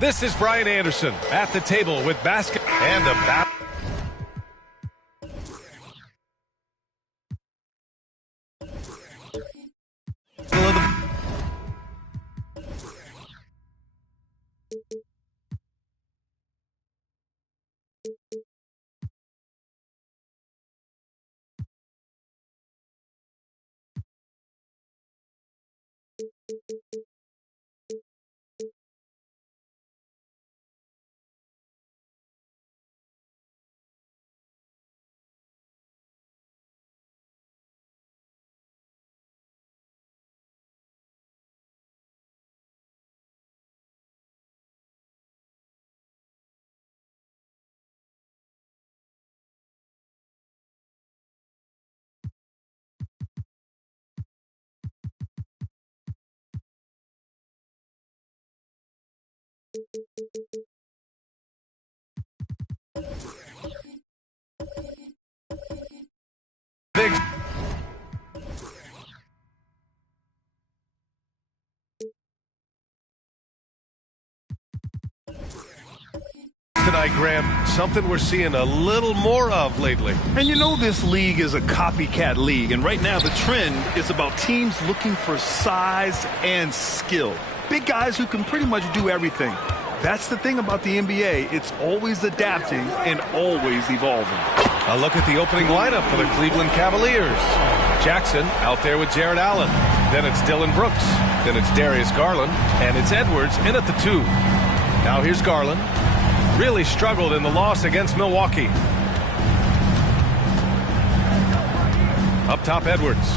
This is Brian Anderson at the table with basket and a bat. Big. Tonight, Graham, something we're seeing a little more of lately. And you know this league is a copycat league, and right now the trend is about teams looking for size and skill. Big guys who can pretty much do everything. That's the thing about the NBA. It's always adapting and always evolving. A look at the opening lineup for the Cleveland Cavaliers. Jackson out there with Jared Allen. Then it's Dylan Brooks. Then it's Darius Garland. And it's Edwards in at the 2. Now here's Garland. Really struggled in the loss against Milwaukee. Up top, Edwards.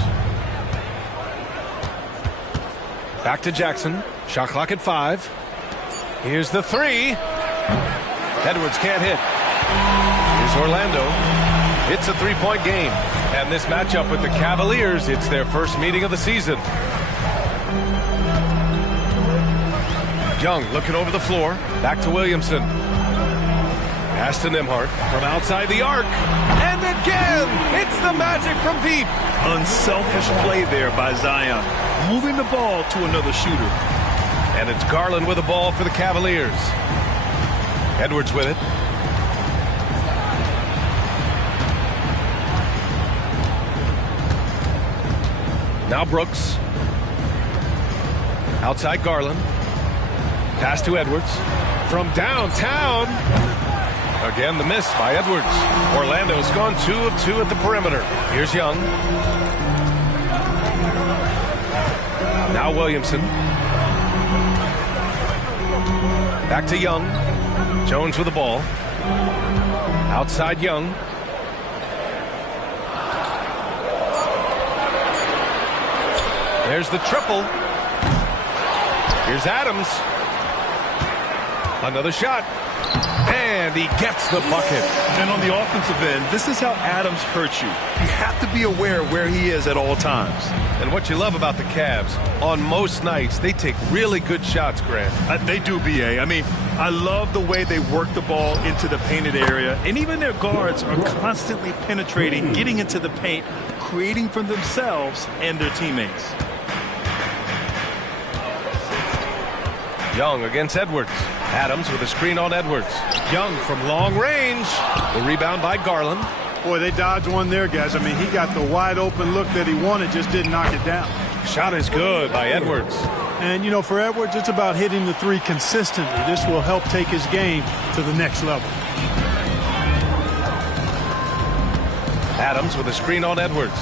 Back to Jackson. Shot clock at 5. Here's the 3. Edwards can't hit. Here's Orlando. It's a three-point game. And this matchup with the Cavaliers, it's their first meeting of the season. Young looking over the floor. Back to Williamson. Pass to Nembhard from outside the arc. And again, it's the Magic from deep. Unselfish play there by Zion. Moving the ball to another shooter. And it's Garland with the ball for the Cavaliers. Edwards with it. Now Brooks. Outside Garland. Pass to Edwards. From downtown. Again, the miss by Edwards. Orlando's gone 2 of 2 at the perimeter. Here's Young. Now Williamson. Back to Young. Jones with the ball. Outside Young. There's the triple. Here's Adams. Another shot. And he gets the bucket. And on the offensive end, this is how Adams hurts you. You have to be aware of where he is at all times. And what you love about the Cavs, on most nights, they take really good shots, Grant. They do, B.A. I mean, I love the way they work the ball into the painted area. And even their guards are constantly penetrating, getting into the paint, creating for themselves and their teammates. Young against Edwards. Adams with a screen on Edwards. Young from long range. The rebound by Garland. Boy, they dodged one there, guys. I mean, he got the wide open look that he wanted, just didn't knock it down. Shot is good by Edwards. And, you know, for Edwards, it's about hitting the 3 consistently. This will help take his game to the next level. Adams with a screen on Edwards.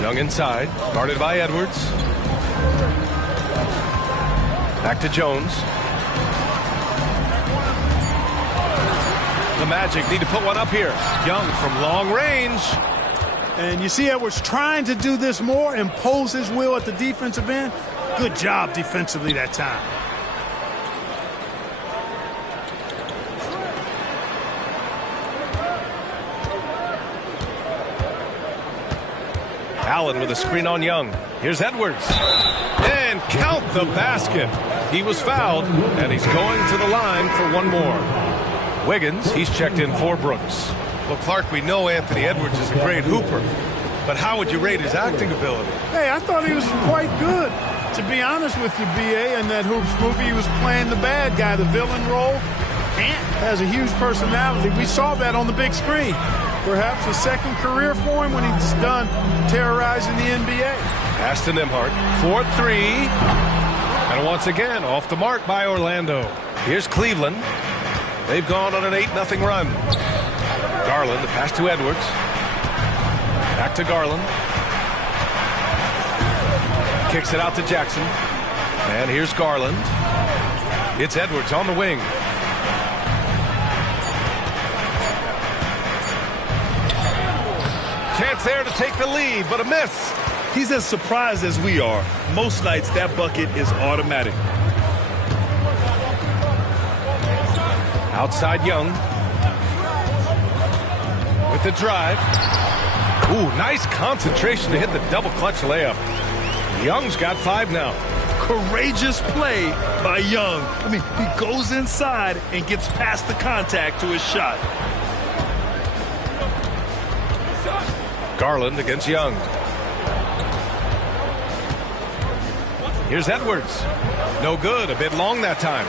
Young inside, guarded by Edwards. Back to Jones. The Magic need to put one up here. Young from long range. And you see Edwards trying to do this more, impose his will at the defensive end. Good job defensively that time. Allen with a screen on Young. Here's Edwards. And count the basket. He was fouled, and he's going to the line for one more. Wiggins, he's checked in for Brooks. Well, Clark, we know Anthony Edwards is a great hooper, but how would you rate his acting ability? Hey, I thought he was quite good. To be honest with you, B.A., in that Hoops movie, he was playing the bad guy, the villain role. Ant has a huge personality. We saw that on the big screen. Perhaps a second career for him when he's done terrorizing the NBA. Pass to Nembhard. 4-3. And once again, off the mark by Orlando. Here's Cleveland. They've gone on an 8-0 run. Garland, the pass to Edwards. Back to Garland. Kicks it out to Jackson. And here's Garland. It's Edwards on the wing. Chance there to take the lead, but a miss. He's as surprised as we are. Most nights, that bucket is automatic. Outside Young. With the drive. Ooh, nice concentration to hit the double clutch layup. Young's got 5 now. Courageous play by Young. I mean, he goes inside and gets past the contact to his shot. Garland against Young. Here's Edwards. No good. A bit long that time.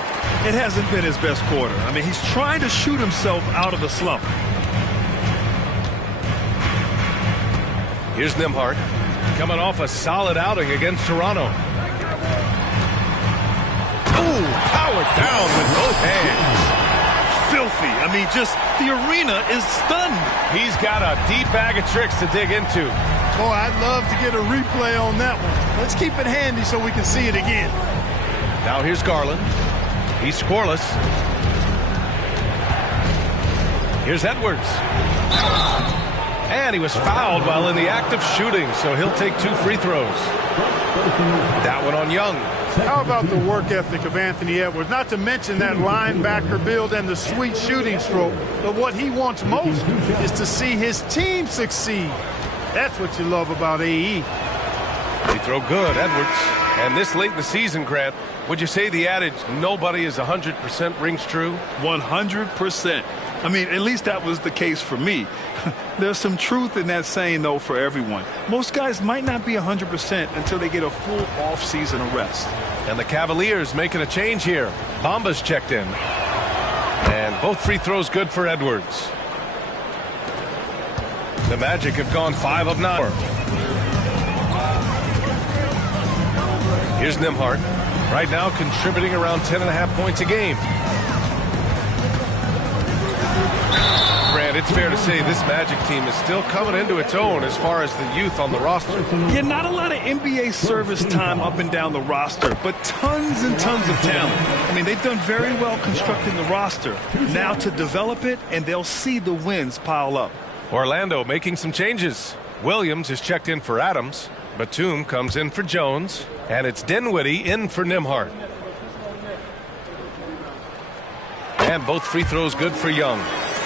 It hasn't been his best quarter. I mean, he's trying to shoot himself out of the slump. Here's Nembhard. Coming off a solid outing against Toronto. Ooh, powered down with both hands. Filthy. I mean, just the arena is stunned. He's got a deep bag of tricks to dig into. Boy, I'd love to get a replay on that one. Let's keep it handy so we can see it again. Now here's Garland. He's scoreless. Here's Edwards. And he was fouled while in the act of shooting, so he'll take 2 free throws. That one on Young. How about the work ethic of Anthony Edwards? Not to mention that linebacker build and the sweet shooting stroke. But what he wants most is to see his team succeed. That's what you love about AE. Free throw good, Edwards. And this late in the season, Grant, would you say the adage, nobody is 100% rings true? 100%. I mean, at least that was the case for me. There's some truth in that saying, though, for everyone. Most guys might not be 100% until they get a full off-season of rest. And the Cavaliers making a change here. Bamba's checked in. And both free throws good for Edwards. The Magic have gone 5 of 9. Here's Nembhard. Right now contributing around 10.5 points a game. Grant, it's fair to say this Magic team is still coming into its own as far as the youth on the roster. Yeah, not a lot of NBA service time up and down the roster, but tons and tons of talent. I mean, they've done very well constructing the roster. Now to develop it, and they'll see the wins pile up. Orlando making some changes. Williams is checked in for Adams. Batum comes in for Jones. And it's Dinwiddie in for Nembhard. And both free throws good for Young.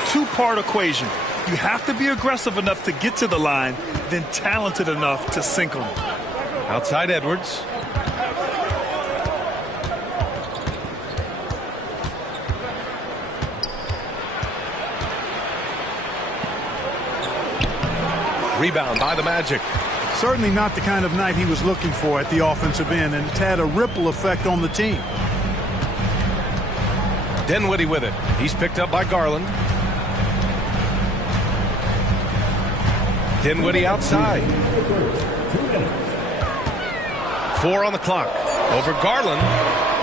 Two-part equation. You have to be aggressive enough to get to the line, then talented enough to sink them. Outside Edwards. Rebound by the Magic. Certainly not the kind of night he was looking for at the offensive end, and it's had a ripple effect on the team. Dinwiddie with it. He's picked up by Garland. Dinwiddie outside. 4 on the clock. Over Garland.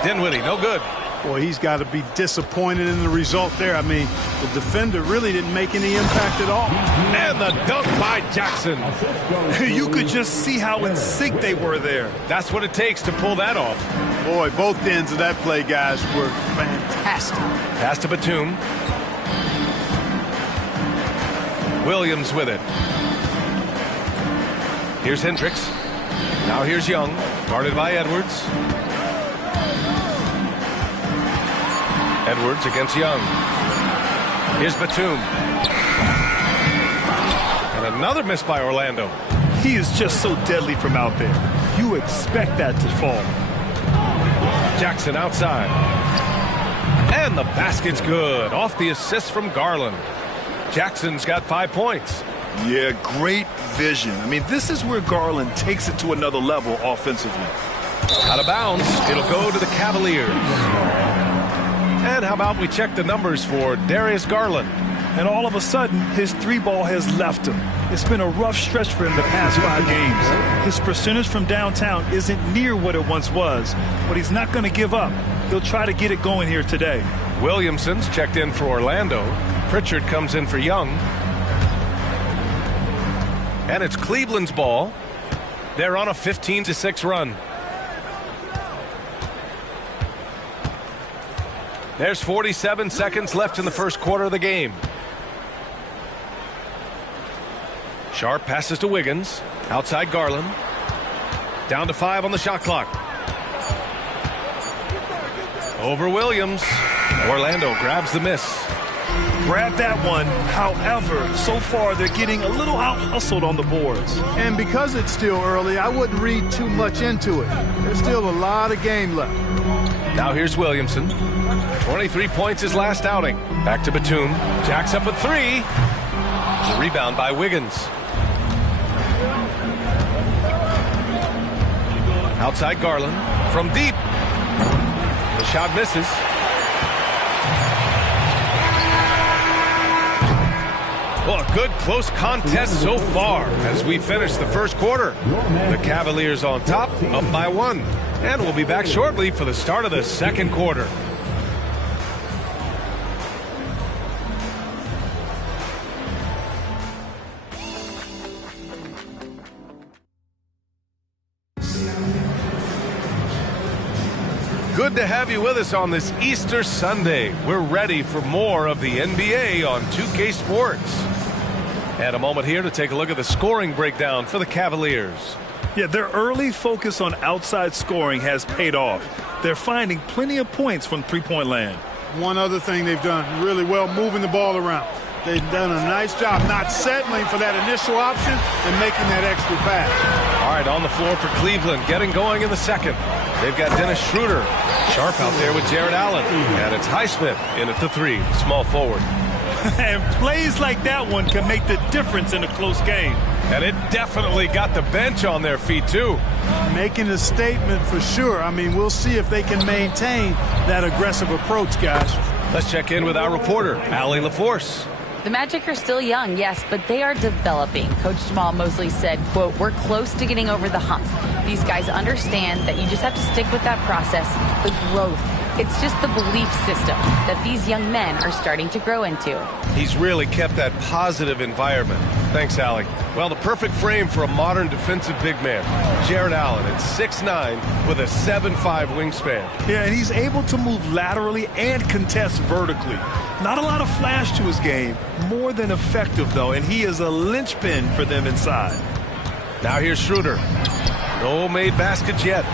Dinwiddie, no good. Boy, he's got to be disappointed in the result there. I mean, the defender really didn't make any impact at all. And the dunk by Jackson. You could just see how in sync they were there. That's what it takes to pull that off. Boy, both ends of that play, guys, were fantastic. Pass to Batum. Williams with it. Here's Hendricks. Now here's Young, guarded by Edwards. Edwards against Young. Here's Batum. And another miss by Orlando. He is just so deadly from out there. You expect that to fall. Jackson outside. And the basket's good. Off the assist from Garland. Jackson's got 5 points. Yeah, great vision. I mean, this is where Garland takes it to another level offensively. Out of bounds. It'll go to the Cavaliers. And how about we check the numbers for Darius Garland? And all of a sudden, his 3-ball has left him. It's been a rough stretch for him the past 5 games. His percentage from downtown isn't near what it once was, but he's not going to give up. He'll try to get it going here today. Williamson's checked in for Orlando. Pritchard comes in for Young. And it's Cleveland's ball. They're on a 15-6 run. There's 47 seconds left in the first quarter of the game. Sharp passes to Wiggins. Outside Garland. Down to 5 on the shot clock. Over Williams. Orlando grabs the miss. Grab that one. However, so far they're getting a little out-hustled on the boards. And because it's still early, I wouldn't read too much into it. There's still a lot of game left. Now here's Williamson. 23 points his last outing. Back to Batum. Jacks up at 3. Rebound by Wiggins. Outside Garland. From deep. The shot misses. Well, a good close contest so far as we finish the first quarter. The Cavaliers on top, up by 1. And we'll be back shortly for the start of the second quarter. Good to have you with us on this Easter Sunday. We're ready for more of the NBA on 2K Sports. And a moment here to take a look at the scoring breakdown for the Cavaliers. Yeah, their early focus on outside scoring has paid off. They're finding plenty of points from three-point land. One other thing they've done really well, moving the ball around. They've done a nice job not settling for that initial option and making that extra pass. All right, on the floor for Cleveland, getting going in the second. They've got Dennis Schroeder. Sharp out there with Jared Allen. And it's Highsmith in at the 3, small forward. And plays like that one can make the difference in a close game. And it definitely got the bench on their feet, too. Making a statement for sure. I mean, we'll see if they can maintain that aggressive approach, guys. Let's check in with our reporter, Allie LaForce. The Magic are still young, yes, but they are developing. Coach Jamal Mosley said, quote, "We're close to getting over the hump. These guys understand that you just have to stick with that process, the growth. It's just the belief system that these young men are starting to grow into." He's really kept that positive environment. Thanks, Allie. Well, the perfect frame for a modern defensive big man. Jared Allen at 6'9" with a 7'5" wingspan. Yeah, and he's able to move laterally and contest vertically. Not a lot of flash to his game, more than effective, though, and he is a linchpin for them inside. Now here's Schroeder. No made baskets yet.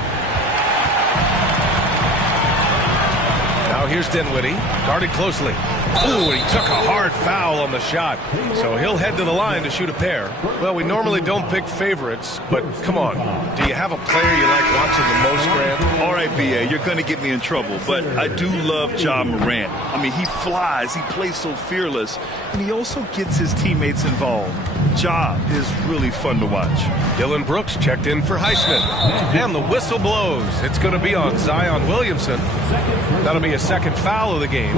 Now here's Dinwiddie, guarded closely. Ooh, he took a hard foul on the shot. So he'll head to the line to shoot a pair. Well, we normally don't pick favorites, but come on. Do you have a player you like watching the most, Grant? All right, B.A., you're going to get me in trouble, but I do love Ja Morant. I mean, he flies, he plays so fearless, and he also gets his teammates involved. Ja is really fun to watch. Dylan Brooks checked in for Highsmith. And the whistle blows. It's going to be on Zion Williamson. That'll be a second foul of the game.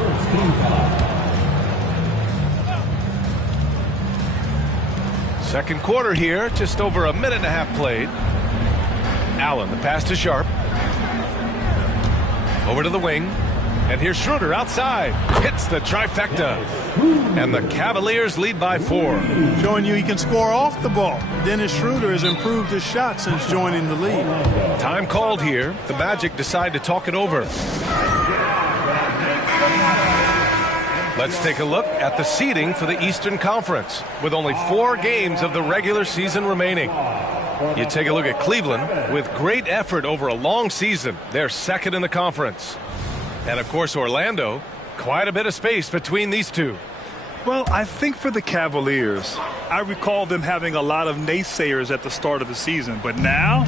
Second quarter here, just over a minute and a half played. Allen, the pass to Sharp. Over to the wing. And here's Schroeder outside. Hits the trifecta. And the Cavaliers lead by 4. Showing you he can score off the ball. Dennis Schroeder has improved his shot since joining the league. Time called here. The Magic decide to talk it over. Let's take a look at the seeding for the Eastern Conference with only 4 games of the regular season remaining. You take a look at Cleveland with great effort over a long season. They're second in the conference. And, of course, Orlando, quite a bit of space between these two. Well, I think for the Cavaliers, I recall them having a lot of naysayers at the start of the season. But now,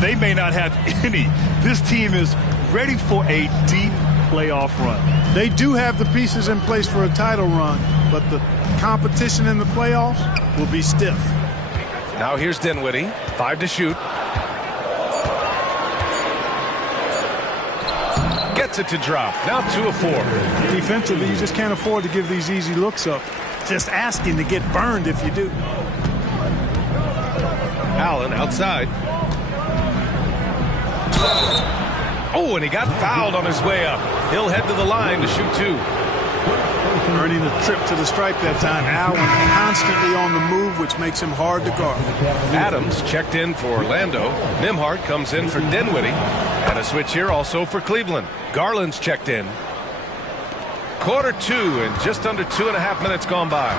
they may not have any. This team is ready for a deep playoff run. They do have the pieces in place for a title run, but the competition in the playoffs will be stiff. Now here's Dinwiddie, 5 to shoot. Gets it to drop. Now 2 of 4. Defensively, you just can't afford to give these easy looks up. Just asking to get burned if you do. Allen outside. Oh, and he got fouled on his way up. He'll head to the line to shoot 2. Earning a trip to the stripe that time. Allen constantly on the move, which makes him hard to guard. Adams checked in for Orlando. Nembhard comes in for Dinwiddie. And a switch here also for Cleveland. Garland's checked in. Quarter 2 and just under 2.5 minutes gone by.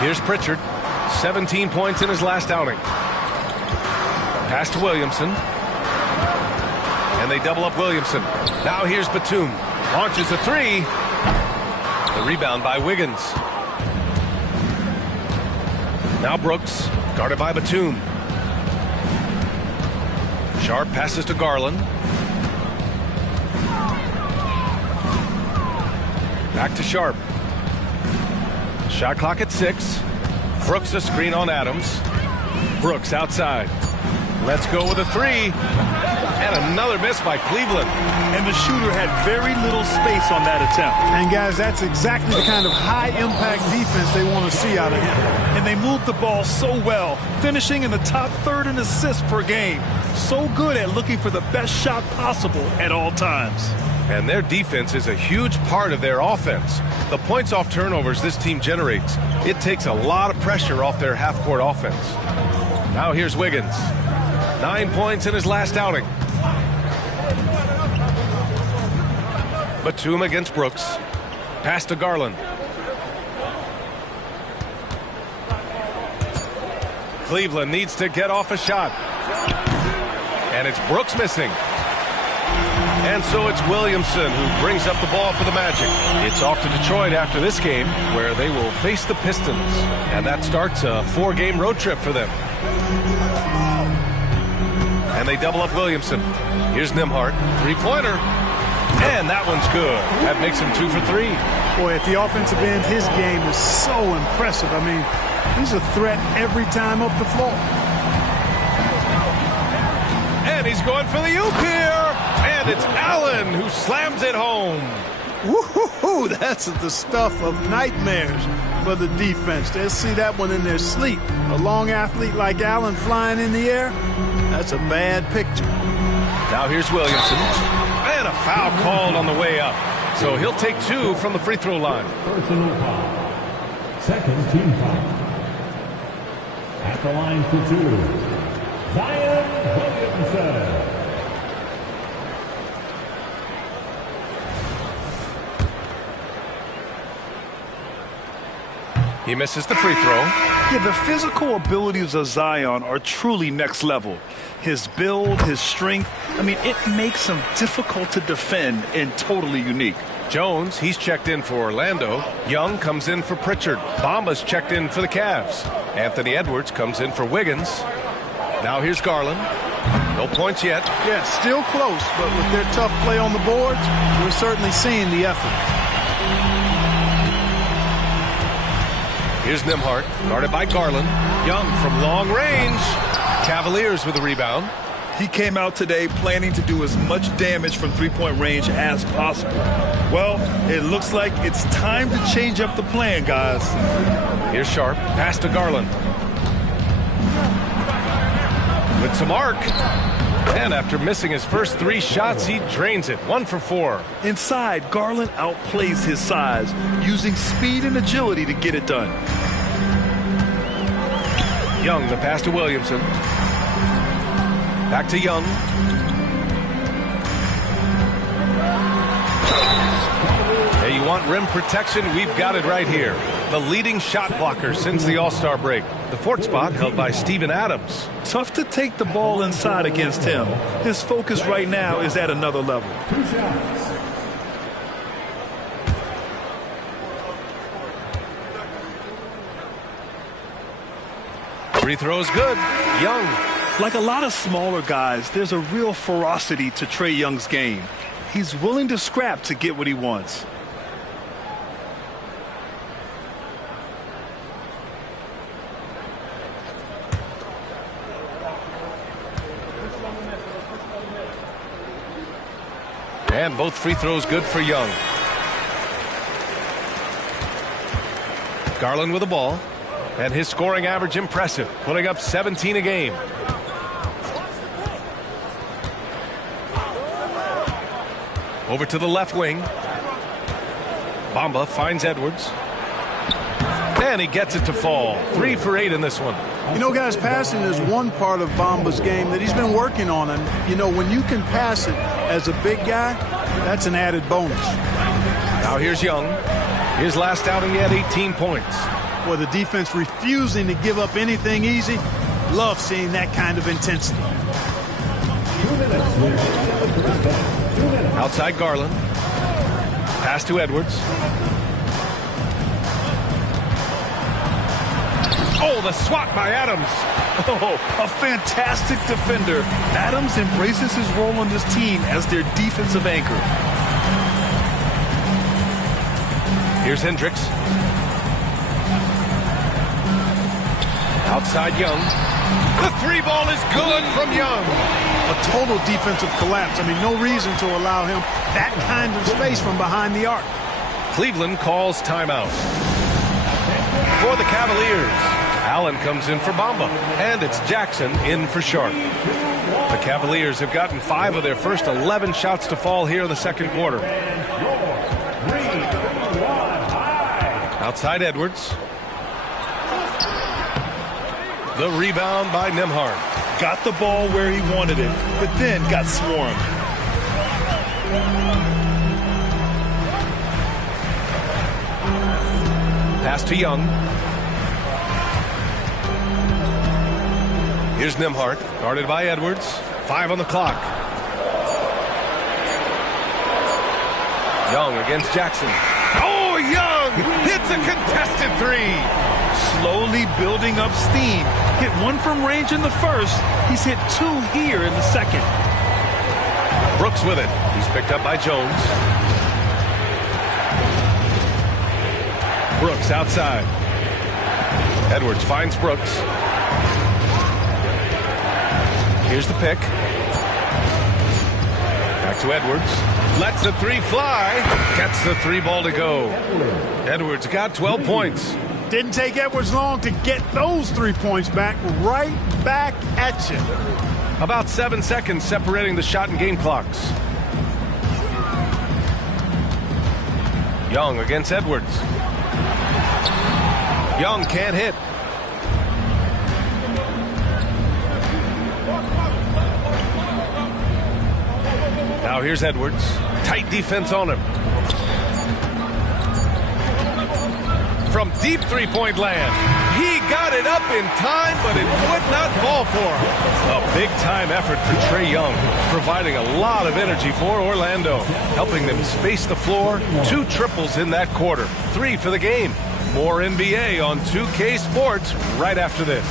Here's Pritchard. 17 points in his last outing. Pass to Williamson. And they double up Williamson. Now here's Batum. Launches a 3. The rebound by Wiggins. Now Brooks. Guarded by Batum. Sharp passes to Garland. Back to Sharp. Shot clock at 6. Brooks a screen on Adams. Brooks outside. Let's go with a 3. And another miss by Cleveland. And the shooter had very little space on that attempt. And, guys, that's exactly the kind of high-impact defense they want to see out of him. And they moved the ball so well, finishing in the top third in assists per game. So good at looking for the best shot possible at all times. And their defense is a huge part of their offense. The points off turnovers this team generates, it takes a lot of pressure off their half-court offense. Now here's Wiggins. 9 points in his last outing. Batum against Brooks. Pass to Garland. Cleveland needs to get off a shot. And it's Brooks missing. And so it's Williamson who brings up the ball for the Magic. It's off to Detroit after this game, where they will face the Pistons. And that starts a 4-game road trip for them. And they double up Williamson. Here's Nembhard. 3-pointer. And that one's good. That makes him 2 for 3. Boy, at the offensive end, his game is so impressive. I mean, he's a threat every time up the floor. And he's going for the oop here. And it's Allen who slams it home. Woo-hoo-hoo, that's the stuff of nightmares for the defense. They'll see that one in their sleep. A long athlete like Allen flying in the air, that's a bad picture. Now here's Williamson. And a foul called on the way up. So he'll take 2 from the free throw line. Personal foul. Second team foul. At the line for 2. Zion Williamson. He misses the free throw. Yeah, the physical abilities of Zion are truly next level. His build, his strength, I mean, it makes him difficult to defend and totally unique. Jones, he's checked in for Orlando. Young comes in for Pritchard. Bamba's checked in for the Cavs. Anthony Edwards comes in for Wiggins. Now here's Garland. No points yet. Yeah, still close, but with their tough play on the boards, we're certainly seeing the effort. Here's Nembhard, guarded by Garland. Young from long range. Cavaliers with the rebound. He came out today planning to do as much damage from three-point range as possible. Well, it looks like it's time to change up the plan, guys. Here's Sharp, pass to Garland. With some arc. And after missing his first 3 shots, he drains it. 1 for 4. Inside, Garland outplays his size, using speed and agility to get it done. Young, the pass to Williamson. Back to Young. Hey, you want rim protection? We've got it right here. The leading shot blocker since the All-Star break. The fourth spot held by Steven Adams. Tough to take the ball inside against him. His focus right now is at another level. 2 shots. Free throws good. Young. Like a lot of smaller guys, there's a real ferocity to Trae Young's game. He's willing to scrap to get what he wants. And both free throws good for Young. Garland with the ball. And his scoring average impressive, putting up 17 a game. Over to the left wing. Bamba finds Edwards. And he gets it to fall. 3 for 8 in this one. You know, guys, passing is one part of Bamba's game that he's been working on. And, you know, when you can pass it as a big guy, that's an added bonus. Now here's Young. His last outing, he had 18 points. Well, the defense refusing to give up anything easy. Love seeing that kind of intensity. 2 minutes. Outside Garland. Pass to Edwards. Oh, the swat by Adams. Oh, a fantastic defender. Adams embraces his role on this team as their defensive anchor. Here's Hendricks. Outside Young. The 3 ball is good from Young. A total defensive collapse. I mean, no reason to allow him that kind of space from behind the arc. Cleveland calls timeout. For the Cavaliers, Allen comes in for Bamba, and it's Jackson in for Sharp. The Cavaliers have gotten 5 of their first 11 shots to fall here in the second quarter. Outside Edwards. The rebound by Nembhard. Got the ball where he wanted it, but then got swarmed. Pass to Young. Here's Nembhard, guarded by Edwards. 5 on the clock. Young against Jackson. Oh, Young hits a contested 3. Slowly building up steam. Hit 1 from range in the first. He's hit 2 here in the second. Brooks with it. He's picked up by Jones. Brooks outside. Edwards finds Brooks. Here's the pick. Back to Edwards. Lets the 3 fly. Gets the 3 ball to go. Edwards got 12 points. Didn't take Edwards long to get those 3 points back. Right back at you. About 7 seconds separating the shot and game clocks. Young against Edwards. Young can't hit. Now here's Edwards. Tight defense on him. From deep three-point land. He got it up in time, but it would not fall for him. A big-time effort for Trae Young, providing a lot of energy for Orlando, helping them space the floor. 2 triples in that quarter. 3 for the game. More NBA on 2K Sports right after this.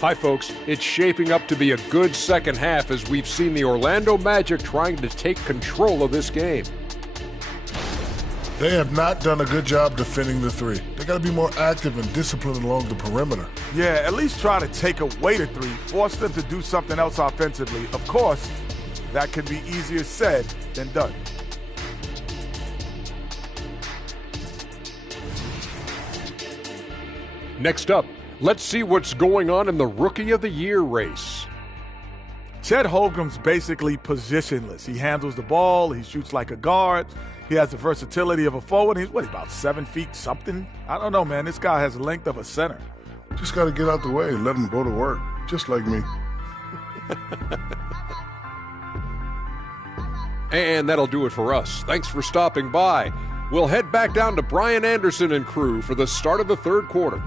Hi, folks. It's shaping up to be a good second half as we've seen the Orlando Magic trying to take control of this game. They have not done a good job defending the 3. They got to be more active and disciplined along the perimeter. Yeah, at least try to take away the 3, force them to do something else offensively. Of course, that can be easier said than done. Next up, let's see what's going on in the Rookie of the Year race. Chet Holmgren's basically positionless. He handles the ball. He shoots like a guard. He has the versatility of a forward. He's about 7 feet something? I don't know, man. This guy has the length of a center. Just got to get out the way and let him go to work, just like me. And that'll do it for us. Thanks for stopping by. We'll head back down to Brian Anderson and crew for the start of the third quarter.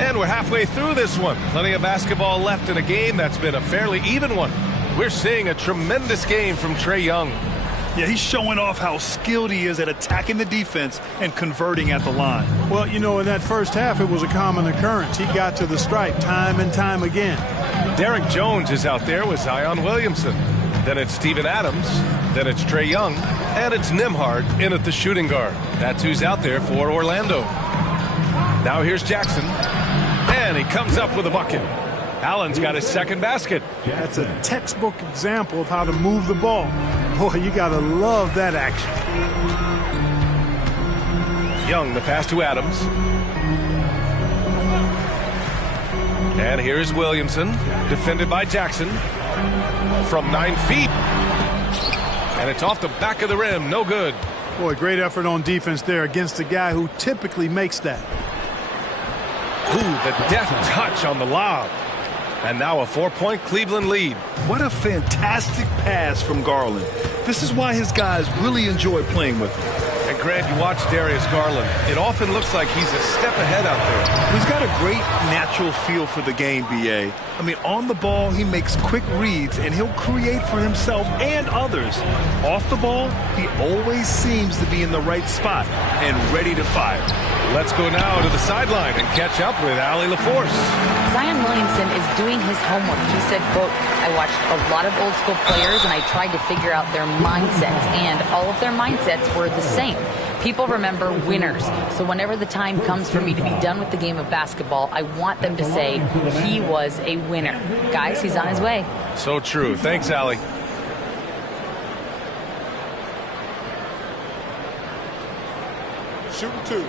And we're halfway through this one. Plenty of basketball left in a game that's been a fairly even one. We're seeing a tremendous game from Trae Young. Yeah, he's showing off how skilled he is at attacking the defense and converting at the line. Well, you know, in that first half, it was a common occurrence. He got to the stripe time and time again. Derek Jones is out there with Zion Williamson. Then it's Steven Adams. Then it's Trae Young. And it's Nembhard in at the shooting guard. That's who's out there for Orlando. Now here's Jackson. And he comes up with a bucket. Allen's got his second basket. That's a textbook example of how to move the ball. Boy, you got to love that action. Young, the pass to Adams. And here's Williamson, defended by Jackson from 9 feet. And it's off the back of the rim, no good. Boy, great effort on defense there against a guy who typically makes that. Ooh, the deft touch on the lob. And now a 4-point Cleveland lead. What a fantastic pass from Garland. This is why his guys really enjoy playing with him. And Grant, you watch Darius Garland. It often looks like he's a step ahead out there. He's got a great natural feel for the game, B.A. I mean, on the ball, he makes quick reads, and he'll create for himself and others. Off the ball, he always seems to be in the right spot and ready to fire. Let's go now to the sideline and catch up with Allie LaForce. Zion Williamson is doing his homework. He said, quote, I watched a lot of old school players and I tried to figure out their mindsets, and all of their mindsets were the same. People remember winners. So whenever the time comes for me to be done with the game of basketball, I want them to say he was a winner. Guys, he's on his way. So true. Thanks, Allie. Shooting two.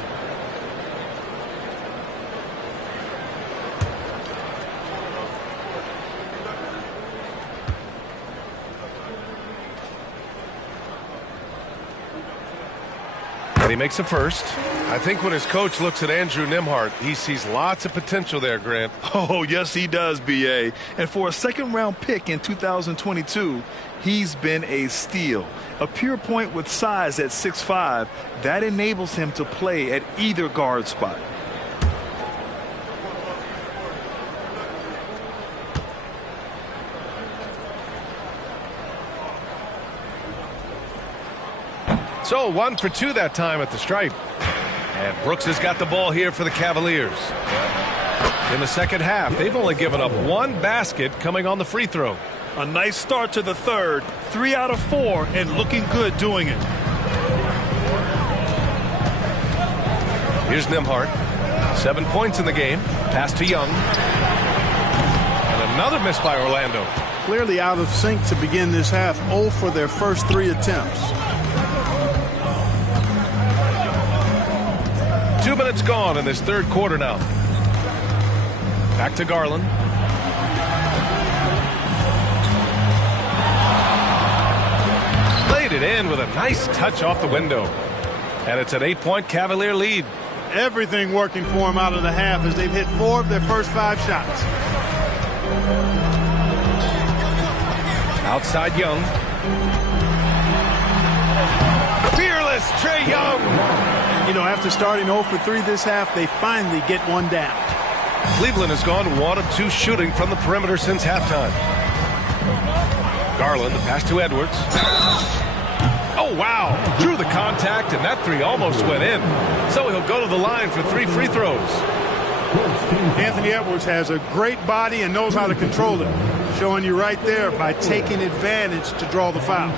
And he makes a first. I think when his coach looks at Andrew Nembhard, he sees lots of potential there, Grant. Oh, yes, he does, B.A. And for a second-round pick in 2022, he's been a steal. A pure point with size at 6'5", that enables him to play at either guard spot. So 1 for 2 that time at the stripe. And Brooks has got the ball here for the Cavaliers. In the second half, they've only given up 1 basket coming on the free throw. A nice start to the third. 3 out of 4 and looking good doing it. Here's Nembhard. 7 points in the game. Pass to Young. And another miss by Orlando. Clearly out of sync to begin this half. 0 for their first 3 attempts. 2 minutes gone in this third quarter now. Back to Garland. Laid it in with a nice touch off the window. And it's an 8-point Cavalier lead. Everything working for them out of the half as they've hit 4 of their first 5 shots. Outside Young. Fearless Trae Young. You know, after starting 0 for 3 this half, they finally get one down. Cleveland has gone 1 of 2 shooting from the perimeter since halftime. Garland, the pass to Edwards. Oh, wow. Drew the contact, and that 3 almost went in. So he'll go to the line for 3 free throws. Anthony Edwards has a great body and knows how to control it. Showing you right there by taking advantage to draw the foul.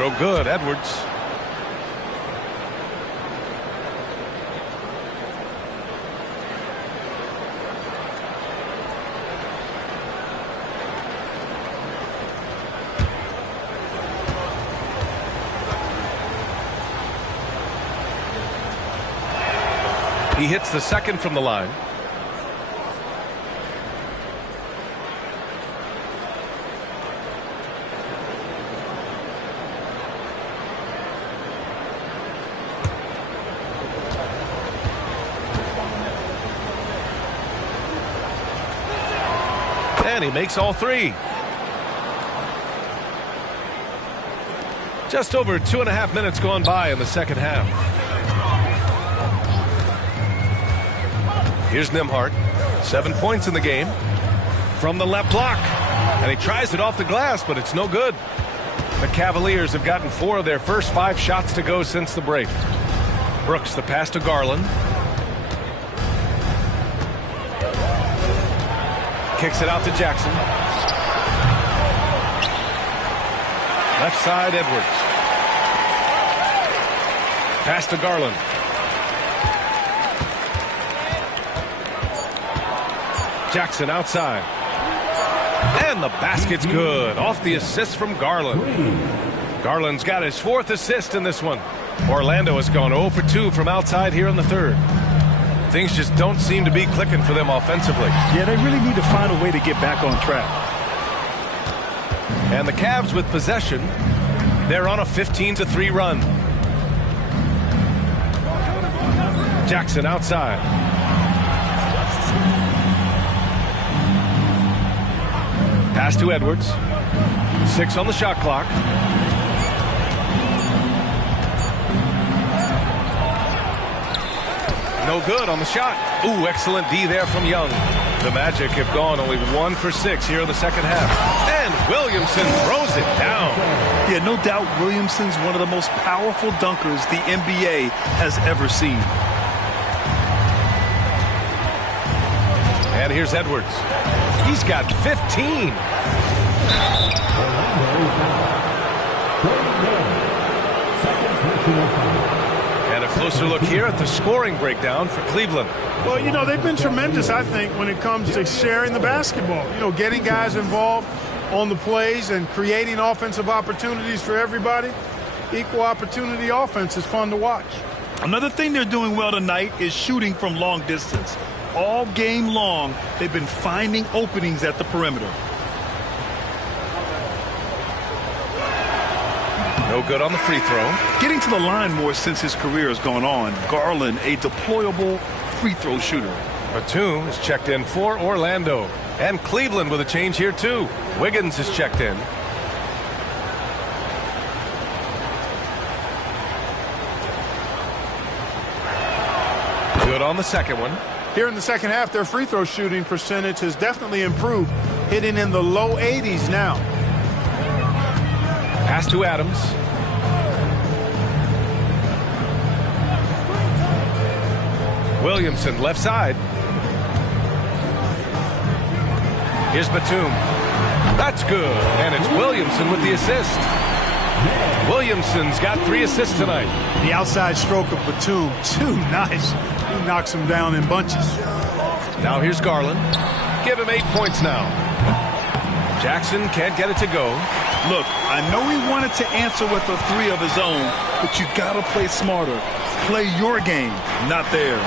throw good. Edwards. He hits the second from the line. And he makes all three. Just over 2.5 minutes gone by in the second half. Here's Nembhard. 7 points in the game. From the left block. And he tries it off the glass, but it's no good. The Cavaliers have gotten 4 of their first 5 shots to go since the break. Brooks, the pass to Garland. Kicks it out to Jackson. Left side, Edwards. Pass to Garland. Jackson outside. And the basket's good. Off the assist from Garland. Garland's got his 4th assist in this one. Orlando has gone 0 for 2 from outside here in the third. Things just don't seem to be clicking for them offensively. Yeah, they really need to find a way to get back on track. And the Cavs with possession. They're on a 15-3 run. Jackson outside. Pass to Edwards. 6 on the shot clock. No good on the shot. Ooh, excellent D there from Young. The Magic have gone only 1 for 6 here in the second half. And Williamson throws it down. Yeah, no doubt Williamson's one of the most powerful dunkers the NBA has ever seen. And here's Edwards. He's got 15. And a closer look here at the scoring breakdown for Cleveland. Well, you know, they've been tremendous, I think, when it comes to sharing the basketball. You know, getting guys involved on the plays and creating offensive opportunities for everybody. Equal opportunity offense is fun to watch. Another thing they're doing well tonight is shooting from long distance. All game long, they've been finding openings at the perimeter. No good on the free throw. Getting to the line more since his career has gone on. Garland, a deployable free throw shooter. Batum is checked in for Orlando. And Cleveland with a change here, too. Wiggins is checked in. Good on the second one. Here in the second half, their free throw shooting percentage has definitely improved, hitting in the low 80s now. Pass to Adams. Williamson left side. Here's Batum. That's good. And it's Williamson with the assist. Williamson's got 3 assists tonight. The outside stroke of Batum, too nice. He knocks him down in bunches. Now here's Garland. Give him 8 points now. Jackson can't get it to go. Look, I know he wanted to answer with a 3 of his own, but you gotta play smarter. Play your game, not theirs.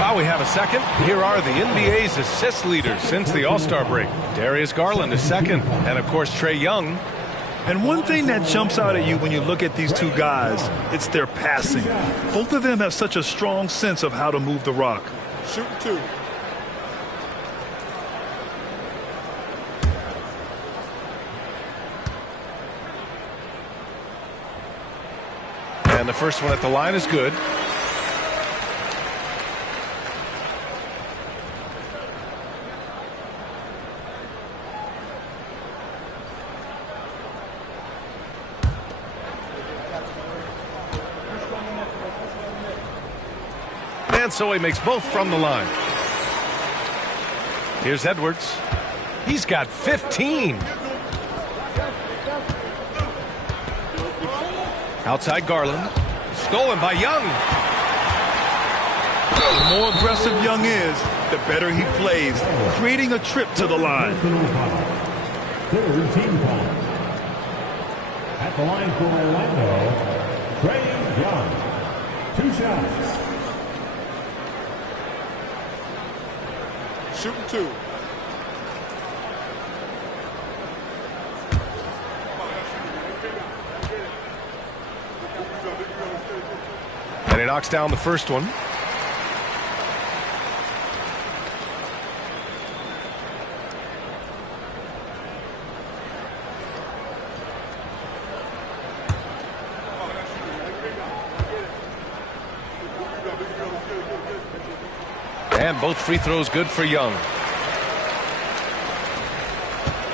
While we have a second, here are the NBA's assist leaders since the All-Star break. Darius Garland is second, and of course Trae Young. And one thing that jumps out at you when you look at these two guys, it's their passing. Both of them have such a strong sense of how to move the rock. Shoot 2. And the first one at the line is good. And so he makes both from the line. Here's Edwards. He's got 15. Outside Garland. Stolen by Young. The more aggressive Young is, the better he plays, creating a trip to the line. Third team foul. At the line for Orlando, Trey Young. 2 shots. Shooting 2. And he knocks down the first one. And both free throws good for Young.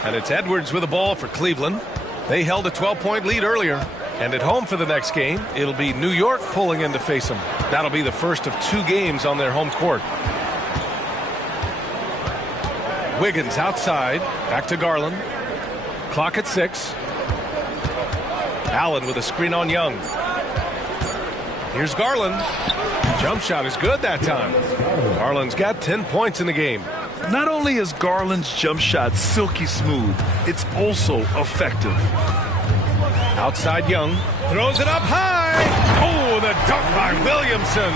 And it's Edwards with the ball for Cleveland. They held a 12-point lead earlier. And at home for the next game, it'll be New York pulling in to face them. That'll be the first of 2 games on their home court. Wiggins outside. Back to Garland. Clock at 6. Allen with a screen on Young. Here's Garland. Jump shot is good that time. Garland's got 10 points in the game. Not only is Garland's jump shot silky smooth, it's also effective. Outside Young. Throws it up high. Oh, the dunk by Williamson.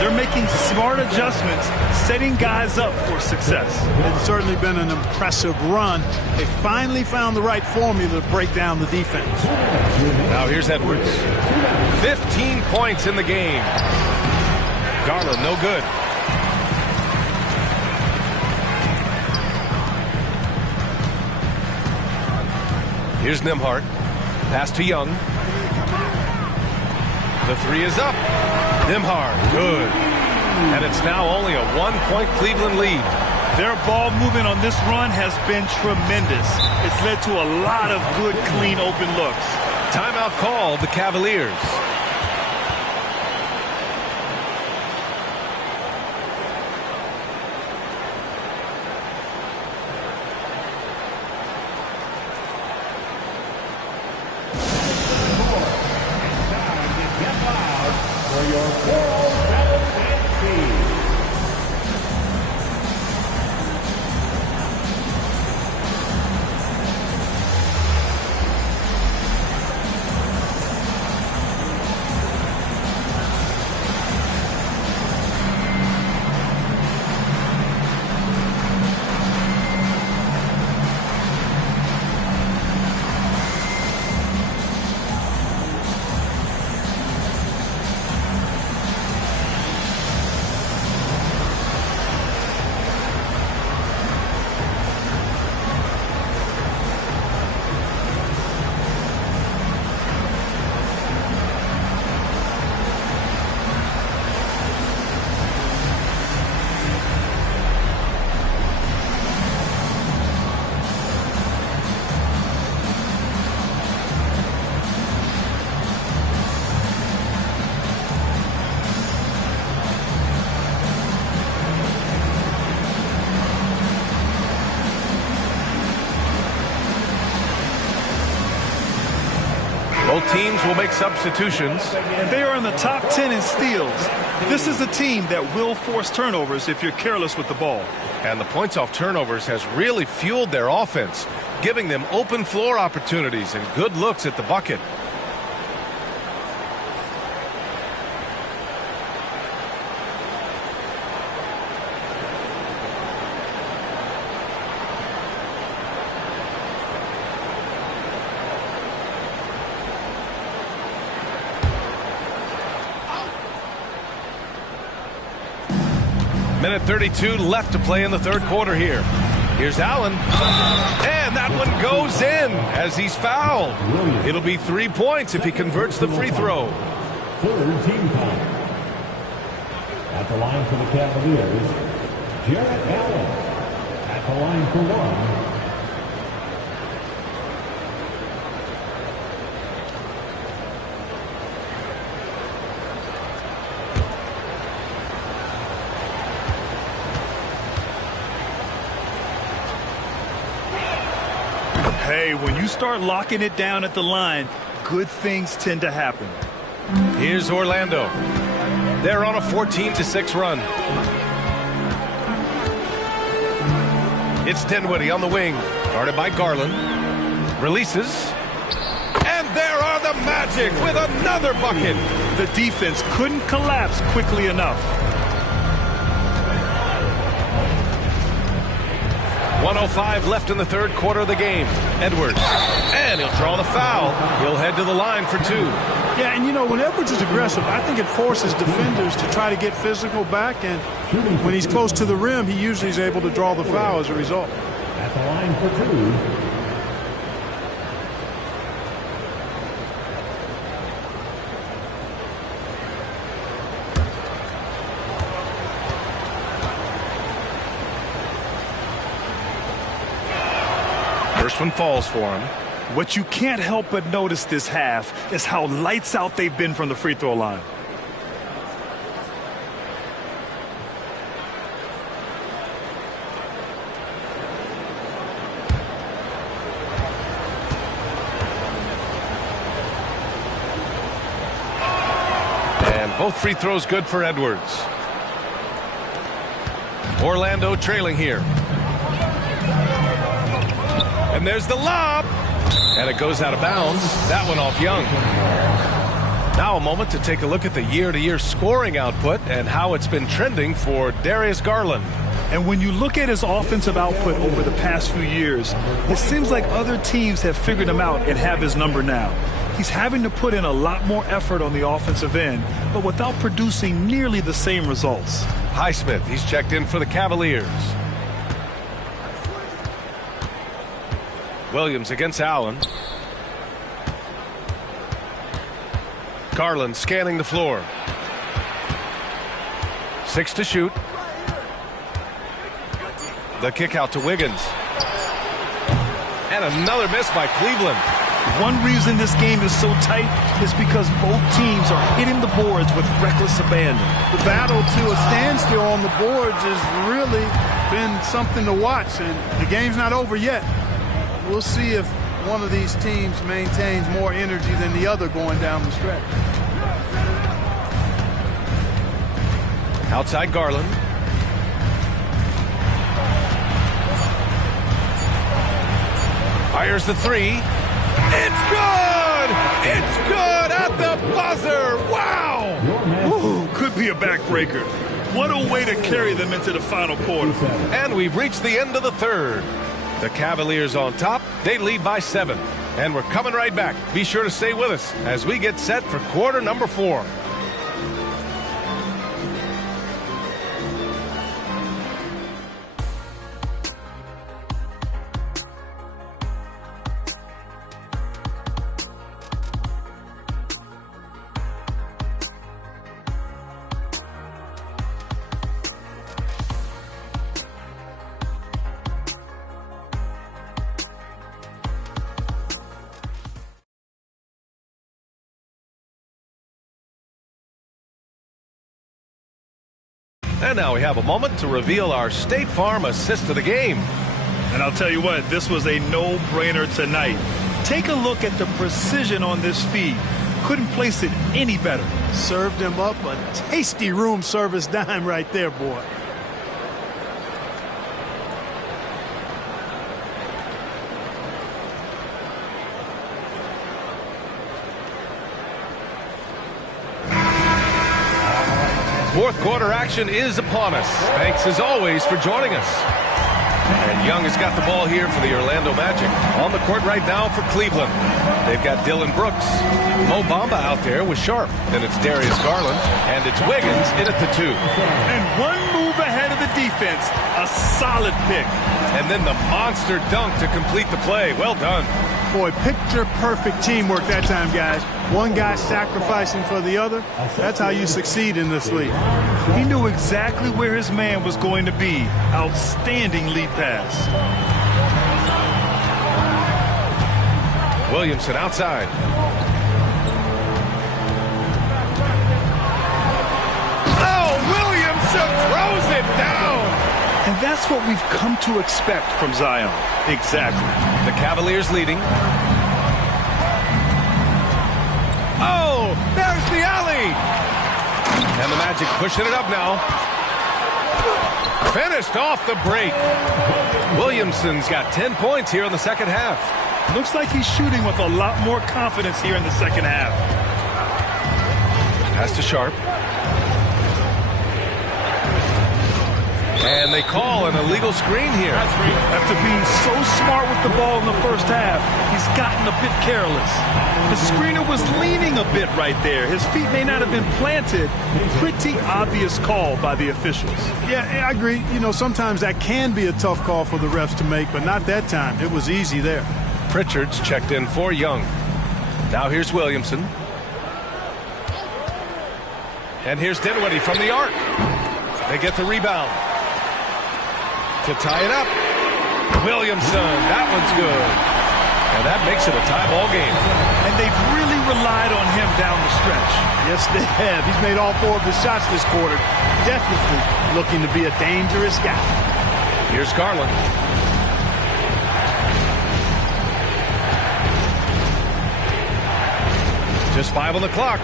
They're making smart adjustments, setting guys up for success. It's certainly been an impressive run. They finally found the right formula to break down the defense. Now here's Edwards. 15 points in the game. Garland, no good. Here's Nembhard. Pass to Young. The 3 is up. Nembhard, good. And it's now only a 1-point Cleveland lead. Their ball movement on this run has been tremendous. It's led to a lot of good, clean, open looks. Timeout called the Cavaliers. Both teams will make substitutions. And they are in the top 10 in steals. This is a team that will force turnovers if you're careless with the ball. And the points off turnovers has really fueled their offense, giving them open floor opportunities and good looks at the bucket. Minute 32 left to play in the third quarter here. Here's Allen. And that one goes in as he's fouled. It'll be 3 points if he converts the free throw. Third team foul. At the line for the Cavaliers, Jarrett Allen. At the line for 1. Hey, when you start locking it down at the line, good things tend to happen. Here's Orlando. They're on a 14-6 run. It's Dinwiddie on the wing, guarded by Garland. Releases. And there are the Magic with another bucket. The defense couldn't collapse quickly enough. 1:05 left in the third quarter of the game. Edwards. And he'll draw the foul. He'll head to the line for two. Yeah, and you know, when Edwards is aggressive, I think it forces defenders to try to get physical back, and when he's close to the rim, he usually is able to draw the foul as a result. At the line for two. First one falls for him. What you can't help but notice this half is how lights out they've been from the free throw line. And both free throws good for Edwards. Orlando trailing here. And there's the lob. And it goes out of bounds. That one off Young. Now a moment to take a look at the year-to-year scoring output and how it's been trending for Darius Garland. And when you look at his offensive output over the past few years, it seems like other teams have figured him out and have his number now. He's having to put in a lot more effort on the offensive end, but without producing nearly the same results. Highsmith, he's checked in for the Cavaliers. Williams against Allen. Garland scanning the floor. 6 to shoot. The kick out to Wiggins. And another miss by Cleveland. One reason this game is so tight is because both teams are hitting the boards with reckless abandon. The battle to a standstill on the boards has really been something to watch, and the game's not over yet. We'll see if one of these teams maintains more energy than the other going down the stretch. Outside Garland. Fires the three. It's good! It's good at the buzzer! Wow! Ooh, could be a backbreaker. What a way to carry them into the final quarter. And we've reached the end of the third. The Cavaliers on top. They lead by 7. And we're coming right back. Be sure to stay with us as we get set for quarter number 4. And now we have a moment to reveal our State Farm assist of the game. And I'll tell you what, this was a no-brainer tonight. Take a look at the precision on this feed. Couldn't place it any better. Served him up a tasty room service dime right there, boy. Fourth quarter action is upon us. Thanks as always for joining us. And Young has got the ball here for the Orlando Magic. On the court right now for Cleveland. They've got Dylan Brooks. Mo Bamba out there with Sharp. Then it's Darius Garland. And it's Wiggins in at the 2. And one move ahead of the defense. A solid pick. And then the monster dunk to complete the play. Well done. Boy, picture-perfect teamwork that time, guys. One guy sacrificing for the other. That's how you succeed in this league. He knew exactly where his man was going to be. Outstanding lead pass. Williamson outside. Oh, Williamson throws it down. And that's what we've come to expect from Zion. Exactly. The Cavaliers leading. And the Magic pushing it up now. Finished off the break. Williamson's got 10 points here in the second half. Looks like he's shooting with a lot more confidence here in the second half. Pass to Sharp. And they call an illegal screen here. After being so smart with the ball in the first half, he's gotten a bit careless. The screener was leaning a bit right there. His feet may not have been planted. Pretty obvious call by the officials. Yeah, I agree. You know, sometimes that can be a tough call for the refs to make, but not that time. It was easy there. Pritchard's checked in for Young. Now here's Williamson. And here's Dinwiddie from the arc. They get the rebound. To tie it up. Williamson, that one's good. And that makes it a tie ball game. And they've really relied on him down the stretch. Yes, they have. He's made all 4 of his shots this quarter. Definitely looking to be a dangerous guy. Here's Garland. Just 5 on the clock.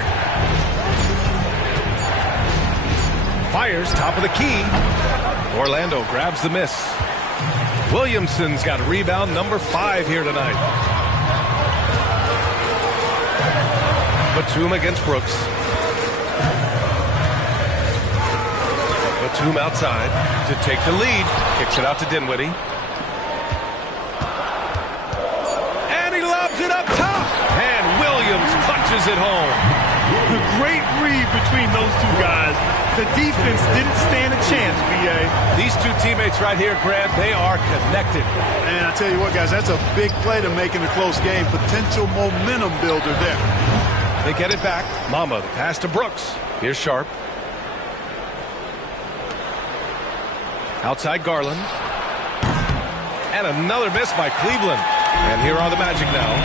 Fires, top of the key. Orlando grabs the miss. Williamson's got rebound number 5 here tonight. Batum against Brooks. Batum outside to take the lead. Kicks it out to Dinwiddie. And he lobs it up top. And Williams punches it home. A great read between those two guys. The defense didn't stand a chance, B.A. These two teammates right here, Grant, they are connected. And I tell you what, guys, that's a big play to make in a close game. Potential momentum builder there. They get it back. Mama, the pass to Brooks. Here's Sharp. Outside Garland. And another miss by Cleveland. And here are the Magic now.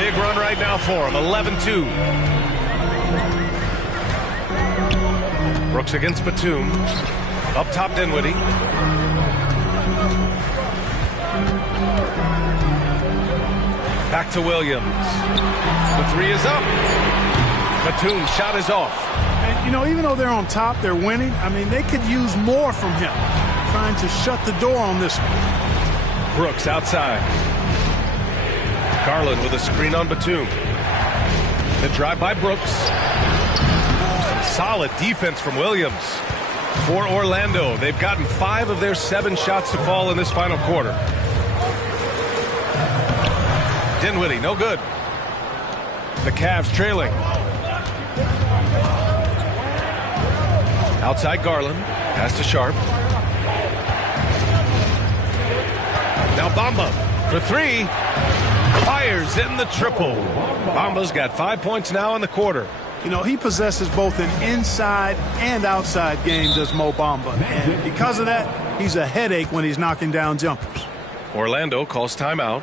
Big run right now for them, 11-2. Brooks against Batum. Up top, Dinwiddie. Back to Williams. The 3 is up. Batum's shot is off. And, you know, even though they're on top, they're winning. I mean, they could use more from him. Trying to shut the door on this one. Brooks outside. Garland with a screen on Batum. The drive by Brooks. Solid defense from Williams. For Orlando, they've gotten 5 of their 7 shots to fall in this final quarter. Dinwiddie, no good. The Cavs trailing. Outside Garland. Pass to Sharp. Now Bamba for 3. Fires in the triple. Bamba's got 5 points now in the quarter. You know, he possesses both an inside and outside game, does Mo Bamba. And because of that, he's a headache when he's knocking down jumpers. Orlando calls timeout.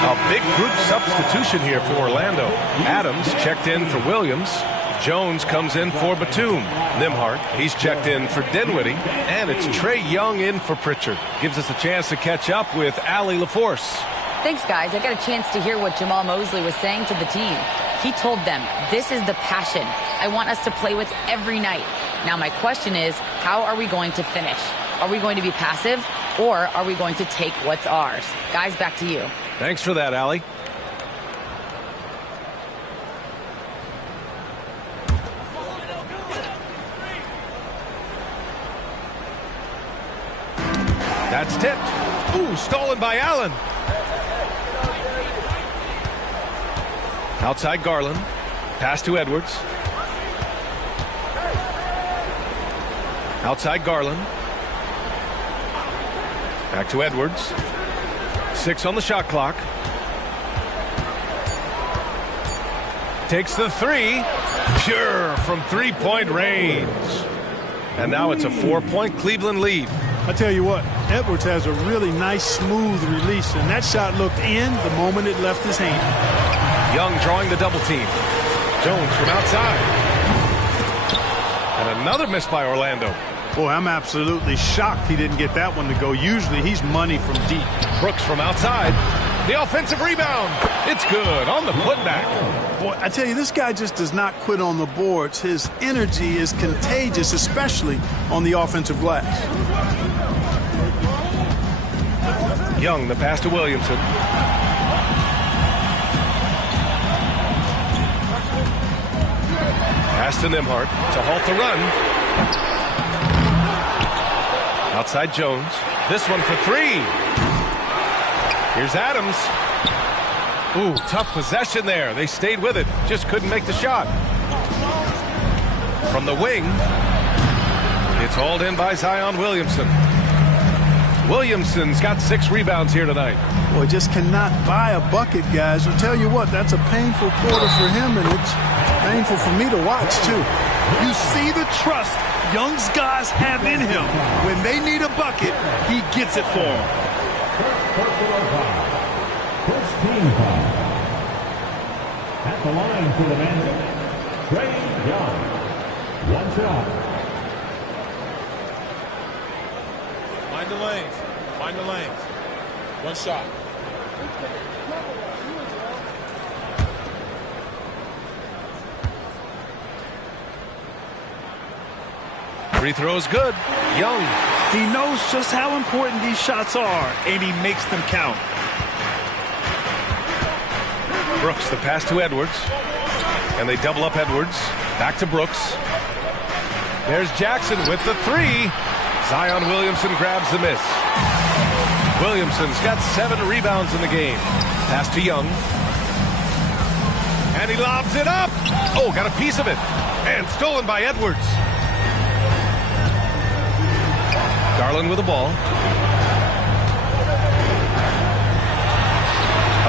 A big group substitution here for Orlando. Adams checked in for Williams. Jones comes in for Batum. Nimhart, he's checked in for Dinwiddie. And it's Trae Young in for Pritchard. Gives us a chance to catch up with Allie LaForce. Thanks, guys. I got a chance to hear what Jamal Mosley was saying to the team. He told them, this is the passion I want us to play with every night. Now my question is, how are we going to finish? Are we going to be passive, or are we going to take what's ours? Guys, back to you. Thanks for that, Allie. That's tipped. Ooh, stolen by Allen. Outside Garland. Pass to Edwards. Outside Garland. Back to Edwards. 6 on the shot clock. Takes the 3. Pure from three-point range. And now it's a 4-point Cleveland lead. I tell you what, Edwards has a really nice, smooth release, and that shot looked in the moment it left his hand. Young drawing the double team. Jones from outside. And another miss by Orlando. Boy, I'm absolutely shocked he didn't get that one to go. Usually he's money from deep. Brooks from outside. The offensive rebound. It's good on the putback. Boy, I tell you, this guy just does not quit on the boards. His energy is contagious, especially on the offensive glass. Young, the pass to Williamson. Pass to Nimhart to halt the run. Outside Jones. This one for 3. Here's Adams. Ooh, tough possession there. They stayed with it. Just couldn't make the shot. From the wing. It's hauled in by Zion Williamson. Williamson's got 6 rebounds here tonight. Boy, just cannot buy a bucket, guys. I'll tell you what, that's a painful quarter for him, and it's painful for me to watch, too. You see the trust Young's guys have in him. When they need a bucket, he gets it for them. First team foul. At the line for the Magic, Trae Young. 1 shot. Find the lanes. Find the lanes. 1 shot. Free throw's good. Young. He knows just how important these shots are, and he makes them count. Brooks, the pass to Edwards. And they double up Edwards. Back to Brooks. There's Jackson with the 3. Zion Williamson grabs the miss. Williamson's got 7 rebounds in the game. Pass to Young. And he lobs it up. Oh, got a piece of it. And stolen by Edwards. Garland with the ball.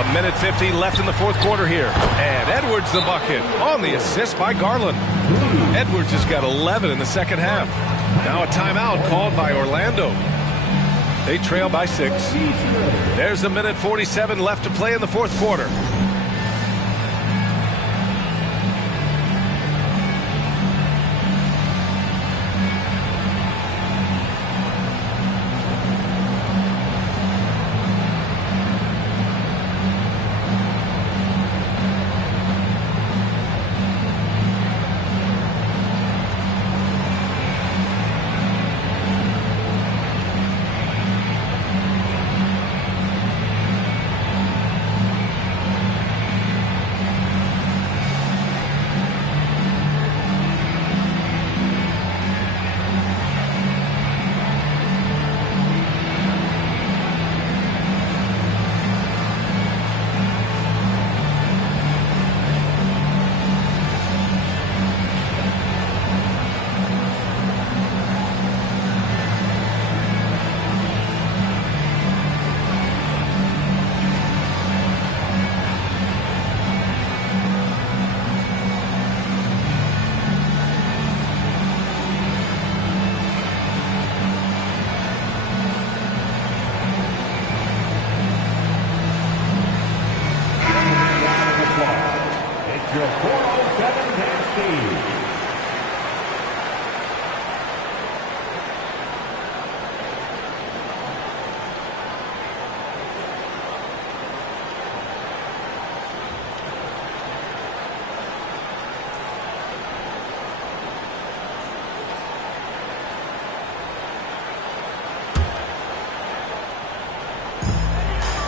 1:50 left in the 4th quarter here. And Edwards the bucket on the assist by Garland. Edwards has got 11 in the second half. Now a timeout called by Orlando. They trail by 6. There's 1:47 left to play in the 4th quarter.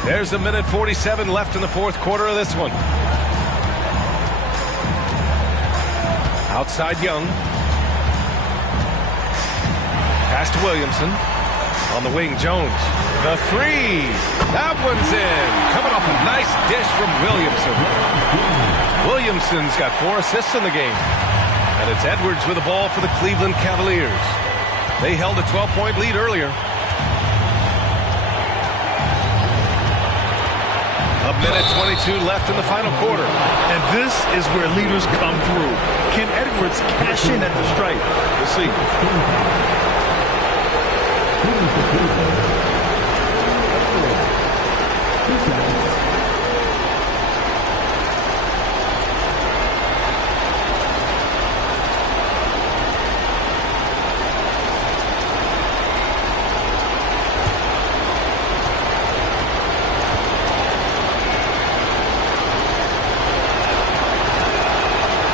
There's a minute 47 left in the fourth quarter of this one. Outside Young. Pass to Williamson. On the wing, Jones. The three. That one's in. Coming off a nice dish from Williamson. Williamson's got 4 assists in the game. And it's Edwards with the ball for the Cleveland Cavaliers. They held a 12-point lead earlier. A minute 22 left in the final quarter. And this is where leaders come through. Can Edwards cash in at the stripe? We'll see.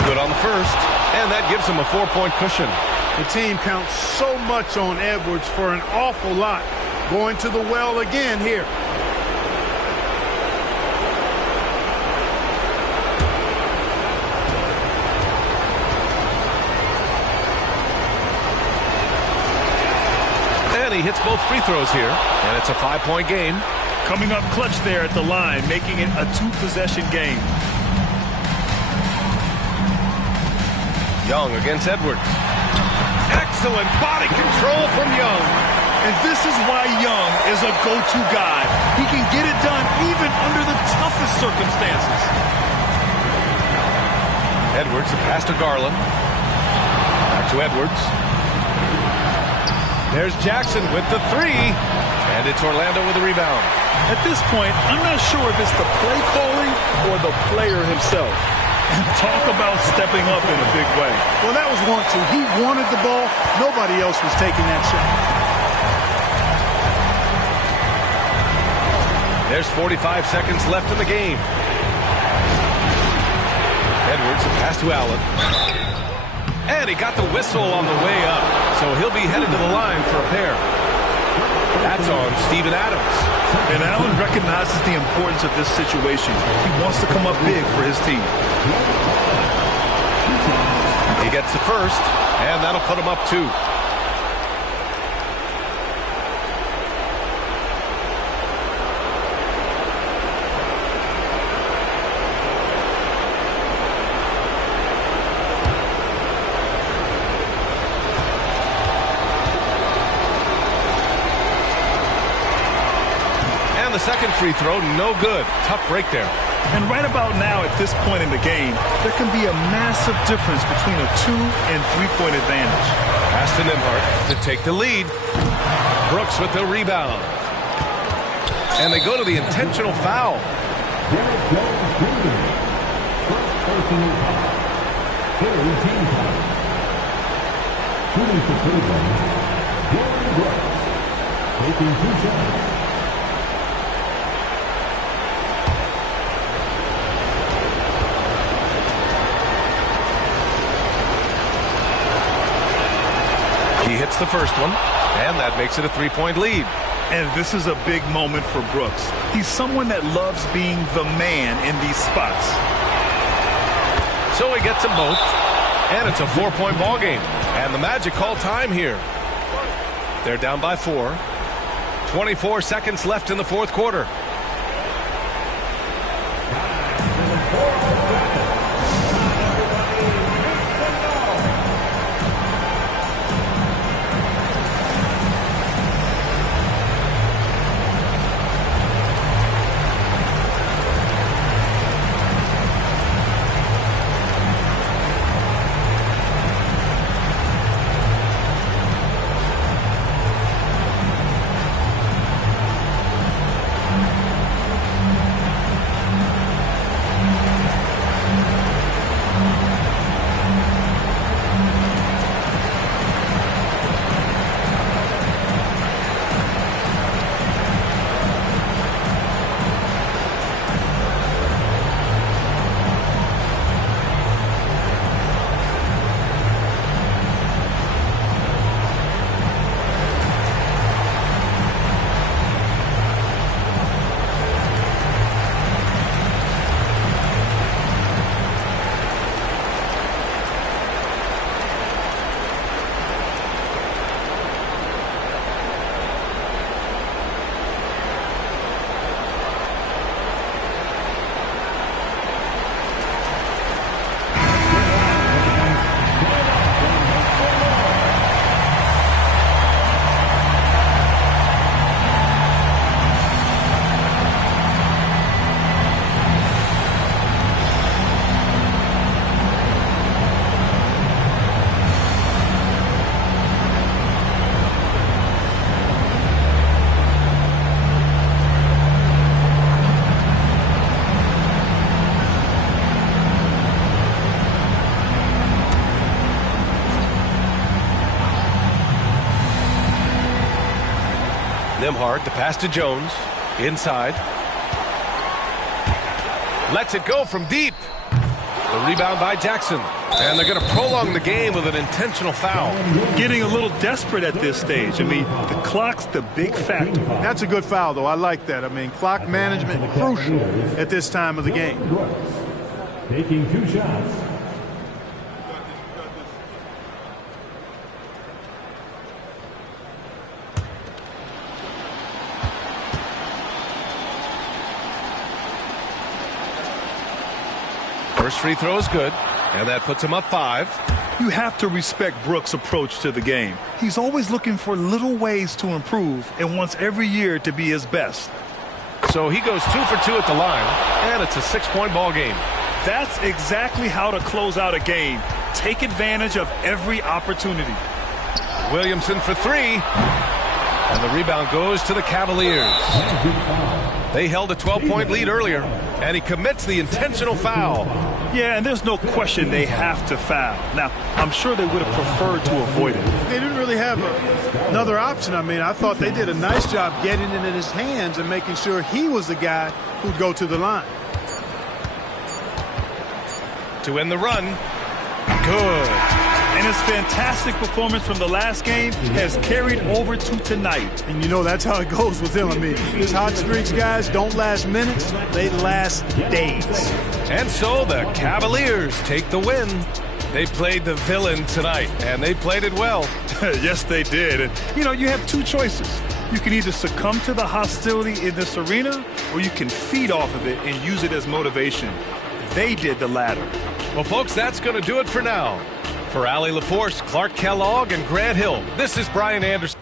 Good on the first, and that gives him a 4-point cushion. The team counts so much on Edwards for an awful lot. Going to the well again here. And he hits both free throws here, and it's a 5-point game. Coming up clutch there at the line, making it a 2-possession game. Young against Edwards. Excellent body control from Young. And this is why Young is a go-to guy. He can get it done even under the toughest circumstances. Edwards, a pass to Garland. Back to Edwards. There's Jackson with the three. And it's Orlando with the rebound. At this point, I'm not sure if it's the play calling or the player himself. And talk about stepping up in a big way. Well, that was want to. He wanted the ball. Nobody else was taking that shot. There's 45 seconds left in the game. Edwards, a pass to Allen. And he got the whistle on the way up. So he'll be headed to the line for a pair. That's on Steven Adams. And Allen recognizes the importance of this situation. He wants to come up big for his team. He gets the first, and that'll put him up 2. And the second free throw, no good. Tough break there. And right about now, at this point in the game, there can be a massive difference between a 2- and 3-point advantage. Pass to Nembhard to take the lead. Brooks with the rebound. And they go to the intentional foul. Taking 2 shots. He hits the first one, and that makes it a 3-point lead. And this is a big moment for Brooks. He's someone that loves being the man in these spots. So he gets them both, and it's a 4-point ball game. And the Magic call time here. They're down by 4. 24 seconds left in the fourth quarter. hard. The pass to Jones. Inside. Lets it go from deep. The rebound by Jackson. And they're going to prolong the game with an intentional foul. Getting a little desperate at this stage. I mean, the clock's the big factor. That's a good foul, though. I like that. I mean, clock management crucial at this time of the game. Taking 2 shots. First free throw is good, and that puts him up 5. You have to respect Brooks' approach to the game. He's always looking for little ways to improve and wants every year to be his best. So he goes 2 for 2 at the line, and it's a 6-point ball game. That's exactly how to close out a game. Take advantage of every opportunity. Williamson for 3, and the rebound goes to the Cavaliers. They held a 12-point lead earlier, and he commits the intentional foul. Yeah, and there's no question they have to foul. Now, I'm sure they would have preferred to avoid it. They didn't really have another option. I mean, I thought they did a nice job getting it in his hands and making sure he was the guy who'd go to the line. To end the run. Good. And his fantastic performance from the last game has carried over to tonight. And you know that's how it goes with him. I mean, his hot streaks, guys, don't last minutes. They last days. And so the Cavaliers take the win. They played the villain tonight, and they played it well. Yes, they did. And, you know, you have 2 choices. You can either succumb to the hostility in this arena, or you can feed off of it and use it as motivation. They did the latter. Well, folks, that's going to do it for now. For Allie LaForce, Clark Kellogg, and Grant Hill, this is Brian Anderson.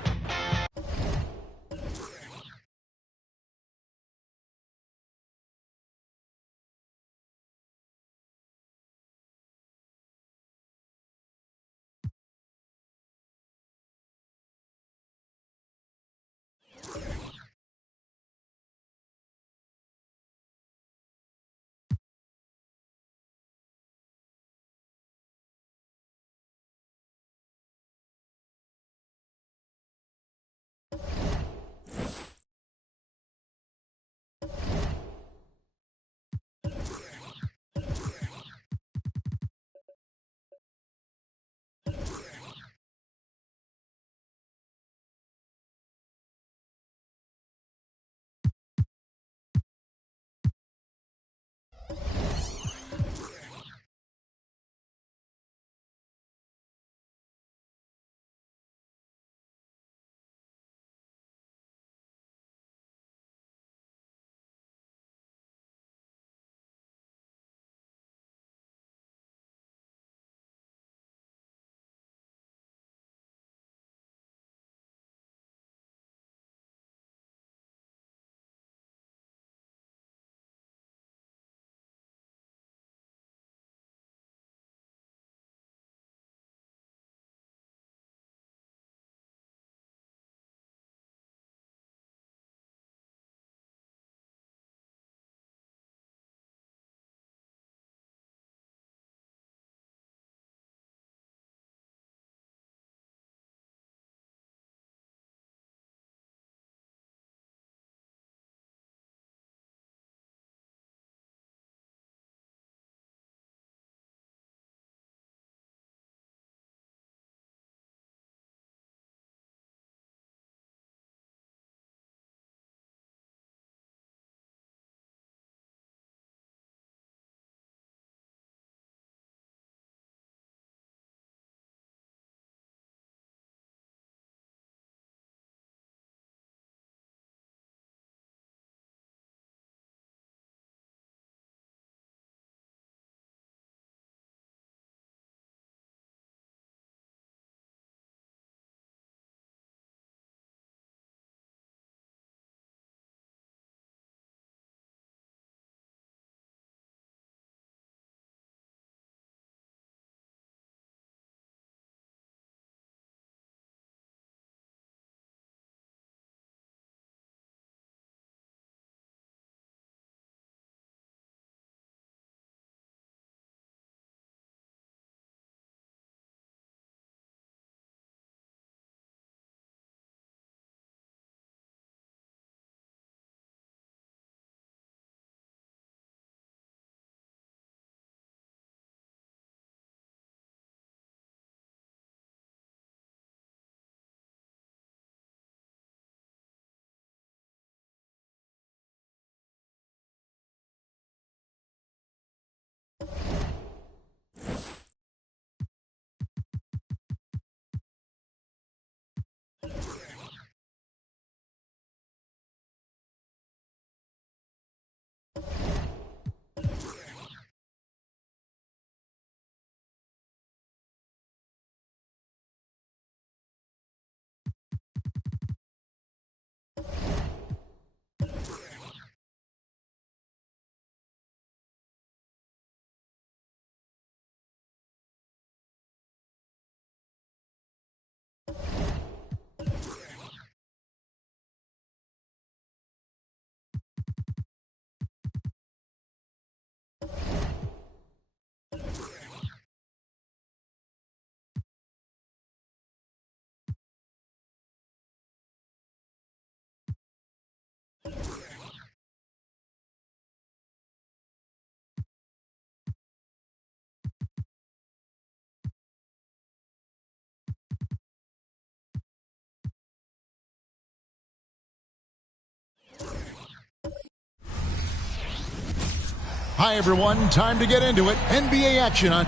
Hi, everyone. Time to get into it. NBA action on,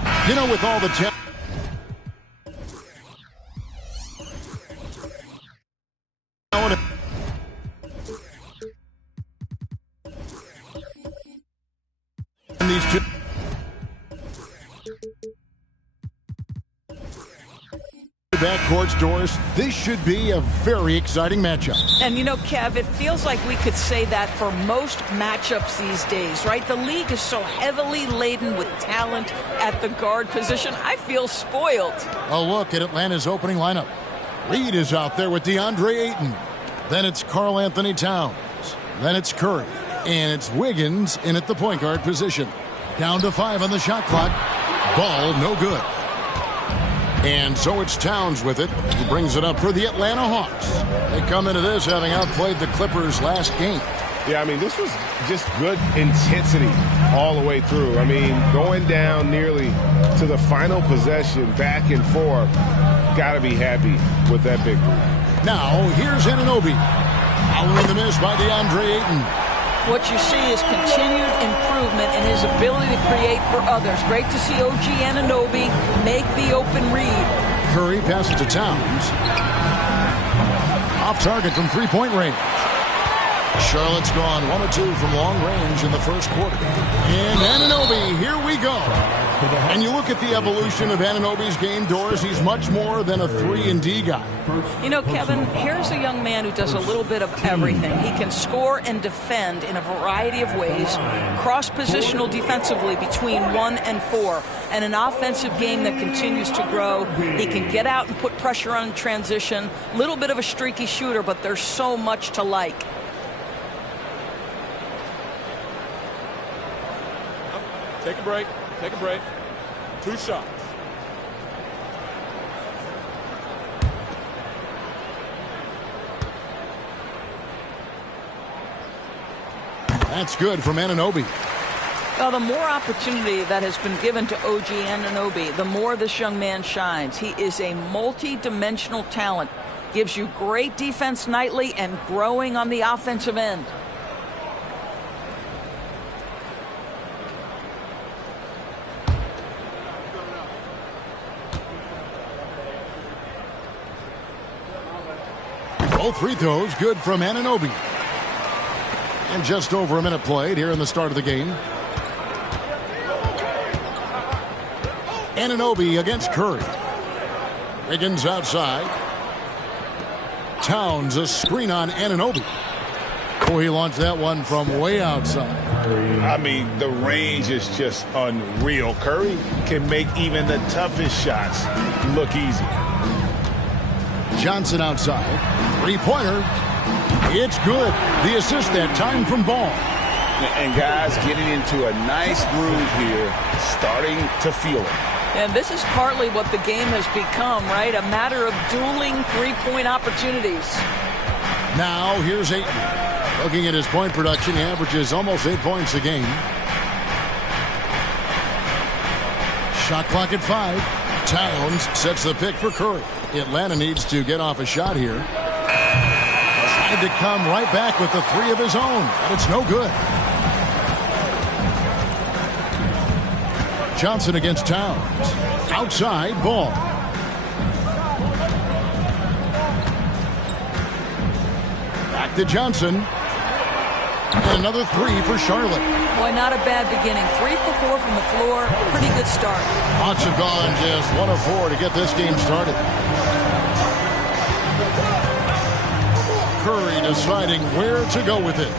with all the talent. These two backcourts, Doris. This should be a very exciting matchup. And Kev, it feels like we could say that for most matchups these days, right? The league is so heavily laden with talent at the guard position. I feel spoiled. A look at Atlanta's opening lineup. Reed is out there with DeAndre Ayton. Then it's Karl Anthony Towns. Then it's Curry. And it's Wiggins in at the point guard position. Down to 5 on the shot clock. Ball no good. And so it's Towns with it. He brings it up for the Atlanta Hawks. They come into this having outplayed the Clippers last game. Yeah, I mean, this was just good intensity all the way through. I mean, going down nearly to the final possession, back and forth. Got to be happy with that victory. Now, here's Anunoby. Following the miss by DeAndre Ayton. What you see is continued improvement in his ability to create for others. Great to see OG Anunoby make the open read. Curry passes to Towns. Off target from three-point range. Charlotte's gone 1 of 2 from long range in the first quarter. And Anunoby, here we go. And you look at the evolution of Anunoby's game, Doris, he's much more than a 3-and-D guy. Kevin, here's a young man who does a little bit of everything. He can score and defend in a variety of ways, cross-positional defensively between 1 and 4, and an offensive game that continues to grow. He can get out and put pressure on transition, little bit of a streaky shooter, but there's so much to like. Take a break. Take a break. 2 shots. That's good from Anunoby. Well, the more opportunity that has been given to OG Anunoby, the more this young man shines. He is a multi-dimensional talent. Gives you great defense nightly and growing on the offensive end. Both free throws good from Anunoby. And just over a minute played here in the start of the game. Anunoby against Curry. Wiggins outside. Towns a screen on Anunoby. Oh, he launched that one from way outside. I mean, the range is just unreal. Curry can make even the toughest shots look easy. Johnson outside. Three-pointer. It's good. The assist that time from Ball. And guys getting into a nice groove here, starting to feel it. And this is partly what the game has become, right? A matter of dueling three-point opportunities. Now here's Ayton. Looking at his point production, he averages almost 8 points a game. Shot clock at 5. Towns sets the pick for Curry. Atlanta needs to get off a shot here. Tried to come right back with the 3 of his own, but it's no good. Johnson against Towns. Outside, Ball. Back to Johnson. And another 3 for Charlotte. Boy, not a bad beginning. 3 for 4 from the floor. Pretty good start. Hawks have gone just 1 of 4 to get this game started. Curry deciding where to go with it.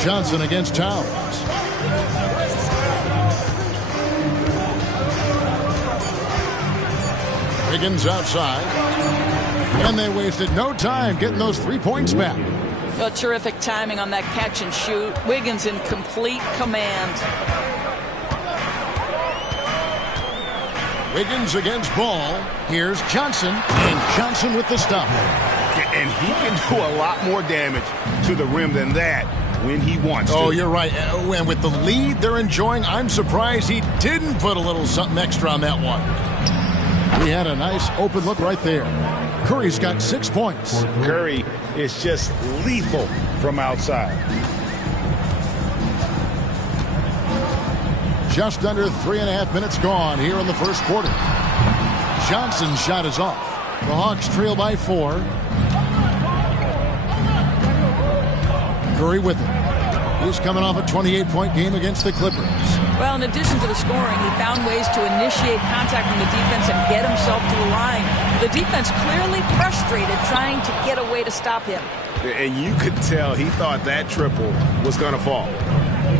Johnson against Towns. Wiggins outside. And they wasted no time getting those 3 points back. Oh, terrific timing on that catch and shoot. Wiggins in complete command. Wiggins against Ball. Here's Johnson. And Johnson with the stop. And he can do a lot more damage to the rim than that when he wants to. Oh, you're right. And with the lead they're enjoying, I'm surprised he didn't put a little something extra on that one. He had a nice open look right there. Curry's got 6 points. Curry is just lethal from outside. Just under 3.5 minutes gone here in the first quarter. Johnson's shot is off. The Hawks trail by 4. Curry with it. He's coming off a 28-point game against the Clippers. Well, in addition to the scoring, he found ways to initiate contact from the defense and get himself to the line. The defense clearly frustrated trying to get a way to stop him. And you could tell he thought that triple was going to fall.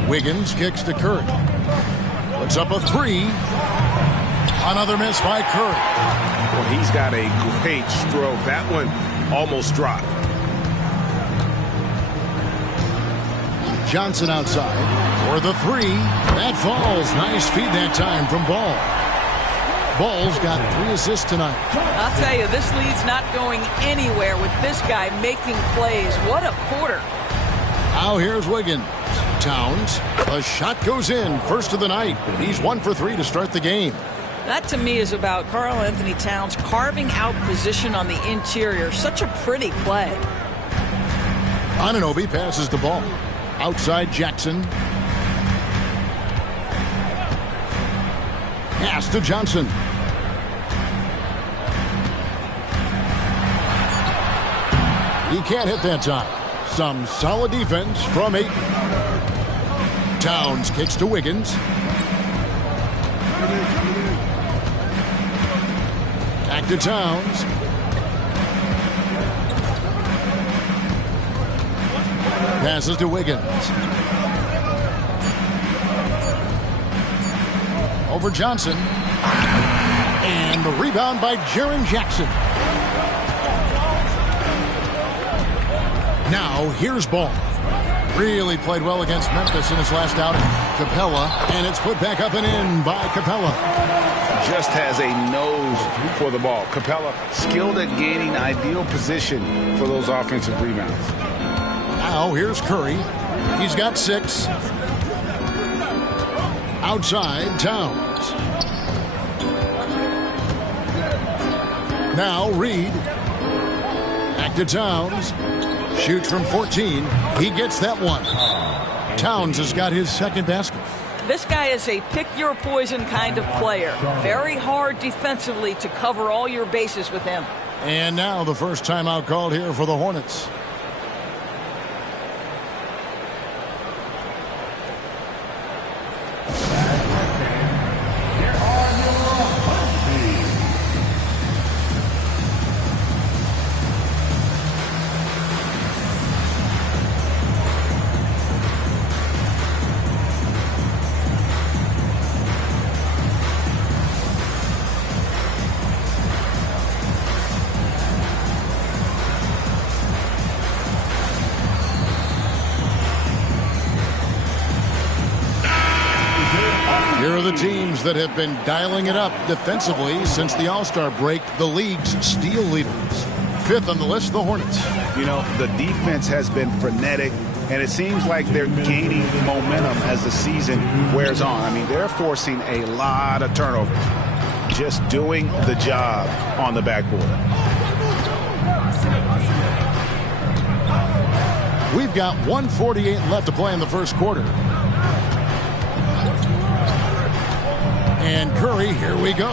Wiggins kicks to Curry. Puts up a 3. Another miss by Curry. Well, he's got a great stroke. That one almost dropped. Johnson outside for the 3. That falls. Nice feed that time from Ball. Ball's got 3 assists tonight. I'll tell you, this lead's not going anywhere with this guy making plays. What a quarter. Now here's Wiggins. Towns. A shot goes in. First of the night. He's 1 for 3 to start the game. That to me is about Karl-Anthony Towns carving out position on the interior. Such a pretty play. Anunoby passes the ball. Outside Jackson. Pass to Johnson. He can't hit that time. Some solid defense from 8. Towns kicks to Wiggins. Back to Towns. Passes to Wiggins. Over Johnson. And the rebound by Jaren Jackson. Now here's Ball. Really played well against Memphis in his last outing. Capella, and it's put back up and in by Capella. Just has a nose for the ball. Capella skilled at gaining ideal position for those offensive rebounds. Now here's Curry. He's got 6. Outside Towns. Now Reed. Back to Towns. Shoots from 14. He gets that one. Towns has got his second basket. This guy is a pick-your-poison kind of player. Very hard defensively to cover all your bases with him. And now the first timeout called here for the Hornets. Here are the teams that have been dialing it up defensively since the All-Star break, the league's steal leaders. 5th on the list, the Hornets. You know, the defense has been frenetic, and it seems like they're gaining momentum as the season wears on. I mean, they're forcing a lot of turnover, just doing the job on the backboard. We've got 1:48 left to play in the first quarter. And Curry, here we go.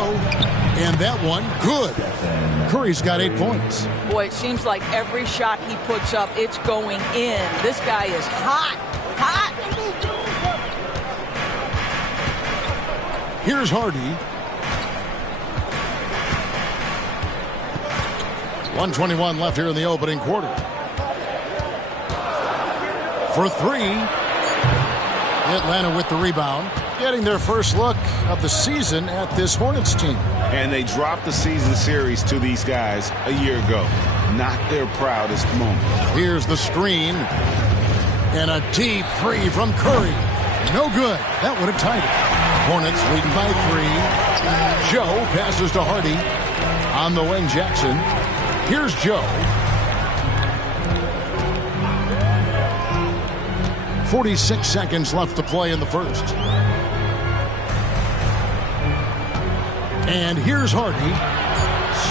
And that one, good. Curry's got 8 points. Boy, it seems like every shot he puts up, it's going in. This guy is hot. Hot. Here's Hardy. 1:21 left here in the opening quarter. For 3. Atlanta with the rebound. Getting their first look of the season at this Hornets team. And they dropped the season series to these guys a year ago. Not their proudest moment. Here's the screen. And a deep 3 from Curry. No good. That would have tied it. Hornets leading by 3. Joe passes to Hardy. On the wing, Jackson. Here's Joe. 46 seconds left to play in the first. And here's Hardy.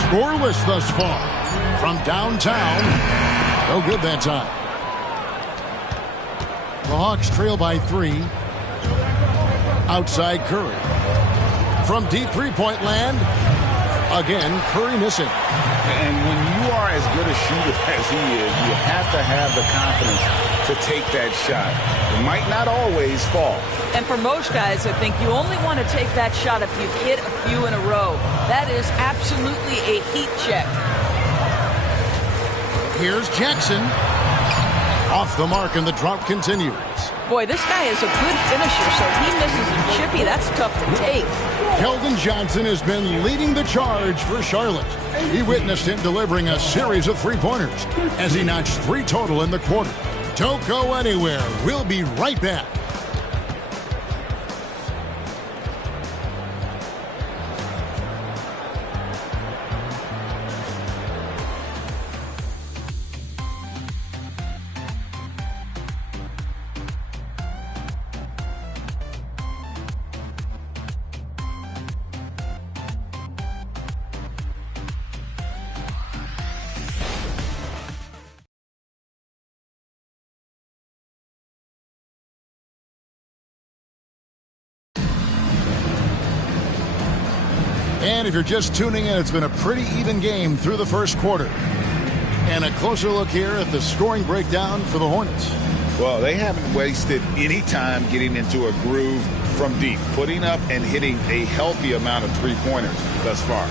Scoreless thus far. From downtown. No good that time. The Hawks trail by 3. Outside Curry. From deep three-point land, again, Curry missing. And when you are as good a shooter as he is, you have to have the confidence to take that shot. It might not always fall. And for most guys, I think you only want to take that shot if you've hit a few in a row. That is absolutely a heat check. Here's Jackson. Off the mark, and the drought continues. Boy, this guy is a good finisher, so he misses a chippy. That's tough to take. Keldon Johnson has been leading the charge for Charlotte. He witnessed him delivering a series of three-pointers as he notched 3 total in the quarter. Don't go anywhere. We'll be right back. And if you're just tuning in, it's been a pretty even game through the first quarter. And a closer look here at the scoring breakdown for the Hornets. Well, they haven't wasted any time getting into a groove from deep, putting up and hitting a healthy amount of three-pointers thus far.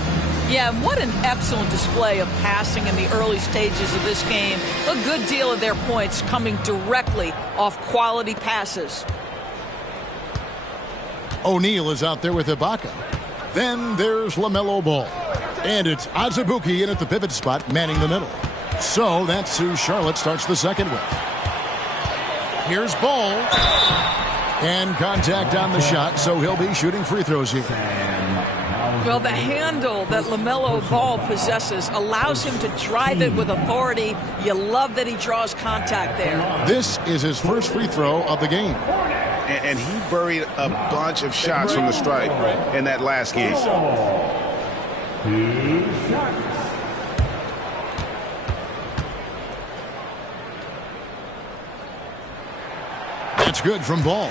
Yeah, and what an excellent display of passing in the early stages of this game. A good deal of their points coming directly off quality passes. O'Neal is out there with Ibaka. Then there's LaMelo Ball. And it's Azubuike in at the pivot spot, manning the middle. So that's who Charlotte starts the second with. Here's Ball. And contact on the shot, so he'll be shooting free throws here. Well, the handle that LaMelo Ball possesses allows him to drive it with authority. You love that he draws contact there. This is his first free throw of the game. And he buried a bunch of shots from the stripe in that last game. That's good from Ball.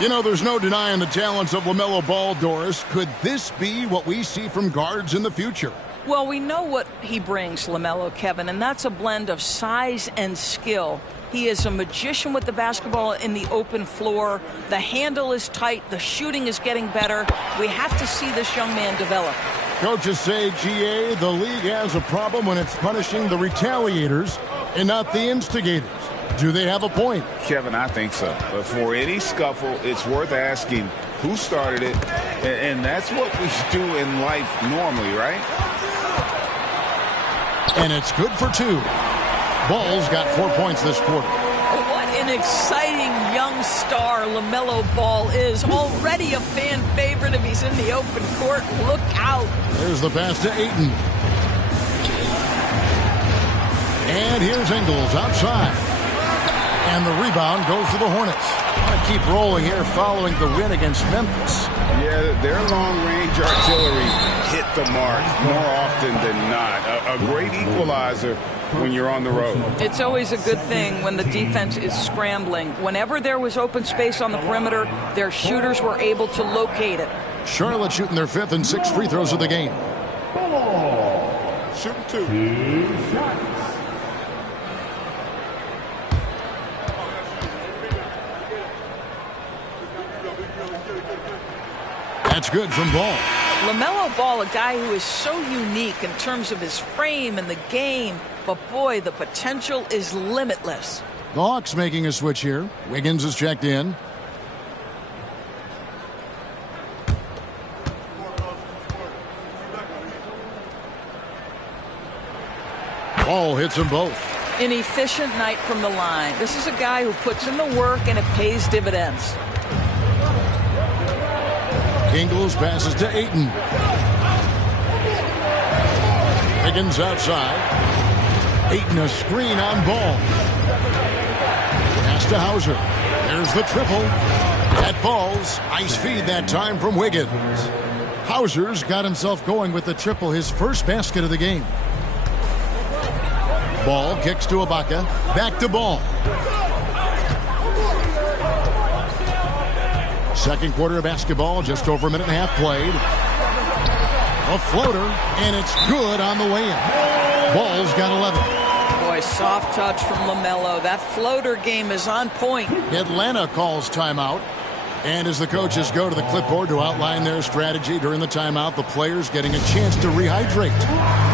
You know, there's no denying the talents of LaMelo Ball, Doris. Could this be what we see from guards in the future? Well, we know what he brings, LaMelo, Kevin, and that's a blend of size and skill. He is a magician with the basketball in the open floor. The handle is tight. The shooting is getting better. We have to see this young man develop. Coaches say, GA, the league has a problem when it's punishing the retaliators and not the instigators. Do they have a point? Kevin, I think so. But for any scuffle, it's worth asking who started it. And that's what we do in life normally, right? And it's good for 2. Ball's got 4 points this quarter. What an exciting young star LaMelo Ball is. Already a fan favorite if he's in the open court. Look out. There's the pass to Ayton. And here's Ingles outside. And the rebound goes to the Hornets. Want to keep rolling here following the win against Memphis. Yeah, their long-range artillery hit the mark more often than not. A great equalizer when you're on the road. It's always a good thing when the defense is scrambling. Whenever there was open space on the perimeter, their shooters were able to locate it. Charlotte shooting their 5th and 6th free throws of the game. Shooting 2. That's good from Ball. LaMelo Ball, a guy who is so unique in terms of his frame and the game, but boy, the potential is limitless. The Hawks making a switch here. Wiggins is checked in. Ball hits them both. An efficient night from the line. This is a guy who puts in the work and it pays dividends. Ingles passes to Ayton. Wiggins outside. Ayton a screen on Ball. Pass to Hauser. There's the triple. That falls. Nice feed that time from Wiggins. Hauser's got himself going with the triple, his first basket of the game. Ball kicks to Ibaka. Back to Ball. Second quarter of basketball, just over a minute and a half played. A floater, and it's good on the way in. Ball's got 11. Boy, soft touch from LaMelo. That floater game is on point. Atlanta calls timeout. And as the coaches go to the clipboard to outline their strategy during the timeout, the players getting a chance to rehydrate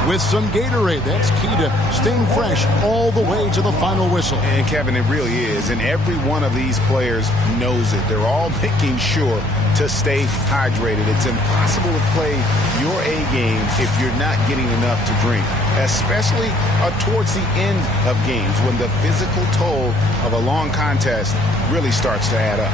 with some Gatorade. That's key to staying fresh all the way to the final whistle. And Kevin, it really is. And every one of these players knows it. They're all making sure to stay hydrated. It's impossible to play your A game if you're not getting enough to drink, especially towards the end of games when the physical toll of a long contest really starts to add up.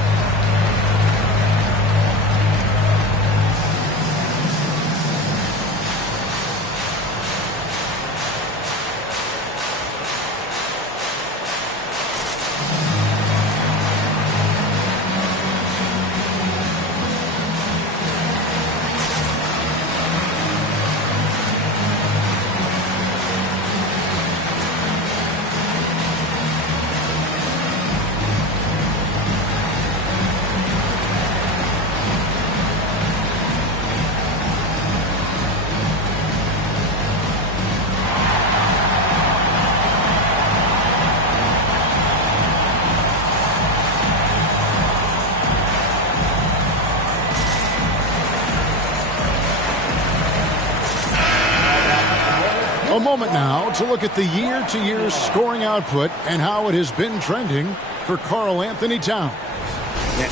A moment now to look at the year-to-year scoring output and how it has been trending for Karl Anthony Towns.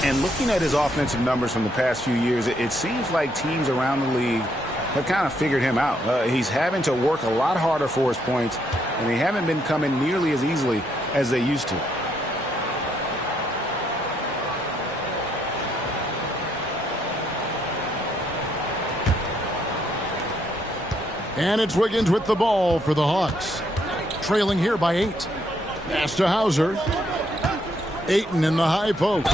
And looking at his offensive numbers from the past few years, it seems like teams around the league have kind of figured him out. He's having to work a lot harder for his points, and they haven't been coming nearly as easily as they used to. And it's Wiggins with the ball for the Hawks. Trailing here by 8. Pass to Hauser. Ayton in the high post.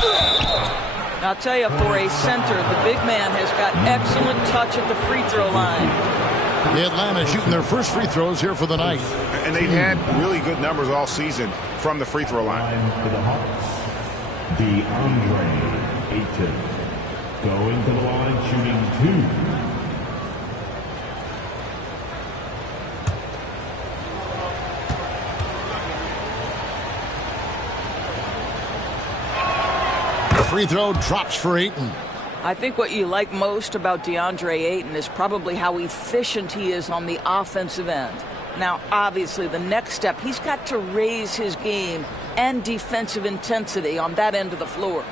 I'll tell you, for a center, the big man has got excellent touch at the free throw line. Atlanta shooting their first free throws here for the night. And they've had really good numbers all season from the free throw line. For the Hawks, DeAndre Ayton. Going to the line, shooting 2. Free throw drops for Ayton. I think what you like most about DeAndre Ayton is probably how efficient he is on the offensive end. Now, obviously, the next step, he's got to raise his game and defensive intensity on that end of the floor.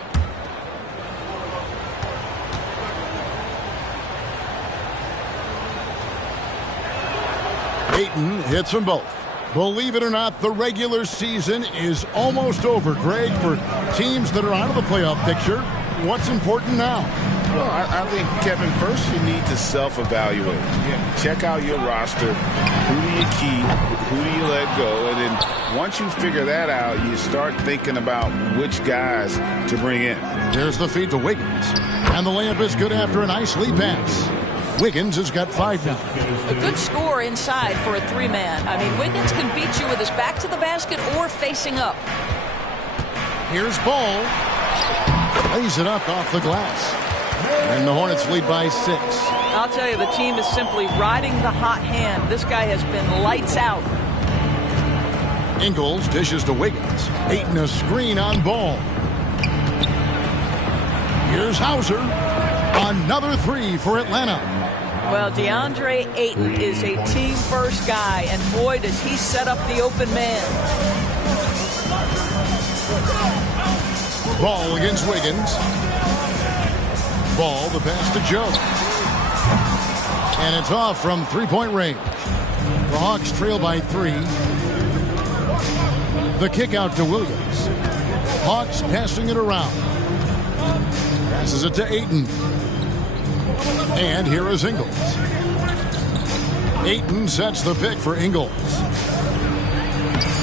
Ayton hits them both. Believe it or not, the regular season is almost over, Greg. For teams that are out of the playoff picture, what's important now? Well, I think, Kevin, first you need to self-evaluate. Check out your roster. Who do you keep? Who do you let go? And then once you figure that out, you start thinking about which guys to bring in. There's the feed to Wiggins. And the layup is good after a nice lead pass. Wiggins has got 5 now. A good score inside for a 3-man. I mean, Wiggins can beat you with his back to the basket or facing up. Here's Ball. Lays it up off the glass. And the Hornets lead by 6. I'll tell you, the team is simply riding the hot hand. This guy has been lights out. Ingles dishes to Wiggins. Ayton a screen on Ball. Here's Hauser. Another 3 for Atlanta. Well, DeAndre Ayton is a team-first guy, and boy, does he set up the open man. Ball against Wiggins. Ball, the pass to Joe. And it's off from three-point range. The Hawks trail by 3. The kick out to Williams. Hawks passing it around. Passes it to Ayton. And here is Ingles. Ayton sets the pick for Ingles.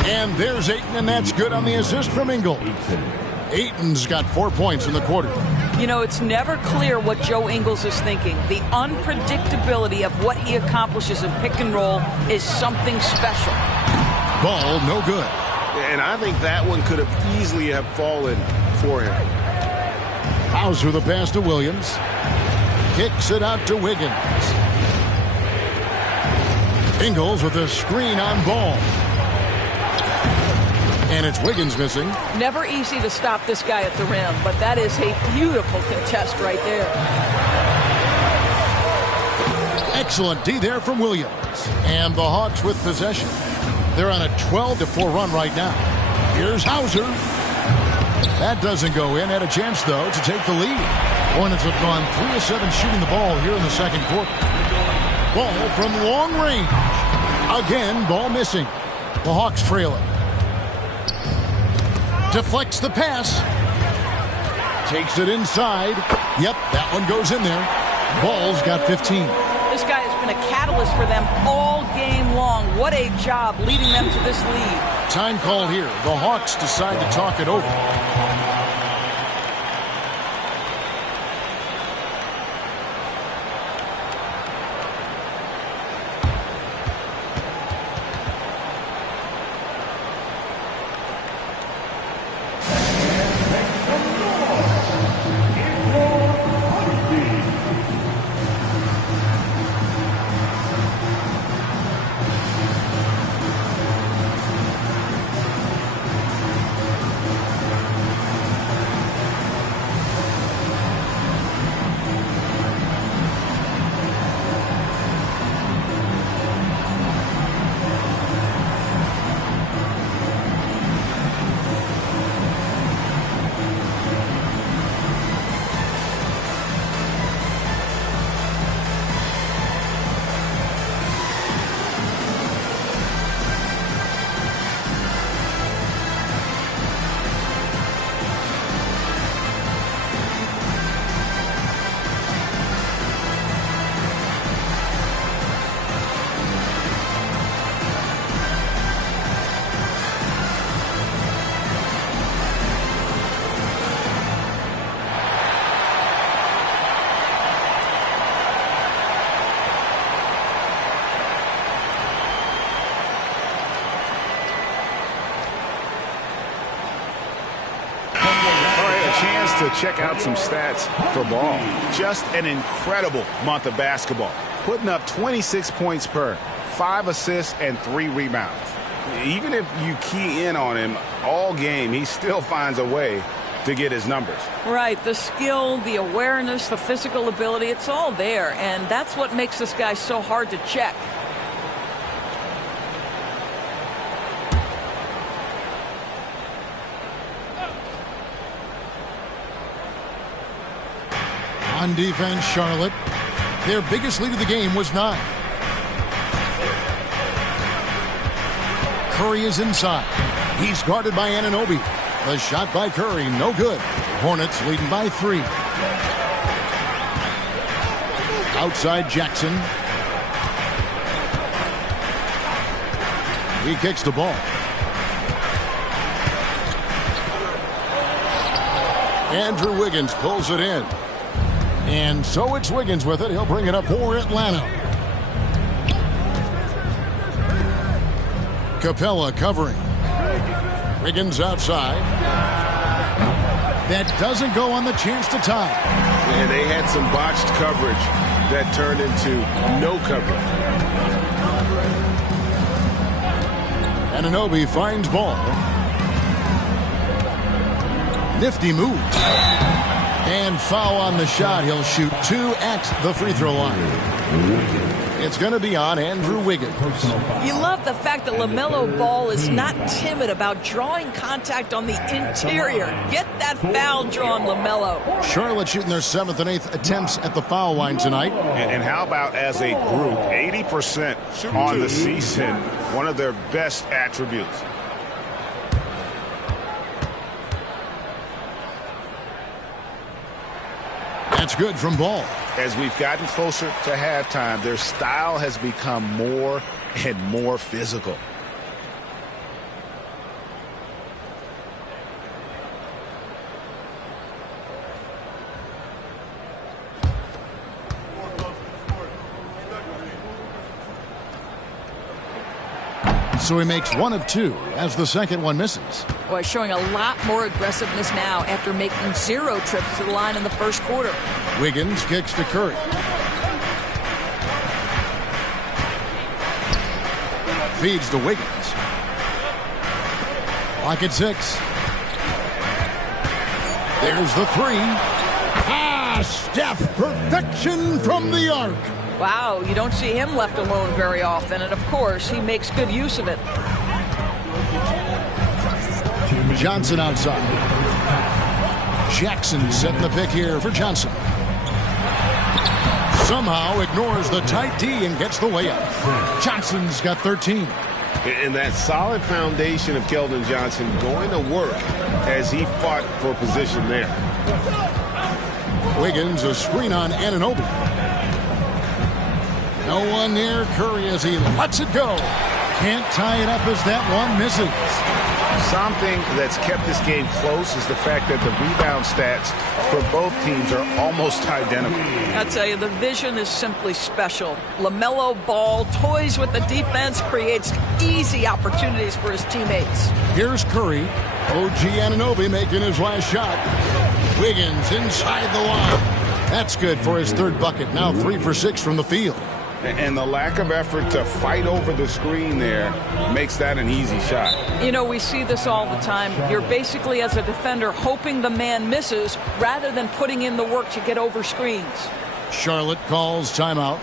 And there's Ayton, and that's good on the assist from Ingles. Ayton's got 4 points in the quarter. You know, it's never clear what Joe Ingles is thinking. The unpredictability of what he accomplishes in pick and roll is something special. Ball, no good. And I think that one could have easily have fallen for him. Hauser the pass to Williams. Kicks it out to Wiggins. Ingles with a screen on Ball. And it's Wiggins missing. Never easy to stop this guy at the rim, but that is a beautiful contest right there. Excellent D there from Williams. And the Hawks with possession. They're on a 12-4 run right now. Here's Hauser. That doesn't go in. Had a chance, though, to take the lead. Hornets have gone 3 of 7 shooting the ball here in the second quarter. Ball from long range. Again, ball missing. The Hawks trail it. Deflects the pass. Takes it inside. Yep, that one goes in there. Ball's got 15. This guy has been a catalyst for them all game long. What a job leading them to this lead. Time call here. The Hawks decide to talk it over. To check out some stats for Ball. Just an incredible month of basketball. Putting up 26 points per, 5 assists, and 3 rebounds. Even if you key in on him all game, he still finds a way to get his numbers. Right. The skill, the awareness, the physical ability, it's all there. And that's what makes this guy so hard to check. On defense, Charlotte. Their biggest lead of the game was 9. Curry is inside. He's guarded by Anunoby. The shot by Curry, no good. Hornets leading by 3. Outside Jackson. He kicks the ball. Andrew Wiggins pulls it in. And so it's Wiggins with it. He'll bring it up for Atlanta. Capella covering. Wiggins outside. That doesn't go on the chance to tie. And they had some botched coverage that turned into no coverage. Anunoby finds Ball. Nifty move. And foul on the shot. He'll shoot 2 at the free throw line. It's going to be on Andrew Wiggins. You love the fact that LaMelo Ball is not timid about drawing contact on the interior. Get that foul drawn, LaMelo. Charlotte shooting their 7th and 8th attempts at the foul line tonight. And how about as a group, 80% on the season, one of their best attributes. That's good from Ball. As we've gotten closer to halftime, their style has become more and more physical. So he makes 1 of 2 as the second one misses. Boy, showing a lot more aggressiveness now after making 0 trips to the line in the first quarter. Wiggins kicks to Curry. Feeds to Wiggins. Clock at 6. There's the 3. Steph, perfection from the arc. Wow, you don't see him left alone very often, and of course, he makes good use of it. Johnson outside. Jackson setting the pick here for Johnson. Somehow ignores the tight D and gets the layup. Johnson's got 13. And that solid foundation of Keldon Johnson going to work as he fought for position there. Wiggins, a screen on Anunoby. No one near Curry as he lets it go. Can't tie it up as that one misses. Something that's kept this game close is the fact that the rebound stats for both teams are almost identical. I tell you, the vision is simply special. LaMelo Ball toys with the defense, creates easy opportunities for his teammates. Here's Curry. OG Anunoby making his last shot. Wiggins inside the line. That's good for his third bucket. Now 3 for 6 from the field. And the lack of effort to fight over the screen there makes that an easy shot. You know, we see this all the time. You're basically, as a defender, hoping the man misses rather than putting in the work to get over screens. Charlotte calls timeout.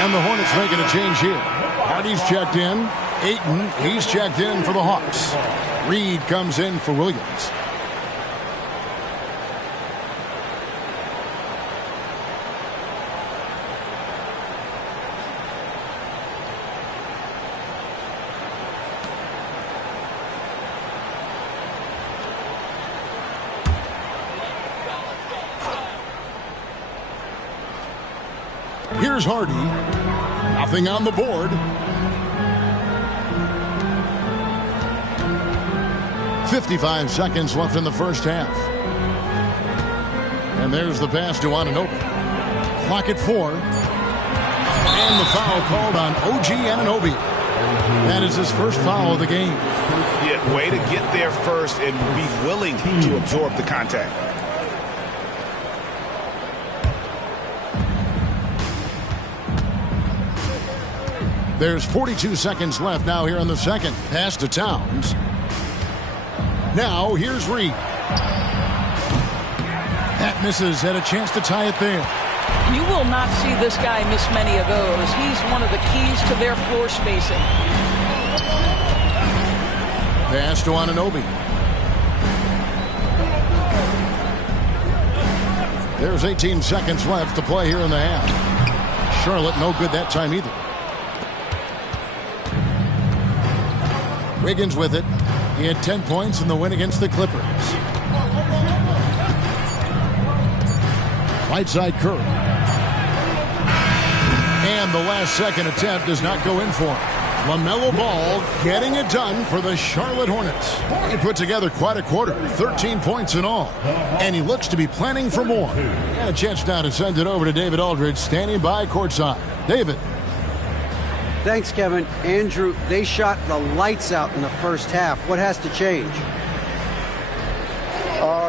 And the Hornets making a change here. Hardy's checked in. Ayton, he's checked in for the Hawks. Reed comes in for Williams. Here's Hardy. Nothing on the board. 55 seconds left in the first half. And there's the pass to Anunoby. Clock at 4. And the foul called on OG Anunoby. That is his first foul of the game. Yeah, way to get there first and be willing to absorb the contact. There's 42 seconds left now here in the second. Pass to Towns. Now here's Reed. That misses. Had a chance to tie it there. You will not see this guy miss many of those. He's one of the keys to their floor spacing. Pass to Anunoby. There's 18 seconds left to play here in the half. Charlotte no good that time either. Wiggins with it. He had 10 points in the win against the Clippers. Right side Curry. And the last second attempt does not go in for him. LaMelo Ball getting it done for the Charlotte Hornets. He put together quite a quarter, 13 points in all, and he looks to be planning for more. And a chance now to send it over to David Aldridge, standing by courtside. David. Thanks, Kevin. Andrew, they shot the lights out in the first half. What has to change?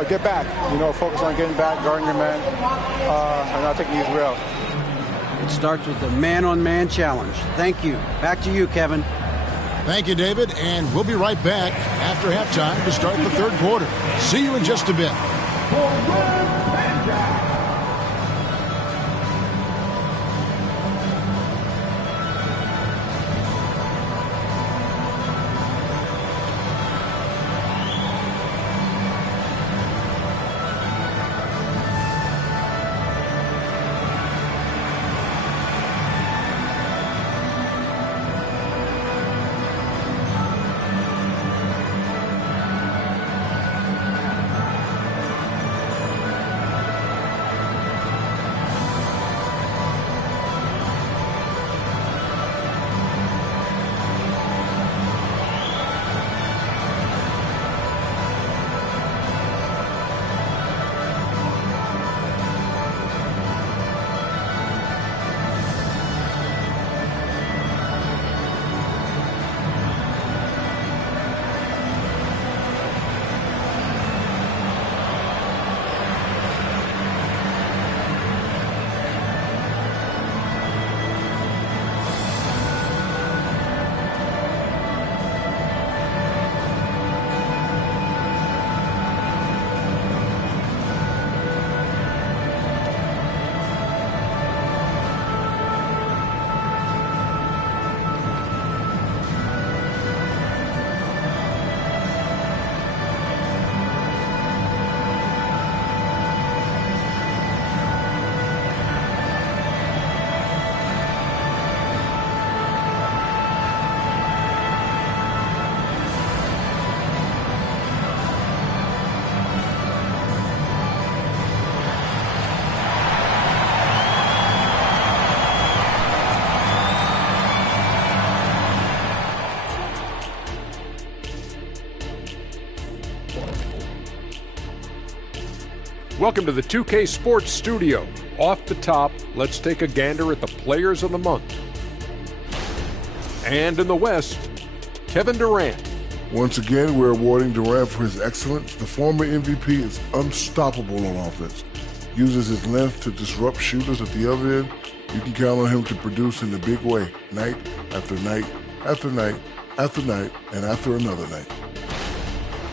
Get back. Focus on getting back, guarding your men, and not taking these real. It starts with the man-on-man challenge. Thank you. Back to you, Kevin. Thank you, David, and we'll be right back after halftime to start the third quarter. See you in just a bit. Welcome to the 2K Sports Studio. Off the top, let's take a gander at the Players of the Month. And in the West, Kevin Durant. Once again, we're awarding Durant for his excellence. The former MVP is unstoppable on offense. Uses his length to disrupt shooters at the other end. You can count on him to produce in a big way, night after night after night after night and after another night.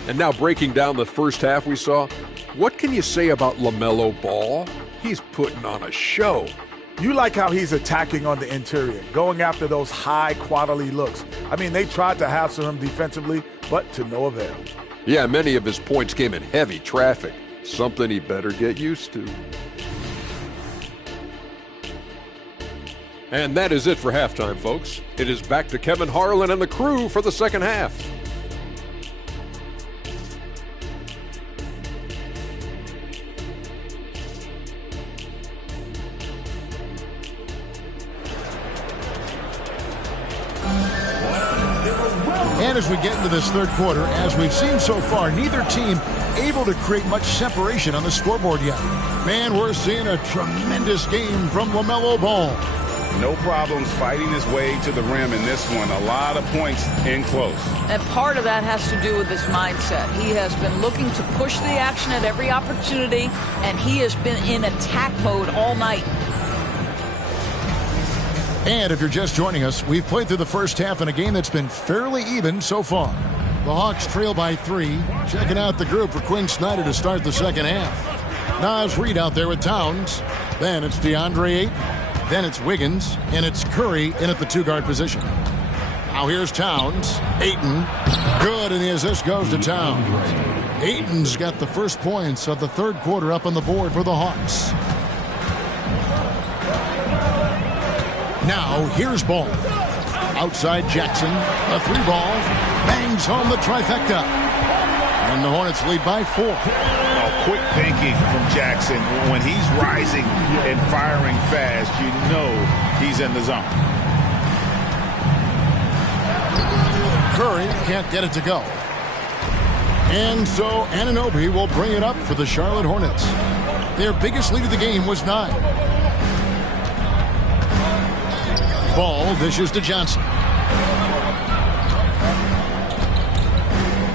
And now breaking down the first half we saw, what can you say about LaMelo Ball? He's putting on a show. You like how he's attacking on the interior, going after those high-quality looks. I mean, they tried to hassle him defensively, but to no avail. Yeah, many of his points came in heavy traffic, something he better get used to. And that is it for halftime, folks. It is back to Kevin Harlan and the crew for the second half. And as we get into this third quarter, as we've seen so far, neither team able to create much separation on the scoreboard yet. Man, we're seeing a tremendous game from LaMelo Ball. No problems fighting his way to the rim in this one. A lot of points in close. And part of that has to do with his mindset. He has been looking to push the action at every opportunity, and he has been in attack mode all night. And if you're just joining us, we've played through the first half in a game that's been fairly even so far. The Hawks trail by 3. Checking out the group for Quinn Snyder to start the second half. Nas Reed out there with Towns. Then it's DeAndre Ayton. Then it's Wiggins. And it's Curry in at the 2-guard position. Now here's Towns. Ayton. Good, and the assist goes to Towns. Ayton's got the first points of the third quarter up on the board for the Hawks. Now, here's Ball. Outside Jackson. A 3-ball. Bangs home the trifecta. And the Hornets lead by 4. Oh, quick thinking from Jackson. When he's rising and firing fast, you know he's in the zone. Curry can't get it to go. And so Anunoby will bring it up for the Charlotte Hornets. Their biggest lead of the game was 9. Ball dishes to Johnson.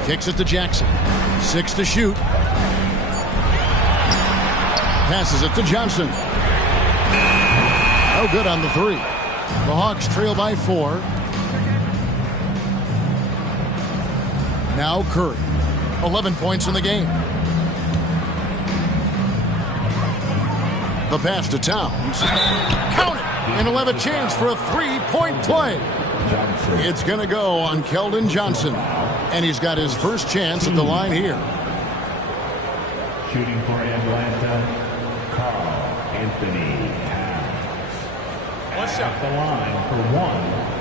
Kicks it to Jackson. 6 to shoot. Passes it to Johnson. No good on the 3. The Hawks trail by 4. Now Curry. 11 points in the game. The pass to Towns. Count it! And he'll have a chance for a 3-point play. It's going to go on Keldon Johnson. And he's got his first chance at the line here. Shooting for Atlanta, Carl Anthony Towns. What's up? The line for 1.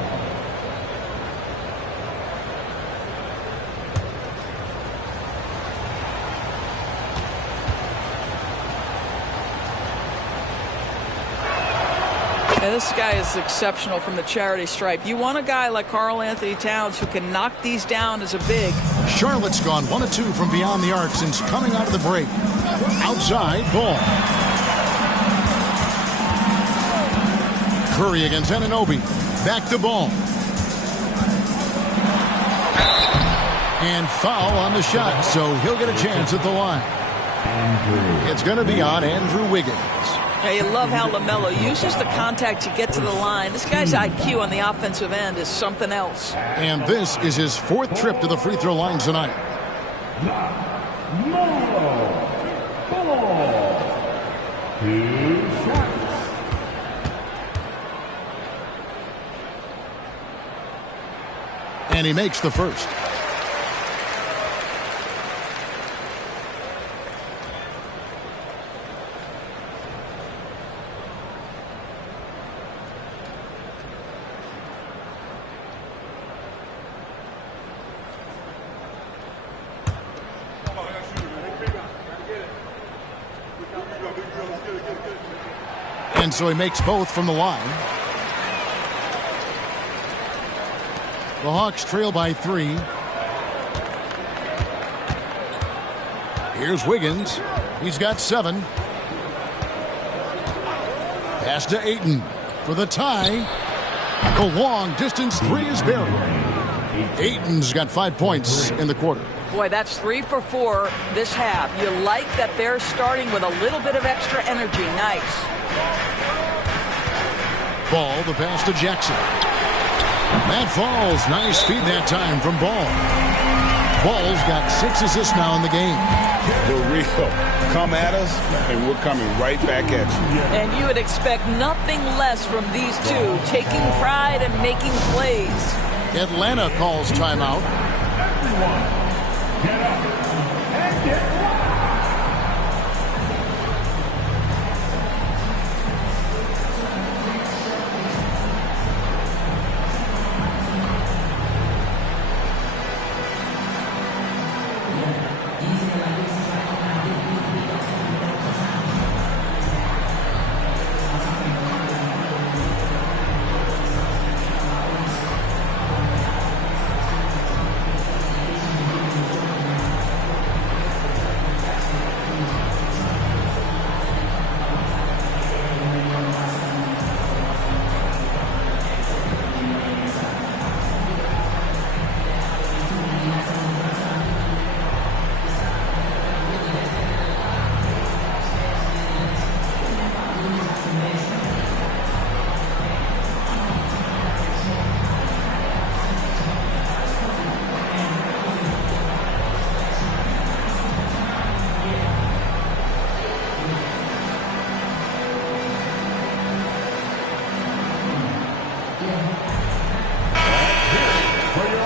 Yeah, this guy is exceptional from the charity stripe. You want a guy like Karl Anthony Towns who can knock these down as a big. Charlotte's gone 1 of 2 from beyond the arc since coming out of the break. Outside ball. Curry against Anunoby. Back to ball. And foul on the shot, so he'll get a chance at the line. It's going to be on Andrew Wiggins. Hey, you love how LaMelo uses the contact to get to the line. This guy's IQ on the offensive end is something else. And this is his 4th trip to the free throw line tonight. And he makes the first. And so he makes both from the line. The Hawks trail by 3. Here's Wiggins. He's got 7. Pass to Ayton for the tie. The long distance 3 is buried. Ayton's got 5 points in the quarter. Boy, that's 3 for 4 this half. You like that they're starting with a little bit of extra energy. Nice. Ball, the pass to Jackson. That falls. Nice feed that time from Ball. Ball's got 6 assists now in the game. The real. Come at us, and we're coming right back at you. And you would expect nothing less from these two, taking pride and making plays. Atlanta calls timeout. Everyone, get up and get right.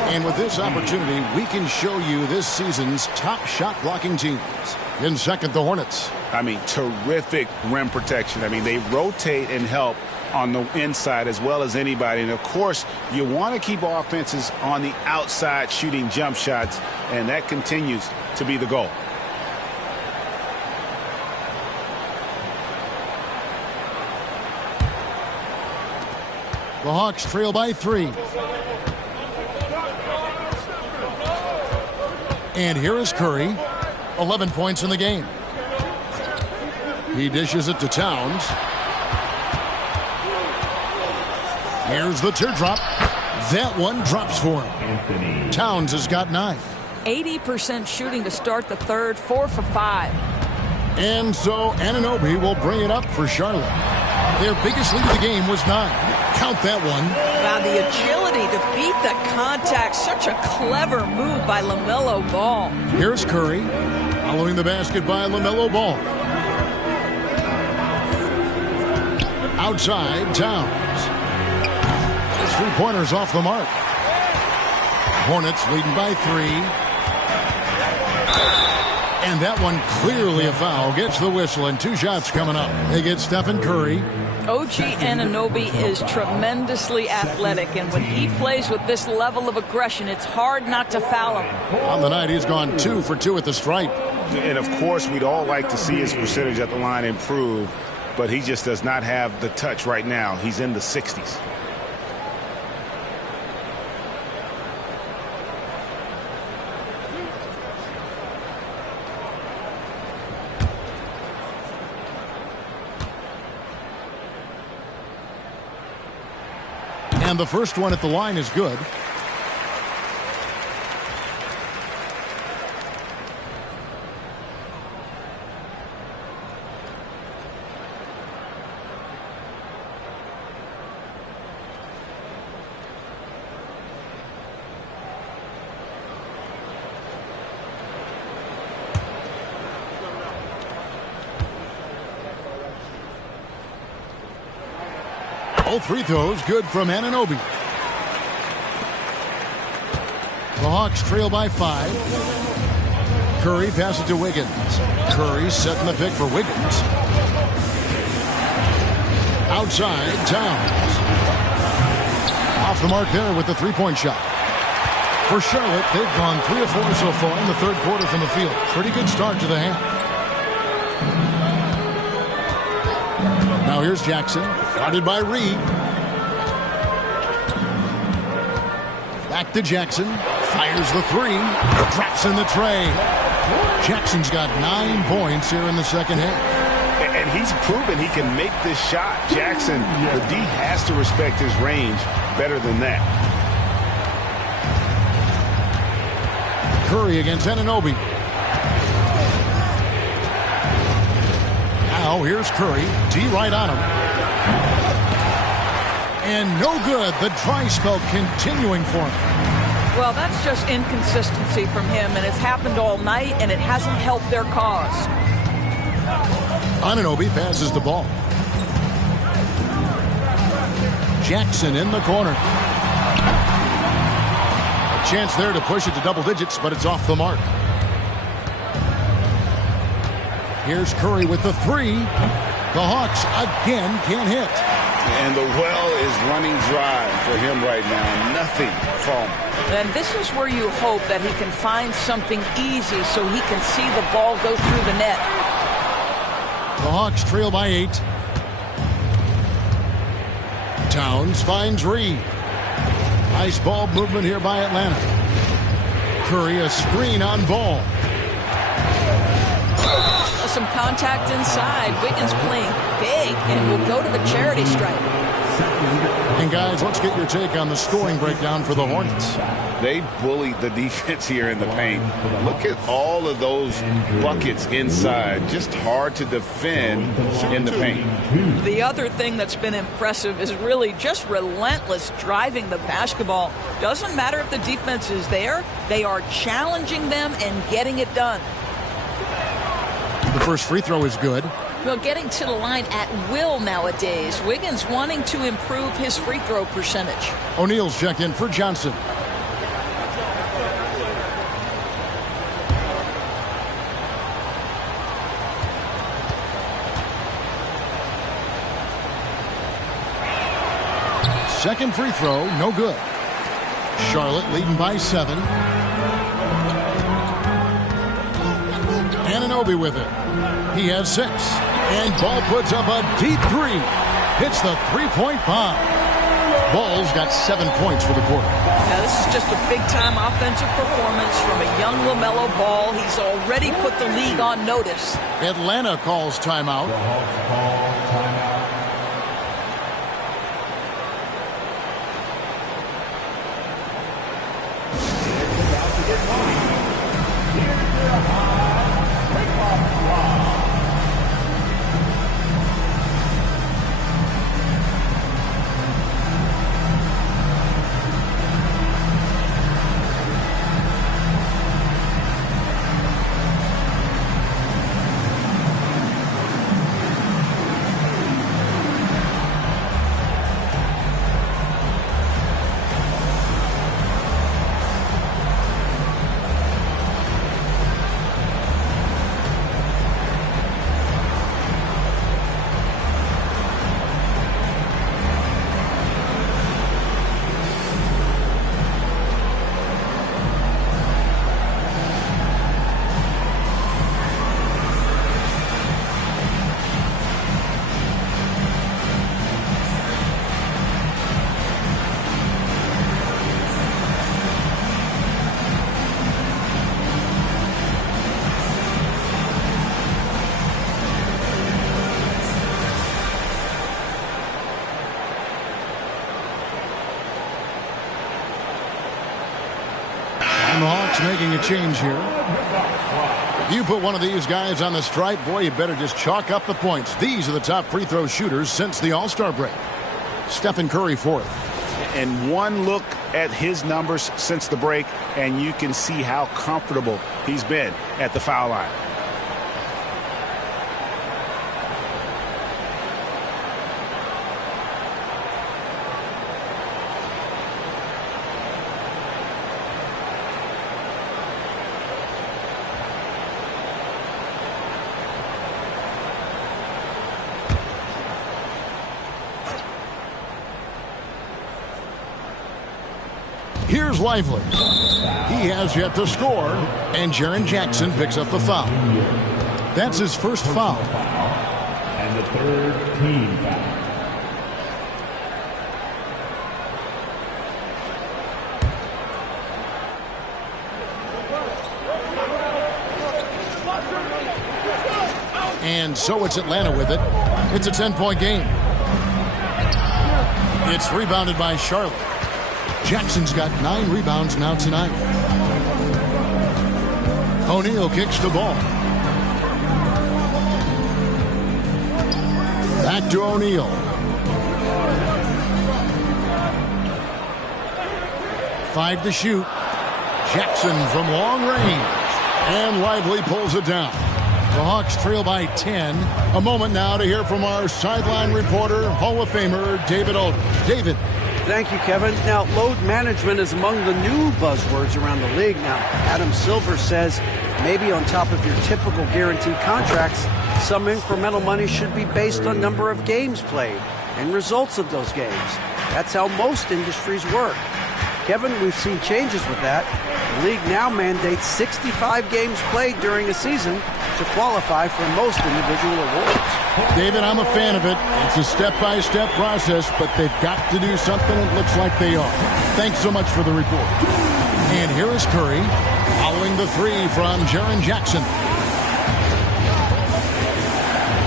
And with this opportunity, we can show you this season's top shot blocking teams. In second, the Hornets. I mean, terrific rim protection. I mean, they rotate and help on the inside as well as anybody. And, of course, you want to keep offenses on the outside shooting jump shots, and that continues to be the goal. The Hawks trail by 3. And here is Curry. 11 points in the game. He dishes it to Towns. Here's the teardrop. That one drops for him. Towns has got 9. 80% shooting to start the third, 4 for 5. And so Anunoby will bring it up for Charlotte. Their biggest lead of the game was 9. Count that one. Wow, the agility to beat the contact. Such a clever move by LaMelo Ball. Here's Curry, following the basket by LaMelo Ball. Outside, Towns. His three-pointer's off the mark. Hornets leading by 3. And that one clearly a foul. Gets the whistle and 2 shots coming up. They get Stephen Curry. OG Anunoby is tremendously athletic, and when he plays with this level of aggression, it's hard not to foul him. On the night, he's gone 2 for 2 at the stripe. And, of course, we'd all like to see his percentage at the line improve, but he just does not have the touch right now. He's in the 60s. And the first one at the line is good. All free throws good from Anunoby. The Hawks trail by 5. Curry passes it to Wiggins. Curry setting the pick for Wiggins. Outside, Towns. Off the mark there with the three-point shot. For Charlotte, they've gone 3 of 4 so far in the third quarter from the field. Pretty good start to the half. Now here's Jackson, guarded by Reed. Back to Jackson, fires the 3, drops in the tray. Jackson's got 9 points here in the second half. And he's proven he can make this shot. Jackson, the D has to respect his range better than that. Curry against Anunoby. Now here's Curry. D right on him. And no good. The dry spell continuing for him. Well, that's just inconsistency from him, and it's happened all night, and it hasn't helped their cause. Anunoby passes the ball. Jackson in the corner. A chance there to push it to double digits, but it's off the mark. Here's Curry with the 3. The Hawks again can't hit. And the well is running dry for him right now. Nothing from him. And this is where you hope that he can find something easy so he can see the ball go through the net. The Hawks trail by 8. Towns finds Reed. Nice ball movement here by Atlanta. Curry a screen on Ball. Some contact inside. Wiggins playing big and will go to the charity stripe. And guys, let's get your take on the scoring breakdown for the Hornets. They bullied the defense here in the paint. Look at all of those buckets inside. Just hard to defend in the paint. The other thing that's been impressive is really just relentless driving the basketball. Doesn't matter if the defense is there. They are challenging them and getting it done. The first free throw is good. Well, getting to the line at will nowadays. Wiggins wanting to improve his free throw percentage. O'Neal's checked in for Johnson. Second free throw, no good. Charlotte leading by 7. Anunoby with it. He has 6. And Ball puts up a deep 3. Hits the three-point bomb. Bulls got 7 points for the quarter. Now, this is just a big-time offensive performance from a young LaMelo Ball. He's already put the league on notice. Atlanta calls timeout. And the Hawks making a change here. If you put one of these guys on the stripe, boy, you better just chalk up the points. These are the top free throw shooters since the All-Star break. Stephen Curry fourth. And one look at his numbers since the break, and you can see how comfortable he's been at the foul line. Here's Lively. He has yet to score, and Jaren Jackson picks up the foul. That's his first foul. And the third team foul. And so it's Atlanta with it. It's a 10-point game. It's rebounded by Charlotte. Jackson's got 9 rebounds now tonight. O'Neal kicks the ball. Back to O'Neal. Five to shoot. Jackson from long range. And Lively pulls it down. The Hawks trail by 10. A moment now to hear from our sideline reporter, Hall of Famer David Aldridge. David. Thank you, Kevin. Now, load management is among the new buzzwords around the league. Now, Adam Silver says maybe on top of your typical guaranteed contracts, some incremental money should be based on number of games played and results of those games. That's how most industries work. Kevin, we've seen changes with that. The league now mandates 65 games played during a season to qualify for most individual awards. David, I'm a fan of it. It's a step-by-step process, but they've got to do something. It looks like they are. Thanks so much for the report. And here is Curry, following the three from Jaren Jackson.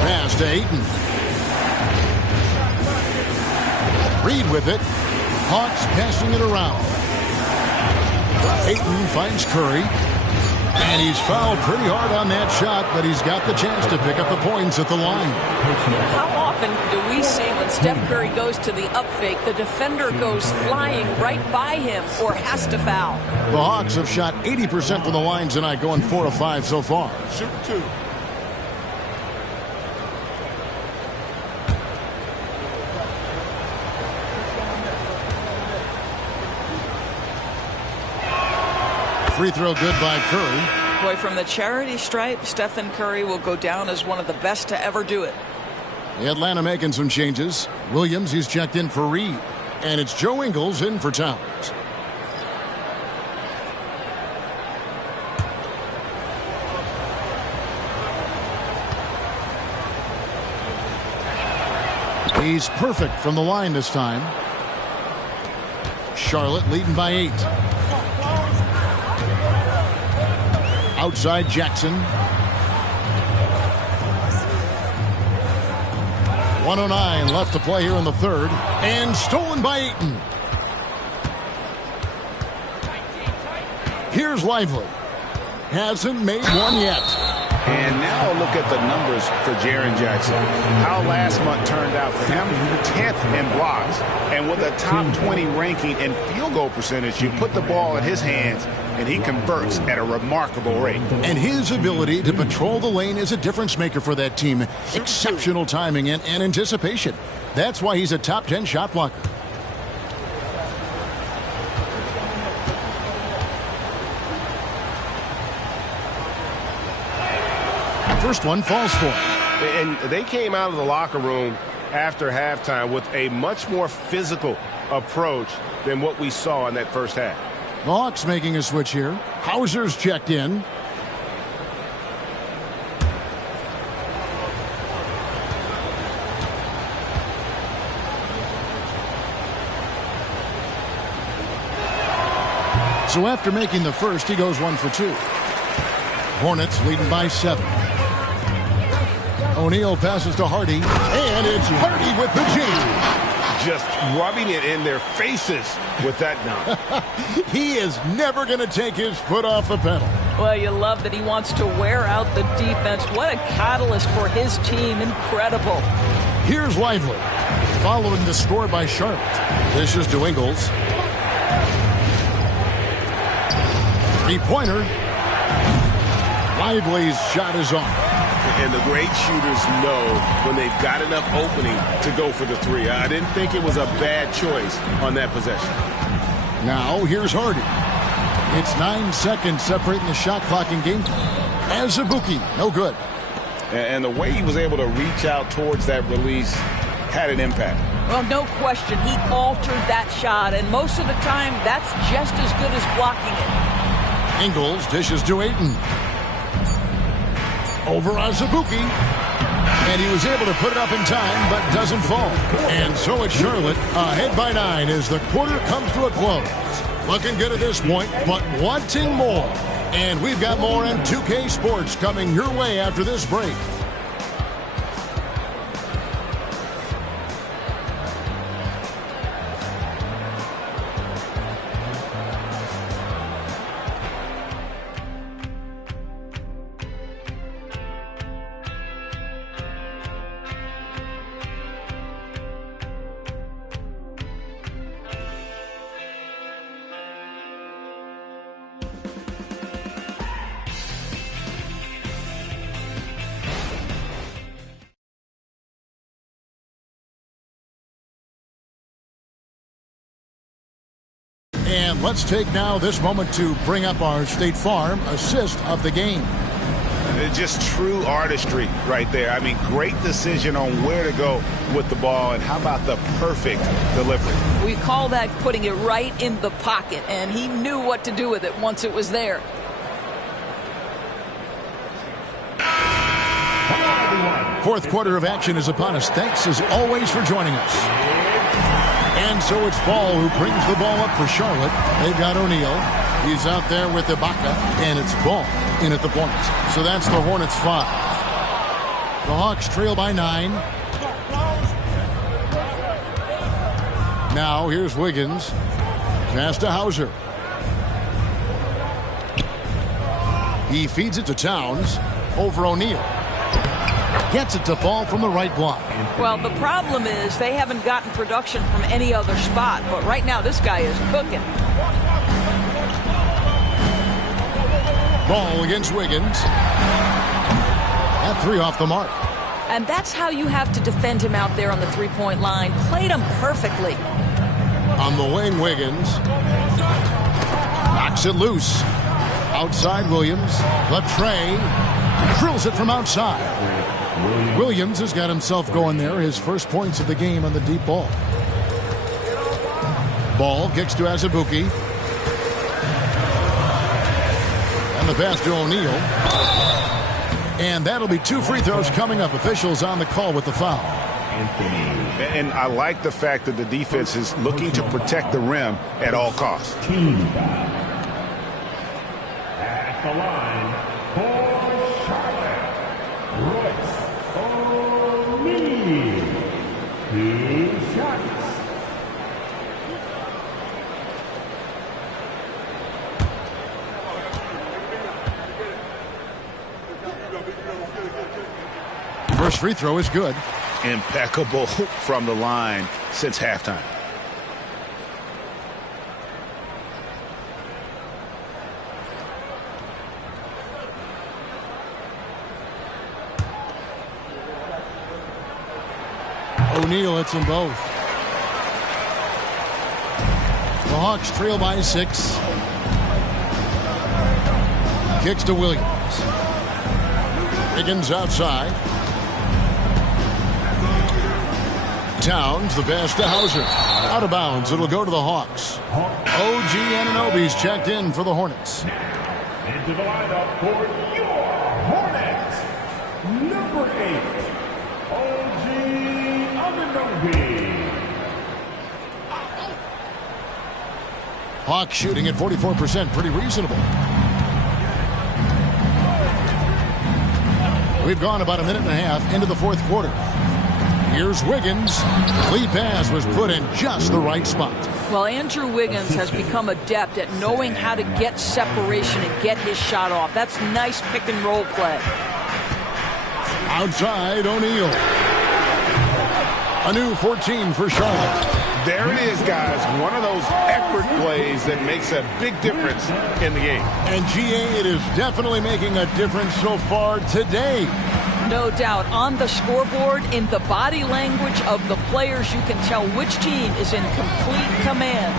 Pass to Ayton. Reed with it. Hawks passing it around. Ayton finds Curry. And he's fouled pretty hard on that shot, but he's got the chance to pick up the points at the line. How often do we see when Steph Curry goes to the up fake, the defender goes flying right by him or has to foul? The Hawks have shot 80% from the line tonight, going 4 of 5 so far. Shoot 2. Free throw good by Curry. Boy, from the charity stripe, Stephen Curry will go down as one of the best to ever do it. Atlanta making some changes. Williams, he's checked in for Reed. And it's Joe Ingles in for Towns. He's perfect from the line this time. Charlotte leading by 8. Outside Jackson. 1:09 left to play here in the third. And stolen by Ayton. Here's Lively. Hasn't made one yet. And now look at the numbers for Jaren Jackson. How last month turned out for him. 10th in blocks. And with a top 20 ranking in field goal percentage, you put the ball in his hands, and he converts at a remarkable rate. And his ability to patrol the lane is a difference maker for that team. Exceptional timing and anticipation. That's why he's a top 10 shot blocker. First one falls for him. And they came out of the locker room after halftime with a much more physical approach than what we saw in that first half. The Hawks making a switch here. Hauser's checked in. So after making the first, he goes 1 for 2. Hornets leading by 7. O'Neal passes to Hardy, and it's Hardy with the jam. Just rubbing it in their faces with that dunk. He is never going to take his foot off the pedal. Well, you love that he wants to wear out the defense. What a catalyst for his team. Incredible. Here's Lively, following the score by Charlotte. This is to Ingles. Three-pointer. Lively's shot is on. And the great shooters know when they've got enough opening to go for the three. I didn't think it was a bad choice on that possession. Now here's Hardy. It's 9 seconds separating the shot clock and game time. Azubuike, no good. And the way he was able to reach out towards that release had an impact. Well, no question. He altered that shot, and most of the time, that's just as good as blocking it. Ingles dishes to Ayton. Over Azubuike. And he was able to put it up in time, but doesn't fall. And so it's Charlotte ahead by 9 as the quarter comes to a close. Looking good at this point, but wanting more. And we've got more in 2K Sports coming your way after this break. And let's take now this moment to bring up our State Farm assist of the game. Just true artistry right there. I mean, great decision on where to go with the ball, and how about the perfect delivery? We call that putting it right in the pocket, and he knew what to do with it once it was there. Fourth quarter of action is upon us. Thanks as always for joining us. And so it's Ball who brings the ball up for Charlotte. They've got O'Neal. He's out there with Ibaka, and it's Ball in at the point. So that's the Hornets 5. The Hawks trail by 9. Now here's Wiggins. Pass to Hauser. He feeds it to Towns. Over O'Neal. Gets it to fall from the right block. Well, the problem is they haven't gotten production from any other spot. But right now, this guy is cooking. Ball against Wiggins. That 3 off the mark. And that's how you have to defend him out there on the three-point line. Played him perfectly. On the wing, Wiggins. Knocks it loose. Outside Williams. Latre drills it from outside. Williams has got himself going there. His first points of the game on the deep ball. Ball kicks to Azubuike. And the pass to O'Neal. And that'll be 2 free throws coming up. Officials on the call with the foul. And I like the fact that the defense is looking to protect the rim at all costs. At the line for Charlotte, Royce O'Neal. 2 shots. First free throw is good. Impeccable from the line since halftime. O'Neal hits them both. The Hawks trail by 6. Kicks to Williams. Higgins outside. Towns, the pass to Hauser. Out of bounds. It'll go to the Hawks. OG Anunoby's checked in for the Hornets. Into the lineup for your Hornets, number 8, OG Anunoby. Hawks shooting at 44%. Pretty reasonable. We've gone about a minute and a half into the fourth quarter. Here's Wiggins. Lead pass was put in just the right spot. Well, Andrew Wiggins has become adept at knowing how to get separation and get his shot off. That's nice pick and roll play. Outside, O'Neal. A new 14 for Charlotte. There it is, guys. One of those effort plays that makes a big difference in the game. And GA, it is definitely making a difference so far today. No doubt. On the scoreboard, in the body language of the players, you can tell which team is in complete command.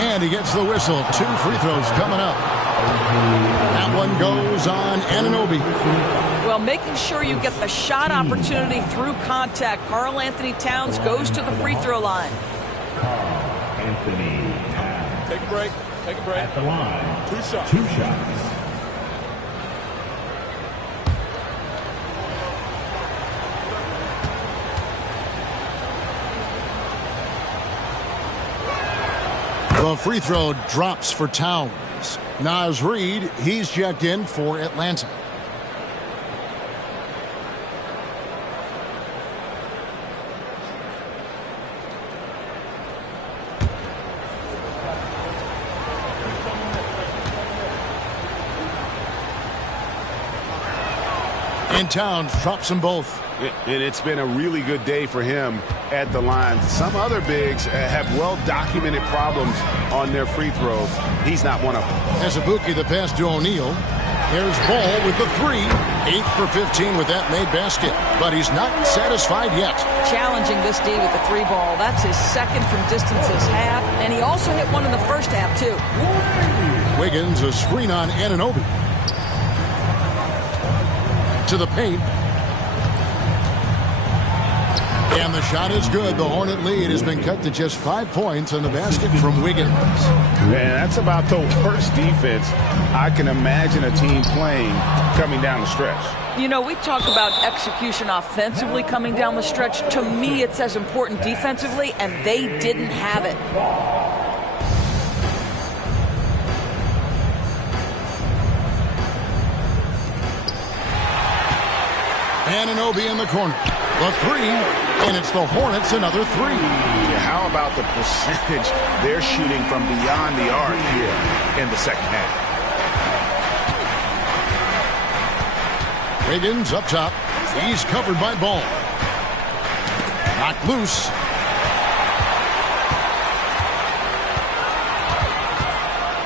And he gets the whistle. 2 free throws coming up. That one goes on Anunoby. Well, making sure you get the shot opportunity through contact. Karl Anthony Towns goes to the free throw line. Anthony Towns. Take a break. Take a break. At the line. 2 shots. 2 shots. The free throw drops for Towns. Naz Reid, he's checked in for Atlanta. And Towns drops them both. And it's been a really good day for him at the line. Some other bigs have well-documented problems on their free throws. He's not one of them. Azubuike, the pass to O'Neal. There's Ball with the 3. 8 for 15 with that made basket. But he's not satisfied yet. Challenging this D with the 3 ball. That's his second from distance this half. And he also hit one in the first half, too. Wiggins, a screen on Anunoby. To the paint. And the shot is good. The Hornet lead has been cut to just 5 points on the basket from Wiggins. Man, that's about the worst defense I can imagine a team playing coming down the stretch. You know, we talk about execution offensively coming down the stretch. To me, it's as important defensively, and they didn't have it. Anunoby in the corner. The 3, and it's the Hornets another 3. Yeah, how about the percentage they're shooting from beyond the arc here in the second half? Wiggins up top. He's covered by Ball. Knocked loose.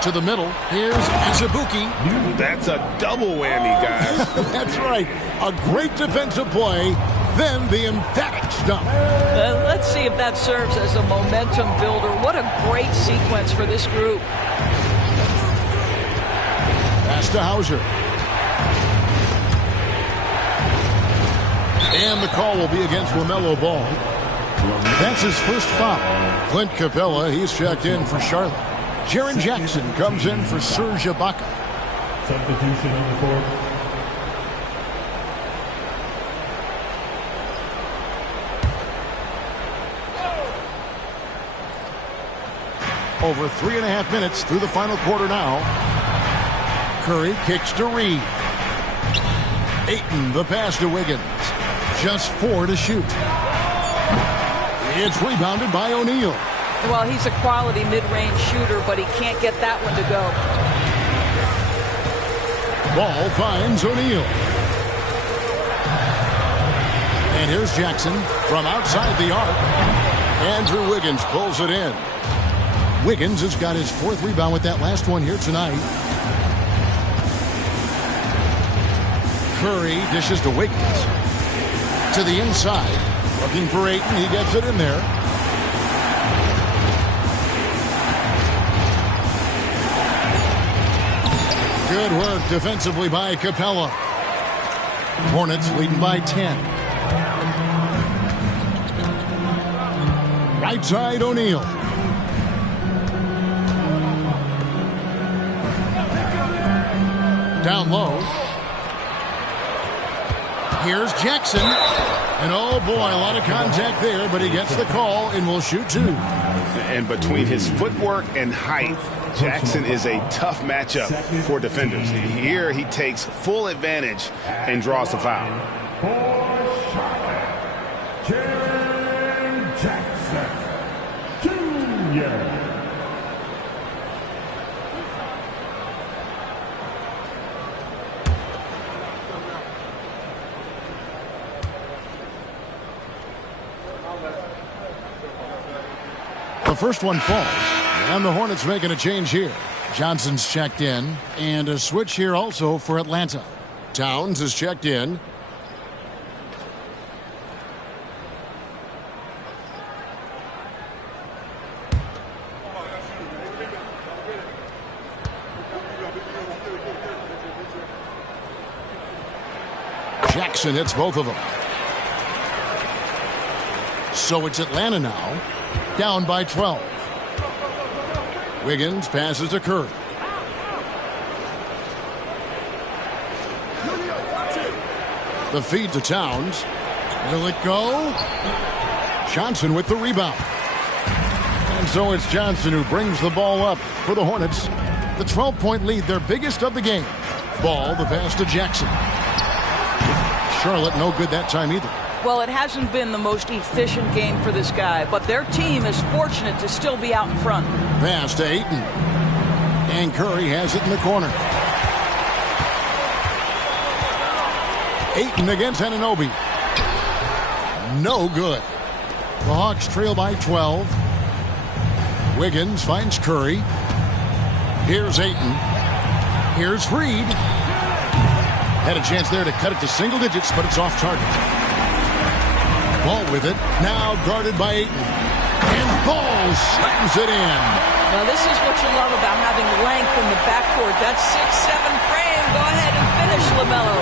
To the middle. Here's Azubuike. That's a double whammy, guys. That's right. A great defensive play. Then the emphatic stuff. Let's see if that serves as a momentum builder. What a great sequence for this group. Pass to Hauser. And the call will be against LaMelo Ball. That's his first foul. Clint Capella, he's checked in for Charlotte. Jaren Jackson comes in for Serge Ibaka. Substitution on the court. Over 3.5 minutes through the final quarter now. Curry kicks to Reed. Ayton, the pass to Wiggins. Just 4 to shoot. It's rebounded by O'Neal. Well, he's a quality mid-range shooter, but he can't get that one to go. Ball finds O'Neal. And here's Jackson from outside the arc. Andrew Wiggins pulls it in. Wiggins has got his 4th rebound with that last one here tonight. Curry dishes to Wiggins. To the inside. Looking for Ayton. He gets it in there. Good work defensively by Capella. Hornets leading by 10. Right side, O'Neal. Down low. Here's Jackson. And oh boy, a lot of contact there, but he gets the call and will shoot 2. And between his footwork and height, Jackson is a tough matchup for defenders. Here he takes full advantage and draws the foul. Jaren Jackson Jr. The first one falls, and the Hornets making a change here. Johnson's checked in, and a switch here also for Atlanta. Towns is checked in. Jackson hits both of them. So it's Atlanta now, down by 12. Wiggins passes to Curry. The feed to Towns. Will it go? Johnson with the rebound. And so it's Johnson who brings the ball up for the Hornets. The 12-point lead, their biggest of the game. Ball, the pass to Jackson. Charlotte no good that time either. Well, it hasn't been the most efficient game for this guy, but their team is fortunate to still be out in front. Pass to Ayton. And Curry has it in the corner. Ayton against Anunoby. No good. The Hawks trail by 12. Wiggins finds Curry. Here's Ayton. Here's Reed. Had a chance there to cut it to single digits, but it's off target. Ball with it. Now guarded by Ayton. And Ball slams it in. Now this is what you love about having length in the backcourt. That 6'7" frame. Go ahead and finish, LaMelo.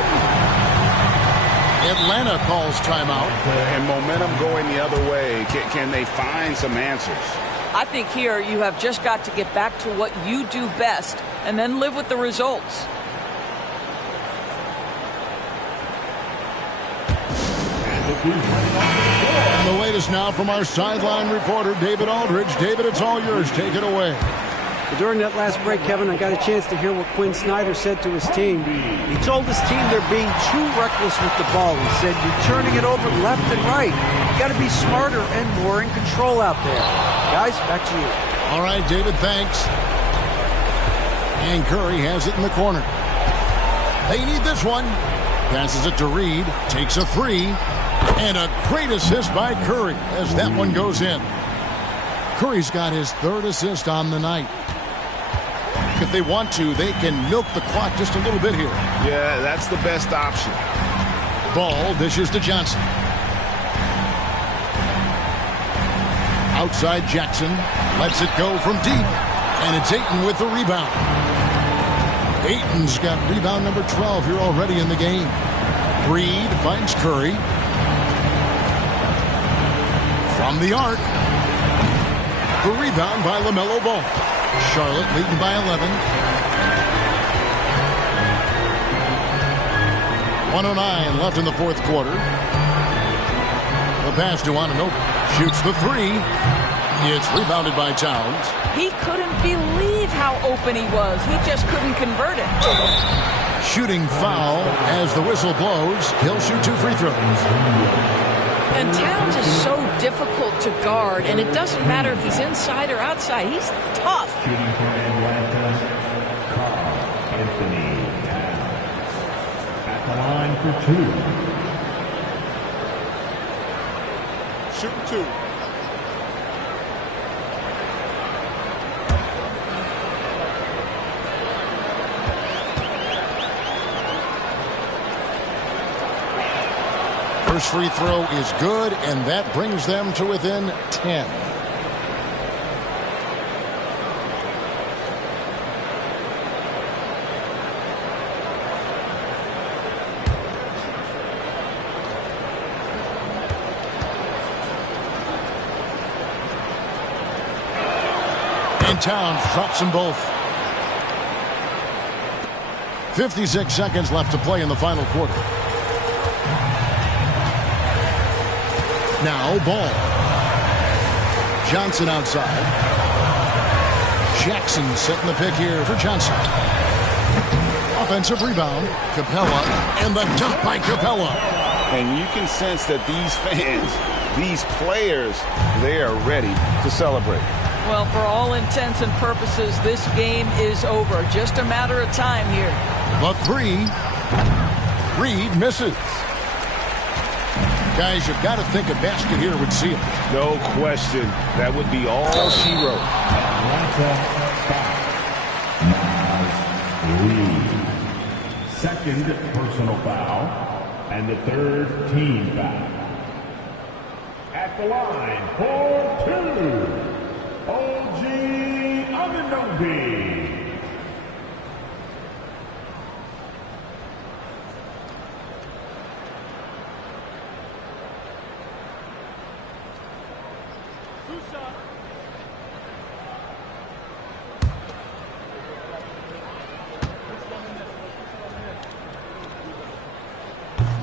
Atlanta calls timeout. And momentum going the other way. Can they find some answers? I think here you have just got to get back to what you do best and then live with the results. And the latest now from our sideline reporter, David Aldridge. David, it's all yours. Take it away. During that last break, Kevin, I got a chance to hear what Quinn Snyder said to his team. He told his team they're being too reckless with the ball. He said, you're turning it over left and right. You got to be smarter and more in control out there. Guys, back to you. All right, David, thanks. And Curry has it in the corner. They need this one. Passes it to Reed. Takes a three. And a great assist by Curry as that one goes in. Curry's got his 3rd assist on the night. If they want to, they can milk the clock just a little bit here. Yeah, that's the best option. Ball dishes to Johnson. Outside Jackson. Lets it go from deep. And it's Ayton with the rebound. Ayton's got rebound number 12 here already in the game. Reed finds Curry. From the arc. The rebound by LaMelo Ball. Charlotte leading by 11. 1:09 left in the 4th quarter. The pass to Anunoby. Shoots the three. It's rebounded by Towns. He couldn't believe how open he was. He just couldn't convert it. Shooting foul as the whistle blows. He'll shoot 2 free throws. And Towns is so difficult to guard, and it doesn't matter if he's inside or outside. He's tough. Shooting for Atlanta, Karl-Anthony Towns. At the line for 2. Shooting 2. First free throw is good, and that brings them to within 10. And Towns drops them both. 56 seconds left to play in the final quarter. Now Ball. Johnson outside. Jackson setting the pick here for Johnson. Offensive rebound. Capella. And the dunk by Capella. And you can sense that these fans, these players, they are ready to celebrate. Well, for all intents and purposes, this game is over. Just a matter of time here. The 3. Reed misses. Guys, you've got to think a basket here would seal it. No question. That would be all she wrote. Second personal foul and the third team foul. At the line for 2, OG Anunoby.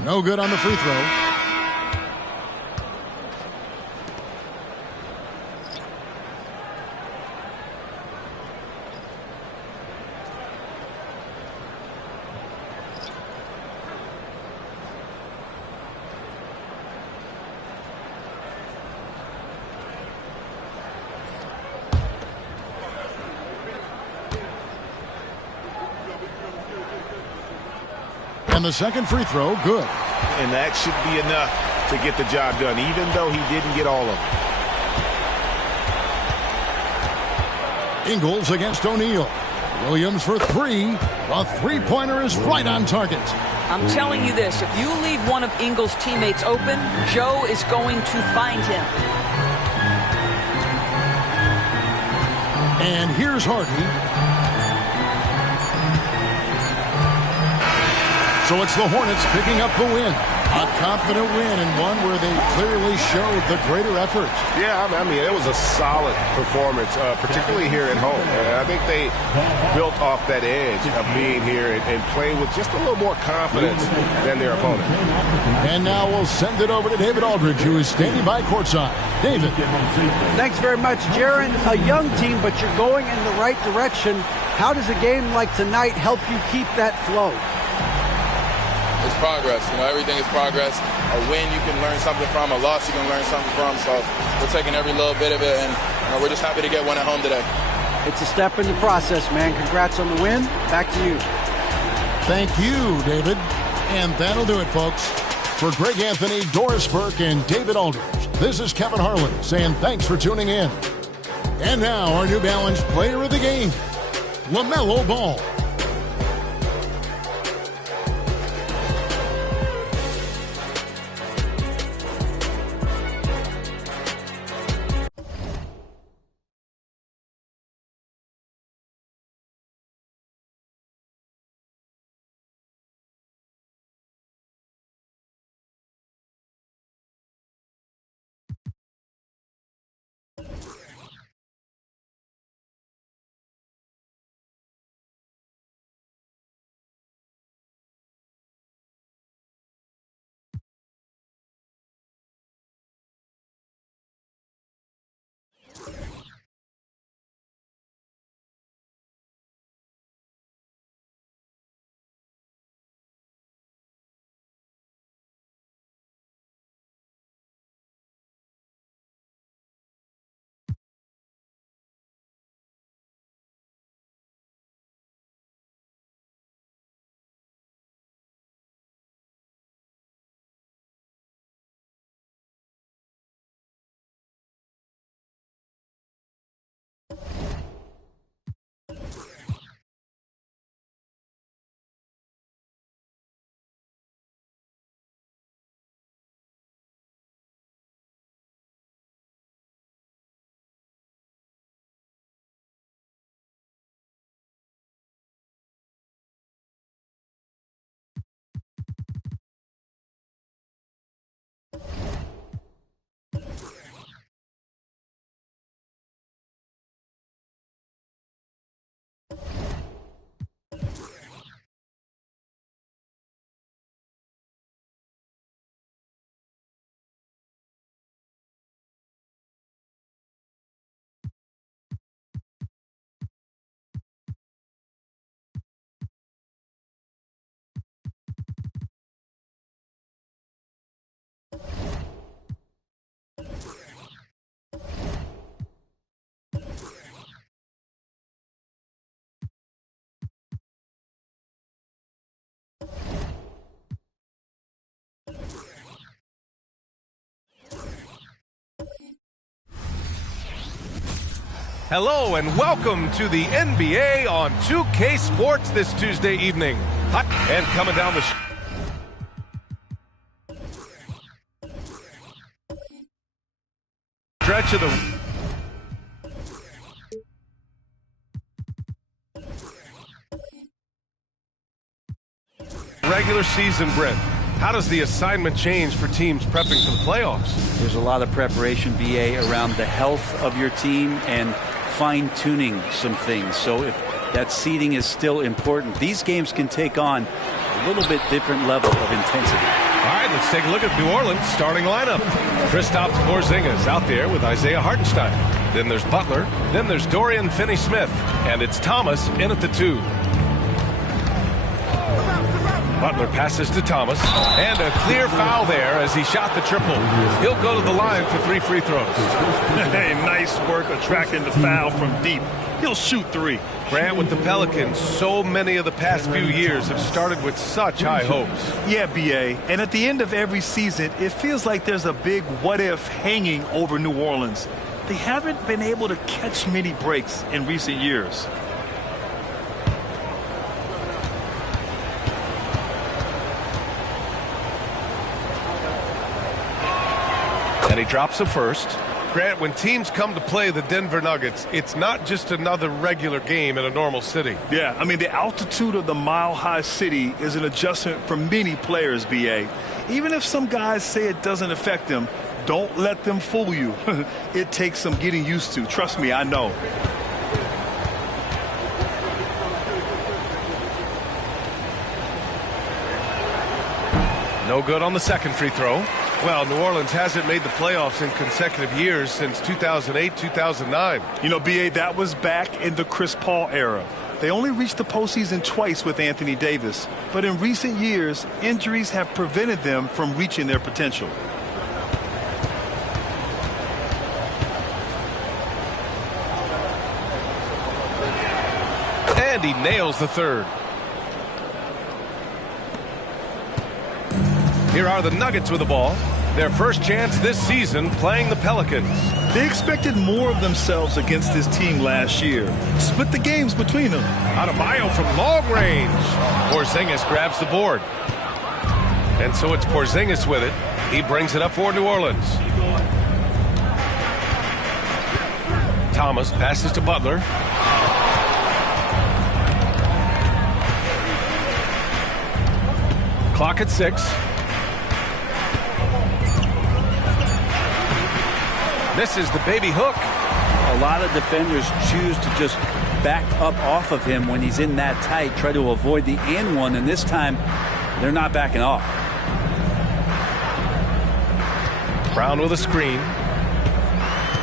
No good on the free throw. And the second free throw, good. And that should be enough to get the job done, even though he didn't get all of it. Ingles against O'Neal. Williams for 3. The three-pointer is right on target. I'm telling you this, if you leave one of Ingles' teammates open, Joe is going to find him. And here's Harden. So it's the Hornets picking up the win. A confident win, and one where they clearly showed the greater effort. Yeah, I mean, it was a solid performance, particularly here at home. I think they built off that edge of being here and playing with just a little more confidence than their opponent. And now we'll send it over to David Aldridge, who is standing by courtside. David. Thanks very much, Jaron. A young team, but you're going in the right direction. How does a game like tonight help you keep that flow? It's progress. You know, everything is progress. A win you can learn something from, a loss you can learn something from. So we're taking every little bit of it, and we're just happy to get one at home today. It's a step in the process, man. Congrats on the win. Back to you. Thank you, David. And that'll do it, folks. For Greg Anthony, Doris Burke, and David Aldridge, this is Kevin Harlan saying thanks for tuning in. And now our New Balance player of the game, LaMelo Ball. Hello and welcome to the NBA on 2K Sports this Tuesday evening. Hot and coming down the stretch of the regular season, Brent. How does the assignment change for teams prepping for the playoffs? There's a lot of preparation, BA, around the health of your team and fine-tuning some things. So if that seeding is still important, these games can take on a little bit different level of intensity. All right, let's take a look at New Orleans' starting lineup. Kristaps Porzingis out there with Isaiah Hartenstein. Then there's Butler. Then there's Dorian Finney-Smith. And it's Thomas in at the 2. Butler passes to Thomas, and a clear foul there as he shot the triple. He'll go to the line for 3 free throws. Hey, nice work attracting the foul from deep. He'll shoot 3. Grant, with the Pelicans, so many of the past few years have started with such high hopes. Yeah, BA. And at the end of every season, it feels like there's a big what-if hanging over New Orleans. They haven't been able to catch many breaks in recent years. And he drops a first. Grant, when teams come to play the Denver Nuggets, it's not just another regular game in a normal city. Yeah, I mean, the altitude of the mile-high city is an adjustment for many players, BA. Even if some guys say it doesn't affect them, don't let them fool you. It takes some getting used to. Trust me, I know. No good on the second free throw. Well, New Orleans hasn't made the playoffs in consecutive years since 2008, 2009. You know, BA, that was back in the Chris Paul era. They only reached the postseason twice with Anthony Davis. But in recent years, injuries have prevented them from reaching their potential. And he nails the third. Here are the Nuggets with the ball. Their first chance this season playing the Pelicans. They expected more of themselves against this team last year. Split the games between them. Adebayo from long range. Porzingis grabs the board. And so it's Porzingis with it. He brings it up for New Orleans. Thomas passes to Butler. Clock at 6. Misses the baby hook. A lot of defenders choose to just back up off of him when he's in that tight, try to avoid the and one, and this time they're not backing off. Brown with a screen.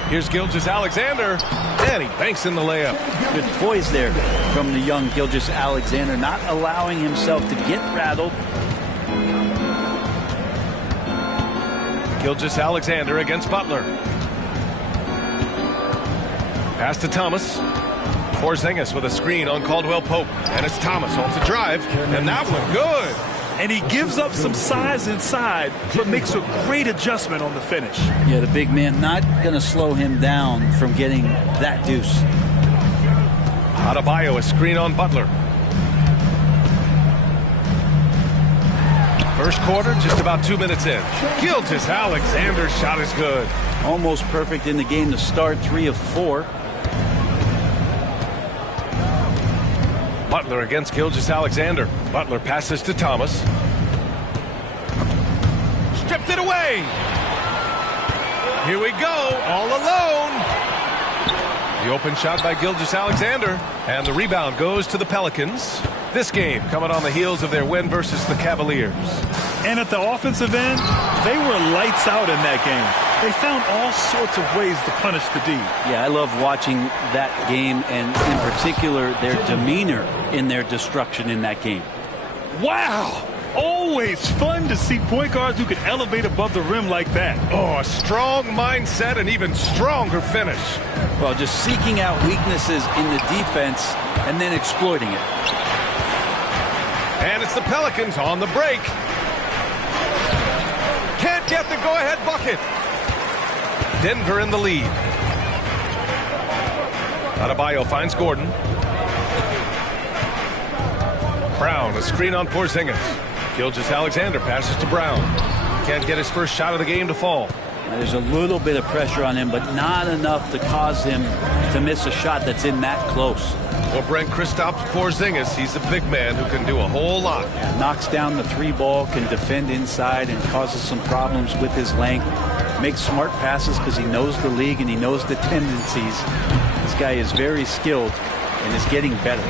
Here's Gilgeous-Alexander, and he banks in the layup. Good poise there from the young Gilgeous-Alexander, not allowing himself to get rattled. Gilgeous-Alexander against Butler. Pass to Thomas. Porzingis with a screen on Caldwell Pope. And it's Thomas off the drive. And that one good. And he gives up some size inside, but makes a great adjustment on the finish. Yeah, the big man not going to slow him down from getting that deuce. Adebayo, a screen on Butler. First quarter, just about 2 minutes in. Gilgeous-Alexander's shot is good. Almost perfect in the game to start, 3 of 4. Butler against Gilgeous-Alexander. Butler passes to Thomas. Stripped it away. Here we go, all alone. The open shot by Gilgeous-Alexander. And the rebound goes to the Pelicans. This game coming on the heels of their win versus the Cavaliers. And at the offensive end, they were lights out in that game. They found all sorts of ways to punish the D. Yeah, I love watching that game, and in particular, their demeanor in their destruction in that game. Wow! Always fun to see point guards who can elevate above the rim like that. Oh, a strong mindset and even stronger finish. Well, just seeking out weaknesses in the defense and then exploiting it. And it's the Pelicans on the break. Can't get the go-ahead bucket. Denver in the lead. Adebayo finds Gordon. Brown, a screen on Porzingis. Gilgeous-Alexander passes to Brown. Can't get his first shot of the game to fall. There's a little bit of pressure on him, but not enough to cause him to miss a shot that's in that close. Well, Brent, Kristaps Porzingis, he's a big man who can do a whole lot. Knocks down the three ball, can defend inside, and causes some problems with his length. Makes smart passes because he knows the league and he knows the tendencies. This guy is very skilled and is getting better.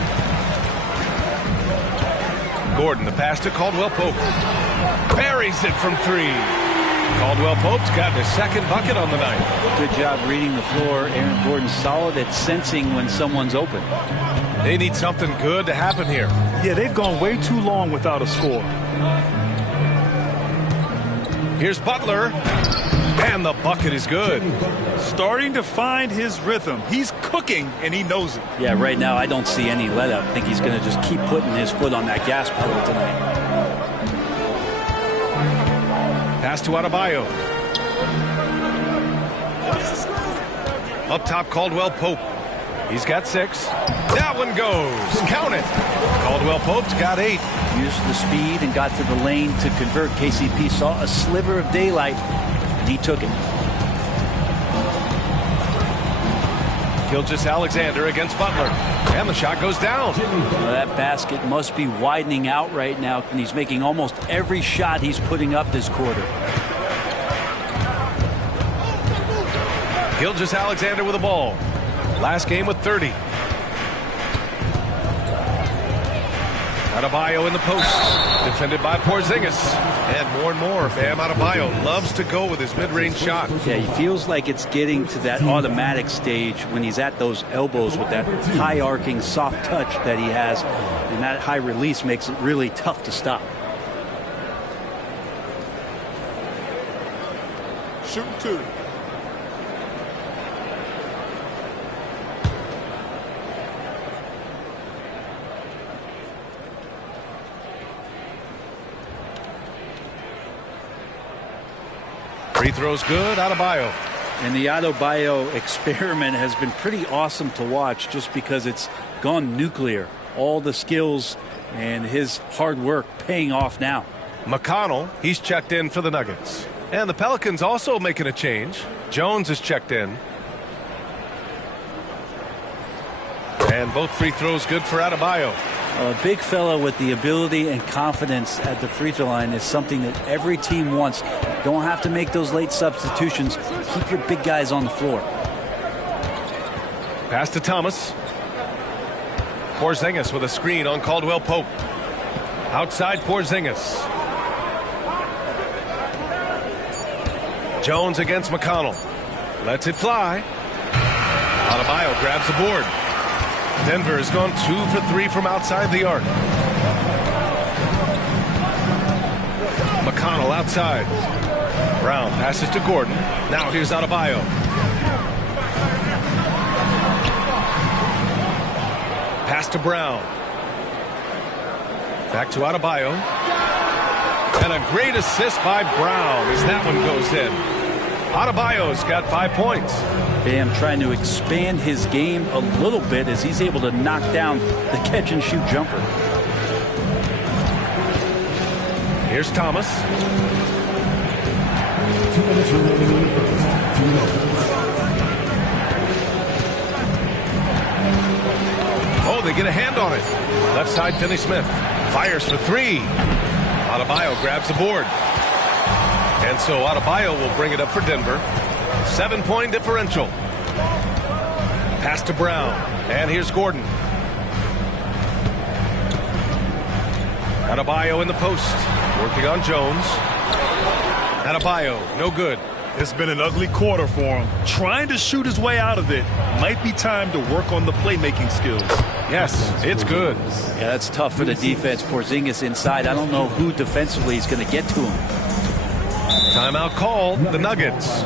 Gordon, the pass to Caldwell Pope. Buries it from three. Caldwell Pope's got his second bucket on the night. Good job reading the floor. Aaron Gordon solid at sensing when someone's open. They need something good to happen here. Yeah, they've gone way too long without a score. Here's Butler. And the bucket is good. Starting to find his rhythm. He's cooking, and he knows it. Yeah, right now I don't see any let up. I think he's going to just keep putting his foot on that gas pedal tonight. Pass to Adebayo. Up top, Caldwell Pope. He's got 6. That one goes. Count it. Caldwell Pope's got 8. Used the speed and got to the lane to convert. KCP saw a sliver of daylight, and he took it. Gilgeous-Alexander against Butler. And the shot goes down. Well, that basket must be widening out right now, and he's making almost every shot he's putting up this quarter. Gilgeous-Alexander with the ball. Last game with 30. Adebayo in the post. Defended by Porzingis. And more, Bam Adebayo loves to go with his mid-range shot. Yeah, he feels like it's getting to that automatic stage when he's at those elbows with that high arcing soft touch that he has. And that high release makes it really tough to stop. Shoot 2. Free throw's good. Adebayo. And the Adebayo experiment has been pretty awesome to watch just because it's gone nuclear. All the skills and his hard work paying off now. McConnell, he's checked in for the Nuggets. And the Pelicans also making a change. Jones is checked in. And both free throws good for Adebayo. A big fella with the ability and confidence at the free throw line is something that every team wants. Don't have to make those late substitutions. Keep your big guys on the floor. Pass to Thomas. Porzingis with a screen on Caldwell Pope. Outside Porzingis. Jones against McConnell. Lets it fly. Adebayo grabs the board. Denver has gone 2 for 3 from outside the arc. McConnell outside. Brown passes to Gordon. Now here's Adebayo. Pass to Brown. Back to Adebayo. And a great assist by Brown as that one goes in. Adebayo's got 5 points. Bam trying to expand his game a little bit as he's able to knock down the catch and shoot jumper. Here's Thomas. Oh, they get a hand on it. Left side, Finney-Smith. Fires for 3. Adebayo grabs the board. And so Adebayo will bring it up for Denver. 7-point differential. Pass to Brown. And here's Gordon. Adebayo in the post. Working on Jones. Adebayo, no good. It's been an ugly quarter for him. Trying to shoot his way out of it. Might be time to work on the playmaking skills. Yes, it's good. Yeah, that's tough for the defense. Porzingis inside. I don't know who defensively is going to get to him. Timeout called. The Nuggets.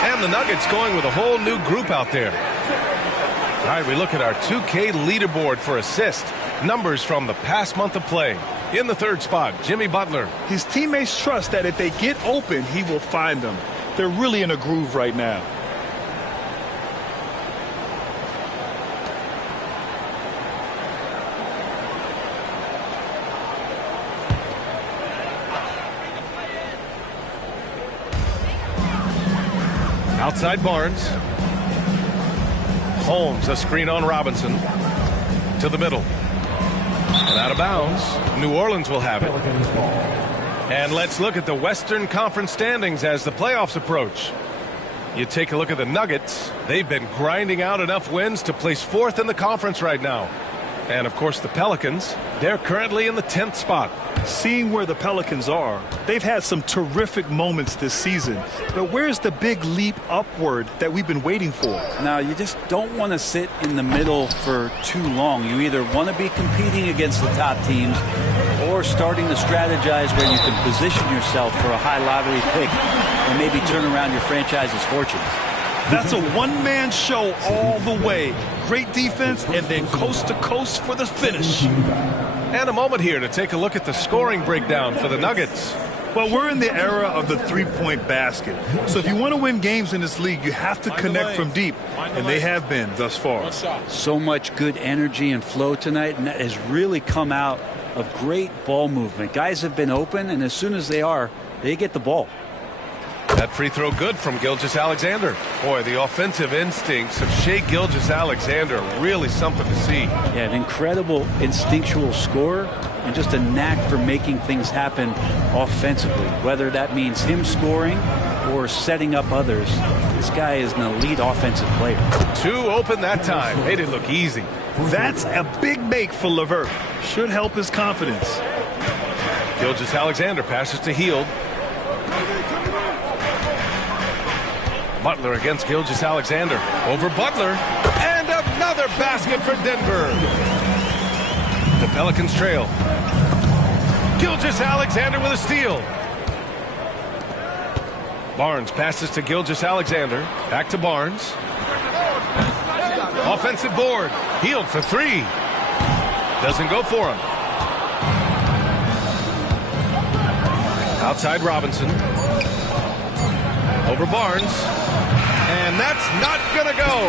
And the Nuggets going with a whole new group out there. All right, we look at our 2K leaderboard for assist. Numbers from the past month of play. In the third spot, Jimmy Butler. His teammates trust that if they get open, he will find them. They're really in a groove right now. Outside Barnes. Holmes, a screen on Robinson. To the middle. And out of bounds. New Orleans will have it. And let's look at the Western Conference standings as the playoffs approach. You take a look at the Nuggets. They've been grinding out enough wins to place fourth in the conference right now. And, of course, the Pelicans, they're currently in the 10th spot. Seeing where the Pelicans are, they've had some terrific moments this season. But where's the big leap upward that we've been waiting for? Now, you just don't want to sit in the middle for too long. You either want to be competing against the top teams or starting to strategize where you can position yourself for a high lottery pick and maybe turn around your franchise's fortunes. That's a one-man show all the way. Great defense and then coast to coast for the finish. And a moment here to take a look at the scoring breakdown for the Nuggets. Well, we're in the era of the three-point basket. So if you want to win games in this league, you have to connect from deep. And they have been thus far. So much good energy and flow tonight, and that has really come out of great ball movement. Guys have been open, and as soon as they are, they get the ball. That free throw good from Gilgeous-Alexander. Boy, the offensive instincts of Shai Gilgeous-Alexander, really something to see. Yeah, an incredible instinctual scorer and just a knack for making things happen offensively, whether that means him scoring or setting up others. This guy is an elite offensive player. Two open that time. Made it look easy. That's a big make for LeVert. Should help his confidence. Gilgeous-Alexander passes to Hield. Butler against Gilgeous-Alexander. Over Butler. And another basket for Denver. The Pelicans trail. Gilgeous-Alexander with a steal. Barnes passes to Gilgeous-Alexander. Back to Barnes. Offensive board. Hield for three. Doesn't go for him. Outside Robinson. Over Barnes. And that's not going to go.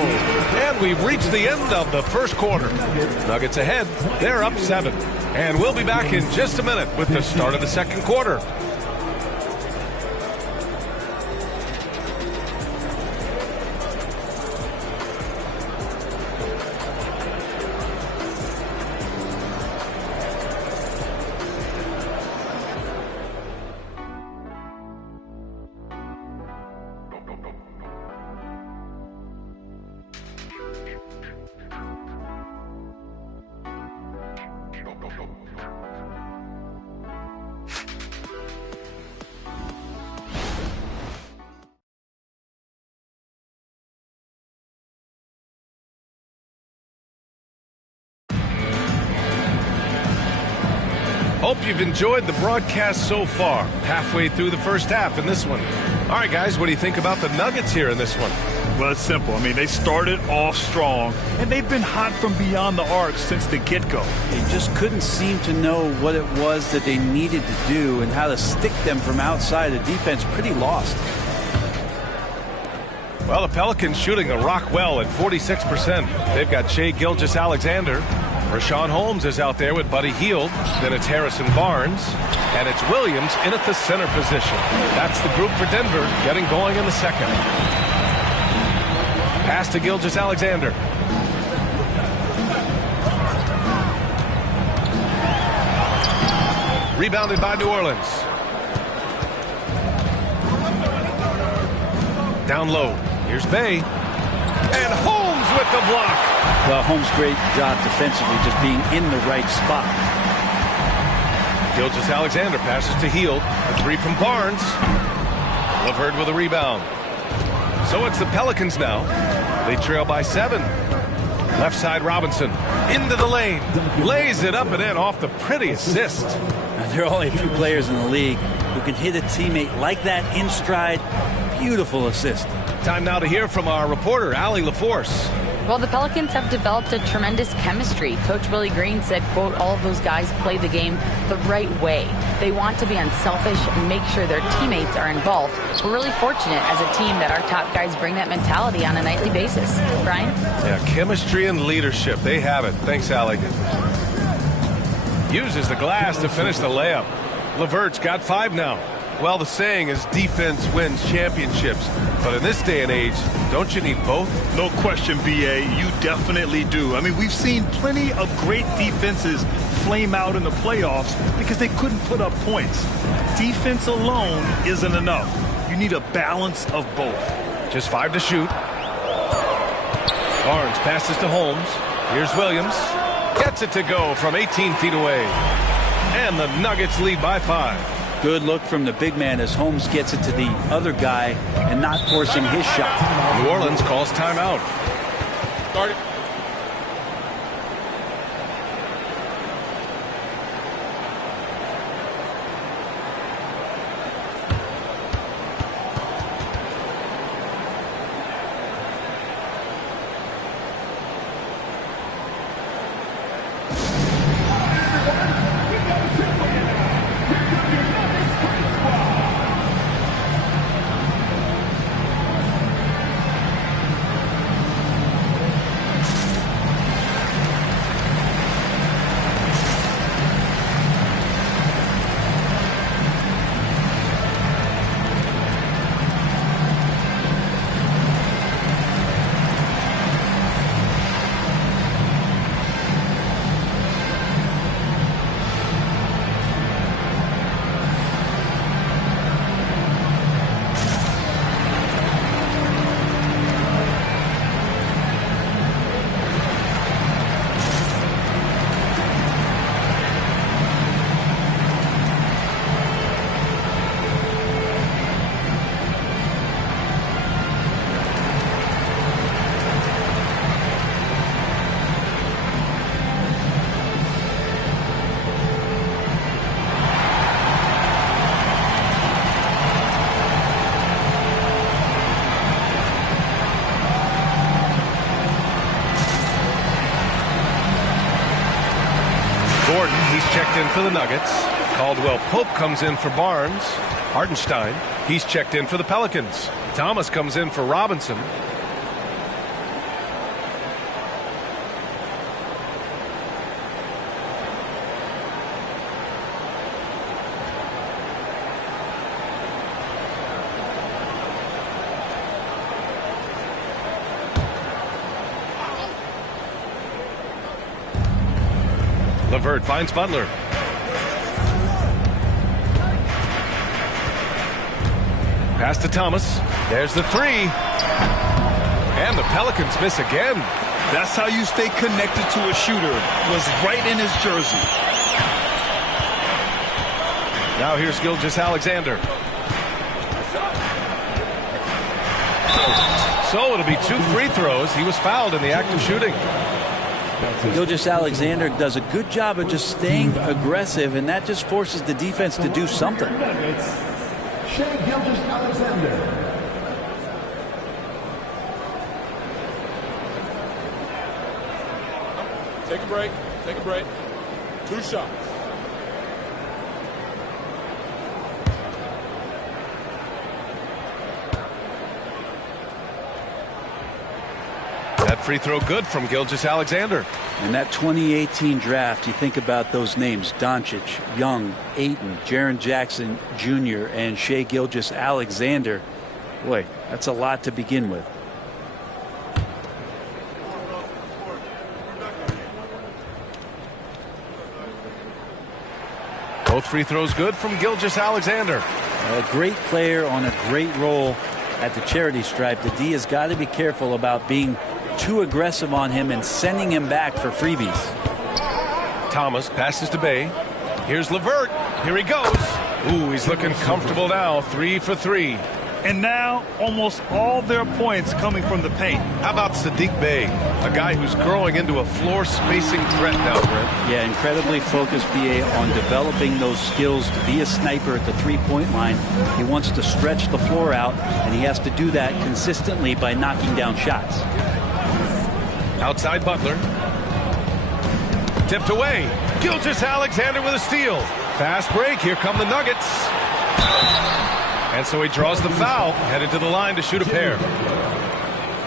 And we've reached the end of the first quarter. Nuggets ahead. They're up 7. And we'll be back in just a minute with the start of the second quarter. Hope you've enjoyed the broadcast so far. Halfway through the first half in this one. All right, guys, what do you think about the Nuggets here in this one? Well, it's simple. I mean, they started off strong, and they've been hot from beyond the arc since the get-go. They just couldn't seem to know what it was that they needed to do and how to stick them from outside. The defense pretty lost. Well, the Pelicans shooting the rock well at 46%. They've got Shai Gilgeous-Alexander. Rashawn Holmes is out there with Buddy Hield. Then it's Harrison Barnes. And it's Williams in at the center position. That's the group for Denver getting going in the second. Pass to Gilgeous-Alexander. Rebounded by New Orleans. Down low. Here's Bay. And Holmes with the block. Well, Holmes' great job defensively, just being in the right spot. Gilgeous-Alexander passes to Hield. A three from Barnes. LeVert with a rebound. So it's the Pelicans now. They trail by 7. Left side Robinson. Into the lane. Lays it up and in off the pretty assist. Now, there are only a few players in the league who can hit a teammate like that in stride. Beautiful assist. Time now to hear from our reporter, Allie LaForce. Well, the Pelicans have developed a tremendous chemistry. Coach Willie Green said, quote, all of those guys play the game the right way. They want to be unselfish and make sure their teammates are involved. We're really fortunate as a team that our top guys bring that mentality on a nightly basis. Brian? Yeah, chemistry and leadership. They have it. Thanks, Allie. Uses the glass to finish the layup. LeVert's got 5 now. Well, the saying is defense wins championships. But in this day and age, don't you need both? No question, B.A. You definitely do. I mean, we've seen plenty of great defenses flame out in the playoffs because they couldn't put up points. Defense alone isn't enough. You need a balance of both. Just 5 to shoot. Barnes passes to Holmes. Here's Williams. Gets it to go from 18 feet away. And the Nuggets lead by 5. Good look from the big man as Holmes gets it to the other guy and not forcing his shot. New Orleans calls timeout. Start it. Checked in for the Nuggets. Caldwell Pope comes in for Barnes. Hardenstein, he's checked in for the Pelicans. Thomas comes in for Robinson. LeVert finds Butler. Pass to Thomas. There's the 3. And the Pelicans miss again. That's how you stay connected to a shooter. Was right in his jersey. Now here's Gilgeous-Alexander. So it'll be 2 free throws. He was fouled in the act of shooting. Gilgeous-Alexander does a good job of just staying aggressive, and that just forces the defense to do something. Shea Gilgeous-Alexander. Take a break. Take a break. 2 shots. That free throw good from Gilgeous-Alexander. In that 2018 draft, you think about those names: Doncic, Young, Ayton, Jaren Jackson Jr., and Shea Gilgeous-Alexander. Boy, that's a lot to begin with. Both free throws good from Gilgeous-Alexander. A great player on a great role at the charity stripe. The D has got to be careful about being too aggressive on him and sending him back for freebies. Thomas passes to Bay. Here's LeVert. Here he goes. Ooh, he's looking comfortable now. 3 for 3. And now almost all their points coming from the paint. How about Sadiq Bey, a guy who's growing into a floor spacing threat now, Brent? Yeah, incredibly focused, BA, on developing those skills to be a sniper at the three-point line. He wants to stretch the floor out, and he has to do that consistently by knocking down shots. Outside Butler. Tipped away. Gilgeous-Alexander with a steal. Fast break. Here come the Nuggets. And so he draws the foul, headed to the line to shoot a pair.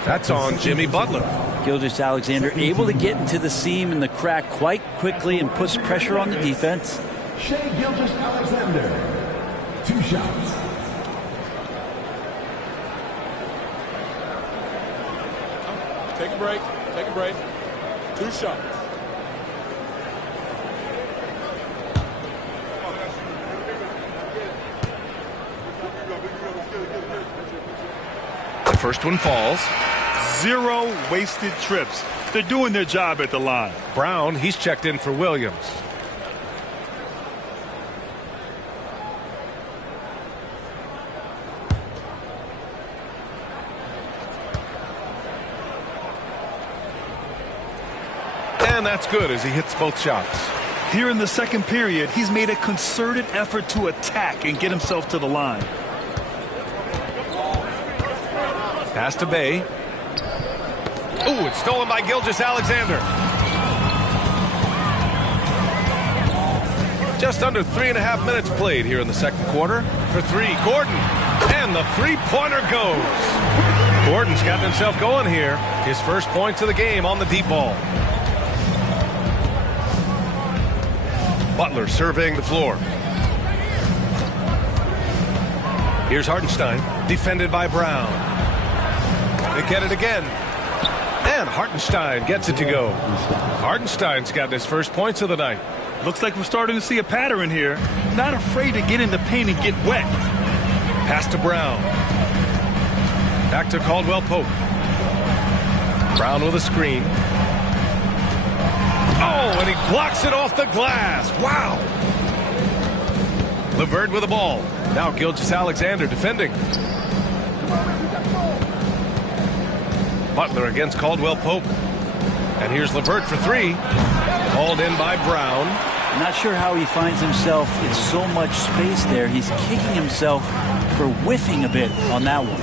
That's on Jimmy Butler. Gilgeous-Alexander able to get into the seam and the crack quite quickly and puts pressure on the defense. Shea Gilgeous-Alexander. 2 shots. Take a break. Take a break. 2 shots. The first one falls. 0 wasted trips. They're doing their job at the line. Brown, he's checked in for Williams. And that's good as he hits both shots. Here in the second period, he's made a concerted effort to attack and get himself to the line. Pass to Bay. Ooh, it's stolen by Gilgeous-Alexander. Just under 3.5 minutes played here in the second quarter. For 3, Gordon. And the three-pointer goes. Gordon's gotten himself going here. His first points of the game on the deep ball. Butler surveying the floor. Here's Hartenstein, defended by Brown. They get it again. And Hartenstein gets it to go. Hartenstein's gotten his first points of the night. Looks like we're starting to see a pattern here. Not afraid to get in the paint and get wet. Pass to Brown. Back to Caldwell Pope. Brown with a screen. Oh, and he blocks it off the glass. Wow. LeVert with the ball. Now Gilgeous-Alexander defending. Butler against Caldwell Pope. And here's LeVert for 3. Hauled in by Brown. I'm not sure how he finds himself in so much space there. He's kicking himself for whiffing a bit on that one.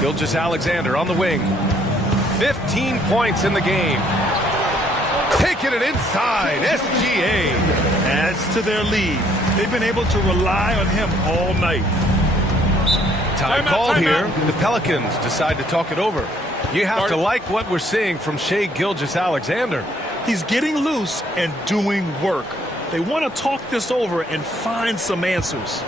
Gilgeous-Alexander on the wing. 15 points in the game. Taking it inside. SGA adds to their lead. They've been able to rely on him all night. Time called here. The Pelicans decide to talk it over. You have to like what we're seeing from Shea Gilgeous-Alexander. He's getting loose and doing work. They want to talk this over and find some answers.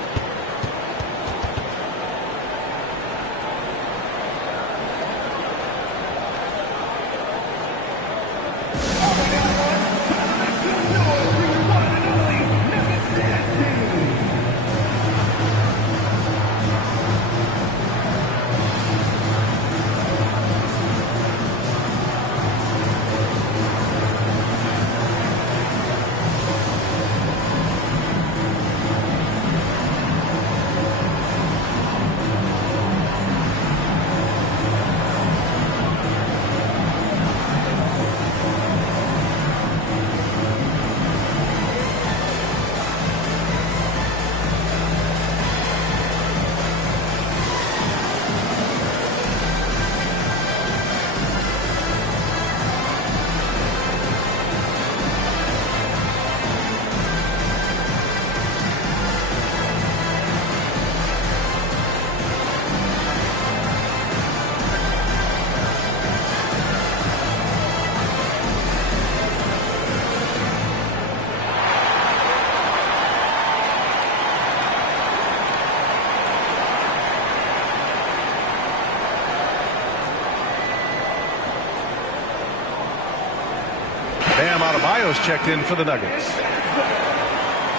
Bam Adebayo's checked in for the Nuggets.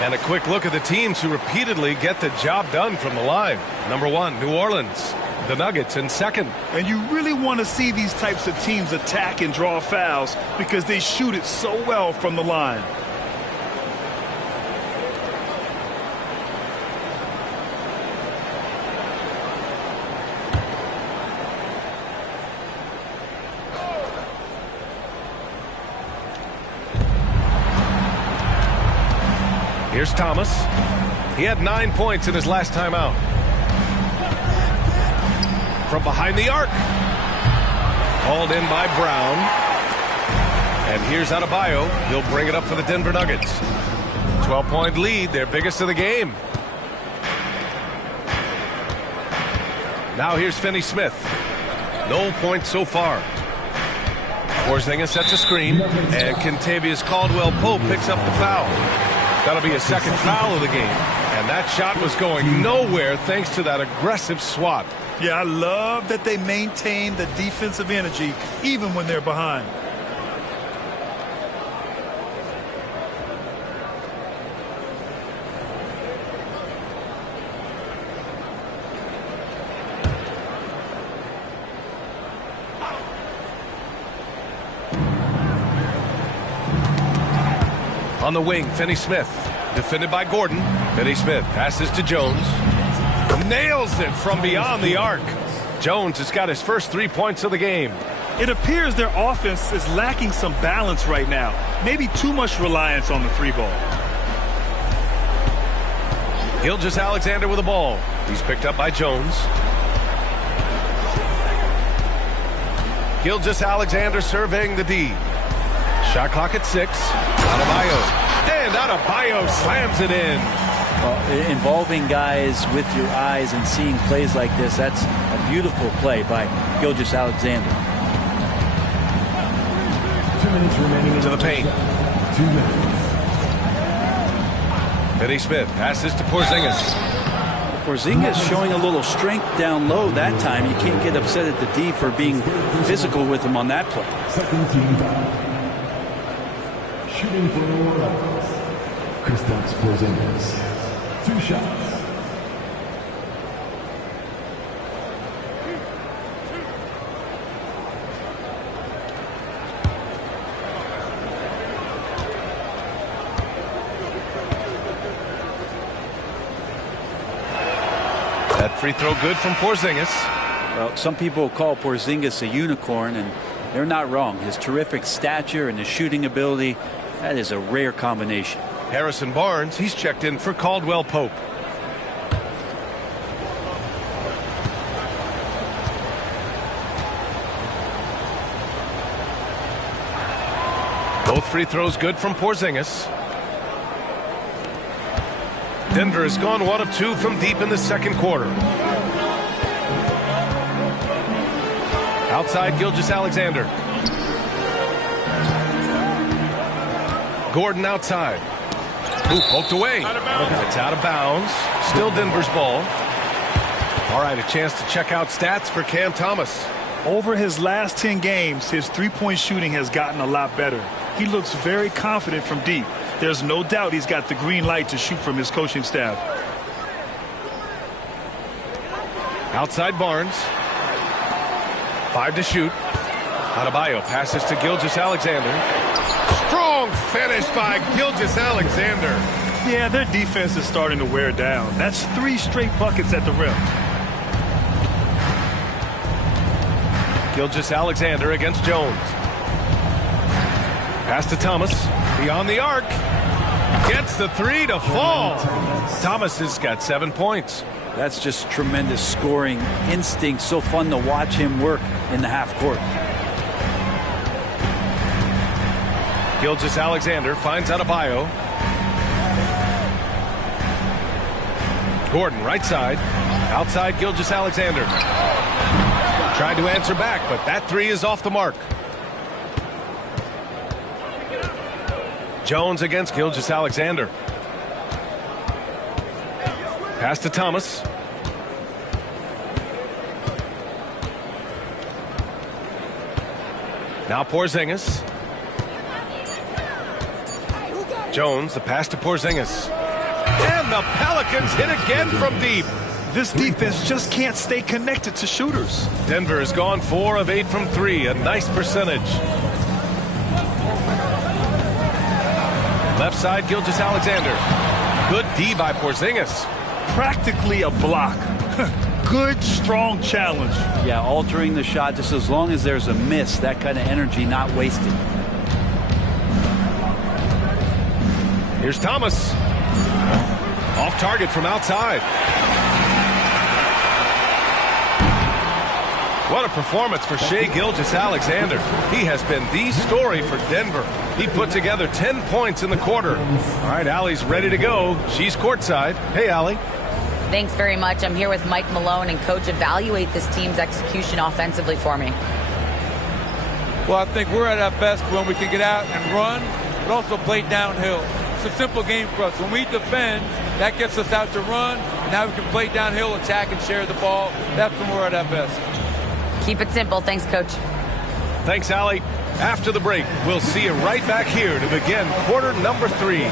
And a quick look at the teams who repeatedly get the job done from the line. Number 1, New Orleans. The Nuggets in second. And you really want to see these types of teams attack and draw fouls because they shoot it so well from the line. Here's Thomas. He had 9 points in his last time out. From behind the arc. Called in by Brown. And here's Adebayo. He'll bring it up for the Denver Nuggets. 12-point lead, their biggest of the game. Now here's Finney Smith. No points so far. Porzingis sets a screen. And Kentavious Caldwell-Pope picks up the foul. That'll be a second foul of the game. And that shot was going nowhere thanks to that aggressive swat. Yeah, I love that they maintain the defensive energy even when they're behind. On the wing, Finney Smith. Defended by Gordon. Finney Smith passes to Jones. Nails it from beyond the arc. Jones has got his first 3 points of the game. It appears their offense is lacking some balance right now. Maybe too much reliance on the 3-ball. Gilgeous-Alexander with the ball. He's picked up by Jones. Gilgeous-Alexander surveying the D. Shot clock at 6. Adebayo. And Adebayo slams it in. Well, involving guys with your eyes and seeing plays like this, that's a beautiful play by Gilgeous-Alexander. 2 minutes remaining to the paint. 2 minutes. Finney Smith passes to Porzingis. Porzingis showing a little strength down low that time. You can't get upset at the D for being physical with him on that play. Second team foul. Shooting for New Orleans, Kristaps Porzingis. 2 shots. That free throw good from Porzingis. Well, some people call Porzingis a unicorn, and they're not wrong. His terrific stature and his shooting ability, that is a rare combination. Harrison Barnes, he's checked in for Caldwell-Pope. Both free throws good from Porzingis. Denver has gone 1 of 2 from deep in the second quarter. Outside, Gilgeous-Alexander. Gordon outside. Ooh, poked away. It's out of bounds. Still Denver's ball. All right, a chance to check out stats for Cam Thomas. Over his last 10 games, his 3-point shooting has gotten a lot better. He looks very confident from deep. There's no doubt he's got the green light to shoot from his coaching staff. Outside Barnes. 5 to shoot. Adebayo passes to Gilgeous-Alexander. Strong finish by Gilgeous-Alexander. Yeah, their defense is starting to wear down. That's 3 straight buckets at the rim. Gilgeous-Alexander against Jones. Pass to Thomas. Beyond the arc. Gets the 3 to fall. Thomas has got 7 points. That's just tremendous scoring instinct. So fun to watch him work in the half court. Gilgeous-Alexander finds Adebayo. Gordon right side. Outside Gilgeous-Alexander. Tried to answer back, but that 3 is off the mark. Jones against Gilgeous-Alexander. Pass to Thomas. Now Porzingis. Jones, the pass to Porzingis. And the Pelicans hit again from deep. This defense just can't stay connected to shooters. Denver has gone 4 of 8 from 3, a nice percentage. Left side, Gilgeous-Alexander. Good D by Porzingis. Practically a block. Good, strong challenge. Yeah, altering the shot just as long as there's a miss. That kind of energy not wasted. Here's Thomas. Off target from outside. What a performance for Shai Gilgeous-Alexander. He has been the story for Denver. He put together 10 points in the quarter. All right, Allie's ready to go. She's courtside. Hey, Allie. Thanks very much. I'm here with Mike Malone, and Coach, evaluate this team's execution offensively for me. Well, I think we're at our best when we can get out and run, but also play downhill. It's a simple game for us. When we defend, that gets us out to run. Now we can play downhill, attack, and share the ball. That's when we're at our best. Keep it simple. Thanks, Coach. Thanks, Allie. After the break, we'll see you right back here to begin quarter number 3.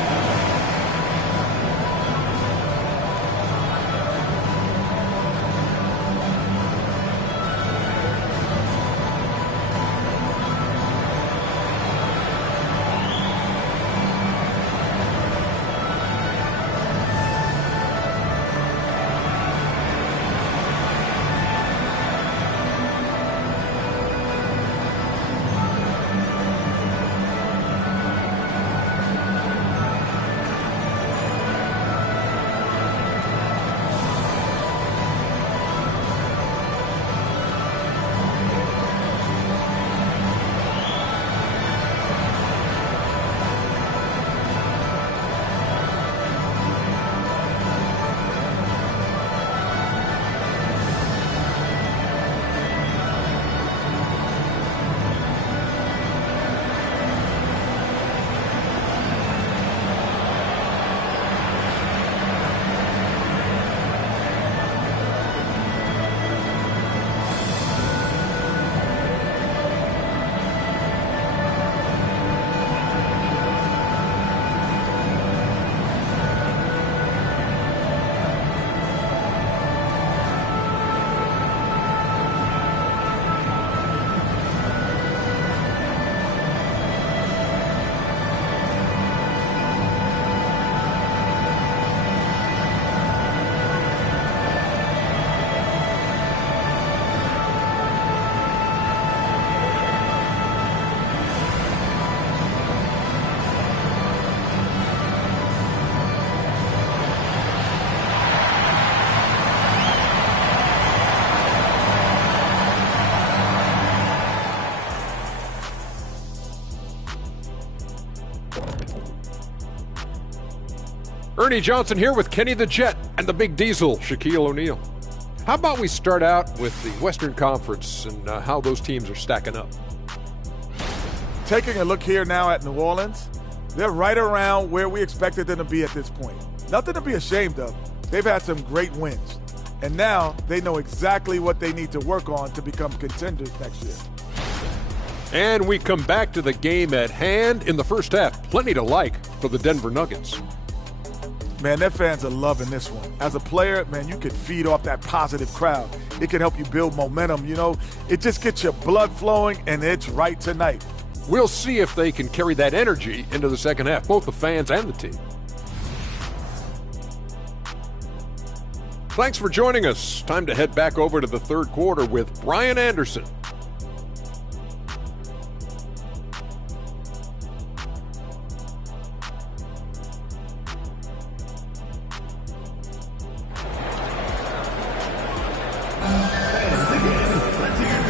Ernie Johnson here with Kenny the Jet and the Big Diesel, Shaquille O'Neal. How about we start out with the Western Conference and how those teams are stacking up? Taking a look here now at New Orleans, they're right around where we expected them to be at this point. Nothing to be ashamed of. They've had some great wins. And now they know exactly what they need to work on to become contenders next year. And we come back to the game at hand in the first half. Plenty to like for the Denver Nuggets. Man, their fans are loving this one. As a player, man, you could feed off that positive crowd. It can help you build momentum, you know. It just gets your blood flowing, and it's right tonight. We'll see if they can carry that energy into the second half, both the fans and the team. Thanks for joining us. Time to head back over to the third quarter with Brian Anderson.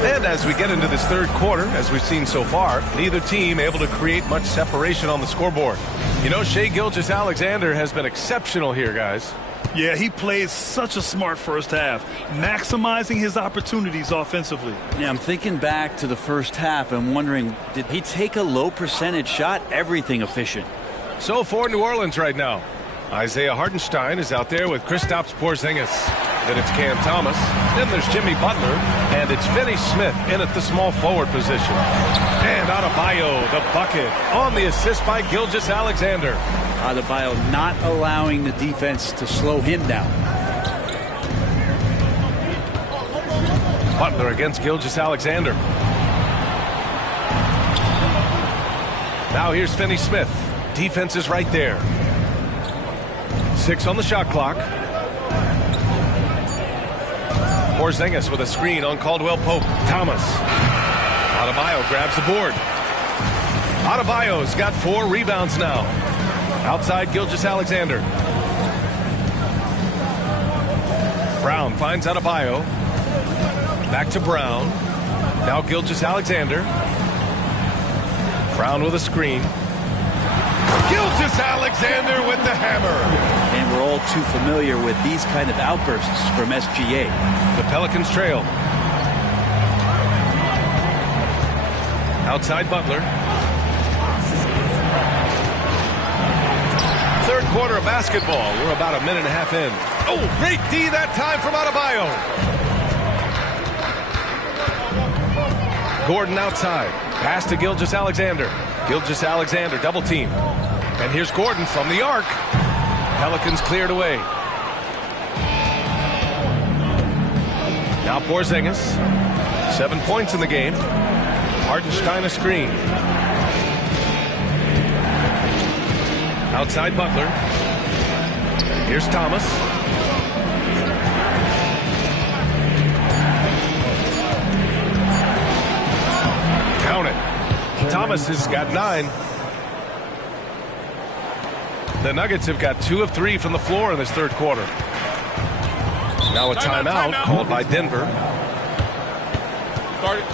And as we get into this third quarter, as we've seen so far, neither team able to create much separation on the scoreboard. You know, Shai Gilgeous-Alexander has been exceptional here, guys. Yeah, he plays such a smart first half, maximizing his opportunities offensively. Yeah, I'm thinking back to the first half and wondering, did he take a low percentage shot? Everything efficient. So for New Orleans right now, Isaiah Hartenstein is out there with Kristaps Porzingis. Then it's Cam Thomas. Then there's Jimmy Butler. And it's Finney Smith in at the small forward position. And Adebayo, the bucket, on the assist by Gilgeous-Alexander. Adebayo not allowing the defense to slow him down. Butler against Gilgeous-Alexander. Now here's Finney Smith. Defense is right there. 6 on the shot clock. Porzingis with a screen on Caldwell Pope. Thomas. Adebayo grabs the board. Adebayo's got 4 rebounds now. Outside Gilgeous-Alexander. Brown finds Adebayo. Back to Brown. Now Gilgeous-Alexander. Brown with a screen. Gilgeous-Alexander with the hammer. And we're all too familiar with these kind of outbursts from SGA. The Pelicans trail. Outside Butler. Third quarter of basketball. We're about a minute and a half in. Oh, great D that time from Adebayo. Gordon outside. Pass to Gilgeous-Alexander. Gilgeous-Alexander double team. And here's Gordon from the arc. Pelicans cleared away. Now Porzingis. 7 points in the game. Hartenstein a screen. Outside Butler. Here's Thomas. Count it. Thomas has got 9. The Nuggets have got 2 of 3 from the floor in this third quarter. Now a timeout called by Denver. Start it.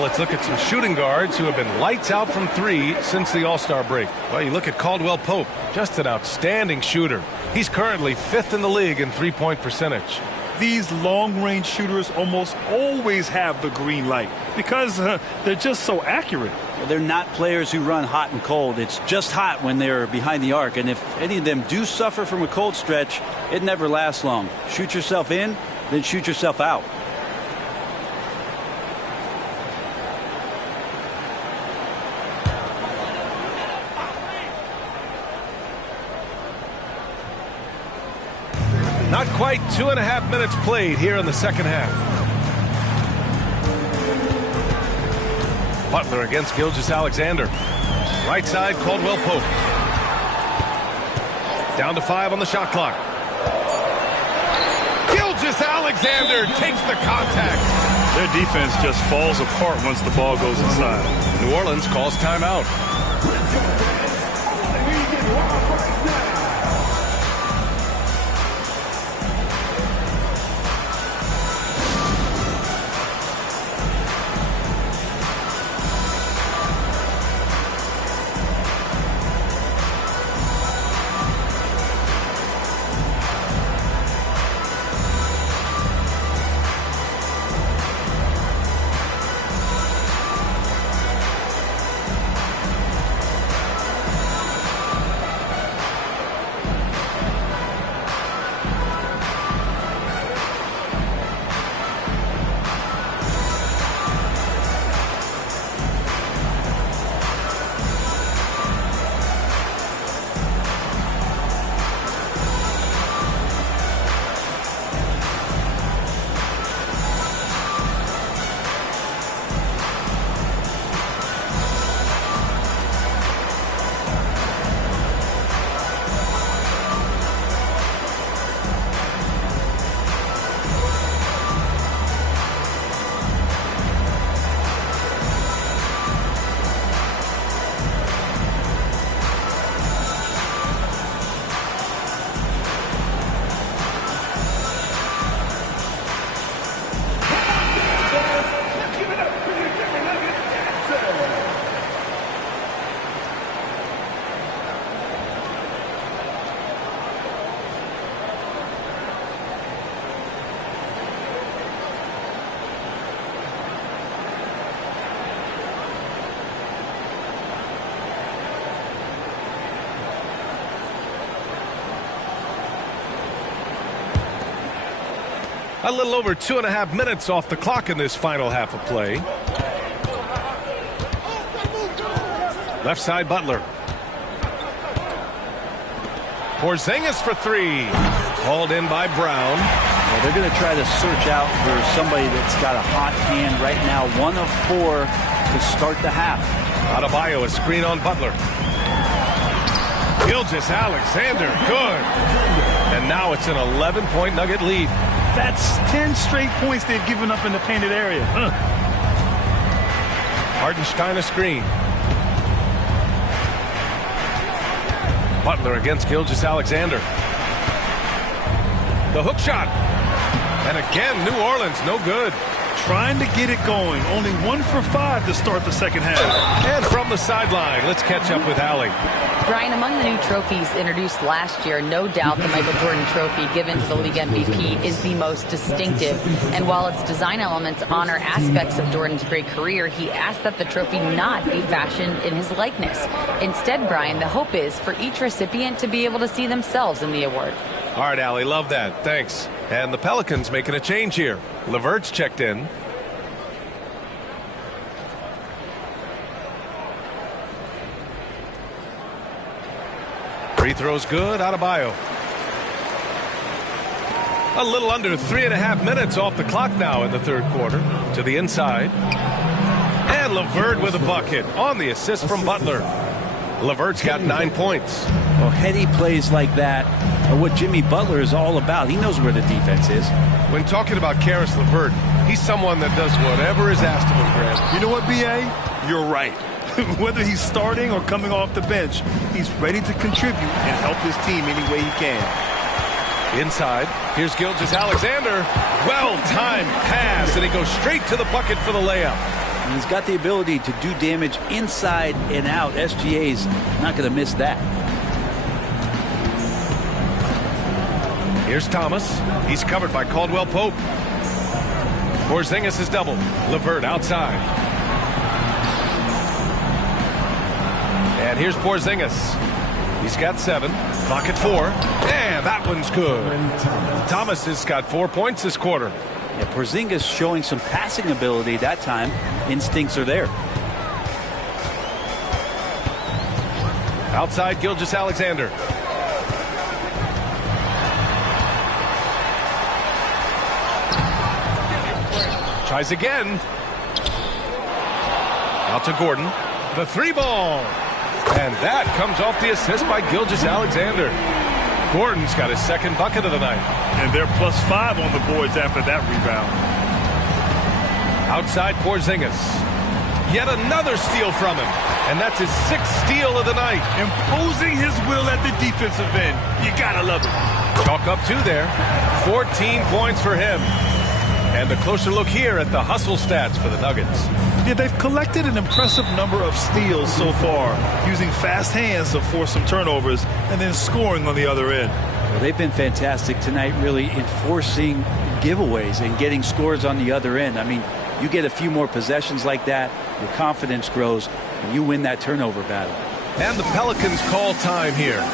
Let's look at some shooting guards who have been lights out from 3 since the All-Star break. Well, you look at Caldwell Pope, just an outstanding shooter. He's currently 5th in the league in three-point percentage. These long-range shooters almost always have the green light because they're just so accurate. Well, they're not players who run hot and cold. It's just hot when they're behind the arc. And if any of them do suffer from a cold stretch, it never lasts long. Shoot yourself in, then shoot yourself out. Not quite 2.5 minutes played here in the second half. Butler against Gilgeous-Alexander. Right side, Caldwell Pope. Down to 5 on the shot clock. Gilgeous-Alexander takes the contact. Their defense just falls apart once the ball goes inside. New Orleans calls timeout. A little over 2.5 minutes off the clock in this final half of play. Left side, Butler. Porzingis for three. Hauled in by Brown. Well, they're going to try to search out for somebody that's got a hot hand right now. 1 of 4 to start the half. Adebayo, a screen on Butler. Gilgeous-Alexander, good. And now it's an 11-point Nugget lead. That's 10 straight points they've given up in the painted area. Hartenstein a screen. Butler against Gilgeous-Alexander. The hook shot. And again, New Orleans, no good. Trying to get it going. Only 1 for 5 to start the second half. And from the sideline, let's catch up with Allie. Brian, among the new trophies introduced last year, no doubt the Michael Jordan Trophy given to the league MVP is the most distinctive. And while its design elements honor aspects of Jordan's great career, he asked that the trophy not be fashioned in his likeness. Instead, Brian, the hope is for each recipient to be able to see themselves in the award. All right, Allie, love that. Thanks. And the Pelicans making a change here. LeVert's checked in. Free throw's good. Adebayo. A little under 3.5 minutes off the clock now in the third quarter. To the inside. And LeVert with a bucket on the assist from Butler. LeVert's got 9 points. Well, heady plays like that are what Jimmy Butler is all about. He knows where the defense is. When talking about Karis LeVert, he's someone that does whatever is asked of him, Grant. You know what, B.A.? You're right. Whether he's starting or coming off the bench, he's ready to contribute and help his team any way he can. Inside, here's Gilgeous-Alexander. Well-timed pass, and he goes straight to the bucket for the layup. And he's got the ability to do damage inside and out. SGA's not going to miss that. Here's Thomas. He's covered by Caldwell Pope. Porzingis is doubled. LeVert outside. And here's Porzingis. He's got 7. Clock at 4. And that one's good. Thomas has got 4 points this quarter. Yeah, Porzingis showing some passing ability that time. Instincts are there. Outside, Gilgeous-Alexander. Tries again. Out to Gordon. The 3-ball. And that comes off the assist by Gilgeous-Alexander. Gordon's got his 2nd bucket of the night. And they're +5 on the boards after that rebound. Outside Porzingis. Yet another steal from him. And that's his 6th steal of the night. Imposing his will at the defensive end. You gotta love it. Chalk up 2 there. 14 points for him. And a closer look here at the hustle stats for the Nuggets. Yeah, they've collected an impressive number of steals so far, using fast hands to force some turnovers and then scoring on the other end. Well, they've been fantastic tonight, really enforcing giveaways and getting scores on the other end. I mean, you get a few more possessions like that, your confidence grows, and you win that turnover battle. And the Pelicans call time here.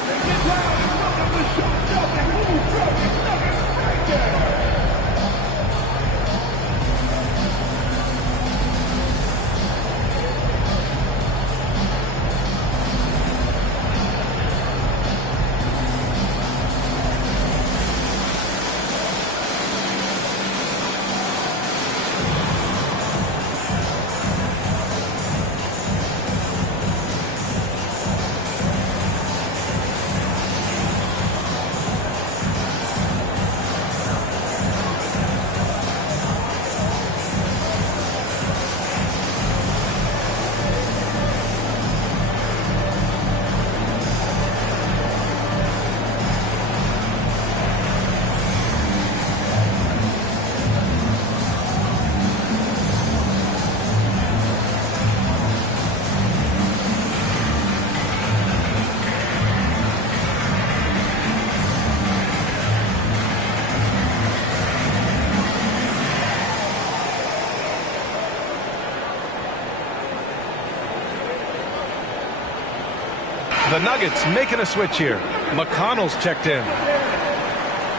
The Nuggets making a switch here. McConnell's checked in.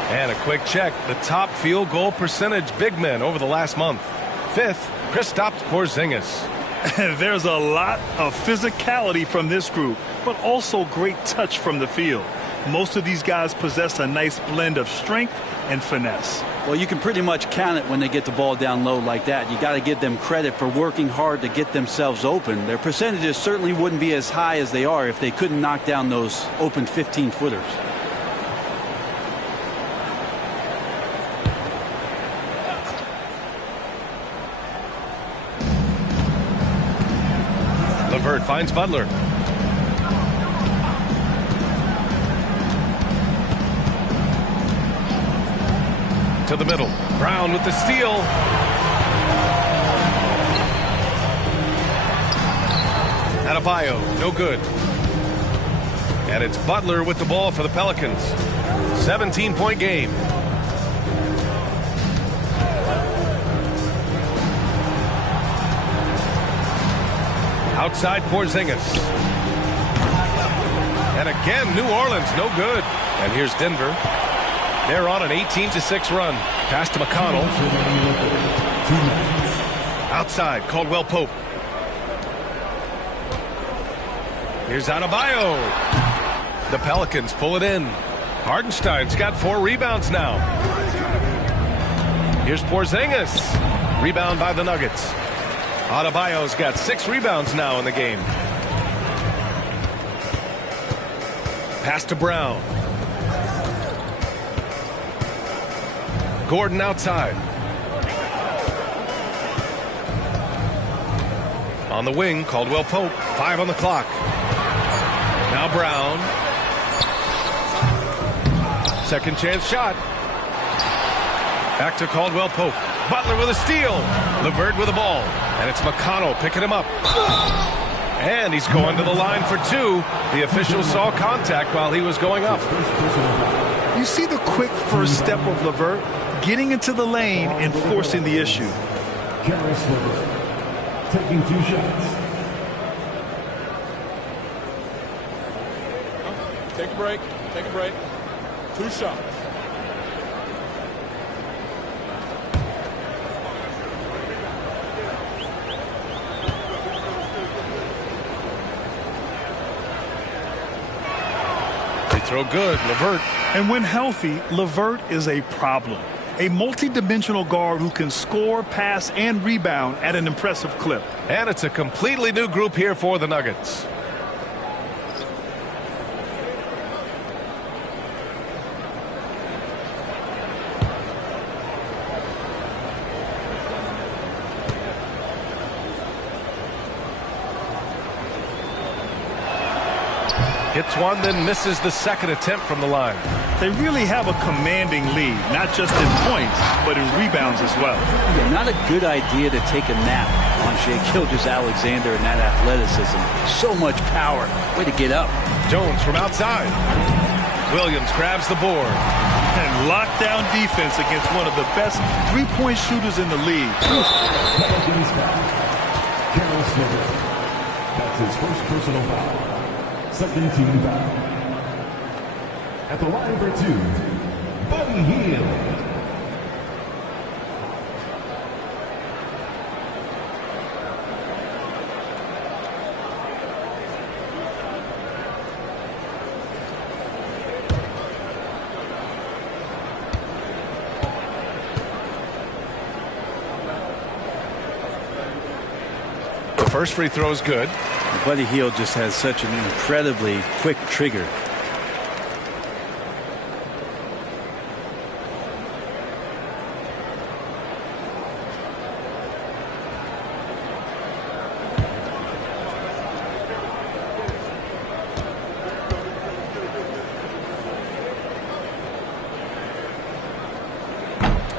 And a quick check. The top field goal percentage big men over the last month. 5th, Kristaps Porzingis. There's a lot of physicality from this group, but also great touch from the field. Most of these guys possess a nice blend of strength and finesse. Well, you can pretty much count it when they get the ball down low like that. You got to give them credit for working hard to get themselves open. Their percentages certainly wouldn't be as high as they are if they couldn't knock down those open 15-footers. LeVert finds Butler. To the middle. Brown with the steal. Adebayo, no good. And it's Butler with the ball for the Pelicans. 17-point game. Outside Porzingis. And again, New Orleans, no good. And here's Denver. They're on an 18-6 run. Pass to McConnell. Outside, Caldwell Pope. Here's Adebayo. The Pelicans pull it in. Hardenstein's got 4 rebounds now. Here's Porzingis. Rebound by the Nuggets. Adebayo's got 6 rebounds now in the game. Pass to Brown. Gordon outside. On the wing, Caldwell Pope. 5 on the clock. Now Brown. Second chance shot. Back to Caldwell Pope. Butler with a steal. LeVert with the ball. And it's McConnell picking him up. And he's going to the line for 2. The official saw contact while he was going up. You see the quick first step of LeVert, getting into the lane and forcing the issue. Karis LeVert taking 2 shots. Take a break. Take a break. 2 shots. Throw good, LeVert. And when healthy, LeVert is a problem. A multi-dimensional guard who can score, pass, and rebound at an impressive clip. And it's a completely new group here for the Nuggets. Hits one, then misses the second attempt from the line. They really have a commanding lead, not just in points, but in rebounds as well. Yeah, not a good idea to take a nap on Shai Gilgeous-Alexander and that athleticism. So much power. Way to get up. Jones from outside. Williams grabs the board. And lockdown defense against one of the best three-point shooters in the league. Karis LeVert. That's his first personal foul. Second team foul. At the line for 2, Buddy Hield. The first free throw is good. Buddy Hield just has such an incredibly quick trigger.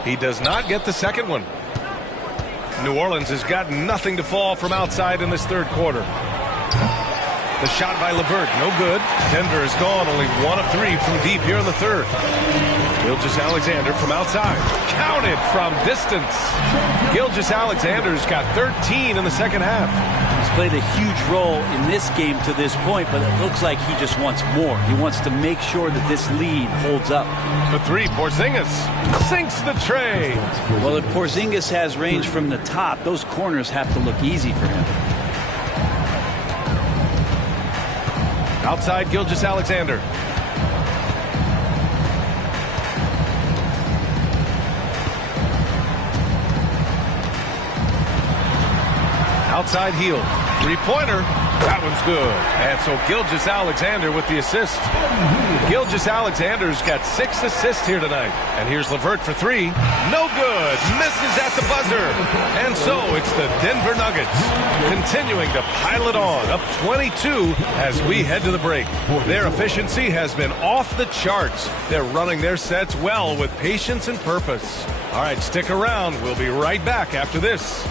He does not get the second one. New Orleans has got nothing to fall from outside in this third quarter. The shot by LeVert, no good. Denver has gone only 1 of 3 from deep here in the third. Gilgeous-Alexander from outside. Counted from distance. Gilgeous-Alexander's got 13 in the second half. He's played a huge role in this game to this point, but it looks like he just wants more. He wants to make sure that this lead holds up. For three, Porzingis sinks the tray. Well, if Porzingis has range from the top, those corners have to look easy for him. Outside, Gilgeous-Alexander. Outside heel. Three-pointer. That one's good. And so Gilgeous-Alexander with the assist. Gilgeous-Alexander's got 6 assists here tonight. And here's LeVert for three. No good. Misses at the buzzer. And so it's the Denver Nuggets continuing to pile it on. Up 22 as we head to the break. Their efficiency has been off the charts. They're running their sets well with patience and purpose. All right, stick around. We'll be right back after this.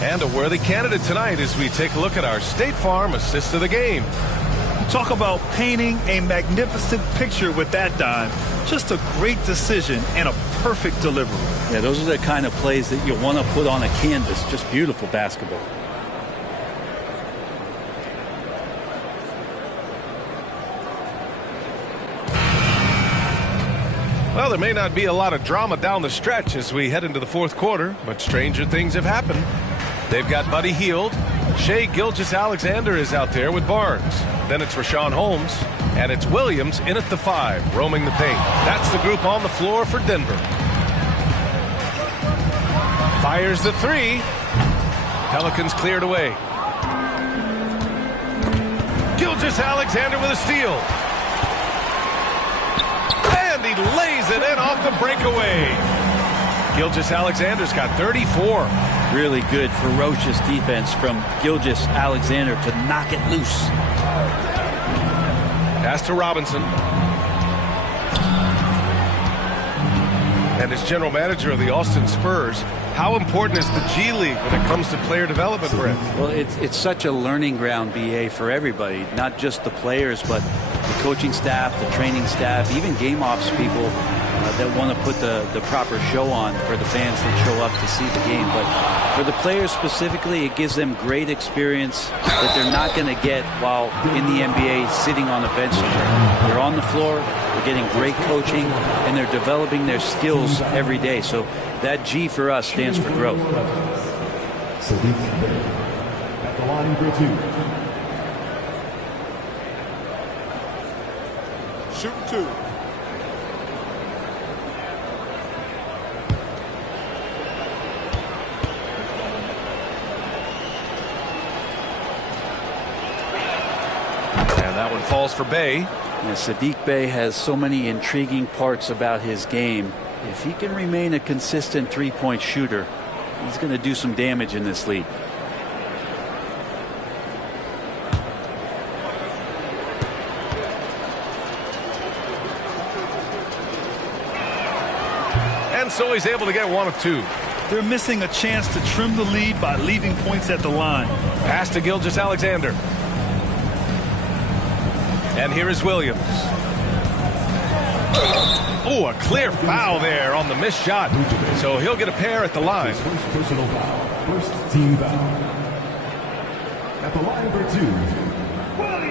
And a worthy candidate tonight as we take a look at our State Farm assist of the game. Talk about painting a magnificent picture with that dime. Just a great decision and a perfect delivery. Yeah, those are the kind of plays that you want to put on a canvas. Just beautiful basketball. Well, there may not be a lot of drama down the stretch as we head into the fourth quarter, but stranger things have happened. They've got Buddy Hield. Shai Gilgeous-Alexander is out there with Barnes. Then it's Rashawn Holmes. And it's Williams in at the 5, roaming the paint. That's the group on the floor for Denver. Fires the 3. Pelicans cleared away. Gilgeous-Alexander with a steal. And he lays it in off the breakaway. Gilgeous-Alexander's got 34. Really good, ferocious defense from Gilgeous-Alexander to knock it loose. Pass to Robinson. And as general manager of the Austin Spurs, how important is the G League when it comes to player development, Brent? Well, it's such a learning ground, BA, for everybody, not just the players, but the coaching staff, the training staff, even game ops people that want to put the proper show on for the fans that show up to see the game. But for the players specifically, it gives them great experience that they're not going to get while in the NBA sitting on a bench somewhere. They're on the floor, they're getting great coaching, and they're developing their skills every day. So that G for us stands for growth. At the line for 2. Shoot 2. That one falls for Bey. Yeah, Saddiq Bey has so many intriguing parts about his game. If he can remain a consistent three-point shooter, he's going to do some damage in this league. And so he's able to get 1 of 2. They're missing a chance to trim the lead by leaving points at the line. Pass to Gilgeous-Alexander. And here is Williams. Oh, a clear foul there on the missed shot. So he'll get a pair at the line. First personal foul. First team foul. At the line for 2, Williams.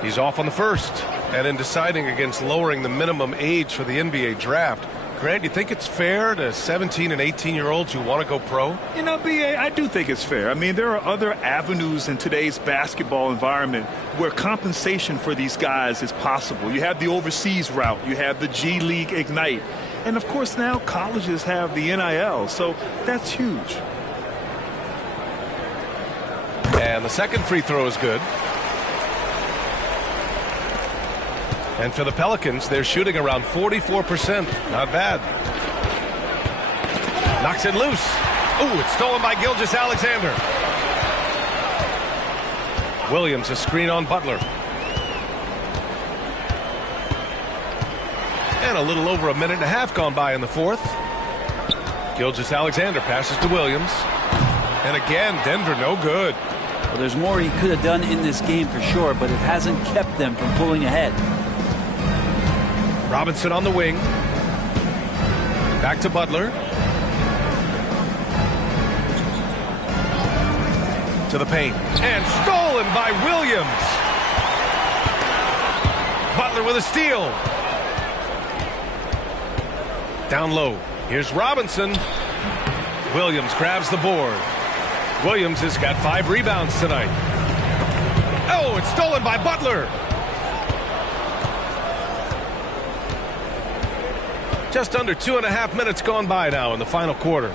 He's off on the first. And in deciding against lowering the minimum age for the NBA draft, Grant, you think it's fair to 17 and 18-year-olds who want to go pro? You know, BA, I do think it's fair. I mean, there are other avenues in today's basketball environment where compensation for these guys is possible. You have the overseas route. You have the G League Ignite. And, of course, now colleges have the NIL, so that's huge. And the second free throw is good. And for the Pelicans, they're shooting around 44%. Not bad. Knocks it loose. Ooh, it's stolen by Gilgeous-Alexander. Williams, a screen on Butler. And a little over a minute and a half gone by in the fourth. Gilgeous-Alexander passes to Williams. And again, Denver no good. Well, there's more he could have done in this game for sure, but it hasn't kept them from pulling ahead. Robinson on the wing. Back to Butler. To the paint. And stolen by Williams. Butler with a steal. Down low. Here's Robinson. Williams grabs the board. Williams has got 5 rebounds tonight. Oh, it's stolen by Butler. Just under 2.5 minutes gone by now in the final quarter.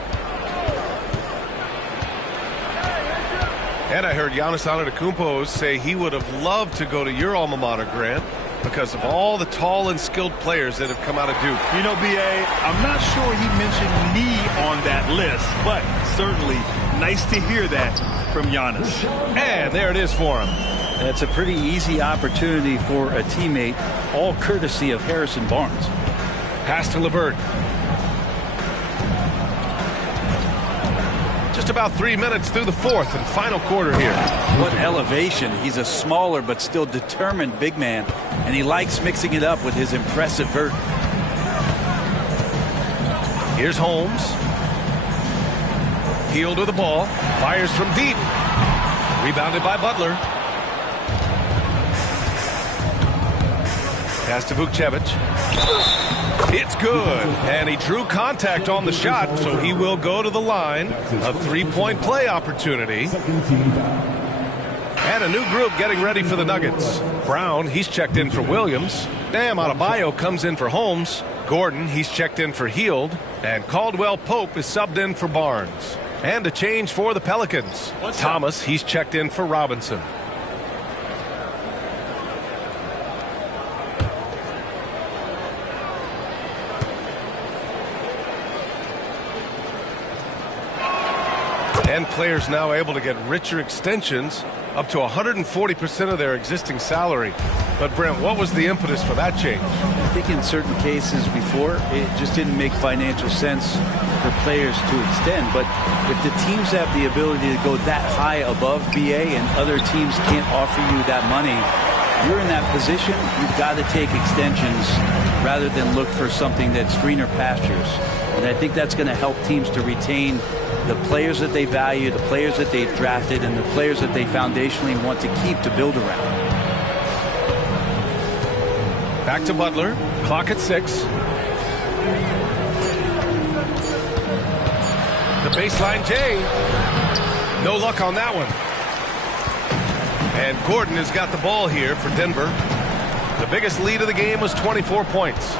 And I heard Giannis Antetokounmpo say he would have loved to go to your alma mater, Grant, because of all the tall and skilled players that have come out of Duke. You know, B.A., I'm not sure he mentioned me on that list, but certainly nice to hear that from Giannis. And there it is for him. That's a pretty easy opportunity for a teammate, all courtesy of Harrison Barnes. Pass to LeVert. Just about 3 minutes through the fourth and final quarter here. What elevation. He's a smaller but still determined big man, and he likes mixing it up with his impressive vert. Here's Holmes. Hield with the ball. Fires from deep. Rebounded by Butler. Pass to Vukcevic. It's good. And he drew contact on the shot, so he will go to the line. A 3-point play opportunity. And a new group getting ready for the Nuggets. Brown, he's checked in for Williams. Bam Adebayo comes in for Holmes. Gordon, he's checked in for Hield. And Caldwell Pope is subbed in for Barnes. And a change for the Pelicans. Thomas, he's checked in for Robinson. And players now able to get richer extensions up to 140% of their existing salary. But Brent, what was the impetus for that change? I think in certain cases before, it just didn't make financial sense for players to extend. But if the teams have the ability to go that high above BA and other teams can't offer you that money, you're in that position, you've got to take extensions rather than look for something that's greener pastures. And I think that's going to help teams to retain the players that they value, the players that they've drafted, and the players that they foundationally want to keep to build around. Back to Butler. Clock at 6. The baseline J. No luck on that one. And Gordon has got the ball here for Denver. The biggest lead of the game was 24 points.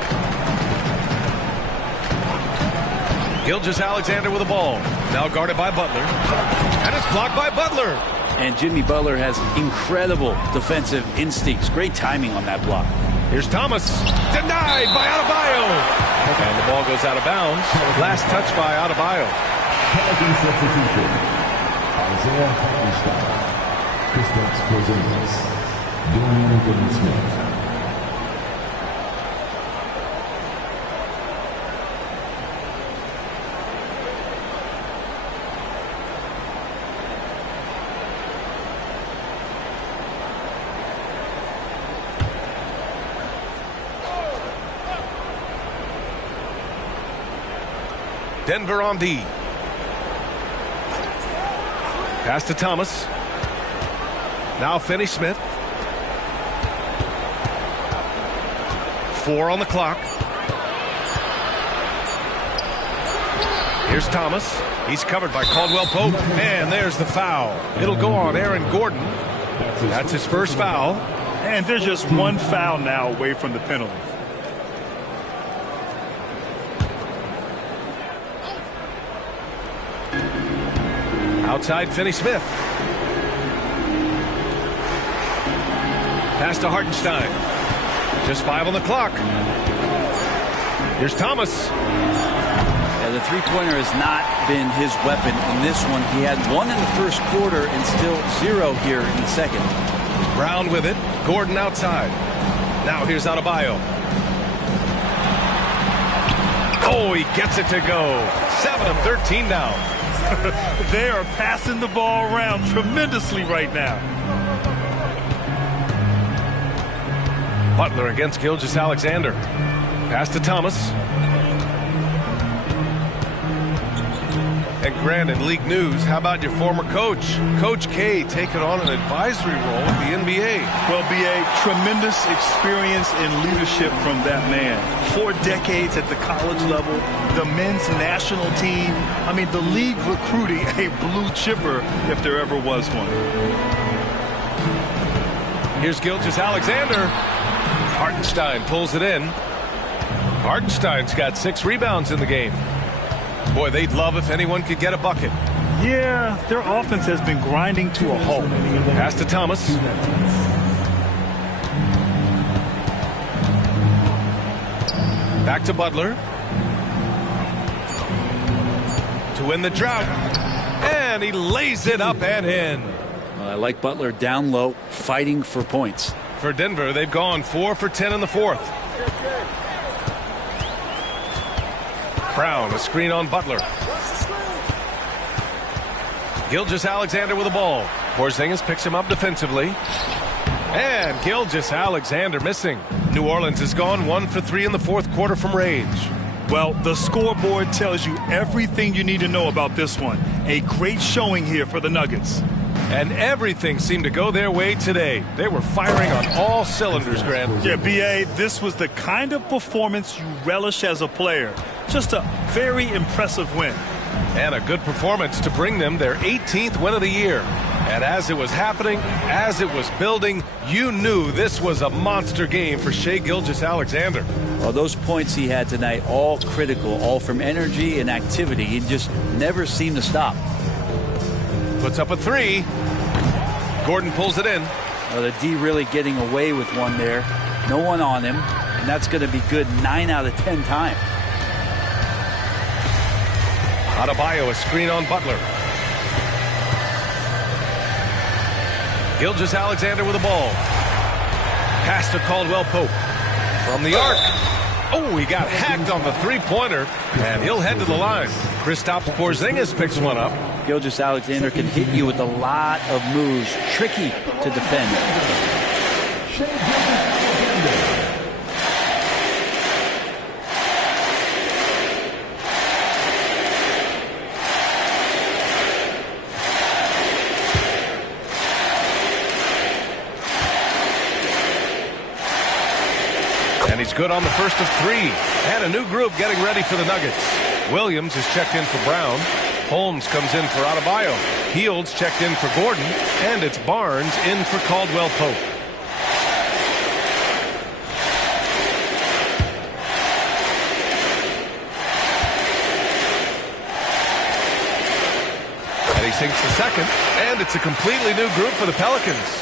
Gilgeous-Alexander with the ball. Now guarded by Butler. And it's blocked by Butler. And Jimmy Butler has incredible defensive instincts. Great timing on that block. Here's Thomas. Denied by Adebayo. And the ball goes out of bounds. Last touch by Adebayo. Penalty substitution. Isaiah Hartenstein. Kristaps Porzingis. Dorian Finney-Smith. Denver on D. Pass to Thomas. Now Finney-Smith. 4 on the clock. Here's Thomas. He's covered by Caldwell Pope. And there's the foul. It'll go on Aaron Gordon. That's his first foul. And there's just one foul now away from the penalty. Outside, Finney-Smith. Pass to Hartenstein. Just 5 on the clock. Here's Thomas. Yeah, the three-pointer has not been his weapon in this one. He had 1 in the first quarter and still 0 here in the second. Brown with it. Gordon outside. Now here's Adebayo. Oh, he gets it to go. 7 of 13 now. They are passing the ball around tremendously right now. Butler against Gilgeous-Alexander. Pass to Thomas. And Grant, in league news, how about your former coach? Coach K taking on an advisory role with the NBA. Well, B.A., tremendous experience and leadership from that man. 4 decades at the college level, the men's national team. I mean, the league recruiting a blue chipper if there ever was one. Here's Gilgeous-Alexander. Hartenstein pulls it in. Hartenstein's got 6 rebounds in the game. Boy, they'd love if anyone could get a bucket. Yeah, their offense has been grinding to a halt. Pass to Thomas. Back to Butler. To win the drought. And he lays it up and in. Well, I like Butler down low, fighting for points. For Denver, they've gone 4 for 10 in the fourth. Brown, a screen on Butler. Gilgeous-Alexander with the ball. Porzingis picks him up defensively. And Gilgeous-Alexander missing. New Orleans has gone 1 for 3 in the fourth quarter from range. Well, the scoreboard tells you everything you need to know about this one. A great showing here for the Nuggets. And everything seemed to go their way today. They were firing on all cylinders, Grant. Yeah, B.A., this was the kind of performance you relish as a player. Just a very impressive win. And a good performance to bring them their 18th win of the year. And as it was happening, as it was building, you knew this was a monster game for Shai Gilgeous-Alexander. Well, those points he had tonight, all critical, all from energy and activity. He just never seemed to stop. Puts up a 3. Gordon pulls it in. Well, the D really getting away with one there. No one on him. And that's going to be good 9 out of 10 times. Adebayo, a screen on Butler. Gilgeous-Alexander with the ball. Pass to Caldwell Pope. From the arc. Oh, he got hacked on the three-pointer, and he'll head to the line. Kristaps Porzingis picks one up. Gilgeous-Alexander can hit you with a lot of moves. Tricky to defend. And he's good on the first of 3. And a new group getting ready for the Nuggets. Williams is checked in for Brown. Holmes comes in for Adebayo. Fields checked in for Gordon. And it's Barnes in for Caldwell Pope. And he sinks the second. And it's a completely new group for the Pelicans.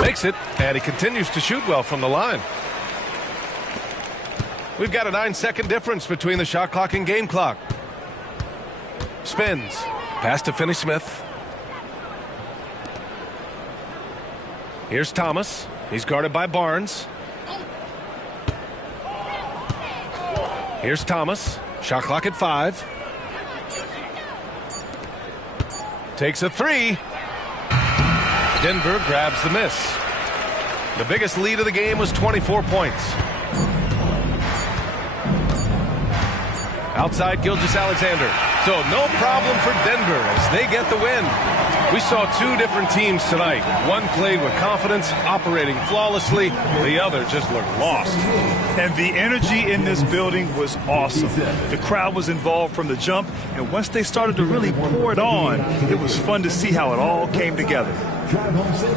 Makes it, and he continues to shoot well from the line. We've got a 9-second difference between the shot clock and game clock. Spins. Pass to Finney-Smith. Here's Thomas. He's guarded by Barnes. Here's Thomas. Shot clock at 5. Takes a 3. Denver grabs the miss. The biggest lead of the game was 24 points. Outside, Gilgeous-Alexander. So no problem for Denver as they get the win. We saw two different teams tonight. One played with confidence, operating flawlessly. The other just looked lost. And the energy in this building was awesome. The crowd was involved from the jump, and once they started to really pour it on, it was fun to see how it all came together.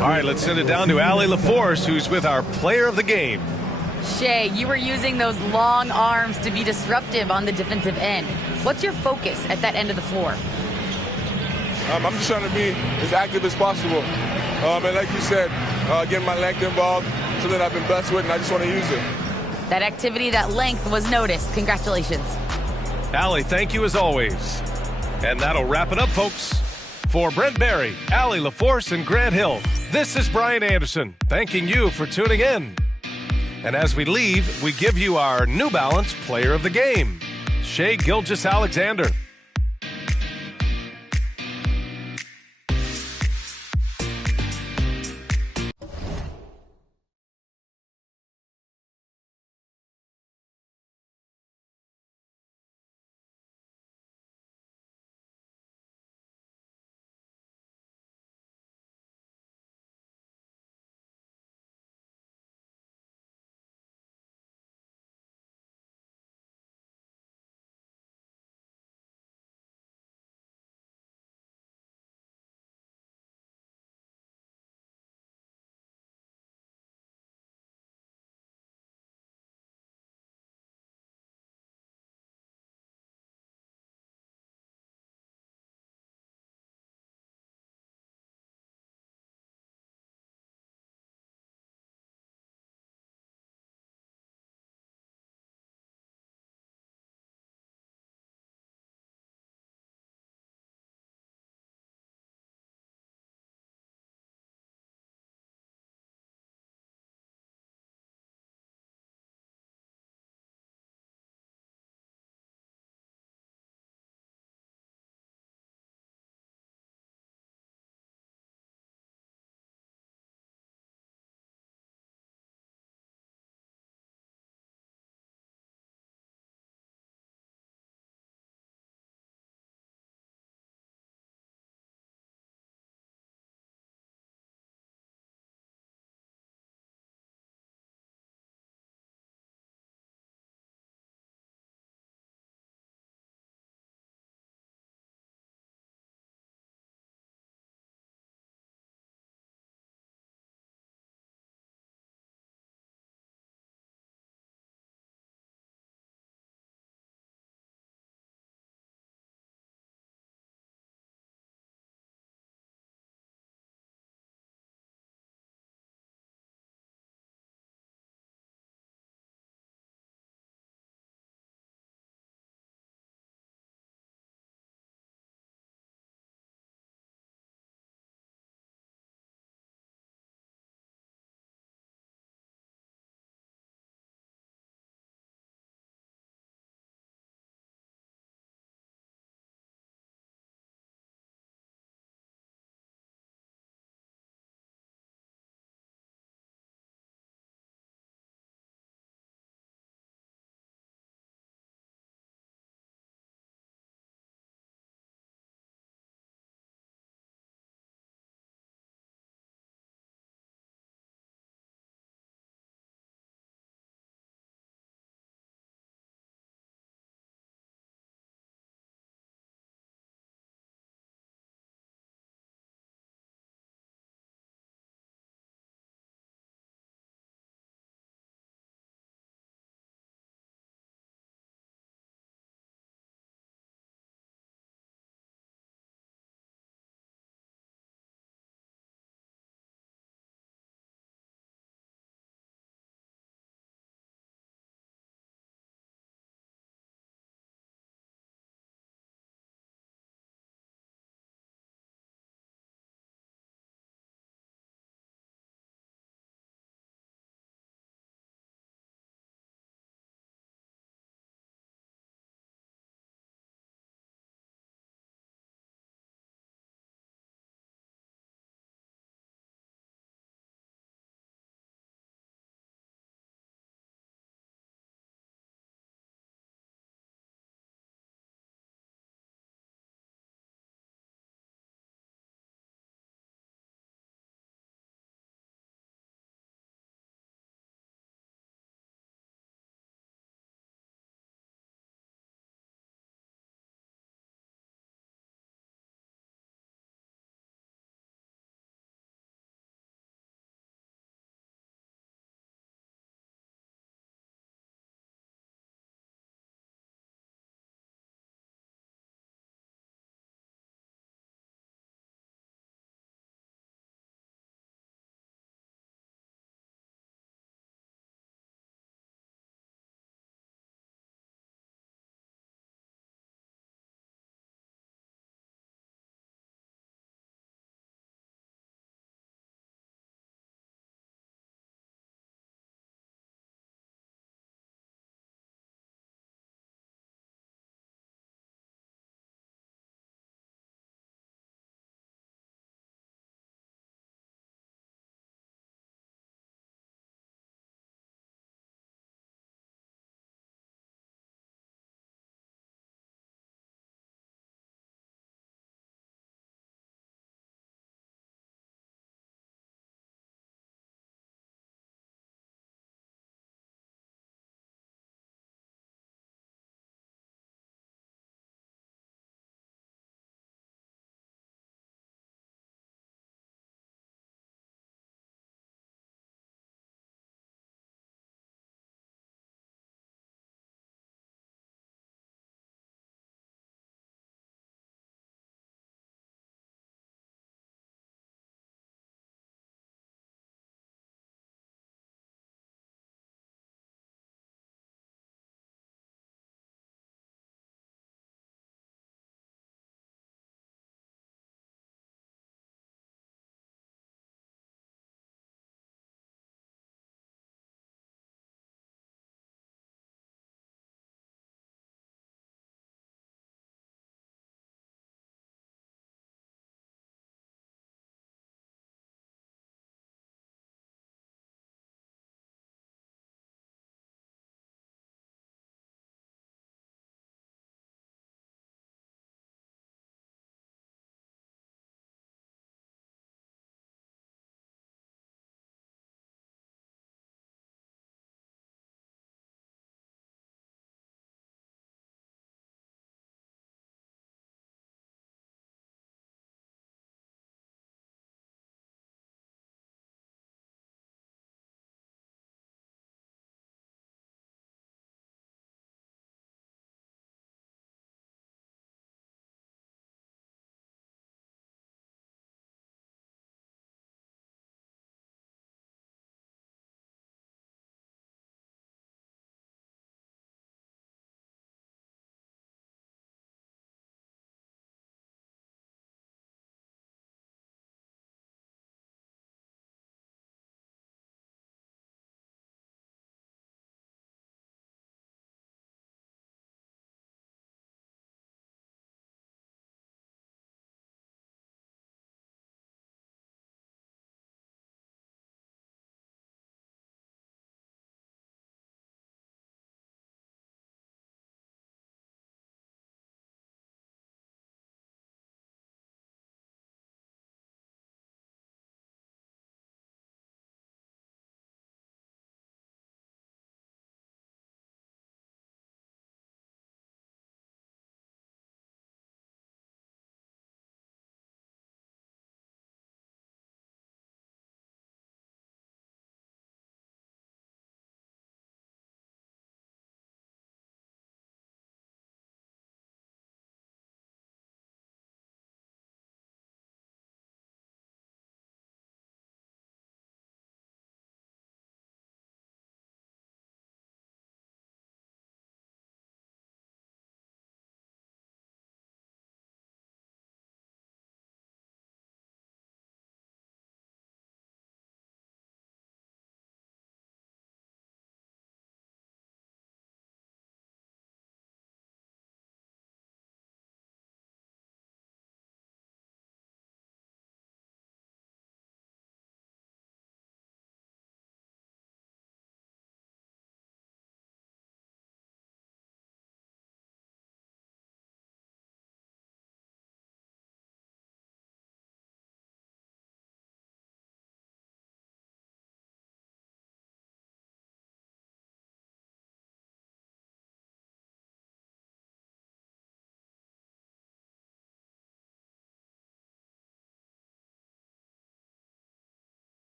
All right, let's send it down to Allie LaForce, who's with our player of the game. Shay, you were using those long arms to be disruptive on the defensive end. What's your focus at that end of the floor? I'm just trying to be as active as possible. And like you said, getting my length involved, something I've been blessed with, and I just want to use it. That activity, that length was noticed. Congratulations. Allie, thank you as always. And that'll wrap it up, folks. For Brent Barry, Allie LaForce, and Grant Hill, this is Brian Anderson, thanking you for tuning in. And as we leave, we give you our New Balance Player of the Game, Shai Gilgeous-Alexander.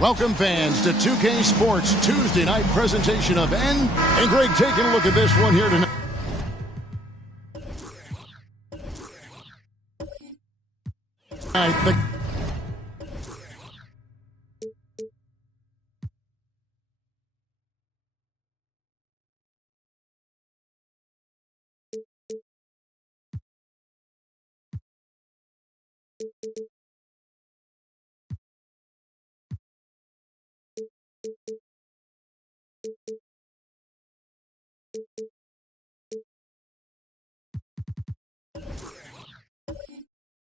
Welcome, fans, to 2K Sports Tuesday night presentation of N. And Greg, taking a look at this one here tonight.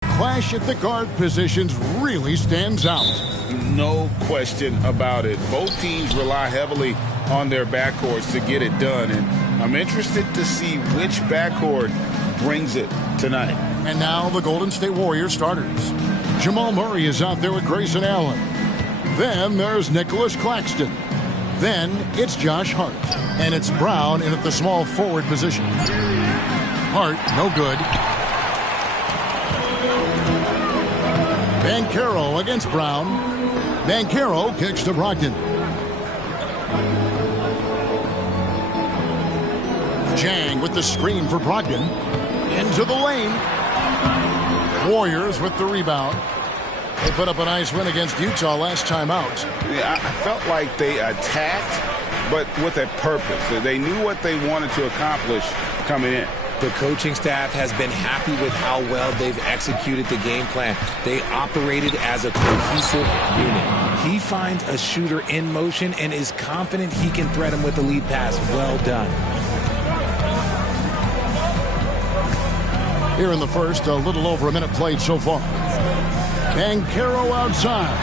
Clash at the guard positions really stands out. No question about it. Both teams rely heavily on their backcourts to get it done, and I'm interested to see which backcourt brings it tonight. And now the Golden State Warriors starters. Jamal Murray is out there with Grayson Allen. Then there's Nicholas Claxton. Then it's Josh Hart. And it's Brown in at the small forward position. Hart, no good. Banchero against Brown. Banchero kicks to Brogdon. Jang with the screen for Brogdon. Into the lane. Warriors with the rebound. They put up a nice win against Utah last time out. Yeah, I felt like they attacked, but with a purpose. They knew what they wanted to accomplish coming in. The coaching staff has been happy with how well they've executed the game plan. They operated as a cohesive unit. He finds a shooter in motion and is confident he can thread him with the lead pass. Well done. Here in the first, a little over a minute played so far. Banchero outside.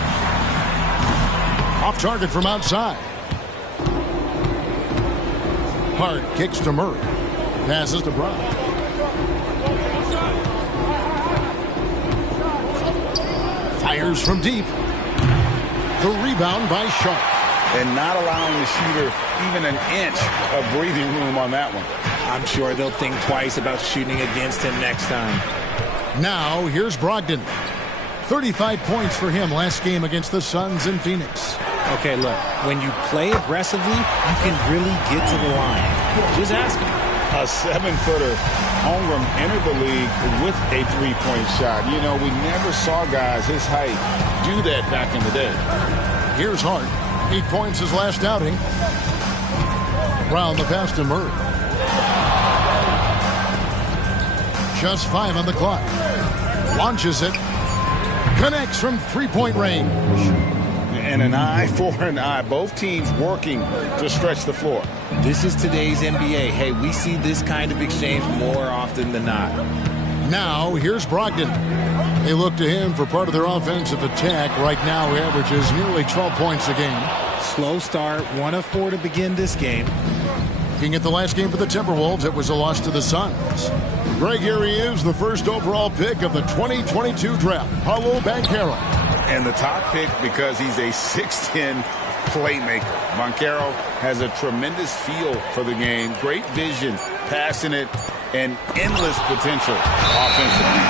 Off target from outside. Hart kicks to Murray. Passes to Brown. Fires from deep. The rebound by Sharp. And not allowing the shooter even an inch of breathing room on that one. I'm sure they'll think twice about shooting against him next time. Now, here's Brogdon. 35 points for him last game against the Suns in Phoenix. Okay, look, when you play aggressively, you can really get to the line. Just ask him. A 7-footer, Holmgren entered the league with a three-point shot. You know, we never saw guys his height do that back in the day. Here's Hart. 8 points his last outing. Brown the pass to Murray. Just 5 on the clock. Launches it. Connects from three-point range. And an eye for an eye. Both teams working to stretch the floor. This is today's NBA. Hey, we see this kind of exchange more often than not. Now, here's Brogdon. They look to him for part of their offensive attack. Right now, he averages nearly 12 points a game. Slow start, 1 of 4 to begin this game. Looking at the last game for the Timberwolves, it was a loss to the Suns. Greg, here he is, the first overall pick of the 2022 draft, Paolo Banchero. And the top pick because he's a 6'10 playmaker. Banchero has a tremendous feel for the game, great vision, passing it, and endless potential offensively.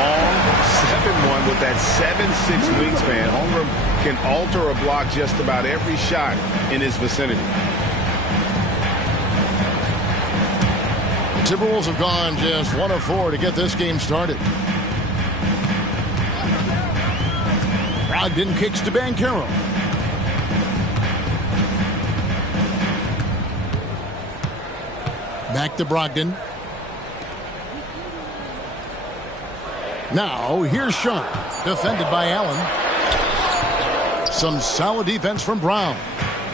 Long, 7'1" with that 7'6" wingspan. Holmgren can alter a block just about every shot in his vicinity. The Timberwolves have gone just 1 of 4 to get this game started. Brogdon kicks to Banchero. Back to Brogdon. Now, here's Sharp. Defended by Allen. Some solid defense from Brown.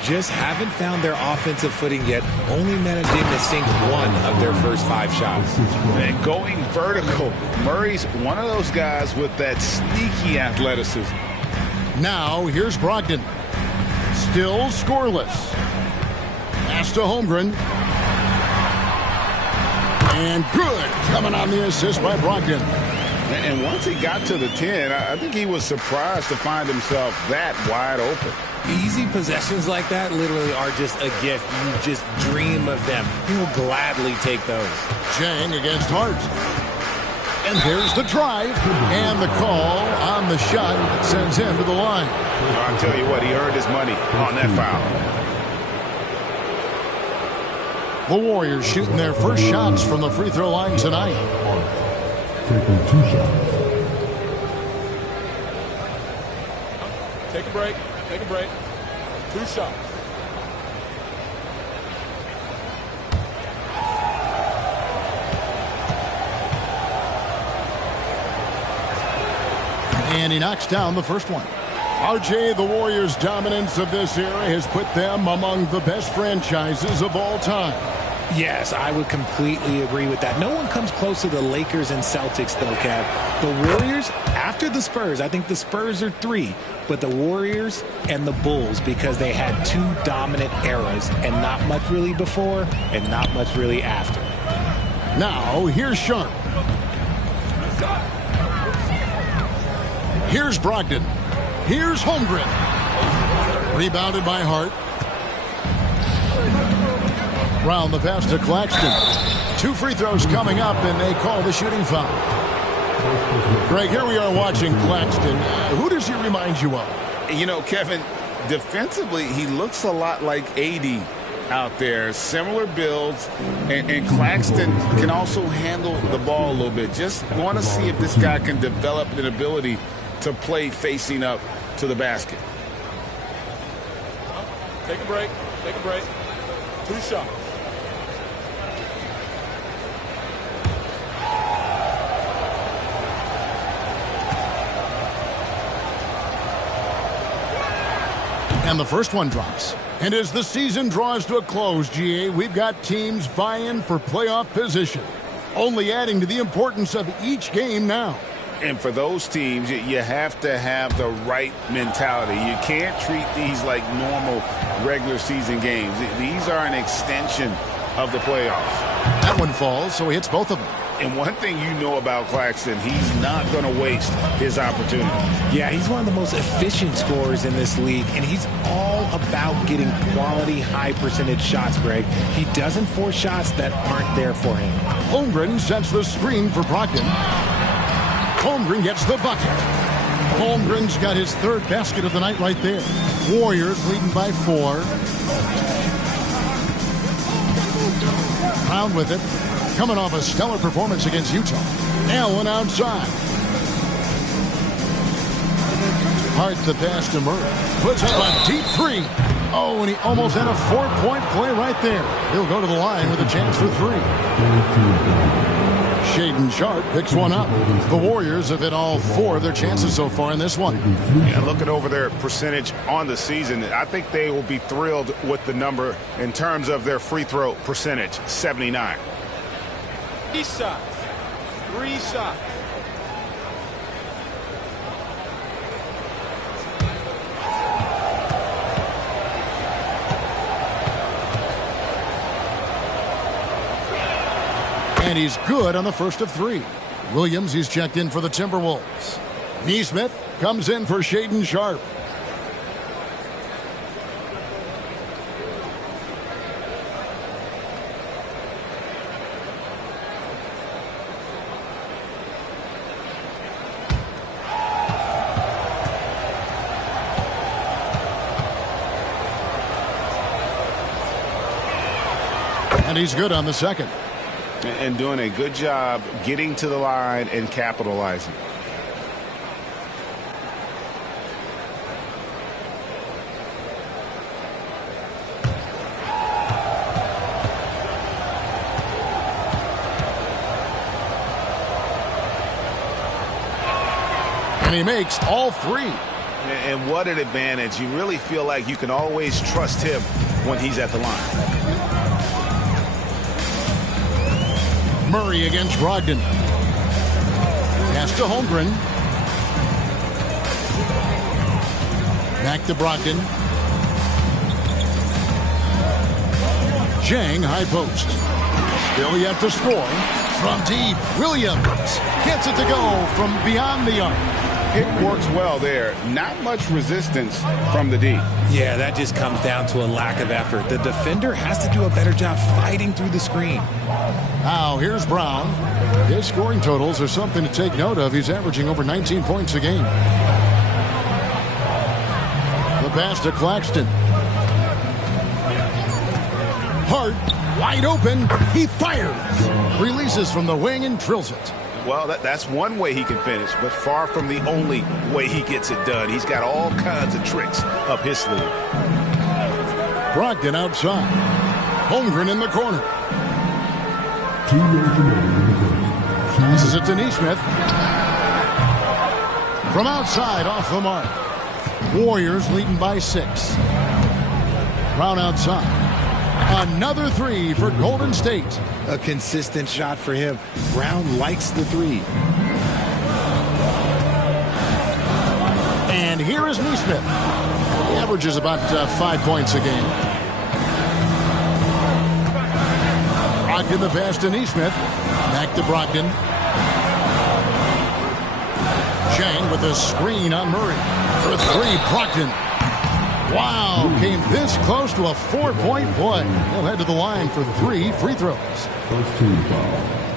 Just haven't found their offensive footing yet, only managing to sink 1 of their first 5 shots. And going vertical. Murray's one of those guys with that sneaky athleticism. Now, here's Brogdon. Still scoreless. Pass to Holmgren. And good. Coming on the assist by Brogdon. And once he got to the 10, I think he was surprised to find himself that wide open. Easy possessions like that literally are just a gift. You just dream of them. He'll gladly take those. Jang against Hart. And there's the drive. And the call on the shot that sends him to the line. I'll tell you what, he earned his money on that foul. The Warriors shooting their first shots from the free throw line tonight. Taking 2 shots. Take a break. Take a break. 2 shots. And he knocks down the first one. RJ, the Warriors' dominance of this era has put them among the best franchises of all time. Yes, I would completely agree with that. No one comes close to the Lakers and Celtics, though, Kev. The Warriors, after the Spurs, I think the Spurs are 3, but the Warriors and the Bulls, because they had 2 dominant eras and not much really before and not much really after. Now, here's Sharp. Here's Brogdon. Here's Holmgren. Rebounded by Hart. Round the pass to Claxton. 2 free throws coming up, and they call the shooting foul. Greg, here we are watching Claxton. Who does he remind you of? You know, Kevin, defensively, he looks a lot like AD out there. Similar builds, and Claxton can also handle the ball a little bit. Just want to see if this guy can develop an ability to play facing up to the basket. Take a break. Take a break. 2 shots. And the first one drops. And as the season draws to a close, GA, we've got teams vying for playoff position, only adding to the importance of each game now. And for those teams, you have to have the right mentality. You can't treat these like normal regular season games. These are an extension of the playoffs. That one falls, so he hits both of them. And one thing you know about Claxton, he's not going to waste his opportunity. Yeah, he's one of the most efficient scorers in this league, and he's all about getting quality, high-percentage shots, Greg. He doesn't force shots that aren't there for him. Holmgren sets the screen for Brogdon. Holmgren gets the bucket. Holmgren's got his 3rd basket of the night right there. Warriors leading by 4. Brown with it. Coming off a stellar performance against Utah. Allen outside. Hart the pass to Murray. Puts up a deep 3. Oh, and he almost had a 4-point play right there. He'll go to the line with a chance for 3. Shaedon Sharp picks one up. The Warriors have hit all 4 of their chances so far in this one. Yeah, looking over their percentage on the season, I think they will be thrilled with the number in terms of their free throw percentage, 79. 3 shots. 3 shots. And he's good on the first of 3. Williams, he's checked in for the Timberwolves. Neesmith comes in for Shaedon Sharp. And he's good on the second. And doing a good job getting to the line and capitalizing. And he makes all 3. And what an advantage. You really feel like you can always trust him when he's at the line. Murray against Brogdon. Pass to Holmgren. Back to Brogdon. Jang high post. Billy has to score. From deep, Williams gets it to go from beyond the arc. It works well there. Not much resistance from the D. Yeah, that just comes down to a lack of effort. The defender has to do a better job fighting through the screen. Now, here's Brown. His scoring totals are something to take note of. He's averaging over 19 points a game. The pass to Claxton. Hart, wide open. He fires. Releases from the wing and drills it. Well, that's one way he can finish, but far from the only way he gets it done. He's got all kinds of tricks up his sleeve. Brogdon outside. Holmgren in the corner. Passes it to Neesmith. From outside, off the mark. Warriors leading by 6. Brown outside. Another 3 for Golden State. A consistent shot for him. Brown likes the 3. And here is Neesmith. He averages about 5 points a game. Brogdon the pass to Neesmith. Back to Brogdon. Chang with a screen on Murray. For 3, Brogdon. Wow, came this close to a 4-point play. He'll head to the line for 3 free throws.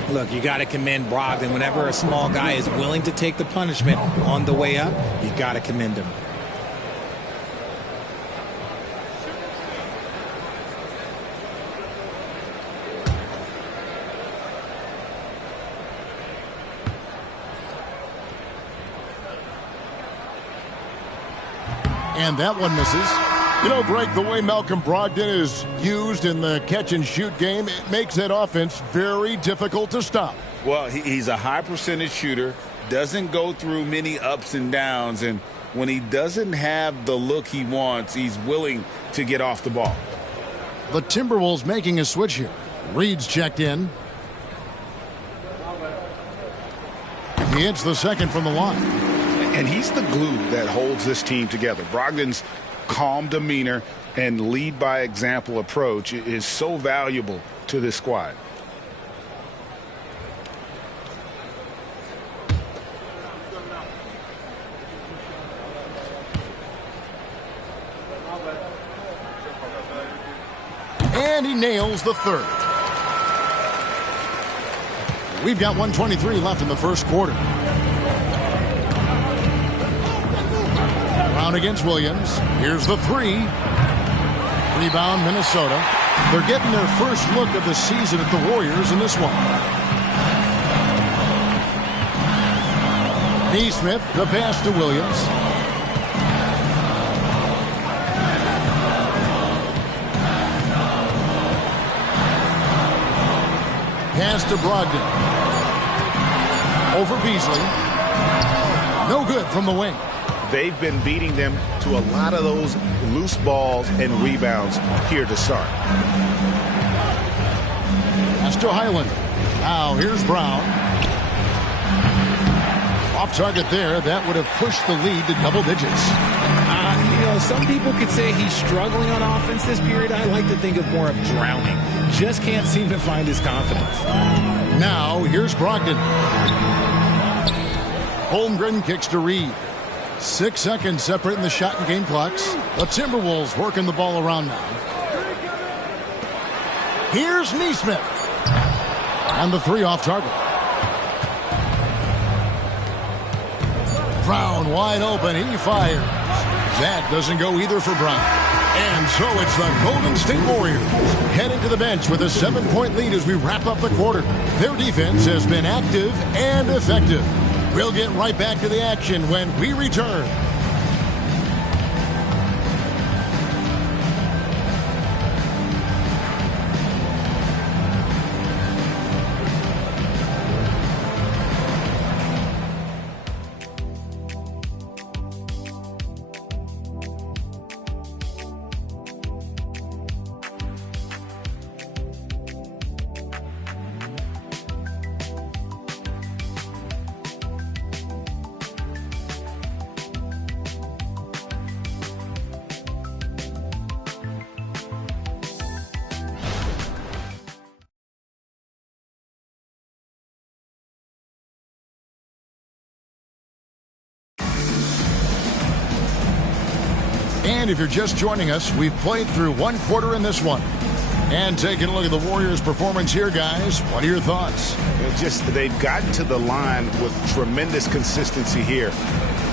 Look, you got to commend Brogdon. Whenever a small guy is willing to take the punishment on the way up, you got to commend him. And that one misses. You know, Greg, the way Malcolm Brogdon is used in the catch-and-shoot game, it makes that offense very difficult to stop. Well, he's a high-percentage shooter, doesn't go through many ups and downs, and when he doesn't have the look he wants, he's willing to get off the ball. The Timberwolves making a switch here. Reed's checked in. He hits the second from the line. And he's the glue that holds this team together. Brogdon's calm demeanor and lead-by-example approach is so valuable to this squad. And he nails the third. We've got 1:23 left in the first quarter. Brown against Williams. Here's the 3. Rebound, Minnesota. They're getting their first look of the season at the Warriors in this one. Neesmith, the pass to Williams. Pass to Brogdon. Over Beasley. No good from the wing. They've been beating them to a lot of those loose balls and rebounds here to start. Pass to Highland. Now here's Brown. Off target there. That would have pushed the lead to double digits. You know, some people could say he's struggling on offense this period. I like to think of more of drowning. Just can't seem to find his confidence. Now here's Brogdon. Holmgren kicks to Reed. 6 seconds separating the shot and game clocks. The Timberwolves working the ball around now. Here's Neesmith. And the 3 off target. Brown wide open. He fires. That doesn't go either for Brown. And so it's the Golden State Warriors heading to the bench with a 7-point lead as we wrap up the quarter. Their defense has been active and effective. We'll get right back to the action when we return. And if you're just joining us, we've played through one quarter in this one. And taking a look at the Warriors' performance here, guys. What are your thoughts? They've gotten to the line with tremendous consistency here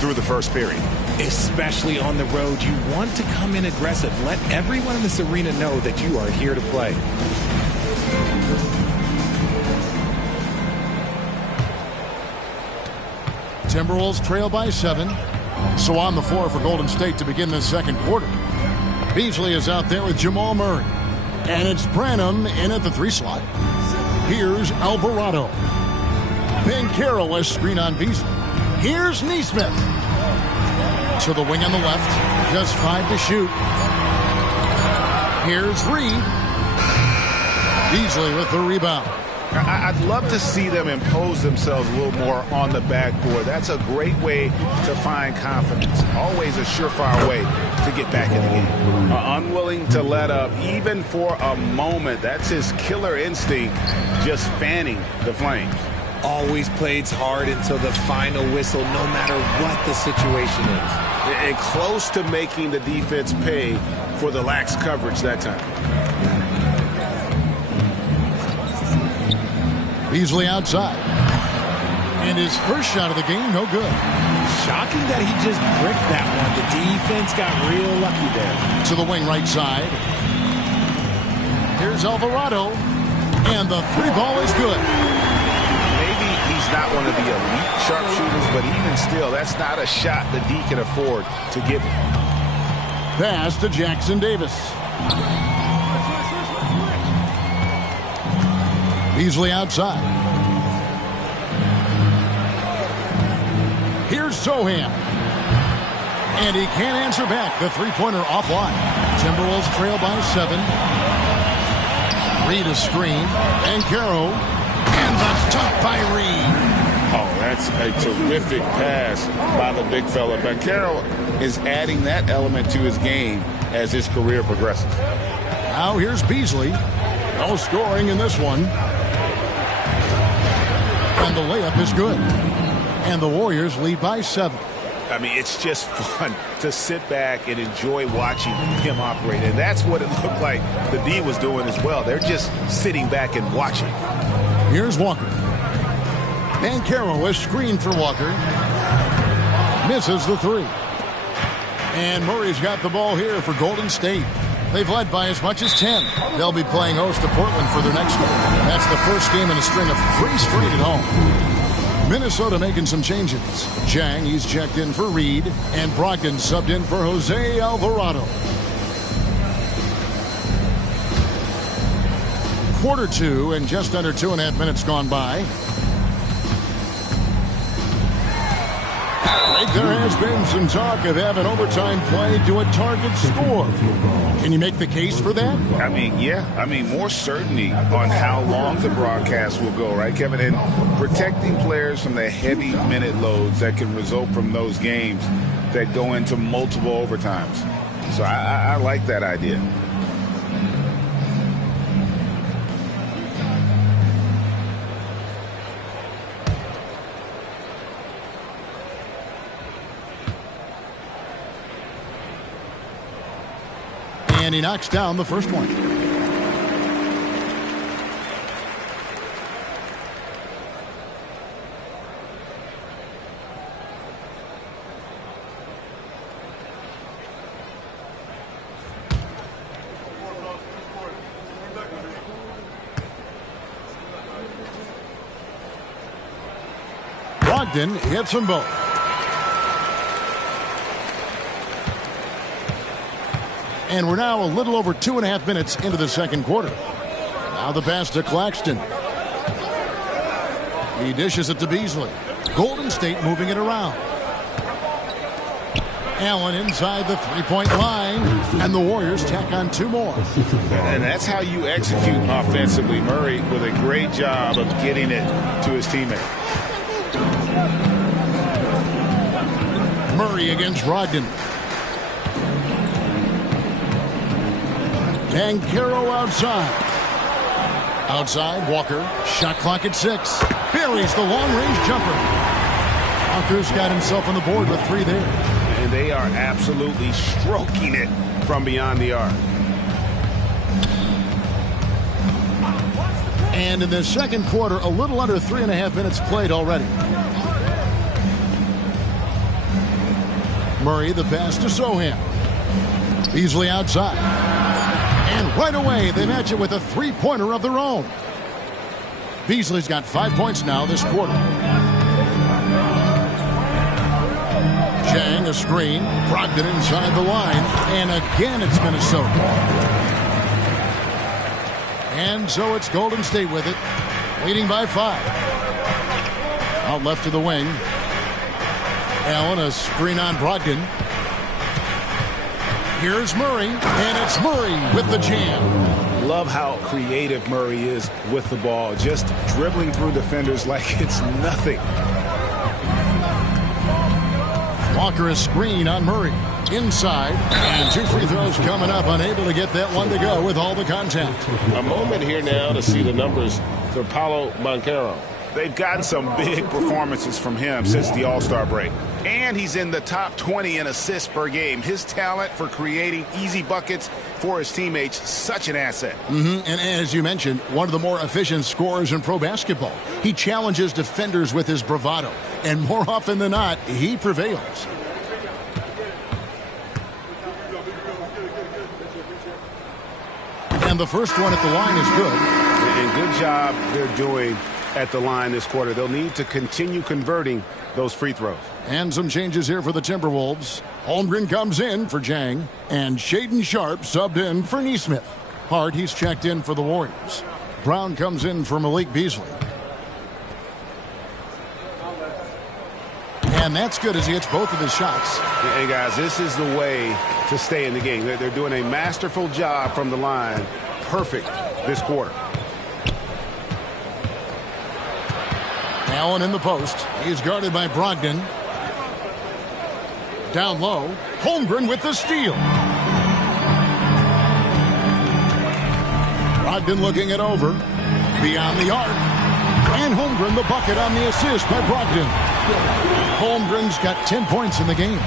through the first period. Especially on the road, you want to come in aggressive. Let everyone in this arena know that you are here to play. Timberwolves trail by 7. So on the floor for Golden State to begin this second quarter. Beasley is out there with Jamal Murray. And it's Branham in at the 3 slot. Here's Alvarado. Banchero has screen on Beasley. Here's Nesmith. To the wing on the left. Just 5 to shoot. Here's Reed. Beasley with the rebound. I'd love to see them impose themselves a little more on the backboard. That's a great way to find confidence. Always a surefire way to get back in the game. Unwilling to let up even for a moment. That's his killer instinct, just fanning the flames. Always plays hard until the final whistle, no matter what the situation is. And close to making the defense pay for the lax coverage that time. Beasley outside. And his first shot of the game, no good. Shocking that he just bricked that one. The defense got real lucky there. To the wing right side. Here's Alvarado. And the 3 ball is good. Maybe he's not one of the elite sharpshooters, but even still, that's not a shot the D can afford to give him. Pass to Jackson Davis. Beasley outside. Here's Sohan. And he can't answer back. The 3-pointer offline. Timberwolves trail by 7. Reed a screen. Banchero. And the top by Reed. Oh, that's a terrific pass by the big fella. Banchero is adding that element to his game as his career progresses. Now here's Beasley. No scoring in this one. And the layup is good. And the Warriors lead by 7. I mean, it's just fun to sit back and enjoy watching him operate. And that's what it looked like the D was doing as well. They're just sitting back and watching. Here's Walker. Banchero is screened for Walker. Misses the 3. And Murray's got the ball here for Golden State. They've led by as much as 10. They'll be playing host to Portland for their next game. That's the first game in a string of 3 straight at home. Minnesota making some changes. Chang, he's checked in for Reed. And Brogdon subbed in for Jose Alvarado. Quarter 2 and just under 2.5 minutes gone by. There has been some talk of having overtime play to a target score. Can you make the case for that? I mean, yeah. I mean, more certainty on how long the broadcast will go, right, Kevin? And protecting players from the heavy minute loads that can result from those games that go into multiple overtimes. So I like that idea. And he knocks down the first one. Brogdon hits them both. And we're now a little over 2.5 minutes into the second quarter. Now the pass to Claxton. He dishes it to Beasley. Golden State moving it around. Allen inside the 3-point line. And the Warriors tack on 2 more. And that's how you execute offensively. Murray with a great job of getting it to his teammate. Murray against Brogdon. Banchero outside. Outside, Walker. Shot clock at 6. Buries the long-range jumper. Walker's got himself on the board with 3 there. And they are absolutely stroking it from beyond the arc. And in the second quarter, a little under 3.5 minutes played already. Murray, the pass to Sohan. Beasley outside. And right away, they match it with a three-pointer of their own. Beasley's got 5 points now this quarter. Chang, a screen. Brogdon inside the line. And again, it's Minnesota. And so it's Golden State with it, leading by 5. Out left to the wing. Allen, a screen on Brogdon. Here's Murray, and it's Murray with the jam. Love how creative Murray is with the ball, just dribbling through defenders like it's nothing. Walker, a screen on Murray. Inside, and 2 free throws coming up, unable to get that one to go with all the contact. A moment here now to see the numbers for Paolo Banchero. They've gotten some big performances from him since the All-Star break. And he's in the top 20 in assists per game. His talent for creating easy buckets for his teammates, such an asset. And as you mentioned, one of the more efficient scorers in pro basketball. He challenges defenders with his bravado, and more often than not, he prevails. And the first one at the line is good. And good job they're doing at the line this quarter. They'll need to continue converting those free throws. And some changes here for the Timberwolves. Holmgren comes in for Jang, and Shaedon Sharpe subbed in for Nesmith. Hart, he's checked in for the Warriors. Brown comes in for Malik Beasley. And that's good as he hits both of his shots. Hey, guys, this is the way to stay in the game. They're doing a masterful job from the line. Perfect this quarter. Allen in the post. He's guarded by Brogdon. Down low. Holmgren with the steal. Brogdon looking it over. Beyond the arc. And Holmgren the bucket on the assist by Brogdon. Holmgren's got 10 points in the game.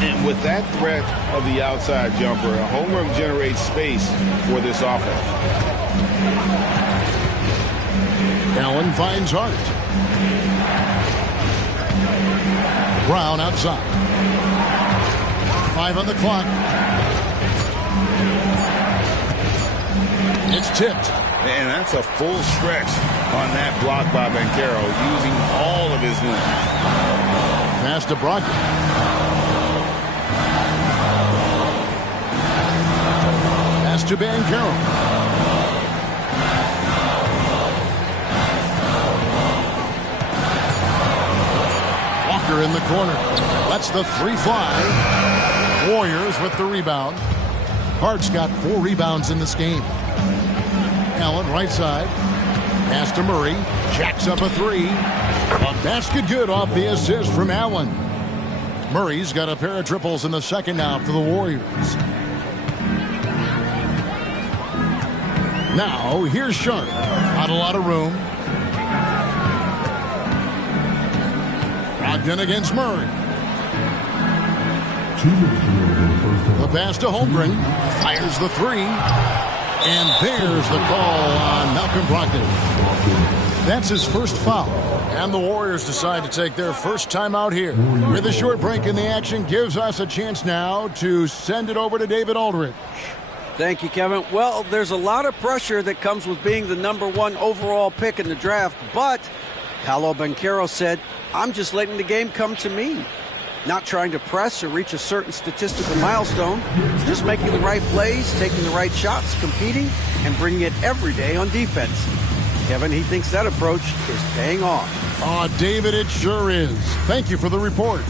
And with that threat of the outside jumper, Holmgren generates space for this offense. Allen finds Hart. Brown outside. 5 on the clock. It's tipped. And that's a full stretch on that block by Banchero, using all of his length. Pass to Brogdon. Pass to Banchero. Walker in the corner. Lets the 3 fly. Warriors with the rebound. Hart's got 4 rebounds in this game. Allen right side. Pass to Murray. Jacks up a 3. A basket good off the assist from Allen. Murray's got a pair of triples in the second now for the Warriors. Now here's Sharpe. Not a lot of room. Brogdon against Murray. The pass to Holmgren. Fires the 3. And there's the call on Malcolm Brogdon. That's his first foul. And the Warriors decide to take their first time out here. With a short break in the action, gives us a chance now to send it over to David Aldridge. Thank you, Kevin. Well, there's a lot of pressure that comes with being the #1 overall pick in the draft, but Paolo Banchero said, I'm just letting the game come to me. Not trying to press or reach a certain statistical milestone, just making the right plays, taking the right shots, competing, and bringing it every day on defense. Kevin, he thinks that approach is paying off. Oh, David, it sure is. Thank you for the report.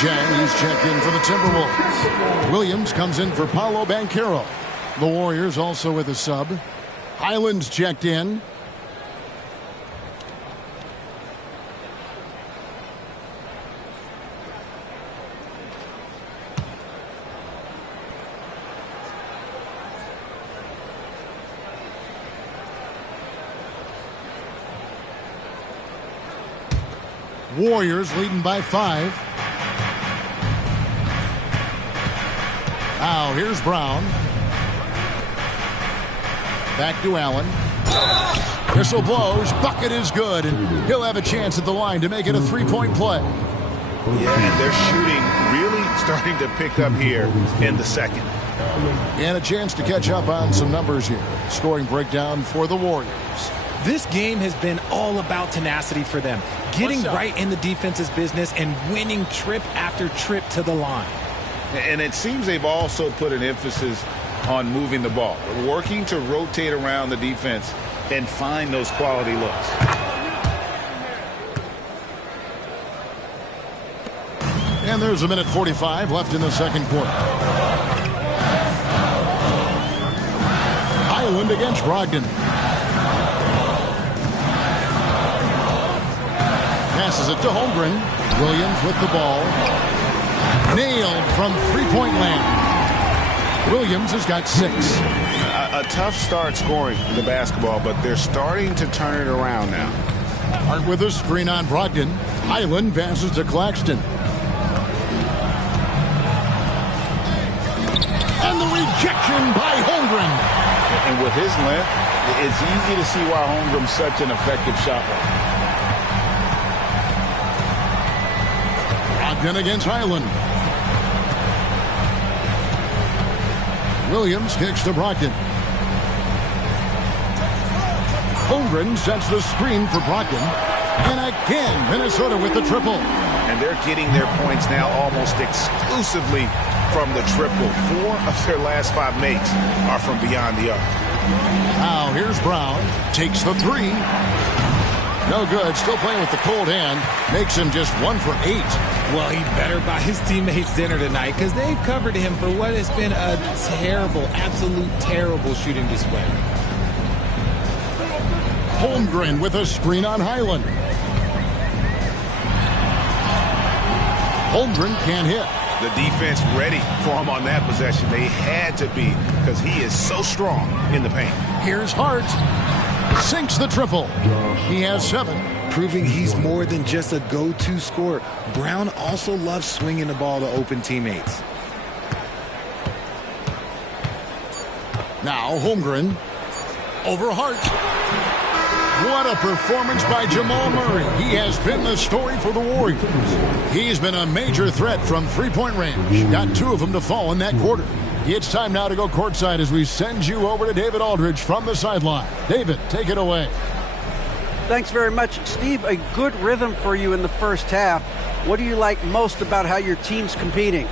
Jang, he's checked in for the Timberwolves. Williams comes in for Paolo Banchero. The Warriors also with a sub. Highland's checked in. Warriors leading by 5. Now here's Brown. Back to Allen. Whistle blows. Bucket is good. And he'll have a chance at the line to make it a 3-point play. Yeah, and they're shooting really starting to pick up here in the second. And a chance to catch up on some numbers here. Scoring breakdown for the Warriors. This game has been all about tenacity for them. Getting right in the defense's business and winning trip after trip to the line. And it seems they've also put an emphasis on moving the ball, working to rotate around the defense and find those quality looks. And there's a minute 45 left in the second quarter. Highland against Brogdon. Passes it to Holmgren. Williams with the ball. Nailed from three-point land. Williams has got 6. A tough start scoring the basketball, but they're starting to turn it around now. Hart with a screen on Brogdon. Highland passes to Claxton. And the rejection by Holmgren. And with his length, it's easy to see why Holmgren's such an effective shot blocker. Brogdon against Highland. Williams kicks to Brogdon. Holmgren sets the screen for Brogdon. And again, Minnesota with the triple. And they're getting their points now almost exclusively from the triple. 4 of their last 5 makes are from beyond the arc. Now here's Brown. Takes the 3. No good. Still playing with the cold hand. Makes him just 1 for 8. Well, he better buy his teammates dinner tonight because they've covered him for what has been a terrible, absolute terrible shooting display. Holmgren with a screen on Highland. Holmgren can't hit. The defense ready for him on that possession. They had to be because he is so strong in the paint. Here's Hart. Sinks the triple. He has 7. Proving he's more than just a go-to scorer. Brown also loves swinging the ball to open teammates. Now Holmgren over Hart. What a performance by Jamal Murray. He has been the story for the Warriors. He's been a major threat from three-point range. Got 2 of them to fall in that quarter. It's time now to go courtside as we send you over to David Aldridge from the sideline. David, take it away. Thanks very much, Steve. A good rhythm for you in the first half. What do you like most about how your team's competing?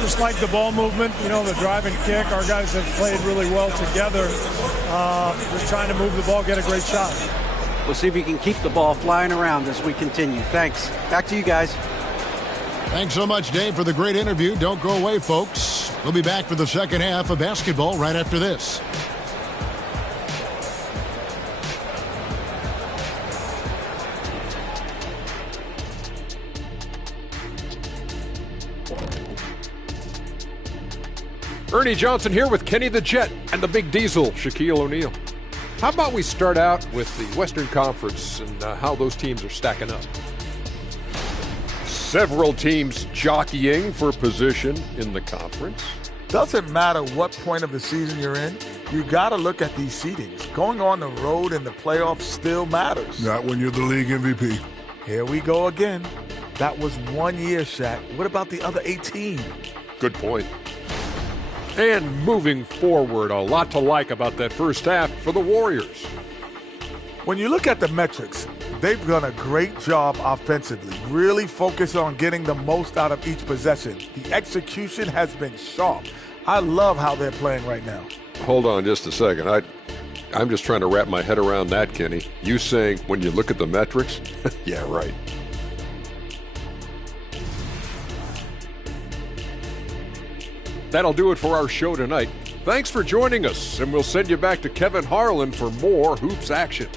Just like the ball movement, you know, the drive and kick. Our guys have played really well together. Just trying to move the ball, get a great shot. We'll see if we can keep the ball flying around as we continue. Thanks. Back to you guys. Thanks so much, Dave, for the great interview. Don't go away, folks. We'll be back for the second half of basketball right after this. Ernie Johnson here with Kenny the Jet and the Big Diesel, Shaquille O'Neal. How about we start out with the Western Conference and how those teams are stacking up? Several teams jockeying for position in the conference. Doesn't matter what point of the season you're in, you got to look at these seedings. Going on the road in the playoffs still matters. Not when you're the league MVP. Here we go again. That was 1 year, Shaq. What about the other 18? Good point. And moving forward, a lot to like about that first half for the Warriors. When you look at the metrics, they've done a great job offensively, really focus on getting the most out of each possession. The execution has been sharp. I love how they're playing right now. Hold on just a second. I'm just trying to wrap my head around that, Kenny. You saying when you look at the metrics? Yeah, right. that'll do it for our show tonight. Thanks for joining us, and we'll send you back to Kevin Harlan for more hoops action.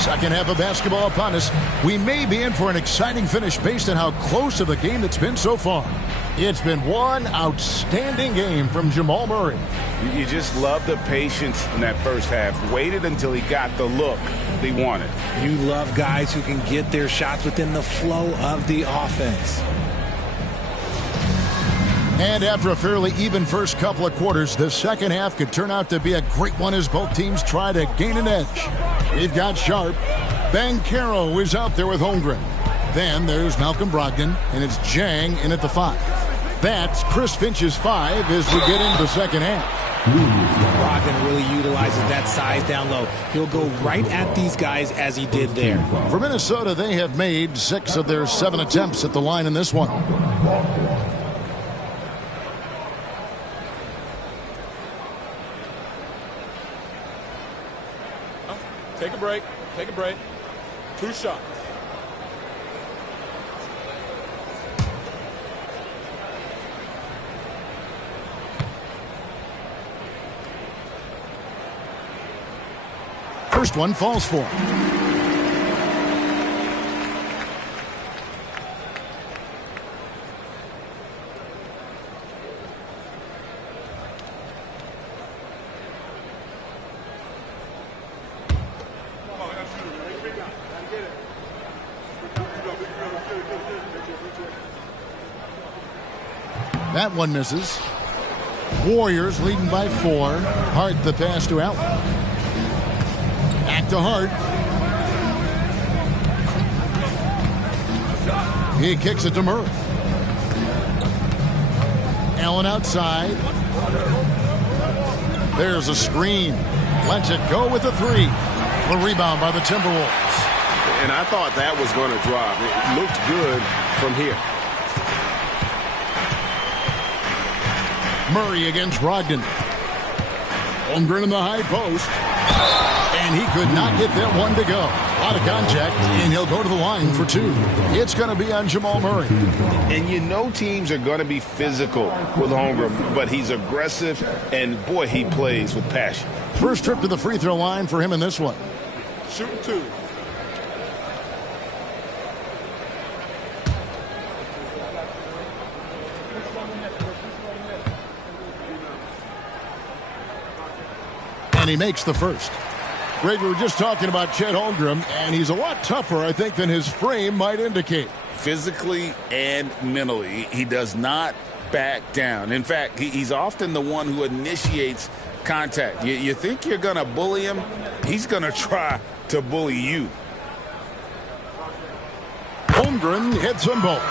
Second half of basketball upon us. We may be in for an exciting finish based on how close to the game it's been so far. It's been one outstanding game from Jamal Murray. You just love the patience in that first half. Waited until he got the look they wanted. You love guys who can get their shots within the flow of the offense. And after a fairly even first couple of quarters, the second half could turn out to be a great one as both teams try to gain an edge. We've got Sharp. Banchero is out there with Holmgren. Then there's Malcolm Brogdon, and it's Jang in at the 5. That's Chris Finch's 5 as we get into the second half. Brogdon really utilizes that size down low. He'll go right at these guys as he did there. For Minnesota, they have made 6 of their 7 attempts at the line in this one. Take a break. Take a break. 2 shots. First one falls for him. That one misses. Warriors leading by 4. Hart the pass to Allen. Back to Hart. He kicks it to Murray. Allen outside. There's a screen. Lets it go with a 3. The rebound by the Timberwolves. And I thought that was going to drop. It looked good from here. Murray against Brogdon. Holmgren in the high post. And he could not get that one to go. A lot of contact, and he'll go to the line for 2. It's going to be on Jamal Murray. And you know teams are going to be physical with Holmgren, but he's aggressive, and boy, he plays with passion. First trip to the free throw line for him in this one. Shooting 2. And he makes the first. Greg, we were just talking about Chet Holmgren, and he's a lot tougher, I think, than his frame might indicate. Physically and mentally, he does not back down. In fact, he's often the one who initiates contact. You think you're going to bully him, he's going to try to bully you. Holmgren hits them both.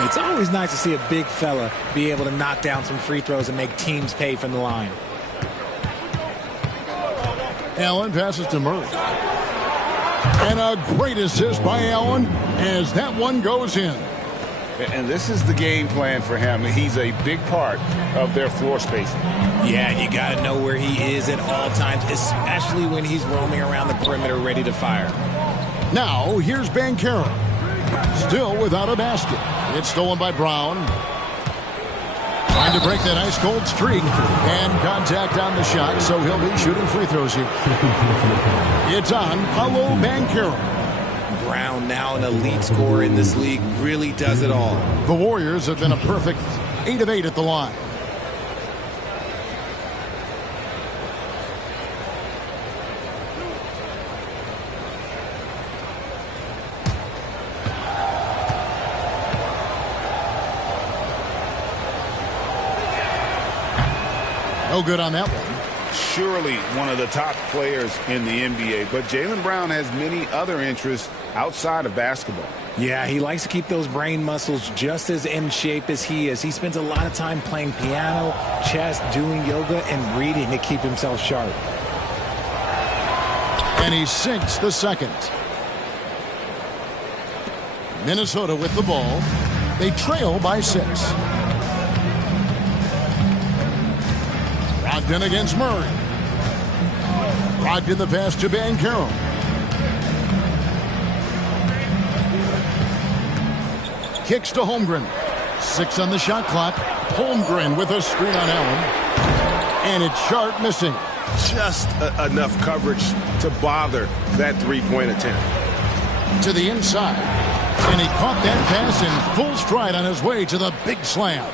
It's always nice to see a big fella be able to knock down some free throws and make teams pay from the line. Allen passes to Murray. And a great assist by Allen as that one goes in. And this is the game plan for him. He's a big part of their floor spacing. Yeah, you got to know where he is at all times, especially when he's roaming around the perimeter ready to fire. Now, here's Banchero. Still without a basket. It's stolen by Brown. Trying to break that ice-cold streak. And contact on the shot, so he'll be shooting free throws here. It's on Paolo Banchero. Brown, now an elite scorer in this league, really does it all. The Warriors have been a perfect 8 of 8 at the line. No good on that one. Surely one of the top players in the NBA, but Jaylen Brown has many other interests outside of basketball. Yeah, he likes to keep those brain muscles just as in shape as he is. He spends a lot of time playing piano, chess, doing yoga, and reading to keep himself sharp. And he sinks the second. Minnesota with the ball. They trail by 6. Brogdon against Murray. Brogdon the pass to Banchero. Kicks to Holmgren. 6 on the shot clock. Holmgren with a screen on Allen. And it's Sharp missing. Just enough coverage to bother that three-point attempt. To the inside. And he caught that pass in full stride on his way to the big slam.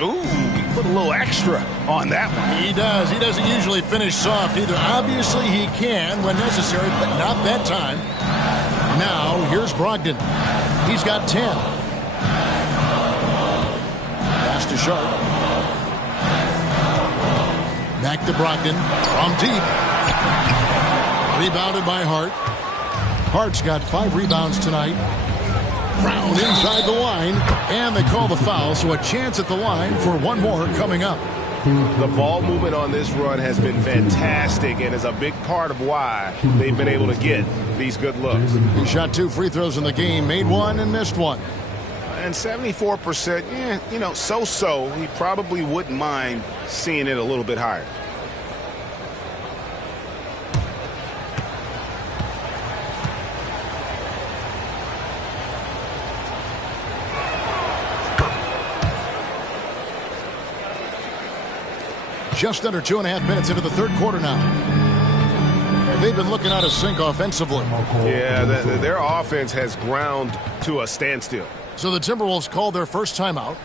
Ooh, he put a little extra on that one. He does. He doesn't usually finish soft either. Obviously, he can when necessary, but not that time. Now, here's Brogdon. He's got 10. Pass to Sharp. Back to Brogdon. From deep. Rebounded by Hart. Hart's got 5 rebounds tonight. Brown inside the line, and they call the foul, so a chance at the line for one more coming up. The ball movement on this run has been fantastic and is a big part of why they've been able to get these good looks. He shot 2 free throws in the game, made 1 and missed 1. And 74%, so-so. He probably wouldn't mind seeing it a little bit higher. Just under 2.5 minutes into the third quarter now. They've been looking out of sync offensively. Yeah, their offense has ground to a standstill. So the Timberwolves called their first timeout.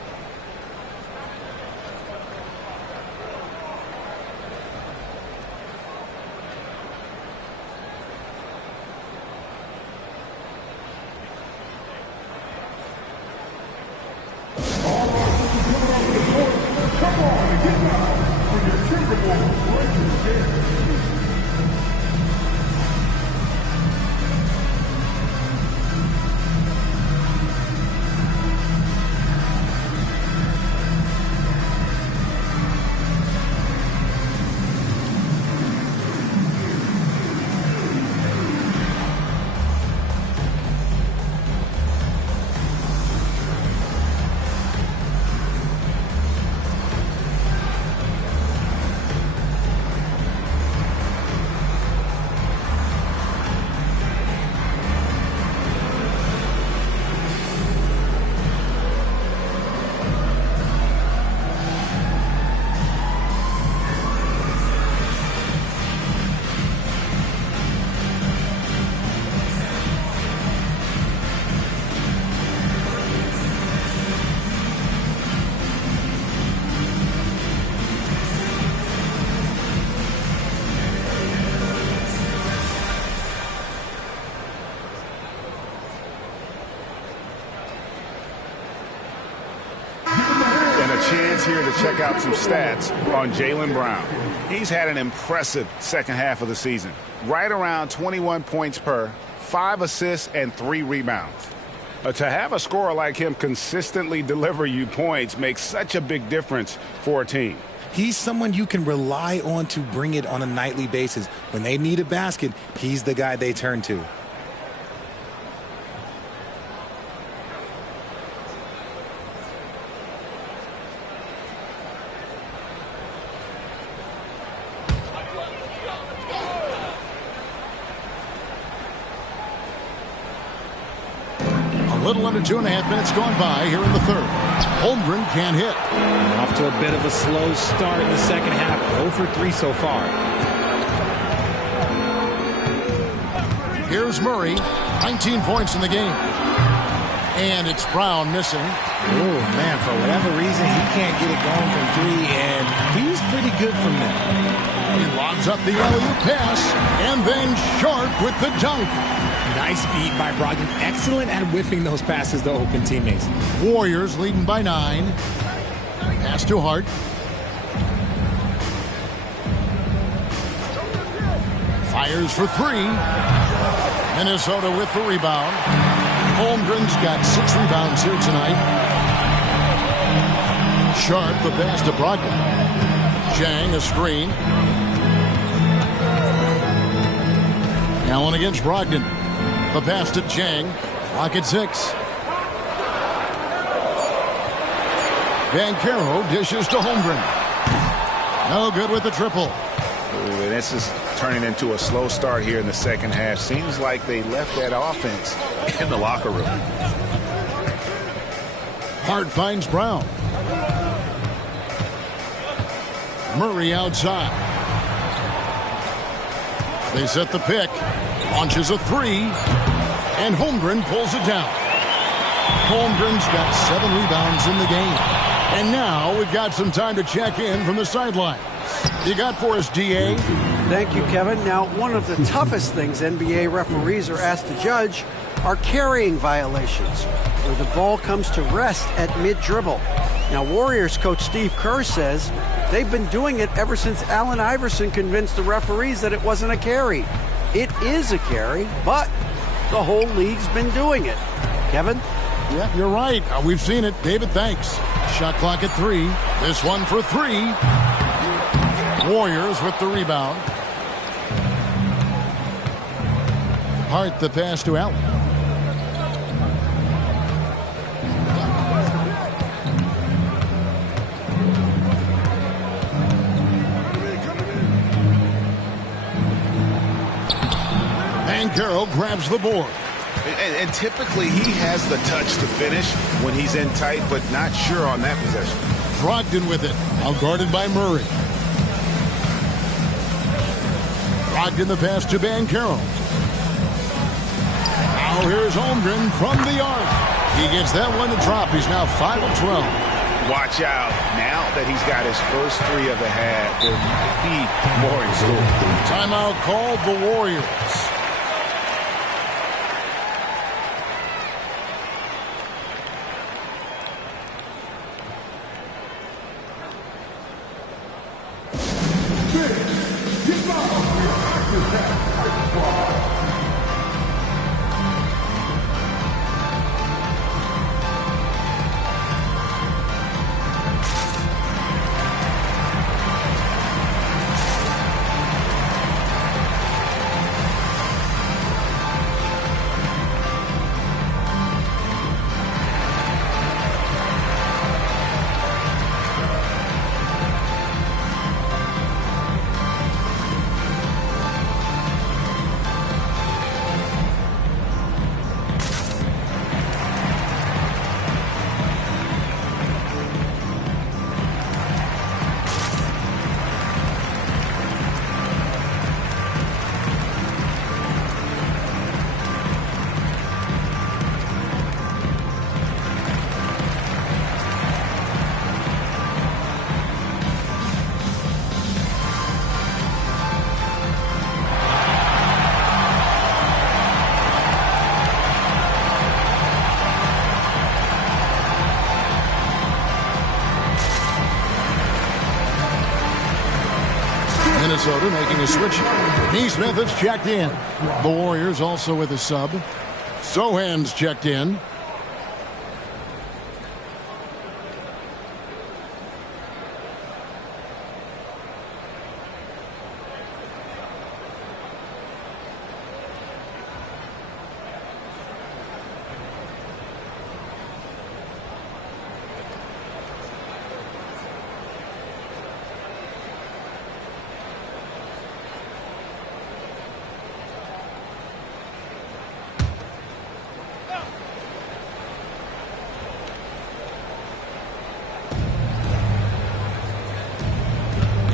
Here to check out some stats on Jaylen Brown. He's had an impressive second half of the season. Right around 21 points per, 5 assists, and 3 rebounds. To have a scorer like him consistently deliver you points makes such a big difference for a team. He's someone you can rely on to bring it on a nightly basis. When they need a basket, he's the guy they turn to. A little under 2.5 minutes gone by here in the third. Holmgren can't hit. Off to a bit of a slow start in the second half. 0 for 3 so far. Here's Murray. 19 points in the game. And it's Brown missing. Oh, man, for whatever reason, he can't get it going from 3, and he's pretty good from there. He lobs up the alley-oop pass, and then Sharp with the dunk. Nice beat by Brogdon. Excellent at whipping those passes to open teammates. Warriors leading by 9. Pass to Hart. Fires for 3. Minnesota with the rebound. Holmgren's got 6 rebounds here tonight. Sharp the pass to Brogdon. Zhang a screen. Allen against Brogdon. The pass to Zhang. Clock at 6. Banchero dishes to Holmgren. No good with the triple. Ooh, this is turning into a slow start here in the second half. Seems like they left that offense in the locker room. Hart finds Brown. Murray outside. They set the pick. Launches a three. And Holmgren pulls it down. Holmgren's got 7 rebounds in the game. And now we've got some time to check in from the sidelines. You got for us, DA? Thank you, Kevin. Now, one of the toughest things NBA referees are asked to judge are carrying violations, where the ball comes to rest at mid-dribble. Now, Warriors coach Steve Kerr says they've been doing it ever since Allen Iverson convinced the referees that it wasn't a carry. It is a carry, but the whole league's been doing it. Kevin? Yeah, you're right. We've seen it. David, thanks. Shot clock at 3. This one for 3. Warriors with the rebound. Hart the pass to Allen. Carroll grabs the board. And typically he has the touch to finish when he's in tight, but not sure on that possession. Brogdon with it. Now guarded by Murray. Brogdon the pass to Banchero. Now here's Holmgren from the arc. He gets that one to drop. He's now 5 of 12. Watch out. Now that he's got his first 3 of the half, there might be more in store. Timeout called the Warriors. Minnesota making a switch. Neesmith has checked in. The Warriors also with a sub. Sohan's checked in.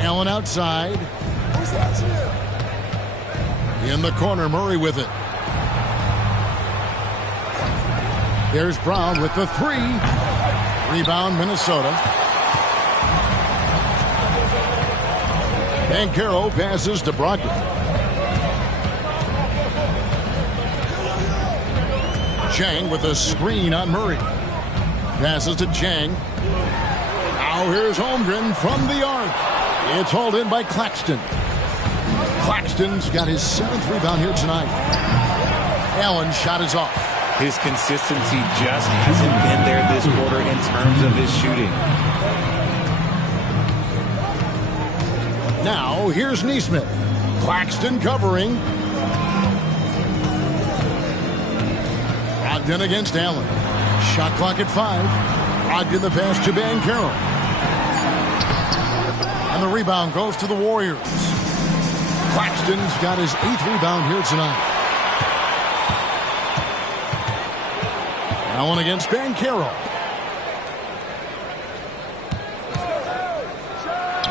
Allen outside. In the corner, Murray with it. There's Brown with the 3. Rebound, Minnesota. Banchero passes to Brogdon. Chang with a screen on Murray. Passes to Chang. Now here's Holmgren from the arc. It's hauled in by Claxton. Claxton's got his 7th rebound here tonight. Allen's shot is off. His consistency just hasn't been there this quarter in terms of his shooting. Now here's Neesmith. Claxton covering. Brogdon against Allen. Shot clock at 5. Brogdon the pass to Banchero. And the rebound goes to the Warriors. Claxton's got his 8th rebound here tonight. Allen against Banchero.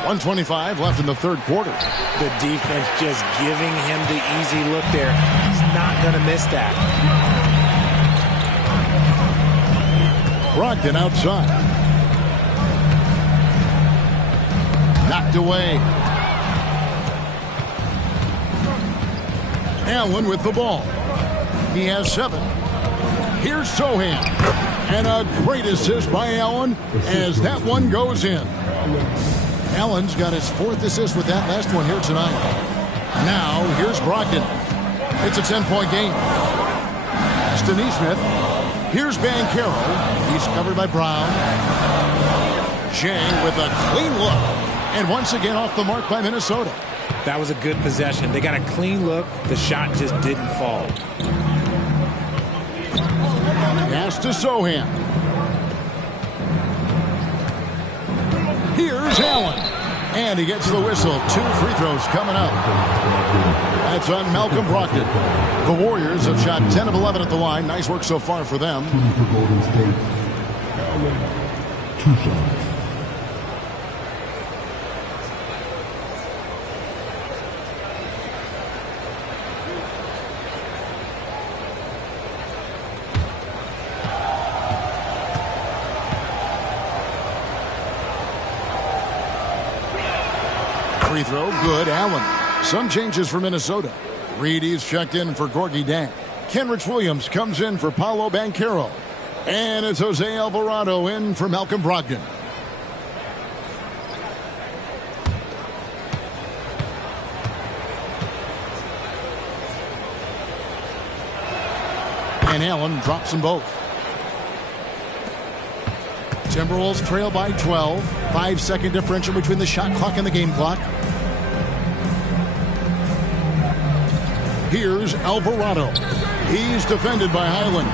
1:25 left in the third quarter. The defense just giving him the easy look there. He's not going to miss that. Brogdon outside. Knocked away. Allen with the ball. He has 7. Here's Sohan. And a great assist by Allen as that one goes in. Allen's got his 4th assist with that last one here tonight. Now, here's Brogdon. It's a 10-point game. Pass to Nesmith. Here's Banchero. He's covered by Brown. Jay with a clean look. And once again off the mark by Minnesota. That was a good possession. They got a clean look. The shot just didn't fall. Pass to Sohan. Here's Allen. And he gets the whistle. 2 free throws coming up. That's on Malcolm Brogdon. The Warriors have shot 10 of 11 at the line. Nice work so far for them. 2 shots. Free throw, good. Allen. Some changes for Minnesota. Reedy's checked in for Gorgie Dang. Kenrich Williams comes in for Paolo Banchero. And it's Jose Alvarado in for Malcolm Brogdon. And Allen drops them both. Timberwolves trail by 12. 5-second differential between the shot clock and the game clock. Here's Alvarado. He's defended by Highland.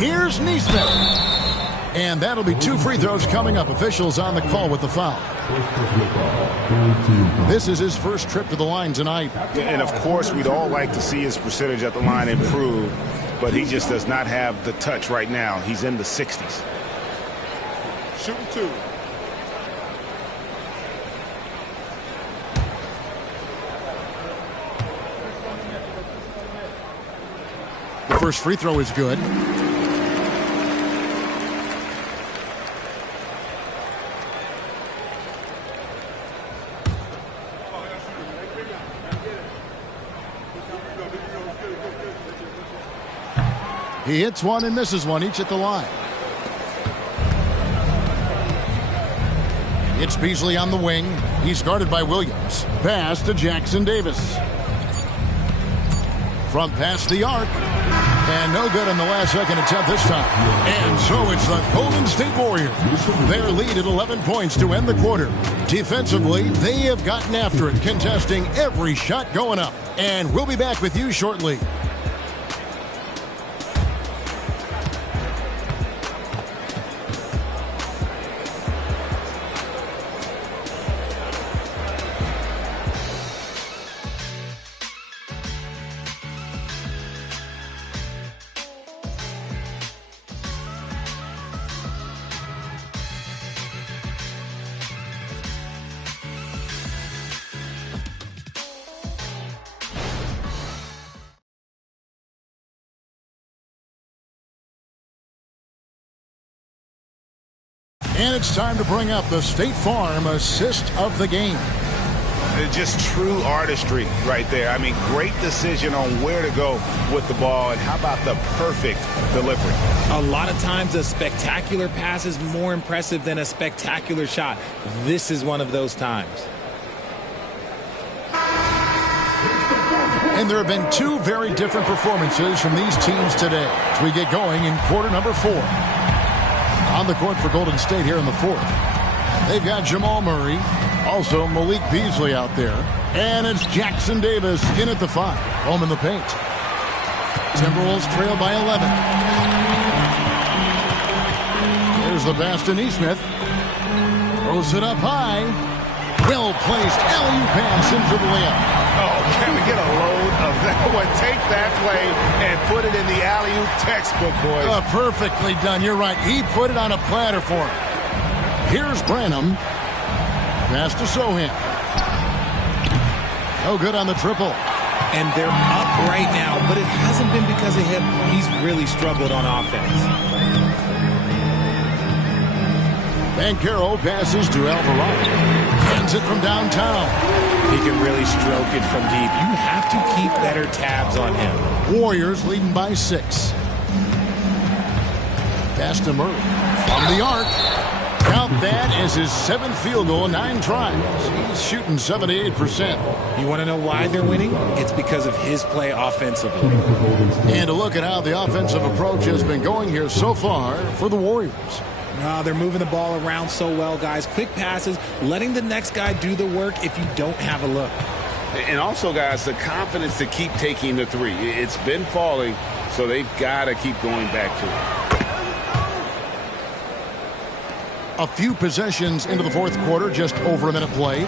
Here's Nesmith. And that'll be 2 free throws coming up. Officials on the call with the foul. This is his first trip to the line tonight. And of course, we'd all like to see his percentage at the line improve, but he just does not have the touch right now. He's in the 60s. Shooting 2. The first free throw is good. He hits one and misses one, each at the line. It's Beasley on the wing. He's guarded by Williams. Pass to Jackson Davis. From past the arc. And no good on the last second attempt this time. And so it's the Golden State Warriors. Their lead at 11 points to end the quarter. Defensively, they have gotten after it, contesting every shot going up. And we'll be back with you shortly. And it's time to bring up the State Farm assist of the game. Just true artistry right there. I mean, great decision on where to go with the ball, and how about the perfect delivery? A lot of times a spectacular pass is more impressive than a spectacular shot. This is one of those times. And there have been 2 very different performances from these teams today as we get going in quarter number 4. On the court for Golden State here in the 4th. They've got Jamal Murray, also Malik Beasley out there, and it's Jackson Davis in at the 5, home in the paint. Timberwolves trail by 11. There's the pass to Nesmith. Throws it up high. Well-placed alley-oop pass in for the layup. Oh, can we get a load of that one? Take that play and put it in the alley-oop textbook, boys. Perfectly done. You're right. He put it on a platter for him. Here's Branham. Pass to Sohan. No good on the triple. And they're up right now, but it hasn't been because of him. He's really struggled on offense. Banchero passes to Alvarado. Sends it from downtown. He can really stroke it from deep. You have to keep better tabs on him. Warriors leading by 6. Pass to Murray. From the arc. Count that as his 7th field goal in 9 tries. He's shooting 78%. You want to know why they're winning? It's because of his play offensively. And to look at how the offensive approach has been going here so far for the Warriors. They're moving the ball around so well, guys. Quick passes, letting the next guy do the work if you don't have a look. And also, guys, the confidence to keep taking the 3. It's been falling, so they've got to keep going back to it. A few possessions into the 4th quarter, just over a minute played.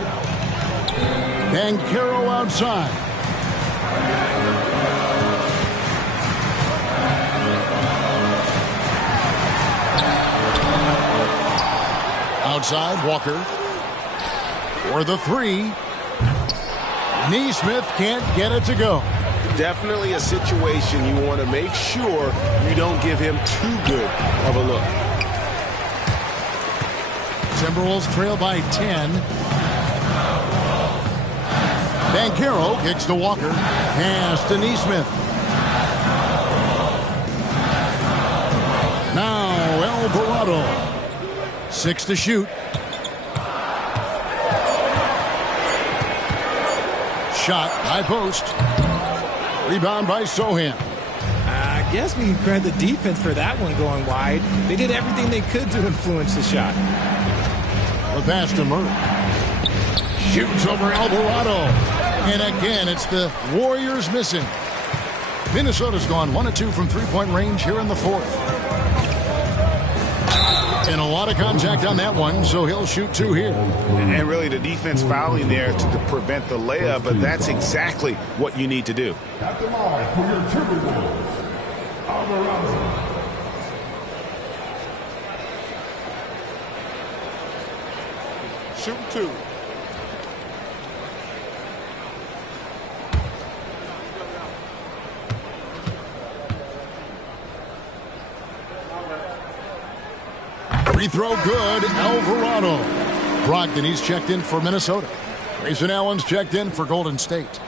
Banchero outside. Outside, Walker. For the 3. Neesmith can't get it to go. Definitely a situation you want to make sure you don't give him too good of a look. Timberwolves trail by 10. Banchero kicks to Walker. Pass to Neesmith. Now Alvarado. 6 to shoot. Shot, high post. Rebound by Sohan. I guess we can credit the defense for that one going wide. They did everything they could to influence the shot. The pass to Murray. Shoots over Alvarado. And again, it's the Warriors missing. Minnesota's gone 1 of 2 from 3-point range here in the 4th. And a lot of contact on that one, so he'll shoot 2 here. And really the defense fouling there to prevent the layup, but that's exactly what you need to do. At the line for your Timberwolves, Alvarado. Shooting 2. Free throw good, Alvarado. Brogdon, he's checked in for Minnesota. Grayson Allen's checked in for Golden State.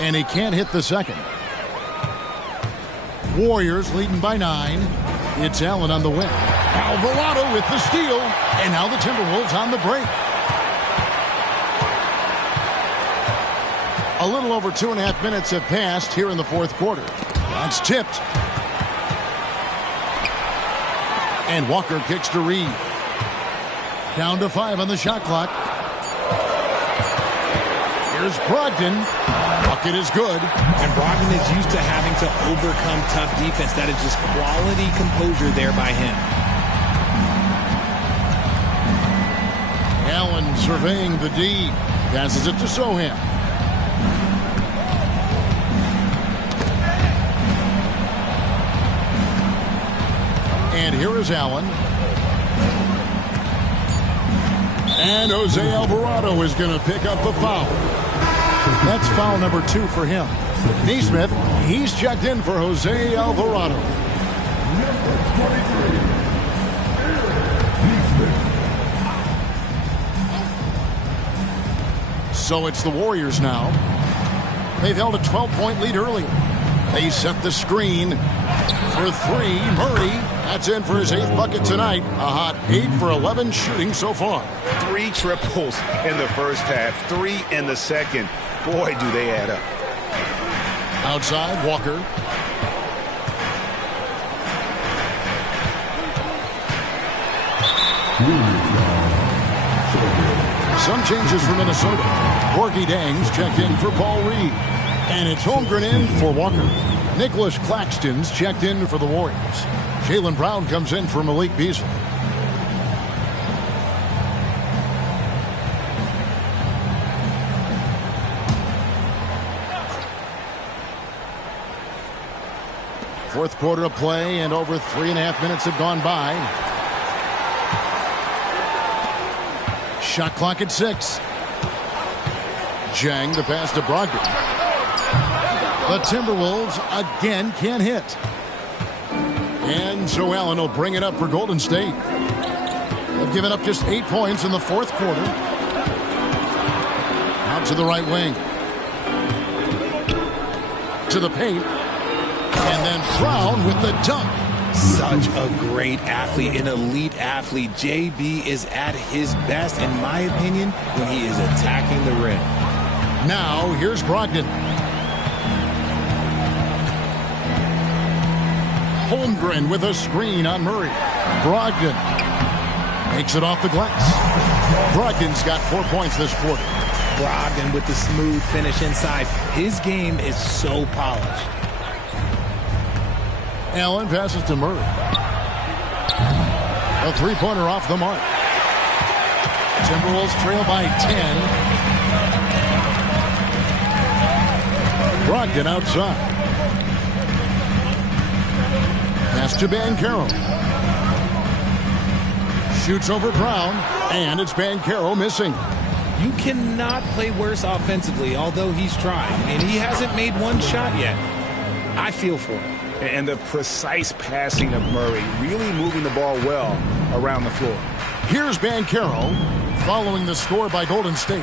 And he can't hit the second. Warriors leading by 9. It's Allen on the win. Alvarado with the steal. And now the Timberwolves on the break. A little over 2.5 minutes have passed here in the 4th quarter. That's tipped. And Walker kicks to Reed. Down to 5 on the shot clock. Here's Brogdon. Bucket is good. And Brogdon is used to having to overcome tough defense. That is just quality composure there by him. Allen surveying the D. Passes it to Sohan. And here is Allen. And Jose Alvarado is going to pick up the foul. That's foul number 2 for him. Neesmith, he's checked in for Jose Alvarado. So it's the Warriors now. They've held a 12-point lead earlier. They set the screen for 3. Murray, that's in for his 8th bucket tonight. A hot 8 for 11 shooting so far. 3 triples in the first half, 3 in the second. Boy, do they add up. Outside, Walker. Some changes for Minnesota. Corky Dangs checked in for Paul Reed. And it's Holmgren in for Walker. Nicholas Claxton's checked in for the Warriors. Jaylen Brown comes in for Malik Beasley. Fourth quarter of play, and over 3.5 minutes have gone by. Shot clock at 6. Jang the pass to Brogdon. The Timberwolves again can't hit. And Joe Allen will bring it up for Golden State. They've given up just 8 points in the fourth quarter. Out to the right wing. To the paint. And then Brown with the dunk. Such a great athlete, an elite athlete. JB is at his best, in my opinion, when he is attacking the rim. Now, here's Brogdon. Holmgren with a screen on Murray. Brogdon makes it off the glass. Brogdon's got 4 points this quarter. Brogdon with the smooth finish inside. His game is so polished. Allen passes to Murray. A three-pointer off the mark. Timberwolves trail by 10. Brogdon outside. Pass to Banchero. Shoots over Brown, and it's Banchero missing. You cannot play worse offensively, although he's trying, and he hasn't made one shot yet. I feel for him. And the precise passing of Murray, really moving the ball well around the floor. Here's Banchero, following the score by Golden State.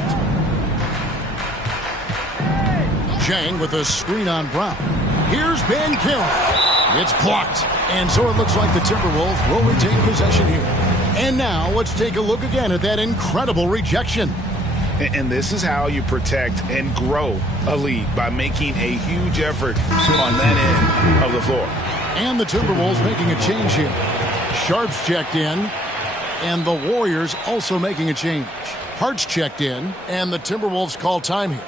Jang with a screen on Brown. Here's Banchero. It's blocked. And so it looks like the Timberwolves will retain possession here. And now let's take a look again at that incredible rejection. And this is how you protect and grow a lead, by making a huge effort on that end of the floor. And the Timberwolves making a change here. Sharp's checked in, and the Warriors also making a change. Hart's checked in, and the Timberwolves call time here.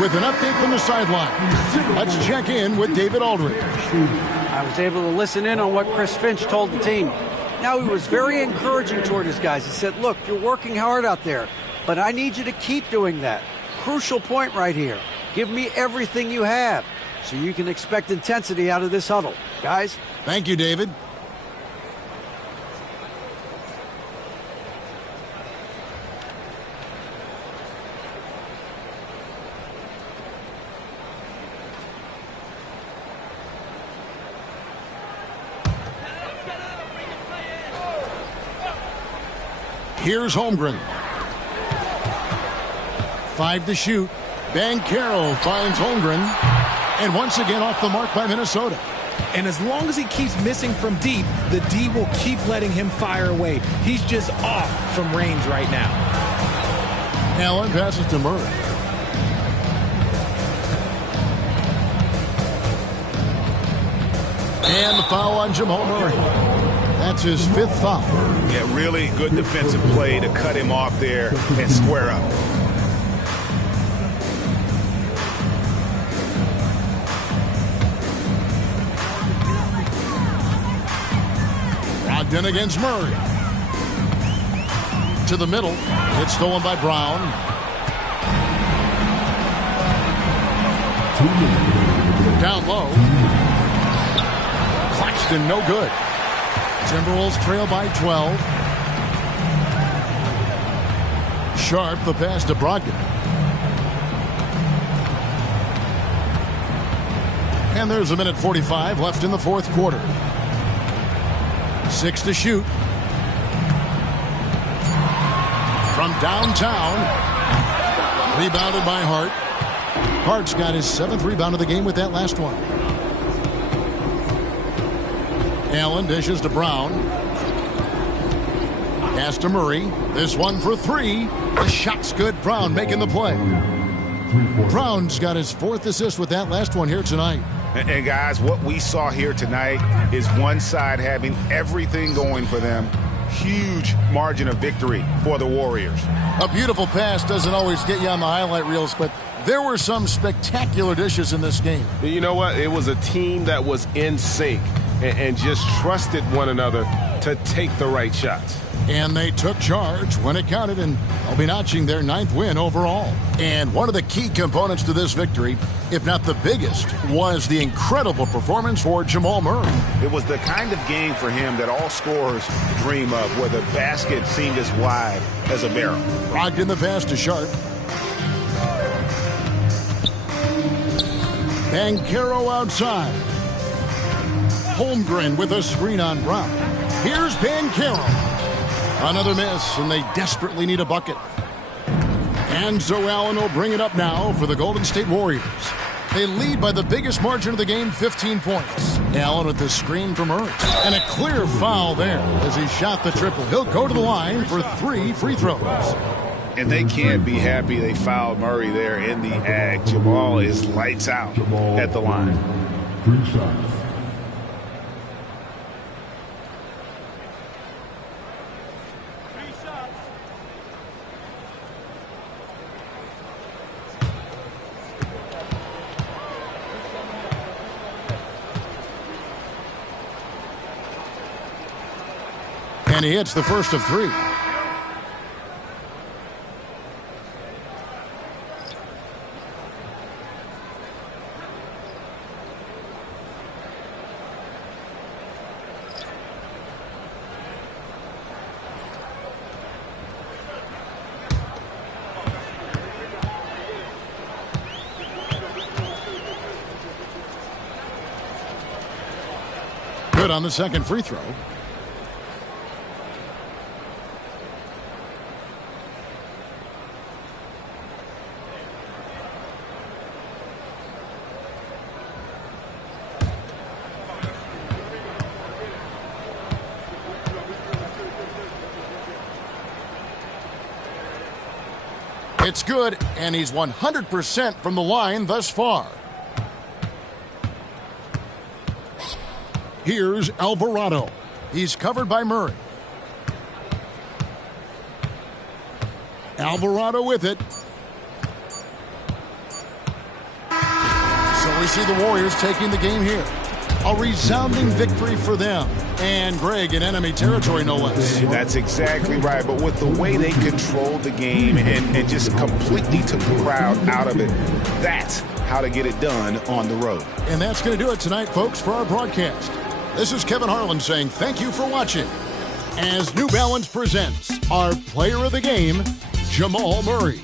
With an update from the sideline, let's check in with David Aldridge. I was able to listen in on what Chris Finch told the team. Now, he was very encouraging toward his guys. He said, look, you're working hard out there, but I need you to keep doing that. Crucial point right here. Give me everything you have so you can expect intensity out of this huddle. Guys? Thank you, David. Here's Holmgren. 5 to shoot. Banchero finds Holmgren. And once again off the mark by Minnesota. And as long as he keeps missing from deep, the D will keep letting him fire away. He's just off from range right now. Allen passes to Murray. And the foul on Jamal Murray. That's his 5th foul. Yeah, really good defensive play to cut him off there and square up. Brogdon against Murray. To the middle. It's stolen by Brown. Down low. Claxton, no good. Timberwolves trail by 12. Sharp, the pass to Brogdon. And there's 1:45 left in the 4th quarter. 6 to shoot. From downtown. Rebounded by Hart. Hart's got his 7th rebound of the game with that last one. Allen dishes to Brown. Pass to Murray. This one for 3. The shot's good. Brown making the play. Brown's got his 4th assist with that last one here tonight. And guys, what we saw here tonight is one side having everything going for them. Huge margin of victory for the Warriors. A beautiful pass doesn't always get you on the highlight reels, but there were some spectacular dishes in this game. You know what? It was a team that was in sync and just trusted one another to take the right shots. And they took charge when it counted, and they'll be notching their 9th win overall. And one of the key components to this victory, if not the biggest, was the incredible performance for Jamal Murray. It was the kind of game for him that all scorers dream of, where the basket seemed as wide as a barrel. Brogdon the pass to Sharp. Banchero outside. Holmgren with a screen on Brown. Here's Banchero. Another miss, and they desperately need a bucket. And so Allen will bring it up now for the Golden State Warriors. They lead by the biggest margin of the game, 15 points. Allen with the screen from Murray. And a clear foul there as he shot the triple. He'll go to the line for 3 free throws. And they can't be happy they fouled Murray there in the act. Jamal is lights out at the line. 3 shots. And he hits the first of 3. Good on the second free throw. It's good, and he's 100% from the line thus far. Here's Alvarado. He's covered by Murray. Alvarado with it. So we see the Warriors taking the game here. A resounding victory for them. And Greg in enemy territory, no less. That's exactly right. But with the way they controlled the game and just completely took the crowd out of it, that's how to get it done on the road. And that's going to do it tonight, folks, for our broadcast. This is Kevin Harlan saying thank you for watching. As New Balance presents our player of the game, Jamal Murray.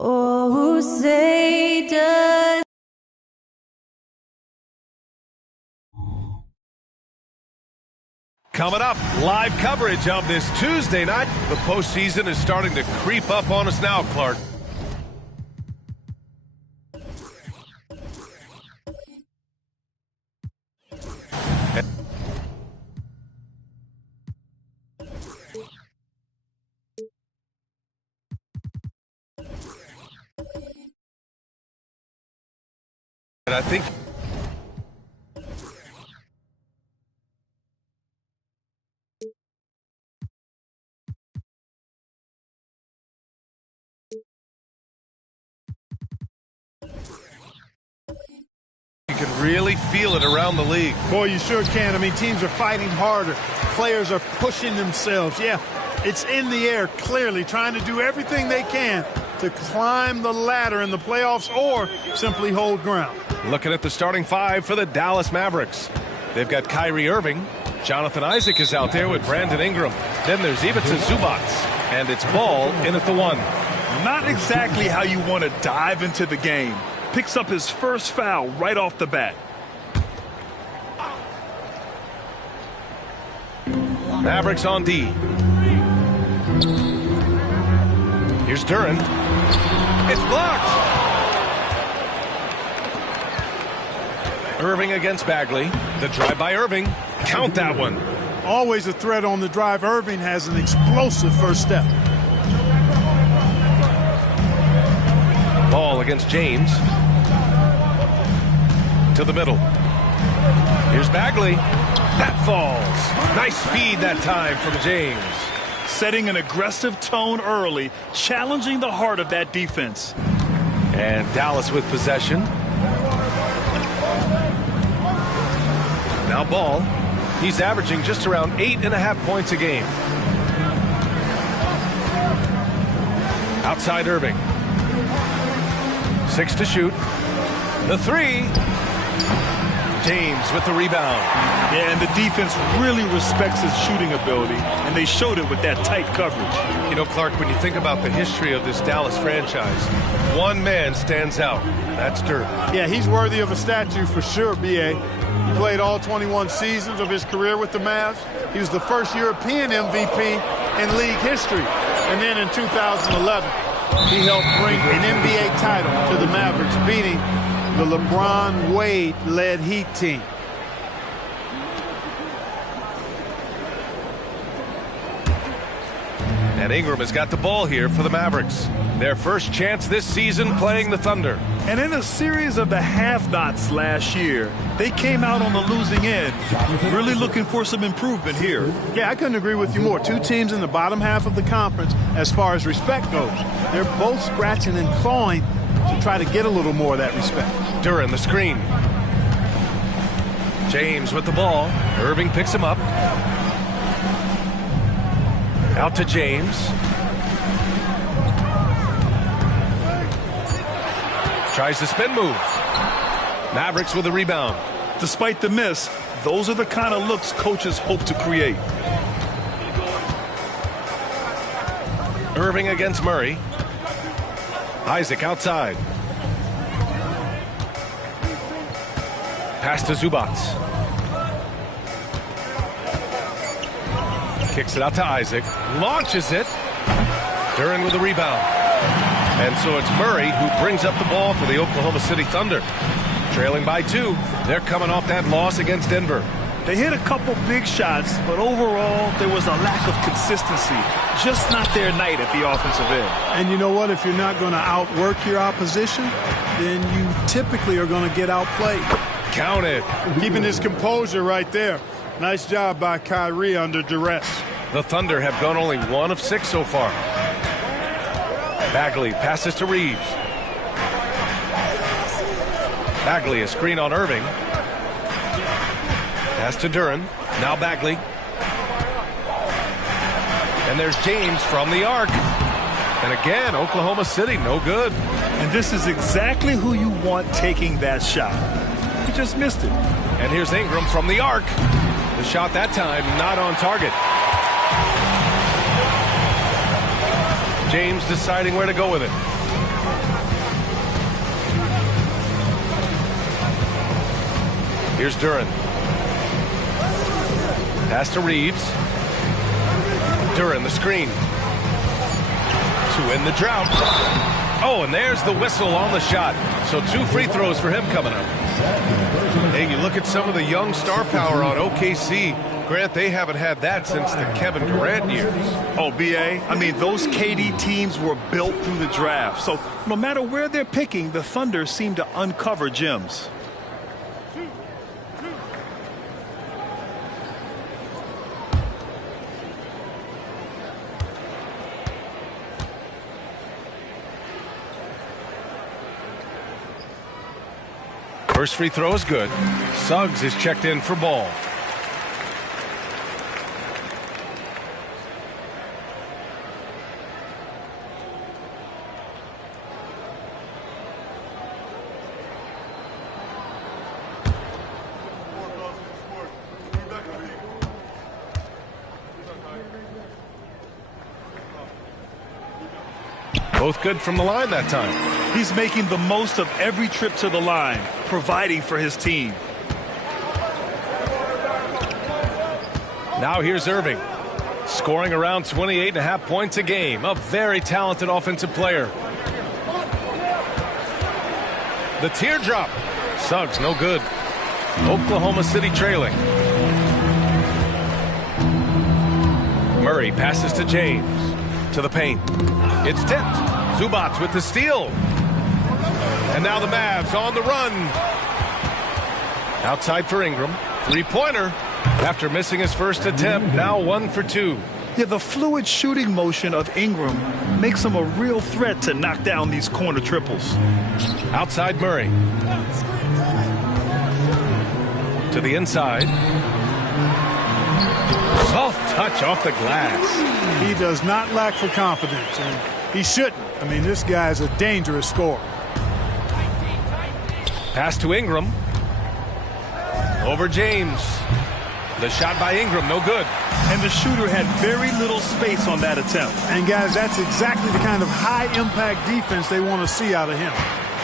Oh, say does. Coming up, live coverage of this Tuesday night. The postseason is starting to creep up on us now, Clark. And I think you can really feel it around the league. Boy, you sure can. I mean, teams are fighting harder. Players are pushing themselves. Yeah, it's in the air, clearly, trying to do everything they can to climb the ladder in the playoffs or simply hold ground. Looking at the starting five for the Dallas Mavericks. They've got Kyrie Irving. Jonathan Isaac is out there with Brandon Ingram. Then there's Ivica Zubac. And it's Ball in at the 1. Not exactly how you want to dive into the game. Picks up his first foul right off the bat. Mavericks on D. Here's Duran. It's blocked. Irving against Bagley. The drive by Irving. Count that one. Always a threat on the drive. Irving has an explosive first step. Ball against James. To the middle. Here's Bagley. That falls. Nice feed that time from James. Setting an aggressive tone early, challenging the heart of that defense. And Dallas with possession. Now Ball. He's averaging just around 8.5 points a game. Outside Irving. 6 to shoot. The 3. James with the rebound. Yeah, and the defense really respects his shooting ability, and they showed it with that tight coverage. You know, Clark, when you think about the history of this Dallas franchise, one man stands out. That's Dirk. Yeah, he's worthy of a statue for sure, B.A. He played all 21 seasons of his career with the Mavs. He was the first European MVP in league history. And then in 2011, he helped bring an NBA title to the Mavericks, beating the LeBron Wade-led Heat team. And Ingram has got the ball here for the Mavericks. Their first chance this season playing the Thunder. And in a series of the have-nots last year, they came out on the losing end. Really looking for some improvement here. Yeah, I couldn't agree with you more. Two teams in the bottom half of the conference as far as respect goes. They're both scratching and clawing to try to get a little more of that respect. Duran the screen. James with the ball. Irving picks him up. Out to James. Tries the spin move. Mavericks with a rebound. Despite the miss, those are the kind of looks coaches hope to create. Irving against Murray. Isaac outside. Pass to Zubac. Kicks it out to Isaac. Launches it. Duran with a rebound. And so it's Murray who brings up the ball for the Oklahoma City Thunder. Trailing by 2. They're coming off that loss against Denver. They hit a couple big shots, but overall there was a lack of consistency. Just not their night at the offensive end. And you know what? If you're not going to outwork your opposition, then you typically are going to get outplayed. Count it. Keeping his composure right there. Nice job by Kyrie under duress. The Thunder have gone only 1 of 6 so far. Bagley passes to Reeves. Bagley, a screen on Irving. Pass to Duren. Now Bagley. And there's James from the arc. And again, Oklahoma City, no good. And this is exactly who you want taking that shot. He just missed it. And here's Ingram from the arc. The shot that time not on target. James deciding where to go with it. Here's Duren. Pass to Reeves. Duren, the screen. To end the drought. Oh, and there's the whistle on the shot. So 2 free throws for him coming up. Hey, you look at some of the young star power on OKC. Grant, they haven't had that since the Kevin Durant years. Oh, B.A., I mean, those KD teams were built through the draft. So no matter where they're picking, the Thunder seem to uncover gems. First free throw is good. Suggs is checked in for ball. Both good from the line that time. He's making the most of every trip to the line, providing for his team. Now here's Irving, scoring around 28.5 points a game. A very talented offensive player. The teardrop. Suggs, no good. Oklahoma City trailing. Murray passes to James. To the paint. It's tipped. Zubac with the steal. And now the Mavs on the run. Outside for Ingram. Three-pointer. After missing his first attempt, now 1 for 2. Yeah, the fluid shooting motion of Ingram makes him a real threat to knock down these corner triples. Outside Murray. To the inside. Soft touch off the glass. He does not lack for confidence, and he shouldn't. I mean, this guy is a dangerous scorer. Pass to Ingram. Over James. The shot by Ingram, no good. And the shooter had very little space on that attempt. And, guys, that's exactly the kind of high-impact defense they want to see out of him.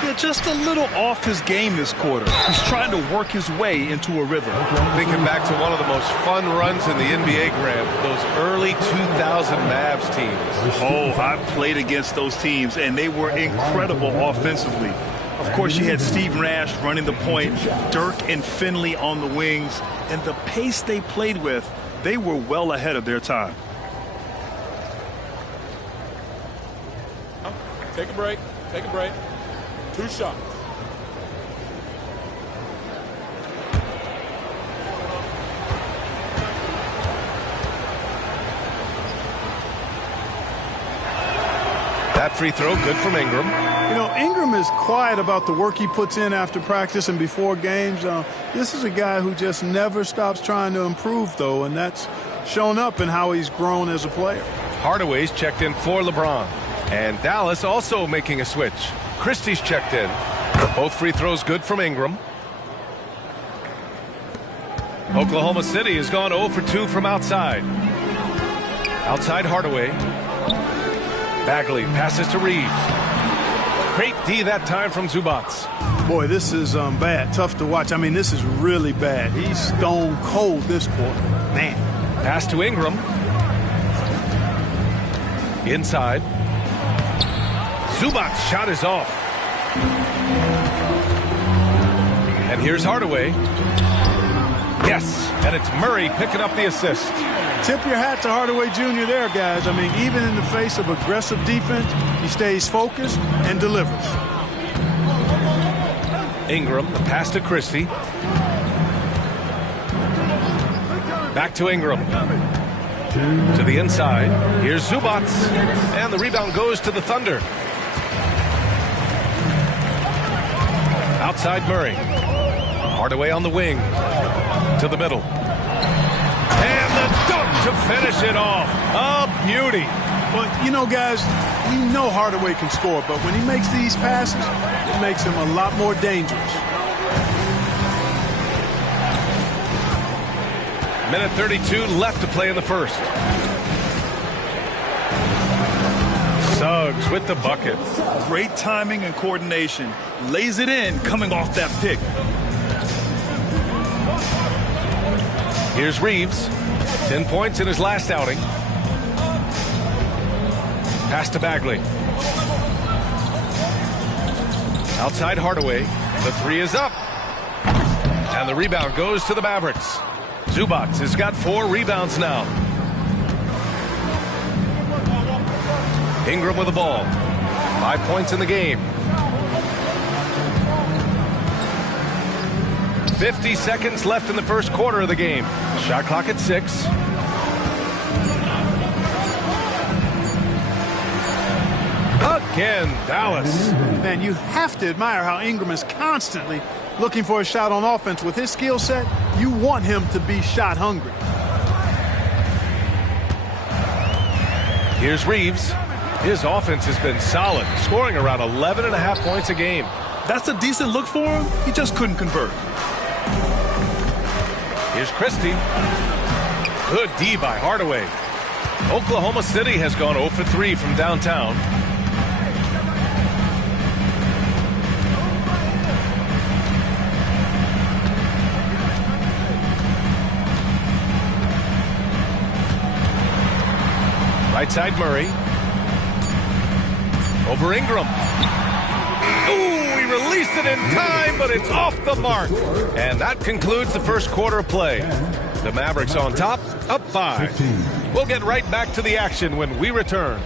Yeah, just a little off his game this quarter. He's trying to work his way into a rhythm. Thinking back to one of the most fun runs in the NBA, Graham, those early 2000 Mavs teams. Oh, I've played against those teams, and they were incredible offensively. Of course, you had Steve Nash running the point, Dirk and Finley on the wings, and the pace they played with, they were well ahead of their time. Take a break. Take a break. 2 shots. That free throw good from Ingram. You know, Ingram is quiet about the work he puts in after practice and before games. This is a guy who just never stops trying to improve, though, and that's shown up in how he's grown as a player. Hardaway's checked in for LeBron. And Dallas also making a switch. Christie's checked in. Both free throws good from Ingram. Oklahoma City has gone 0 for 2 from outside. Outside Hardaway. Bagley passes to Reeves. Great D that time from Zubac. Boy, this is bad. Tough to watch. I mean, this is really bad. He's stone cold this quarter. Man. Pass to Ingram. Inside. Zubac's shot is off. And here's Hardaway. Yes, and it's Murray picking up the assist. Tip your hat to Hardaway Jr. there, guys. I mean, even in the face of aggressive defense, he stays focused and delivers. Ingram, the pass to Christie. Back to Ingram. 2. To the inside. Here's Zubats. And the rebound goes to the Thunder. Outside Murray. Hardaway on the wing. To the middle. And the dunk to finish it off. A beauty. But, you know, guys, we know Hardaway can score, but when he makes these passes, it makes him a lot more dangerous. Minute 32 left to play in the first. Suggs with the bucket. Great timing and coordination. Lays it in coming off that pick. Here's Reeves. 10 points in his last outing. Pass to Bagley. Outside Hardaway. The three is up. And the rebound goes to the Mavericks. Zubats has got 4 rebounds now. Ingram with the ball. 5 points in the game. 50 seconds left in the first quarter of the game. Shot clock at 6. Again, Dallas. Man, you have to admire how Ingram is constantly looking for a shot on offense. With his skill set, you want him to be shot hungry. Here's Reeves. His offense has been solid, scoring around 11.5 points a game. That's a decent look for him. He just couldn't convert. Here's Christie. Good D by Hardaway. Oklahoma City has gone 0 for 3 from downtown. Right side Murray. Over Ingram. Ooh, he released it in time, but it's off the mark. And that concludes the first quarter of play. The Mavericks on top, up 5. We'll get right back to the action when we return.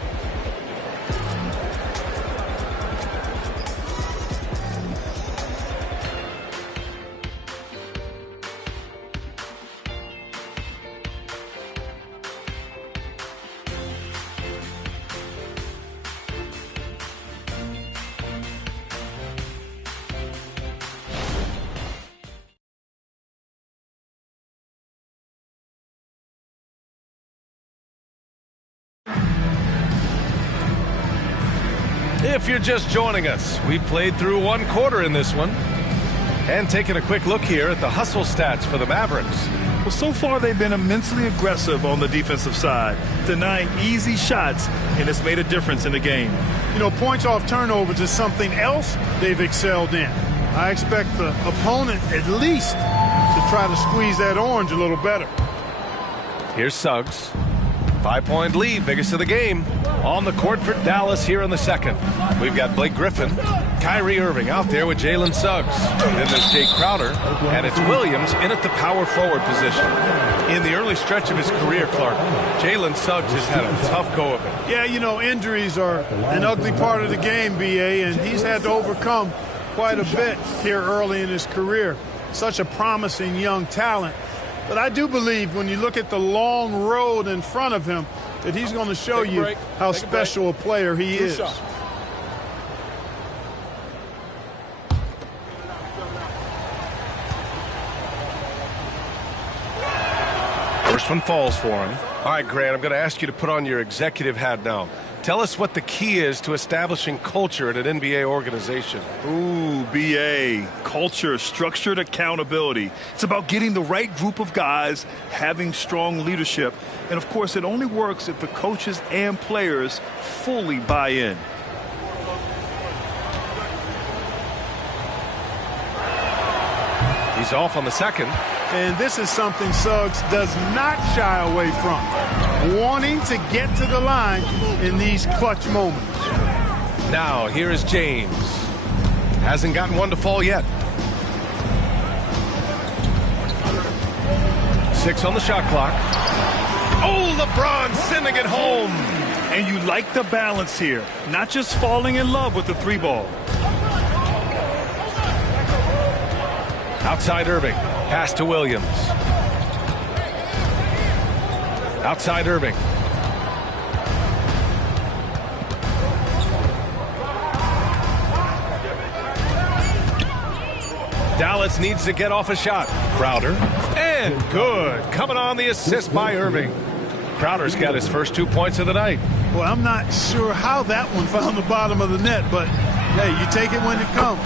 If you're just joining us, we played through 1 quarter in this one. And taking a quick look here at the hustle stats for the Mavericks. Well, so far they've been immensely aggressive on the defensive side, denying easy shots, and it's made a difference in the game. You know, points off turnovers is something else they've excelled in. I expect the opponent at least to try to squeeze that orange a little better. Here's Suggs. 5-point lead, biggest of the game. On the court for Dallas here in the second. We've got Blake Griffin, Kyrie Irving out there with Jalen Suggs. Then there's Jay Crowder, and it's Williams in at the power forward position. In the early stretch of his career, Clark, Jalen Suggs has had a tough go of it. Yeah, you know, injuries are an ugly part of the game, B.A., and he's had to overcome quite a bit here early in his career. Such a promising young talent. But I do believe when you look at the long road in front of him that he's going to show you how special a player he is. First one falls for him. All right, Grant, I'm going to ask you to put on your executive hat now. Tell us what the key is to establishing culture at an NBA organization. Ooh, BA. Culture, structured accountability. It's about getting the right group of guys, having strong leadership. And, of course, it only works if the coaches and players fully buy in. He's off on the second. And this is something Suggs does not shy away from. Wanting to get to the line in these clutch moments. Now, here is James. Hasn't gotten one to fall yet. 6 on the shot clock. Oh, LeBron sending it home. And you like the balance here. Not just falling in love with the 3-ball. Outside Irving. Pass to Williams. Outside Irving. Dallas needs to get off a shot. Crowder. And good. Coming on the assist by Irving. Crowder's got his first 2 points of the night. Well, I'm not sure how that one found the bottom of the net, but hey, you take it when it comes.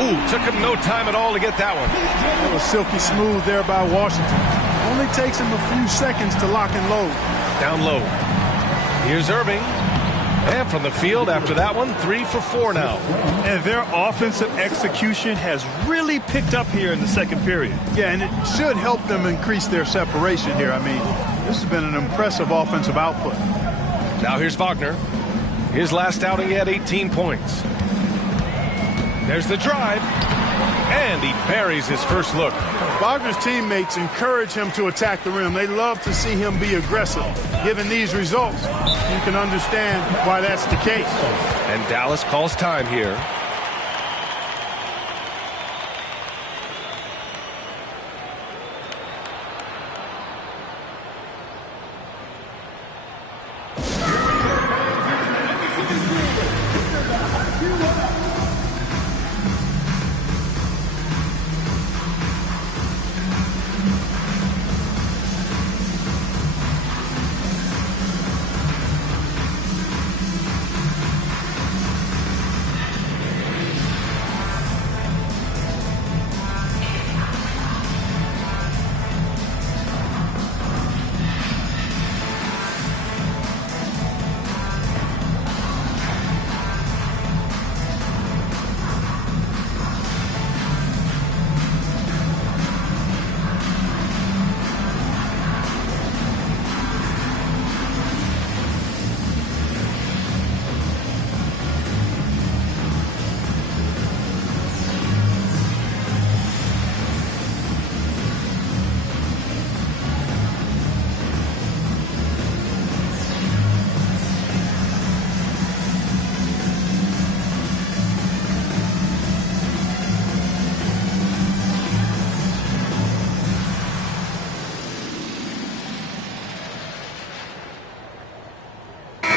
Ooh, took him no time at all to get that one. That was silky smooth there by Washington. Only takes him a few seconds to lock and load. Down low. Here's Irving. And from the field after that one, 3 for 4 now. And their offensive execution has really picked up here in the second period. Yeah, and it should help them increase their separation here. I mean, this has been an impressive offensive output. Now here's Wagner. His last outing, he had 18 points. There's the drive. And he buries his first look. Wagner's teammates encourage him to attack the rim. They love to see him be aggressive. Given these results, you can understand why that's the case. And Dallas calls time here.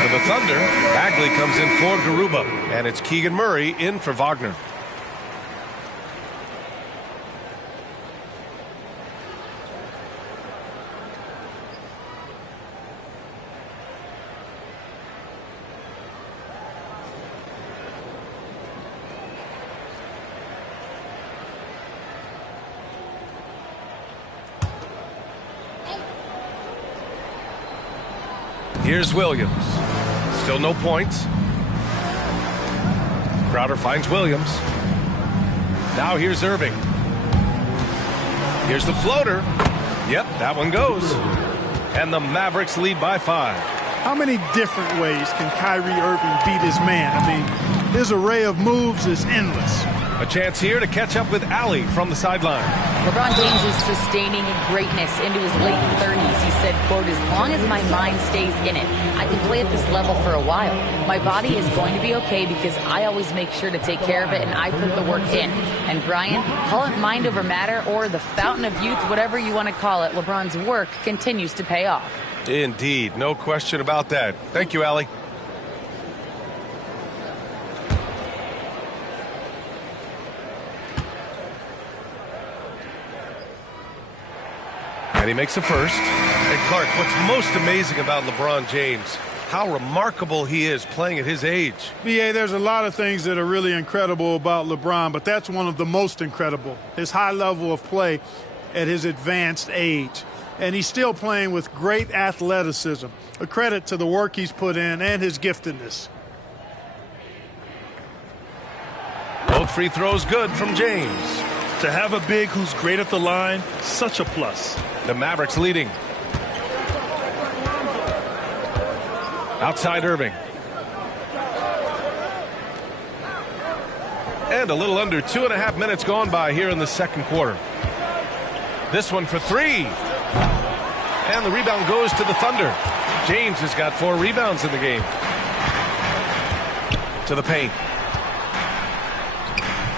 The Thunder, Bagley comes in for Garuba, and it's Keegan Murray in for Wagner. Here's Williams. Still no points. Crowder finds Williams. Now here's Irving. Here's the floater. Yep, that one goes. And the Mavericks lead by 5. How many different ways can Kyrie Irving beat his man? I mean, his array of moves is endless. A chance here to catch up with Allie from the sideline. LeBron James is sustaining greatness into his late 30s. He said, quote, "As long as my mind stays in it, I can play at this level for a while. My body is going to be okay because I always make sure to take care of it and I put the work in." And Brian, call it mind over matter or the fountain of youth, whatever you want to call it, LeBron's work continues to pay off. Indeed, no question about that. Thank you, Allie. And he makes a first. And Clark, what's most amazing about LeBron James, how remarkable he is playing at his age. B.A., there's a lot of things that are really incredible about LeBron, but that's one of the most incredible, his high level of play at his advanced age. And he's still playing with great athleticism, a credit to the work he's put in and his giftedness. Both free throws good from James. To have a big who's great at the line, such a plus. The Mavericks leading. Outside Irving. And a little under 2.5 minutes gone by here in the second quarter. This one for 3. And the rebound goes to the Thunder. James has got 4 rebounds in the game. To the paint.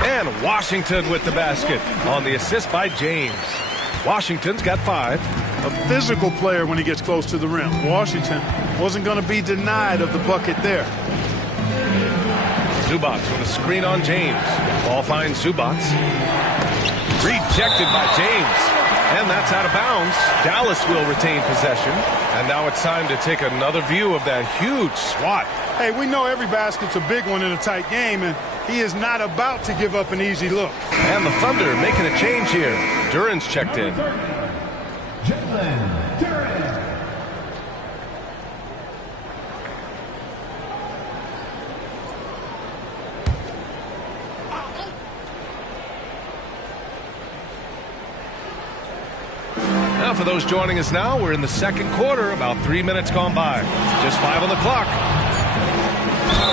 And Washington with the basket on the assist by James. Washington's got 5. a physical player when he gets close to the rim. Washington wasn't going to be denied of the bucket there. Zubac with a screen on James. Ball finds Zubac. Rejected by James. And that's out of bounds. Dallas will retain possession. And now it's time to take another view of that huge swat. Hey, we know every basket's a big one in a tight game, and he is not about to give up an easy look. And the Thunder making a change here. Duran's checked in. Now, for those joining us now, we're in the second quarter, about 3 minutes gone by. Just 5 on the clock.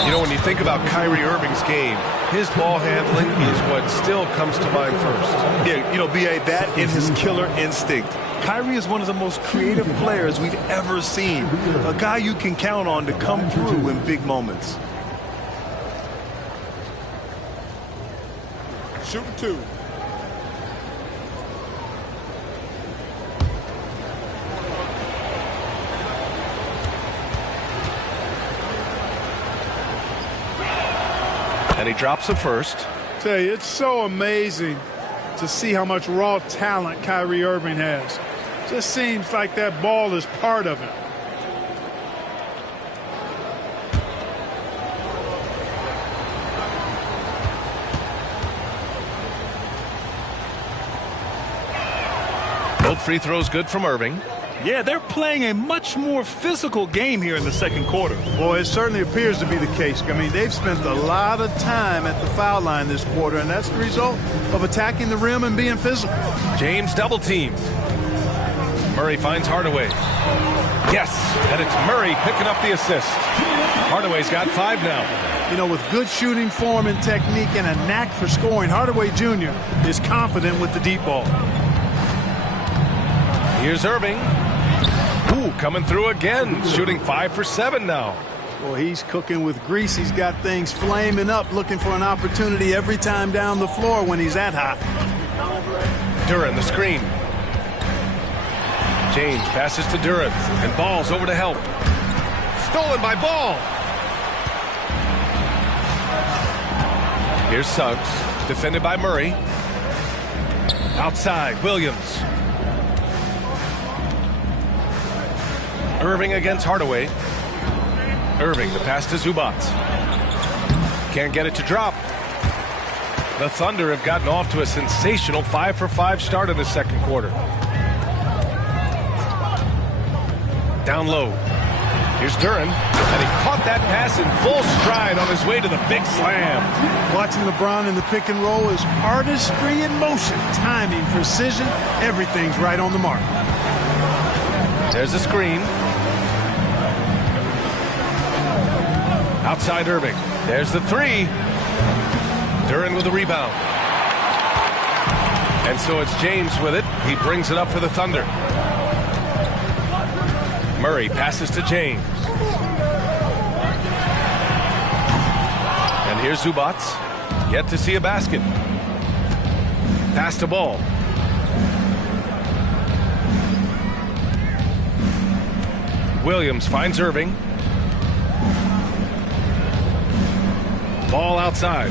You know, when you think about Kyrie Irving's game, his ball handling is what still comes to mind first. Yeah, you know, B.A., that and his killer instinct. Kyrie is one of the most creative players we've ever seen. A guy you can count on to come through in big moments. Shooting 2. And he drops the first. Tell you, it's so amazing to see how much raw talent Kyrie Irving has. Just seems like that ball is part of it. Both free throws good from Irving. Yeah, they're playing a much more physical game here in the second quarter. Boy, it certainly appears to be the case. I mean, they've spent a lot of time at the foul line this quarter, and that's the result of attacking the rim and being physical. James double teamed. Murray finds Hardaway. Yes, and it's Murray picking up the assist. Hardaway's got 5 now. You know, with good shooting form and technique and a knack for scoring, Hardaway Jr. is confident with the deep ball. Here's Irving. Ooh, coming through again, shooting 5 for 7 now. Well, he's cooking with grease. He's got things flaming up, looking for an opportunity every time down the floor when he's that hot. Duran, the screen. James passes to Duran, and Ball's over to help. Stolen by Ball. Here's Suggs, defended by Murray. Outside, Williams. Irving against Hardaway. Irving, the pass to Zubac. Can't get it to drop. The Thunder have gotten off to a sensational 5 for 5 start in the second quarter. Down low. Here's Duran, and he caught that pass in full stride on his way to the big slam. Watching LeBron in the pick and roll is artistry in motion. Timing, precision, everything's right on the mark. There's a screen. Outside Irving. There's the 3. Duran with the rebound. And so it's James with it. He brings it up for the Thunder. Murray passes to James. And here's Zubac. Yet to see a basket. Pass to Ball. Williams finds Irving. Ball outside.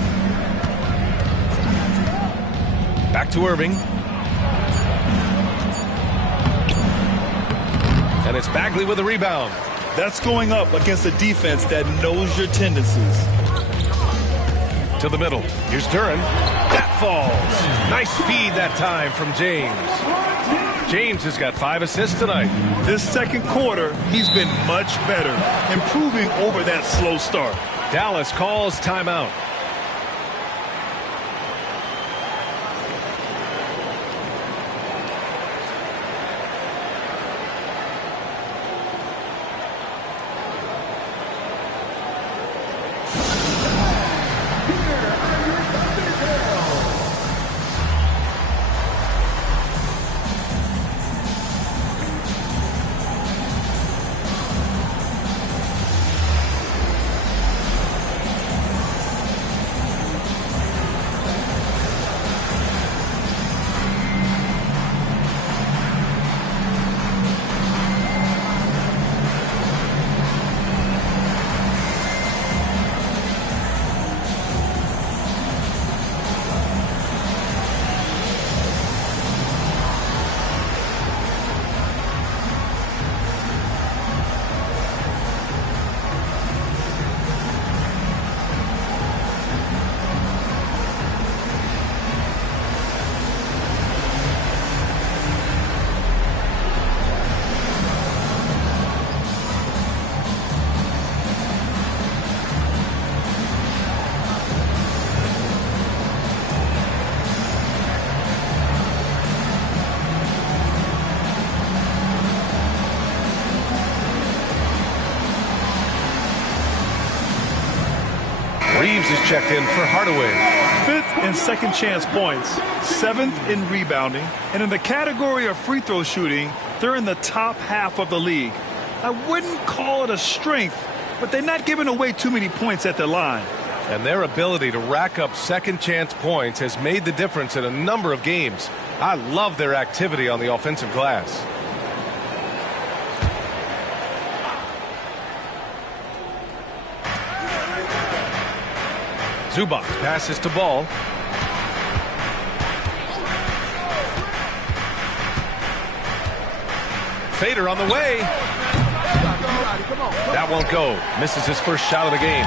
Back to Irving. And it's Bagley with a rebound. That's going up against a defense that knows your tendencies. To the middle. Here's Duran. That falls. Nice feed that time from James. James has got 5 assists tonight. This second quarter, he's been much better, improving over that slow start. Dallas calls timeout. is checked in for Hardaway. 5th in second chance points, 7th in rebounding, and in the category of free throw shooting, they're in the top half of the league. I wouldn't call it a strength, but they're not giving away too many points at the line. And their ability to rack up second chance points has made the difference in a number of games. I love their activity on the offensive glass. Zubac passes to Ball. Fader on the way. That won't go. Misses his first shot of the game.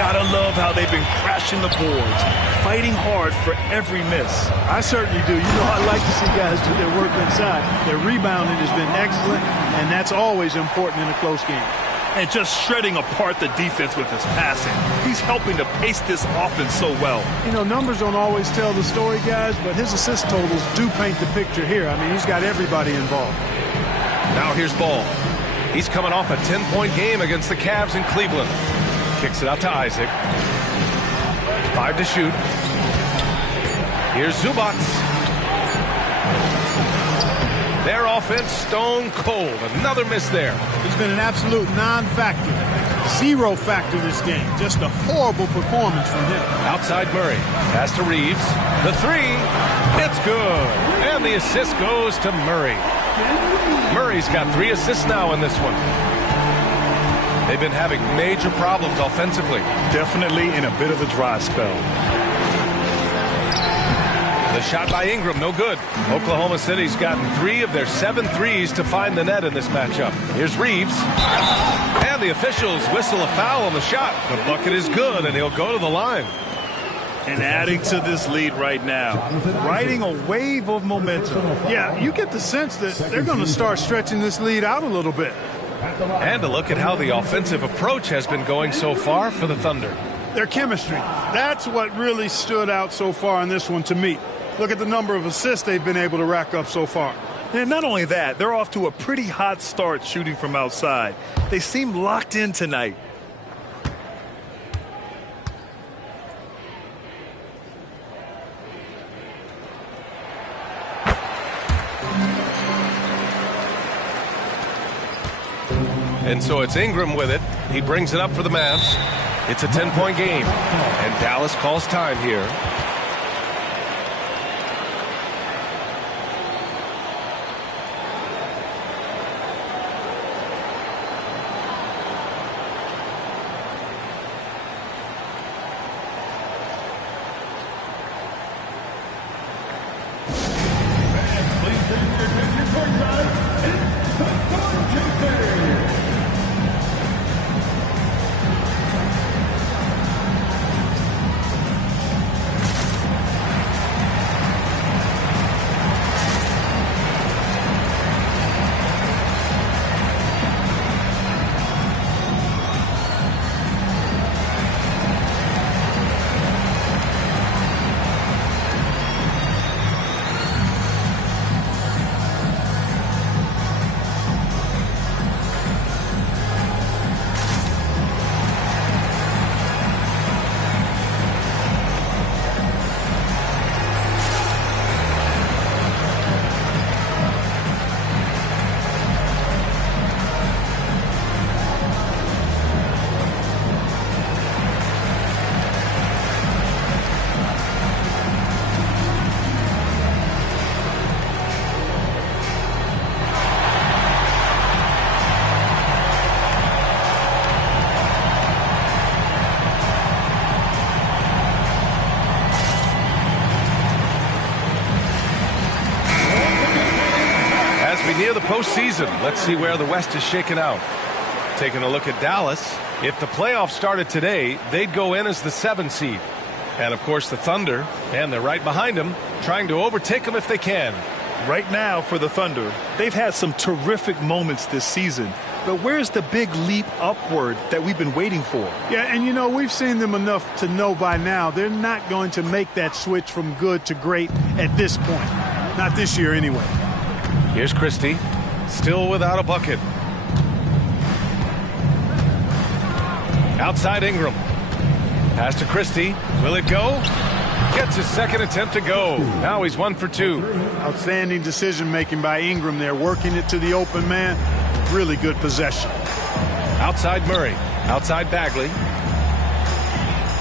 Gotta love how they've been crashing the boards, fighting hard for every miss. I certainly do. You know, I like to see guys do their work inside. Their rebounding has been excellent, and that's always important in a close game. And just shredding apart the defense with his passing. He's helping to pace this offense so well. You know, numbers don't always tell the story, guys, but his assist totals do paint the picture here. I mean, he's got everybody involved. Now here's Ball. He's coming off a 10-point game against the Cavs in Cleveland. Kicks it out to Isaac. 5 to shoot. Here's Zubac. Their offense stone cold. Another miss there. He's been an absolute non-factor. 0 factor this game. Just a horrible performance from him. Outside Murray. Pass to Reeves. The 3. It's good. And the assist goes to Murray. Murray's got 3 assists now in this one. They've been having major problems offensively. Definitely in a bit of a dry spell. The shot by Ingram, no good. Oklahoma City's gotten 3 of their 7 threes to find the net in this matchup. Here's Reeves. And the officials whistle a foul on the shot. The bucket is good, and he'll go to the line. And adding to this lead right now, riding a wave of momentum. Yeah, you get the sense that they're going to start stretching this lead out a little bit. And to look at how the offensive approach has been going so far for the Thunder. Their chemistry, that's what really stood out so far in this one to me. Look at the number of assists they've been able to rack up so far. And not only that, they're off to a pretty hot start shooting from outside. They seem locked in tonight. And so it's Ingram with it. He brings it up for the Mavs. It's a 10-point game. And Dallas calls time here. Near the postseason, let's see where the West is shaken out. Taking a look at Dallas, if the playoffs started today, they'd go in as the 7 seed. And of course the Thunder, and they're right behind them, trying to overtake them if they can. Right now for the Thunder, they've had some terrific moments this season. But where's the big leap upward that we've been waiting for? Yeah, and you know, we've seen them enough to know by now they're not going to make that switch from good to great at this point. Not this year anyway. Here's Christie, still without a bucket. Outside Ingram. Pass to Christie. Will it go? Gets his second attempt to go. Now he's 1 for 2. Outstanding decision-making by Ingram there, working it to the open man. Really good possession. Outside Murray. Outside Bagley.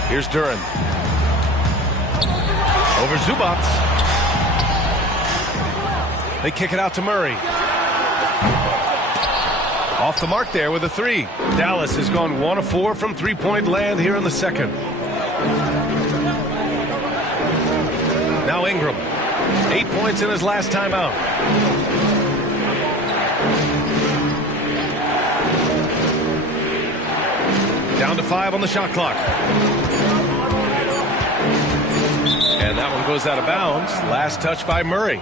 Here's Duran. Over Zubats. They kick it out to Murray. Off the mark there with a 3. Dallas has gone 1 of 4 from three-point land here in the second. Now Ingram. 8 points in his last time out. Down to 5 on the shot clock. And that one goes out of bounds. Last touch by Murray.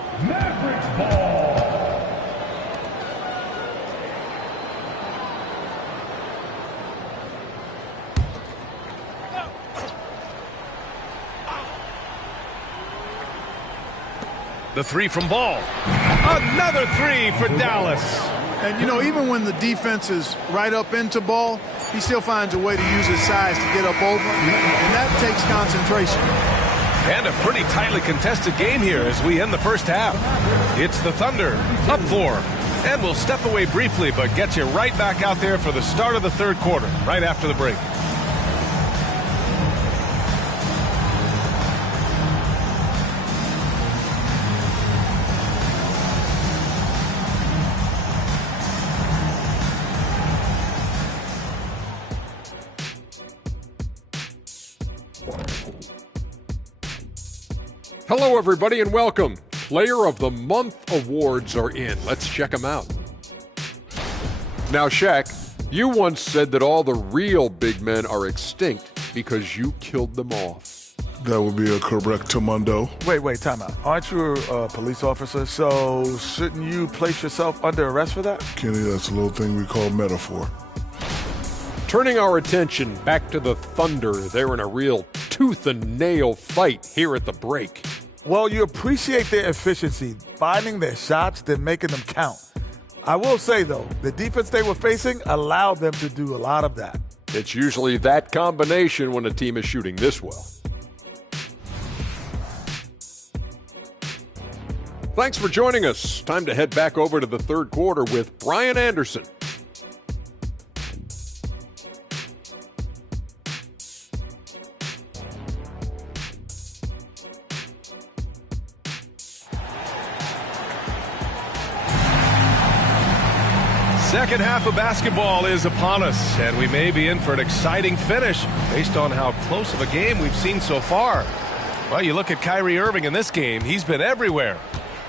The 3 from Ball. Another 3 for Dallas. And, you know, even when the defense is right up into Ball, he still finds a way to use his size to get up over him, and that takes concentration. And a pretty tightly contested game here as we end the first half. It's the Thunder, up 4. And we'll step away briefly, but get you right back out there for the start of the third quarter, right after the break. Hello, everybody, and welcome. Player of the Month awards are in. Let's check them out. Now, Shaq, you once said that all the real big men are extinct because you killed them off. That would be a correctamundo. Wait, time out. Aren't you a police officer? So shouldn't you place yourself under arrest for that? Kenny, that's a little thing we call metaphor. Turning our attention back to the Thunder, they're in a real tooth-and-nail fight here at the break. Well, you appreciate their efficiency, finding their shots, then making them count. I will say, though, the defense they were facing allowed them to do a lot of that. It's usually that combination when a team is shooting this well. Thanks for joining us. Time to head back over to the third quarter with Brian Anderson. Second half of basketball is upon us, and we may be in for an exciting finish based on how close of a game we've seen so far. Well, you look at Kyrie Irving in this game, he's been everywhere.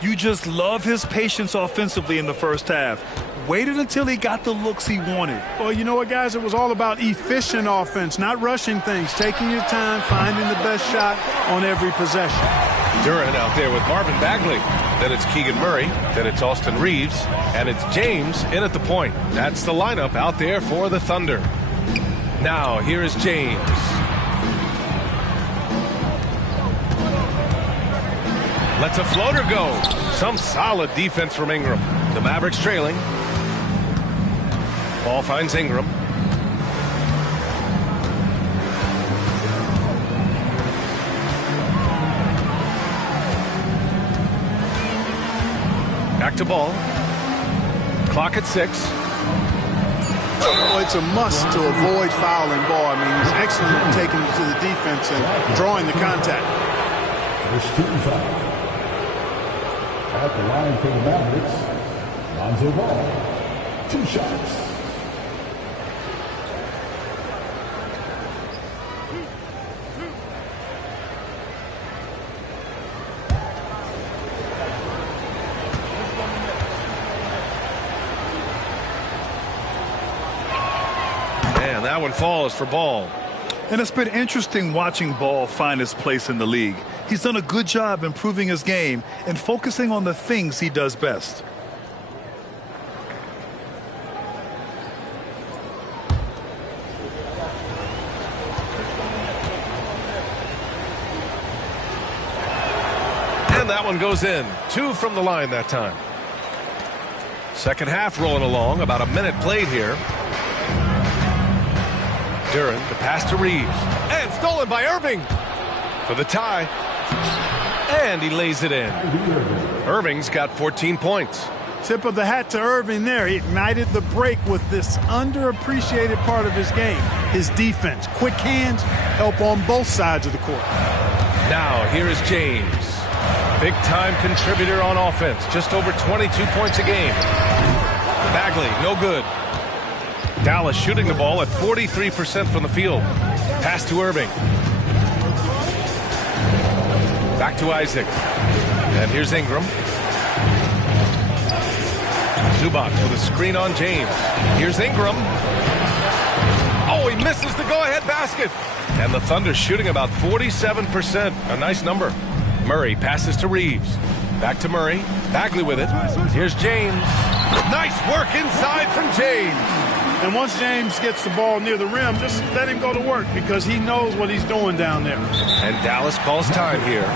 You just love his patience offensively in the first half. Waited until he got the looks he wanted. Well, you know what, guys? It was all about efficient offense, not rushing things, taking your time, finding the best shot on every possession. Duran out there with Marvin Bagley. Then it's Keegan Murray. Then it's Austin Reeves. And it's James in at the point. That's the lineup out there for the Thunder. Now, here is James. Lets a floater go. Some solid defense from Ingram. The Mavericks trailing. Ball finds Ingram. Back to Ball. Clock at 6. Well, it's a must to avoid fouling Ball. I mean, he's excellent at taking it to the defense and drawing the contact. First team foul. At the line for the Mavericks, Lonzo Ball. 2 shots. And that one falls for Ball. And it's been interesting watching Ball find his place in the league. He's done a good job improving his game and focusing on the things he does best. And that one goes in. 2 from the line that time. Second half rolling along. About a minute played here. Durant, the pass to Reeves. And stolen by Irving for the tie. And he lays it in. Irving's got 14 points. Tip of the hat to Irving there. He ignited the break with this underappreciated part of his game. His defense. Quick hands help on both sides of the court. Now, here is James. Big-time contributor on offense. Just over 22 points a game. Bagley, no good. Dallas shooting the ball at 43% from the field. Pass to Irving. Back to Isaac. And here's Ingram. Zubac with a screen on James. Here's Ingram. Oh, he misses the go-ahead basket. And the Thunder shooting about 47%. A nice number. Murray passes to Reeves. Back to Murray. Bagley with it. Here's James. Nice work inside from James. And once James gets the ball near the rim, just let him go to work because he knows what he's doing down there. And Dallas calls time here.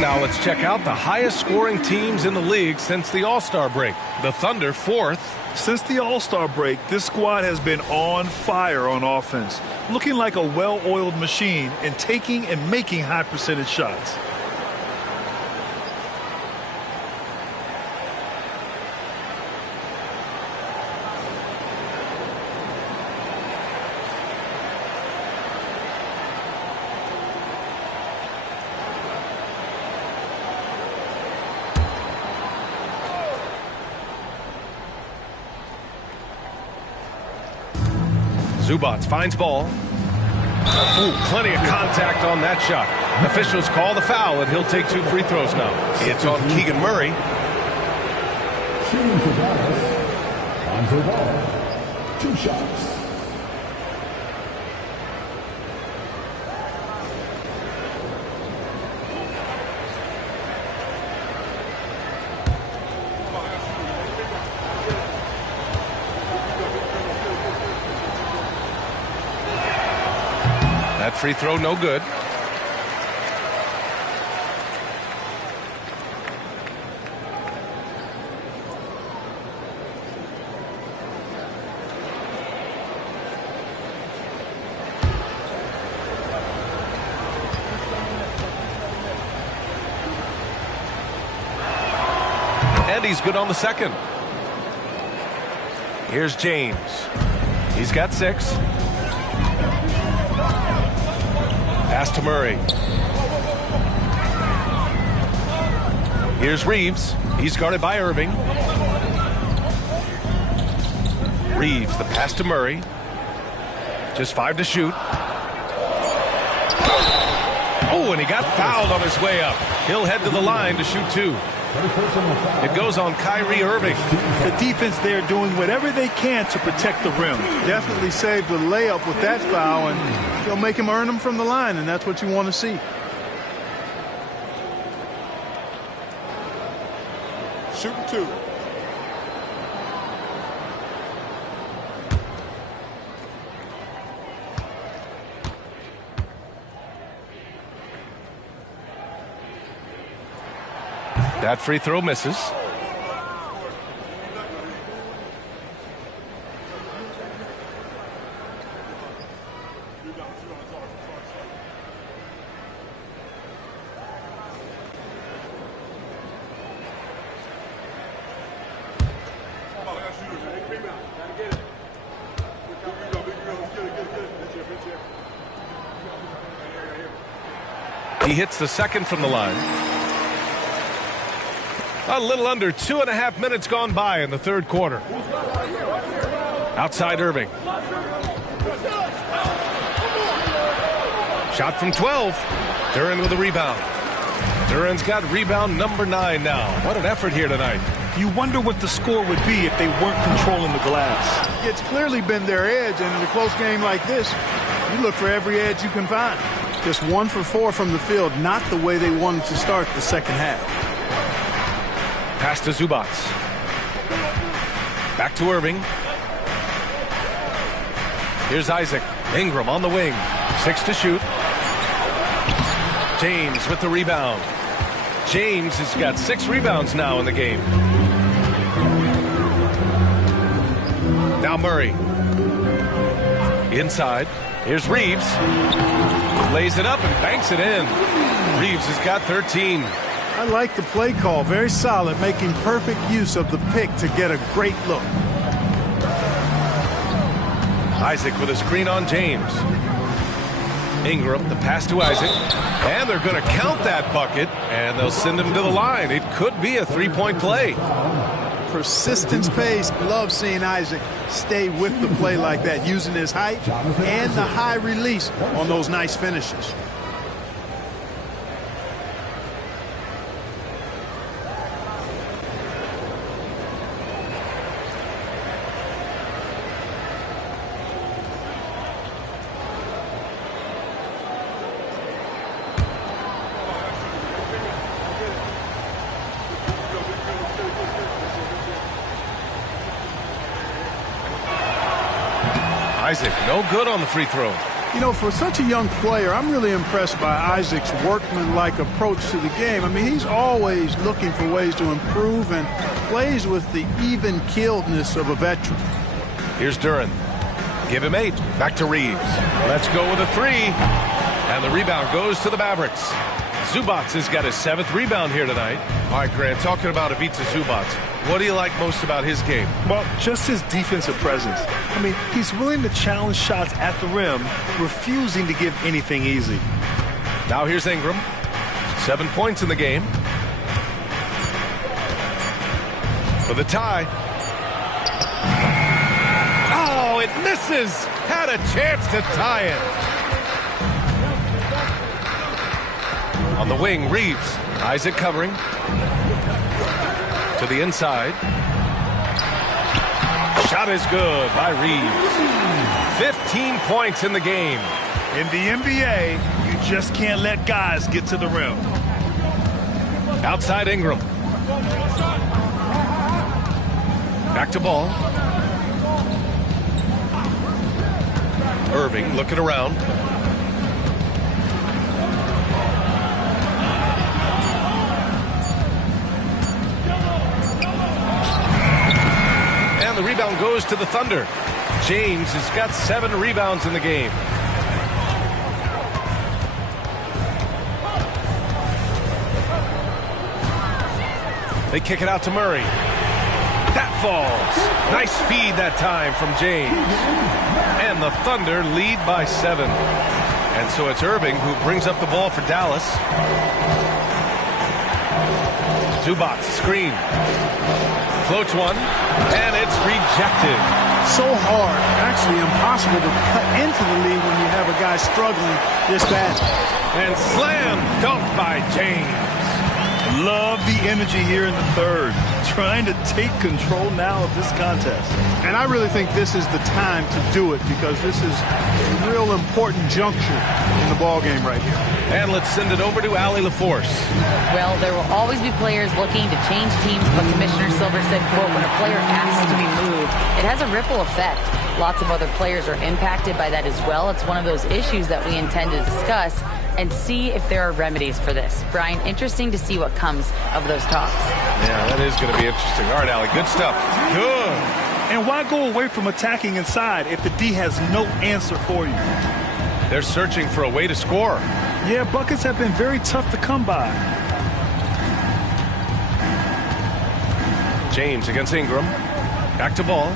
Now let's check out the highest scoring teams in the league since the All-Star break. The Thunder 4th. Since the All-Star break, this squad has been on fire on offense, looking like a well-oiled machine and taking and making high percentage shots. Zubac finds ball. Ooh, plenty of contact on that shot. Officials call the foul, and he'll take 2 free throws now. It's on Keegan Murray. Shooting for Dallas. Lonzo Ball. 2 shots. That free throw no good. And he's good on the second. Here's James. He's got 6. Pass to Murray. Here's Reeves. He's guarded by Irving. Reeves, the pass to Murray. Just 5 to shoot. Oh, and he got fouled on his way up. He'll head to the line to shoot 2. It goes on Kyrie Irving. The defense there doing whatever they can to protect the rim. Definitely saved the layup with that foul, and they'll make him earn them from the line, and that's what you want to see. Shooting 2. That free throw misses. He hits the second from the line. A little under 2.5 minutes gone by in the third quarter. Outside Irving. Shot from 12. Duren with a rebound. Duren's got rebound number 9 now. What an effort here tonight. You wonder what the score would be if they weren't controlling the glass. It's clearly been their edge, and in a close game like this, you look for every edge you can find. Just 1 for 4 from the field, not the way they wanted to start the second half. Pass to Zubac. Back to Irving. Here's Isaac. Ingram on the wing. 6 to shoot. James with the rebound. James has got 6 rebounds now in the game. Now Murray. Inside. Here's Reeves. Lays it up and banks it in. Reeves has got 13. I like the play call. Very solid, making perfect use of the pick to get a great look. Isaac with a screen on James. Ingram, the pass to Isaac. And they're going to count that bucket, and they'll send him to the line. It could be a three-point play. Persistence pays. Love seeing Isaac stay with the play like that, using his height and the high release on those nice finishes. Isaac, no good on the free throw. You know, for such a young player, I'm really impressed by Isaac's workman-like approach to the game. I mean, he's always looking for ways to improve and plays with the even-keeledness of a veteran. Here's Duren. Give him 8. Back to Reeves. Let's go with a 3. And the rebound goes to the Mavericks. Zubac has got his 7th rebound here tonight. All right, Grant, talking about Ivica Zubac, what do you like most about his game? Well, just his defensive presence. I mean, he's willing to challenge shots at the rim, refusing to give anything easy. Now here's Ingram. 7 points in the game. For the tie. Oh, it misses. Had a chance to tie it. On the wing, Reeves. Isaac covering. To the inside. Shot is good by Reeves. 15 points in the game. In the NBA, you just can't let guys get to the rim. Outside Ingram. Back to ball. Irving looking around. And the rebound goes to the Thunder. James has got 7 rebounds in the game. They kick it out to Murray. That falls. Nice feed that time from James. And the Thunder lead by 7. And so it's Irving who brings up the ball for Dallas. Zubac, screen. Floats one, and it's rejected. So hard, actually impossible to cut into the lead when you have a guy struggling this bad. And slam dunk by James. Love the energy here in the third. Trying to take control now of this contest. And I really think this is the time to do it because this is a real important juncture in the ball game right here. And let's send it over to Allie LaForce. Well, there will always be players looking to change teams, but Commissioner Silver said, quote, when a player asks to be moved, it has a ripple effect. Lots of other players are impacted by that as well. It's one of those issues that we intend to discuss. and see if there are remedies for this. Brian, interesting to see what comes of those talks. Yeah, that is going to be interesting. All right, Allie, good stuff. Good. And why go away from attacking inside if the D has no answer for you? They're searching for a way to score. Yeah, buckets have been very tough to come by. James against Ingram. Back to ball.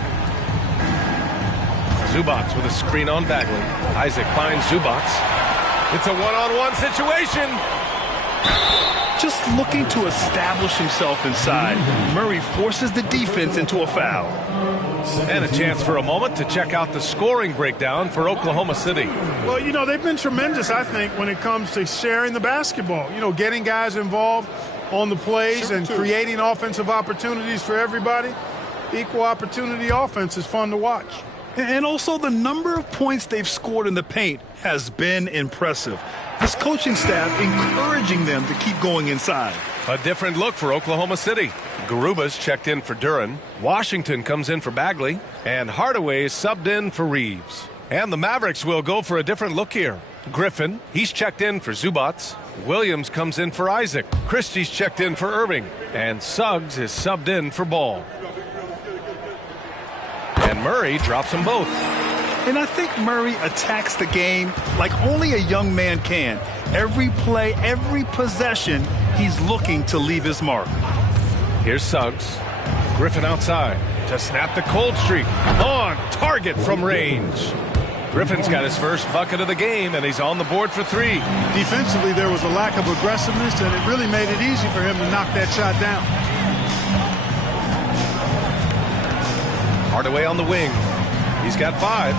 Zubats with a screen on Bagley. Isaac finds Zubats. It's a one-on-one situation. Just looking to establish himself inside. Murray forces the defense into a foul. And a chance for a moment to check out the scoring breakdown for Oklahoma City. Well, you know, they've been tremendous, I think, when it comes to sharing the basketball. You know, getting guys involved on the plays and creating offensive opportunities for everybody. Equal opportunity offense is fun to watch. And also the number of points they've scored in the paint has been impressive. This coaching staff encouraging them to keep going inside. A different look for Oklahoma City. Garuba's checked in for Duran. Washington comes in for Bagley. And Hardaway is subbed in for Reeves. And the Mavericks will go for a different look here. Griffin, he's checked in for Zubats. Williams comes in for Isaac. Christie's checked in for Irving. And Suggs is subbed in for Ball. And Murray drops them both. And I think Murray attacks the game like only a young man can. Every play, every possession, he's looking to leave his mark. Here's Suggs. Griffin outside to snap the cold streak. On target from range. Griffin's got his first bucket of the game, and he's on the board for three. Defensively, there was a lack of aggressiveness, and it really made it easy for him to knock that shot down. Hardaway on the wing. He's got 5.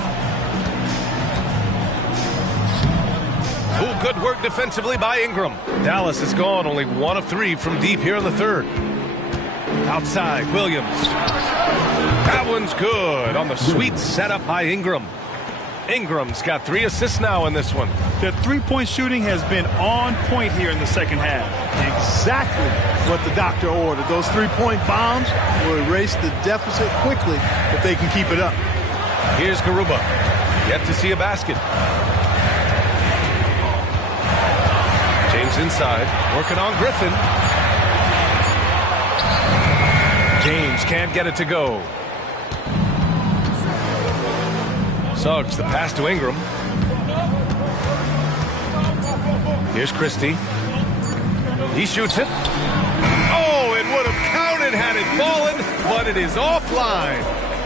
Ooh, good work defensively by Ingram. Dallas is gone only 1 of 3 from deep here in the third. Outside, Williams. That one's good on the sweet setup by Ingram. Ingram's got 3 assists now in this one. The three-point shooting has been on point here in the second half. Exactly what the doctor ordered. Those three-point bombs will erase the deficit quickly if they can keep it up. Here's Garuba. Yet to see a basket. James inside, working on Griffin. James can't get it to go. Suggs, the pass to Ingram. Here's Christie. He shoots it. Oh, it would have counted had it fallen, but it is offline.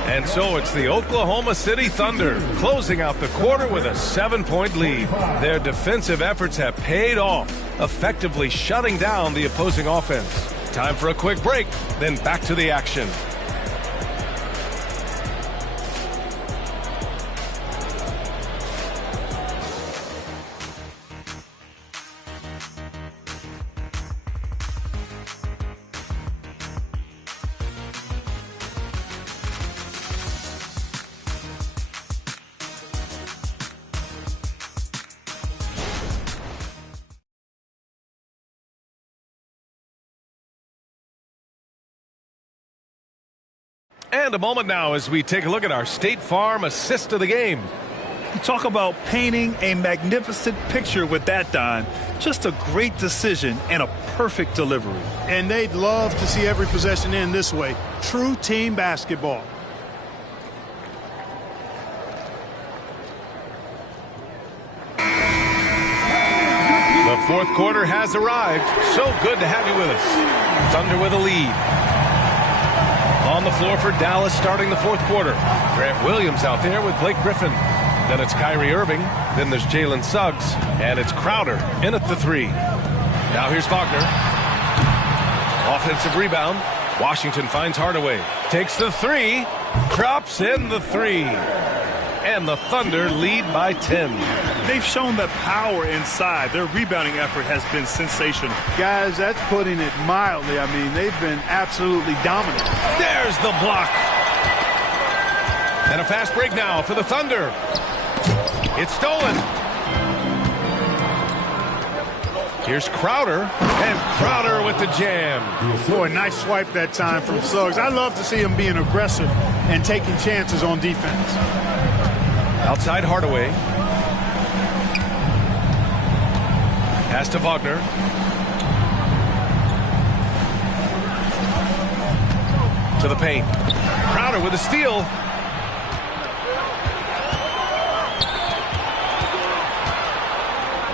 And so it's the Oklahoma City Thunder closing out the quarter with a 7-point lead. Their defensive efforts have paid off, effectively shutting down the opposing offense. Time for a quick break, then back to the action. And a moment now as we take a look at our State Farm assist of the game. You talk about painting a magnificent picture with that, Don. Just a great decision and a perfect delivery. And they'd love to see every possession end this way. True team basketball. The fourth quarter has arrived. So good to have you with us. Thunder with a lead. On the floor for Dallas starting the fourth quarter. Grant Williams out there with Blake Griffin. Then it's Kyrie Irving. Then there's Jalen Suggs. And it's Crowder in at the 3. Now here's Wagner. Offensive rebound. Washington finds Hardaway. Takes the 3. Drops in the 3. And the Thunder lead by 10. They've shown the power inside. Their rebounding effort has been sensational. Guys, that's putting it mildly. I mean, they've been absolutely dominant. There's the block. And a fast break now for the Thunder. It's stolen. Here's Crowder, and Crowder with the jam. Boy, nice swipe that time from Suggs. I love to see him being aggressive and taking chances on defense. Outside Hardaway. Pass to Wagner. To the paint. Crowder with a steal.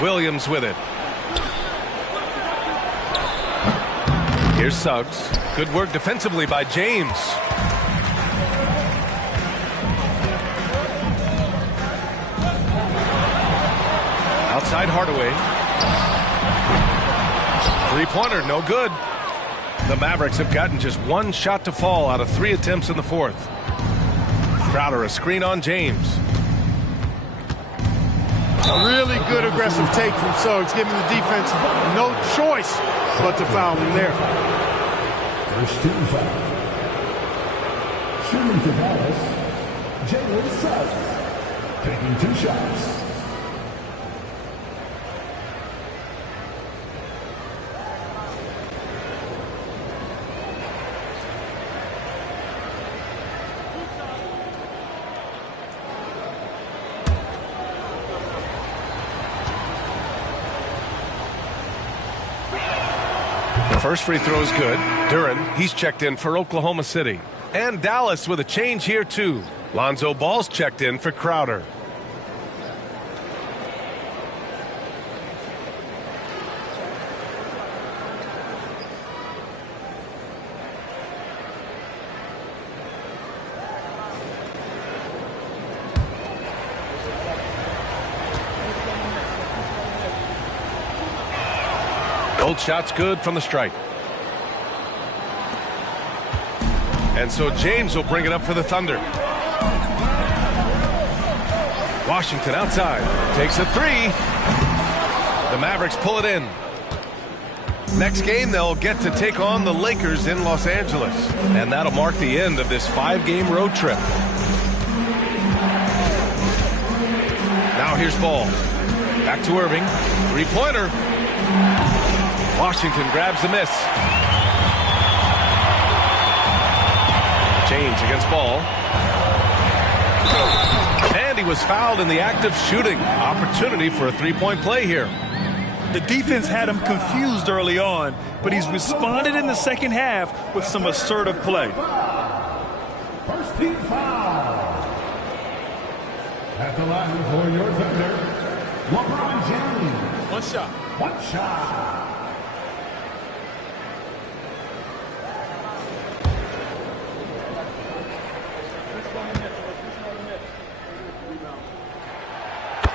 Williams with it. Here's Suggs. Good work defensively by James. Outside Hardaway. Three-pointer, no good. The Mavericks have gotten just one shot to fall out of 3 attempts in the fourth. Crowder a screen on James. A really good aggressive take from Suggs, giving the defense no choice but to foul him there. First team foul. Shooting for Dallas, Jalen Suggs, taking 2 shots. First free throw is good. Duren, he's checked in for Oklahoma City. And Dallas with a change here, too. Lonzo Ball's checked in for Crowder. Old shot's good from the stripe. And so James will bring it up for the Thunder. Washington outside. Takes a 3. The Mavericks pull it in. Next game, they'll get to take on the Lakers in Los Angeles. And that'll mark the end of this 5-game road trip. Now here's Ball. Back to Irving. Three-pointer. Washington grabs the miss. James against Ball. And he was fouled in the act of shooting. Opportunity for a 3-point play here. The defense had him confused early on, but he's responded in the second half with some assertive play. First team foul. At the line for your Thunder, LeBron James. One shot. One shot.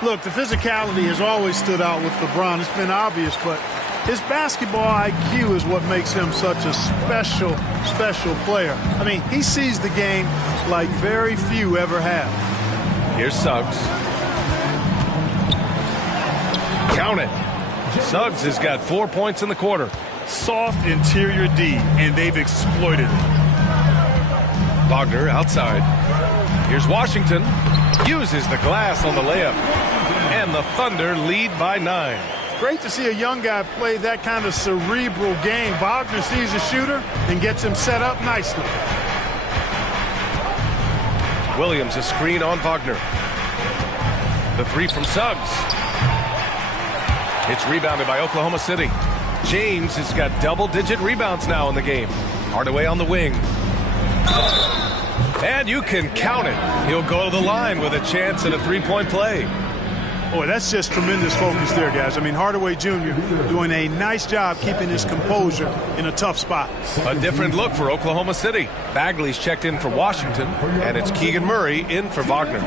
Look, the physicality has always stood out with LeBron. It's been obvious, but his basketball IQ is what makes him such a special, special player. I mean, he sees the game like very few ever have. Here's Suggs. Count it. Suggs has got 4 points in the quarter. Soft interior D, and they've exploited it. Wagner outside. Here's Washington. Uses the glass on the layup. And the Thunder lead by 9. Great to see a young guy play that kind of cerebral game. Wagner sees a shooter and gets him set up nicely. Williams a screen on Wagner. The 3 from Suggs. It's rebounded by Oklahoma City. James has got double-digit rebounds now in the game. Hardaway on the wing. And you can count it. He'll go to the line with a chance at a 3-point play. Boy, that's just tremendous focus there, guys. I mean, Hardaway Jr. doing a nice job keeping his composure in a tough spot. A different look for Oklahoma City. Bagley's checked in for Washington, and it's Keegan Murray in for Wagner.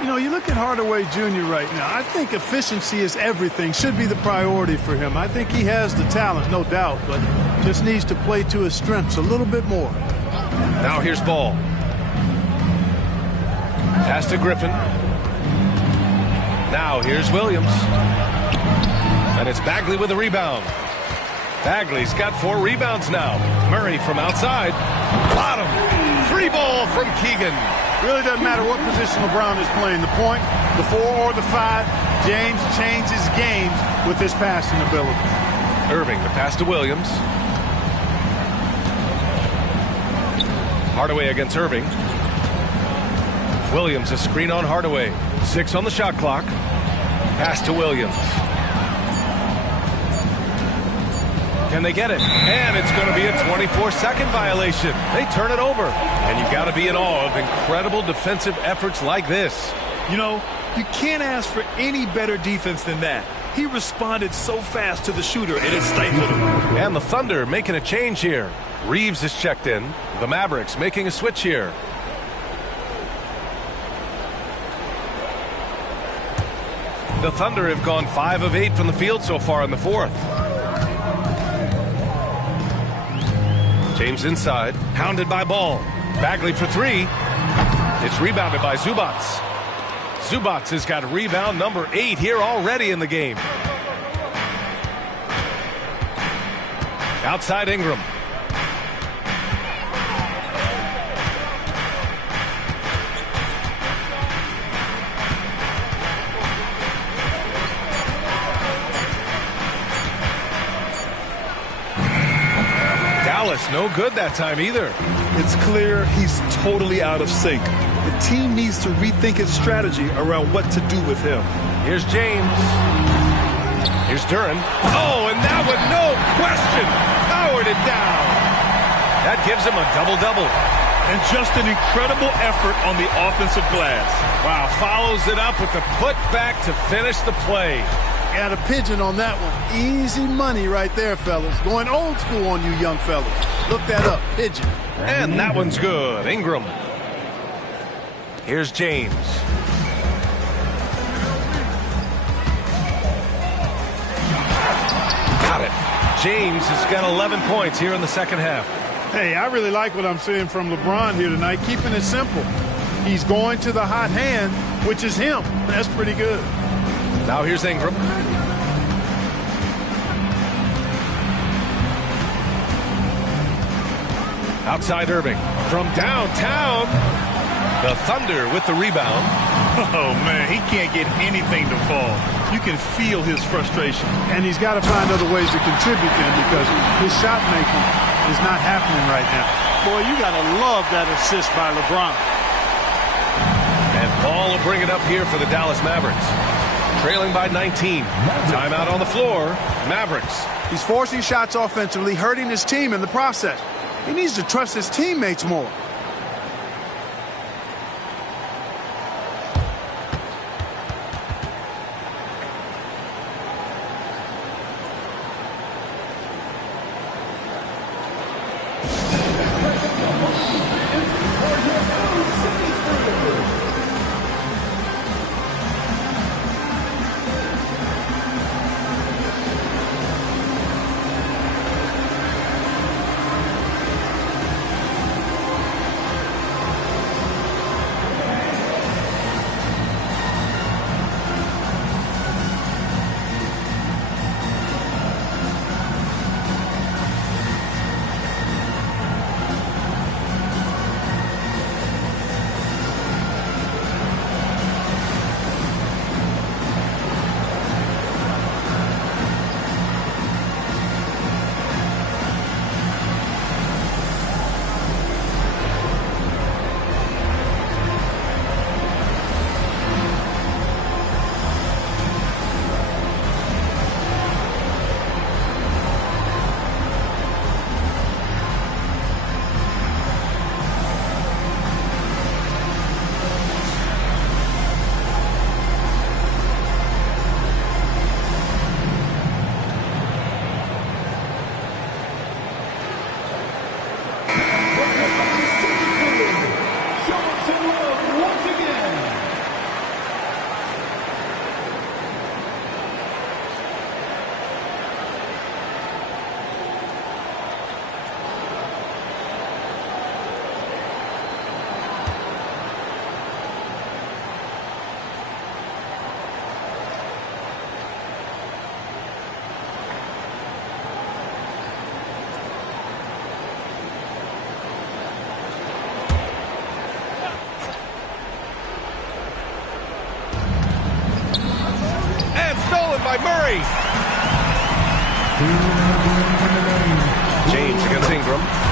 You know, you look at Hardaway Jr. right now. I think efficiency is everything, should be the priority for him. I think he has the talent, no doubt, but just needs to play to his strengths a little bit more. Now here's Ball. Pass to Griffin. Now here's Williams. And it's Bagley with the rebound. Bagley's got 4 rebounds now. Murray from outside. Bottom. 3 ball from Keegan. Really doesn't matter what position LeBron is playing, the point, the 4 or the 5, James changes games with his passing ability. Irving, the pass to Williams. Hardaway against Irving. Williams, a screen on Hardaway. 6 on the shot clock. Pass to Williams. Can they get it? And it's going to be a 24-second violation. They turn it over. And you've got to be in awe of incredible defensive efforts like this. You know, you can't ask for any better defense than that. He responded so fast to the shooter, it has stifled him. And the Thunder making a change here. Reeves is checked in. The Mavericks making a switch here. The Thunder have gone 5 of 8 from the field so far in the fourth. James inside, hounded by Ball. Bagley for 3. It's rebounded by Zubats. Zubats has got rebound number 8 here already in the game. Outside Ingram. Dallas, no good that time either. It's clear he's totally out of sync. The team needs to rethink its strategy around what to do with him. Here's James. Here's Duran. Oh, and that one, no question, powered it down. That gives him a double-double. And just an incredible effort on the offensive glass. Wow, follows it up with the putback to finish the play. Got a pigeon on that one. Easy money right there, fellas. Going old school on you young fellas. Look that up. Pigeon. And that one's good. Ingram. Here's James. Got it. James has got 11 points here in the second half. Hey, I really like what I'm seeing from LeBron here tonight. Keeping it simple. He's going to the hot hand, which is him. That's pretty good. Now here's Ingram. Outside Irving. From downtown. The Thunder with the rebound. Oh, man, he can't get anything to fall. You can feel his frustration. And he's got to find other ways to contribute then because his shot making is not happening right now. Boy, you got to love that assist by LeBron. And Paul will bring it up here for the Dallas Mavericks. Trailing by 19. Timeout on the floor. Mavericks. He's forcing shots offensively, hurting his team in the process. He needs to trust his teammates more. By Murray.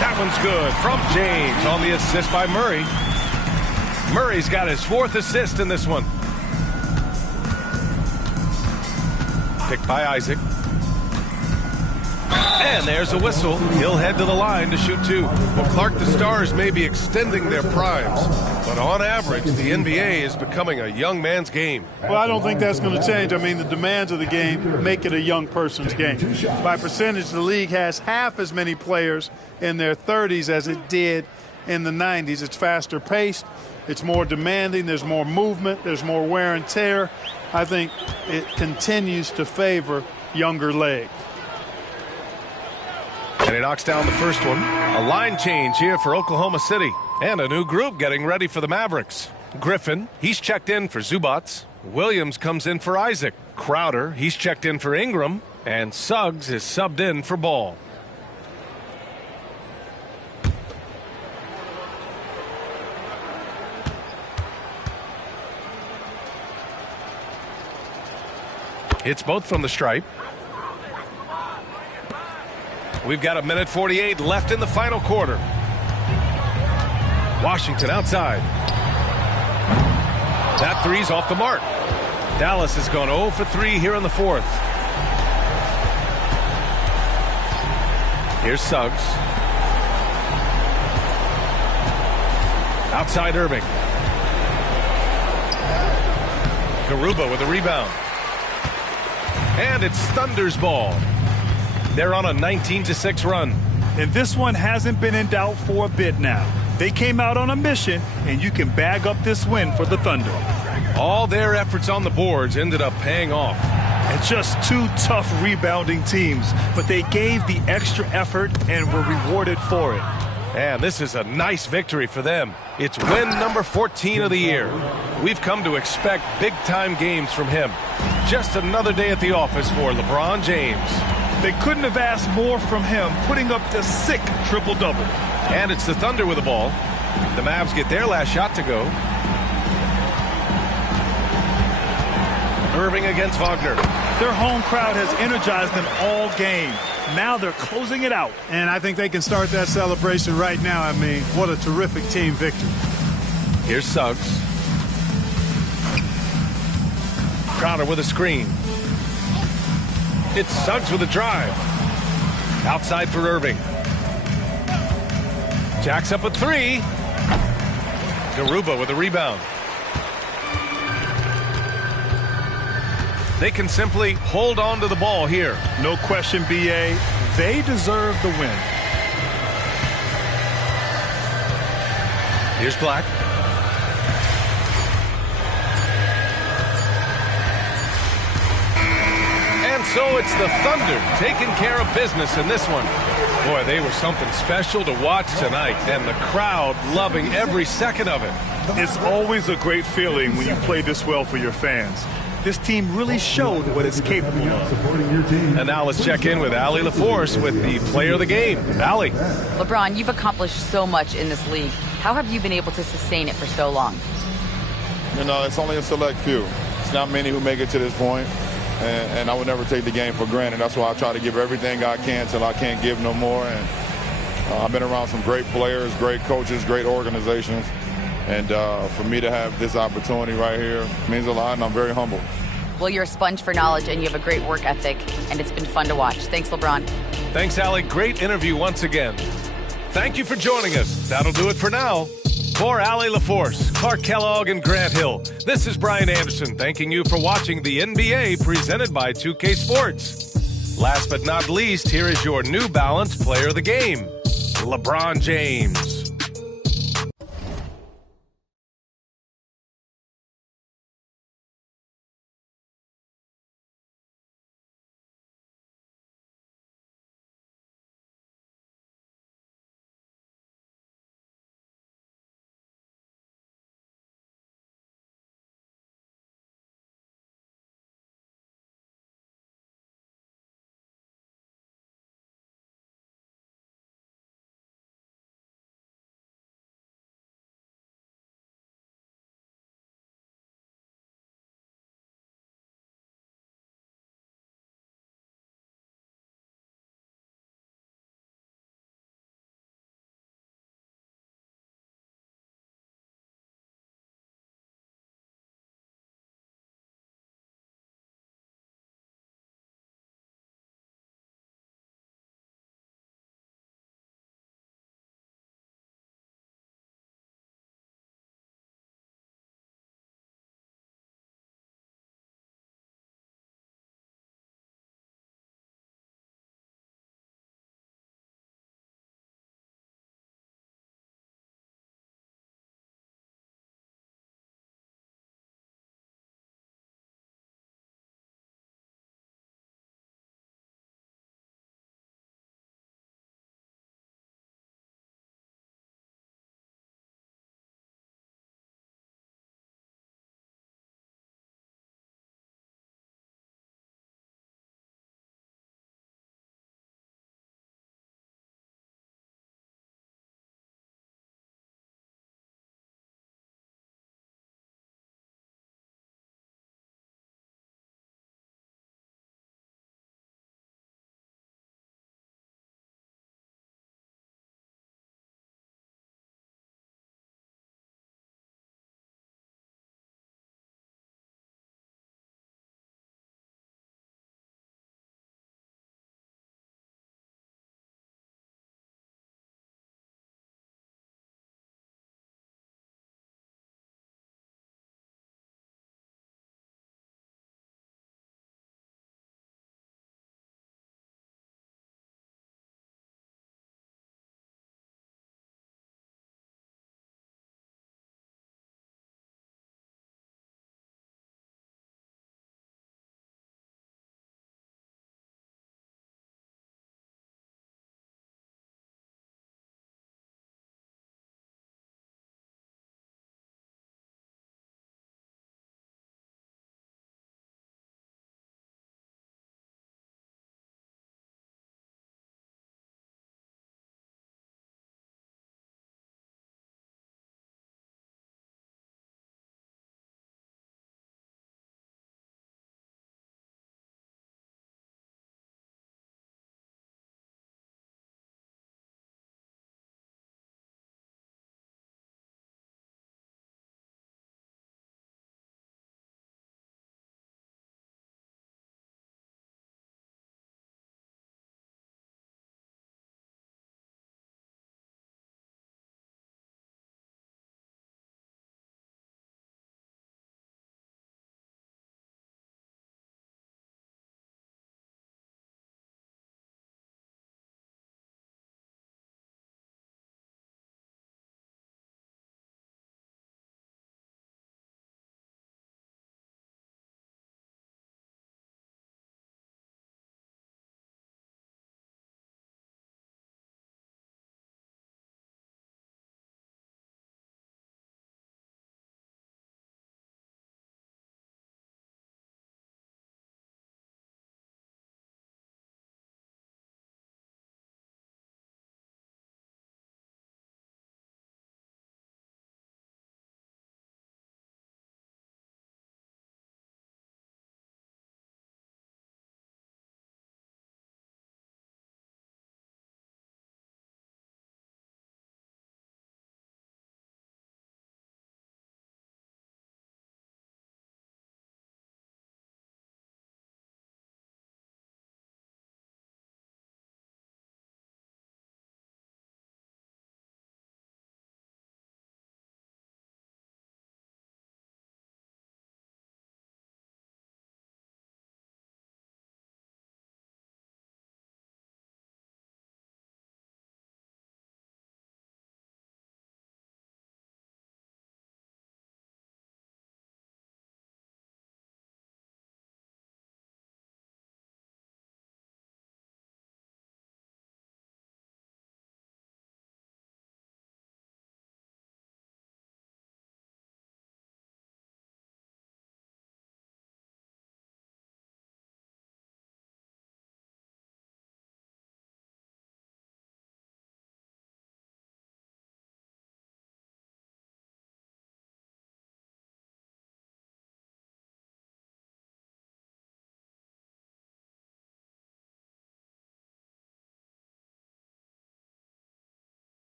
That one's good from James on the assist by Murray. Murray's got his 4th assist in this one. Picked by Isaac. And there's a whistle. He'll head to the line to shoot 2. Well, Clark, the Stars may be extending their primes, but on average, the NBA is becoming a young man's game. Well, I don't think that's going to change. I mean, the demands of the game make it a young person's game. By percentage, the league has half as many players in their 30s as it did in the 90s. It's faster paced. It's more demanding. There's more movement. There's more wear and tear. I think it continues to favor younger legs. And he knocks down the first one. A line change here for Oklahoma City. And a new group getting ready for the Mavericks. Griffin, he's checked in for Zubats. Williams comes in for Isaac. Crowder, he's checked in for Ingram. And Suggs is subbed in for Ball. Hits both from the stripe. We've got 1:48 left in the final quarter. Washington outside. That three's off the mark. Dallas has gone 0 for 3 here in the 4th. Here's Suggs. Outside Irving. Garuba with a rebound. And it's Thunder's ball. They're on a 19-6 run. And this one hasn't been in doubt for a bit now. They came out on a mission, and you can bag up this win for the Thunder. All their efforts on the boards ended up paying off. And just 2 tough rebounding teams, but they gave the extra effort and were rewarded for it. And this is a nice victory for them. It's win number 14 of the year. We've come to expect big-time games from him. Just another day at the office for LeBron James. They couldn't have asked more from him, putting up the sick triple-double. And it's the Thunder with the ball. The Mavs get their last shot to go. Irving against Wagner. Their home crowd has energized them all game. Now they're closing it out. And I think they can start that celebration right now. I mean, what a terrific team victory. Here's Suggs. Crowder with a screen. It's Suggs with a drive. Outside for Irving. Jacks up a 3. Garuba with a rebound. They can simply hold on to the ball here. No question, B.A. They deserve the win. Here's Black. And so it's the Thunder taking care of business in this one. Boy, they were something special to watch tonight, and the crowd loving every second of it. It's always a great feeling when you play this well for your fans. This team really showed what it's capable of. And now let's check in with Allie LaForce with the player of the game. Allie. LeBron, you've accomplished so much in this league. How have you been able to sustain it for so long? You know, it's only a select few. It's not many who make it to this point, and I would never take the game for granted. That's why I try to give everything I can till I can't give no more. And I've been around some great players, great coaches, great organizations. And for me to have this opportunity right here means a lot, and I'm very humble. Well, you're a sponge for knowledge, and you have a great work ethic, and it's been fun to watch. Thanks, LeBron. Thanks, Allie. Great interview once again. Thank you for joining us. That'll do it for now. For Allie LaForce, Clark Kellogg, and Grant Hill, this is Brian Anderson thanking you for watching the NBA presented by 2K Sports. Last but not least, here is your New Balance player of the game, LeBron James.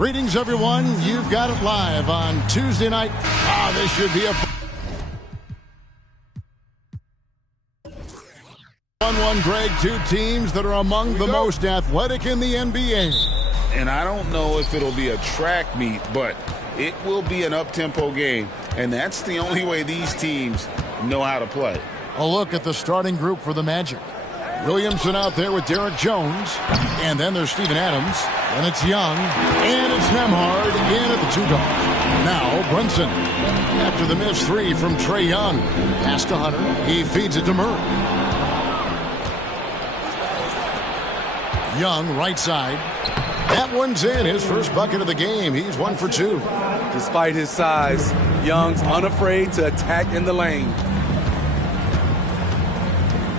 Greetings, everyone. You've got it live on Tuesday night. This should be a 1-1, Greg. Two teams that are among the most athletic in the NBA. And I don't know if it'll be a track meet, but it will be an up-tempo game. And that's the only way these teams know how to play. A look at the starting group for the Magic. Williamson out there with Derek Jones. And then there's Steven Adams. And it's Young. And it's Nembhard in at the 2-dog. Now Brunson. After the missed three from Trae Young. Pass to Hunter. He feeds it to Murray. Young, right side. That one's in. His first bucket of the game. He's 1 for 2. Despite his size, Young's unafraid to attack in the lane.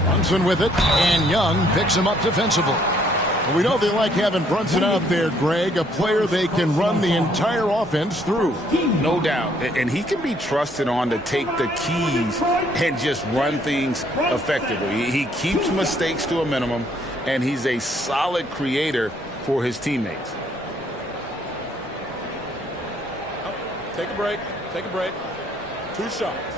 Brunson with it, and Young picks him up defensively. We know they like having Brunson out there, Greg, a player they can run the entire offense through. No doubt. And he can be trusted on to take the keys and just run things effectively. He keeps mistakes to a minimum, and he's a solid creator for his teammates. Take a break. Take a break. 2 shots.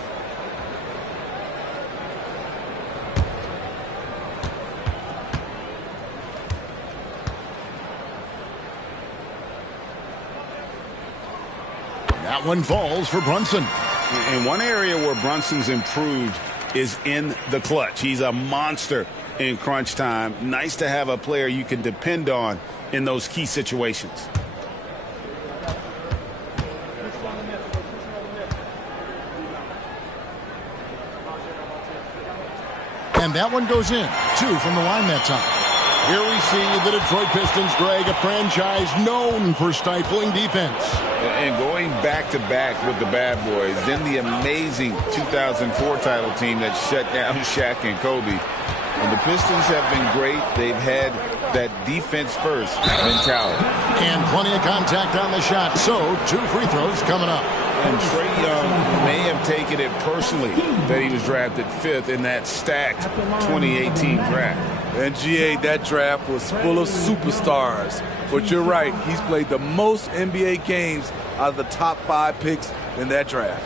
That one falls for Brunson. And one area where Brunson's improved is in the clutch. He's a monster in crunch time. Nice to have a player you can depend on in those key situations. And that one goes in. 2 from the line that time. Here we see the Detroit Pistons, Greg, a franchise known for stifling defense. And going back-to-back with the bad boys, then the amazing 2004 title team that shut down Shaq and Kobe. And the Pistons have been great. They've had that defense-first mentality. And plenty of contact on the shot. So, 2 free throws coming up. And Trae Young may have taken it personally that he was drafted 5th in that stacked 2018 draft. And GA, that draft was full of superstars. But you're right, he's played the most NBA games out of the top 5 picks in that draft.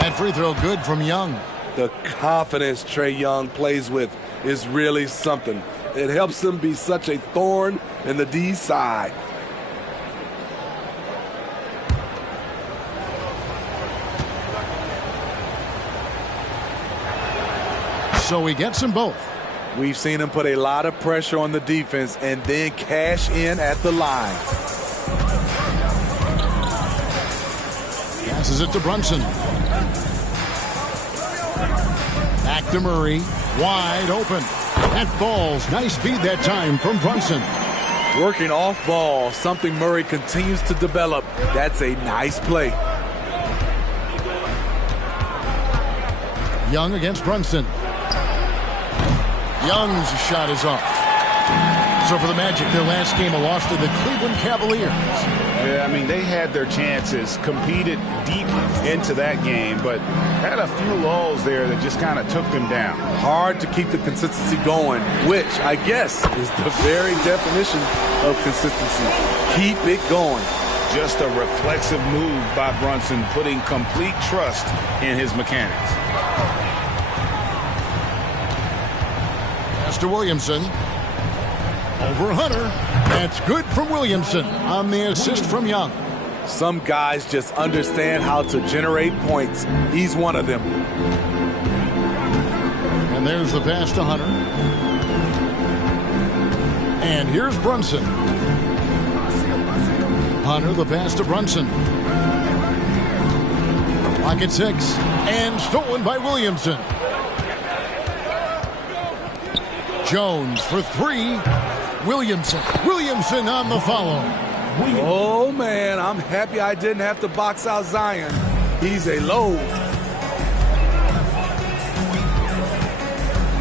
That free throw good from Young. The confidence Trae Young plays with is really something. It helps him be such a thorn in the D side. So he gets them both. We've seen him put a lot of pressure on the defense and then cash in at the line. Passes it to Brunson. Back to Murray. Wide open. That falls. Nice feed that time from Brunson. Working off ball, something Murray continues to develop. That's a nice play. Young against Brunson. Young's shot is off. So for the Magic, their last game, a loss to the Cleveland Cavaliers. Yeah, I mean, they had their chances, competed deep into that game, but had a few lulls there that just kind of took them down. Hard to keep the consistency going, which I guess is the very definition of consistency. Keep it going. Just a reflexive move by Brunson, putting complete trust in his mechanics. To Williamson. Over Hunter. That's good from Williamson on the assist from Young. Some guys just understand how to generate points. He's one of them. And there's the pass to Hunter. And here's Brunson. Hunter, the pass to Brunson. Pocket 6. And stolen by Williamson. Jones for 3. Williamson on the follow. Oh, man, I'm happy I didn't have to box out Zion. He's a load.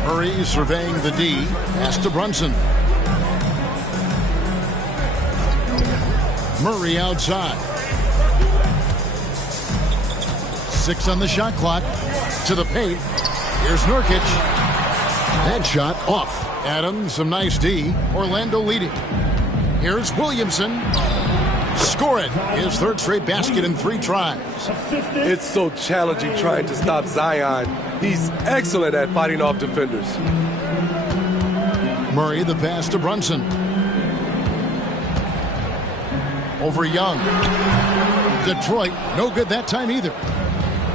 Murray surveying the D. Pass to Brunson. Murray outside. 6 on the shot clock. To the paint. Here's Nurkic. Headshot off. Adams, some nice D. Orlando leading. Here's Williamson. Scoring his third straight basket in 3 tries. It's so challenging trying to stop Zion. He's excellent at fighting off defenders. Murray, the pass to Brunson. Over Young. Detroit, no good that time either.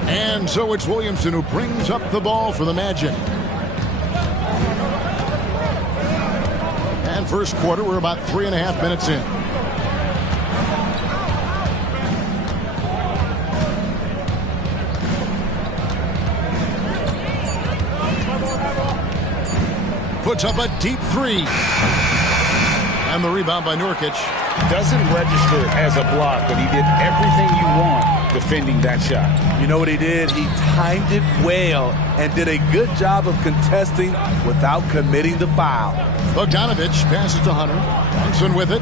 And so it's Williamson who brings up the ball for the Magic. And first quarter, we're about 3.5 minutes in. Puts up a deep 3. And the rebound by Nurkic. Doesn't register as a block, but he did everything you want defending that shot. You know what he did? He timed it well and did a good job of contesting without committing the foul. Bogdanovich passes to Hunter. Brunson with it.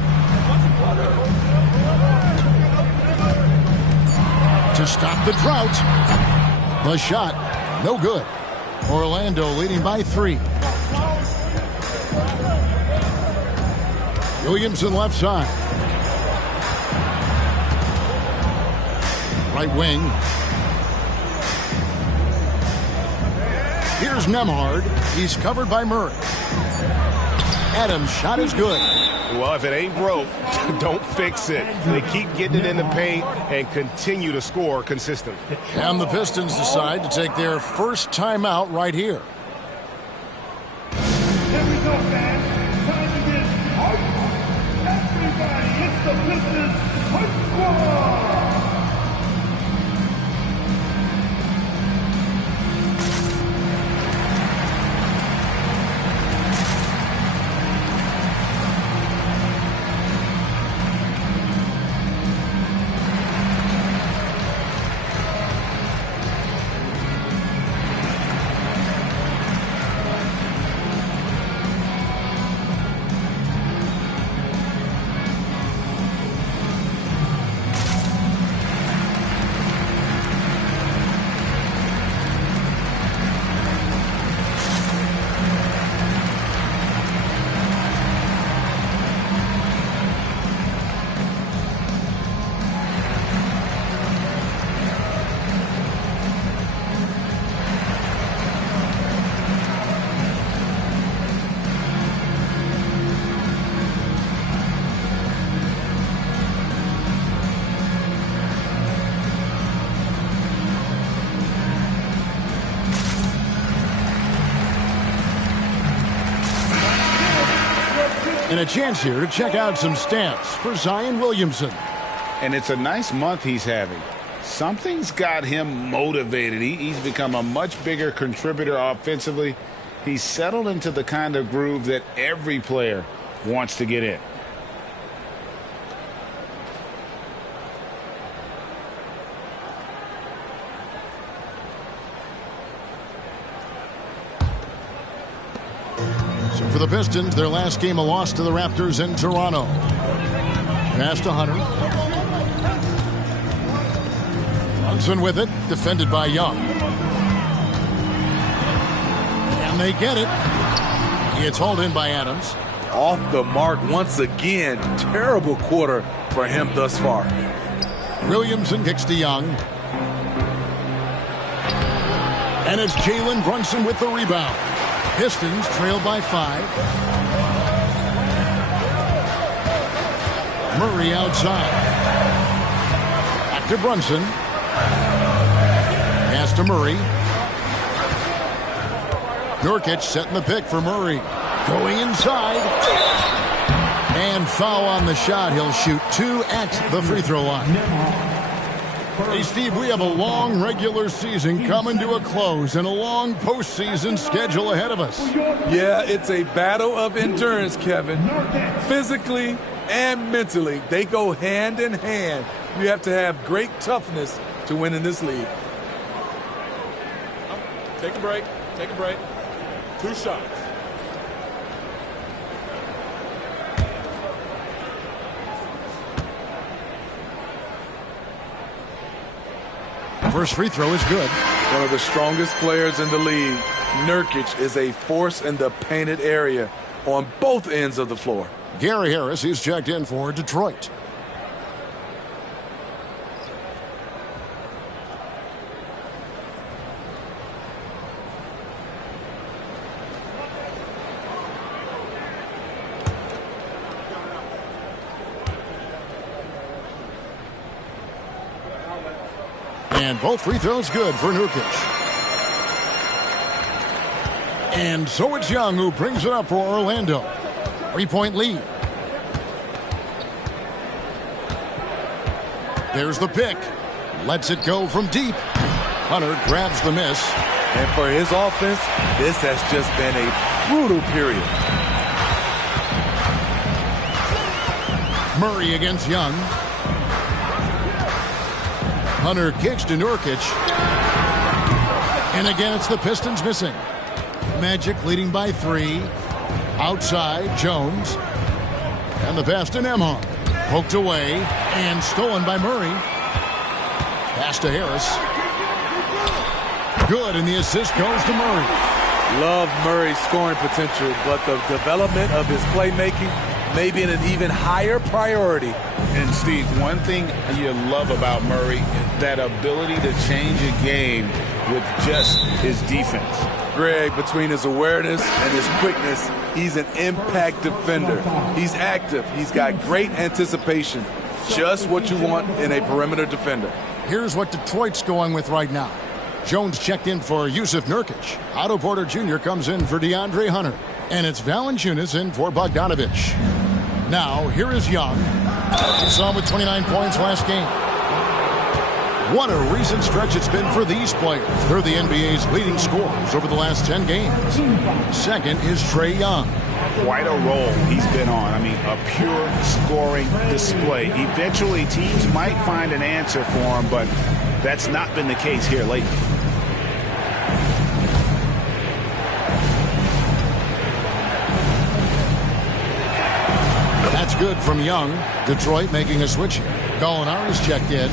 To stop the drought. The shot, no good. Orlando leading by 3. Williamson left side. Right wing. Here's Nembhard. He's covered by Murray. Adams' shot is good. Well, if it ain't broke, don't fix it. They keep getting it in the paint and continue to score consistently. And the Pistons decide to take their first timeout right here. Here we go, fans. Time to get hype. Everybody, it's the Pistons Hype Squad. And a chance here to check out some stats for Zion Williamson. And it's a nice month he's having. Something's got him motivated. He's become a much bigger contributor offensively. He's settled into the kind of groove that every player wants to get in. So for the Pistons, their last game a loss to the Raptors in Toronto. Pass to Hunter. Brunson with it, defended by Young. And they get it. It's hauled in by Adams. Off the mark once again. Terrible quarter for him thus far. Williamson kicks to Young. And it's Jalen Brunson with the rebound. Pistons trail by 5. Murray outside. Back to Brunson. Pass to Murray. Nurkic setting the pick for Murray. Going inside. And foul on the shot. He'll shoot 2 at the free throw line. Hey, Steve, we have a long regular season coming to a close and a long postseason schedule ahead of us. Yeah, it's a battle of endurance, Kevin. Physically and mentally, they go hand in hand. You have to have great toughness to win in this league. Take a break. Take a break. 2 shots. First free throw is good. one of the strongest players in the league. Nurkic is a force in the painted area on both ends of the floor. Gary Harris is checked in for Detroit. And both free throws good for Nurkic. And so it's Young who brings it up for Orlando. 3-point lead. There's the pick. Lets it go from deep. Hunter grabs the miss. And for his offense, this has just been a brutal period. Murray against Young. Hunter kicks to Nurkic. And again, it's the Pistons missing. Magic leading by 3. Outside, Jones. And the pass to Nembhard. Poked away and stolen by Murray. Pass to Harris. Good, and the assist goes to Murray. Love Murray's scoring potential, but the development of his playmaking may be an even higher priority. And Steve, one thing you love about Murray, that ability to change a game with just his defense. Greg, between his awareness and his quickness, he's an impact defender. He's active. He's got great anticipation. Just what you want in a perimeter defender. Here's what Detroit's going with right now. Jones checked in for Yusuf Nurkic. Otto Porter Jr. comes in for DeAndre Hunter. And it's Valanciunas in for Bogdanovic. Now, here is Young. He saw him with 29 points last game. What a recent stretch it's been for these players. They're the NBA's leading scorers over the last 10 games. Second is Trae Young. Quite a role he's been on. I mean, a pure scoring display. Eventually, teams might find an answer for him, but that's not been the case here lately. That's good from Young. Detroit making a switch here. Gallinari's checked in.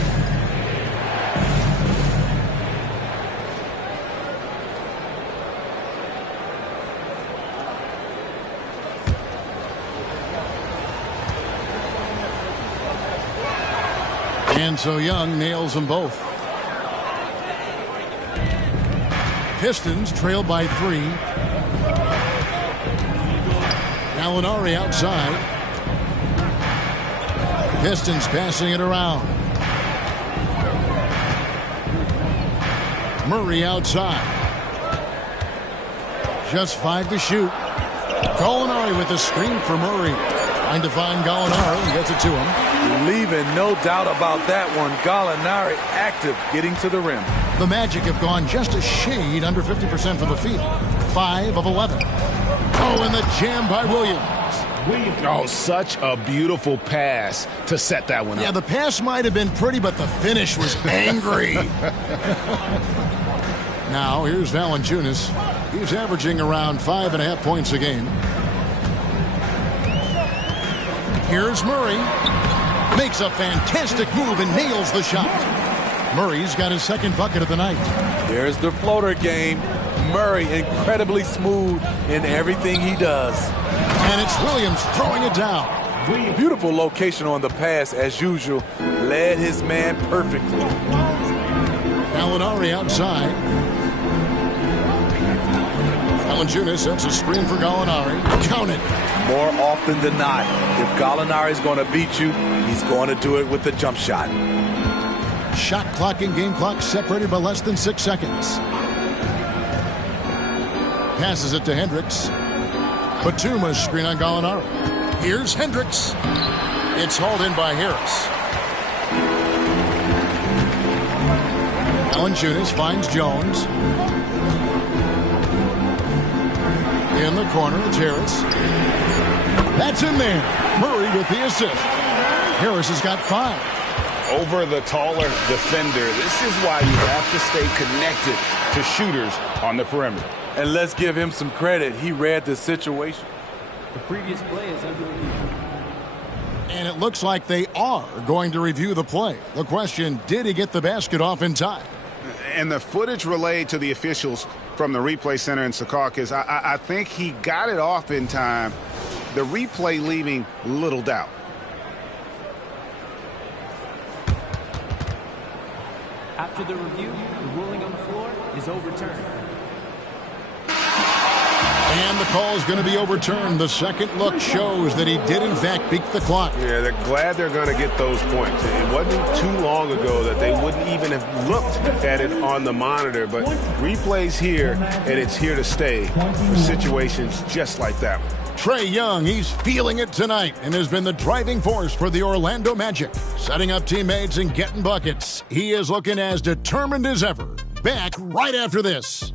And so Young nails them both. Pistons trail by 3. Gallinari outside. Pistons passing it around. Murray outside. Just 5 to shoot. Gallinari with a screen for Murray. Trying to find Gallinari. He gets it to him. Leaving no doubt about that one. Gallinari active, getting to the rim. The Magic have gone just a shade under 50% from the field. 5 of 11. Oh, and the jam by Williams. Oh, such a beautiful pass to set that one up. Yeah, the pass might have been pretty, but the finish was angry. Now, here's Valanciunas. He's averaging around 5.5 points a game. Here's Murray. Makes a fantastic move and nails the shot. Murray's got his second bucket of the night. There's the floater game. Murray incredibly smooth in everything he does. And it's Williams throwing it down. Beautiful location on the pass as usual. Led his man perfectly. Gallinari outside. Valanciunas sets a screen for Gallinari. Count it. More often than not, if Gallinari is going to beat you, he's going to do it with the jump shot. Shot clock and game clock separated by less than 6 seconds. Passes it to Hendricks. Batuma's screen on Gallinari. Here's Hendricks. It's hauled in by Harris. Valanciunas finds Jones. In the corner, it's Harris. That's in there. Murray with the assist. Harris has got 5. Over the taller defender. This is why you have to stay connected to shooters on the perimeter. And let's give him some credit. He read the situation. The previous play is under review. And it looks like they are going to review the play. The question, did he get the basket off in time? And the footage relayed to the officials from the replay center in Secaucus, I think he got it off in time. The replay leaving little doubt. After the review, the ruling on the floor is overturned. And the call is going to be overturned. The second look shows that he did, in fact, beat the clock. Yeah, they're glad they're going to get those points. It wasn't too long ago that they wouldn't even have looked at it on the monitor, but replay's here, and it's here to stay for situations just like that one. Trae Young, he's feeling it tonight and has been the driving force for the Orlando Magic. Setting up teammates and getting buckets. He is looking as determined as ever. Back right after this.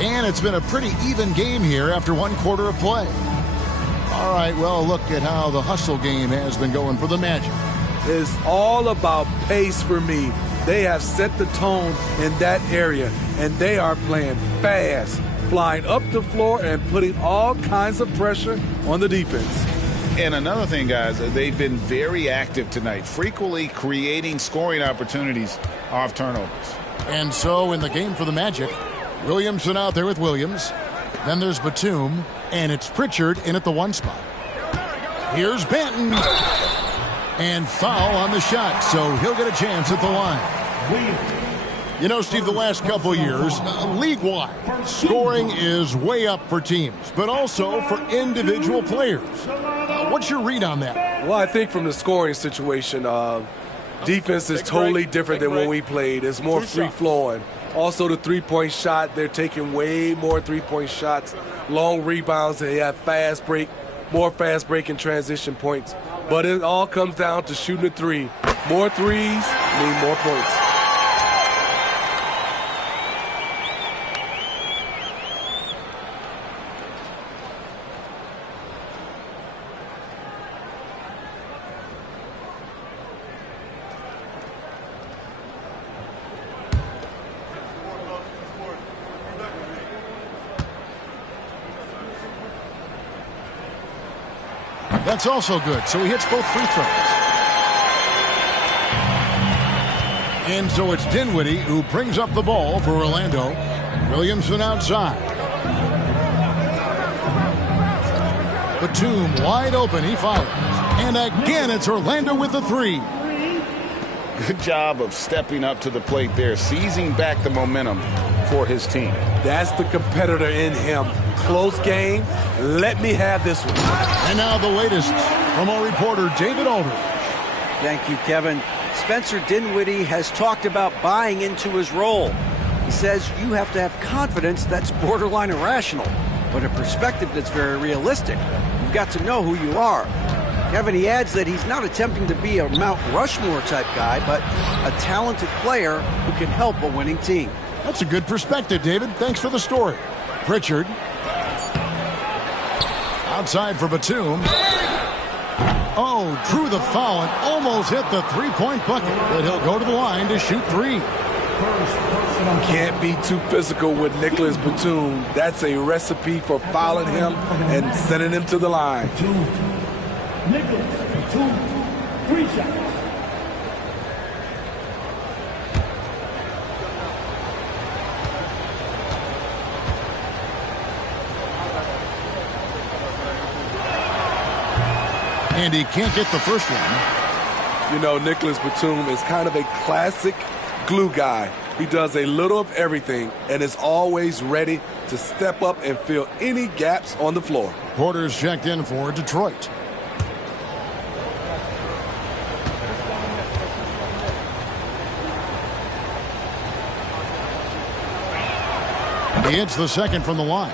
And it's been a pretty even game here after one quarter of play. All right, well, look at how the hustle game has been going for the Magic. It's all about pace for me. They have set the tone in that area, and they are playing fast, flying up the floor and putting all kinds of pressure on the defense. And another thing, guys, they've been very active tonight, frequently creating scoring opportunities off turnovers. And so in the game for the Magic, Williamson out there with Williams. Then there's Batum, and it's Pritchard in at the one spot. Here's Benton. And foul on the shot, so he'll get a chance at the line. You know, Steve, the last couple years, league-wide, scoring is way up for teams, but also for individual players. What's your read on that? Well, I think from the scoring situation, defense is totally different than when we played. It's more free-flowing. Also, the three-point shot, they're taking way more three-point shots, long rebounds, they have fast break, more fast break and transition points. But it all comes down to shooting a three. More threes mean more points. That's also good, so he hits both free throws. And so it's Dinwiddie who brings up the ball for Orlando. Williamson outside. Batum wide open, he fires. And again, it's Orlando with the three. Good job of stepping up to the plate there, seizing back the momentum for his team. That's the competitor in him. Close game. Let me have this one. And now the latest from our reporter, David Aldridge. Thank you, Kevin. Spencer Dinwiddie has talked about buying into his role. He says you have to have confidence that's borderline irrational, but a perspective that's very realistic. You've got to know who you are. Kevin, he adds that he's not attempting to be a Mount Rushmore type guy, but a talented player who can help a winning team. That's a good perspective, David. Thanks for the story. Pritchard. Outside for Batum. Oh, drew the foul and almost hit the three-point bucket, but he'll go to the line to shoot three. Can't be too physical with Nicholas Batum. That's a recipe for fouling him and sending him to the line. Nicholas Batum, 3 shots. And he can't get the first one. You know, Nicholas Batum is kind of a classic glue guy. He does a little of everything and is always ready to step up and fill any gaps on the floor. Porter's checked in for Detroit. He hits the second from the line.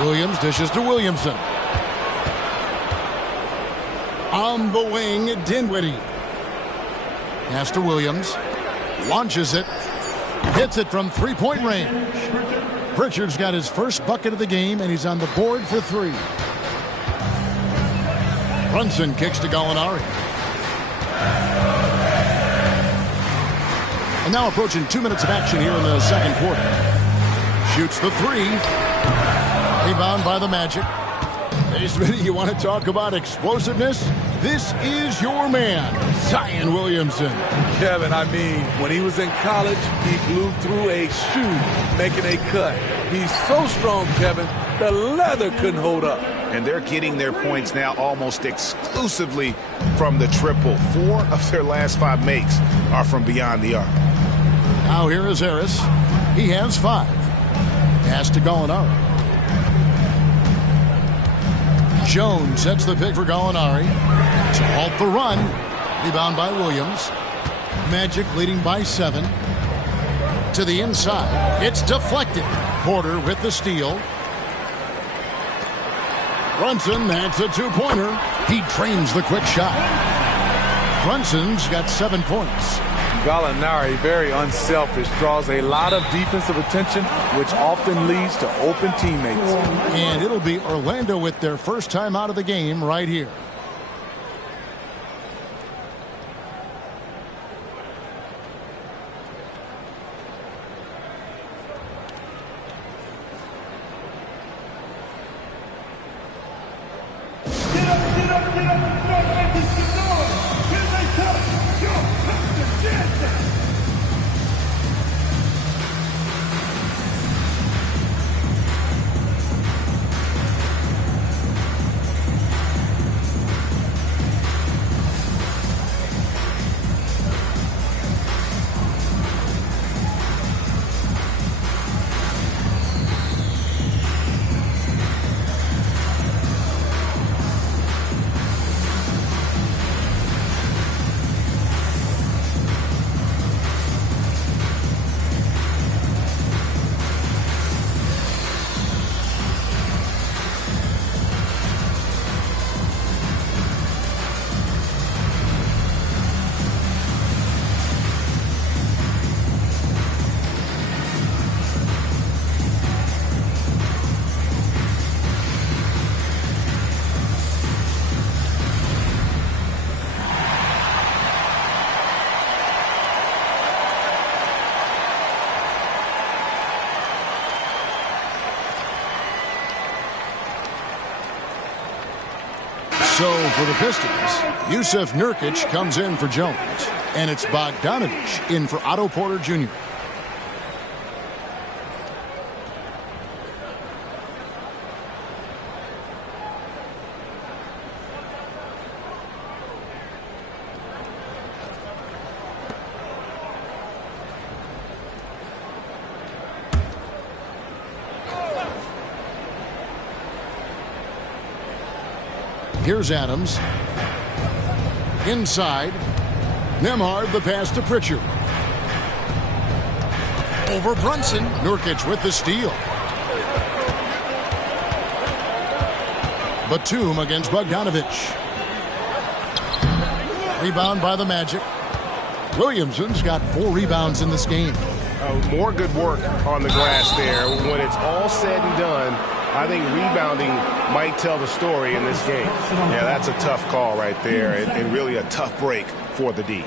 Williams dishes to Williamson. On the wing, Dinwiddie. Pass to Williams. Launches it. Hits it from three-point range. Pritchard's got his first bucket of the game, and he's on the board for 3. Brunson kicks to Gallinari. And now approaching 2 minutes of action here in the second quarter. Shoots the 3. Rebound by the Magic. Hey, Smitty, you want to talk about explosiveness? This is your man, Zion Williamson. Kevin, I mean, when he was in college, he blew through a shoe making a cut. He's so strong, Kevin, the leather couldn't hold up. And they're getting their points now almost exclusively from the triple. 4 of their last 5 makes are from beyond the arc. Now here is Harris. He has 5. Pass to Gallinari. Jones sets the pick for Gallinari to halt the run. Rebound by Williams. Magic leading by 7. To the inside. It's deflected. Porter with the steal. Brunson, that's a 2-pointer. He drains the quick shot. Brunson's got 7 points. Gallinari, very unselfish, draws a lot of defensive attention, which often leads to open teammates. And it'll be Orlando with their first time out of the game right here. So for the Pistons, Yusuf Nurkic comes in for Jones. And it's Bogdanovich in for Otto Porter Jr. Here's Adams. Inside. Nembhard, the pass to Pritchard. Over Brunson. Nurkic with the steal. Batum against Bogdanovich. Rebound by the Magic. Williamson's got 4 rebounds in this game. More good work on the glass there. When it's all said and done, I think rebounding might tell the story in this game. Yeah, that's a tough call right there, and really a tough break for the D.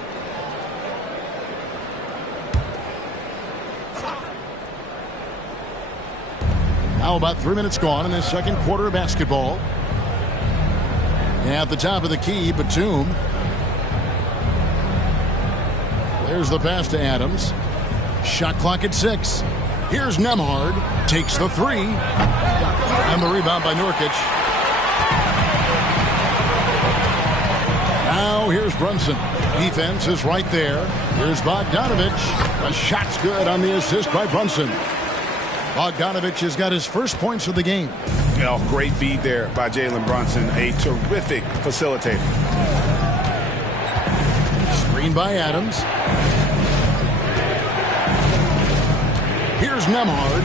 Now about 3 minutes gone in this second quarter of basketball. And at the top of the key, Batum. There's the pass to Adams. Shot clock at 6. Here's Nembhard. Takes the 3. And the rebound by Nurkic. Now here's Brunson. Defense is right there. Here's Bogdanovich. The shot's good on the assist by Brunson. Bogdanovich has got his first points of the game. You know, great feed there by Jalen Brunson. A terrific facilitator. Screen by Adams. Here's Nembhard.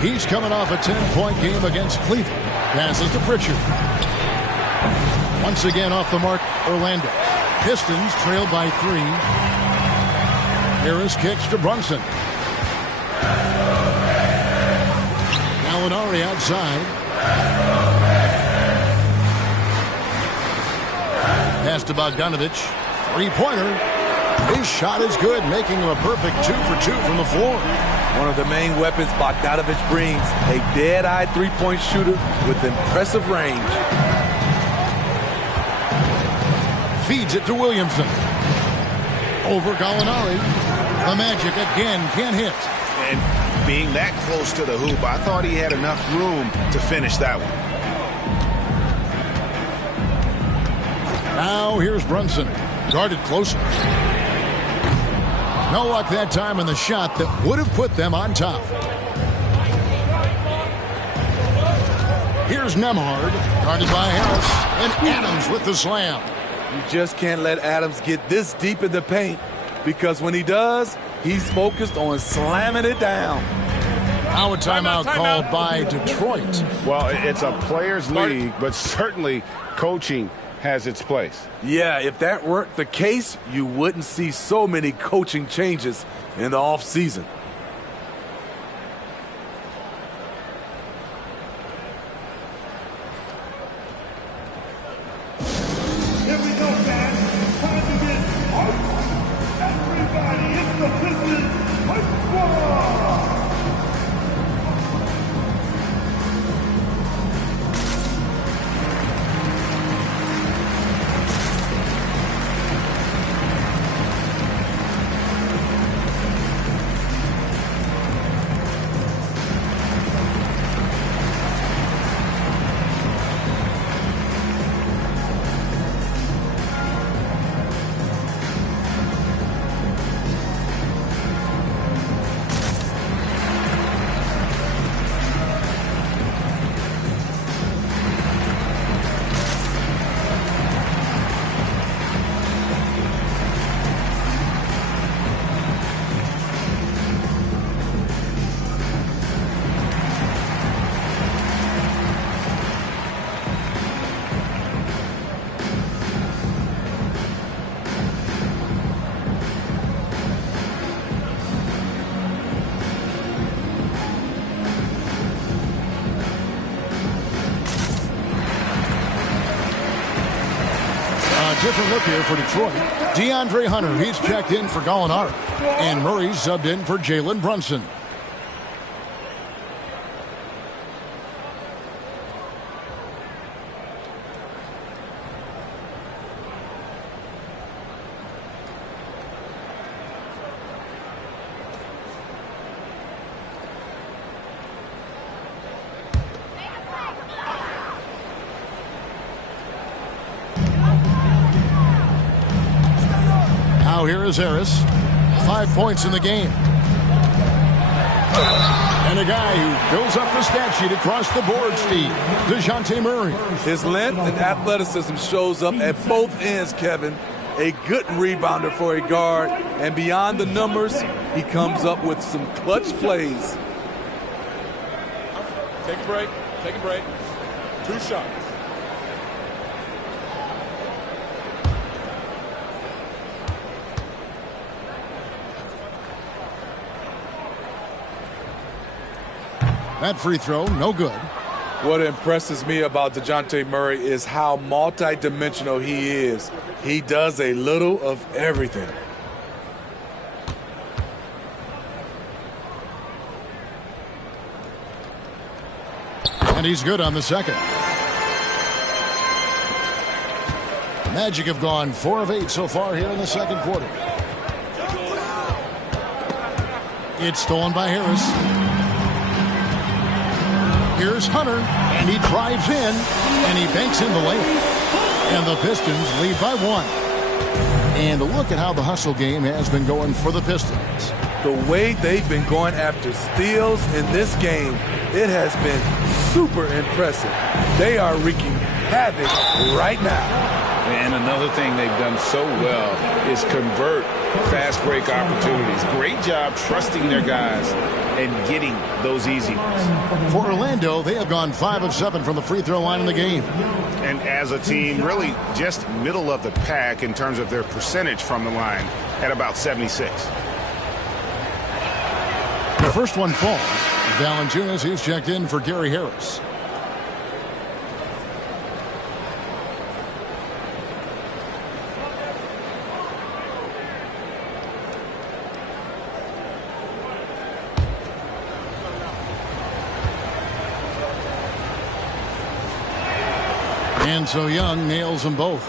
He's coming off a 10-point game against Cleveland. Passes to Pritchard. Once again off the mark, Orlando. Pistons trailed by 3. Harris kicks to Brunson. Gallinari outside. Pass to Bogdanovich. Three-pointer. His shot is good, making him a perfect 2 for 2 from the floor. One of the main weapons Bogdanovich brings, a dead-eye three-point shooter with impressive range. Feeds it to Williamson. Over Gallinari. The Magic again can't hit. And being that close to the hoop, I thought he had enough room to finish that one. Now here's Brunson. Guarded closer. No luck that time on the shot that would have put them on top. Here's Nembhard. Guarded by Harris. And Adams with the slam. You just can't let Adams get this deep in the paint, because when he does, he's focused on slamming it down. Now a timeout called by Detroit. Well, it's a players' league, but certainly coaching has its place. Yeah, if that weren't the case, you wouldn't see so many coaching changes in the offseason. Here we go, fans. Time to get hyped. Everybody, it's the Pistons Hype Squad. Different look here for Detroit. DeAndre Hunter, he's checked in for Gallinari. And Murray's subbed in for Jalen Brunson. Now here is Harris. 5 points in the game. And a guy who fills up the stat sheet across the board, Steve. DeJounte Murray. His length and athleticism shows up at both ends, Kevin. A good rebounder for a guard. And beyond the numbers, he comes up with some clutch plays. Take a break. Take a break. 2 shots. That free throw, no good. What impresses me about DeJounte Murray is how multi-dimensional he is. He does a little of everything. And he's good on the second. Magic have gone 4 of 8 so far here in the second quarter. It's stolen by Harris. Here's Hunter, and he drives in, and he banks in the layup. And the Pistons lead by 1. And look at how the hustle game has been going for the Pistons. The way they've been going after steals in this game, it has been super impressive. They are wreaking havoc right now. And another thing they've done so well is convert fast break opportunities. Great job trusting their guys and getting those easy ones. For Orlando, they have gone 5 of 7 from the free throw line in the game. And as a team, really just middle of the pack in terms of their percentage from the line at about 76. The first one falls. Valanciunas, he's checked in for Gary Harris. And so Young nails them both.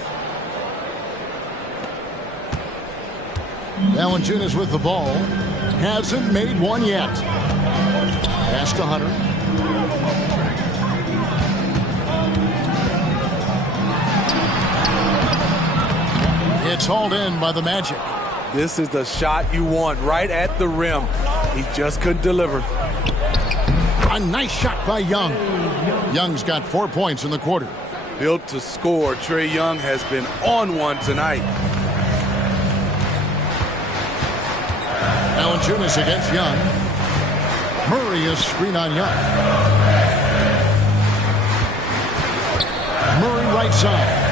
Valanciunas with the ball. Hasn't made one yet. Pass to Hunter. It's hauled in by the Magic. This is the shot you want right at the rim. He just couldn't deliver. A nice shot by Young. Young's got 4 points in the quarter. Built to score. Trae Young has been on one tonight. Valanciunas against Young. Murray is screen on Young. Murray right side.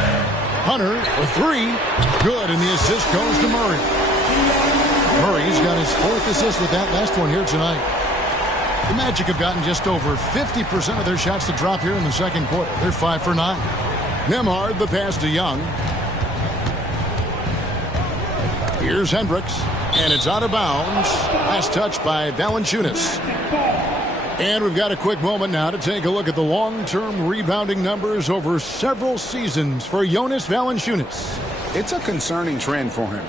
Hunter for 3. Good, and the assist goes to Murray. Murray's got his 4th assist with that last one here tonight. The Magic have gotten just over 50% of their shots to drop here in the second quarter. They're 5 for 9. Nembhard, the pass to Young. Here's Hendricks, and it's out of bounds. Last touch by Valanciunas. And we've got a quick moment now to take a look at the long-term rebounding numbers over several seasons for Jonas Valanciunas. It's a concerning trend for him.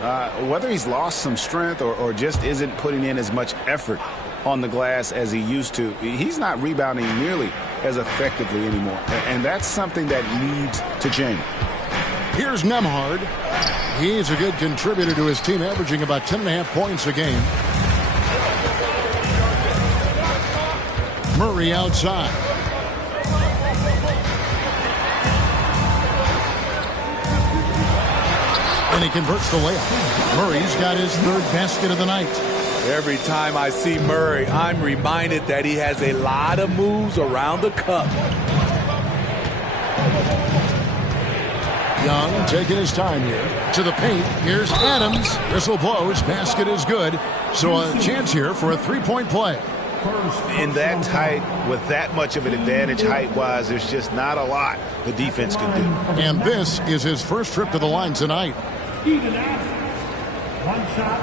Whether he's lost some strength or just isn't putting in as much effort on the glass as he used to, he's not rebounding nearly as effectively anymore. And that's something that needs to change. Here's Nembhard. He's a good contributor to his team, averaging about 10.5 points a game. Murray outside. And he converts the layup. Murray's got his 3rd basket of the night. Every time I see Murray, I'm reminded that he has a lot of moves around the cup. Young taking his time here. To the paint. Here's Adams. Whistle blows. Basket is good. So a chance here for a 3-point play. In that tight, with that much of an advantage height-wise, there's just not a lot the defense can do. And this is his first trip to the line tonight. One shot.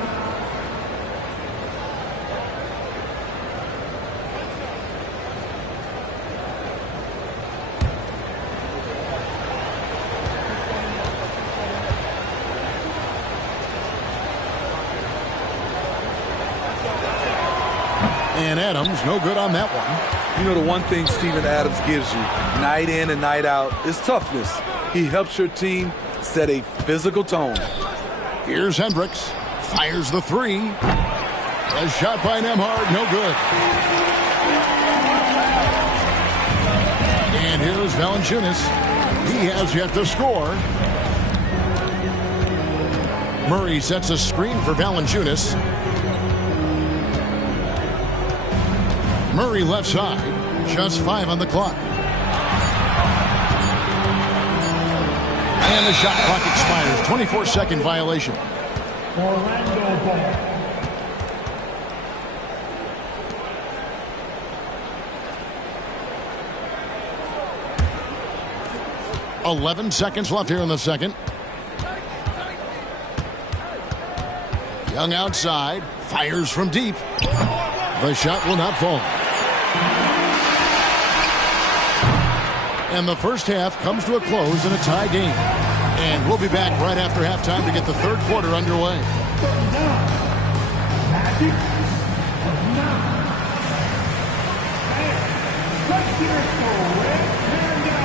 And Adams, no good on that one. You know, the one thing Steven Adams gives you, night in and night out, is toughness. He helps your team set a physical tone. Here's Hendricks. Fires the 3. A shot by Nembhard, no good. And here's Valanciunas. He has yet to score. Murray sets a screen for Valanciunas. Murray left side. Just 5 on the clock. And the shot clock expires. 24-second violation. Orlando ball. 11 seconds left here in the second. Young outside. Fires from deep. The shot will not fall. And the first half comes to a close in a tie game. And we'll be back right after halftime to get the third quarter underway. Magic. Let's hear it for Rick Manda.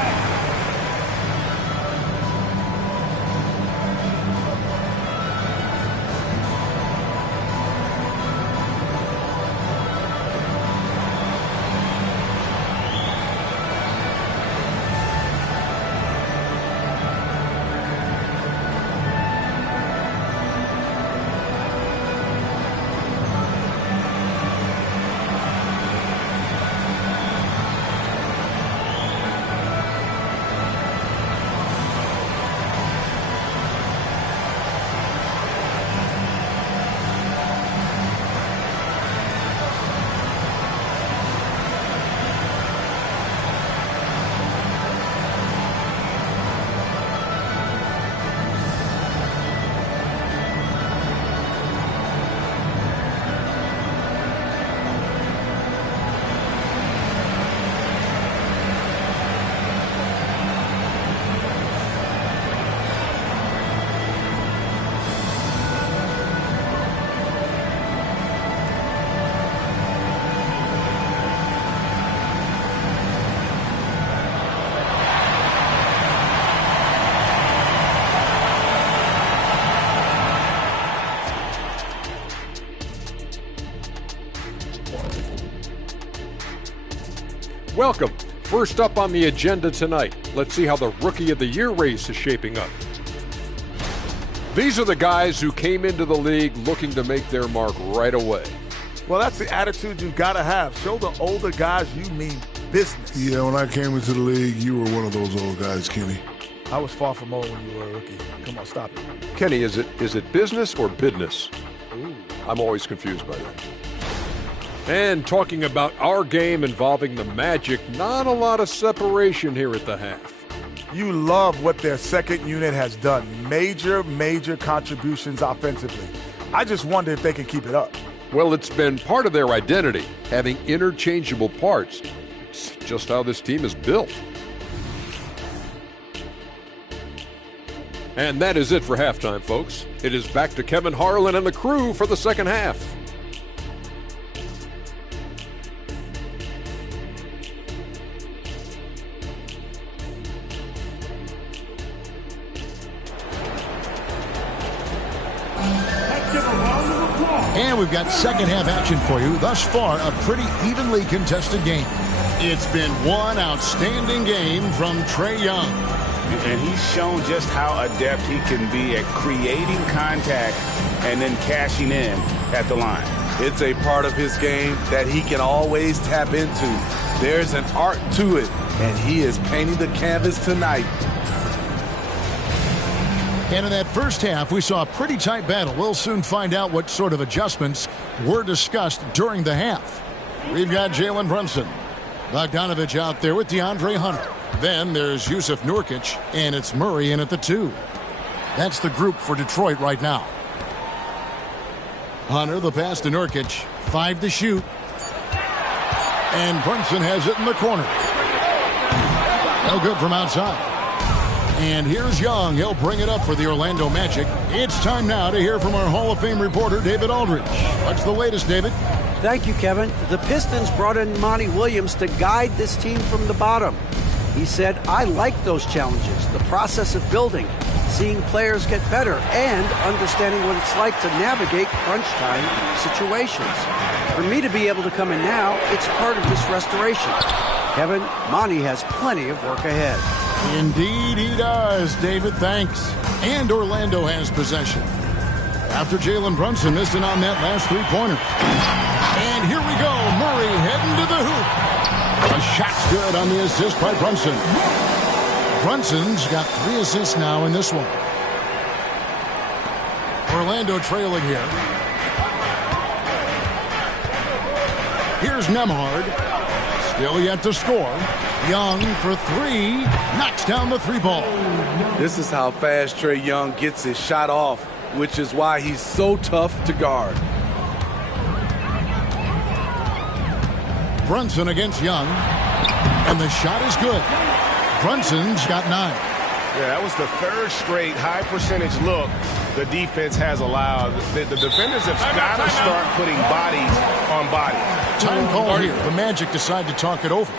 Welcome. First up on the agenda tonight, let's see how the Rookie of the Year race is shaping up. These are the guys who came into the league looking to make their mark right away. Well, that's the attitude you've got to have. Show the older guys you mean business. Yeah, when I came into the league, you were one of those old guys, Kenny. I was far from old when you were a rookie. Come on, stop it. Kenny, is it business or bidness? Ooh. I'm always confused by that. And talking about our game involving the Magic, not a lot of separation here at the half. You love what their second unit has done. Major contributions offensively. I just wonder if they can keep it up. Well, it's been part of their identity, having interchangeable parts. It's just how this team is built. And that is it for halftime, folks. It is back to Kevin Harlan and the crew for the second half. And we've got second half action for you. Thus far, a pretty evenly contested game. It's been one outstanding game from Trae Young. And he's shown just how adept he can be at creating contact and then cashing in at the line. It's a part of his game that he can always tap into. There's an art to it, and he is painting the canvas tonight. And in that first half, we saw a pretty tight battle. We'll soon find out what sort of adjustments were discussed during the half. We've got Jalen Brunson. Bogdanovich out there with DeAndre Hunter. Then there's Yusuf Nurkic, and it's Murray in at the 2. That's the group for Detroit right now. Hunter, the pass to Nurkic. 5 to shoot. And Brunson has it in the corner. No good from outside. And here's Young. He'll bring it up for the Orlando Magic. It's time now to hear from our Hall of Fame reporter, David Aldridge. What's the latest, David? Thank you, Kevin. The Pistons brought in Monty Williams to guide this team from the bottom. He said, I like those challenges, the process of building, seeing players get better, and understanding what it's like to navigate crunch time situations. For me to be able to come in now, it's part of this restoration. Kevin, Monty has plenty of work ahead. Indeed he does, David. Thanks. And Orlando has possession. After Jalen Brunson missed it on that last three-pointer. And here we go. Murray heading to the hoop. A shot's good on the assist by Brunson. Brunson's got 3 assists now in this one. Orlando trailing here. Here's Nembhard. Still yet to score. Young for 3. Knocks down the 3-ball. This is how fast Trae Young gets his shot off, which is why he's so tough to guard. Brunson against Young. And the shot is good. Brunson's got 9. Yeah, that was the 3rd straight high percentage look the defense has allowed. The defenders have got to start putting bodies on bodies. Time call here. The Magic decide to talk it over.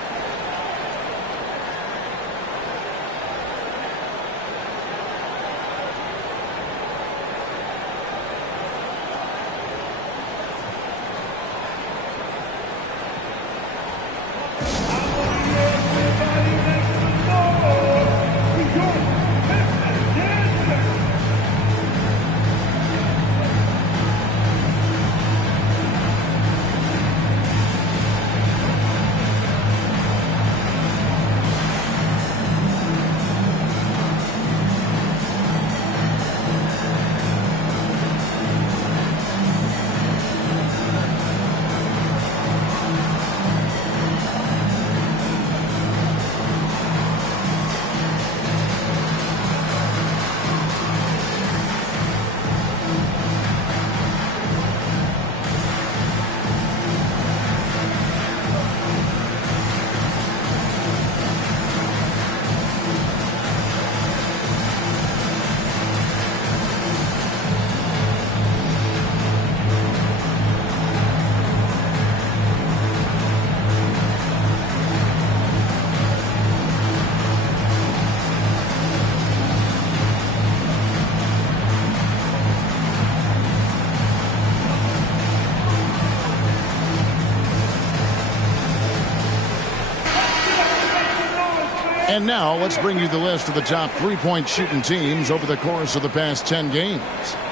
And now let's bring you the list of the top three-point shooting teams over the course of the past 10 games.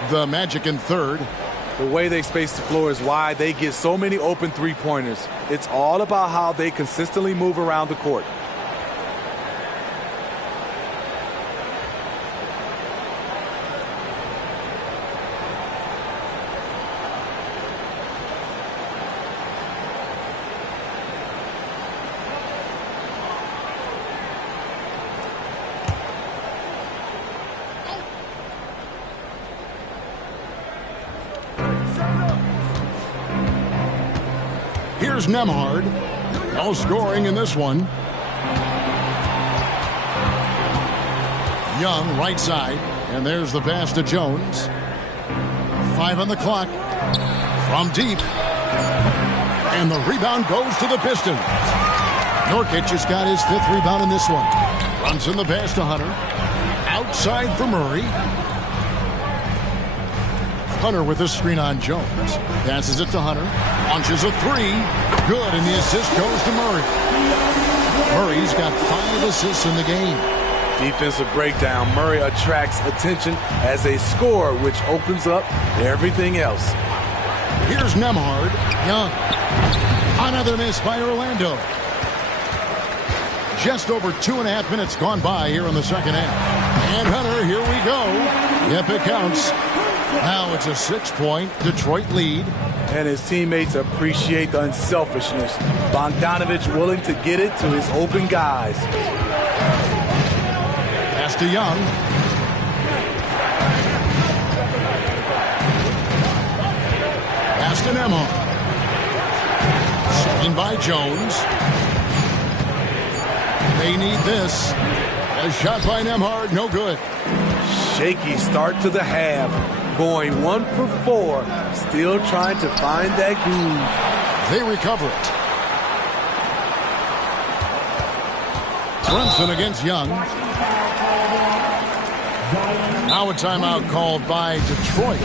The Magic in third. The way they space the floor is why they get so many open three-pointers. It's all about how they consistently move around the court. Here's Nembhard. No scoring in this one. Young, right side. And there's the pass to Jones. 5 on the clock. From deep. And the rebound goes to the Pistons. Nurkic has got his 5th rebound in this one. Runs in the pass to Hunter. Outside for Murray. Hunter with a screen on Jones. Passes it to Hunter. Launches a 3. Good, and the assist goes to Murray. Murray's got 5 assists in the game. Defensive breakdown. Murray attracts attention as a scorer, which opens up everything else. Here's Nembhard. Young. Another miss by Orlando. Just over 2.5 minutes gone by here in the second half. And Hunter, here we go. Yep, it counts. Now it's a 6-point Detroit lead. And his teammates appreciate the unselfishness. Bogdanovich willing to get it to his open guys. Pass to Young. Pass to Nembhard. Screen by Jones. They need this. A shot by Nembhard, no good. Shaky start to the half. Going 1 for 4. Still trying to find that groove. They recover it. Brunson against Young. Now a timeout called by Detroit.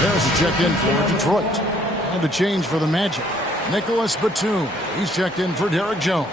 There's a check in for Detroit. And a change for the Magic. Nicholas Batum. He's checked in for Derek Jones.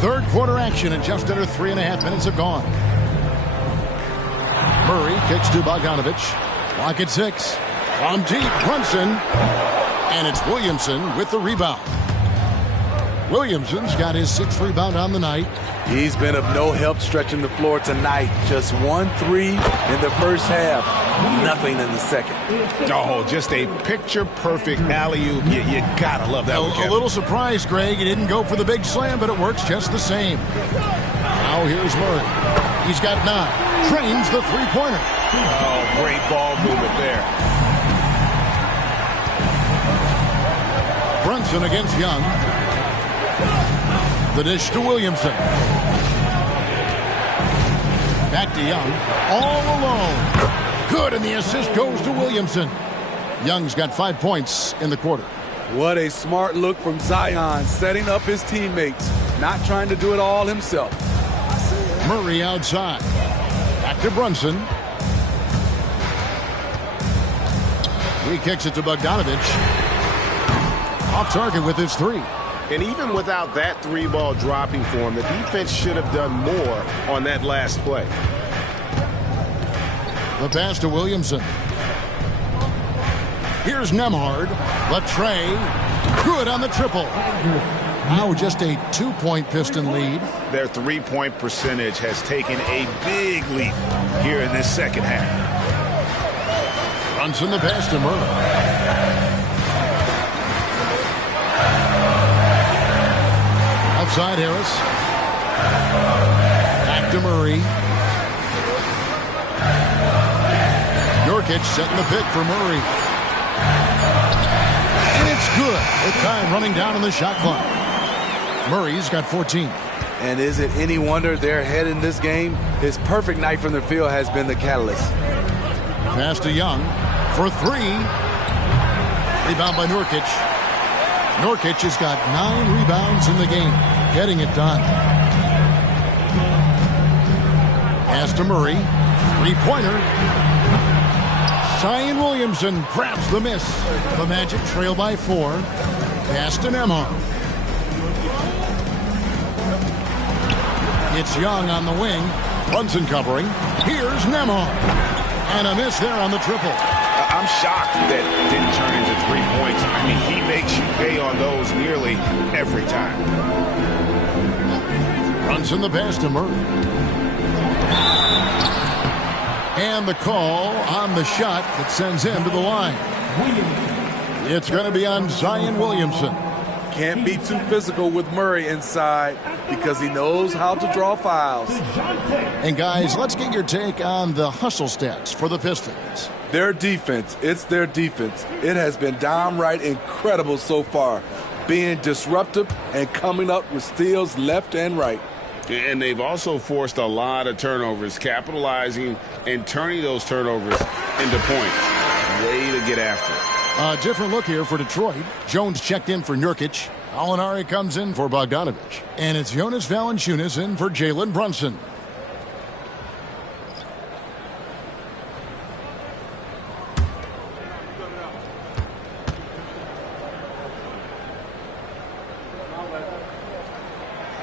Third quarter action, and just under 3.5 minutes have gone. Murray kicks to Bogdanovich. Clock at 6. From deep, Brunson. And it's Williamson with the rebound. Williamson's got his 6th rebound on the night. He's been of no help stretching the floor tonight. Just 1 3 in the first half. Nothing in the second. Oh, just a picture-perfect alley-oop. You gotta love that one, Kevin. A little surprised, Greg. He didn't go for the big slam, but it works just the same. Now here's Murray. He's got 9. Trains the three-pointer. Oh, great ball movement there. Brunson against Young. The dish to Williamson. Back to Young. All alone. Good, and the assist goes to Williamson. Young's got 5 points in the quarter. What a smart look from Zion, setting up his teammates, not trying to do it all himself. Murray outside. Back to Brunson. He kicks it to Bogdanovich. Off target with his 3. And even without that 3-ball dropping for him, the defense should have done more on that last play. The pass to Williamson. Here's Nembhard. The tray. Good on the triple. Now just a 2-point Piston lead. Their three-point percentage has taken a big leap here in this second half. Brunson the pass to Murray. Outside Harris. Back to Murray. Nurkic setting the pick for Murray. And it's good. With time running down on the shot clock. Murray's got 14. And is it any wonder they're ahead in this game? His perfect night from the field has been the catalyst. Pass to Young for 3. Rebound by Nurkic. Nurkic has got 9 rebounds in the game. Getting it done. Pass to Murray. 3-pointer. Zion Williamson grabs the miss. The Magic trail by 4. Pass to Nembhard. It's Young on the wing. Brunson covering. Here's Nembhard. And a miss there on the triple. I'm shocked that it didn't turn into 3 points. I mean, he makes you pay on those nearly every time. Brunson the pass to Murray. And the call on the shot that sends him to the line. It's going to be on Zion Williamson. Can't be too physical with Murray inside because he knows how to draw fouls. And guys, let's get your take on the hustle stats for the Pistons. Their defense, it's their defense. It has been downright incredible so far, being disruptive and coming up with steals left and right. And they've also forced a lot of turnovers, capitalizing and turning those turnovers into points. Way to get after it. A different look here for Detroit. Jones checked in for Nurkic. Alinari comes in for Bogdanovich. And it's Jonas Valanciunas in for Jalen Brunson.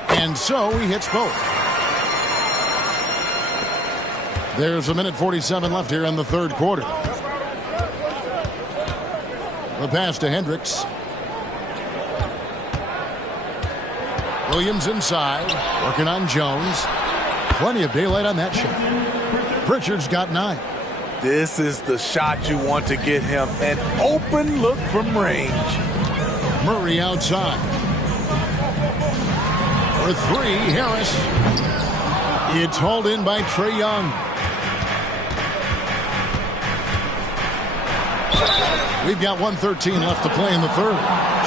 And so he hits both. There's 1:47 left here in the third quarter. The pass to Hendricks. Williams inside, working on Jones. Plenty of daylight on that shot. Pritchard's got 9. This is the shot you want to get him. An open look from range. Murray outside. For 3, Harris. It's hauled in by Trae Young. We've got 1:13 left to play in the third.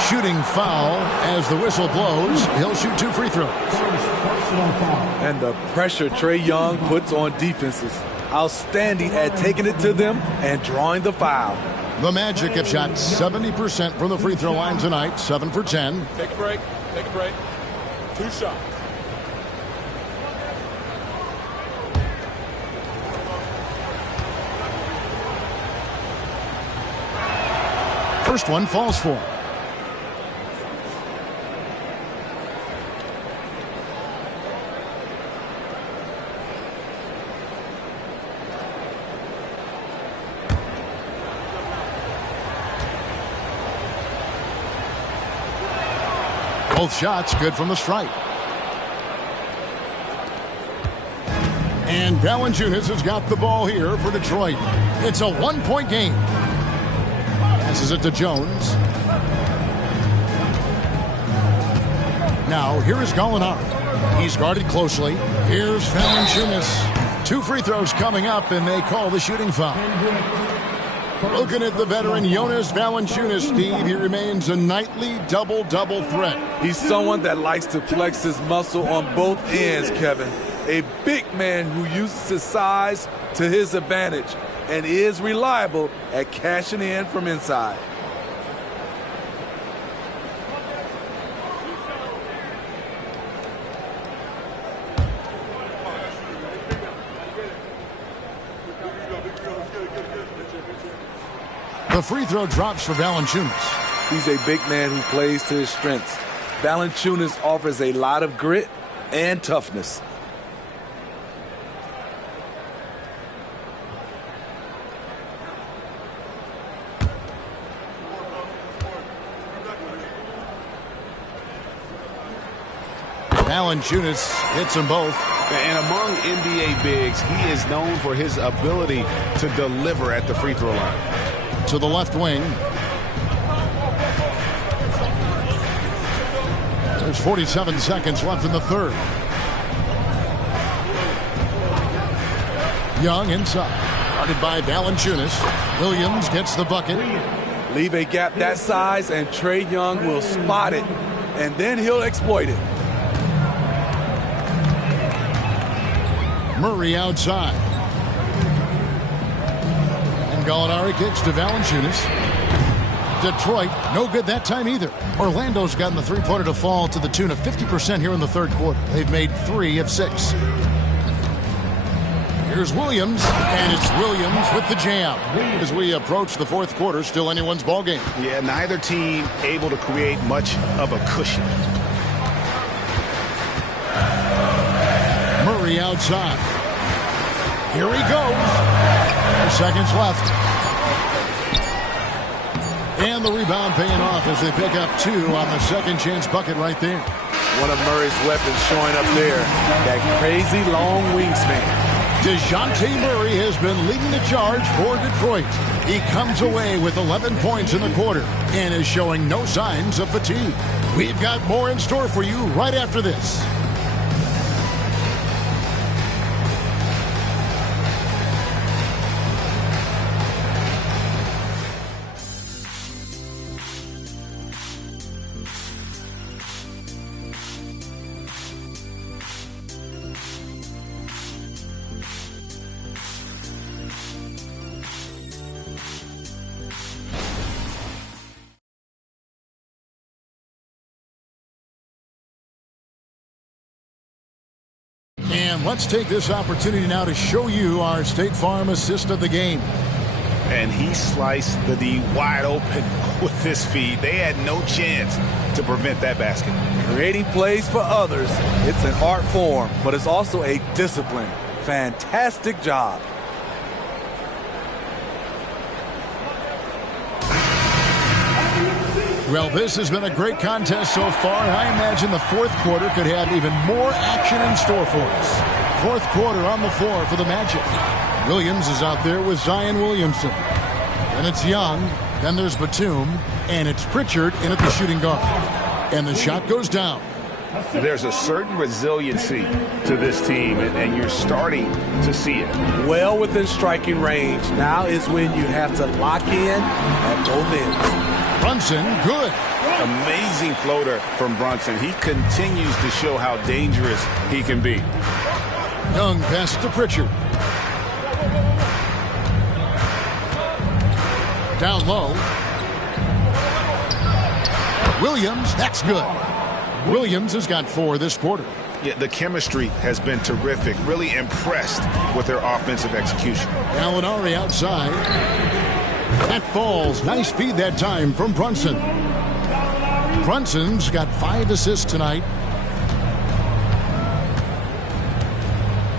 Shooting foul as the whistle blows. He'll shoot 2 free throws. And the pressure Trae Young puts on defenses. Outstanding at taking it to them and drawing the foul. The Magic have shot 70% from the free throw line tonight. 7 for 10. Take a break. Take a break. 2 shots. First one falls for him. Both shots good from the stripe. And Valanciunas has got the ball here for Detroit. It's a 1-point game. Passes it to Jones. Now, here is Gallinari. He's guarded closely. Here's Valanciunas. 2 free throws coming up, and they call the shooting foul. Looking at the veteran Jonas Valanciunas, Steve, he remains a nightly double-double threat. He's someone that likes to flex his muscle on both ends, Kevin. A big man who uses his size to his advantage and is reliable at cashing in from inside. The free throw drops for Valanciunas. He's a big man who plays to his strengths. Valanciunas offers a lot of grit and toughness. Valanciunas hits them both. And among NBA bigs, he is known for his ability to deliver at the free throw line. To the left wing. There's 47 seconds left in the third. Young inside. Guarded by Valanciunas. Williams gets the bucket. Leave a gap that size and Trae Young will spot it, and then he'll exploit it. Murray outside. And Gallinari kicks to Valanciunas. Detroit, no good that time either. Orlando's gotten the three-pointer to fall to the tune of 50% here in the third quarter. They've made 3 of 6. Here's Williams, and it's Williams with the jam. As we approach the fourth quarter, still anyone's ball game. Yeah, neither team able to create much of a cushion. Murray outside. Here he goes. 4 seconds left. And the rebound paying off as they pick up 2 on the second chance bucket right there. One of Murray's weapons showing up there. That crazy long wingspan. DeJounte Murray has been leading the charge for Detroit. He comes away with 11 points in the quarter and is showing no signs of fatigue. We've got more in store for you right after this. And let's take this opportunity now to show you our State Farm assist of the game. And he sliced the D wide open with this feed. They had no chance to prevent that basket. Creating plays for others, it's an art form, but it's also a discipline. Fantastic job. Well, this has been a great contest so far, and I imagine the fourth quarter could have even more action in store for us. Fourth quarter on the floor for the Magic. Williams is out there with Zion Williamson. Then it's Young, then there's Batum, and it's Pritchard in at the shooting guard. And the shot goes down. There's a certain resiliency to this team, and you're starting to see it. Well within striking range. Now is when you have to lock in at both ends. Brunson, good. Amazing floater from Brunson. He continues to show how dangerous he can be. Young pass to Pritchard. Down low. Williams, that's good. Williams has got 4 this quarter. Yeah, the chemistry has been terrific. Really impressed with their offensive execution. Gallinari outside. That falls. Nice feed that time from Brunson. Brunson's got 5 assists tonight.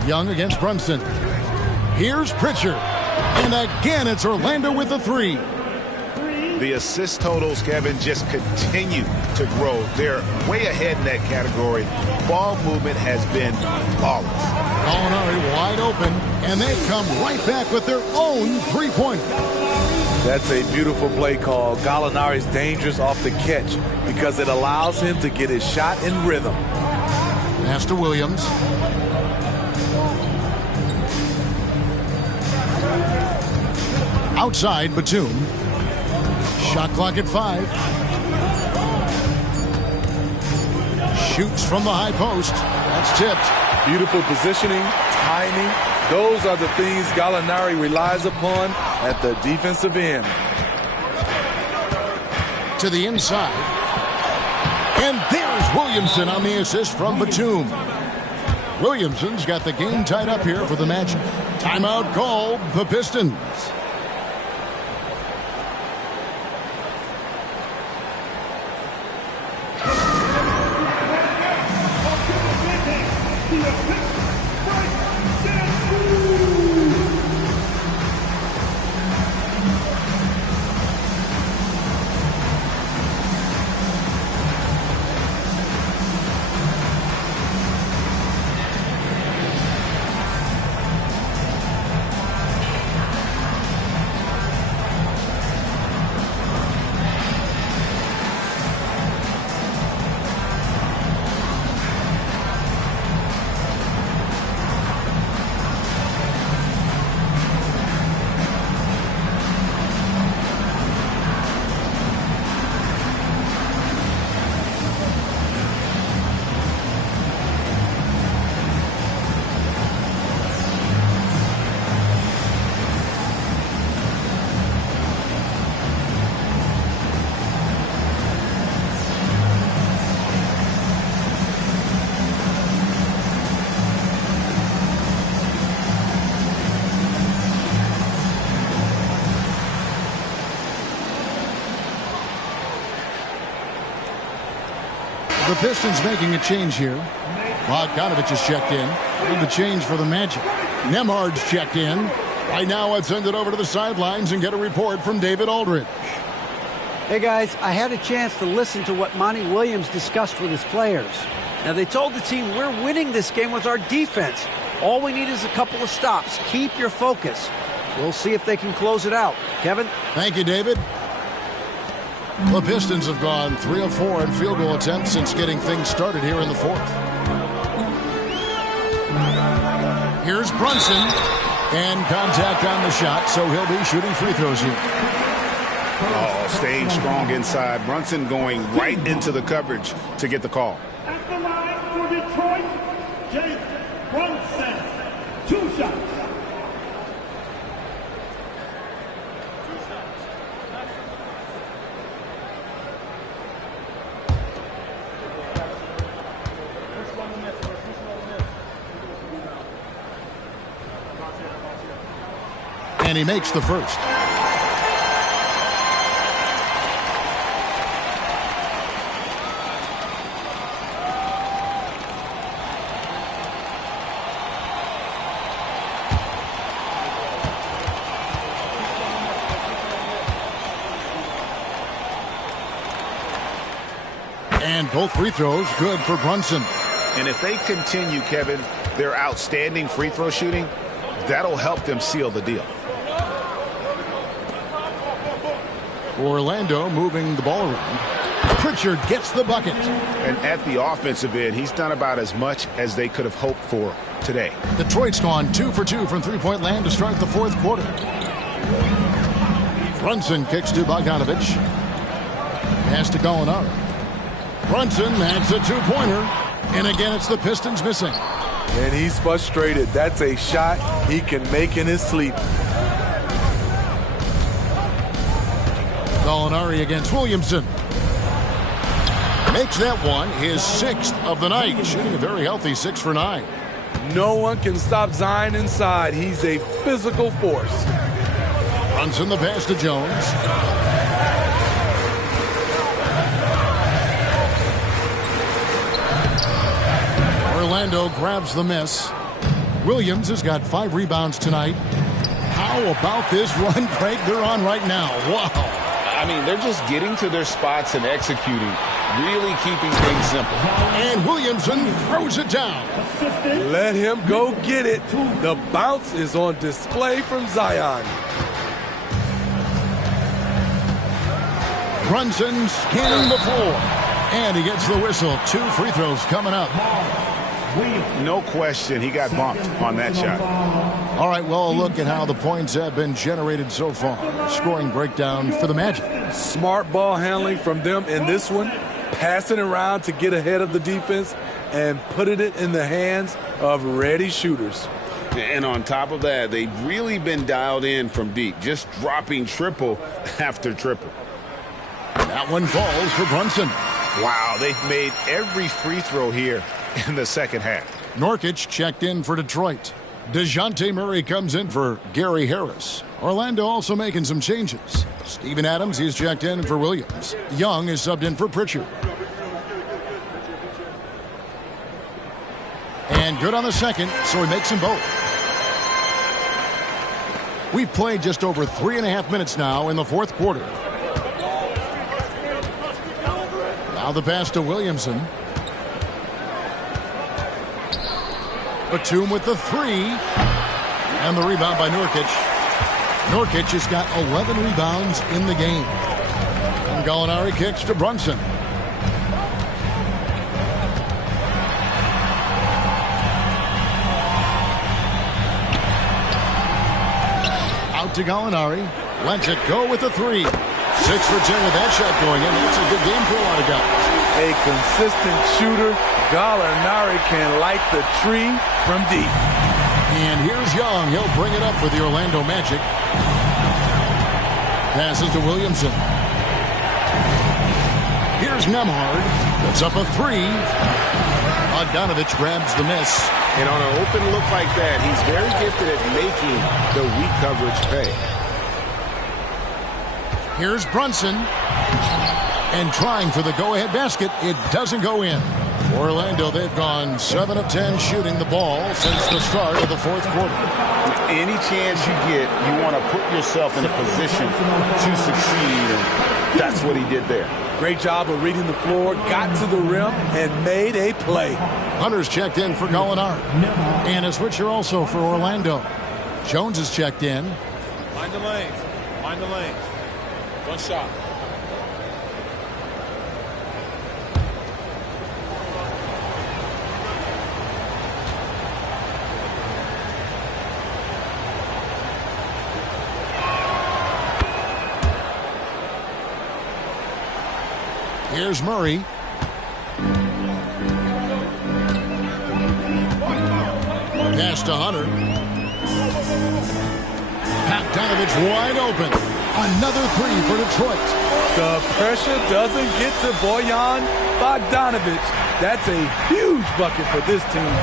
Young against Brunson. Here's Pritchard. And again, it's Orlando with the 3. The assist totals, Kevin, just continue to grow. They're way ahead in that category. Ball movement has been flawless. Gallinari wide open, and they come right back with their own three-pointer. That's a beautiful play call. Gallinari's dangerous off the catch because it allows him to get his shot in rhythm. Pass to Williams. Outside, Batum. Shot clock at 5. Shoots from the high post. That's tipped. Beautiful positioning, timing. Those are the things Gallinari relies upon at the defensive end. To the inside. And there's Williamson on the assist from Batum. Williamson's got the game tied up here for the match. Timeout called the Pistons. The Pistons making a change here. Bogdanovich is checked in. And the change for the Magic. Nemhard's checked in. Right now, let's send it over to the sidelines and get a report from David Aldridge. Hey, guys, I had a chance to listen to what Monty Williams discussed with his players. Now, they told the team, we're winning this game with our defense. All we need is a couple of stops. Keep your focus. We'll see if they can close it out. Kevin? Thank you, David. The Pistons have gone 3 of 4 in field goal attempts since getting things started here in the fourth. Here's Brunson. And contact on the shot, so he'll be shooting free throws here. Oh, staying strong inside. Brunson going right into the coverage to get the call. At the line for Detroit, Jake Brunson. 2 shots. And he makes the first. And both free throws good for Brunson. And if they continue, Kevin, their outstanding free throw shooting, that'll help them seal the deal. Orlando moving the ball around. Pritchard gets the bucket. And at the offensive end, he's done about as much as they could have hoped for today. Detroit's gone 2 for 2 from three-point land to start the fourth quarter. Brunson kicks to Bogdanovich. Pass to Gallinari. Brunson adds a 2-pointer. And again, it's the Pistons missing. And he's frustrated. That's a shot he can make in his sleep. Gallinari against Williamson. Makes that one his 6th of the night. Shooting a very healthy 6 for 9. No one can stop Zion inside. He's a physical force. Brunson the pass to Jones. Orlando grabs the miss. Williams has got 5 rebounds tonight. How about this run break they're on right now? Wow. I mean, they're just getting to their spots and executing really keeping things simple. And Williamson throws it down. Let him go get it. The bounce is on display from Zion. Brunson scanning the floor. And he gets the whistle. 2 free throws coming up. No question, he got bumped on that shot. All right, well, look at how the points have been generated so far. Scoring breakdown for the Magic. Smart ball handling from them in this one. Passing around to get ahead of the defense and putting it in the hands of ready shooters. And on top of that, they've really been dialed in from deep, just dropping triple after triple. That one falls for Brunson. Wow, they've made every free throw here in the second half. Nurkic checked in for Detroit. DeJounte Murray comes in for Gary Harris. Orlando also making some changes. Steven Adams, he's checked in for Williams. Young is subbed in for Pritchard. And good on the second, so he makes them both. We've played just over 3.5 minutes now in the fourth quarter. Now the pass to Williamson. Batum with the 3. And the rebound by Nurkic. Nurkic has got 11 rebounds in the game. And Gallinari kicks to Brunson. Out to Gallinari. Lets it go with the 3. 6 for 10 with that shot going in. That's a good game for a lot of guys. A consistent shooter. Gallinari can light the tree from deep. And here's Young. He'll bring it up for the Orlando Magic. Passes to Williamson. Here's Nemhard. That's up a 3. Bogdanovich grabs the miss. And on an open look like that, he's very gifted at making the weak coverage pay. Here's Brunson. And trying for the go-ahead basket. It doesn't go in. Orlando, they've gone 7 of 10 shooting the ball since the start of the fourth quarter. Any chance you get, you want to put yourself in a position to succeed, and that's what he did there. Great job of reading the floor, got to the rim, and made a play. Hunter's checked in for Gallinari. And a switcher also for Orlando. Jones is checked in. Mind the lanes. Mind the lanes. One shot. Here's Murray. Pass to Hunter. Bogdanovich wide open. Another 3 for Detroit. The pressure doesn't get to Bojan Bogdanovich. That's a huge bucket for this team.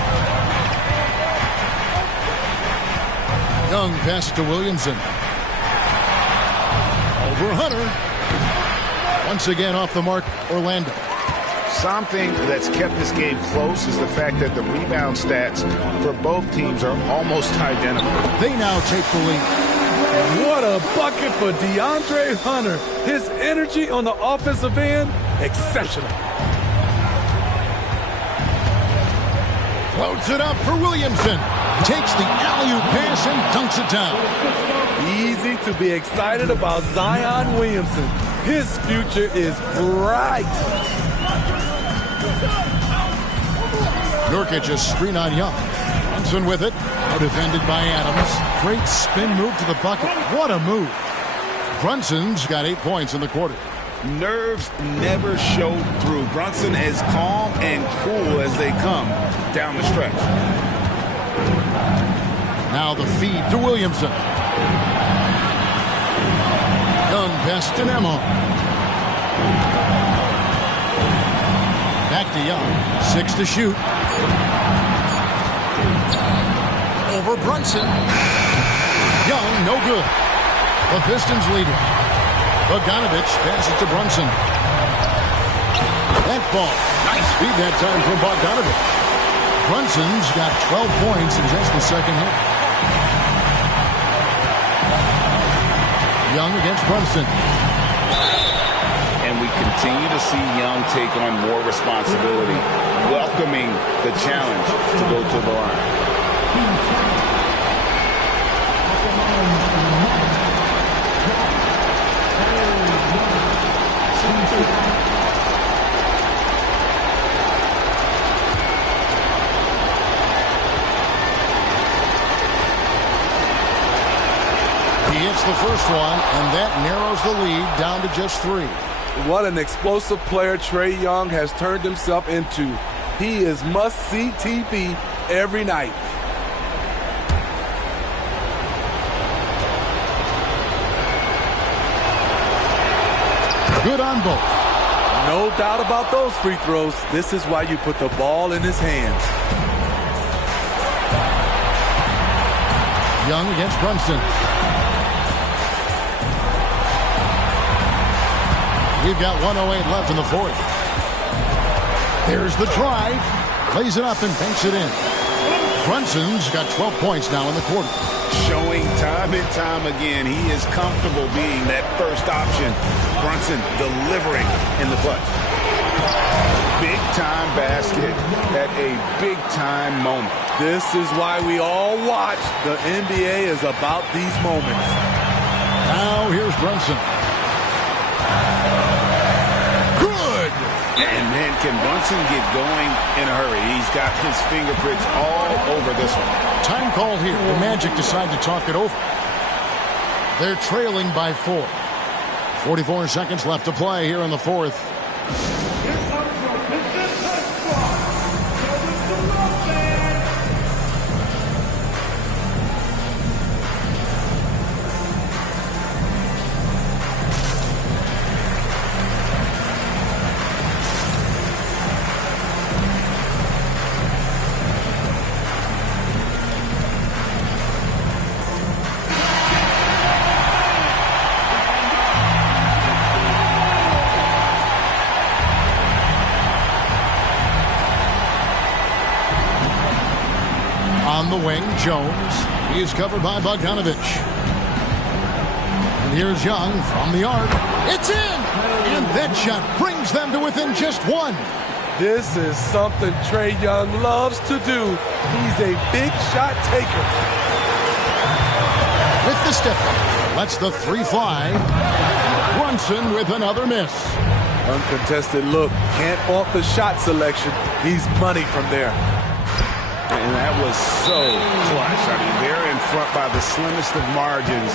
Young pass to Williamson. Over Hunter. Once again off the mark, Orlando. Something that's kept this game close is the fact that the rebound stats for both teams are almost identical. They now take the lead. What a bucket for DeAndre Hunter. His energy on the offensive end, exceptional. Floats it up for Williamson. Takes the alley-oop pass and dunks it down. Easy to be excited about Zion Williamson. His future is bright. Nurkic is screen on Young. Brunson with it. Now defended by Adams. Great spin move to the bucket. What a move. Brunson's got 8 points in the quarter. Nerves never showed through. Brunson as calm and cool as they come down the stretch. Now the feed to Williamson. Young pass to Nemo. Back to Young. 6 to shoot. Over Brunson. Young, no good. The Pistons lead it. Bogdanovich passes to Brunson. That ball. Nice feed that time from Bogdanovich. Brunson's got 12 points in just the second half. Young against Brunson. And and we continue to see Young take on more responsibility, welcoming the challenge to go to the line. He hits the first one, and that narrows the lead down to just 3. What an explosive player Trae Young has turned himself into. He is must-see TV every night. Good on both. No doubt about those free throws. This is why you put the ball in his hands. Young against Brunson. We've got 1:08 left in the fourth. There's the drive. Plays it up and banks it in. Brunson's got 12 points now in the quarter. Showing time and time again he is comfortable being that first option. Brunson delivering in the clutch. Big-time basket at a big-time moment. This is why we all watch. The NBA is about these moments. Now here's Brunson. Good! And then can Brunson get going in a hurry? He's got his fingerprints all over this one. Time call here. The Magic decide to talk it over. They're trailing by 4. 44 seconds left to play here in the fourth. On the wing, Jones. He's covered by Bogdanovich. And here's Young from the arc. It's in! And that shot brings them to within just 1. This is something Trae Young loves to do. He's a big shot taker. With the step up, lets the 3 fly. Brunson with another miss. Uncontested look. Can't fault the shot selection. He's money from there. And that was so clutch. I mean, they're in front by the slimmest of margins,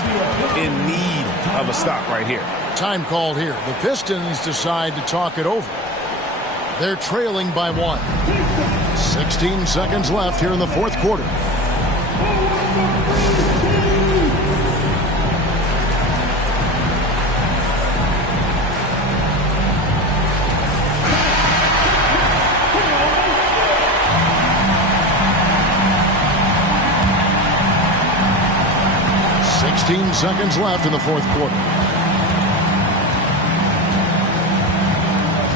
in need of a stop right here. Time called here. The Pistons decide to talk it over. They're trailing by 1. 16 seconds left here in the fourth quarter. Seconds left in the fourth quarter.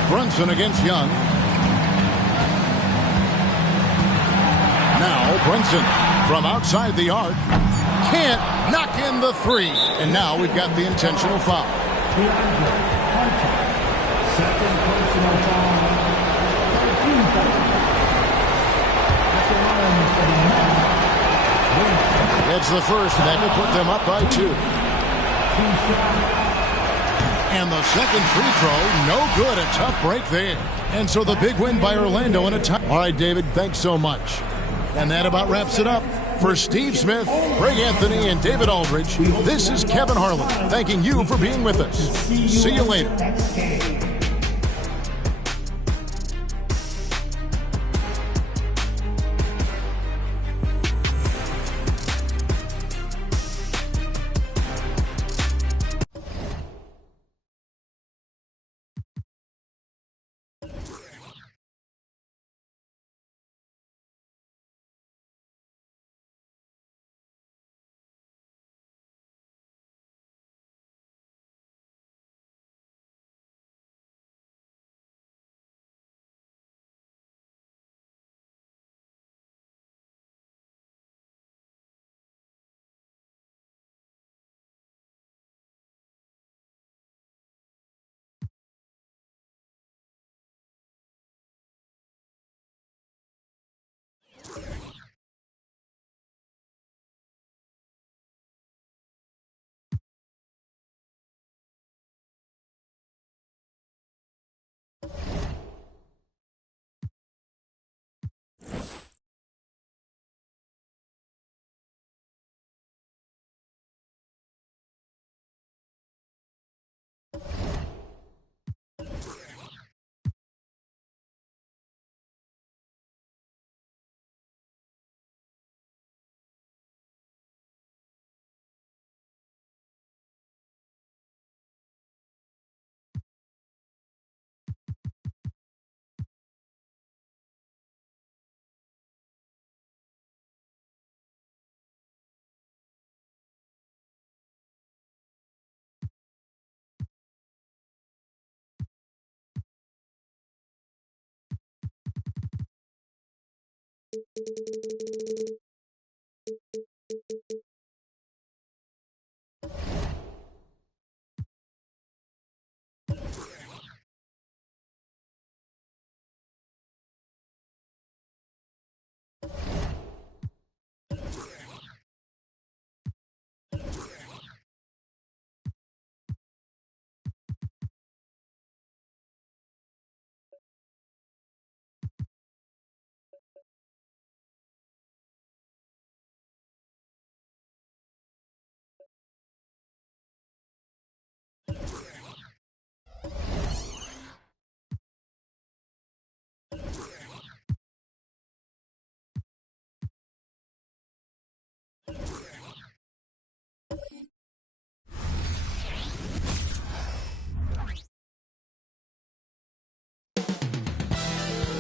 Brunson against Young. Now Brunson from outside the arc. Can't knock in the 3. And now we've got the intentional foul. Second personal foul. 13 foul. At the line for the match. It's the first, and that will put them up by 2. And the second free throw, no good. A tough break there. And so the big win by Orlando in a time. All right, David, thanks so much. And that about wraps it up. For Steve Smith, Greg Anthony, and David Aldridge, this is Kevin Harlan, thanking you for being with us. See you later.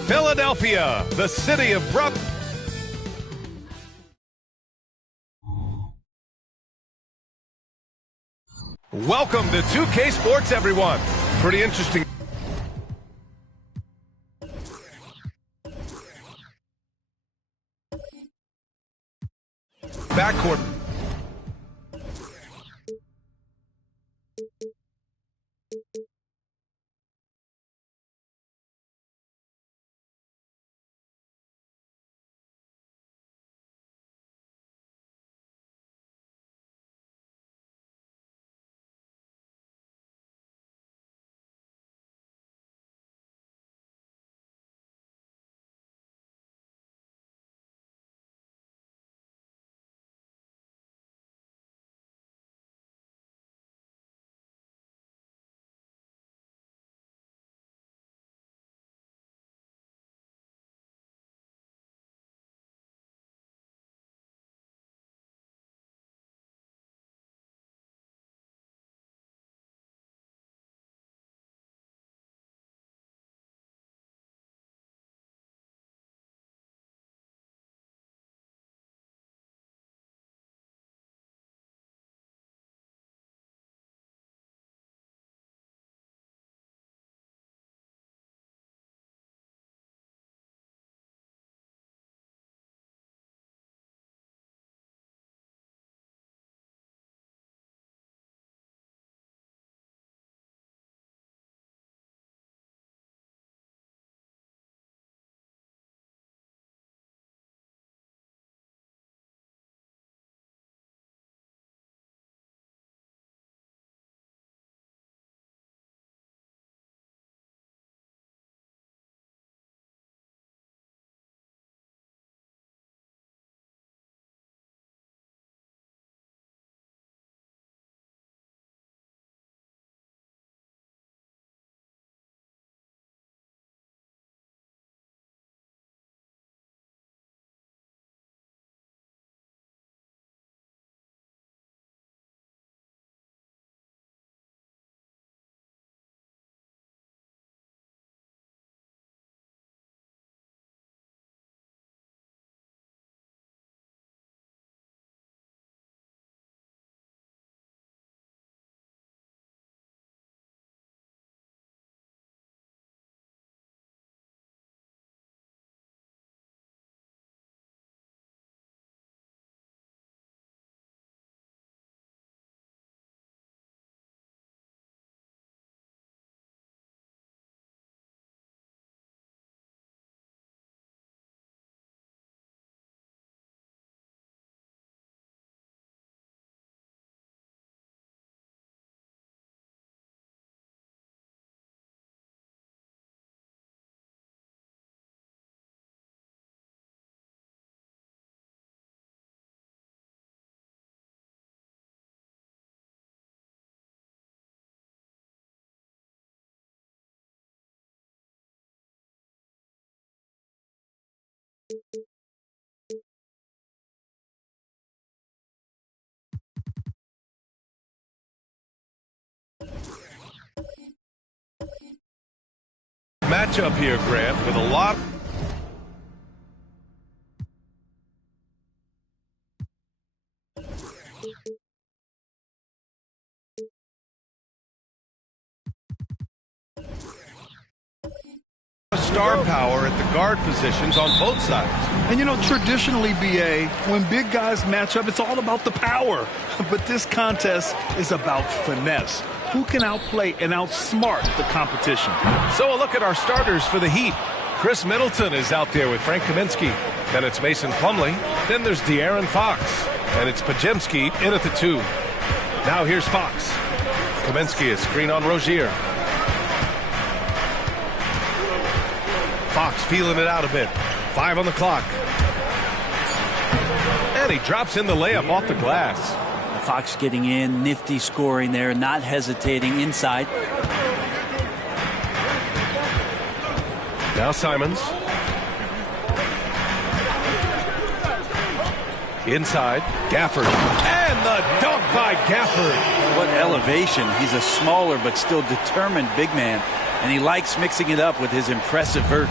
Philadelphia, the city of brothers. Welcome to 2K Sports, everyone. Pretty interesting. Backcourt. Matchup here, Grant, with a lot. star power at the guard positions on both sides. And, traditionally, BA, when big guys match up, it's all about the power. But this contest is about finesse. Who can outplay and outsmart the competition? So a look at our starters for the Heat. Chris Middleton is out there with Frank Kaminsky. Then it's Mason Plumlee. Then there's De'Aaron Fox. And it's Podziemski in at the 2. Now here's Fox. Kaminsky is screen on Rozier. Fox feeling it out a bit. 5 on the clock. And he drops in the layup off the glass. Fox getting in, nifty scoring there, not hesitating inside. Now Simons. Inside, Gafford. And the dunk by Gafford. What elevation. He's a smaller but still determined big man. And he likes mixing it up with his impressive vert.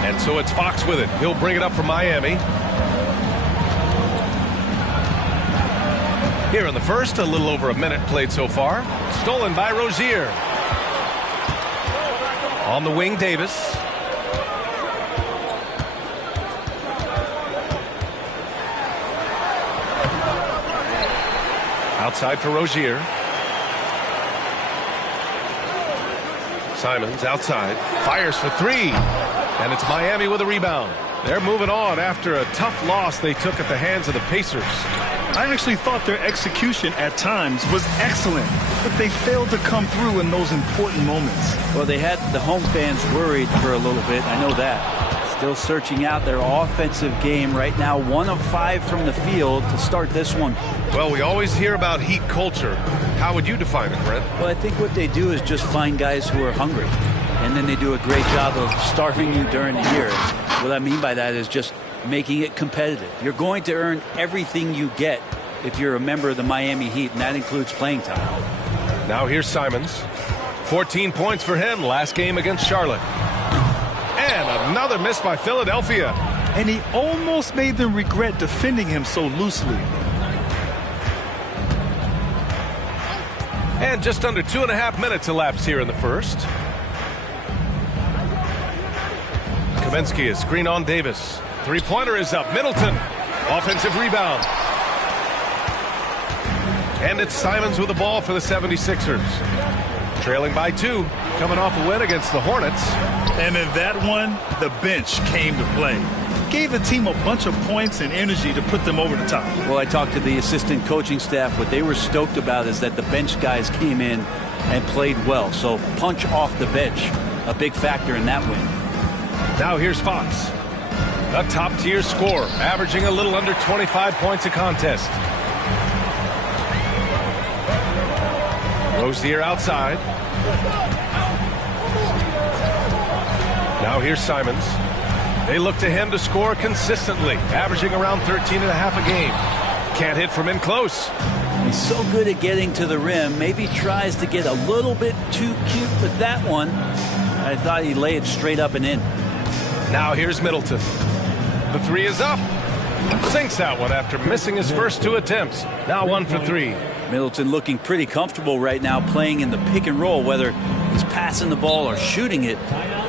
And so it's Fox with it. He'll bring it up for Miami. Here in the first, a little over a minute played so far. Stolen by Rozier. On the wing, Davis. Outside for Rozier. Simons outside. Fires for 3. And it's Miami with a rebound. They're moving on after a tough loss they took at the hands of the Pacers. I actually thought their execution at times was excellent, but they failed to come through in those important moments. Well, they had the home fans worried for a little bit. I know that. Still searching out their offensive game right now. 1 of 5 from the field to start this one. Well, we always hear about Heat culture. How would you define it, Brent? Well, I think what they do is just find guys who are hungry. And then they do a great job of starving you during the year. What I mean by that is just making it competitive. You're going to earn everything you get if you're a member of the Miami Heat, and that includes playing time. Now here's Simons. 14 points for him last game against Charlotte. And another miss by Philadelphia. And he almost made them regret defending him so loosely. And just under 2.5 minutes elapsed here in the first. Kaminsky is screen on Davis. Three-pointer is up. Middleton. Offensive rebound. And it's Simons with the ball for the 76ers. Trailing by 2. Coming off a win against the Hornets. And in that one, the bench came to play. Gave the team a bunch of points and energy to put them over the top. Well, I talked to the assistant coaching staff. What they were stoked about is that the bench guys came in and played well. So punch off the bench, a big factor in that win. Now here's Fox. A top-tier scorer, averaging a little under 25 points a contest. Rozier outside. Now here's Simons. They look to him to score consistently, averaging around 13.5 a game. Can't hit from in close. He's so good at getting to the rim. Maybe tries to get a little bit too cute with that one. I thought he'd lay it straight up and in. Now here's Middleton. The 3 is up. Sinks that one after missing his first 2 attempts. Now 1 for 3. Middleton looking pretty comfortable right now playing in the pick and roll, whether he's passing the ball or shooting it.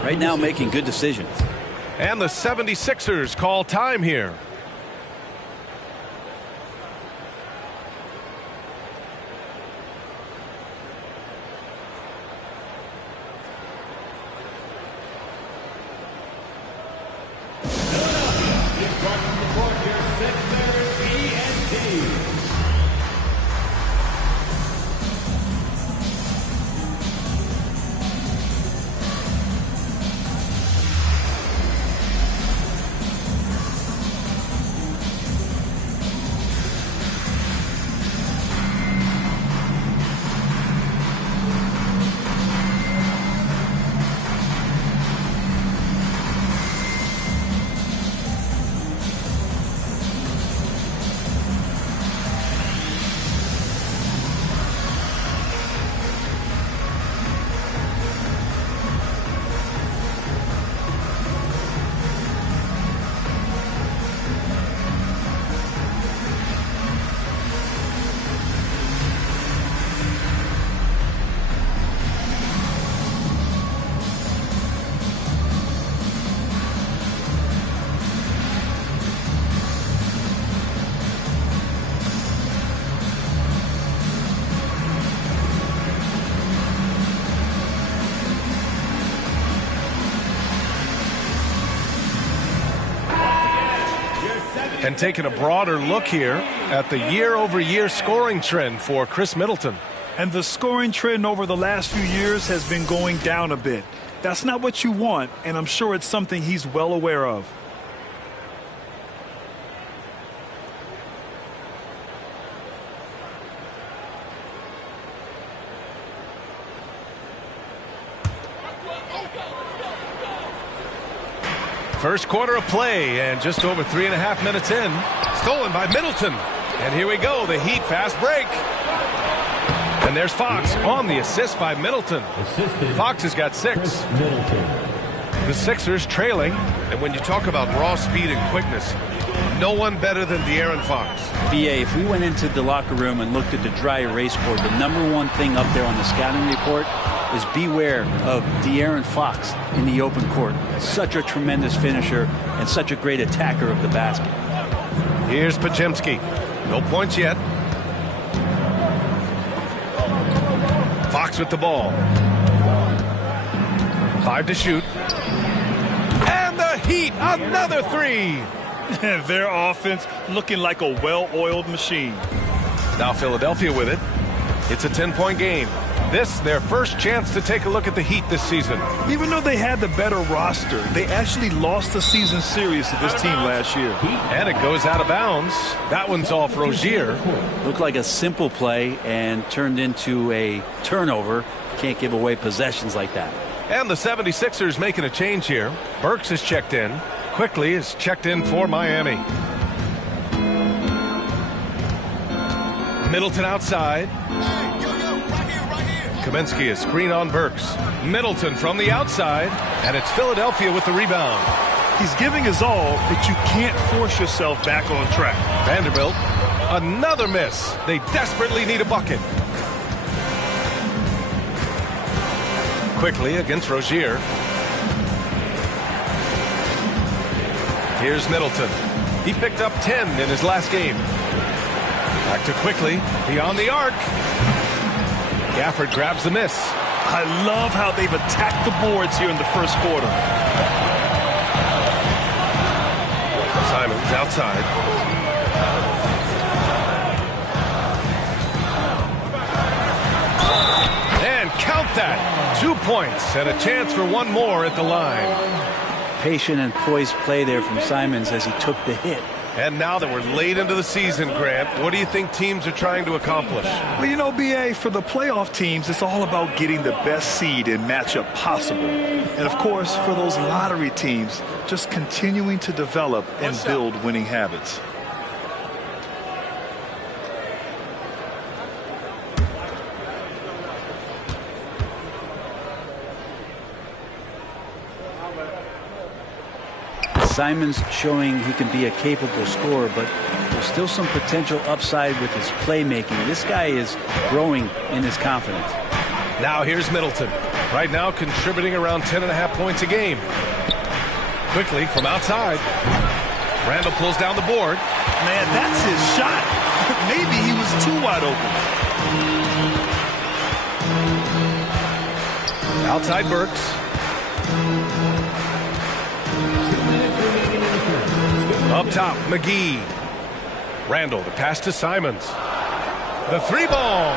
Right now making good decisions. And the 76ers call time here. And taking a broader look here at the year-over-year scoring trend for Chris Middleton. And the scoring trend over the last few years has been going down a bit. That's not what you want, and I'm sure it's something he's well aware of. First quarter of play, and just over 3.5 minutes in. Stolen by Middleton. And here we go, the Heat fast break. And there's Fox on the assist by Middleton. Fox has got 6. The Sixers trailing. And when you talk about raw speed and quickness, no one better than De'Aaron Fox. BA, if we went into the locker room and looked at the dry erase board, the number one thing up there on the scouting report is beware of De'Aaron Fox in the open court. Such a tremendous finisher and such a great attacker of the basket. Here's Podziemski. No points yet. Fox with the ball. 5 to shoot. And the Heat, another 3. Their offense looking like a well-oiled machine. Now Philadelphia with it. It's a 10-point game. This, their first chance to take a look at the Heat this season. Even though they had the better roster, they actually lost the season series to this team last year. And it goes out of bounds. That one's off Rozier. Looked like a simple play and turned into a turnover. Can't give away possessions like that. And the 76ers making a change here. Burks is checked in. Quickly is checked in for Miami. Middleton outside. Kaminsky is screen on Burks. Middleton from the outside, and it's Philadelphia with the rebound. He's giving his all, but you can't force yourself back on track. Vanderbilt, another miss. They desperately need a bucket. Quickly against Rozier. Here's Middleton. He picked up 10 in his last game. Back to Quickly, beyond the arc. Gafford grabs the miss. I love how they've attacked the boards here in the first quarter. Simons outside. And count that. 2 points and a chance for one more at the line. Patient and poised play there from Simons as he took the hit. And now that we're late into the season, Grant, what do you think teams are trying to accomplish? Well, you know, BA, for the playoff teams, it's all about getting the best seed and matchup possible. And, of course, for those lottery teams, just continuing to develop and build winning habits. Simons showing he can be a capable scorer, but there's still some potential upside with his playmaking. This guy is growing in his confidence. Now here's Middleton. Right now contributing around 10.5 points a game. Quickly from outside. Randall pulls down the board. Man, that's his shot. Maybe he was too wide open. Outside Burks. Up top, McGee. Randall, the pass to Simons. The 3-ball.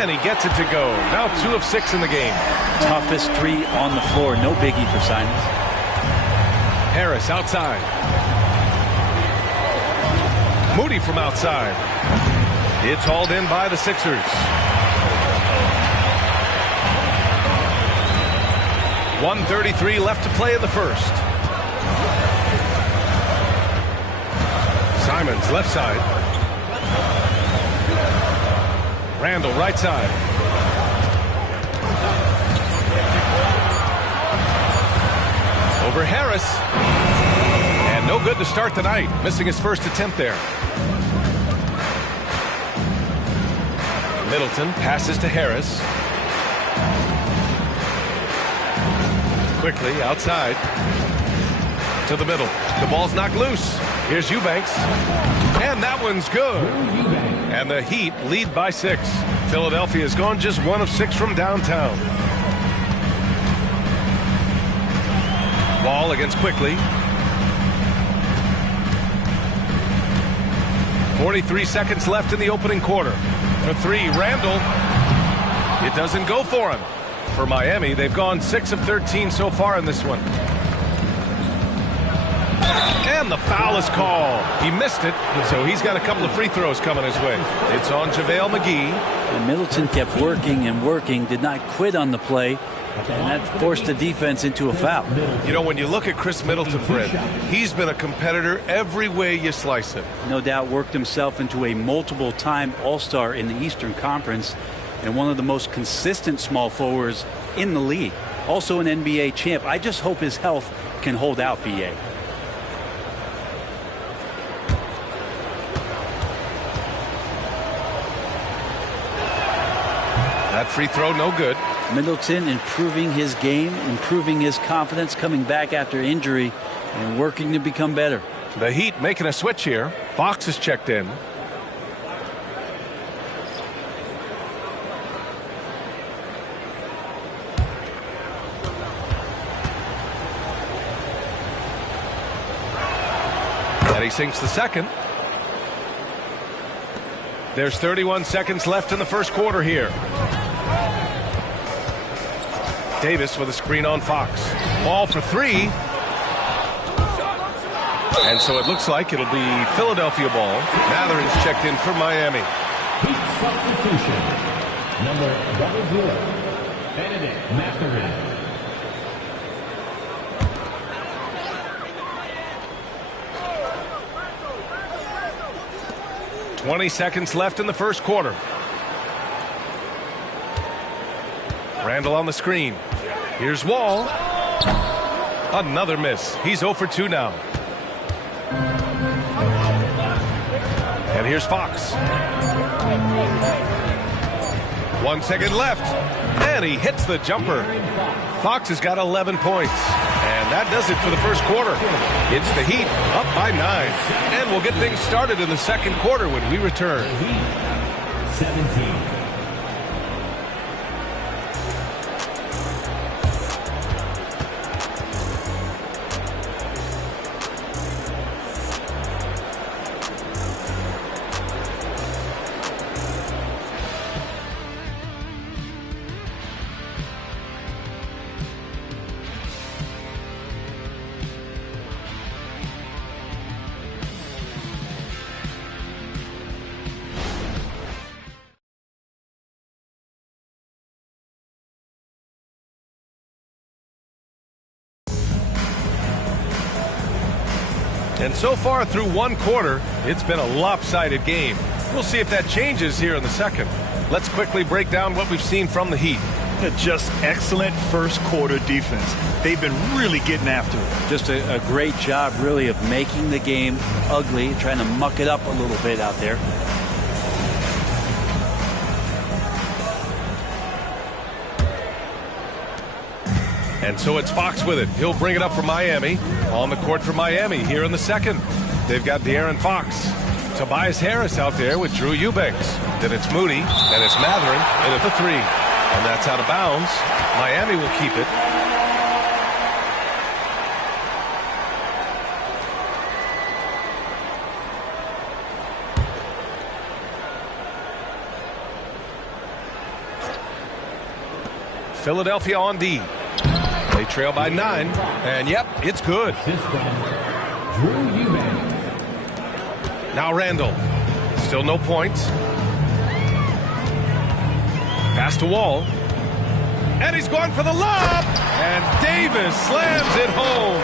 And he gets it to go. Now 2 of 6 in the game. Toughest 3 on the floor. No biggie for Simons. Harris outside. Moody from outside. It's hauled in by the Sixers. 1:33 left to play in the first. Simons left side. Randall right side. Over Harris. And no good to start the night. Missing his first attempt there. Middleton passes to Harris. Quickly outside. To the middle. The ball's knocked loose. Here's Eubanks. And that one's good. And the Heat lead by 6. Philadelphia has gone just 1 of 6 from downtown. Ball against Quickly. 43 seconds left in the opening quarter. For three, Randall. It doesn't go for him. For Miami, they've gone 6 of 13 so far in this one. And the foul is called. He missed it, so he's got a couple of free throws coming his way. It's on JaVale McGee. And Middleton kept working and working, did not quit on the play, and that forced the defense into a foul. You know, when you look at Chris Middleton, Brent, he's been a competitor every way you slice it. No doubt worked himself into a multiple-time All-Star in the Eastern Conference and one of the most consistent small forwards in the league. Also an NBA champ. I just hope his health can hold out, B.A. That free throw, no good. Middleton improving his game, improving his confidence, coming back after injury, and working to become better. The Heat making a switch here. Fox is checked in. And he sinks the second. There's 31 seconds left in the first quarter here. Davis with a screen on Fox. Ball for three. And so it looks like it'll be Philadelphia ball. Mathurin's checked in for Miami. Heat substitution. Number 00, Benedict Mathurin. 20 seconds left in the first quarter. Randall on the screen. Here's Wall. Another miss. He's 0 for 2 now. And here's Fox. 1 second left. And he hits the jumper. Fox has got 11 points. And that does it for the first quarter. It's the Heat up by 9. And we'll get things started in the second quarter when we return. 17. And so far through one quarter, it's been a lopsided game. We'll see if that changes here in the second. Let's quickly break down what we've seen from the Heat. Just excellent first quarter defense. They've been really getting after it. Just a great job, really, of making the game ugly, trying to muck it up a little bit out there. And so it's Fox with it. He'll bring it up for Miami. On the court for Miami here in the second. They've got De'Aaron Fox. Tobias Harris out there with Drew Eubanks. Then it's Moody, and it's Mathurin in at the three. And that's out of bounds. Miami will keep it. Philadelphia on D. They trail by 9, and yep, it's good. Now Randall. Still no points. Pass to Wall. And he's going for the lob. And Davis slams it home.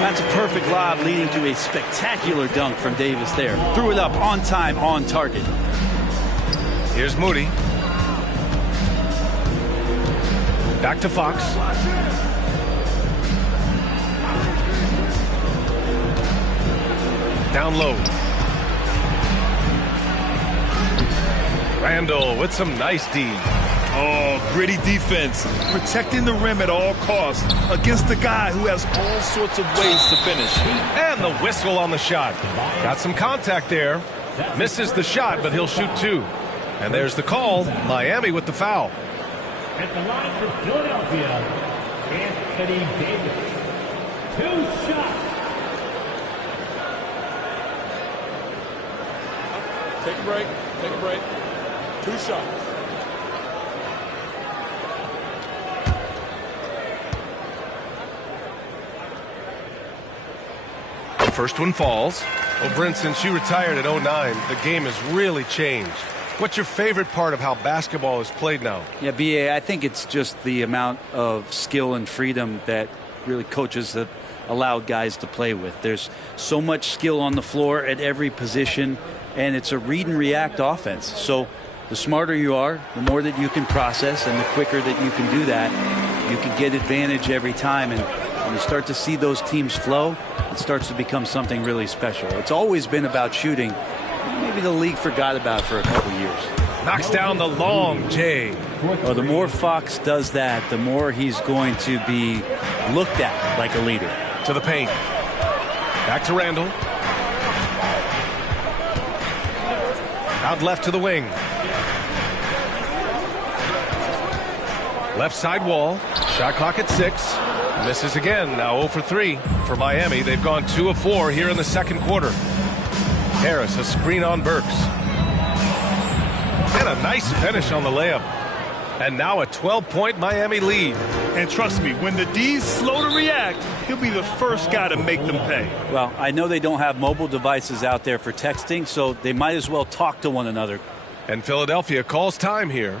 That's a perfect lob leading to a spectacular dunk from Davis there. Threw it up on time, on target. Here's Moody. Back to Fox. Down low. Randall with some nice D. Oh, gritty defense. Protecting the rim at all costs against a guy who has all sorts of ways to finish. And the whistle on the shot. Got some contact there. Misses the shot, but he'll shoot 2. And there's the call. Miami with the foul. At the line for Philadelphia, Anthony Davis. 2 shots. Take a break. Take a break. 2 shots. The first one falls. Well, Brent, since you retired at 09, the game has really changed. What's your favorite part of how basketball is played now? Yeah, BA, I think it's just the amount of skill and freedom that really coaches have allowed guys to play with. There's so much skill on the floor at every position, and it's a read and react offense. So the smarter you are, the more that you can process, and the quicker that you can do that, you can get advantage every time. And when you start to see those teams flow, it starts to become something really special. It's always been about shooting. Maybe the league forgot about for a couple years. Knocks down the long J. Well, the more Fox does that, the more he's going to be looked at like a leader. To the paint. Back to Randall. Out left to the wing. Left side wall. Shot clock at 6. Misses again. Now 0 for 3 for Miami. They've gone 2 of 4 here in the second quarter. Harris, a screen on Burks. And a nice finish on the layup. And now a 12-point Miami lead. And trust me, when the D's slow to react, he'll be the first guy to make them pay. Well, I know they don't have mobile devices out there for texting, so they might as well talk to one another. And Philadelphia calls time here.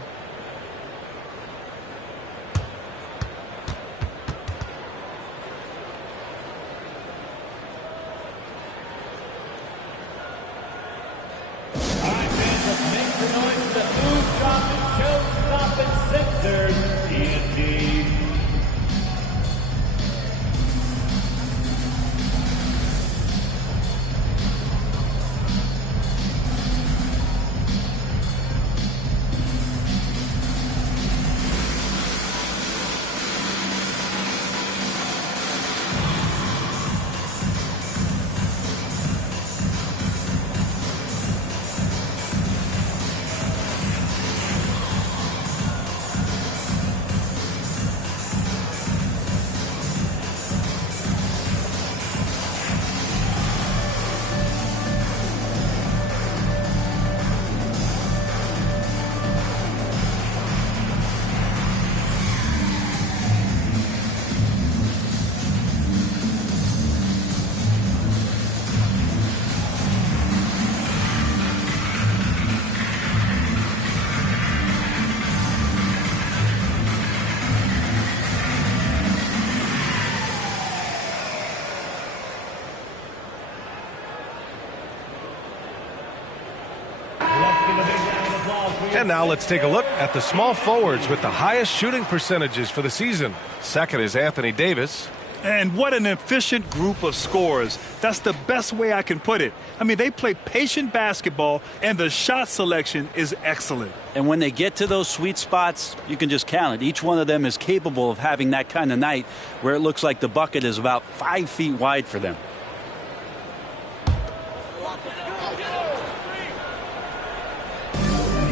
And now let's take a look at the small forwards with the highest shooting percentages for the season. Second is Anthony Davis. And what an efficient group of scorers. That's the best way I can put it. I mean, they play patient basketball, and the shot selection is excellent. And when they get to those sweet spots, you can just count it. Each one of them is capable of having that kind of night where it looks like the bucket is about 5 feet wide for them.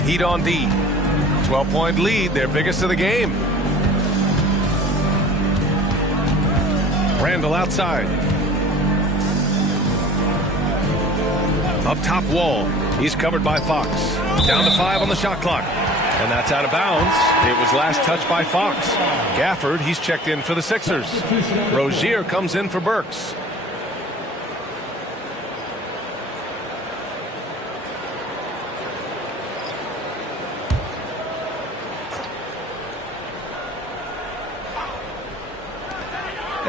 Heat on D. 12-point lead, their biggest of the game. Randall outside. Up top wall. He's covered by Fox. Down to 5 on the shot clock. And that's out of bounds. It was last touched by Fox. Gafford, he's checked in for the Sixers. Rozier comes in for Burks.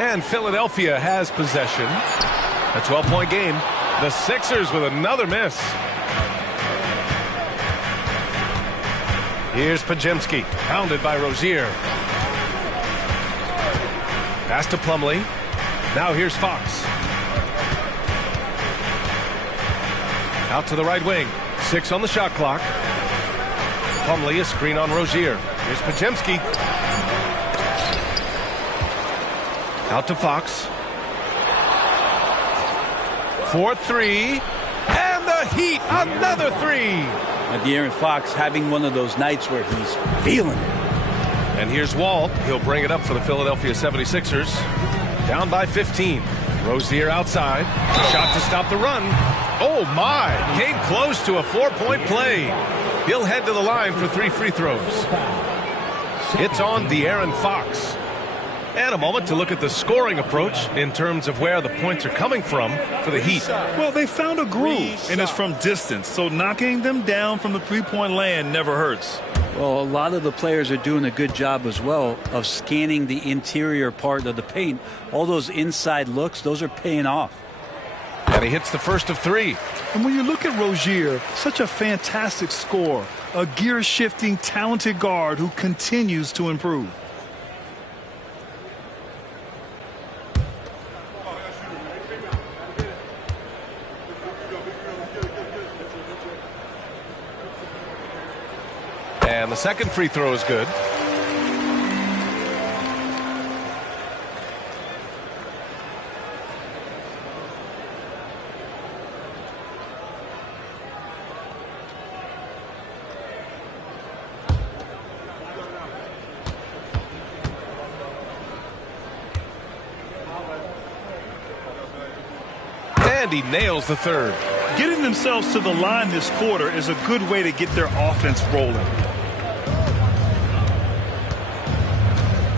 And Philadelphia has possession. A 12-point game. The Sixers with another miss. Here's Pajemski, pounded by Rozier. Pass to Plumlee. Now here's Fox. Out to the right wing. 6 on the shot clock. Plumlee, a screen on Rozier. Here's Pajemski. Out to Fox. 4-3. And the Heat, another 3. And De'Aaron Fox having one of those nights where he's feeling it. And here's Walt. He'll bring it up for the Philadelphia 76ers. Down by 15. Rozier outside. Shot to stop the run. Oh, my. Came close to a 4-point play. He'll head to the line for 3 free throws. It's on De'Aaron Fox. And a moment to look at the scoring approach in terms of where the points are coming from for the Heat. Well, they found a groove, and it's from distance. So knocking them down from the three-point land never hurts. Well, a lot of the players are doing a good job as well of scanning the interior part of the paint. All those inside looks, those are paying off. And he hits the first of 3. And when you look at Rozier, such a fantastic scorer, a gear-shifting, talented guard who continues to improve. And the second free throw is good. And he nails the third. Getting themselves to the line this quarter is a good way to get their offense rolling.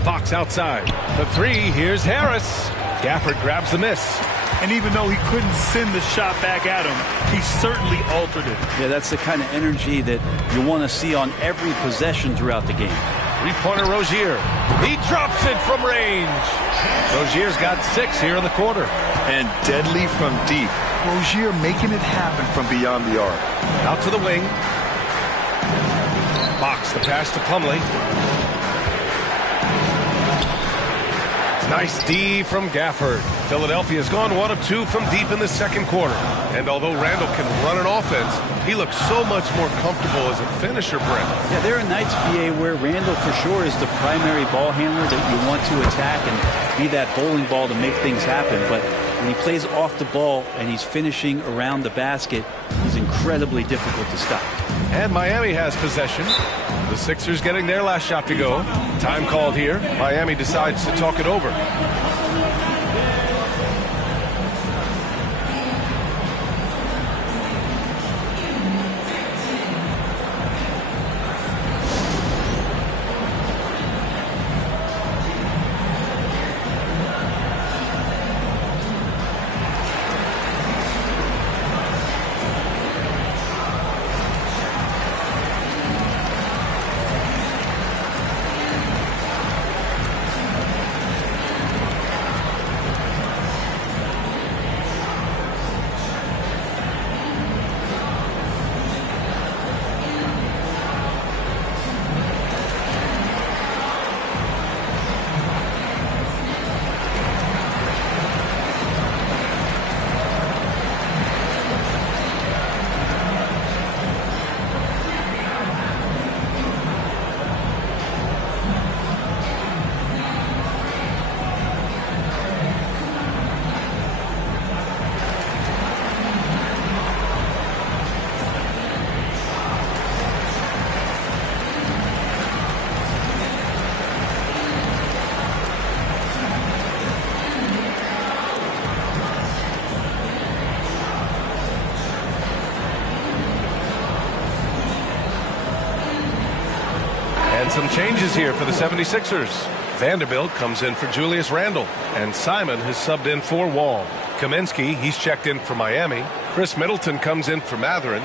Fox outside. The 3, here's Harris. Gafford grabs the miss. And even though he couldn't send the shot back at him, he certainly altered it. Yeah, that's the kind of energy that you want to see on every possession throughout the game. 3-pointer Rozier. He drops it from range. Rozier's got 6 here in the quarter. And deadly from deep. Rozier making it happen from beyond the arc. Out to the wing. Fox, the pass to Plumlee. Nice D from Gafford. Philadelphia's gone 1 of 2 from deep in the second quarter. And although Randall can run an offense, he looks so much more comfortable as a finisher, Brent. Yeah, there are nights, BA, where Randall for sure is the primary ball handler that you want to attack and be that bowling ball to make things happen. But when he plays off the ball and he's finishing around the basket, he's incredibly difficult to stop. And Miami has possession. The Sixers getting their last shot to go. Time called here. Miami decides to talk it over. Some changes here for the 76ers. Vanderbilt comes in for Julius Randle, and Simon has subbed in for Wall. Kaminsky, he's checked in for Miami. Chris Middleton comes in for Mathurin.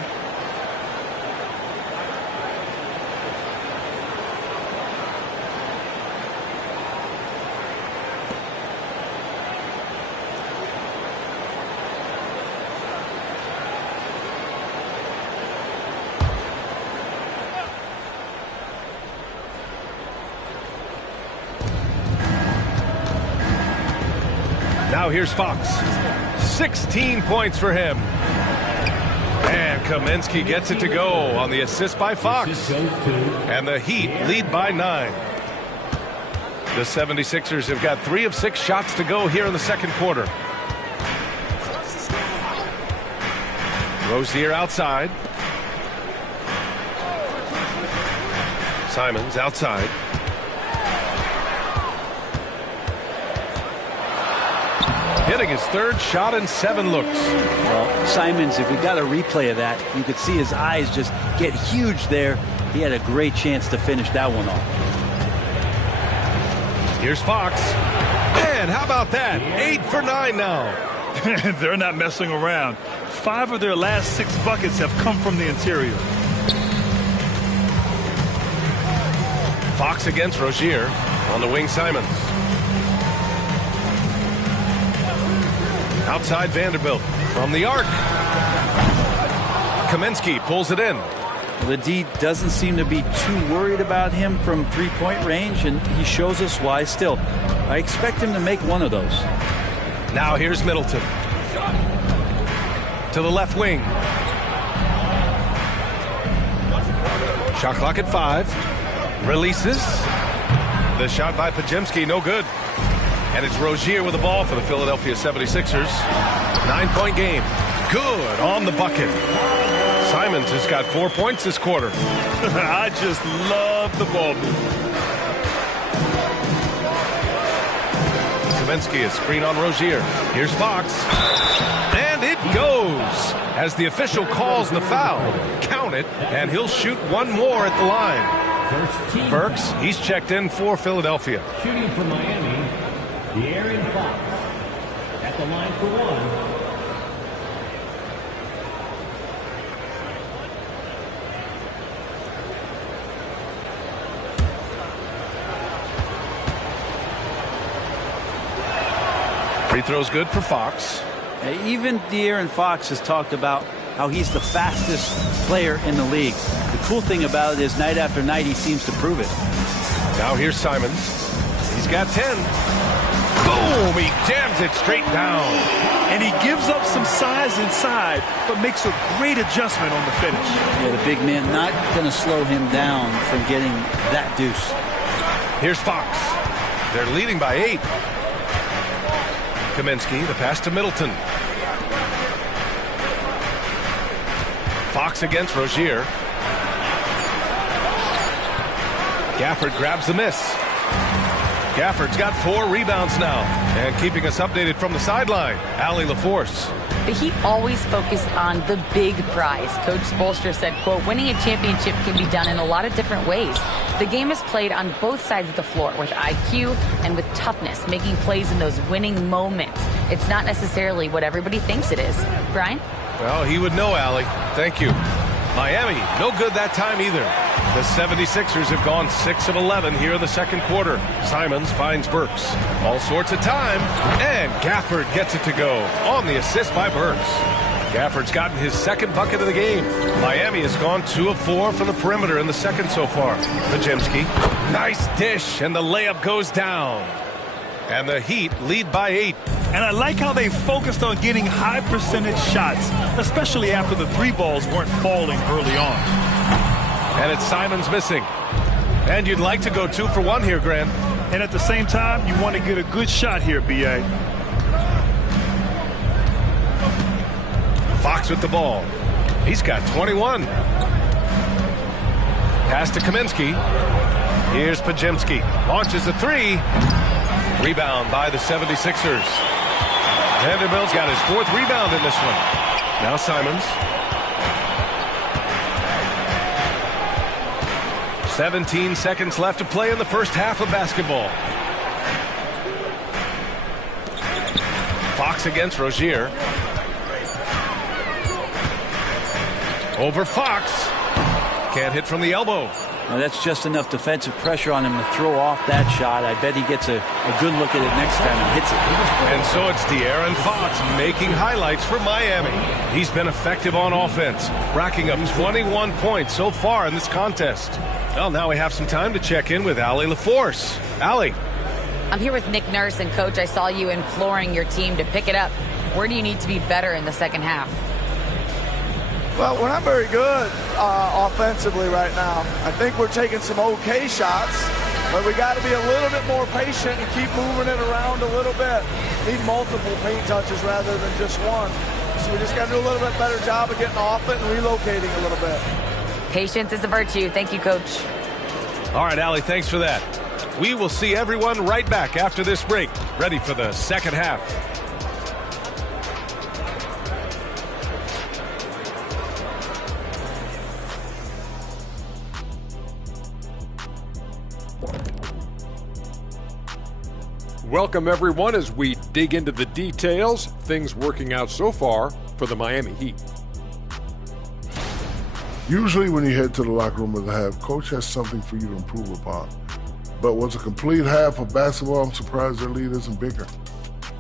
Now here's Fox. 16 points for him. And Kaminsky gets it to go on the assist by Fox. And the Heat lead by 9. The 76ers have got 3 of 6 shots to go here in the second quarter. Rozier outside. Simons outside. Hit getting his third shot in 7 looks. Well, Simons, if we got a replay of that, you could see his eyes just get huge there. He had a great chance to finish that one off. Here's Fox. And how about that? 8 for 9 now. They're not messing around. 5 of their last 6 buckets have come from the interior. Fox against Rozier. On the wing, Simons. Outside Vanderbilt. From the arc. Kaminsky pulls it in. The D doesn't seem to be too worried about him from three-point range, and he shows us why still. I expect him to make one of those. Now here's Middleton. To the left wing. Shot clock at 5. Releases. The shot by Podziemski, no good. And it's Rozier with the ball for the Philadelphia 76ers. 9-point game. Good on the bucket. Simons has got 4 points this quarter. I just love the ball movement. Kaminsky is screen on Rozier. Here's Fox. And it goes. As the official calls the foul. Count it, and he'll shoot one more at the line. Burks, he's checked in for Philadelphia. Shooting for Miami, De'Aaron Fox. At the line for 1. Free throw's good for Fox. Even De'Aaron Fox has talked about how he's the fastest player in the league. The cool thing about it is night after night he seems to prove it. Now here's Simons. He's got 10. Boom! He jams it straight down. And he gives up some size inside, but makes a great adjustment on the finish. Yeah, the big man not going to slow him down from getting that deuce. Here's Fox. They're leading by 8. Kaminsky, the pass to Middleton. Fox against Rozier. Gafford grabs the miss. Gafford's got 4 rebounds now. And keeping us updated from the sideline, Allie LaForce. The Heat always focused on the big prize. Coach Spoelstra said, quote, winning a championship can be done in a lot of different ways. The game is played on both sides of the floor with IQ and with toughness, making plays in those winning moments. It's not necessarily what everybody thinks it is. Brian? Well, he would know, Allie. Thank you. Miami, no good that time either. The 76ers have gone 6 of 11 here in the second quarter. Simons finds Burks. All sorts of time, and Gafford gets it to go on the assist by Burks. Gafford's gotten his second bucket of the game. Miami has gone 2 of 4 from the perimeter in the second so far. Podziemski, nice dish, and the layup goes down. And the Heat lead by 8. And I like how they focused on getting high percentage shots, especially after the 3 balls weren't falling early on. And it's Simons missing. And you'd like to go 2 for 1 here, Grant. And at the same time, you want to get a good shot here, B.A. Fox with the ball. He's got 21. Pass to Kaminsky. Here's Podziemski. Launches a 3. Rebound by the 76ers. Vanderbilt's got his 4th rebound in this one. Now Simons. 17 seconds left to play in the first half of basketball. Fox against Rozier. Over Fox. Can't hit from the elbow. Now that's just enough defensive pressure on him to throw off that shot. I bet he gets a good look at it next time and hits it. And so it's De'Aaron Fox making highlights for Miami. He's been effective on offense, racking up 21 points so far in this contest. Well, now we have some time to check in with Allie LaForce. Allie. I'm here with Nick Nurse, and Coach, I saw you imploring your team to pick it up. Where do you need to be better in the second half? Well, we're not very good offensively right now. I think we're taking some okay shots, but we got to be a little bit more patient and keep moving it around a little bit. Need multiple paint touches rather than just one. So we just got to do a little bit better job of getting off it and relocating a little bit. Patience is a virtue. Thank you, Coach. All right, Allie, thanks for that. We will see everyone right back after this break, ready for the second half. Welcome, everyone, as we dig into the details. Things working out so far for the Miami Heat. Usually when you head to the locker room of the half, coach has something for you to improve upon. But once a complete half of basketball, I'm surprised their lead isn't bigger.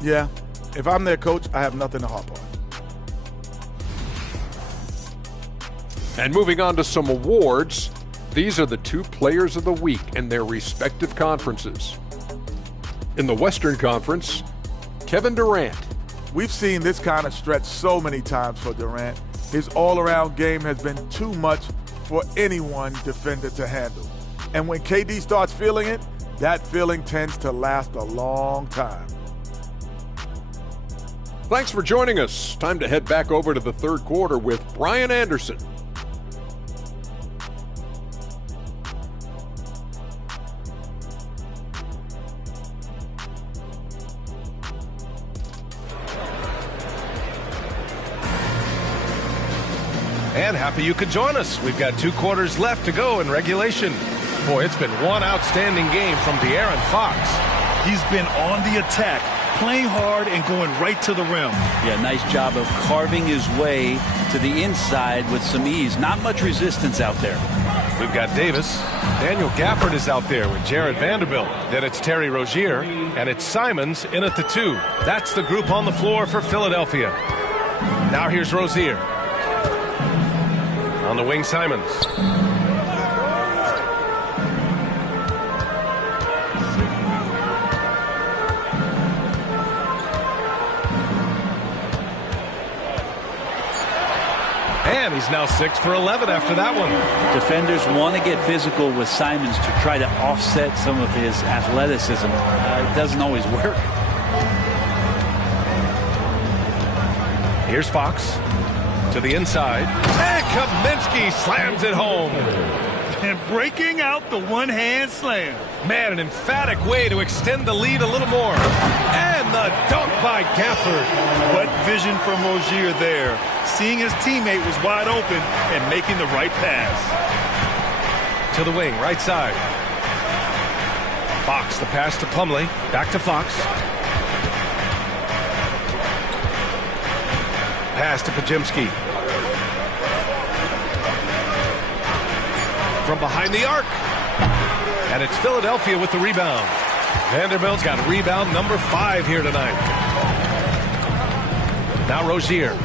Yeah, if I'm their coach, I have nothing to harp on. And moving on to some awards, these are the 2 players of the week in their respective conferences. In the Western Conference, Kevin Durant. We've seen this kind of stretch so many times for Durant. His all-around game has been too much for anyone defender to handle. And when KD starts feeling it, that feeling tends to last a long time. Thanks for joining us. Time to head back over to the third quarter with Brian Anderson. And happy you could join us. We've got 2 quarters left to go in regulation. Boy, it's been one outstanding game from De'Aaron Fox. He's been on the attack, playing hard and going right to the rim. Yeah, nice job of carving his way to the inside with some ease. Not much resistance out there. We've got Davis. Daniel Gafford is out there with Jared Vanderbilt. Then it's Terry Rozier, and it's Simons in at the 2. That's the group on the floor for Philadelphia. Now here's Rozier. On the wing, Simons. And he's now 6 for 11 after that one. Defenders want to get physical with Simons to try to offset some of his athleticism. It doesn't always work. Here's Fox to the inside. And Kaminsky slams it home. And breaking out the one-hand slam. Man, an emphatic way to extend the lead a little more. And the dunk by Gafford. What vision from Rozier there. Seeing his teammate was wide open and making the right pass. To the wing, right side. Fox, the pass to Plumlee. Back to Fox. Pass to Pajimski. From behind the arc. And it's Philadelphia with the rebound. Vanderbilt's got rebound number 5 here tonight. Now Rozier.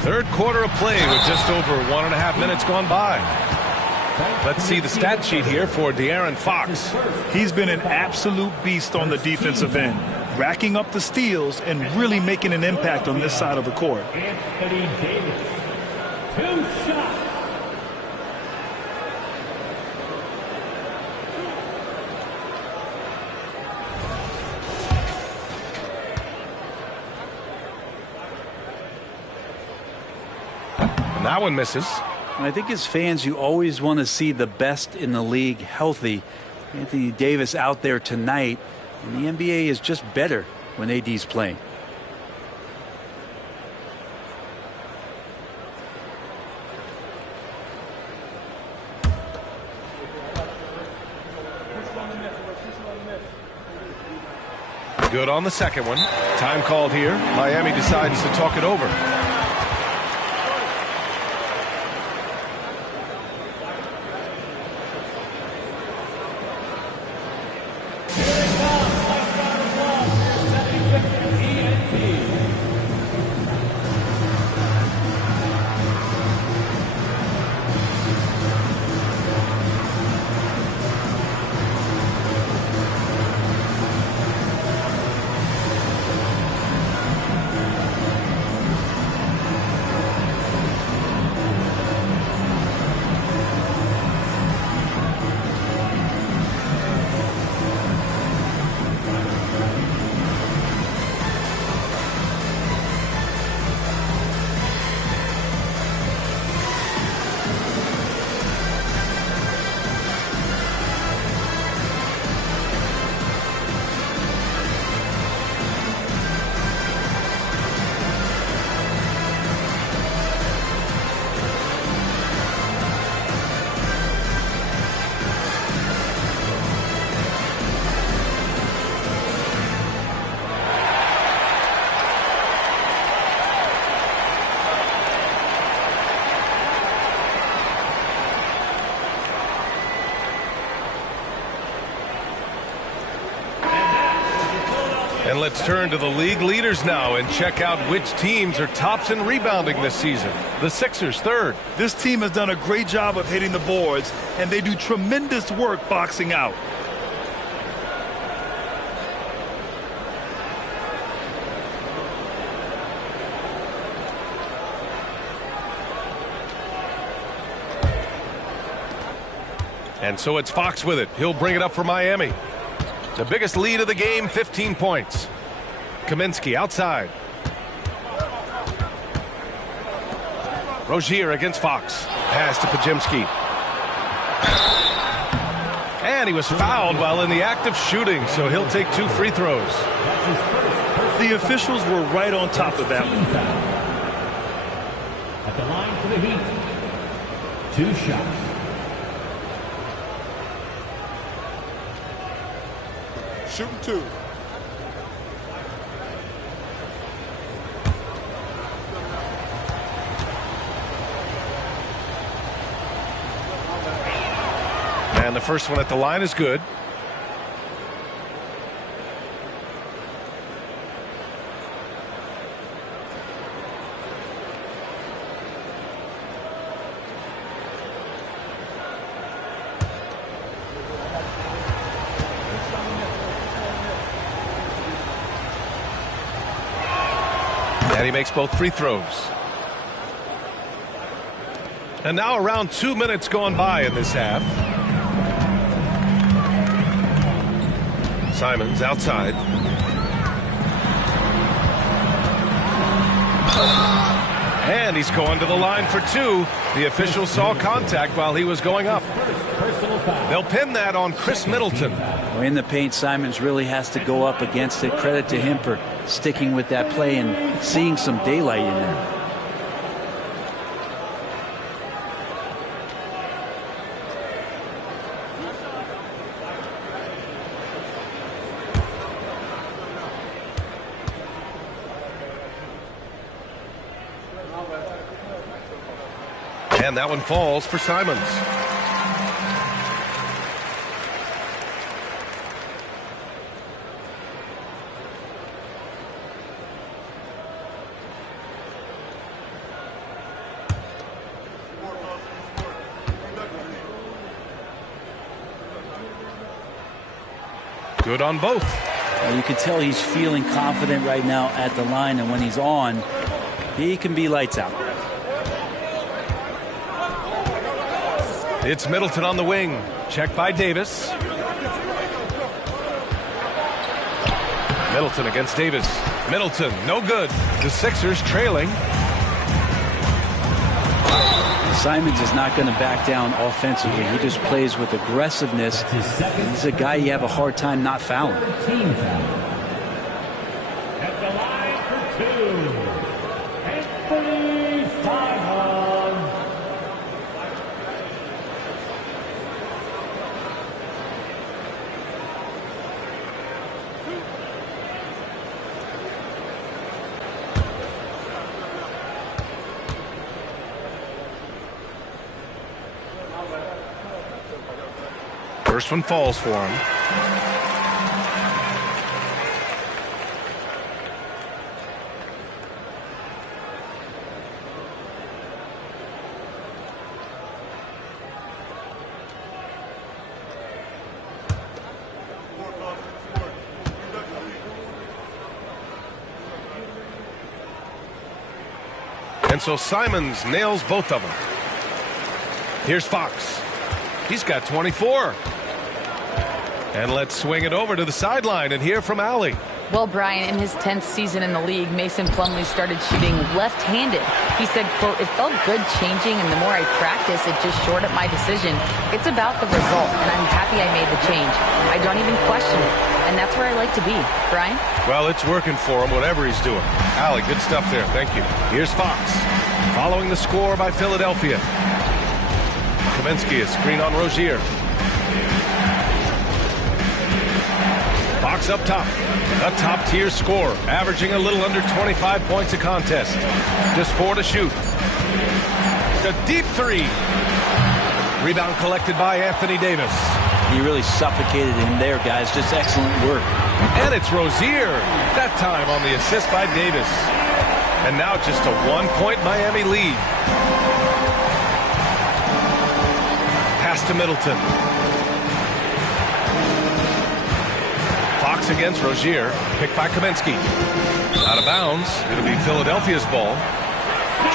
Third quarter of play with just over 1.5 minutes gone by. Let's see the stat sheet here for De'Aaron Fox. He's been an absolute beast on the defensive end, racking up the steals and really making an impact on this side of the court. Anthony Davis, 2 shots. And that one misses. And I think as fans, you always want to see the best in the league healthy. Anthony Davis out there tonight, and the NBA is just better when AD's playing. Good on the second one. Time called here. Miami decides to talk it over. And let's turn to the league leaders now and check out which teams are tops in rebounding this season. The Sixers third. This team has done a great job of hitting the boards, and they do tremendous work boxing out. And so it's Fox with it. He'll bring it up for Miami. The biggest lead of the game, 15 points. Kaminsky outside. Rozier against Fox. Pass to Pajimski. And he was fouled while in the act of shooting, so he'll take 2 free throws. The officials were right on top of that one. At the line for the Heat, 2 shots. Shooting 2. And the first one at the line is good. And he makes both free throws. And now around 2 minutes gone by in this half. Simons outside. And he's going to the line for 2. The official saw contact while he was going up. They'll pin that on Chris Middleton. In the paint, Simons really has to go up against it. Credit to him for sticking with that play and seeing some daylight in there. And that one falls for Simons. Good on both. Well, you can tell he's feeling confident right now at the line, and when he's on, he can be lights out. It's Middleton on the wing. Check by Davis. Middleton against Davis. Middleton, no good. The Sixers trailing. Simons is not going to back down offensively. He just plays with aggressiveness. He's a guy you have a hard time not fouling. Team foul. At the line for 2, Anthony Simons. First one falls for him. And so Simons nails both of them. Here's Fox. He's got 24. And let's swing it over to the sideline and hear from Allie. Well, Brian, in his 10th season in the league, Mason Plumlee started shooting left-handed. He said, quote, "It felt good changing, and the more I practice, it just shored up my decision. It's about the result, and I'm happy I made the change. I don't even question it, and that's where I like to be." Brian? Well, it's working for him, whatever he's doing. Allie, good stuff there. Thank you. Here's Fox. Following the score by Philadelphia. Kaminsky, a screen on Rozier. Fox up top. A top-tier scorer, averaging a little under 25 points a contest. Just 4 to shoot. A deep 3. Rebound collected by Anthony Davis. He really suffocated him there, guys. Just excellent work. And it's Rozier. That time on the assist by Davis. And now just a 1-point Miami lead. Pass to Middleton. Fox against Rozier. Picked by Kaminsky. Out of bounds. It'll be Philadelphia's ball.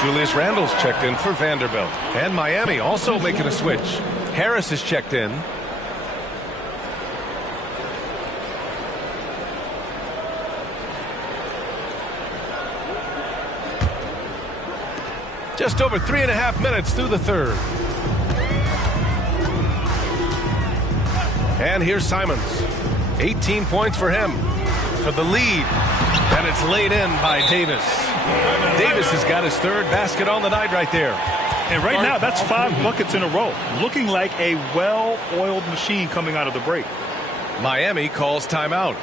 Julius Randle's checked in for Vanderbilt. And Miami also making a switch. Harris is checked in. Just over 3.5 minutes through the third. And here's Simons. 18 points for him. For the lead. And it's laid in by Davis. Davis has got his third basket on the night right there. And right now, that's 5 buckets in a row. Looking like a well-oiled machine coming out of the break. Miami calls timeout.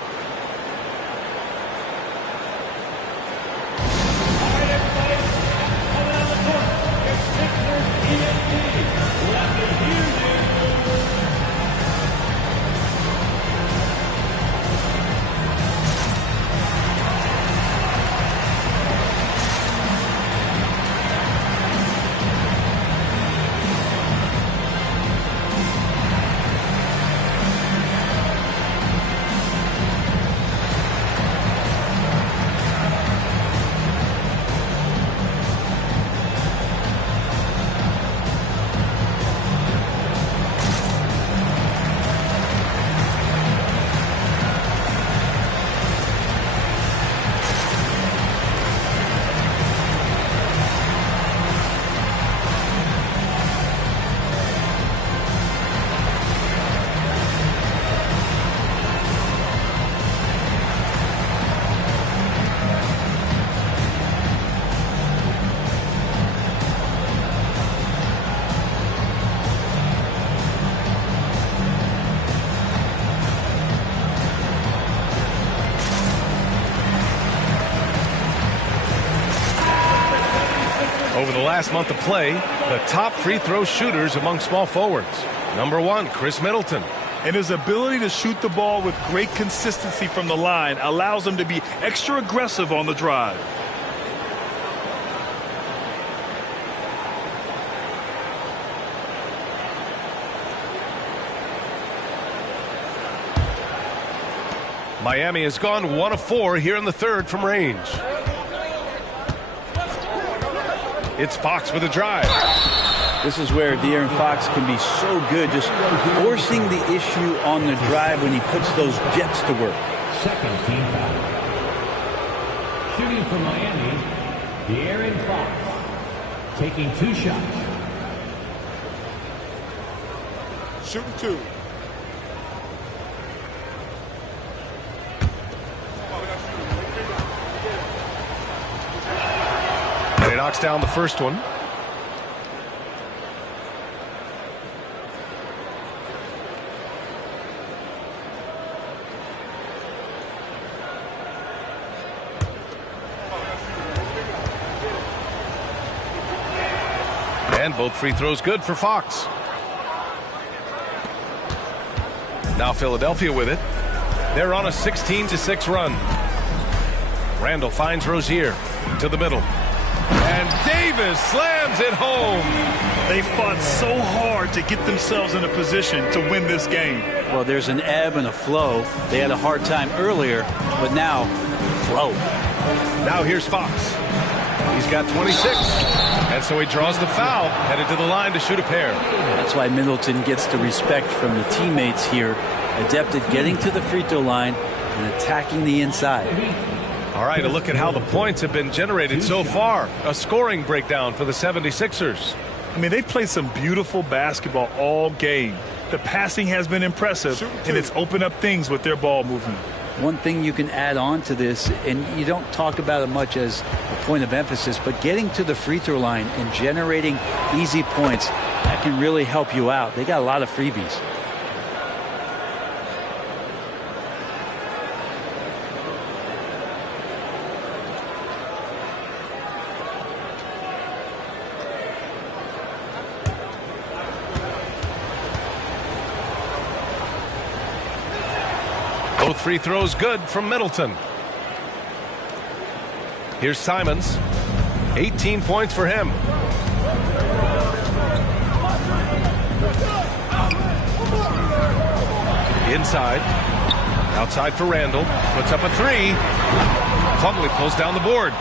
Over the last month of play, the top free throw shooters among small forwards. Number 1, Chris Middleton. And his ability to shoot the ball with great consistency from the line allows him to be extra aggressive on the drive. Miami has gone 1 of 4 here in the third from range. It's Fox with a drive. This is where De'Aaron Fox can be so good, just forcing the issue on the drive when he puts those jets to work. Second team foul. Shooting for Miami, De'Aaron Fox. Taking 2 shots. Shooting 2. And he knocks down the first one. And both free throws good for Fox. Now Philadelphia with it. They're on a 16-6 run. Randle finds Rozier to the middle. And Davis slams it home. They fought so hard to get themselves in a position to win this game. Well, there's an ebb and a flow. They had a hard time earlier, but now, flow. Now here's Fox. He's got 26. And so he draws the foul, headed to the line to shoot a pair. That's why Middleton gets the respect from the teammates here. Adept at getting to the free throw line and attacking the inside. All right, a look at how the points have been generated so far. A scoring breakdown for the 76ers. I mean, they've played some beautiful basketball all game. The passing has been impressive, and it's opened up things with their ball movement. One thing you can add on to this, and you don't talk about it much as a point of emphasis, but getting to the free throw line and generating easy points, that can really help you out. They got a lot of freebies. Both free throws good from Middleton. Here's Simons. 18 points for him. Inside. Outside for Randall. Puts up a three. Plumlee pulls down the board.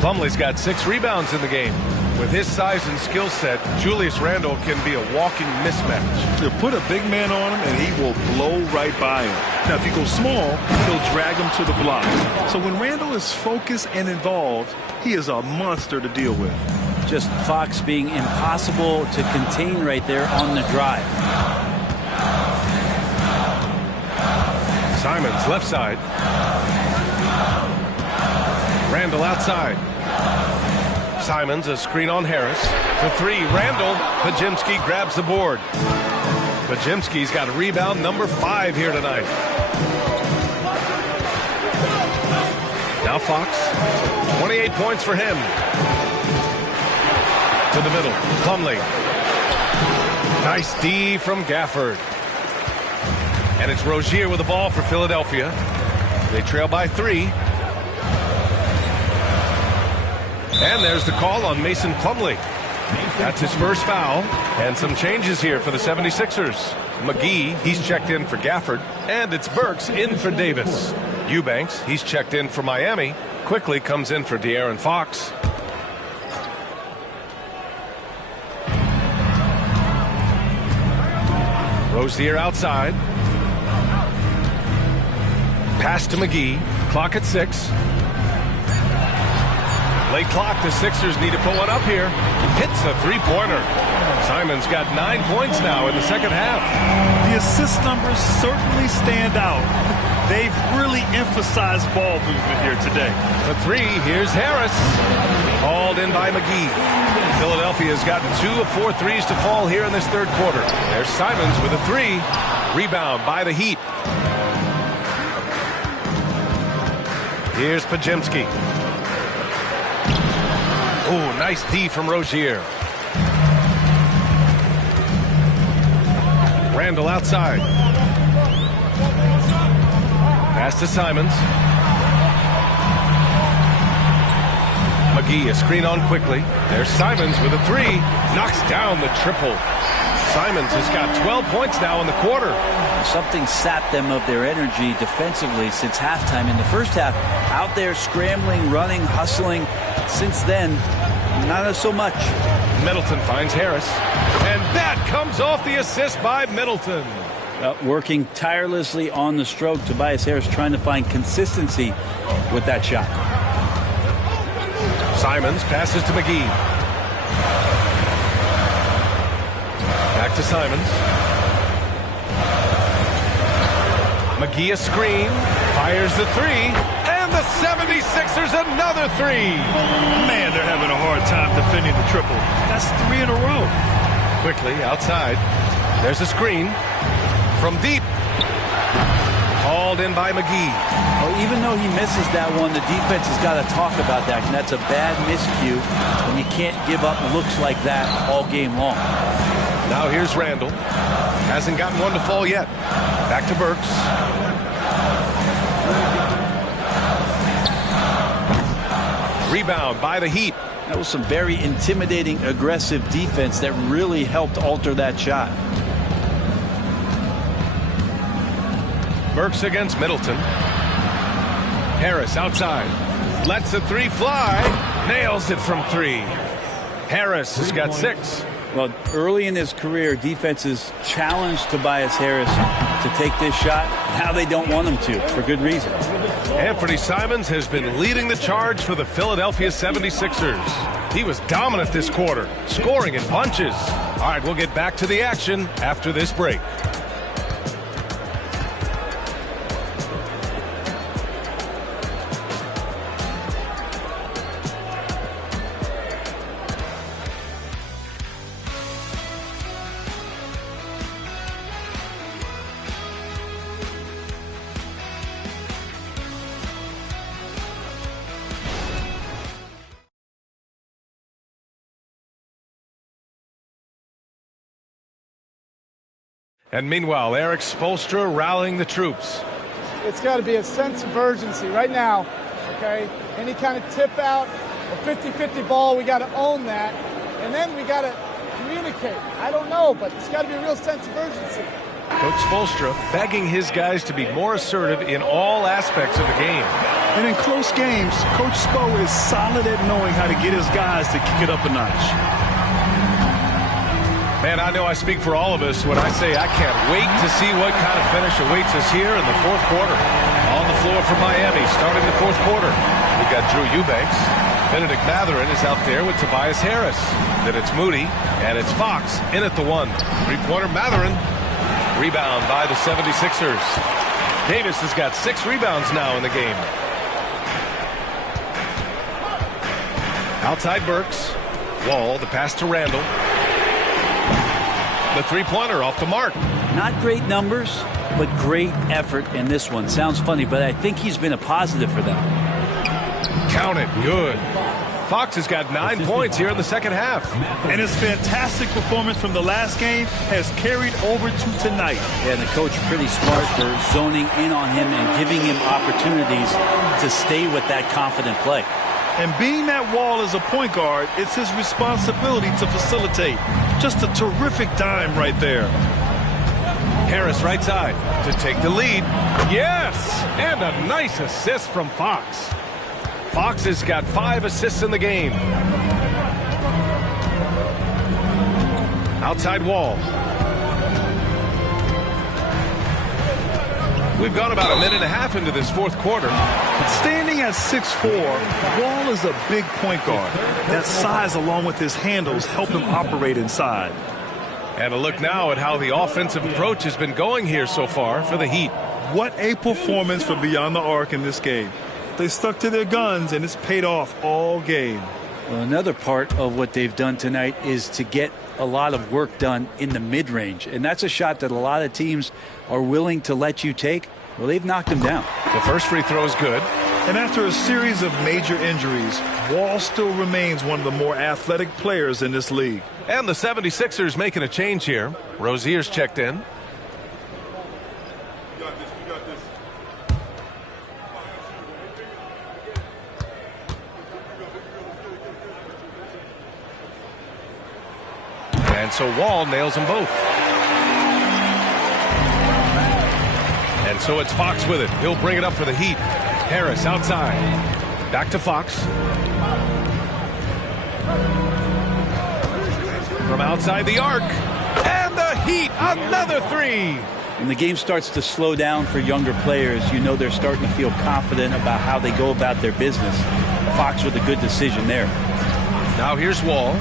Plumlee's got 6 rebounds in the game. With his size and skill set, Julius Randle can be a walking mismatch. You put a big man on him, and he will blow right by him. Now, if you go small, he'll drag him to the block. So when Randle is focused and involved, he is a monster to deal with. Just Fox being impossible to contain right there on the drive. Simons left side. Randall outside. Simons a screen on Harris. For 3, Randall. Pajimski grabs the board. Pajimski's got a rebound number 5 here tonight. Now Fox. 28 points for him. To the middle. Plumlee. Nice D from Gafford. And it's Rozier with the ball for Philadelphia. They trail by 3. And there's the call on Mason Plumlee. That's his first foul. And some changes here for the 76ers. McGee, he's checked in for Gafford. And it's Burks in for Davis. Eubanks, he's checked in for Miami. Quickly comes in for De'Aaron Fox. Rozier outside. Pass to McGee. Clock at 6. Late clock, the Sixers need to put one up here. Hits a three-pointer. Simons got 9 points now in the second half. The assist numbers certainly stand out. They've really emphasized ball movement here today. For 3, here's Harris. Hauled in by McGee. Philadelphia's gotten 2 of 4 threes to fall here in this third quarter. There's Simons with a 3. Rebound by the Heat. Here's Pajimski. Oh, nice D from Rozier. Randall outside. Pass to Simons. McGee a screen on quickly. There's Simons with a 3. Knocks down the triple. Simons has got 12 points now in the quarter. Something sapped them of their energy defensively since halftime. In the first half, out there scrambling, running, hustling. Since then, not so much. Middleton finds Harris. And that comes off the assist by Middleton. Working tirelessly on the stroke. Tobias Harris trying to find consistency with that shot. Simons passes to McGee. Back to Simons. McGee a screen. Fires the 3. And the 76ers another 3. Man, they're having a hard time defending the triple. That's 3 in a row. Quickly outside. There's a screen from deep. Hauled in by McGee. Oh, even though he misses that one, the defense has got to talk about that. And that's a bad miscue. And you can't give up looks like that all game long. Now here's Randall. Hasn't gotten one to fall yet. Back to Burks. Rebound by the Heat. That was some very intimidating, aggressive defense that really helped alter that shot. Burks against Middleton. Harris outside. Lets the 3 fly. Nails it from 3. Harris has got 6. Well, early in his career, defenses challenged Tobias Harris to take this shot. Now they don't want him to, for good reason. Anthony Simons has been leading the charge for the Philadelphia 76ers. He was dominant this quarter, scoring in bunches. All right, we'll get back to the action after this break. And meanwhile, Eric Spoelstra rallying the troops. it's got to be a sense of urgency right now, okay? Any kind of tip out, a 50-50 ball, we got to own that. And then we got to communicate. I don't know, but it's got to be a real sense of urgency. Coach Spoelstra begging his guys to be more assertive in all aspects of the game. And in close games, Coach Spo is solid at knowing how to get his guys to kick it up a notch. Man, I know I speak for all of us when I say I can't wait to see what kind of finish awaits us here in the fourth quarter. On the floor for Miami, starting the fourth quarter. We've got Drew Eubanks. Benedict Mathurin is out there with Tobias Harris. Then it's Moody, and it's Fox in at the one. Three-pointer Mathurin. Rebound by the 76ers. Davis has got 6 rebounds now in the game. Outside Burks. Wall, the pass to Randall. The three-pointer off the mark. Not great numbers, but great effort in this one. Sounds funny, but I think he's been a positive for them. Count it. Good. Fox has got 9 points here in the second half. And his fantastic performance from the last game has carried over to tonight. Yeah, and the coach pretty smart for zoning in on him and giving him opportunities to stay with that confident play. And being that Wall as a point guard, it's his responsibility to facilitate. Just a terrific dime right there. Harris right side to take the lead. Yes! And a nice assist from Fox. Fox has got 5 assists in the game. Outside Wall. We've gone about a minute and a half into this fourth quarter. Standing at 6'4", Wall is a big point guard. That size along with his handles help him operate inside. And a look now at how the offensive approach has been going here so far for the Heat. What a performance for Beyond the Arc in this game. They stuck to their guns, and it's paid off all game. Well, another part of what they've done tonight is to get a lot of work done in the mid-range. And that's a shot that a lot of teams are willing to let you take. Well, they've knocked him down. The first free throw is good. And after a series of major injuries, Wall still remains one of the more athletic players in this league. And the 76ers making a change here. Rozier's checked in. And so Wall nails them both. And so it's Fox with it. He'll bring it up for the Heat. Harris outside. Back to Fox. From outside the arc. And the Heat, another three. When the game starts to slow down for younger players, you know they're starting to feel confident about how they go about their business. Fox with a good decision there. Now here's Wall.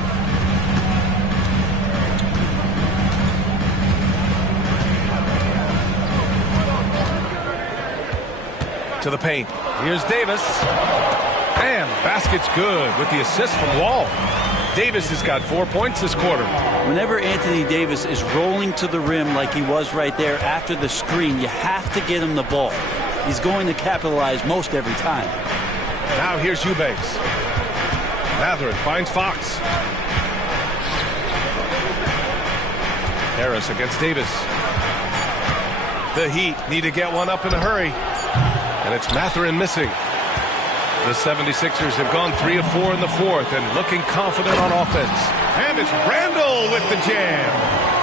To the paint. Here's Davis. And the basket's good with the assist from Wall. Davis has got 4 points this quarter. Whenever Anthony Davis is rolling to the rim like he was right there after the screen, you have to get him the ball. He's going to capitalize most every time. Now here's Eubanks. Mathurin finds Fox. Harris against Davis. The Heat need to get one up in a hurry. And it's Mathurin missing. The 76ers have gone 3 of 4 in the fourth and looking confident on offense. And it's Randall with the jam.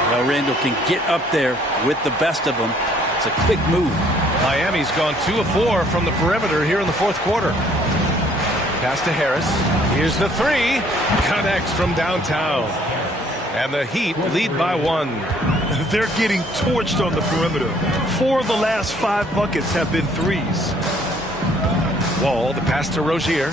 Well, Randall can get up there with the best of them. It's a quick move. Miami's gone 2 of 4 from the perimeter here in the fourth quarter. Pass to Harris. Here's the three. Connects from downtown. And the Heat lead by 1. They're getting torched on the perimeter. 4 of the last 5 buckets have been threes. Wall, the pass to Rozier.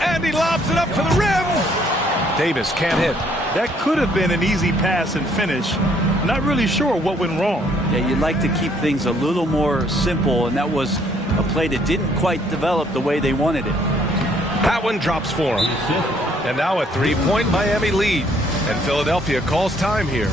And he lobs it up to the rim. Davis can't hit. That could have been an easy pass and finish. Not really sure what went wrong. Yeah, you'd like to keep things a little more simple, and that was a play that didn't quite develop the way they wanted it. That one drops for him. And now a 3-point Miami lead. And Philadelphia calls time here.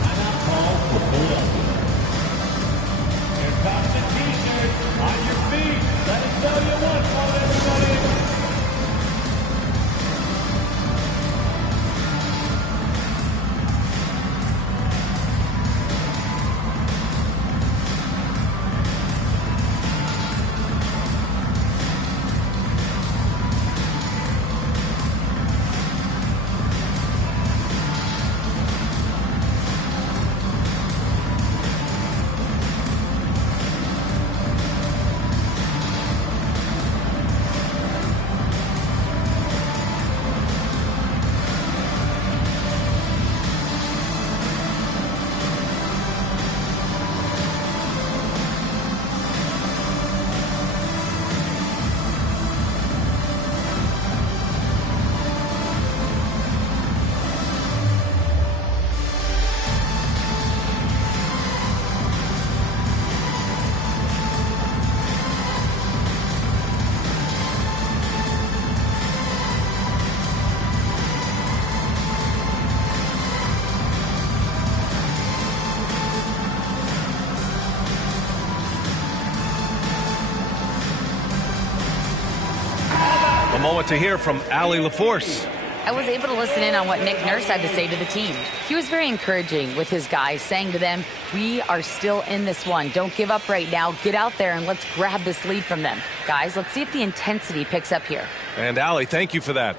moment to hear from Allie LaForce. I was able to listen in on what Nick Nurse had to say to the team. He was very encouraging with his guys, saying to them, we are still in this one. Don't give up right now. Get out there and let's grab this lead from them. Guys, let's see if the intensity picks up here. And Allie, thank you for that.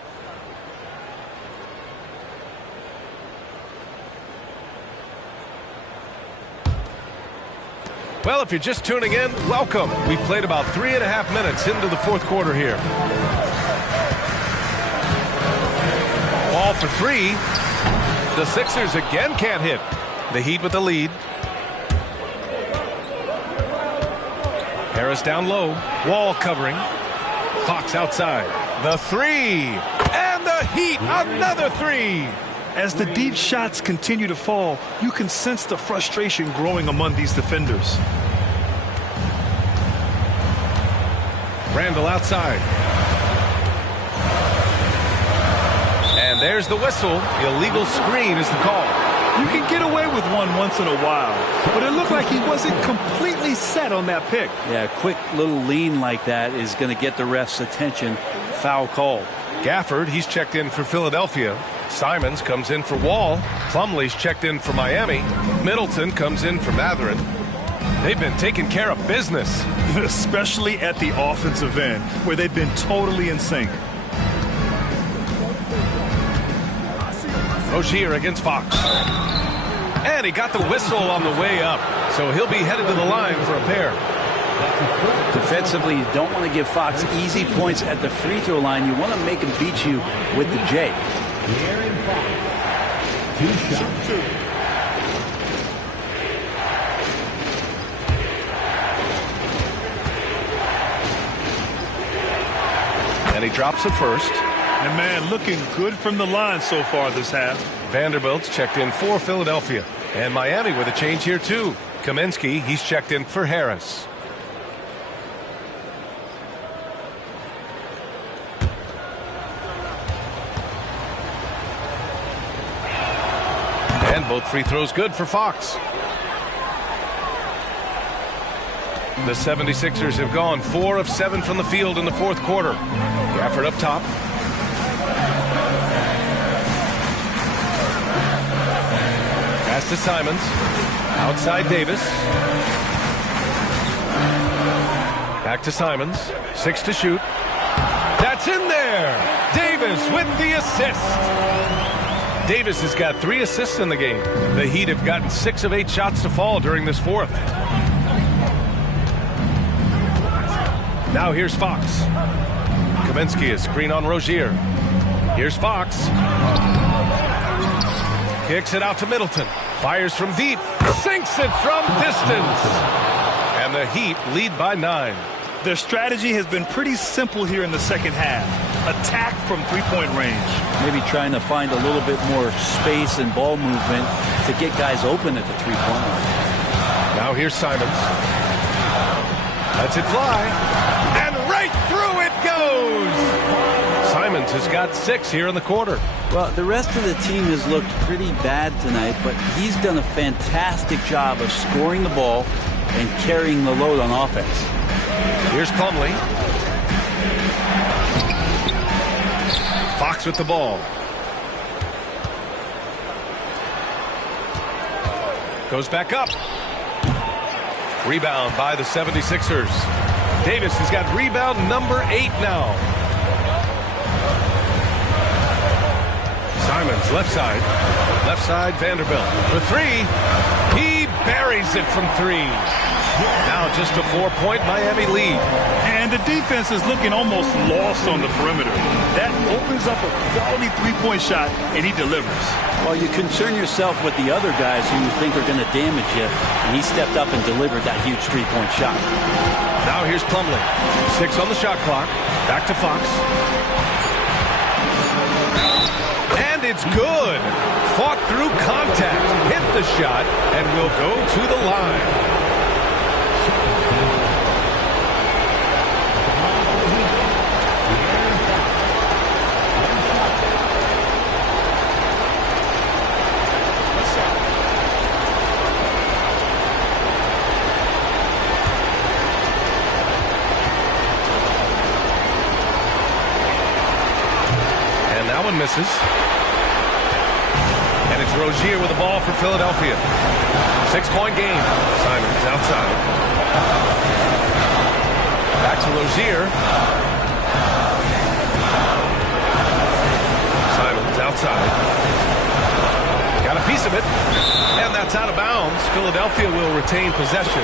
Well, if you're just tuning in, welcome. We played about 3.5 minutes into the fourth quarter here. Ball for three. The Sixers again can't hit. The Heat with the lead. Harris down low. Wall covering. Fox outside. The three. And the Heat, another three. As the deep shots continue to fall, you can sense the frustration growing among these defenders. Randall outside. And there's the whistle. Illegal screen is the call. You can get away with one once in a while, but it looked like he wasn't completely set on that pick. Yeah, a quick little lean like that is going to get the ref's attention. Foul call. Gafford, he's checked in for Philadelphia. Simons comes in for Wall. Plumlee's checked in for Miami. Middleton comes in for Mathurin. They've been taking care of business. Especially at the offensive end, where they've been totally in sync. Rozier against Fox. And he got the whistle on the way up. So he'll be headed to the line for a pair. Defensively, you don't want to give Fox easy points at the free throw line. You want to make him beat you with the J. And he drops it first. And man, looking good from the line so far this half. Vanderbilt's checked in for Philadelphia. And Miami with a change here too. Kaminsky, he's checked in for Harris. And both free throws good for Fox. The 76ers have gone 4 of 7 from the field in the fourth quarter. Gafford up top. Pass to Simons. Outside Davis. Back to Simons. 6 to shoot. That's in there. Davis with the assist. Davis has got 3 assists in the game. The Heat have gotten 6 of 8 shots to fall during this fourth. Now here's Fox. Kaminsky is screen on Rozier. Here's Fox. Kicks it out to Middleton. Fires from deep. Sinks it from distance. And the Heat lead by 9. Their strategy has been pretty simple here in the second half. Attack from three-point range. Maybe trying to find a little bit more space and ball movement to get guys open at the three-point line. Now here's Simons. Lets it fly. And right through it goes. Simons has got 6 here in the quarter. Well, the rest of the team has looked pretty bad tonight, but he's done a fantastic job of scoring the ball and carrying the load on offense. Here's Plumlee. Fox with the ball. Goes back up. Rebound by the 76ers. Davis has got rebound number 8 now. Simons left side. Left side Vanderbilt for 3. He buries it from 3. Now just a 4-point Miami lead. And the defense is looking almost lost on the perimeter. That opens up a quality three-point shot, and he delivers. Well, you concern yourself with the other guys who you think are going to damage you, and he stepped up and delivered that huge three-point shot. Now here's Plumlee. 6 on the shot clock. Back to Fox. And it's good. Fought through contact. Hit the shot, and will go to the line. misses. And it's Rozier with the ball for Philadelphia. 6-point game. Simons outside. Back to Rozier. Simons outside. Got a piece of it. And that's out of bounds. Philadelphia will retain possession.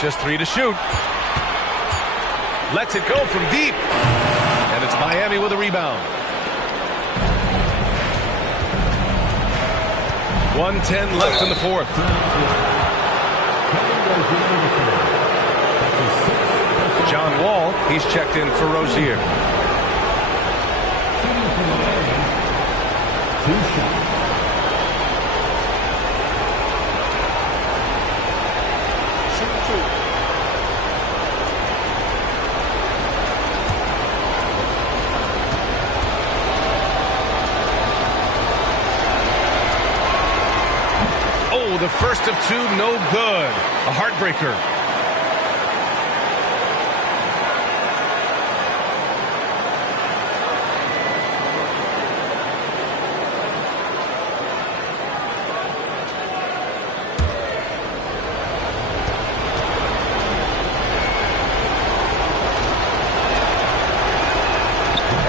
Just 3 to shoot. Lets it go from deep. And it's Miami with a rebound. 1:10 left in the fourth. John Wall, he's checked in for Rozier. 2 shots. The first of 2, no good. A heartbreaker.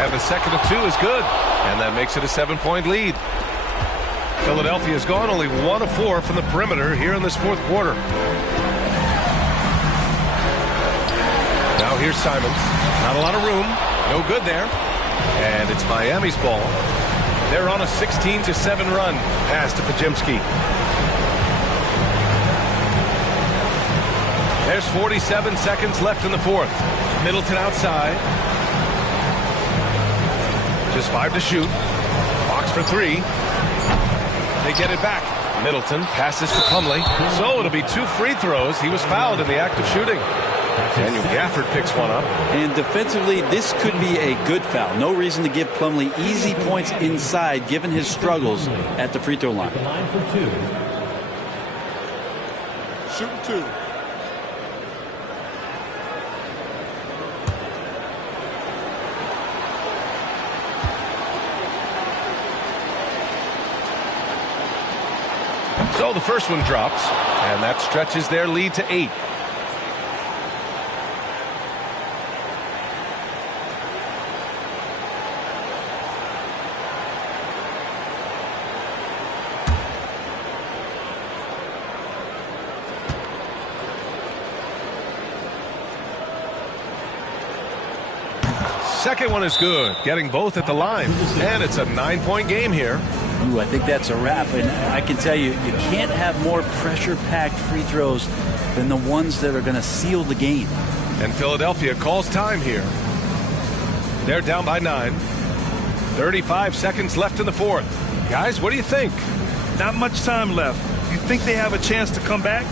And the second of 2 is good. And that makes it a 7-point lead. Philadelphia has gone only 1 of 4 from the perimeter here in this fourth quarter. Now here's Simons. Not a lot of room. No good there. And it's Miami's ball. They're on a 16-7 run. Pass to Pajemski. There's 47 seconds left in the fourth. Middleton outside. Just 5 to shoot. Box for 3. They get it back. Middleton passes to Plumlee. So it'll be 2 free throws. He was fouled in the act of shooting. Daniel Gafford picks one up. And defensively, this could be a good foul. No reason to give Plumlee easy points inside, given his struggles at the free throw line. Line for 2. Shooting 2. So the first one drops, and that stretches their lead to 8. Second one is good, getting both at the line, and it's a 9-point game here. Ooh, I think that's a wrap, and I can tell you, you can't have more pressure-packed free throws than the ones that are going to seal the game. And Philadelphia calls time here. They're down by 9. 35 seconds left in the fourth. Guys, what do you think? Not much time left. You think they have a chance to come back?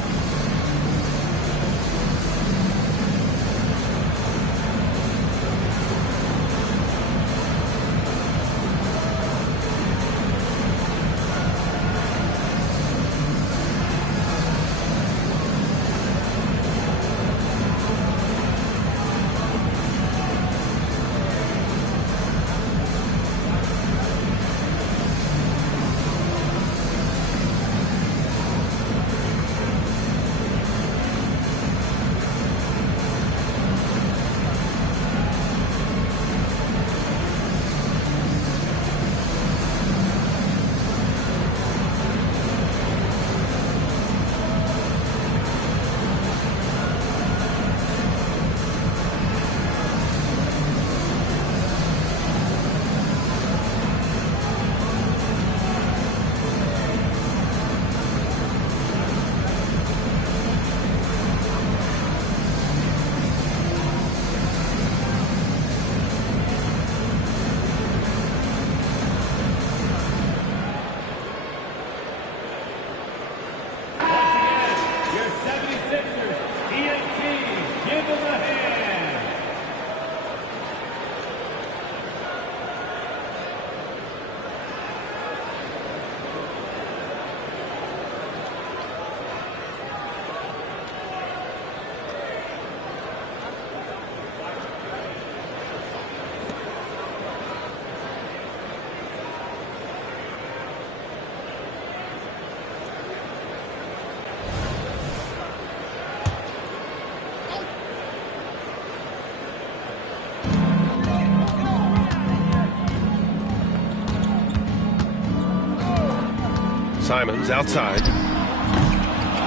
Simons outside.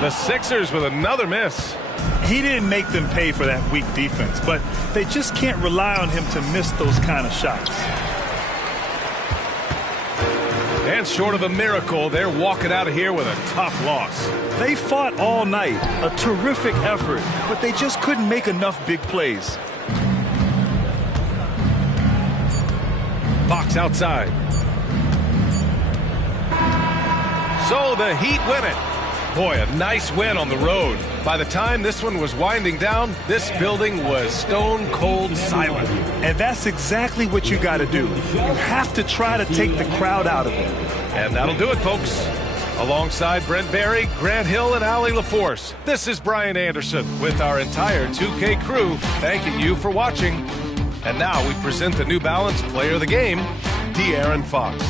The Sixers with another miss. He didn't make them pay for that weak defense, but they just can't rely on him to miss those kind of shots. And short of a miracle, they're walking out of here with a tough loss. They fought all night, a terrific effort, but they just couldn't make enough big plays. Fox outside. So the Heat win it. Boy, a nice win on the road. By the time this one was winding down, this building was stone cold silent. And that's exactly what you got to do. You have to try to take the crowd out of it. And that'll do it, folks. Alongside Brent Barry, Grant Hill, and Allie LaForce, this is Brian Anderson with our entire 2K crew thanking you for watching. And now we present the New Balance Player of the Game, De'Aaron Fox.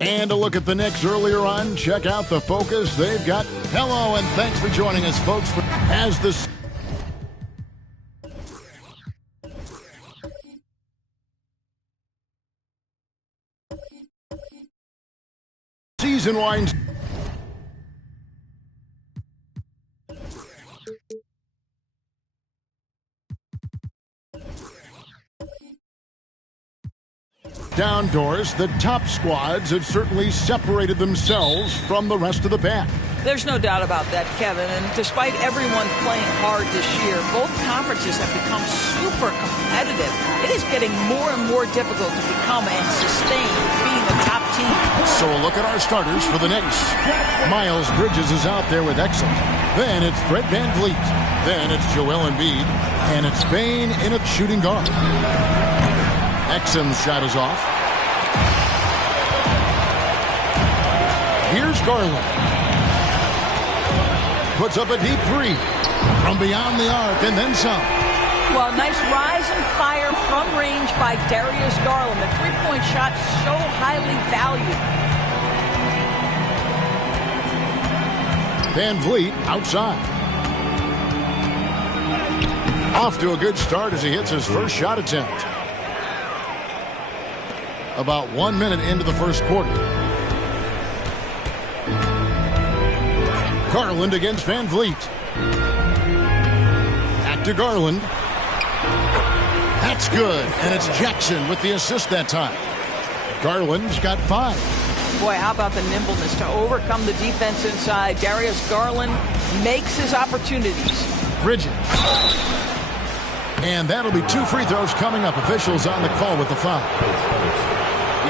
And a look at the Knicks earlier on. Check out the focus they've got. Hello, and thanks for joining us, folks. As the season winds. Downdoors, the top squads have certainly separated themselves from the rest of the pack. There's no doubt about that, Kevin. And despite everyone playing hard this year, both conferences have become super competitive. It is getting more and more difficult to become and sustain being a top team. So a look at our starters for the Knicks. Miles Bridges is out there with Exum. Then it's Fred VanVleet. Then it's Joel Embiid. And it's Bane in at shooting guard. Exum's shot is off. Here's Garland. Puts up a deep three from beyond the arc and then some. Well, nice rise and fire from range by Darius Garland. The three-point shot so highly valued. VanVleet outside. Off to a good start as he hits his first shot attempt. About 1 minute into the first quarter. Garland against VanVleet. Back to Garland. That's good. And it's Jackson with the assist that time. Garland's got 5. Boy, how about the nimbleness to overcome the defense inside. Darius Garland makes his opportunities. Bridges. And that'll be 2 free throws coming up. Officials on the call with the foul.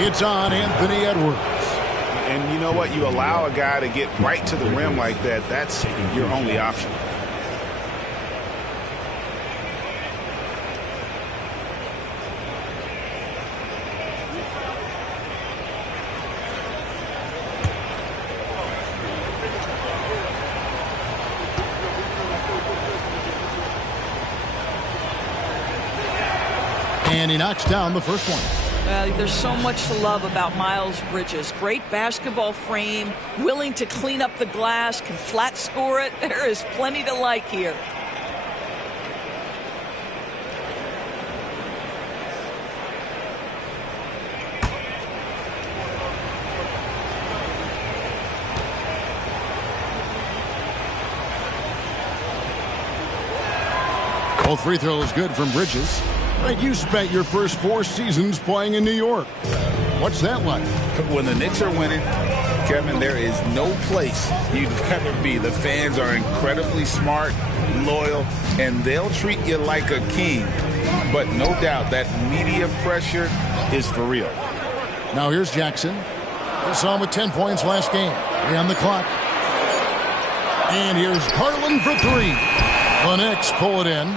It's on Anthony Edwards. And you know what? You allow a guy to get right to the rim like that. That's your only option. And he knocks down the first one. There's so much to love about Miles Bridges. Great basketball frame, willing to clean up the glass, can flat score it. There is plenty to like here. Both free throws good from Bridges. Right, you spent your first 4 seasons playing in New York. What's that like? When the Knicks are winning, Kevin, there is no place you'd rather be. The fans are incredibly smart, loyal, and they'll treat you like a king. But no doubt that media pressure is for real. Now here's Jackson. We saw him with 10 points last game. 3 on the clock. And here's Garland for 3. The Knicks pull it in.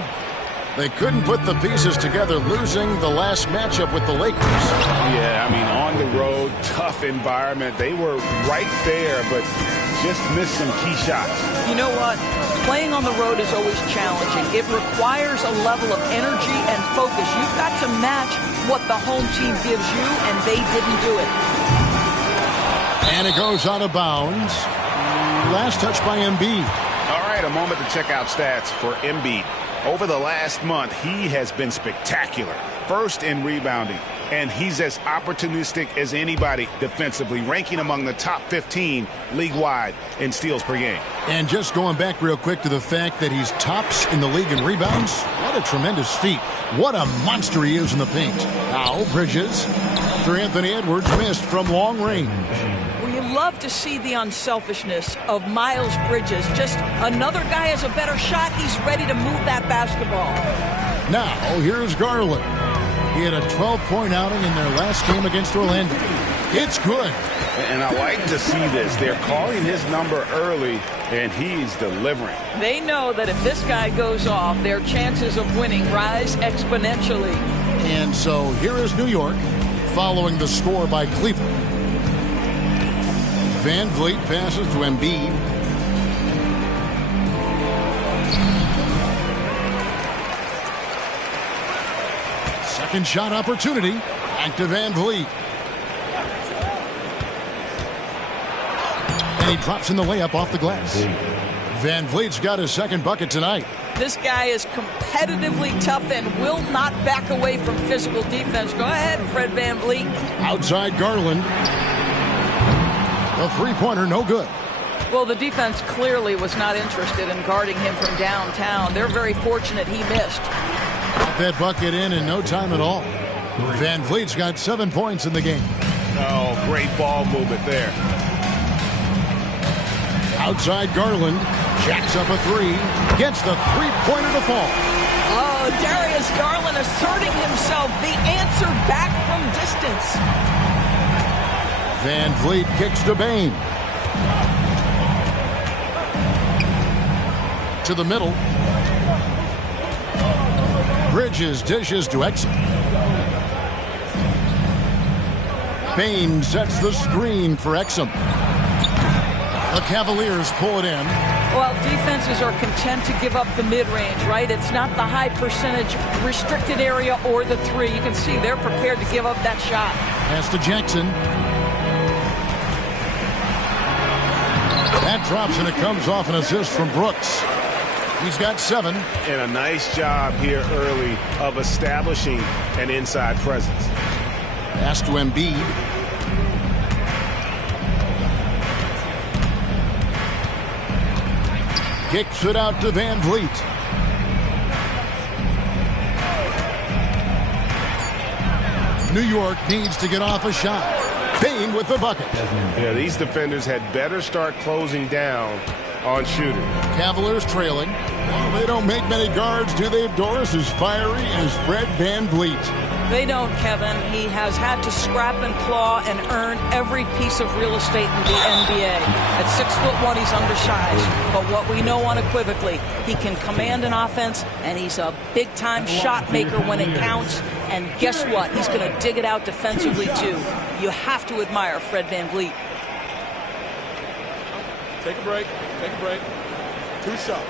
They couldn't put the pieces together, losing the last matchup with the Lakers. Yeah, I mean, on the road, tough environment. They were right there, but just missed some key shots. You know what? Playing on the road is always challenging. It requires a level of energy and focus. You've got to match what the home team gives you, and they didn't do it. And it goes out of bounds. Last touch by Embiid. All right, a moment to check out stats for Embiid. Over the last month, he has been spectacular. First in rebounding, and he's as opportunistic as anybody defensively, ranking among the top 15 league-wide in steals per game. And just going back real quick to the fact that he's tops in the league in rebounds, what a tremendous feat. What a monster he is in the paint. Now, Bridges, after Anthony Edwards missed from long range. Love to see the unselfishness of Miles Bridges. Just another guy has a better shot. He's ready to move that basketball. Now, here's Garland. He had a 12-point outing in their last game against Orlando. It's good. And I like to see this. They're calling his number early, and he's delivering. They know that if this guy goes off, their chances of winning rise exponentially. And so here is New York following the score by Cleveland. VanVleet passes to Embiid. Second shot opportunity. Back to VanVleet. he drops in the layup off the glass. Van Vliet's got his second bucket tonight. This guy is competitively tough and will not back away from physical defense. Go ahead, Fred Van Vliet. Outside Garland. The three-pointer, no good. Well, the defense clearly was not interested in guarding him from downtown. They're very fortunate he missed. Got that bucket in no time at all. Van Vliet's got 7 points in the game. Oh, great ball movement there. Outside Garland. Jacks up a three. Gets the three-pointer to fall. Oh, Darius Garland asserting himself. The answer back from distance. Van Vliet kicks to Bain. To the middle. Bridges dishes to Exum. Bain sets the screen for Exum. The Cavaliers pull it in. Well, defenses are content to give up the mid-range, right? It's not the high percentage restricted area or the three. You can see they're prepared to give up that shot. Pass to Jackson. That drops and it comes off an assist from Brooks. He's got 7. And a nice job here early of establishing an inside presence. Pass to Embiid. Kicks it out to Van Vliet. New York needs to get off a shot. Bain with the bucket. Yeah, these defenders had better start closing down on shooting. Cavaliers trailing. Well, they don't make many guards, do they? Doris as fiery as Fred Van Vliet. They don't, Kevin. He has had to scrap and claw and earn every piece of real estate in the NBA. At 6'1", he's undersized. But what we know unequivocally, he can command an offense, and he's a big-time shot maker when it counts. And guess what? He's going to dig it out defensively, too. You have to admire Fred Van Vliet. Take a break. Take a break. 2 shots.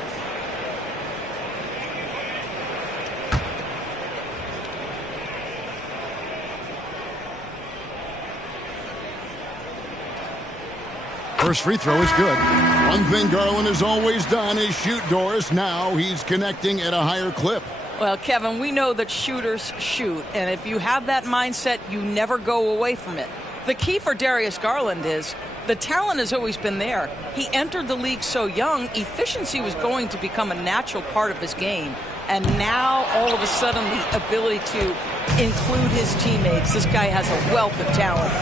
First free throw is good. One thing Garland has always done is shoot, Doris. Now he's connecting at a higher clip. Well, Kevin, we know that shooters shoot, and if you have that mindset, you never go away from it. The key for Darius Garland is the talent has always been there. He entered the league so young, efficiency was going to become a natural part of his game. And now, all of a sudden, the ability to include his teammates. This guy has a wealth of talent.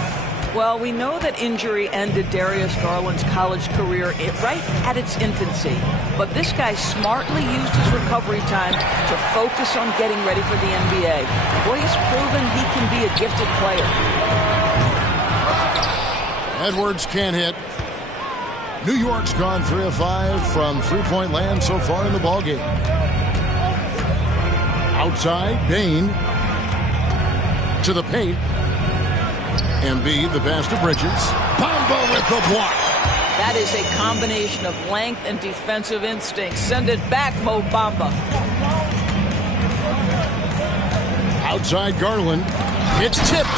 Well, we know that injury ended Darius Garland's college career right at its infancy. But this guy smartly used his recovery time to focus on getting ready for the NBA. Boy, he's proven he can be a gifted player. Edwards can't hit. New York's gone 3 of 5 from three-point land so far in the ballgame. Outside, Bain to the paint. Embiid, the pass to Bridges. Bamba with the block. That is a combination of length and defensive instinct. Send it back, Mo Bamba. Outside Garland. It's tipped.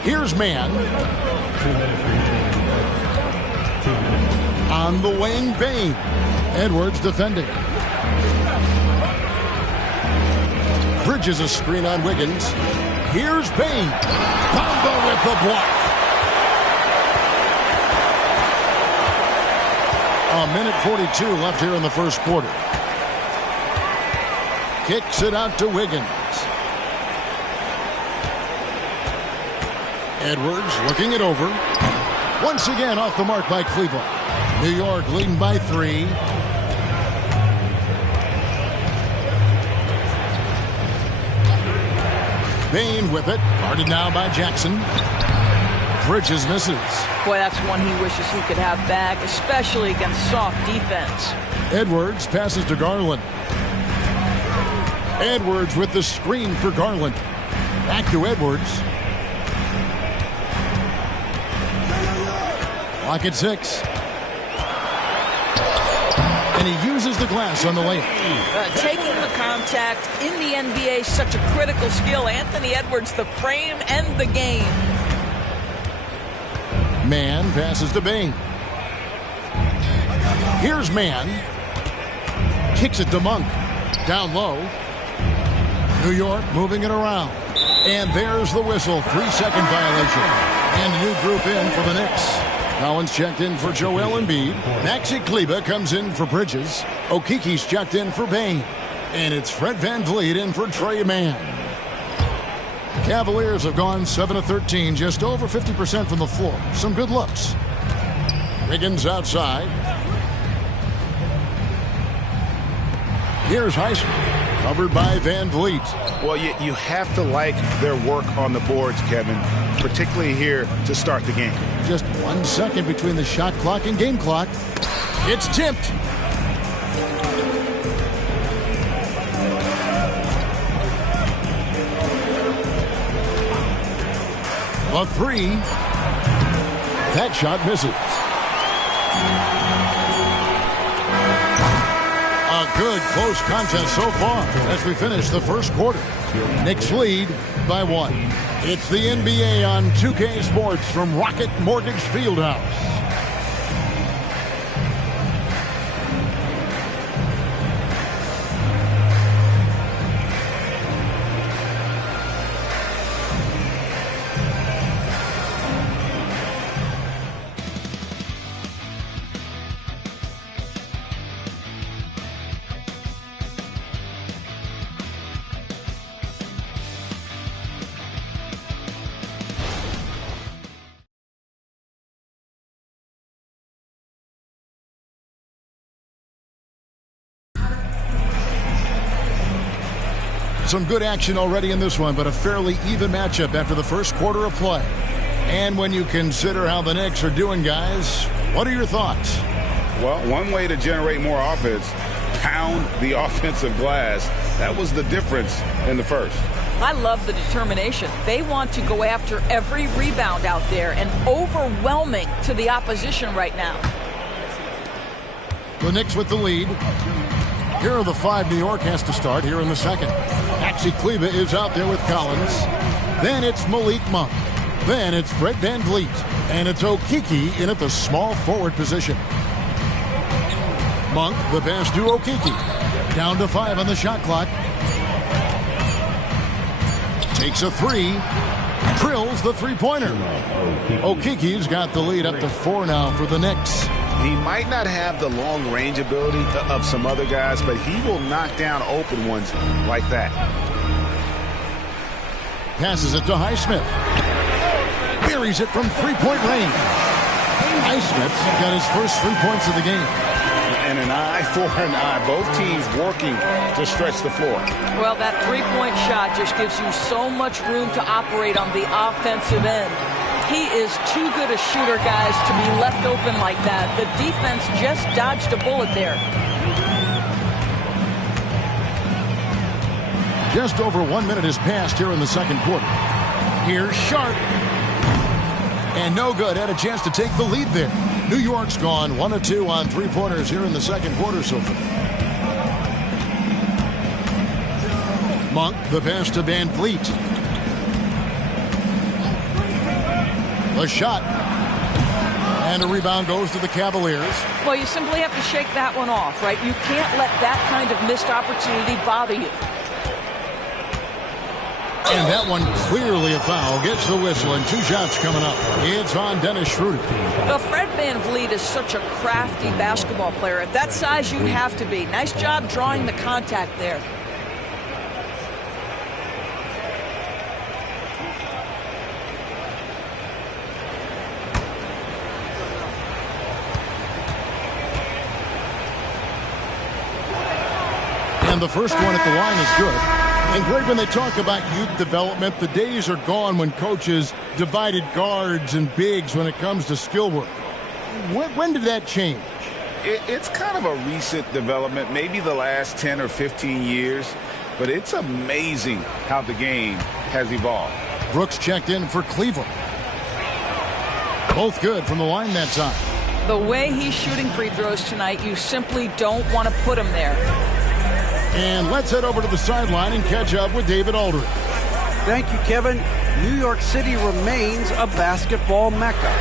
Here's man. On the wing, Bain. Edwards defending. Bridges a screen on Wiggins. Here's Bain. Bamba with the block. A minute 42 left here in the first quarter. Kicks it out to Wiggins. Edwards looking it over. Once again off the mark by Cleveland. New York leading by 3. Bain with it. Guarded now by Jackson. Bridges misses. Boy, that's one he wishes he could have back, especially against soft defense. Edwards passes to Garland. Edwards with the screen for Garland. Back to Edwards. Clock at 6. And he uses the glass on the layup. Taking the contact in the NBA is such a critical skill. Anthony Edwards, the frame and the game. Man passes to Bain. Here's Man. Kicks it to Monk. Down low. New York moving it around. And there's the whistle. 3-second violation. And a new group in for the Knicks. Collins checked in for Joel Embiid. Maxi Kleber comes in for Bridges. Okiki's checked in for Bain. And it's Fred VanVleet in for Trey Mann. Cavaliers have gone 7 of 13, just over 50% from the floor. Some good looks. Wiggins outside. Here's Heisman, covered by VanVleet. Well, you have to like their work on the boards, Kevin, particularly here to start the game. Just 1 second between the shot clock and game clock. It's tipped. A three. That shot misses. A good close contest so far as we finish the first quarter. Knicks lead by 1. It's the NBA on 2K Sports from Rocket Mortgage Fieldhouse. Some good action already in this one, but a fairly even matchup after the first quarter of play. And when you consider how the Knicks are doing, guys, what are your thoughts? Well, one way to generate more offense, pound the offensive glass. That was the difference in the first. I love the determination. They want to go after every rebound out there and overwhelming to the opposition right now. The Knicks with the lead. Here are the 5 New York has to start here in the second. Maxi Kleber is out there with Collins. Then it's Malik Monk. Then it's Fred VanVleet. And it's Okiki in at the small forward position. Monk, the pass to Okiki. Down to 5 on the shot clock. Takes a 3. Drills the three-pointer. Okiki's got the lead up to 4 now for the Knicks. He might not have the long-range ability of some other guys, but he will knock down open ones like that. Passes it to Highsmith. Buries it from three-point range. Highsmith got his first 3 points of the game. And an eye for an eye. Both teams working to stretch the floor. Well, that three-point shot just gives you so much room to operate on the offensive end. He is too good a shooter, guys, to be left open like that. The defense just dodged a bullet there. Just over 1 minute has passed here in the second quarter. Here's Sharp. And no good. Had a chance to take the lead there. New York's gone 1 of 2 on three-pointers here in the second quarter so far. Monk, the pass to VanVleet. A shot. And a rebound goes to the Cavaliers. Well, you simply have to shake that one off, right? You can't let that kind of missed opportunity bother you. And that one clearly a foul. Gets the whistle and 2 shots coming up. It's on Dennis Schroeder. Well, Fred VanVleet is such a crafty basketball player. At that size, you have to be. Nice job drawing the contact there. And the first one at the line is good. And Greg, when they talk about youth development, the days are gone when coaches divided guards and bigs when it comes to skill work. When did that change? It's kind of a recent development, maybe the last 10 or 15 years, but it's amazing how the game has evolved. Brooks checked in for Cleveland. Both good from the line that time. The way he's shooting free throws tonight, you simply don't want to put him there. And let's head over to the sideline and catch up with David Aldridge. Thank you, Kevin. New York City remains a basketball mecca.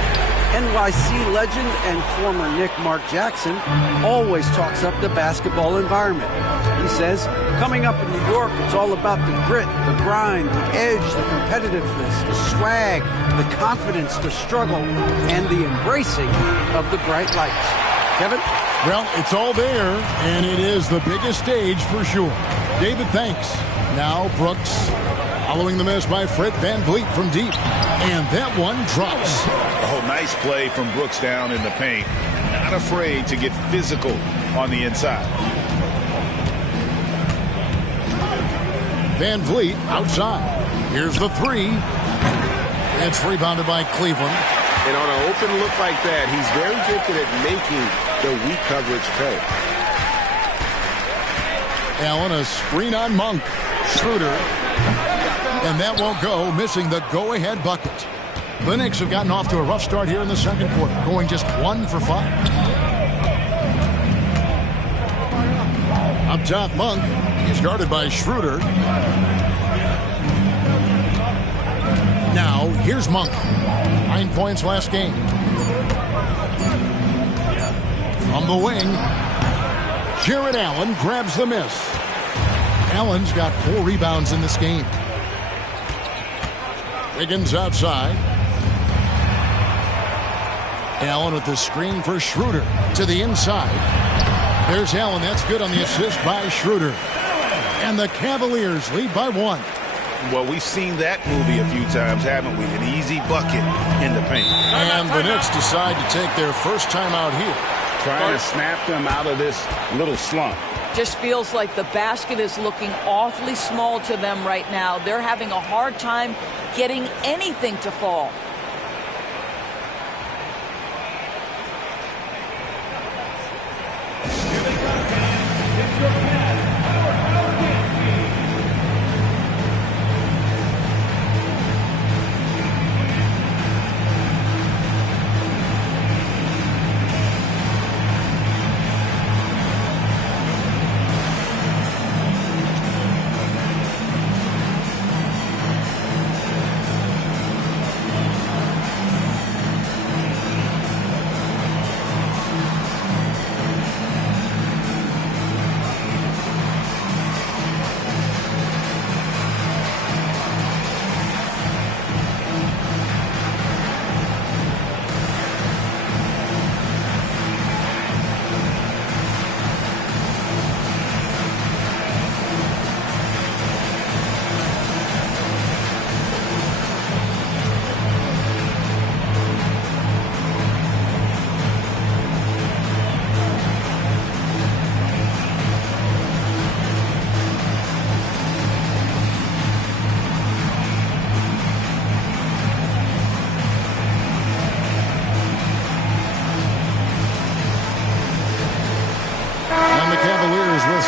NYC legend and former Knick Mark Jackson always talks up the basketball environment. He says, coming up in New York, it's all about the grit, the grind, the edge, the competitiveness, the swag, the confidence, the struggle, and the embracing of the bright lights. Kevin? Well, it's all there, and it is the biggest stage for sure. David, thanks. Now Brooks, following the miss by Fred VanVleet from deep. And that one drops. Oh, nice play from Brooks down in the paint. Not afraid to get physical on the inside. VanVleet outside. Here's the three. It's rebounded by Cleveland. And on an open look like that, he's very gifted at making the weak coverage pay. Allen, a screen on Monk. Schroeder. And that won't go, missing the go-ahead bucket. The Knicks have gotten off to a rough start here in the second quarter, going just 1 for 5. Up top, Monk is guarded by Schroeder. Now, here's Monk. 9 points last game. From the wing, Jared Allen grabs the miss. Allen's got 4 rebounds in this game. Wiggins outside. Allen with the screen for Schroeder to the inside. There's Allen. That's good on the assist by Schroeder. And the Cavaliers lead by 1. Well, we've seen that movie a few times, haven't we? An easy bucket in the paint. And the Knicks decide to take their first time out here. Trying to snap them out of this little slump. Just feels like the basket is looking awfully small to them right now. They're having a hard time getting anything to fall.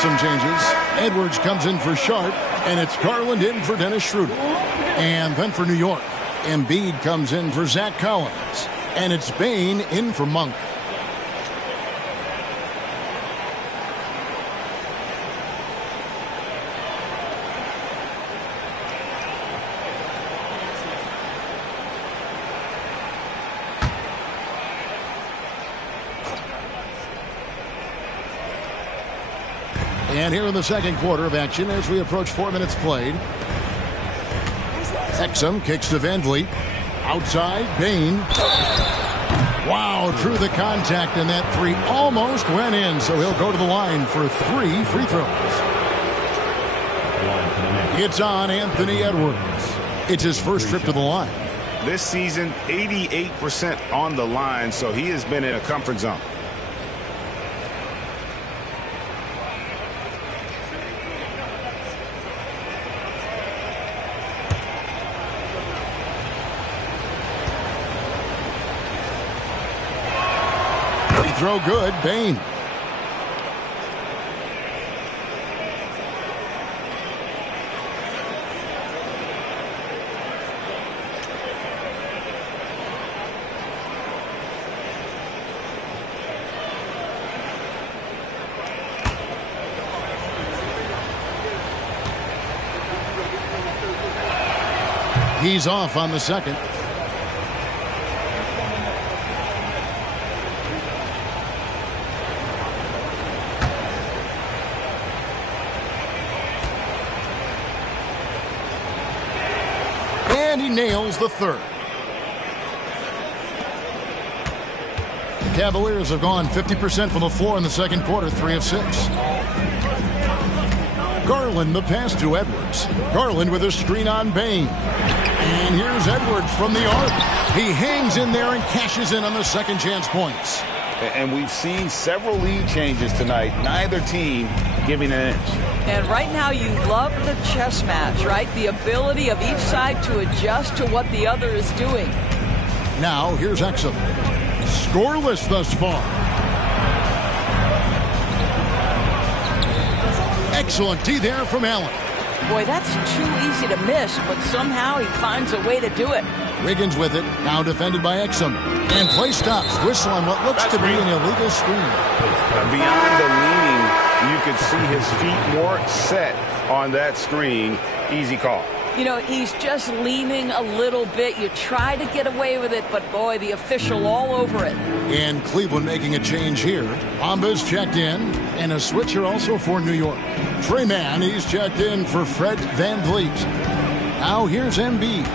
Some changes. Edwards comes in for Sharp, and it's Garland in for Dennis Schroeder. And then for New York, Embiid comes in for Zach Collins, and it's Bane in for Monk. And here in the second quarter of action as we approach 4 minutes played. Exum kicks to VanVleet. Outside, Bane. Wow, drew the contact, and that three almost went in, so he'll go to the line for 3 free throws. It's on Anthony Edwards. It's his first trip to the line. This season, 88% on the line, so he has been in a comfort zone. Throw good, Bane. He's off on the second. and he nails the third. The Cavaliers have gone 50% from the floor in the second quarter, 3 of 6. Garland the pass to Edwards. Garland with a screen on Bain. And here's Edwards from the arc. He hangs in there and cashes in on the second chance points. And we've seen several lead changes tonight. Neither team giving an inch. And right now you love the chess match, right? The ability of each side to adjust to what the other is doing. Now here's Exum. Scoreless thus far. Excellent D there from Allen. Boy, that's too easy to miss, but somehow he finds a way to do it. Wiggins with it, now defended by Exum. And play stops. Whistle on what looks to be an illegal screen. Beyond the leaning, you could see his feet more set on that screen. Easy call. You know, he's just leaning a little bit. You try to get away with it, but boy, the official all over it. And Cleveland making a change here. Bamba's checked in, and a switcher also for New York. Trey Mann, he's checked in for Fred VanVleet. Now here's Embiid.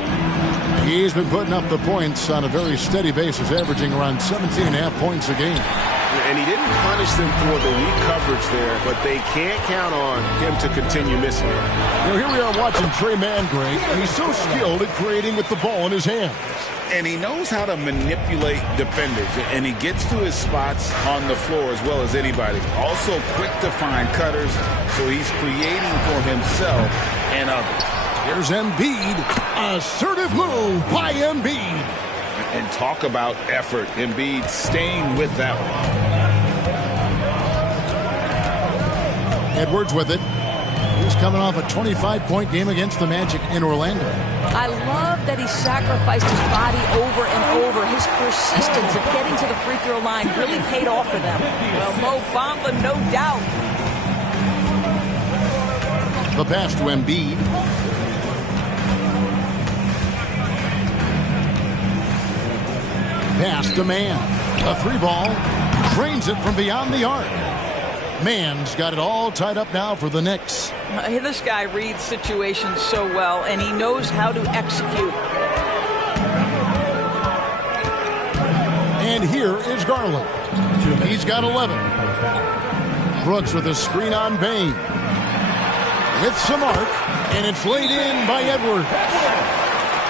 He's been putting up the points on a very steady basis, averaging around 17.5 points a game. And he didn't punish them for the weak coverage there, but they can't count on him to continue missing. Now here we are watching Trey Mann great, and he's so skilled at creating with the ball in his hands. And he knows how to manipulate defenders, and he gets to his spots on the floor as well as anybody. Also quick to find cutters, so he's creating for himself and others. Here's Embiid. Assertive move by Embiid. And talk about effort. Embiid staying with that one. Edwards with it. He's coming off a 25-point game against the Magic in Orlando. I love that he sacrificed his body over and over. His persistence of getting to the free throw line really paid off for them. Well, Mo Bamba, no doubt. The pass to Embiid. Pass to Mann. A 3-ball. Drains it from beyond the arc. Mann's got it all tied up now for the Knicks. This guy reads situations so well, and he knows how to execute. And here is Garland. He's got 11. Brooks with a screen on Bain. With some arc, and it's laid in by Edwards.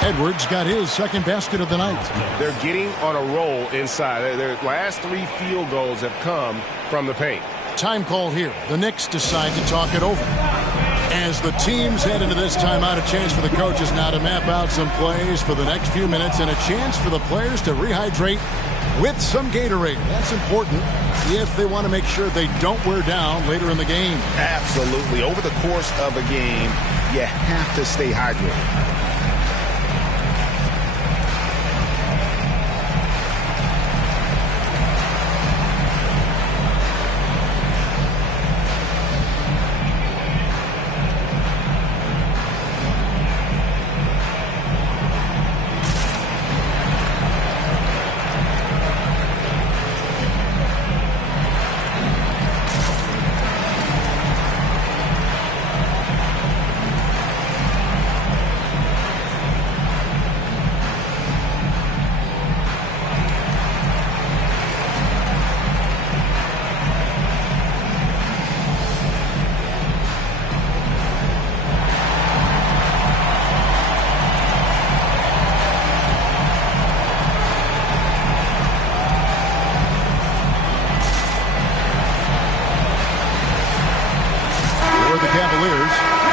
Edwards got his second basket of the night. They're getting on a roll inside. Their last 3 field goals have come from the paint. Time call here. The Knicks decide to talk it over. As the teams head into this timeout, a chance for the coaches now to map out some plays for the next few minutes and a chance for the players to rehydrate with some Gatorade. That's important if they want to make sure they don't wear down later in the game. Absolutely. Over the course of a game, you have to stay hydrated.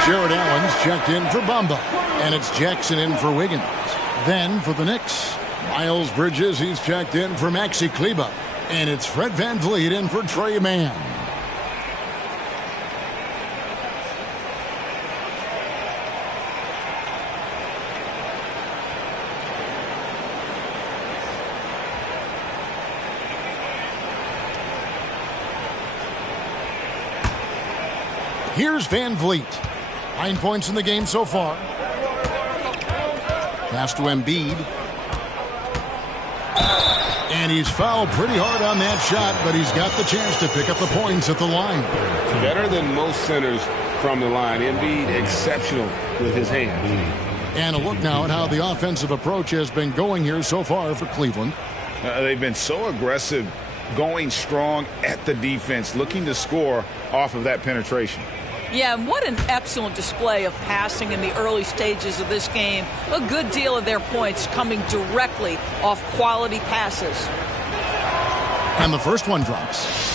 Jared Allen's checked in for Bamba, and it's Jackson in for Wiggins. Then for the Knicks, Miles Bridges, he's checked in for Maxi Kleber, and it's Fred VanVleet in for Trey Mann. Here's VanVleet. 9 points in the game so far. Pass to Embiid. And he's fouled pretty hard on that shot, but he's got the chance to pick up the points at the line. Better than most centers from the line. Embiid exceptional with his hands. And a look now at how the offensive approach has been going here so far for Cleveland. They've been so aggressive, going strong at the defense, looking to score off of that penetration. Yeah, and what an excellent display of passing in the early stages of this game. A good deal of their points coming directly off quality passes. And the first one drops.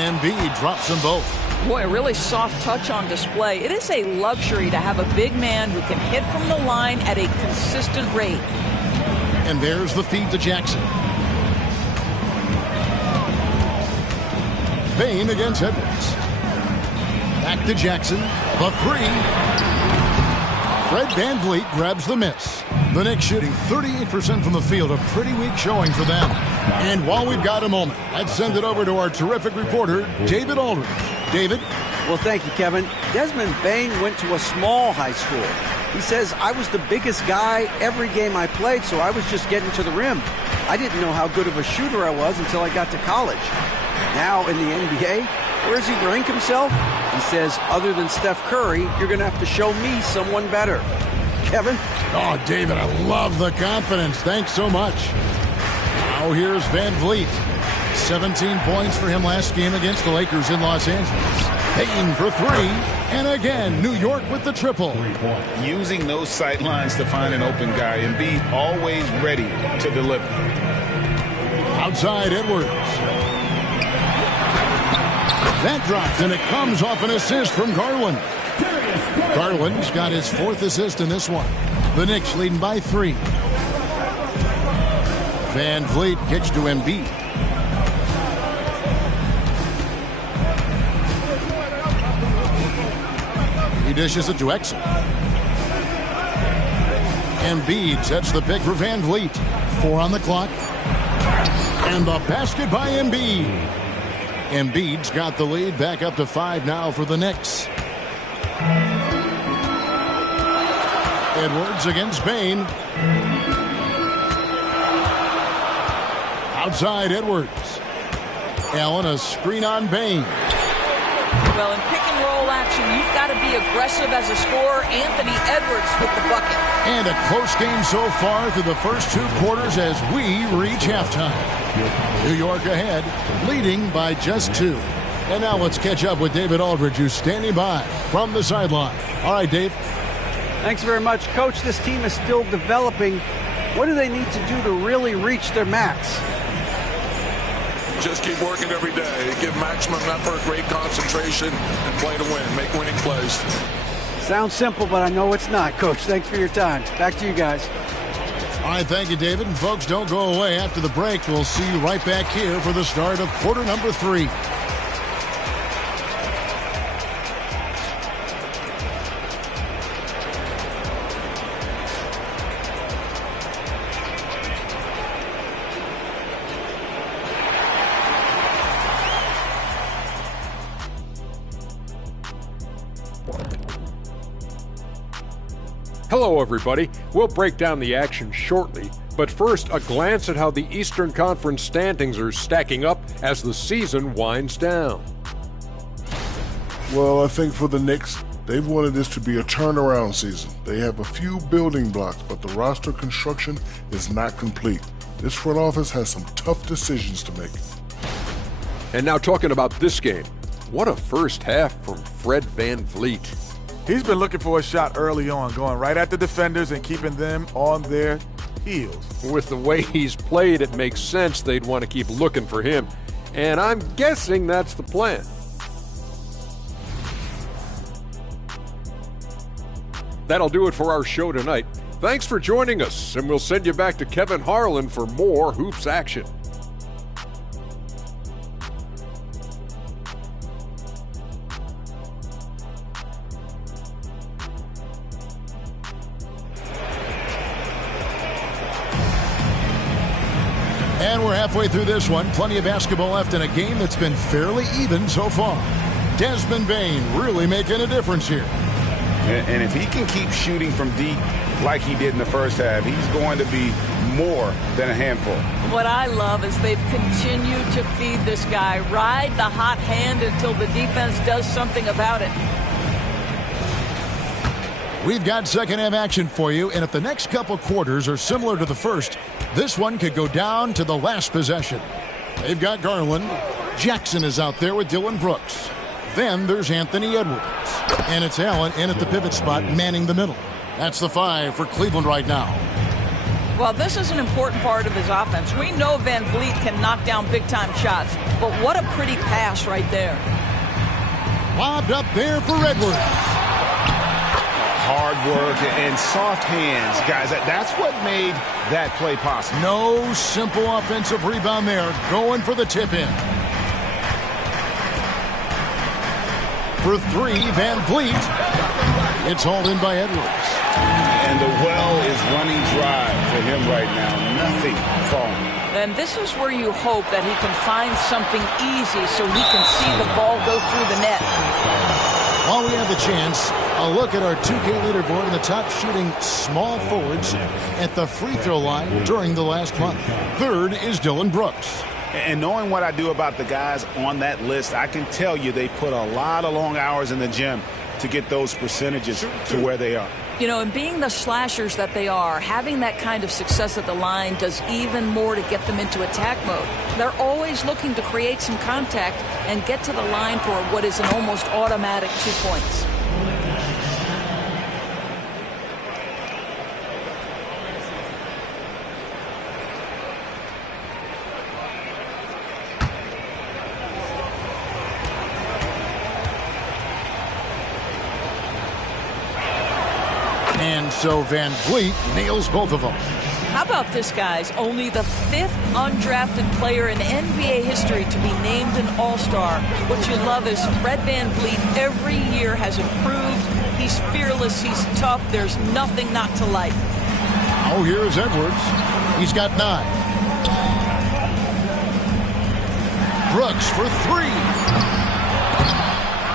Embiid drops them both. Boy, a really soft touch on display. It is a luxury to have a big man who can hit from the line at a consistent rate. And there's the feed to Jackson. Bane against Edwards. Back to Jackson. The three. Fred VanVleet grabs the miss. The Knicks shooting 38% from the field. A pretty weak showing for them. And while we've got a moment, let's send it over to our terrific reporter, David Aldridge. David? Well, thank you, Kevin. Desmond Bane went to a small high school. He says, I was the biggest guy every game I played, so I was just getting to the rim. I didn't know how good of a shooter I was until I got to college. Now in the NBA, where does he rank himself? He says, other than Steph Curry, you're going to have to show me someone better. Kevin? Oh, David, I love the confidence. Thanks so much. Now here's VanVleet. 17 points for him last game against the Lakers in Los Angeles. Payton for three. And again, New York with the triple. Using those sight lines to find an open guy and be always ready to deliver. Outside Edwards. That drops, and it comes off an assist from Garland. Garland's got his fourth assist in this one. The Knicks leading by 3. VanVleet kicks to Embiid. He dishes it to Exum. Embiid sets the pick for VanVleet. 4 on the clock. And the basket by Embiid. Embiid's got the lead, back up to 5 now for the Knicks. Edwards against Bane. Outside Edwards. Allen, a screen on Bane. Well, in pick and roll action, you've got to be aggressive as a scorer. Anthony Edwards with the bucket. And a close game so far through the first 2 quarters as we reach halftime. New York ahead, leading by just 2. And now let's catch up with David Aldridge, who's standing by from the sideline. All right, Dave. Thanks very much, Coach. This team is still developing. What do they need to do to really reach their max? Just keep working every day. Give maximum effort, great concentration, and play to win. Make winning plays. Sounds simple, but I know it's not, Coach. Thanks for your time. Back to you guys. All right, thank you, David. And folks, don't go away. After the break, we'll see you right back here for the start of quarter number 3. Hello, everybody. We'll break down the action shortly, but first, a glance at how the Eastern Conference standings are stacking up as the season winds down. Well, I think for the Knicks, they've wanted this to be a turnaround season. They have a few building blocks, but the roster construction is not complete. This front office has some tough decisions to make. And now talking about this game, what a first half from Fred VanVleet. He's been looking for a shot early on, going right at the defenders and keeping them on their heels. With the way he's played, it makes sense they'd want to keep looking for him. And I'm guessing that's the plan. That'll do it for our show tonight. Thanks for joining us, and we'll send you back to Kevin Harlan for more Hoops action. And we're halfway through this one. Plenty of basketball left in a game that's been fairly even so far. Desmond Bane really making a difference here. And if he can keep shooting from deep like he did in the first half, he's going to be more than a handful. What I love is they've continued to feed this guy, ride the hot hand until the defense does something about it. We've got second half action for you, and if the next couple quarters are similar to the first, this one could go down to the last possession. They've got Garland. Jackson is out there with Dylan Brooks. Then there's Anthony Edwards. And it's Allen in at the pivot spot, manning the middle. That's the 5 for Cleveland right now. Well, this is an important part of his offense. We know Van Vliet can knock down big-time shots, but what a pretty pass right there. Lobbed up there for Edwards. Hard work and soft hands, guys. That's what made that play possible. No simple offensive rebound there. Going for the tip-in. For 3, Van Vliet. It's hauled in by Edwards. And the well is running dry for him right now. Nothing falling. And this is where you hope that he can find something easy so he can see the ball go through the net. While we have the chance, a look at our 2K leaderboard and the top shooting small forwards at the free throw line during the last month. Third is Dylan Brooks. And knowing what I do about the guys on that list, I can tell you they put a lot of long hours in the gym to get those percentages to where they are. You know, and being the slashers that they are, having that kind of success at the line does even more to get them into attack mode. They're always looking to create some contact and get to the line for what is an almost automatic 2 points. And so Van Vliet nails both of them. How about this, guys? Only the 5th undrafted player in NBA history to be named an All-Star. What you love is Fred Van Vliet every year has improved. He's fearless. He's tough. There's nothing not to like. Oh, here is Edwards. He's got 9. Brooks for 3.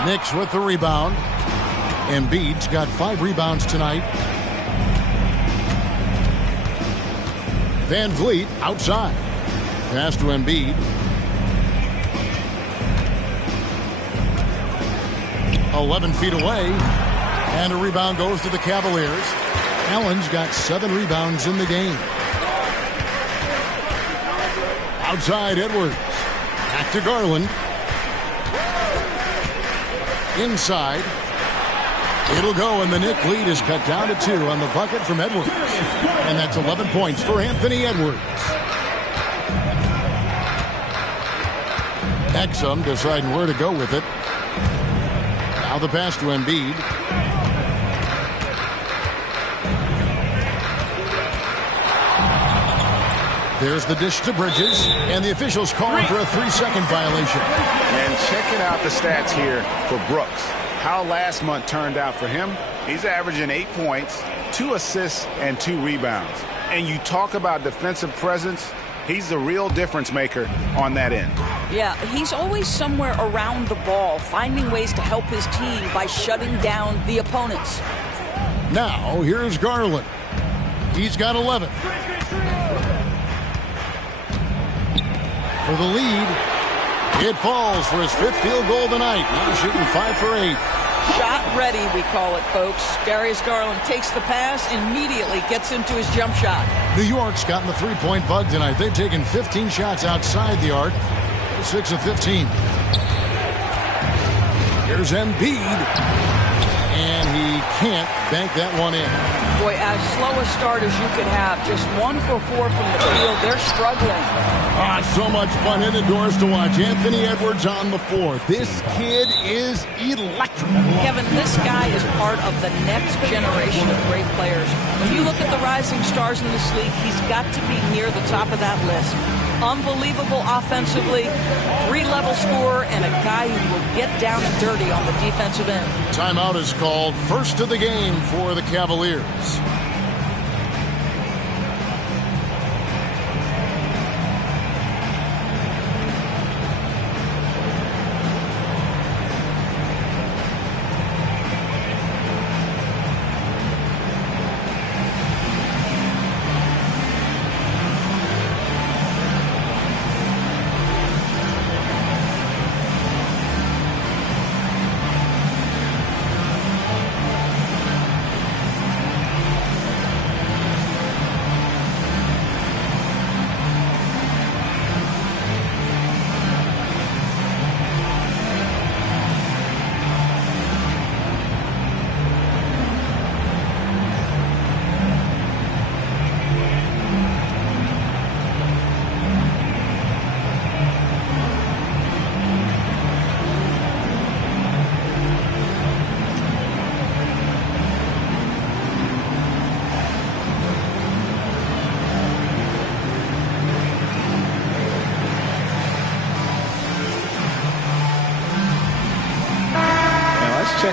Knicks with the rebound. Embiid's got 5 rebounds tonight. Van Vliet outside. Pass to Embiid. 11 feet away. And a rebound goes to the Cavaliers. Allen's got 7 rebounds in the game. Outside Edwards. Back to Garland. Inside. It'll go, and the Knick lead is cut down to 2 on the bucket from Edwards. And that's 11 points for Anthony Edwards. Exum deciding where to go with it. Now the pass to Embiid. There's the dish to Bridges, and the officials calling for a 3-second violation. And checking out the stats here for Brooks. How last month turned out for him. He's averaging 8 points, 2 assists, and 2 rebounds. And you talk about defensive presence, he's the real difference maker on that end. Yeah, he's always somewhere around the ball, finding ways to help his team by shutting down the opponents. Now, here's Garland. He's got 11. For the lead, it falls for his 5th field goal tonight. Now shooting 5 for 8. Shot ready, we call it, folks. Darius Garland takes the pass, immediately gets into his jump shot. New York's gotten the 3-point bug tonight. They've taken 15 shots outside the arc. 6 of 15. Here's Embiid. And he can't bank that one in. Boy, as slow a start as you could have. Just 1 for 4 from the field. They're struggling. So much fun in the doors to watch. Anthony Edwards on the floor. This kid is electric. Kevin, this guy is part of the next generation of great players. When you look at the rising stars in this league, he's got to be near the top of that list. Unbelievable offensively, 3-level scorer, and a guy who will get down and dirty on the defensive end. Timeout is called. First of the game for the Cavaliers.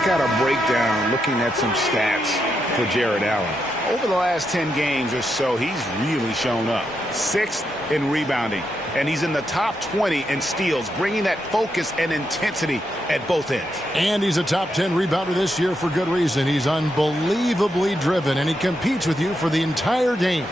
check out a breakdown looking at some stats for Jared Allen. Over the last 10 games or so, he's really shown up. 6th in rebounding, and he's in the top 20 in steals, bringing that focus and intensity at both ends. And he's a top 10 rebounder this year for good reason. He's unbelievably driven, and he competes with you for the entire game.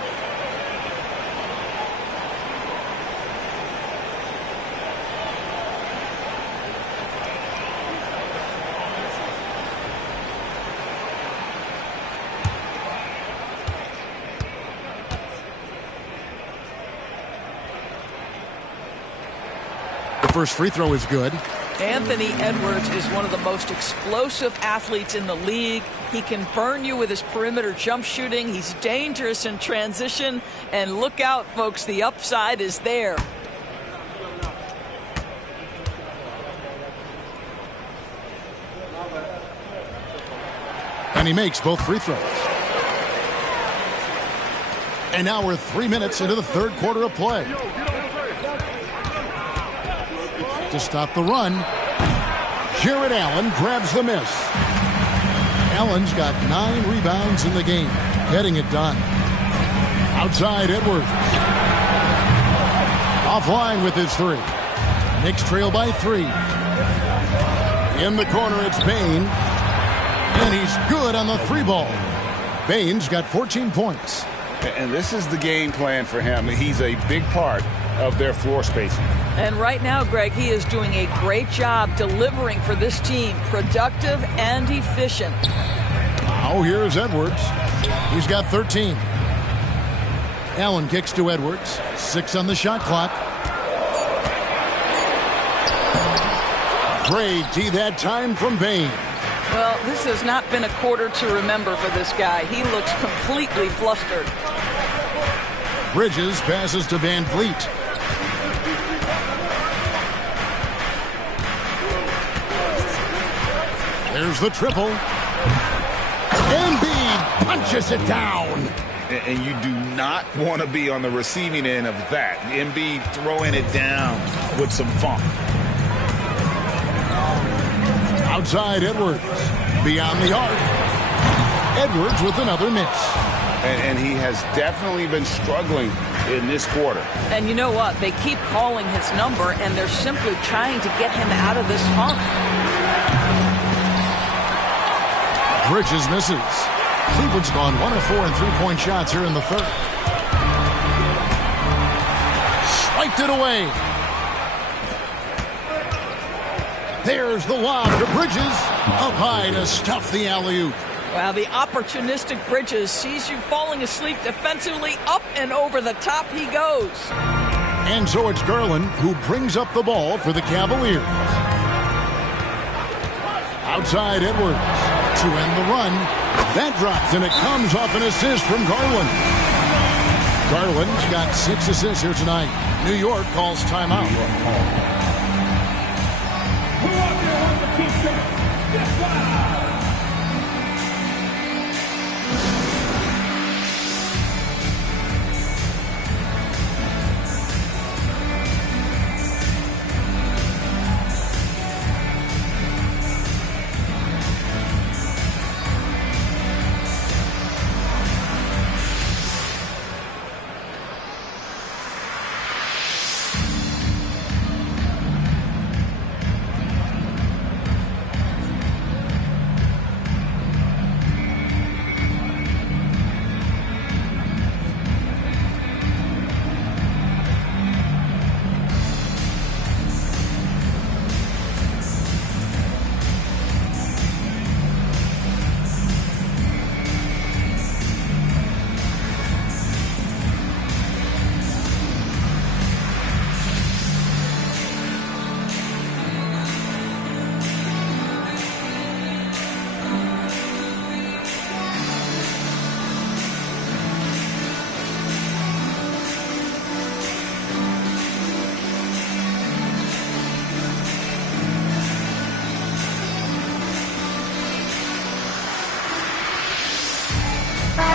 First free throw is good. Anthony Edwards is one of the most explosive athletes in the league. He can burn you with his perimeter jump shooting. He's dangerous in transition. And look out, folks, the upside is there. And he makes both free throws. And now we're 3 minutes into the third quarter of play. To stop the run, Jared Allen grabs the miss. Allen's got 9 rebounds in the game, getting it done. Outside Edwards. Offline with his 3. Knicks trail by 3. In the corner, it's Bane. And he's good on the 3 ball. Bane's got 14 points. And this is the game plan for him. He's a big part of their floor spacing. And right now, Greg, he is doing a great job delivering for this team. Productive and efficient. Oh, here's Edwards. He's got 13. Allen kicks to Edwards. 6 on the shot clock. Great D that time from Bane. Well, this has not been a quarter to remember for this guy. He looks completely flustered. Bridges passes to Van Vliet. There's the triple. Embiid punches it down. And you do not want to be on the receiving end of that. Embiid throwing it down with some funk. Outside Edwards. Beyond the arc. Edwards with another miss. And he has definitely been struggling in this quarter. And you know what? They keep calling his number, and they're simply trying to get him out of this funk. Bridges misses. Cleveland's gone 1 of 4 in three-point shots here in the third. Swiped it away. There's the lob to Bridges. Up high to stuff the alley-oop. Wow, the opportunistic Bridges sees you falling asleep defensively. Up and over the top he goes. And so it's Garland who brings up the ball for the Cavaliers. Outside Edwards to end the run. That drops, and it comes off an assist from Garland. Garland's got 6 assists here tonight. New York calls timeout.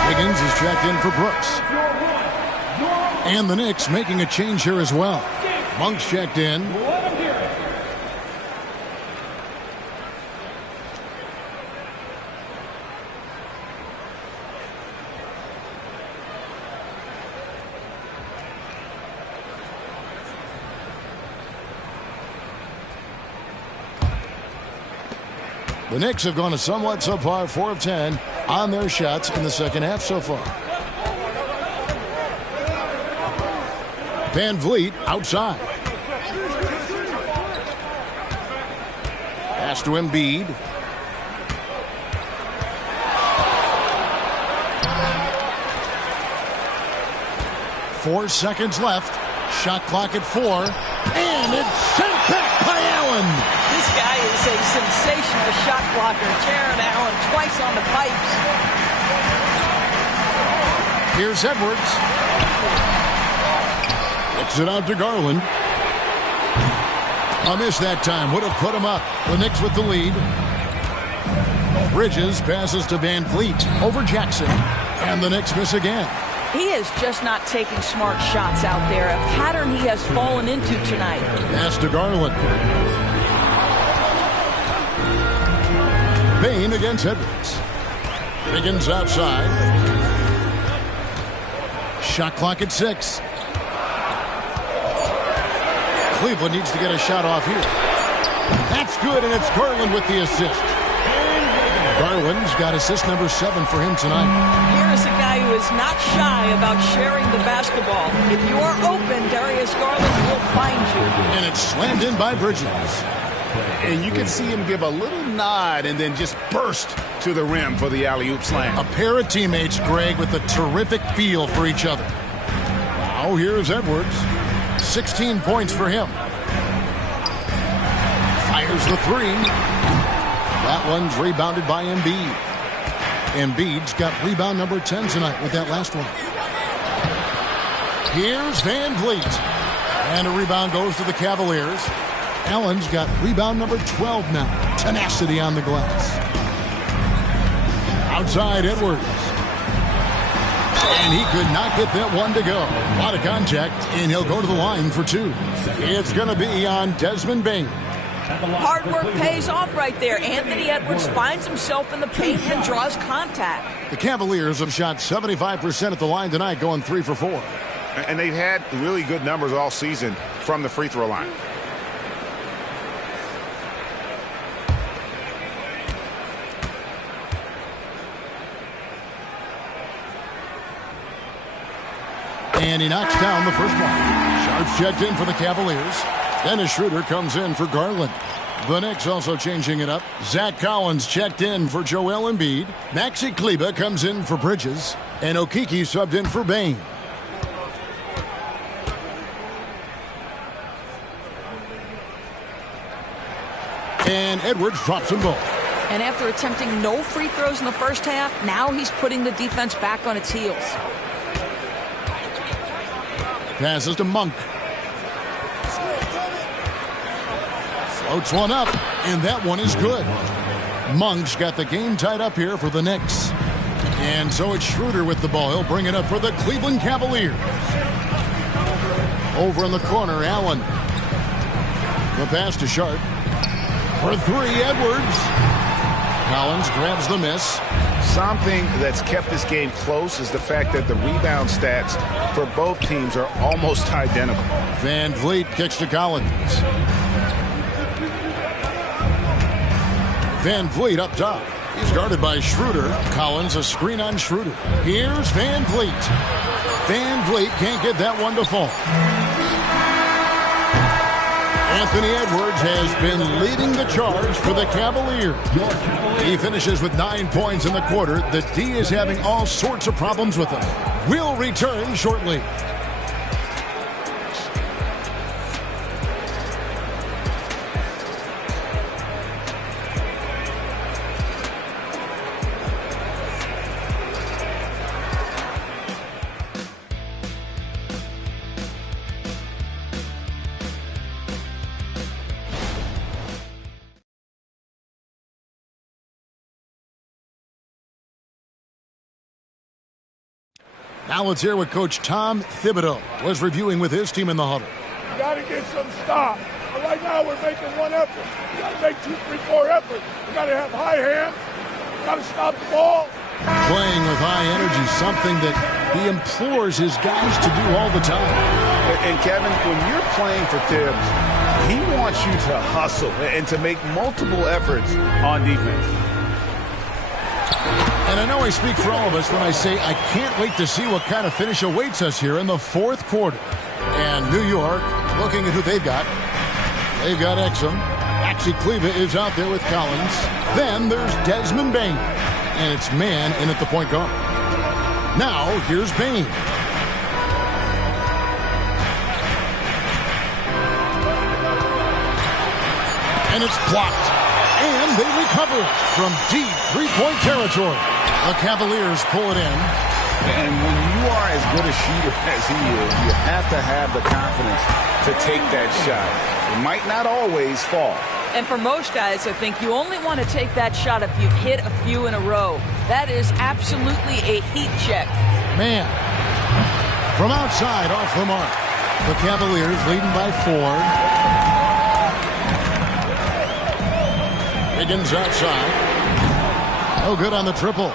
Wiggins is checked in for Brooks. And the Knicks making a change here as well. Monk's checked in. The Knicks have gone a somewhat subpar 4 of 10 on their shots in the second half so far. Van Vliet outside. Pass to Embiid. Four seconds left. Shot clock at 4. And it's sent back by Allen. This guy is a sensational shot blocker. Jared Allen twice on the pipes. Here's Edwards. Kicks it out to Garland. A miss that time. Would have put him up. The Knicks with the lead. Bridges passes to Van Vliet over Jackson. And the Knicks miss again. He is just not taking smart shots out there. A pattern he has fallen into tonight. Pass to Garland. Bain against Edwards. Higgins outside. Shot clock at 6. Cleveland needs to get a shot off here. That's good, and it's Garland with the assist. Garland's got assist number 7 for him tonight. Here is a guy who is not shy about sharing the basketball. If you are open, Darius Garland will find you. And it's slammed in by Bridges. And you can see him give a little nod and then just burst to the rim for the alley-oop slam. A pair of teammates, Greg, with a terrific feel for each other. Now here's Edwards. 16 points for him. Fires the 3. That one's rebounded by Embiid. Embiid's got rebound number 10 tonight with that last one. Here's Van Vliet. And a rebound goes to the Cavaliers. Allen's got rebound number 12 now. Tenacity on the glass. Outside Edwards. And he could not get that one to go. A lot of contact, and he'll go to the line for 2. It's going to be on Desmond Bain. Hard work pays off right there. Anthony Edwards finds himself in the paint and draws contact. The Cavaliers have shot 75% at the line tonight, going 3 for 4. And they've had really good numbers all season from the free throw line. And he knocks down the first one. Sharps checked in for the Cavaliers. Dennis Schroeder comes in for Garland. The Knicks also changing it up. Zach Collins checked in for Joel Embiid. Maxi Kleber comes in for Bridges. And Okeke subbed in for Bain. And Edwards drops them both. And after attempting no free throws in the first half, now he's putting the defense back on its heels. Passes to Monk. Floats one up, and that one is good. Monk's got the game tied up here for the Knicks. And so it's Schroeder with the ball. He'll bring it up for the Cleveland Cavaliers. Over in the corner, Allen. The pass to Sharp. For 3, Edwards. Collins grabs the miss. Something that's kept this game close is the fact that the rebound stats for both teams are almost identical. Van Vliet kicks to Collins. Van Vliet up top. He's guarded by Schroeder. Collins a screen on Schroeder. Here's Van Vliet. Van Vliet can't get that one to fall. Anthony Edwards has been leading the charge for the Cavaliers. He finishes with 9 points in the quarter. The D is having all sorts of problems with him. We'll return shortly. Now let's hear what Coach Tom Thibodeau was reviewing with his team in the huddle. You got to get some stop. But right now we're making one effort. You got to make 2, 3, 4 efforts. You got to have high hands. You got to stop the ball. Playing with high energy, something that he implores his guys to do all the time. And Kevin, when you're playing for Tibbs, he wants you to hustle and to make multiple efforts on defense. And I know I speak for all of us when I say I can't wait to see what kind of finish awaits us here in the fourth quarter. And New York, looking at who they've got. They've got Exum. Actually, Kleba is out there with Collins. Then there's Desmond Bain. And it's man in at the point guard. Now, here's Bain. And it's blocked. And they recover it from deep three-point territory. The Cavaliers pull it in. And when you are as good a shooter as he is, you have to have the confidence to take that shot. It might not always fall. And for most guys, I think you only want to take that shot if you've hit a few in a row. That is absolutely a heat check. Man, from outside off the mark. The Cavaliers leading by 4. Higgins outside. No good on the triple.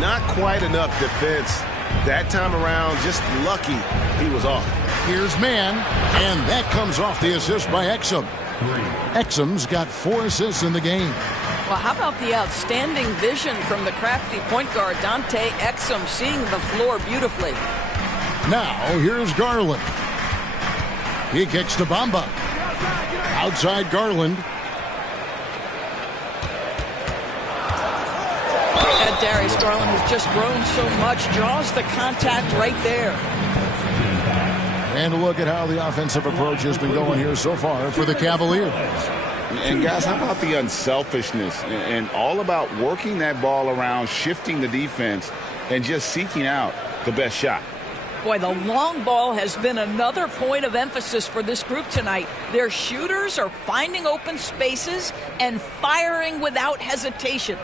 Not quite enough defense. That time around, just lucky he was off. Here's man, and that comes off the assist by Exum. Exum's got 4 assists in the game. Well, how about the outstanding vision from the crafty point guard, Dante Exum, seeing the floor beautifully. Now, here's Garland. He kicks to Bamba. Outside Garland. And Darius Garland has just grown so much, draws the contact right there. And look at how the offensive approach has been going here so far for the Cavaliers. And guys, how about the unselfishness and all about working that ball around, shifting the defense, and just seeking out the best shot. Boy, the long ball has been another point of emphasis for this group tonight. Their shooters are finding open spaces and firing without hesitation.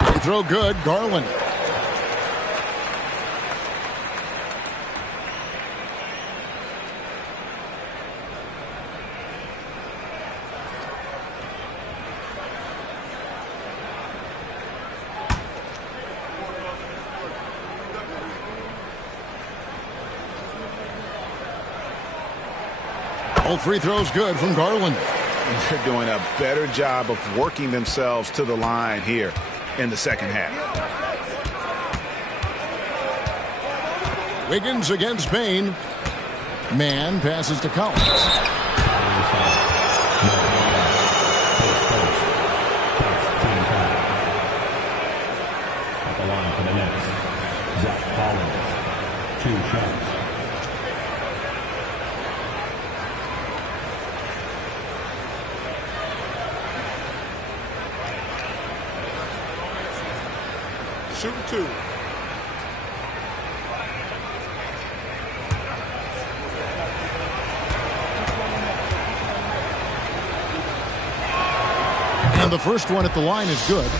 They throw good, Garland. All free throws good from Garland. And they're doing a better job of working themselves to the line here in the second half. Wiggins against Bain. Man passes to Collins. At the line for the Nets, Zach Collins. 2 shots. Shooting 2. And the first one at the line is good.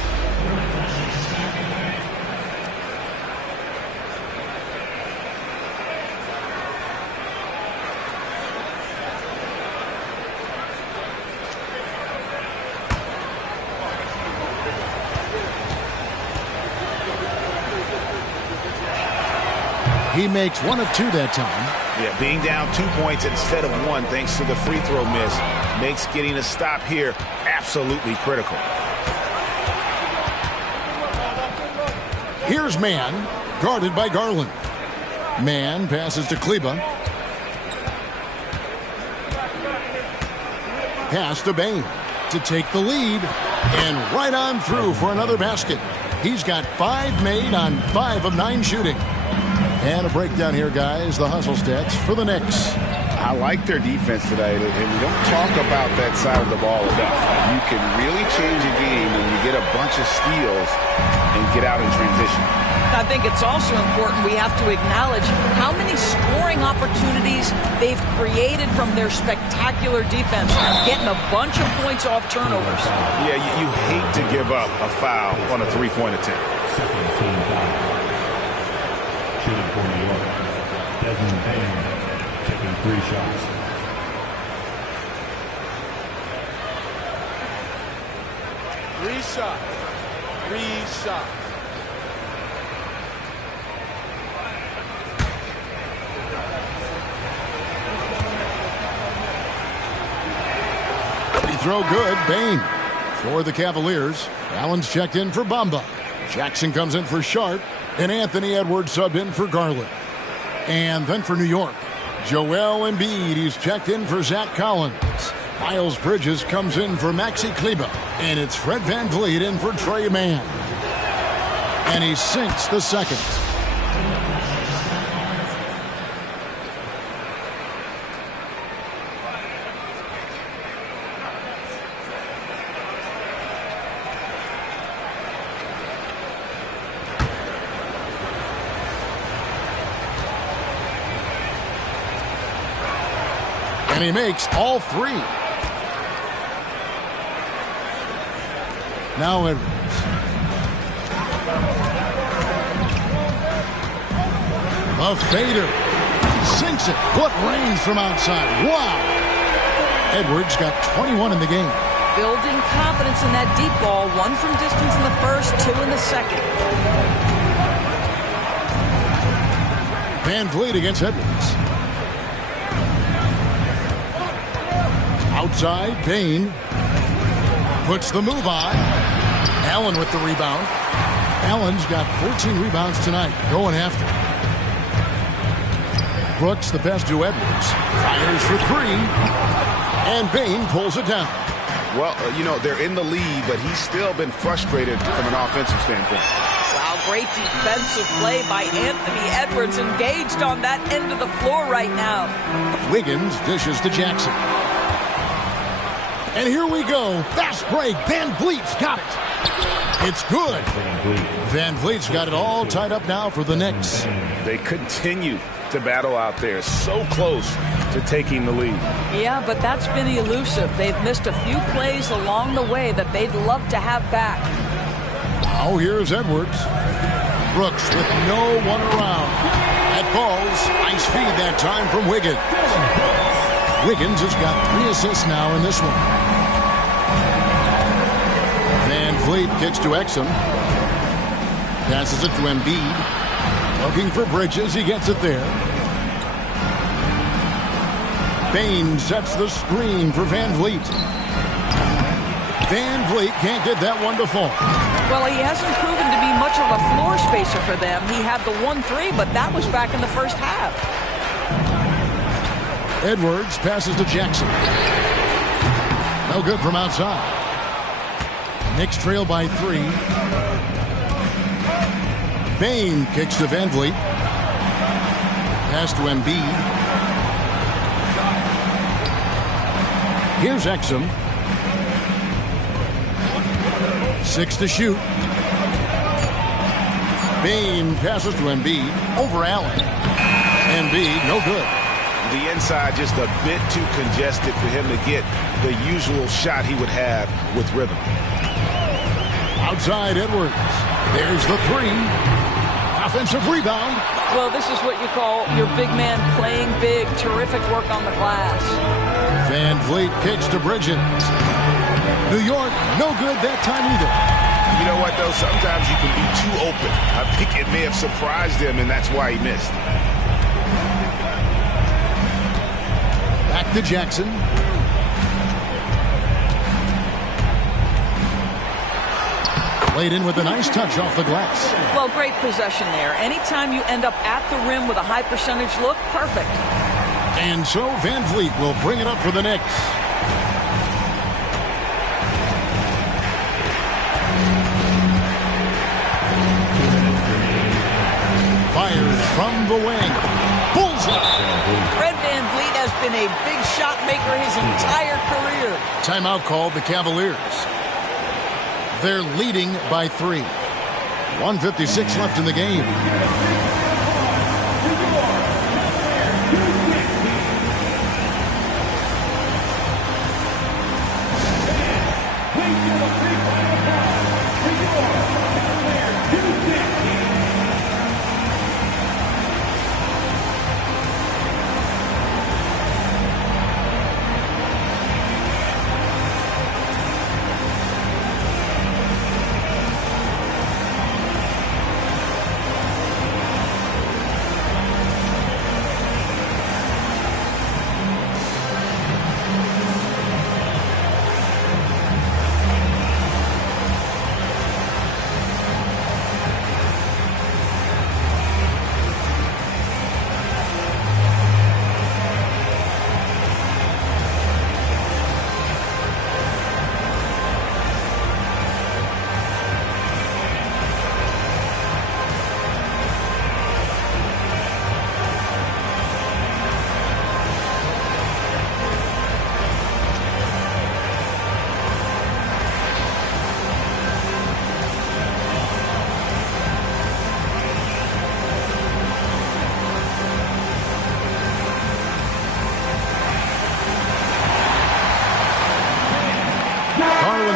He makes 1 of 2 that time. Yeah, being down 2 points instead of 1 thanks to the free throw miss makes getting a stop here absolutely critical. Here's Man, guarded by Garland. Man passes to Kleba. Pass to Bain to take the lead. And right on through for another basket. He's got 5 made on 5 of 9 shooting. And a breakdown here, guys. The hustle stats for the Knicks. I like their defense today, and we don't talk about that side of the ball enough. You can really change a game when you get a bunch of steals and get out in transition. I think it's also important we have to acknowledge how many scoring opportunities they've created from their spectacular defense, getting a bunch of points off turnovers. Yeah, you hate to give up a foul on a three-point attempt. Second team foul. Shooting for New York. Desmond Bain taking 3 shots. Three shots. throw good. Bain for the Cavaliers. Allen's checked in for Bamba. Jackson comes in for Sharp. And Anthony Edwards subbed in for Garland. And then for New York, Joel Embiid. He's checked in for Zach Collins. Miles Bridges comes in for Maxi Kleber. And it's Fred VanVleet in for Trey Mann. And he sinks the second. And he makes all three. Now Edwards. A fader. Sinks it. What range from outside. Wow. Edwards got 21 in the game. Building confidence in that deep ball. 1 from distance in the first, 2 in the second. VanVleet against Edwards. Outside, Bain puts the move on. Allen with the rebound. Allen's got 14 rebounds tonight, going after. Brooks, the pass to Edwards. Fires for 3. And Bain pulls it down. Well, they're in the lead, but he's still been frustrated from an offensive standpoint. Wow, great defensive play by Anthony Edwards, engaged on that end of the floor right now. Wiggins dishes to Jackson. And here we go. Fast break. VanVleet's got it. It's good. VanVleet's got it all tied up now for the Knicks. They continue to battle out there. So close to taking the lead. Yeah, but that's been elusive. They've missed a few plays along the way that they'd love to have back. Now here's Edwards. Brooks with no one around. That falls. Nice feed that time from Wiggins. Wiggins has got 3 assists now in this one. VanVleet kicks to Exum. Passes it to Embiid. Looking for Bridges. He gets it there. Bain sets the screen for VanVleet. VanVleet can't get that one to fall. Well, he hasn't proven to be much of a floor spacer for them. He had the 1-3, but that was back in the first half. Edwards passes to Jackson. No good from outside. Knicks trail by 3. Bain kicks to VanVleet. Pass to Embiid. Here's Exum. 6 to shoot. Bain passes to Embiid. Over Allen. Embiid, no good. The inside just a bit too congested for him to get the usual shot he would have with rhythm. Outside Edwards. There's the 3. Offensive rebound. Well, this is what you call your big man playing big. Terrific work on the glass. VanVleet kicks to Bridges. New York, no good that time either. You know what, though? Sometimes you can be too open. I think it may have surprised him, and that's why he missed. Back to Jackson. Played in with a nice touch off the glass. Well, great possession there. Anytime you end up at the rim with a high percentage look, perfect. And so VanVleet will bring it up for the Knicks. Fires from the wing. Bullseye. Fred VanVleet has been a big shot maker his entire career. Timeout called the Cavaliers. They're leading by 3. 1:56 left in the game.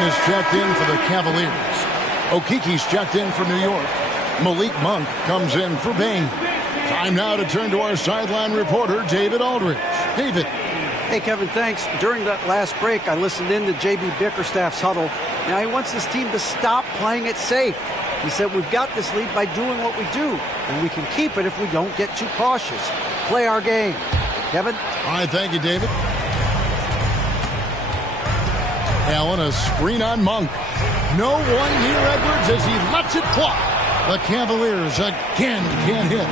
is checked in for the Cavaliers. Okiki's checked in for New York. Malik Monk comes in for Bain. Time now to turn to our sideline reporter, David Aldridge. David. Hey, Kevin, thanks. During that last break, I listened in to J.B. Bickerstaff's huddle. Now, he wants this team to stop playing it safe. He said, we've got this lead by doing what we do, and we can keep it if we don't get too cautious. Play our game. Kevin? All right, thank you, David. Allen, a screen on Monk. No one near Edwards as he lets it fly. The Cavaliers again can't hit.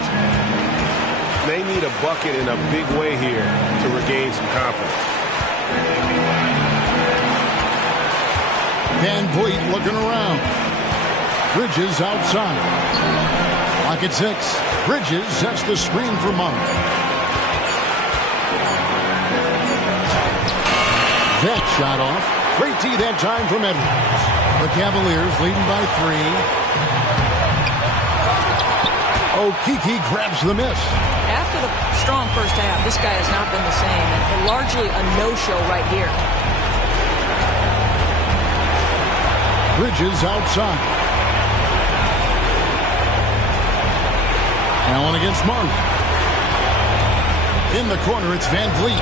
They need a bucket in a big way here to regain some confidence. Van Vliet looking around. Bridges outside. Lock at 6. Bridges sets the screen for Monk. That shot off. Great D that time from Edwards. The Cavaliers leading by 3. Okiki grabs the miss. After the strong first half, this guy has not been the same, and largely a no-show right here. Bridges outside. Allen against Monk. In the corner, it's Van Vliet.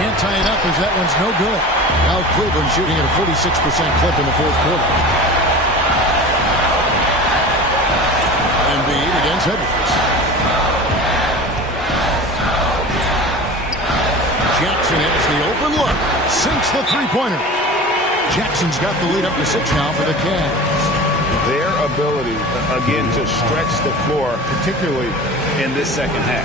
Can't tie it up as that one's no good. Now Cleveland shooting at a 46% clip in the fourth quarter. Embiid against Edwards. Jackson has the open look. Sinks the three-pointer. Jackson's got the lead up to 6 now for the Cavs. Their ability, again, to stretch the floor, particularly in this second half.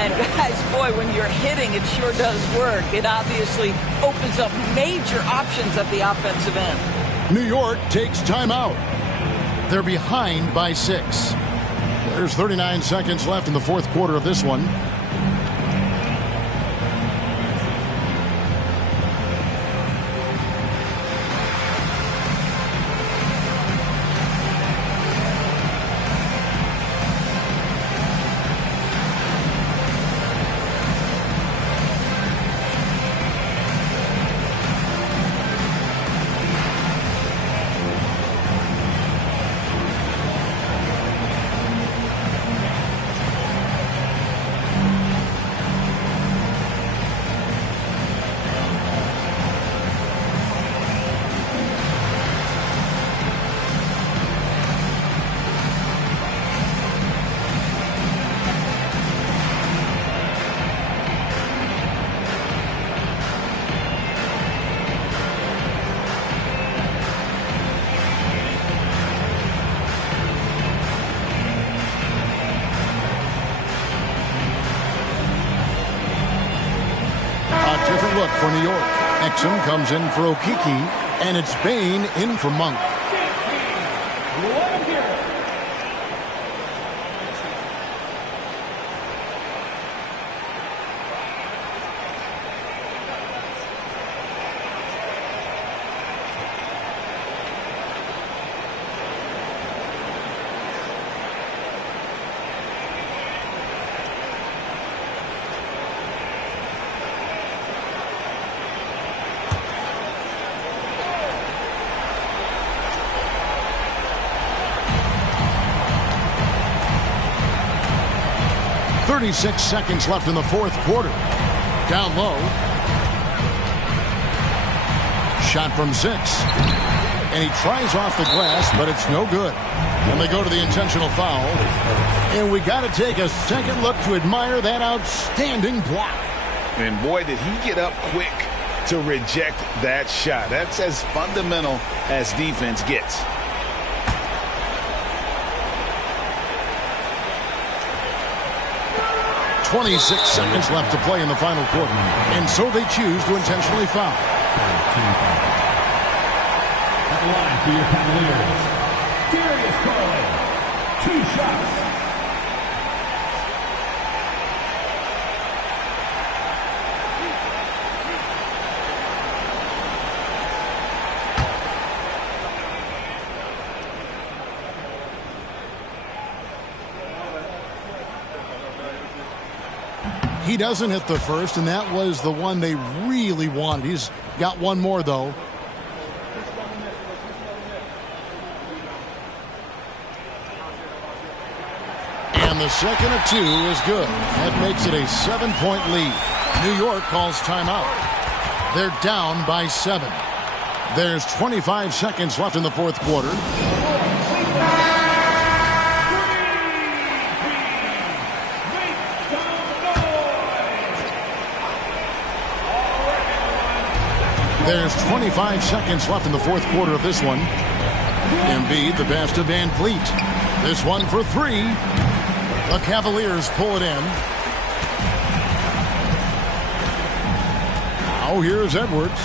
And guys, boy, when you're hitting, it sure does work. It obviously opens up major options at the offensive end. New York takes timeout. They're behind by 6. There's 39 seconds left in the fourth quarter of this one. Look for New York. Exum comes in for Okiki, and it's Bain in for Monk. .36 seconds left in the fourth quarter. Down low. Shot from 6. And he tries off the glass, but it's no good. And they go to the intentional foul. And we got to take a second look to admire that outstanding block. And boy, did he get up quick to reject that shot. That's as fundamental as defense gets. .26 seconds left to play in the final quarter. And so they choose to intentionally foul. At the line for your Cavaliers, Darius Garland. 2 shots. He doesn't hit the first, and that was the one they really wanted. He's got one more, though. second of 2 is good. That makes it a 7-point lead. New York calls timeout. They're down by 7. There's 25 seconds left in the fourth quarter. There's 25 seconds left in the fourth quarter of this one. Embiid, the pass to Van Fleet. This one for 3. The Cavaliers pull it in. Now here's Edwards.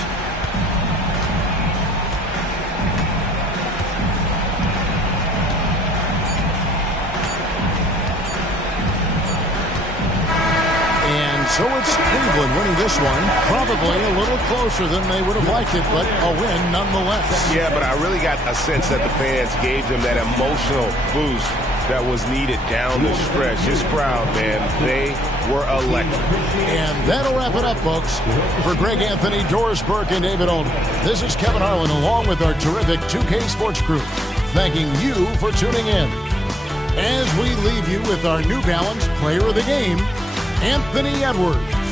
So it's Cleveland winning this one. Probably a little closer than they would have liked it, but a win nonetheless. Yeah, but I really got a sense that the fans gave them that emotional boost that was needed down the stretch. This crowd, man, they were electric. And that'll wrap it up, folks. For Greg Anthony, Doris Burke, and David Olney, this is Kevin Harlan along with our terrific 2K Sports crew, thanking you for tuning in. As we leave you with our New Balance Player of the Game, Anthony Edwards.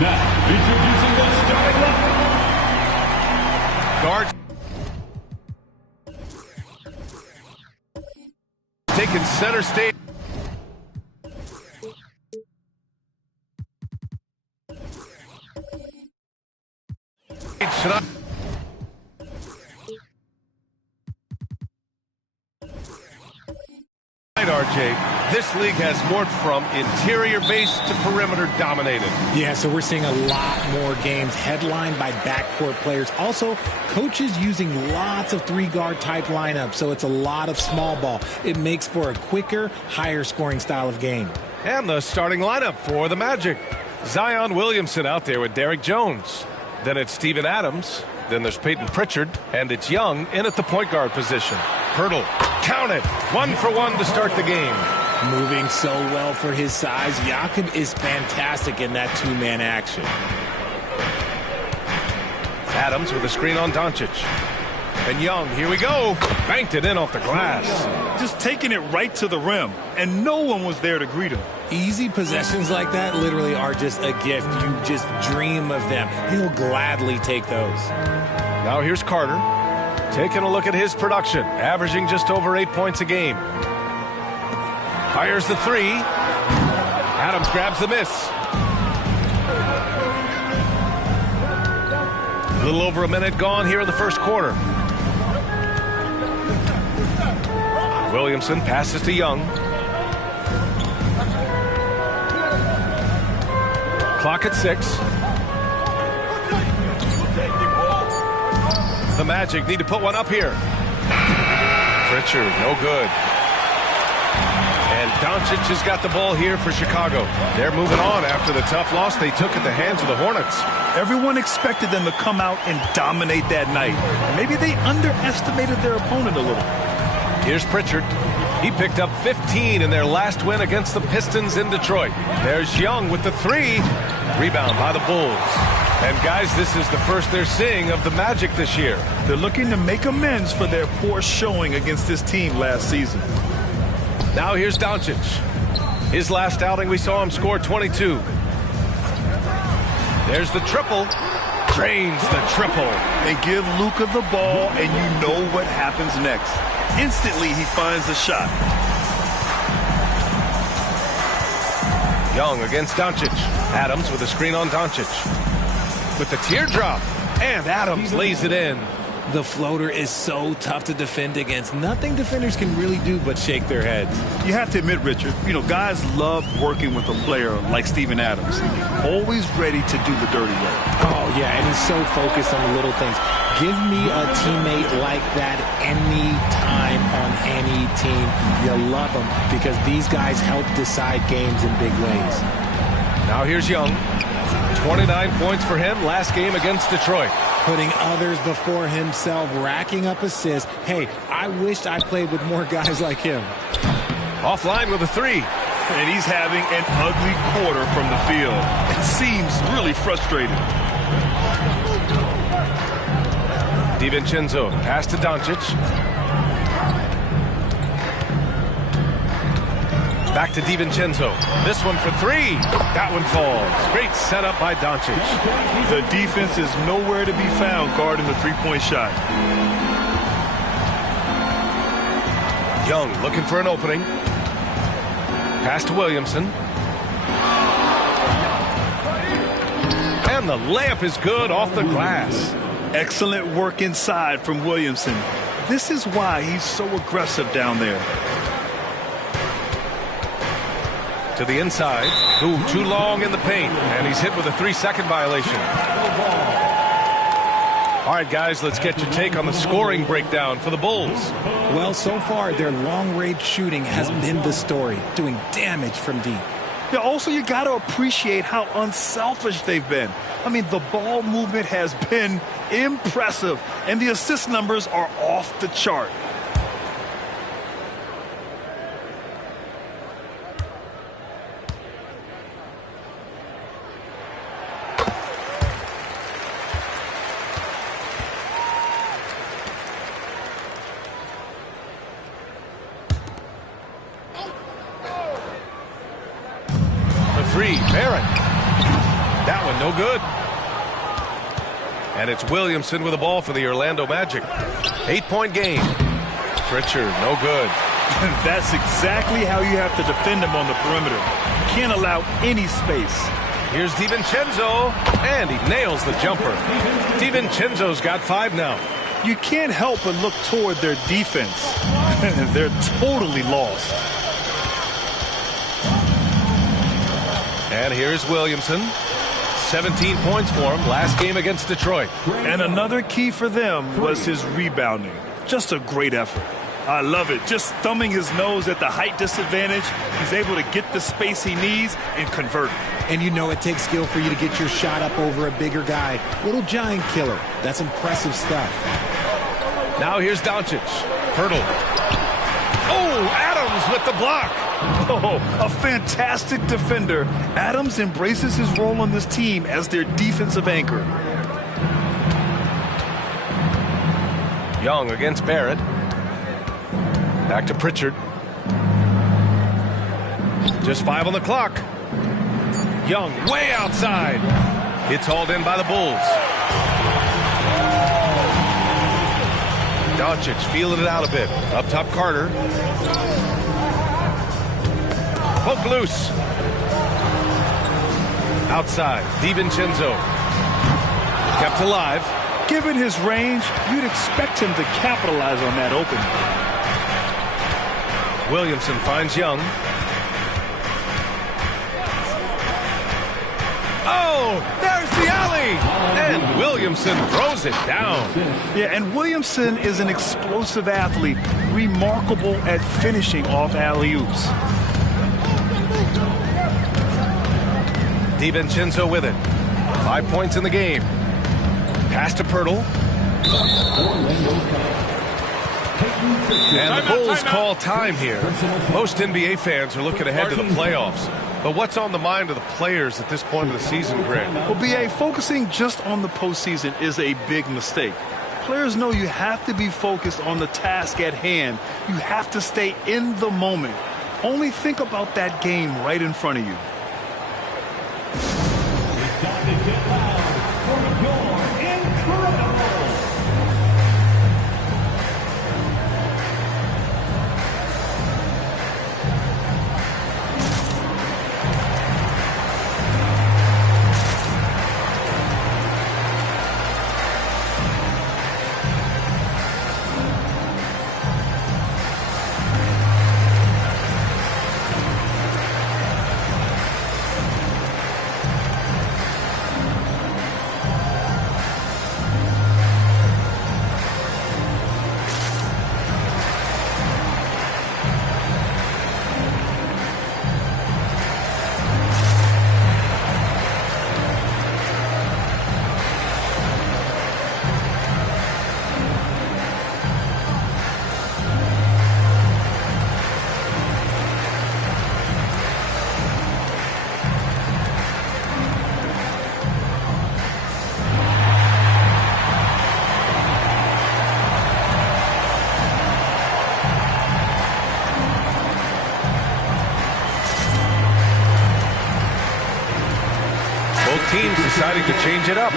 Now, introducing the starting lineup. Guards taking center stage. RJ, this league has morphed from interior base to perimeter dominated. Yeah, so we're seeing a lot more games headlined by backcourt players. Also, coaches using lots of three-guard type lineups, so it's a lot of small ball. It makes for a quicker, higher scoring style of game. And the starting lineup for the Magic. Zion Williamson out there with Derrick Jones. Then it's Steven Adams. Then there's Peyton Pritchard. And it's Young in at the point guard position. Hurdle. Count it. 1 for 1 to start the game. Moving so well for his size. Jakob is fantastic in that two-man action. Adams with a screen on Doncic. And Young, here we go. Banked it in off the glass. Just taking it right to the rim. And no one was there to greet him. Easy possessions like that literally are just a gift. You just dream of them. He'll gladly take those. Now here's Carter. Taking a look at his production. Averaging just over 8 points a game. Fires the three. Adams grabs the miss. A little over a minute gone here in the first quarter. Williamson passes to Young. Clock at 6. The Magic need to put one up here. Pritchard, no good. And Doncic has got the ball here for Chicago. They're moving on after the tough loss they took at the hands of the Hornets. Everyone expected them to come out and dominate that night. Maybe they underestimated their opponent a little. Here's Pritchard. He picked up 15 in their last win against the Pistons in Detroit. There's Young with the three. Rebound by the Bulls. And guys, this is the first they're seeing of the Magic this year. They're looking to make amends for their poor showing against this team last season. Now here's Doncic. His last outing, we saw him score 22. There's the triple. Drains the triple. And give Luka the ball, and you know what happens next. Instantly, he finds the shot. Young against Doncic. Adams with a screen on Doncic. With the teardrop. And Adams lays it in. The floater is so tough to defend against. Nothing defenders can really do but shake their heads. You have to admit, Richard, guys love working with a player like Steven Adams. Always ready to do the dirty work. Oh, yeah, and he's so focused on the little things. Give me a teammate like that any time on any team. You love them because these guys help decide games in big ways. Now here's Young. 29 points for him last game against Detroit. Putting others before himself, racking up assists. Hey, I wished I played with more guys like him. Offline with a three. And he's having an ugly quarter from the field. It seems really frustrated. DiVincenzo, pass to Doncic. Back to DiVincenzo. This one for three. That one falls. Great setup by Doncic. The defense is nowhere to be found guarding the three-point shot. Young looking for an opening. Pass to Williamson. And the layup is good off the glass. Excellent work inside from Williamson. This is why he's so aggressive down there. To the inside. Ooh, too long in the paint. And he's hit with a 3-second violation. All right, guys, let's get your take on the scoring breakdown for the Bulls. Well, so far, their long-range shooting has been the story, doing damage from deep. Yeah, also, you got to appreciate how unselfish they've been. I mean, the ball movement has been impressive, and the assist numbers are off the chart. Three, Barrett. That one no good. And it's Williamson with the ball for the Orlando Magic. 8-point game. Pritchard, no good. That's exactly how you have to defend him on the perimeter. You can't allow any space. Here's DiVincenzo, and he nails the jumper. DiVincenzo's got 5 now. You can't help but look toward their defense. They're totally lost. And here's Williamson. 17 points for him last game against Detroit. And another key for them was his rebounding. Just a great effort. I love it. Just thumbing his nose at the height disadvantage. He's able to get the space he needs and convert it. And you know it takes skill for you to get your shot up over a bigger guy. Little giant killer. That's impressive stuff. Now here's Doncic. Hurdle. Oh, Adams with the block. Oh, a fantastic defender. Adams embraces his role on this team as their defensive anchor. Young against Barrett. Back to Pritchard. Just 5 on the clock. Young way outside. It's hauled in by the Bulls. Doncic feeling it out a bit. Up top, Carter. Poke loose. Outside, DiVincenzo. Kept alive. Given his range, you'd expect him to capitalize on that opening. Williamson finds Young. Oh, there's the alley! And Williamson throws it down. Yeah, and Williamson is an explosive athlete, remarkable at finishing off alley-oops. DiVincenzo with it. 5 points in the game. Pass to Pirtle. And the Bulls call time here. Most NBA fans are looking ahead to the playoffs. But what's on the mind of the players at this point of the season, Grant? Well, B.A., focusing just on the postseason is a big mistake. Players know you have to be focused on the task at hand. You have to stay in the moment. Only think about that game right in front of you. Teams deciding to change it up.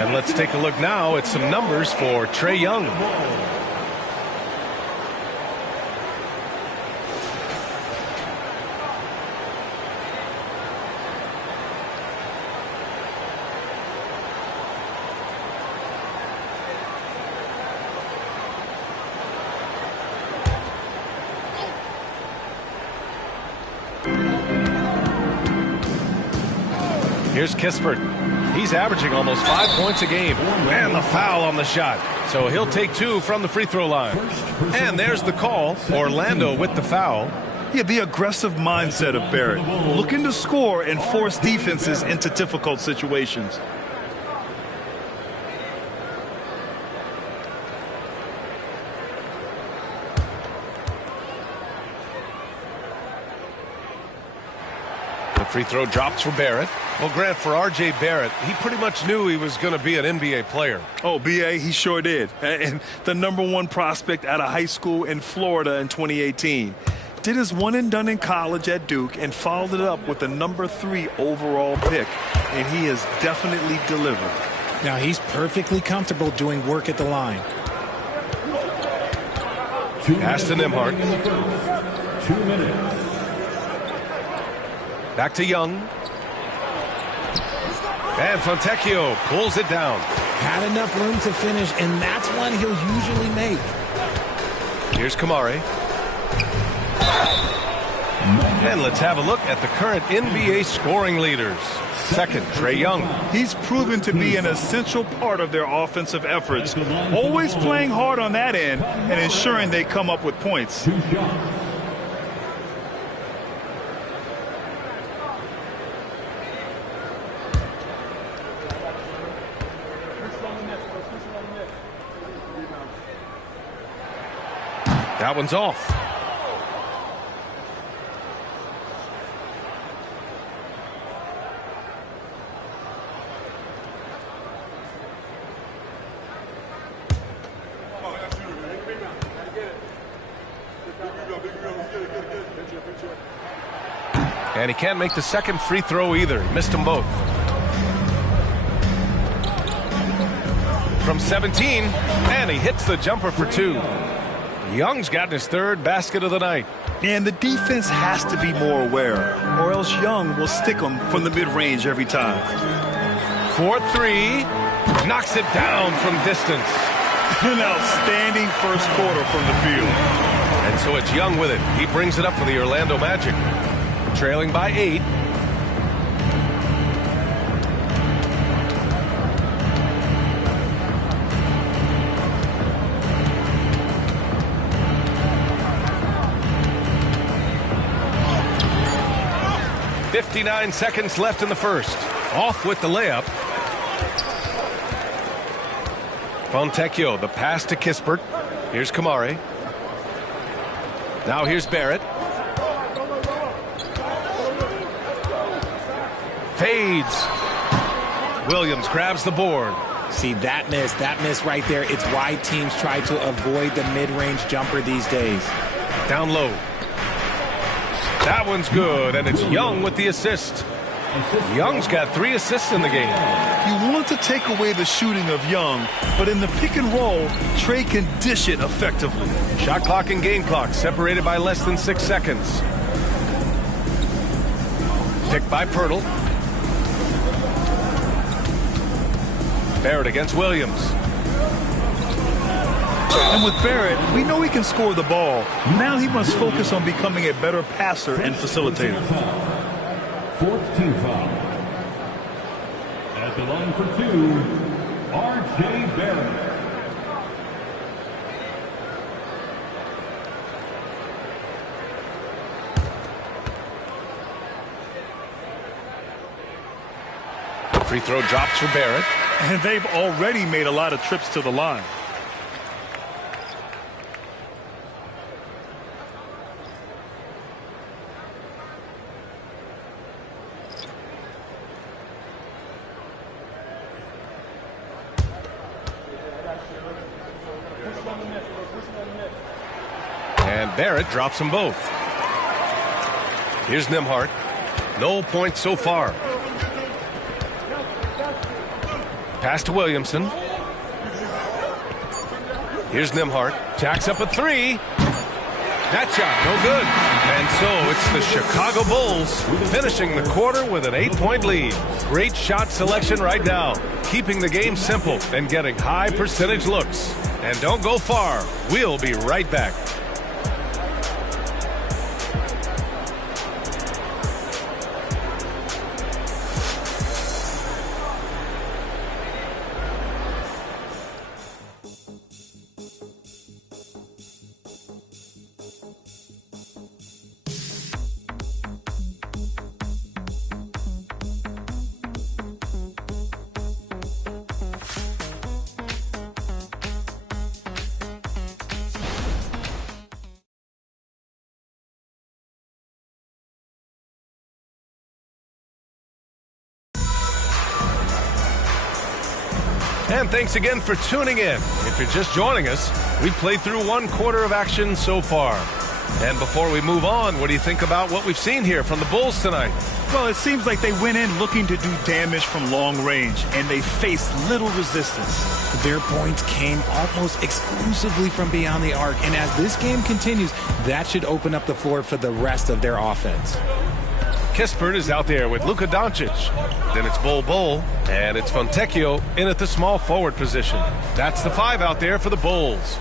And let's take a look now at some numbers for Trae Young. Here's Kispert. He's averaging almost 5 points a game. And the foul on the shot. So he'll take 2 from the free throw line. And there's the call. Orlando with the foul. Yeah, the aggressive mindset of Barrett. Looking to score and force defenses into difficult situations. The free throw drops for Barrett. Well, Grant, for R.J. Barrett, he pretty much knew he was going to be an NBA player. Oh, B.A., he sure did. And the #1 prospect out of high school in Florida in 2018. Did his one and done in college at Duke and followed it up with the #3 overall pick. And he has definitely delivered. Now, he's perfectly comfortable doing work at the line. Pass to Nembhard. 2 minutes. Back to Young. And Fontecchio pulls it down. Had enough room to finish, and that's one he'll usually make. Here's Kamari. And let's have a look at the current NBA scoring leaders. Second, Trae Young. He's proven to be an essential part of their offensive efforts, always playing hard on that end and ensuring they come up with points. That one's off. And he can't make the second free throw either. He missed them both. From 17, and he hits the jumper for 2. Young's gotten his third basket of the night. And the defense has to be more aware, or else Young will stick them from the mid-range every time. 4-3, knocks it down from distance. An outstanding first quarter from the field. And so it's Young with it. He brings it up for the Orlando Magic. Trailing by 8. .59 seconds left in the first. Off with the layup. Fontecchio, the pass to Kispert. Here's Kamari. Now here's Barrett. Fades. Williams grabs the board. See, that miss right there. It's why teams try to avoid the mid-range jumper these days. Down low. That one's good, and it's Young with the assist. Young's got 3 assists in the game. You want to take away the shooting of Young, but in the pick and roll, Trae can dish it effectively. Shot clock and game clock separated by less than 6 seconds. Picked by Pirtle. Barrett against Williams. And with Barrett, we know he can score the ball. Now he must focus on becoming a better passer and facilitator. Fourth team foul. At the line for 2, R.J. Barrett. Free throw drops for Barrett. And they've already made a lot of trips to the line. And Barrett drops them both. Here's Nembhard. No points so far. Pass to Williamson. Here's Nembhard. Jacks up a 3. That shot, no good. And so it's the Chicago Bulls finishing the quarter with an 8-point lead. Great shot selection right now. Keeping the game simple and getting high percentage looks. And don't go far. We'll be right back. And thanks again for tuning in. If you're just joining us, we've played through 1 quarter of action so far. And before we move on, what do you think about what we've seen here from the Bulls tonight? Well, it seems like they went in looking to do damage from long range, and they faced little resistance. Their points came almost exclusively from beyond the arc, and as this game continues, that should open up the floor for the rest of their offense. Kispert is out there with Luka Doncic. Then it's Bol, and it's Fontecchio in at the small forward position. That's the 5 out there for the Bulls.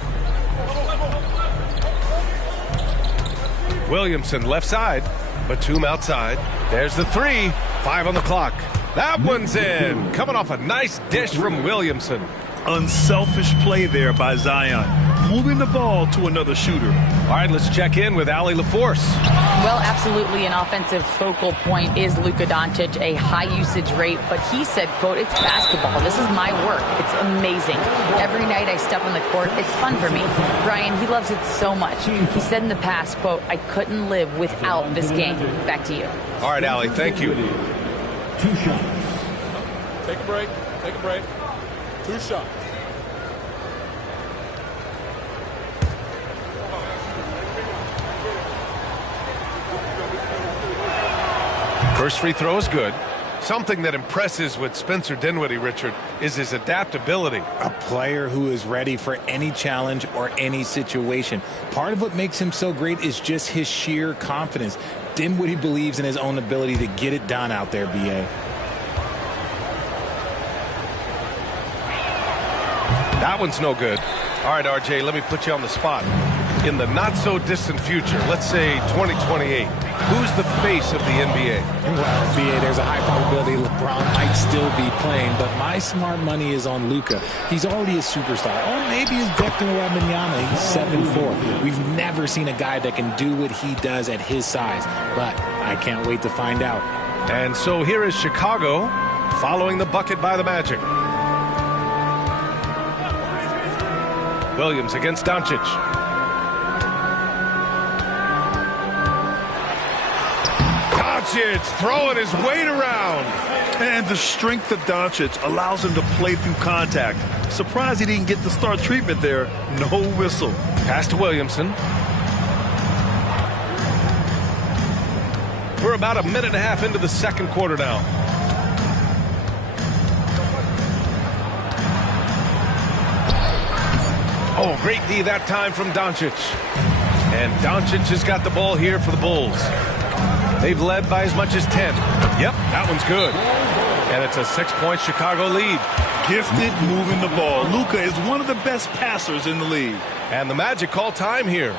Williamson left side, Batum outside. There's the 3, 5 on the clock. That one's in. Coming off a nice dish from Williamson. Unselfish play there by Zion, moving the ball to another shooter. All right, let's check in with Allie LaForce. Well, absolutely an offensive focal point is Luka Doncic, a high usage rate, but he said, quote, it's basketball. This is my work. It's amazing. Every night I step on the court, it's fun for me. Brian, he loves it so much. He said in the past, quote, I couldn't live without this game. Back to you. All right, Allie, thank you. 2 shots. Take a break. Take a break. 2 shots. First free throw is good. Something that impresses with Spencer Dinwiddie, Richard, is his adaptability. A player who is ready for any challenge or any situation. Part of what makes him so great is just his sheer confidence. Dinwiddie believes in his own ability to get it done out there, B.A. That one's no good. All right, RJ, let me put you on the spot. In the not-so-distant future, let's say 2028, who's the face of the NBA? Well, BA, there's a high probability LeBron might still be playing, but my smart money is on Luka. He's already a superstar. Or maybe it's Victor Wembanyama. He's 7'4". We've never seen a guy that can do what he does at his size, but I can't wait to find out. And so here is Chicago following the bucket by the Magic. Williams against Doncic. Doncic throwing his weight around. And the strength of Doncic allows him to play through contact. Surprised he didn't get the start treatment there. No whistle. Pass to Williamson. We're about a minute and a half into the second quarter now. Oh, great D that time from Doncic. And Doncic has got the ball here for the Bulls. They've led by as much as 10. Yep, that one's good. And it's a 6-point Chicago lead. Gifted moving the ball. Luka is one of the best passers in the league. And the Magic call time here.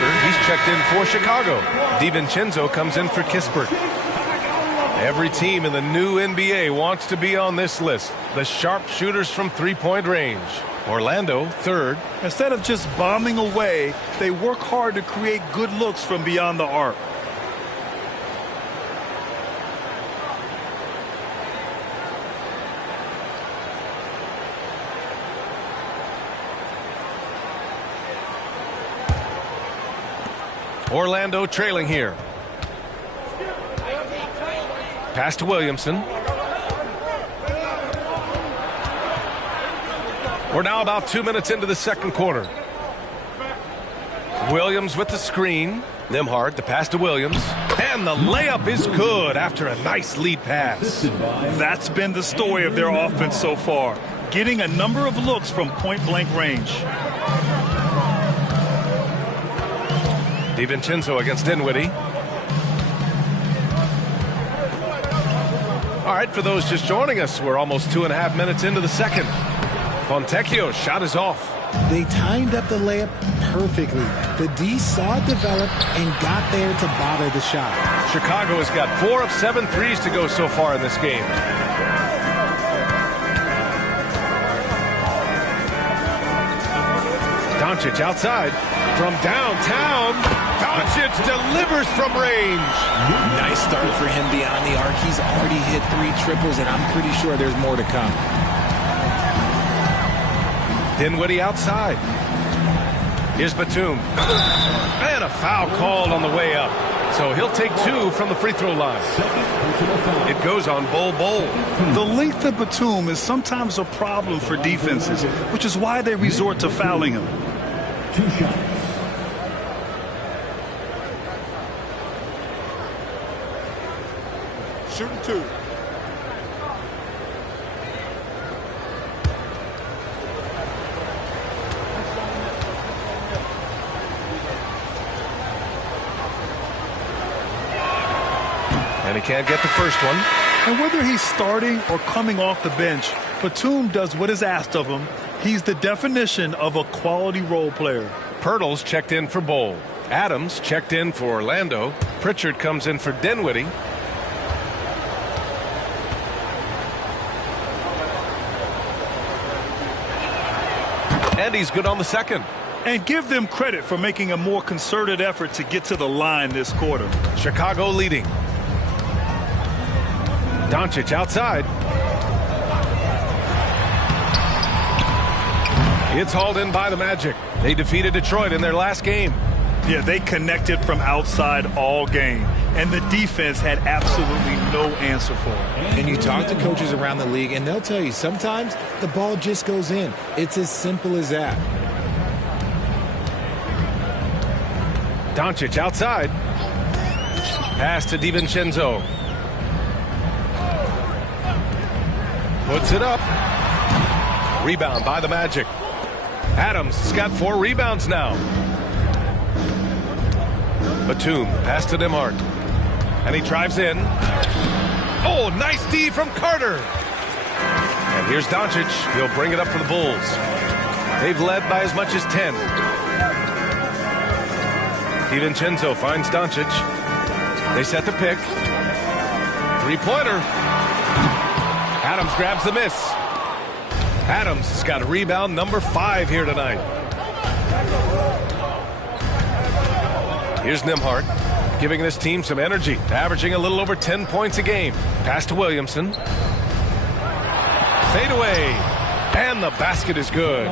He's checked in for Chicago. DiVincenzo comes in for Kispert. Every team in the new NBA wants to be on this list. The sharp shooters from three-point range. Orlando, third. Instead of just bombing away, they work hard to create good looks from beyond the arc. Orlando trailing here. Pass to Williamson. We're now about 2 minutes into the second quarter. Williams with the screen. Nembhard, the pass to Williams. And the layup is good after a nice lead pass. That's been the story of their offense so far. Getting a number of looks from point-blank range. DiVincenzo against Dinwiddie. All right, for those just joining us, we're almost 2.5 minutes into the second. Fontecchio's shot is off. They timed up the layup perfectly. The D saw it develop and got there to bother the shot. Chicago has got 4 of 7 threes to go so far in this game. Doncic outside from downtown. Doncic delivers from range. Nice start for him beyond the arc. He's already hit 3 triples, and I'm pretty sure there's more to come. Dinwiddie outside. Here's Batum. And a foul called on the way up. So he'll take 2 from the free throw line. It goes on Bol. The length of Batum is sometimes a problem for defenses, which is why they resort to fouling him. 2 shots. Shooting 2. And he can't get the first one. And whether he's starting or coming off the bench, Batum does what is asked of him. He's the definition of a quality role player. Pirtle's checked in for Bol. Adams checked in for Orlando. Pritchard comes in for Dinwiddie. And he's good on the second. And give them credit for making a more concerted effort to get to the line this quarter. Chicago leading. Doncic outside. It's hauled in by the Magic. They defeated Detroit in their last game. Yeah, they connected from outside all game, and the defense had absolutely no answer for it. And you talk to coaches around the league, and they'll tell you sometimes the ball just goes in. It's as simple as that. Doncic outside. Pass to DiVincenzo. Puts it up. Rebound by the Magic. Adams has got 4 rebounds now. Batum, pass to Nembhard. And he drives in. Oh, nice D from Carter. And here's Doncic. He'll bring it up for the Bulls. They've led by as much as 10. DiVincenzo finds Doncic. They set the pick. 3-pointer. Adams grabs the miss. Adams has got rebound number 5 here tonight. Here's Nembhard, giving this team some energy, averaging a little over 10 points a game. Pass to Williamson. Fade away. And the basket is good.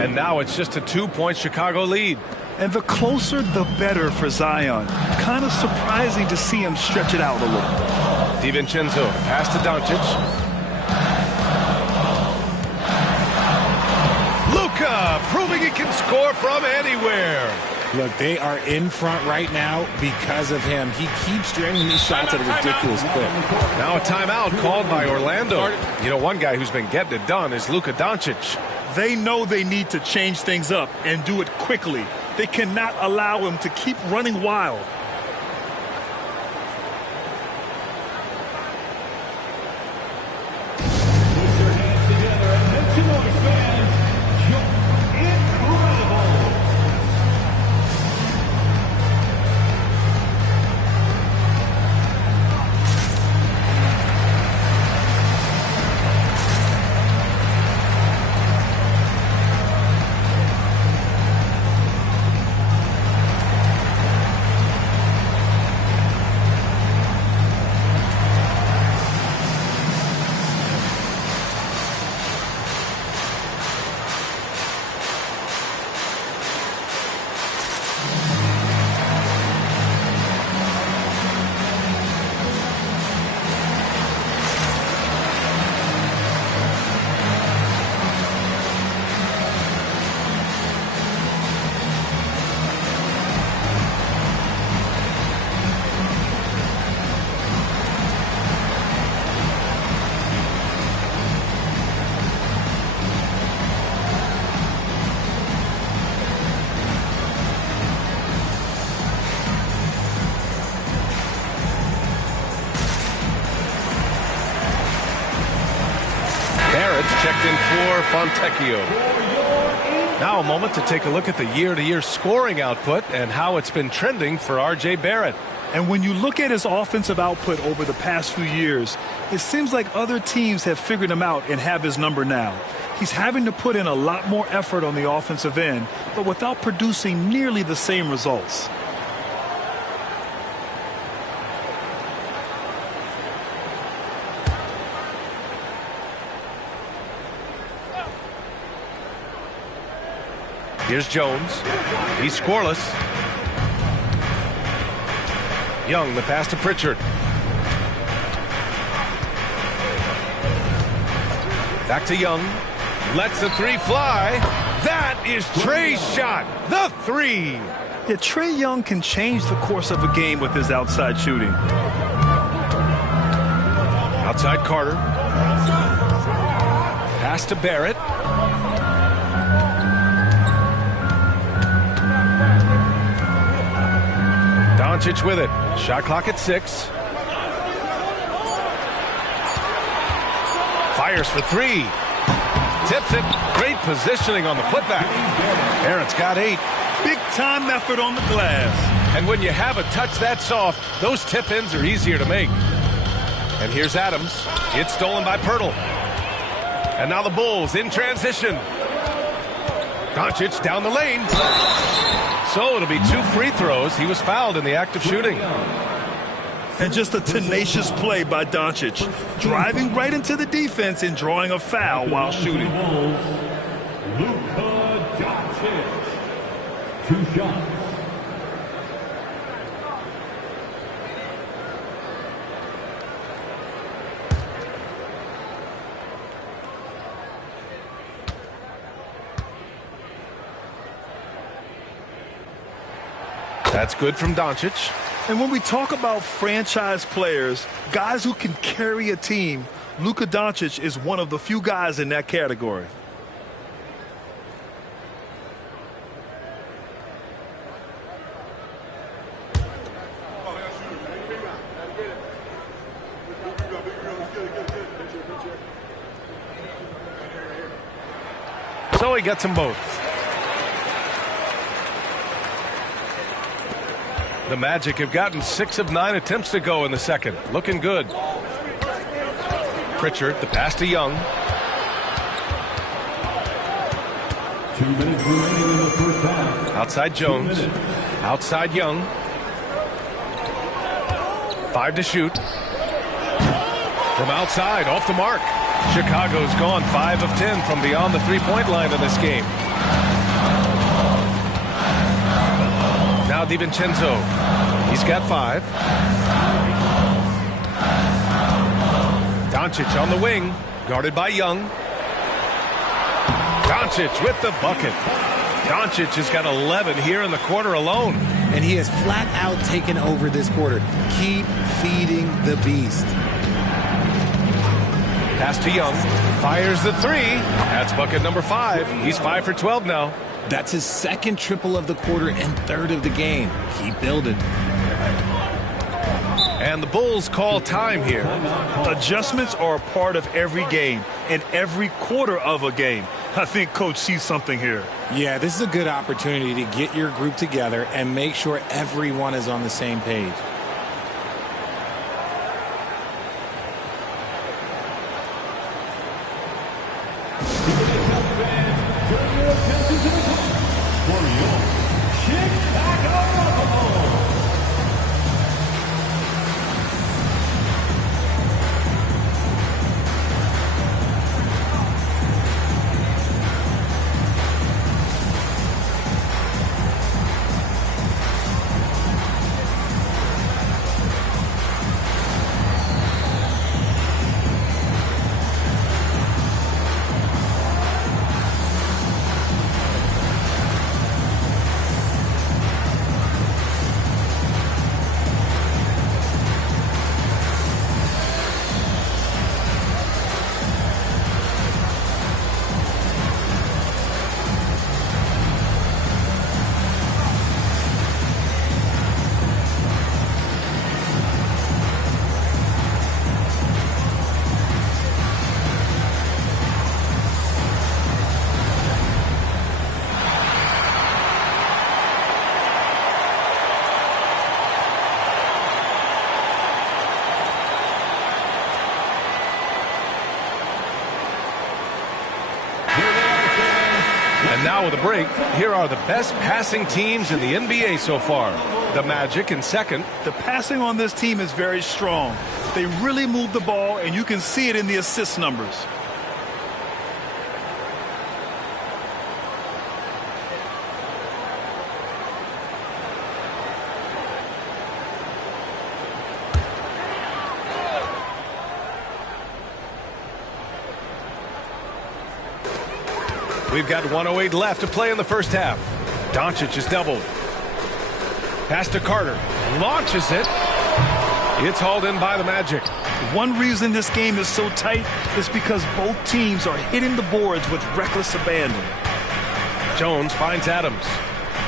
And now it's just a 2-point Chicago lead. And the closer, the better for Zion. Kind of surprising to see him stretch it out a little. DiVincenzo, pass to Doncic. Luka, proving he can score from anywhere. Look, they are in front right now because of him. He keeps draining these shots at a ridiculous clip. Now a timeout called by Orlando. You know, one guy who's been getting it done is Luka Doncic. They know they need to change things up and do it quickly. They cannot allow him to keep running wild. Brogdon for Fontecchio. Now a moment to take a look at the year-to-year scoring output and how it's been trending for R.J. Barrett. And when you look at his offensive output over the past few years, it seems like other teams have figured him out and have his number now. He's having to put in a lot more effort on the offensive end, but without producing nearly the same results. Here's Jones. He's scoreless. Young, the pass to Pritchard. Back to Young. Lets the three fly. That is Trey's shot. The three. Yeah, Trey Young can change the course of a game with his outside shooting. Outside Carter. Pass to Barrett. Doncic with it. Shot clock at 6. Fires for 3. Tips it. Great positioning on the putback. Barrett's got 8. Big time effort on the glass. And when you have a touch that soft, those tip-ins are easier to make. And here's Adams. It's stolen by Pirtle. And now the Bulls in transition. Doncic down the lane. So it'll be 2 free throws. He was fouled in the act of shooting. And just a tenacious play by Doncic, driving right into the defense and drawing a foul while shooting. Luka Doncic. 2 shots. That's good from Doncic. And when we talk about franchise players, guys who can carry a team, Luka Doncic is one of the few guys in that category. So he gets them both. The Magic have gotten 6 of 9 attempts to go in the second. Looking good. Pritchard, the pass to Young. 2 minutes remaining in the first half. Outside Jones. Outside Young. 5 to shoot. From outside, off the mark. Chicago's gone 5 of 10 from beyond the three-point line in this game. Now DiVincenzo. He's got 5. Doncic on the wing, guarded by Young. Doncic with the bucket. Doncic has got 11 here in the quarter alone. And he has flat out taken over this quarter. Keep feeding the beast. Pass to Young. Fires the 3. That's bucket number 5. He's 5 for 12 now. That's his second triple of the quarter and third of the game. Keep building. And the Bulls call time here. Adjustments are a part of every game and every quarter of a game. I think Coach sees something here. Yeah, this is a good opportunity to get your group together and make sure everyone is on the same page. now with a break, here are the best passing teams in the NBA so far. The Magic in second. The passing on this team is very strong. They really move the ball, and you can see it in the assist numbers. We've got 1:08 left to play in the first half. Doncic is doubled. Pass to Carter. Launches it. It's hauled in by the Magic. One reason this game is so tight is because both teams are hitting the boards with reckless abandon. Jones finds Adams.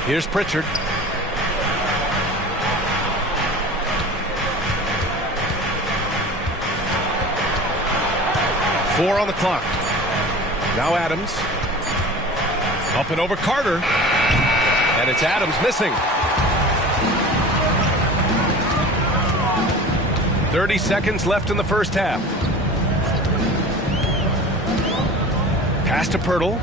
Here's Pritchard. Four on the clock. Now Adams. Up and over Carter. And it's Adams missing. 30 seconds left in the first half. Pass to Pirtle.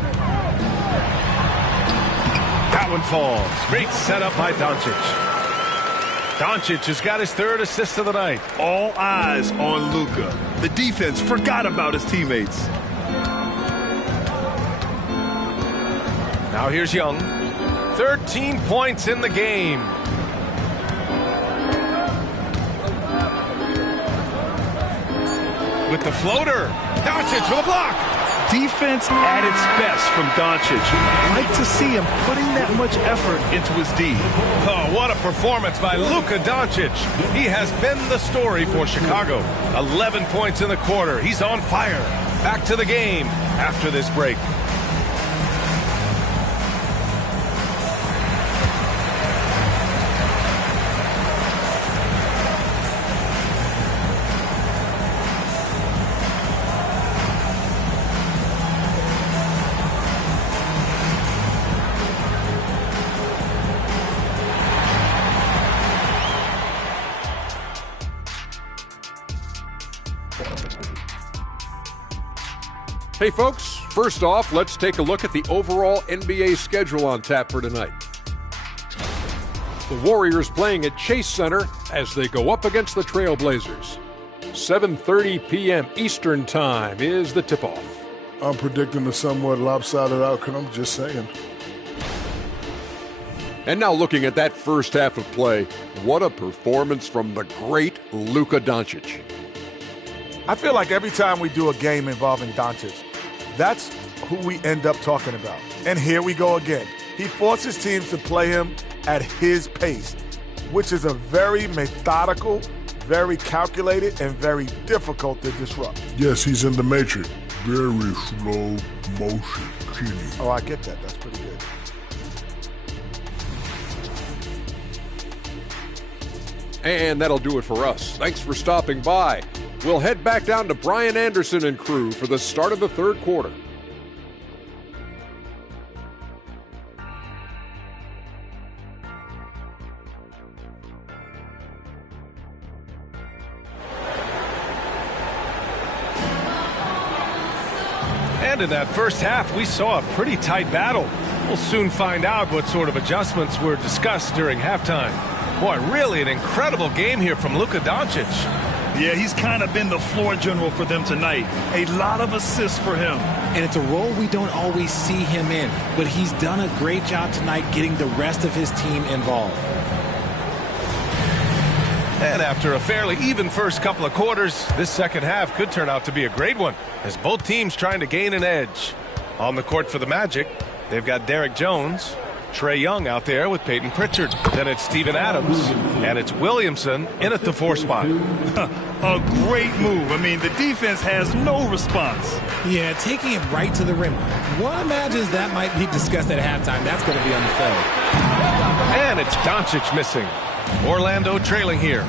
That one falls. Great setup by Doncic. Doncic has got his third assist of the night. All eyes on Luka. The defense forgot about his teammates. Now here's Young. 13 points in the game. With the floater. Doncic with a block. Defense at its best from Doncic. Like to see him putting that much effort into his D. Oh, what a performance by Luka Doncic. He has been the story for Chicago. 11 points in the quarter. He's on fire. Back to the game after this break. Hey folks, first off, let's take a look at the overall NBA schedule on tap for tonight. The Warriors playing at Chase Center as they go up against the Trailblazers. 7:30 p.m. Eastern Time is the tip-off. I'm predicting a somewhat lopsided outcome, just saying. And now looking at that first half of play, what a performance from the great Luka Doncic. I feel like every time we do a game involving Doncic, that's who we end up talking about. And here we go again. He forces teams to play him at his pace, which is a very methodical, very calculated, and very difficult to disrupt. Yes, he's in the matrix. Very slow motion, Kenny. Oh, I get that. That's pretty good. And that'll do it for us. Thanks for stopping by. We'll head back down to Brian Anderson and crew for the start of the third quarter. And in that first half, we saw a pretty tight battle. We'll soon find out what sort of adjustments were discussed during halftime. Boy, really an incredible game here from Luka Doncic. Yeah, he's kind of been the floor general for them tonight. A lot of assists for him. And it's a role we don't always see him in, but he's done a great job tonight getting the rest of his team involved. And after a fairly even first couple of quarters, this second half could turn out to be a great one, as both teams trying to gain an edge. On the court for the Magic, they've got Derek Jones, Trae Young out there with Peyton Pritchard. Then it's Steven Adams, and it's Williamson in at the 4 spot. A great move. I mean, the defense has no response. Yeah, taking it right to the rim. One imagines that might be discussed at halftime. That's going to be on the film. And it's Doncic missing. Orlando trailing here.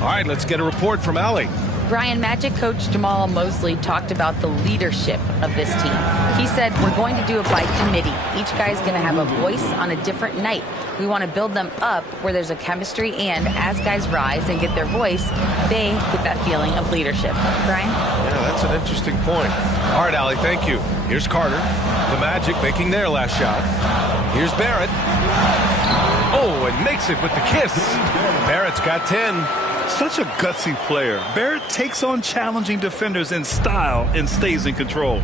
All right, let's get a report from Allie. Brian, Magic coach Jamal Mosley talked about the leadership of this team. He said, we're going to do it by committee. Each guy's going to have a voice on a different night. We want to build them up where there's a chemistry, and as guys rise and get their voice, they get that feeling of leadership. Brian? Yeah, that's an interesting point. All right, Allie, thank you. Here's Carter. The Magic making their last shot. Here's Barrett. Oh, and makes it with the kiss. Barrett's got 10. Such a gutsy player. Barrett takes on challenging defenders in style and stays in control.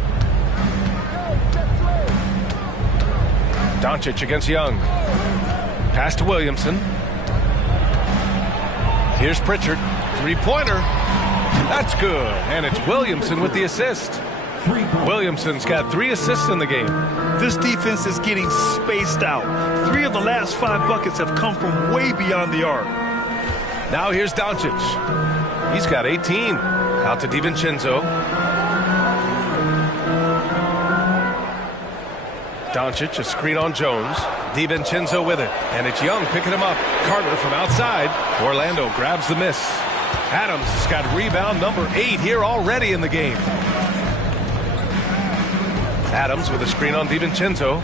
Doncic against Young. Pass to Williamson. Here's Pritchard. Three-pointer. That's good. And it's Williamson with the assist. Williamson's got 3 assists in the game. This defense is getting spaced out. 3 of the last 5 buckets have come from way beyond the arc. Now here's Doncic. He's got 18. Out to DiVincenzo. Doncic, a screen on Jones. DiVincenzo with it. And it's Young picking him up. Carter from outside. Orlando grabs the miss. Adams has got rebound number 8 here already in the game. Adams with a screen on DiVincenzo.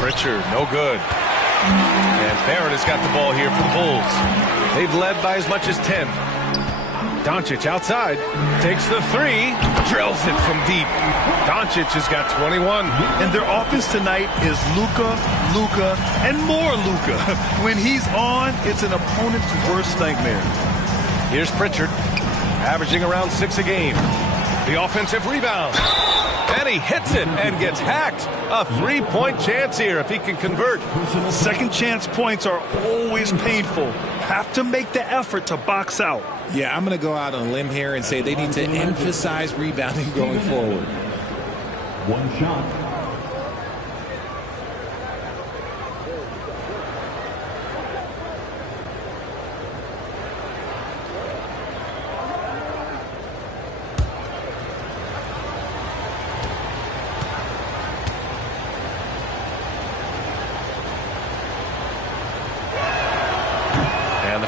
Pritchard, no good. And Barrett has got the ball here for the Bulls. They've led by as much as 10. Doncic outside, takes the 3, drills it from deep. Doncic has got 21. And their offense tonight is Luka, and more Luka. When he's on, it's an opponent's worst nightmare. Here's Pritchard, averaging around 6 a game. The offensive rebound. And he hits it and gets hacked. A 3-point chance here if he can convert. Second chance points are always painful. Have to make the effort to box out. Yeah, I'm going to go out on a limb here and say they need to emphasize rebounding going forward. One shot.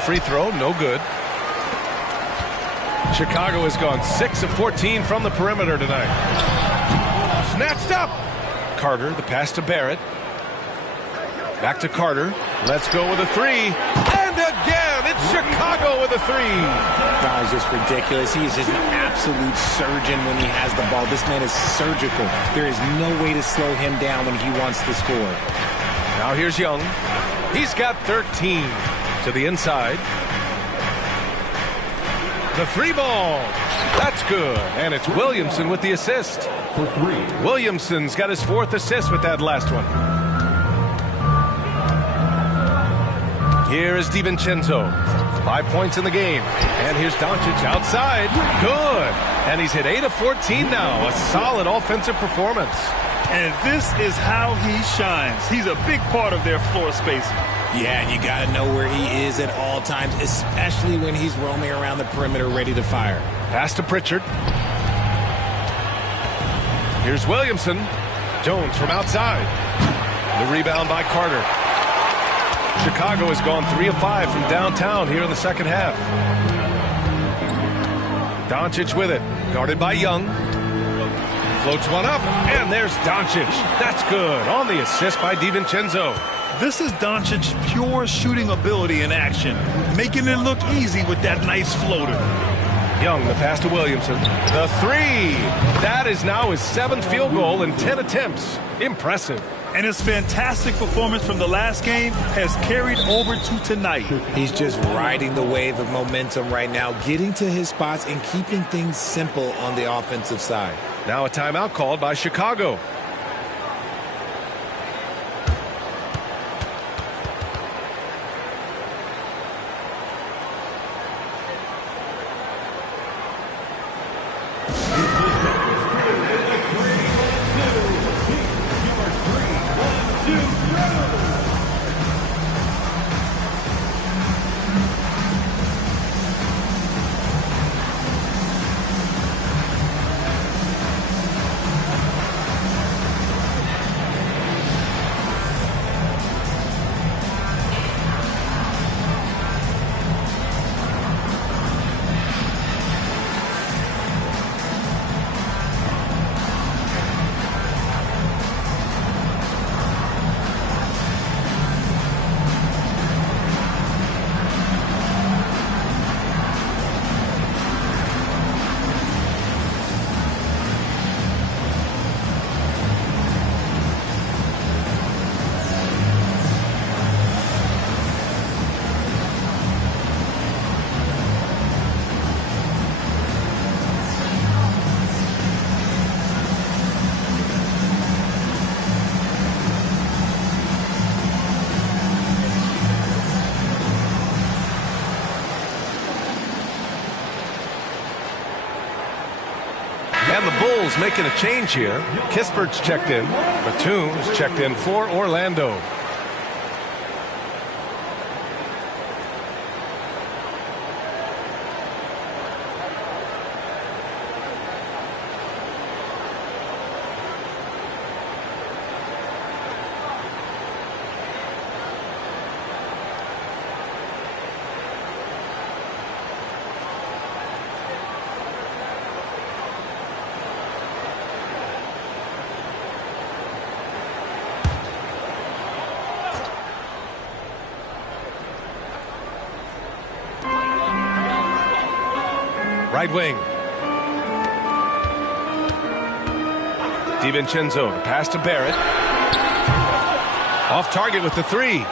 Free throw, no good. Chicago has gone 6 of 14 from the perimeter tonight. Snatched up. Carter, the pass to Barrett. Back to Carter. Let's go with a 3. And again, it's Chicago with a 3. Guy's just ridiculous. He is just an absolute surgeon when he has the ball. This man is surgical. There is no way to slow him down when he wants to score. Now here's Young. He's got 13. To the inside. The 3 ball. That's good. And it's Williamson with the assist. For 3. Williamson's got his 4th assist with that last one. Here is DiVincenzo. 5 points in the game. And here's Doncic outside. Good. And he's hit 8 of 14 now. A solid offensive performance. And this is how he shines. He's a big part of their floor spacing. Yeah, and you got to know where he is at all times, especially when he's roaming around the perimeter ready to fire. Pass to Pritchard. Here's Williamson. Jones from outside. The rebound by Carter. Chicago has gone 3 of 5 from downtown here in the second half. Doncic with it. Guarded by Young. Floats one up, and there's Doncic. That's good. On the assist by DiVincenzo. This is Doncic's pure shooting ability in action, making it look easy with that nice floater. Young, the pass to Williamson. The 3. That is now his 7th field goal in 10 attempts. Impressive. And his fantastic performance from the last game has carried over to tonight. He's just riding the wave of momentum right now, getting to his spots and keeping things simple on the offensive side. Now a timeout called by Chicago. And the Bulls making a change here. Kispert's checked in. Batum's checked in for Orlando. Right wing. DiVincenzo, the pass to Barrett. Off target with the three.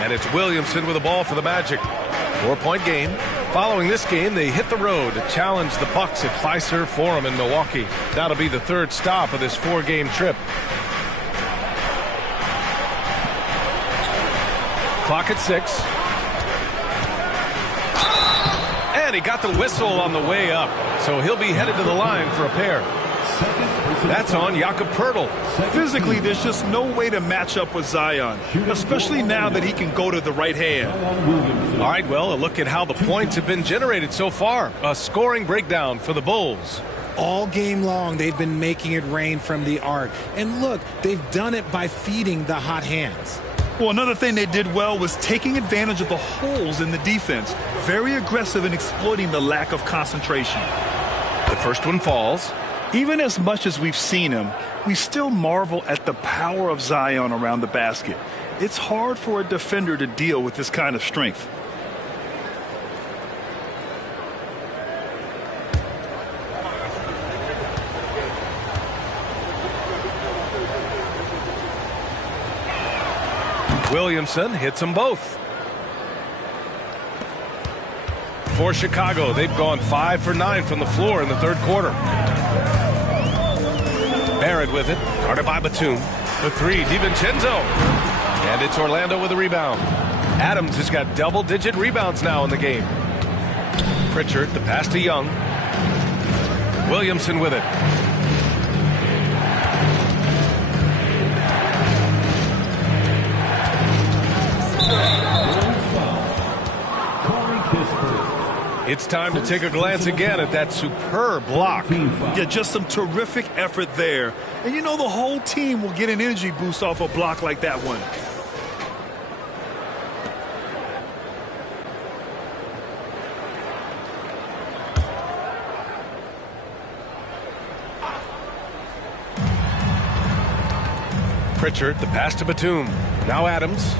And it's Williamson with the ball for the Magic. 4-point game. Following this game, they hit the road to challenge the Bucks at Fiserv Forum in Milwaukee. That'll be the third stop of this 4-game trip. Clock at 6. And he got the whistle on the way up, so he'll be headed to the line for a pair. That's on Jakob Poeltl. Physically, there's just no way to match up with Zion, especially now that he can go to the right hand. All right, well, a look at how the points have been generated so far. A scoring breakdown for the Bulls. All game long, they've been making it rain from the arc. And look, they've done it by feeding the hot hands. Well, another thing they did well was taking advantage of the holes in the defense. Very aggressive in exploiting the lack of concentration. The first one falls. Even as much as we've seen him, we still marvel at the power of Zion around the basket. It's hard for a defender to deal with this kind of strength. Williamson hits them both. For Chicago, they've gone 5 for 9 from the floor in the third quarter. Barrett with it, guarded by Batum. The three, DiVincenzo. And it's Orlando with a rebound. Adams has got double-digit rebounds now in the game. Pritchard, the pass to Young. Williamson with it. It's time to take a glance again at that superb block. Yeah, just some terrific effort there. And you know the whole team will get an energy boost off a block like that one. Pritchard, the pass to Batum. Now Adams.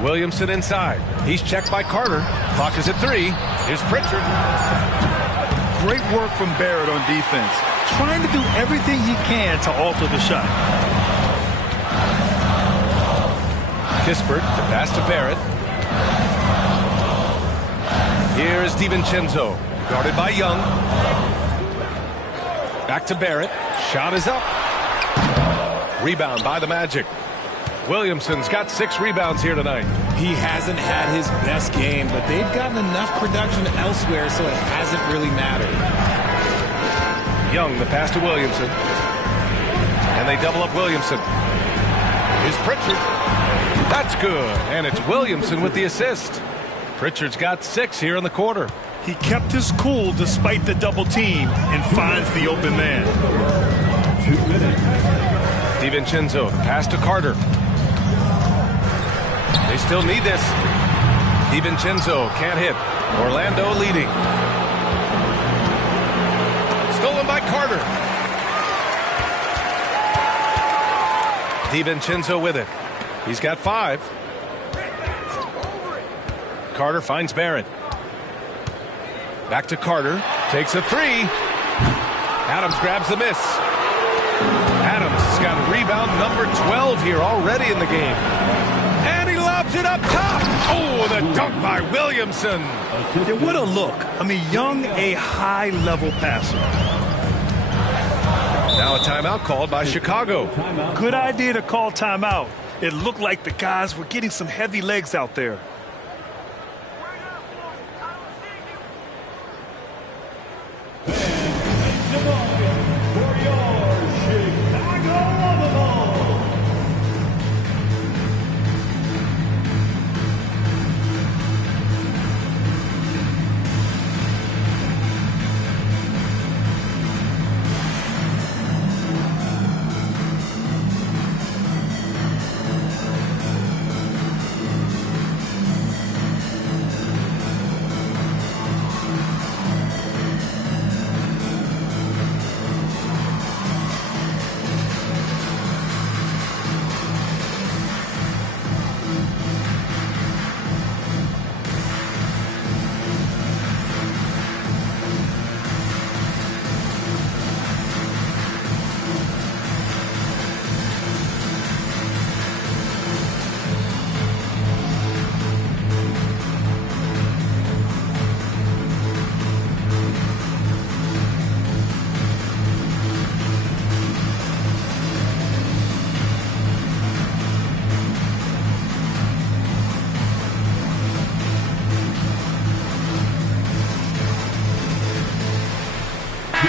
Williamson inside. He's checked by Carter. Clock is at 3. Here's Pritchard. Great work from Barrett on defense. Trying to do everything he can to alter the shot. Kispert, the pass to Barrett. Here is DiVincenzo. Guarded by Young. Back to Barrett. Shot is up. Rebound by the Magic. Williamson's got 6 rebounds here tonight. He hasn't had his best game, but they've gotten enough production elsewhere, so it hasn't really mattered. Young, the pass to Williamson. And they double up Williamson. Here's Pritchard. That's good. And it's Williamson with the assist. Pritchard's got 6 here in the quarter. He kept his cool despite the double team and finds the open man. 2 minutes. DiVincenzo, the pass to Carter. They still need this. DiVincenzo can't hit. Orlando leading. Stolen by Carter. DiVincenzo with it. He's got 5. Carter finds Barrett. Back to Carter. Takes a 3. Adams grabs the miss. Adams has got rebound number 12 here already in the game. And he lobs it up top. Oh, the dunk by Williamson. Yeah, what a look. I mean, Young, a high-level passer. Now a timeout called by Chicago. Good idea to call timeout. It looked like the guys were getting some heavy legs out there.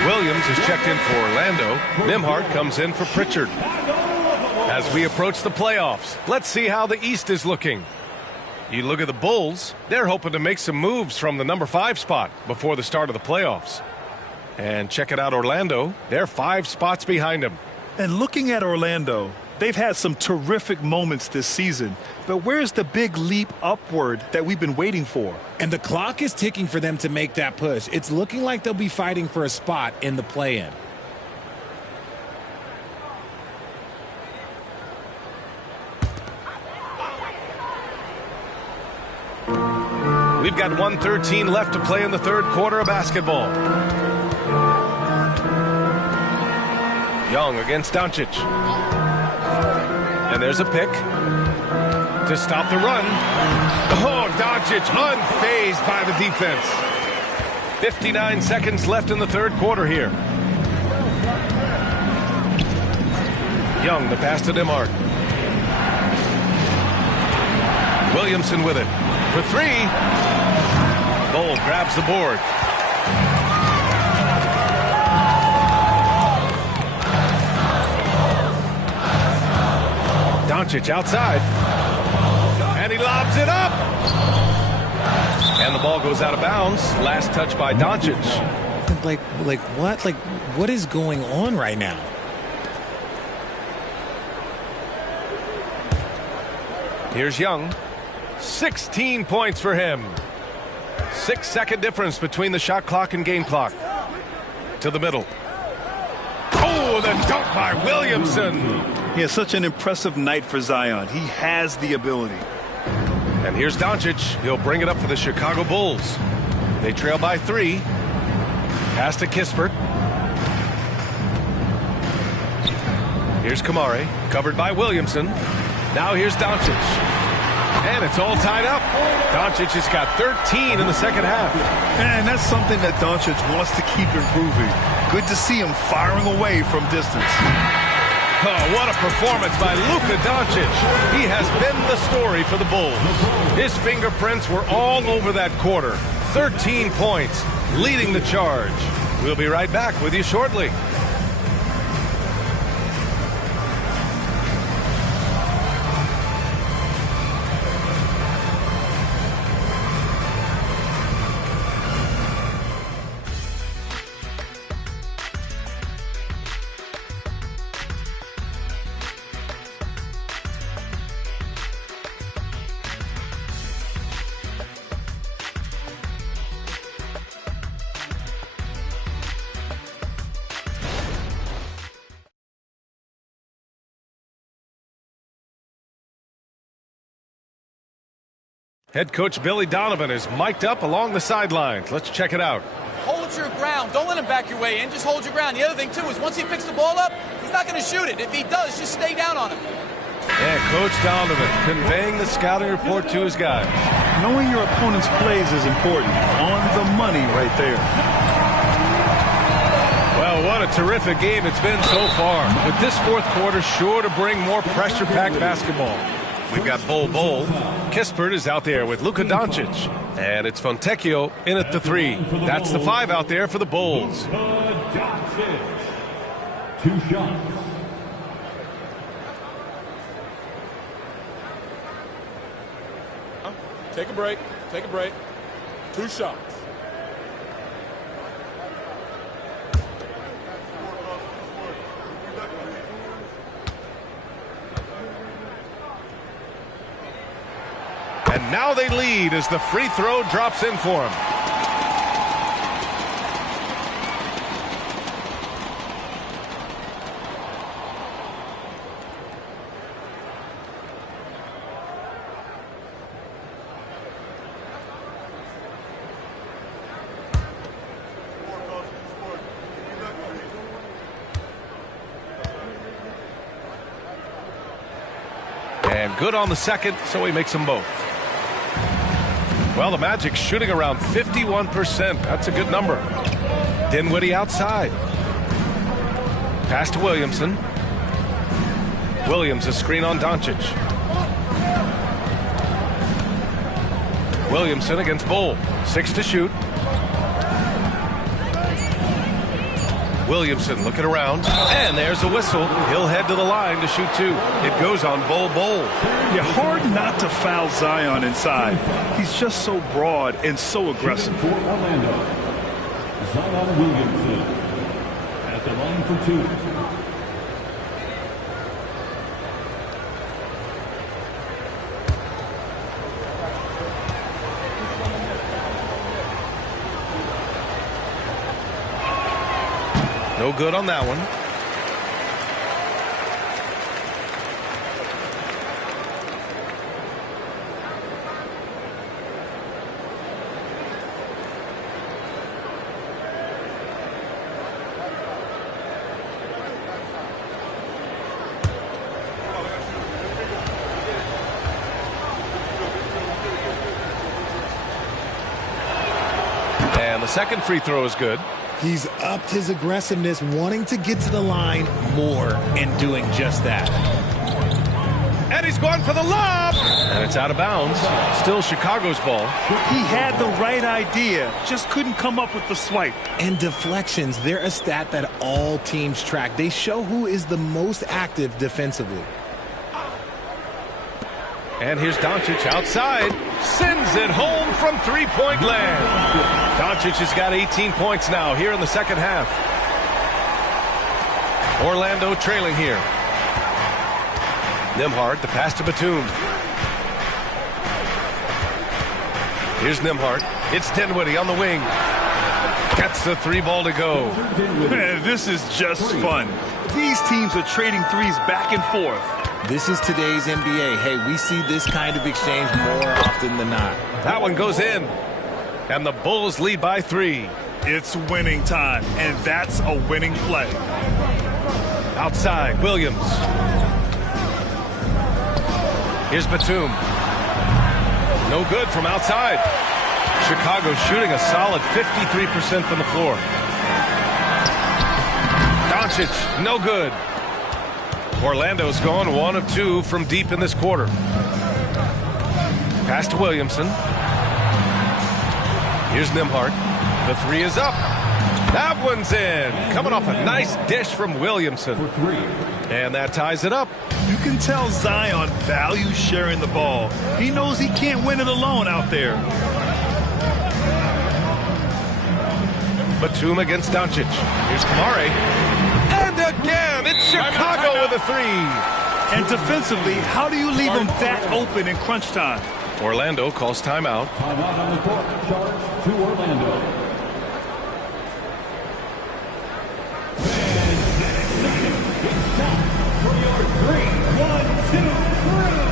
Williams is checked in for Orlando. Nimhart comes in for Pritchard. As we approach the playoffs, let's see how the East is looking. You look at the Bulls, they're hoping to make some moves from the number 5 spot before the start of the playoffs. And check it out, Orlando, they're 5 spots behind them. And looking at Orlando, they've had some terrific moments this season. But where's the big leap upward that we've been waiting for? And the clock is ticking for them to make that push. It's looking like they'll be fighting for a spot in the play-in. We've got 1:13 left to play in the third quarter of basketball. Young against Doncic. And there's a pick to stop the run. Oh, Doncic unfazed by the defense. 59 seconds left in the third quarter here. Young, the pass to Nimhart. Williamson with it for 3. Bull grabs the board. Doncic outside. And he lobs it up. And the ball goes out of bounds. Last touch by Doncic. Like what? Like, what is going on right now? Here's Young. 16 points for him. 6-second difference between the shot clock and game clock. To the middle. Oh, the dunk by Williamson. He has such an impressive night for Zion. He has the ability. And here's Doncic. He'll bring it up for the Chicago Bulls. They trail by 3. Pass to Kispert. Here's Kamare, covered by Williamson. Now here's Doncic. And it's all tied up. Doncic has got 13 in the second half. And that's something that Doncic wants to keep improving. Good to see him firing away from distance. Oh, what a performance by Luka Doncic. He has been the story for the Bulls. His fingerprints were all over that quarter. 13 points, leading the charge. We'll be right back with you shortly. Head coach Billy Donovan is mic'd up along the sidelines. Let's check it out. Hold your ground. Don't let him back your way in. Just hold your ground. The other thing, too, is once he picks the ball up, he's not going to shoot it. If he does, just stay down on him. Yeah, Coach Donovan conveying the scouting report to his guys. Knowing your opponent's plays is important. On the money right there. Well, what a terrific game it's been so far. With this fourth quarter sure to bring more pressure-packed basketball. We've got Bol. Kispert is out there with Luka Doncic. And it's Fontecchio in at the 3. That's the 5 out there for the Bulls. 2 shots. Take a break. Take a break. 2 shots. And now they lead as the free throw drops in for him. And good on the second, so he makes them both. Well, the Magic shooting around 51%. That's a good number. Dinwiddie outside. Pass to Williamson. Williams a screen on Doncic. Williamson against Bol. 6 to shoot. Williamson looking around, and there's a whistle. He'll head to the line to shoot 2. It goes on Bol. Yeah, hard not to foul Zion inside. He's just so broad and so aggressive. For Orlando, Zion Williamson at the line for 2. No good on that one. And the second free throw is good. He's upped his aggressiveness, wanting to get to the line more and doing just that. And he's going for the lob. And it's out of bounds. Still Chicago's ball. He had the right idea, just couldn't come up with the swipe. And deflections, they're a stat that all teams track. They show who is the most active defensively. And here's Doncic outside. Sends it home from three-point land. Doncic has got 18 points now here in the second half. Orlando trailing here. Nembhard, the pass to Batum. Here's Nembhard. It's Dinwiddie on the wing. Gets the 3 ball to go. Man, this is just fun. These teams are trading threes back and forth. This is today's NBA. Hey, we see this kind of exchange more often than not. That one goes in. And the Bulls lead by 3. It's winning time, and that's a winning play. Outside, Williams. Here's Batum. No good from outside. Chicago shooting a solid 53% from the floor. Doncic, no good. Orlando's gone 1 of 2 from deep in this quarter. Pass to Williamson. Here's Nembhard. The 3 is up. That one's in. Coming off a nice dish from Williamson. For 3. And that ties it up. You can tell Zion values sharing the ball. He knows he can't win it alone out there. Batum against Doncic. Here's Kamari. And again, it's Chicago with a 3. And defensively, how do you leave them that open in crunch time? Orlando calls timeout. Timeout on the court. Charge to Orlando. It's time for your 3, 1, 2, 3.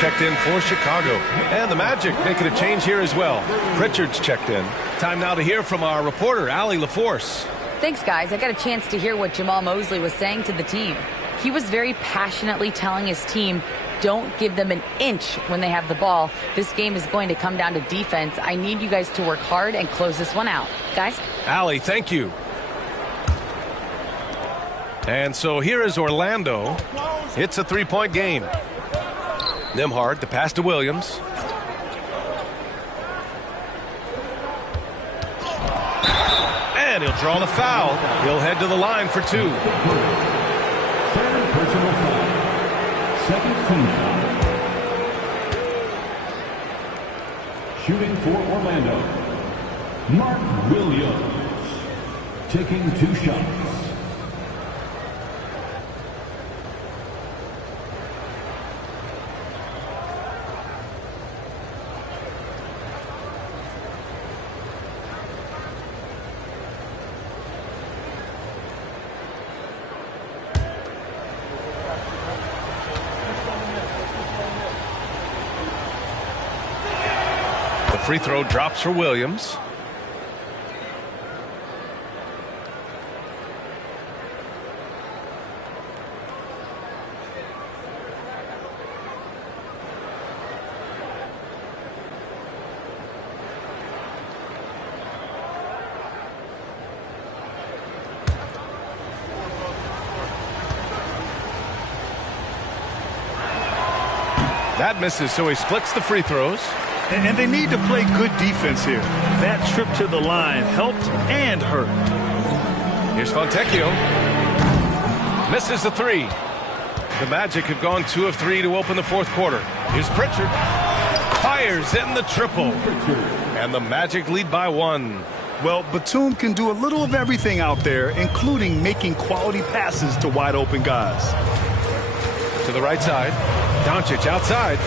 Checked in for Chicago. And the Magic making a change here as well. Pritchard's checked in. Time now to hear from our reporter, Allie LaForce. Thanks, guys. I got a chance to hear what Jamal Mosley was saying to the team. He was very passionately telling his team, don't give them an inch when they have the ball. This game is going to come down to defense. I need you guys to work hard and close this one out. Guys? Allie, thank you. And so here is Orlando. It's a 3-point game. Nembhard, the pass to Williams. And he'll draw the foul. He'll head to the line for 2. second team foul. Shooting for Orlando, Mark Williams, taking 2 shots. Free throw drops for Williams. That misses, so he splits the free throws. And they need to play good defense here. That trip to the line helped and hurt. Here's Fontecchio. Misses the 3. The Magic have gone 2 of 3 to open the fourth quarter. Here's Pritchard. Fires in the triple. And the Magic lead by 1. Well, Batum can do a little of everything out there, including making quality passes to wide open guys. To the right side. Doncic outside.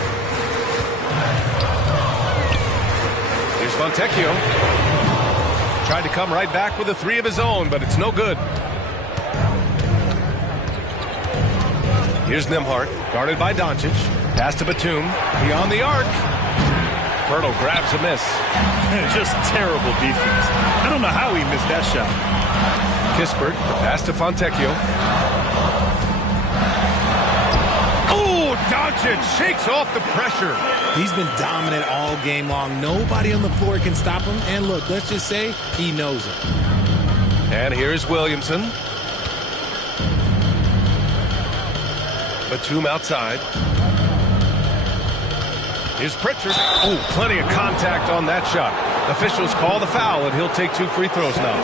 Here's Fontecchio. Tried to come right back with a 3 of his own, but it's no good. Here's Nembhard, guarded by Doncic. Pass to Batum. Beyond the arc. Pirtle grabs a miss. Just terrible defense. I don't know how he missed that shot. Kispert, pass to Fontecchio. Doncic shakes off the pressure. He's been dominant all game long. Nobody on the floor can stop him. And look, let's just say he knows it. And here's Williamson. Batum outside. Here's Pritchard. Oh, plenty of contact on that shot. Officials call the foul, and he'll take 2 free throws now.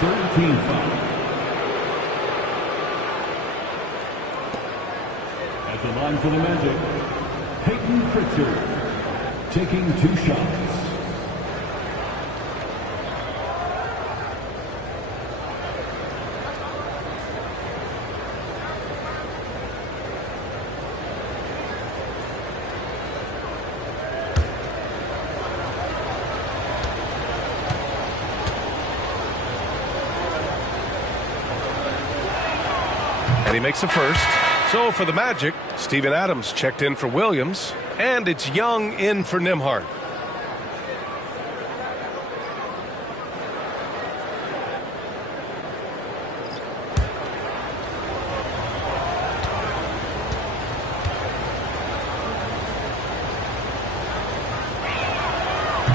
13 foul. At the line for the Magic, Peyton Pritchard, taking 2 shots. And he makes a first. So for the Magic, Steven Adams checked in for Williams, and it's Young in for Nembhard.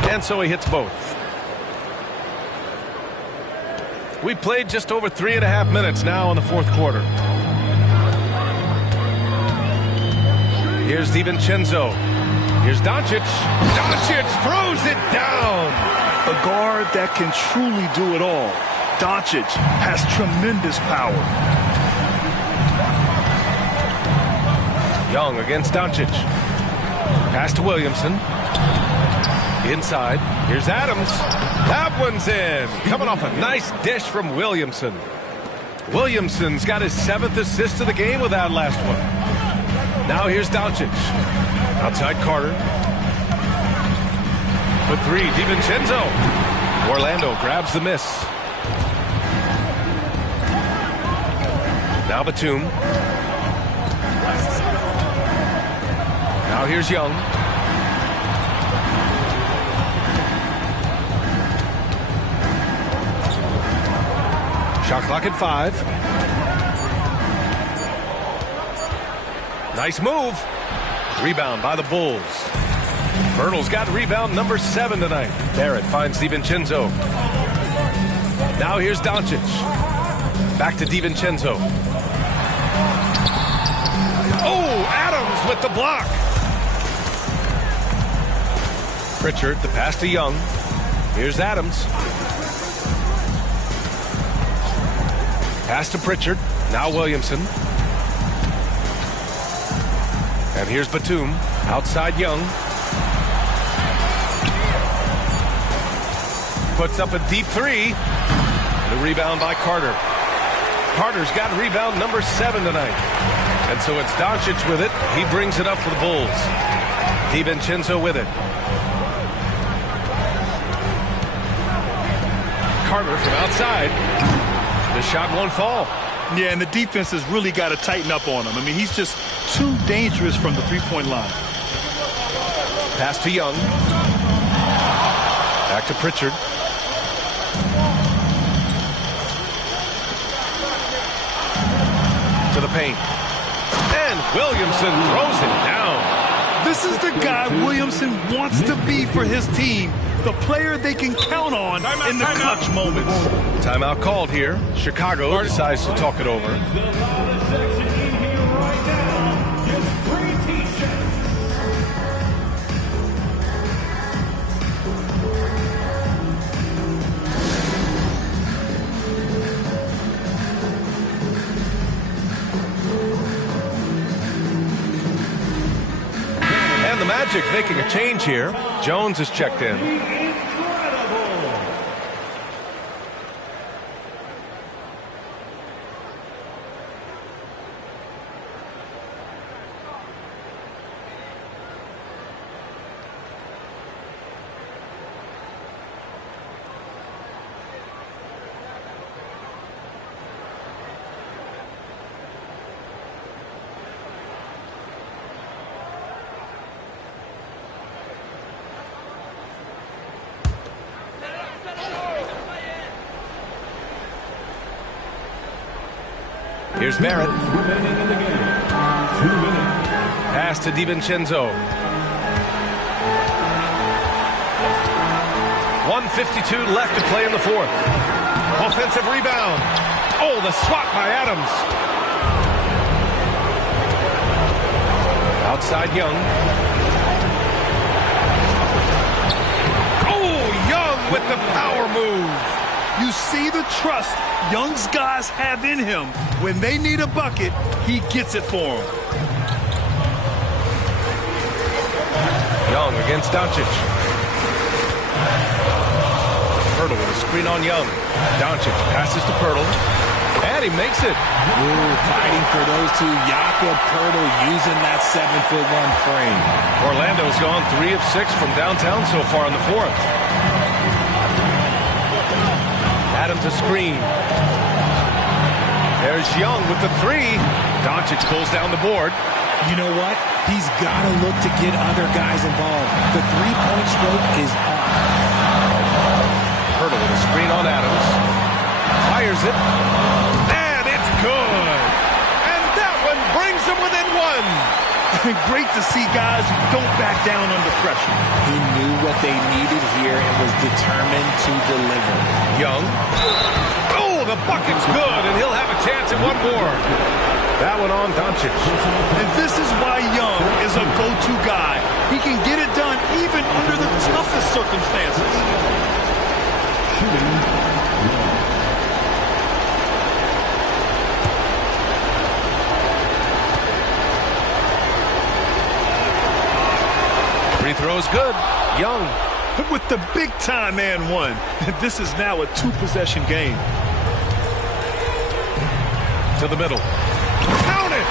And so he hits both. We played just over 3.5 minutes now in the fourth quarter. Here's DiVincenzo. Here's Doncic. Doncic throws it down. A guard that can truly do it all. Doncic has tremendous power. Young against Doncic. Pass to Williamson. Inside. Here's Adams. That one's in. Coming off a nice dish from Williamson. Williamson's got his 7th assist of the game with that last one. Now here's Doncic. Outside Carter. For 3, DiVincenzo. Orlando grabs the miss. Now Batum. Now here's Young. Shot clock at 5. Nice move. Rebound by the Bulls. Pirtle's got rebound number 7 tonight. Barrett finds DiVincenzo. Now here's Doncic. Back to DiVincenzo. Oh, Adams with the block. Pritchard, the pass to Young. Here's Adams. Pass to Pritchard. Now Williamson. And here's Batum. Outside Young. Puts up a deep three. The rebound by Carter. Carter's got rebound number 7 tonight. And so it's Doncic with it. He brings it up for the Bulls. DiVincenzo with it. Carter from outside. The shot won't fall. Yeah, and the defense has really got to tighten up on him. I mean, he's just too dangerous from the three-point line. Pass to Young. Back to Pritchard. To the paint. And Williamson throws it down. This is the guy Williamson wants to be for his team. The player they can count on in the clutch moments. Timeout called here. Chicago decides to talk it over. The Magic making a change here. Jones is checked in. Here's Barrett. Pass to DiVincenzo. 1:52 left to play in the fourth. Offensive rebound. Oh, the swat by Adams. Outside Young. Oh, Young with the power move. You see the trust Young's guys have in him. When they need a bucket, he gets it for them. Young against Doncic. Pirtle with a screen on Young. Doncic passes to Pirtle. And he makes it. Ooh, fighting for those two. Jakob Pirtle using that 7'1" frame. Orlando's gone 3 of 6 from downtown so far in the fourth. Adams a screen. There's Young with the 3. Doncic pulls down the board. You know what? He's got to look to get other guys involved. The three-point stroke is off. Pirtle with a screen on Adams. Fires it. And it's good. And that one brings them within 1. Great to see guys who don't back down under pressure. He knew what they needed here and was determined to deliver. Young. Oh, the bucket's good, and he'll have a chance at one more. That one on Doncic. And this is why Young is a go-to guy. He can get it done even under the toughest circumstances. Free throw's good. Young. With the big-time and one. This is now a 2-possession game. To the middle. Count it!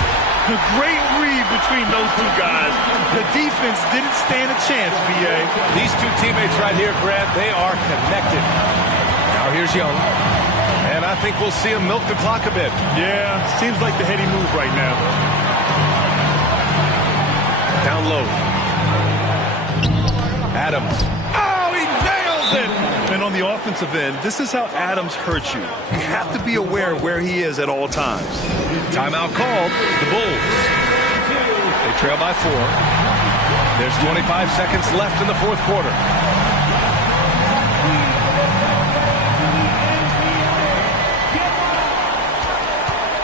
A great read between those two guys. The defense didn't stand a chance, B.A. These two teammates right here, Grant, they are connected. Now here's Young. And I think we'll see him milk the clock a bit. Yeah, seems like the heady move right now. Down low. Adams. Oh, he nails it! And on the offensive end, this is how Adams hurts you. You have to be aware of where he is at all times. Timeout called. The Bulls. They trail by 4. There's 25 seconds left in the fourth quarter.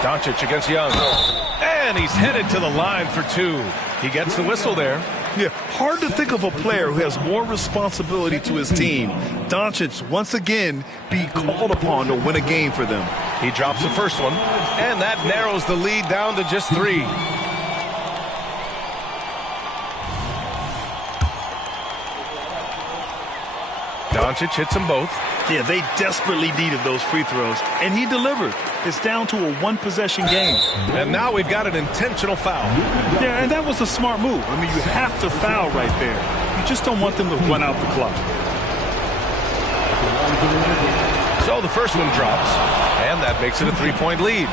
Doncic against Young. And he's headed to the line for 2. He gets the whistle there. Yeah, hard to think of a player who has more responsibility to his team. Doncic, once again, be called upon to win a game for them. He drops the first one, and that narrows the lead down to just 3. Doncic hits them both. Yeah, they desperately needed those free throws, and he delivered. It's down to a one-possession game. And now we've got an intentional foul. Yeah, and that was a smart move. I mean, you have to foul right there. You just don't want them to run out the clock. So the first one drops, and that makes it a 3-point lead.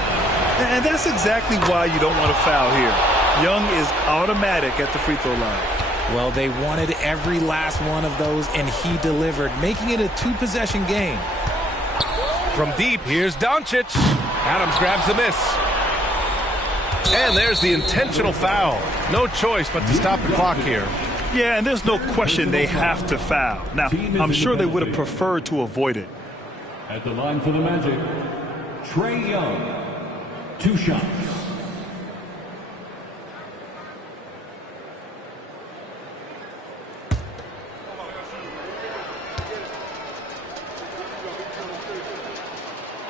And that's exactly why you don't want to foul here. Young is automatic at the free throw line. Well, they wanted every last one of those, and he delivered, making it a 2-possession game. From deep, here's Doncic. Adams grabs the miss. And there's the intentional foul. No choice but to stop the clock here. Yeah, and there's no question they have to foul. Now, I'm sure they would have preferred to avoid it. At the line for the Magic, Trae Young, 2 shots.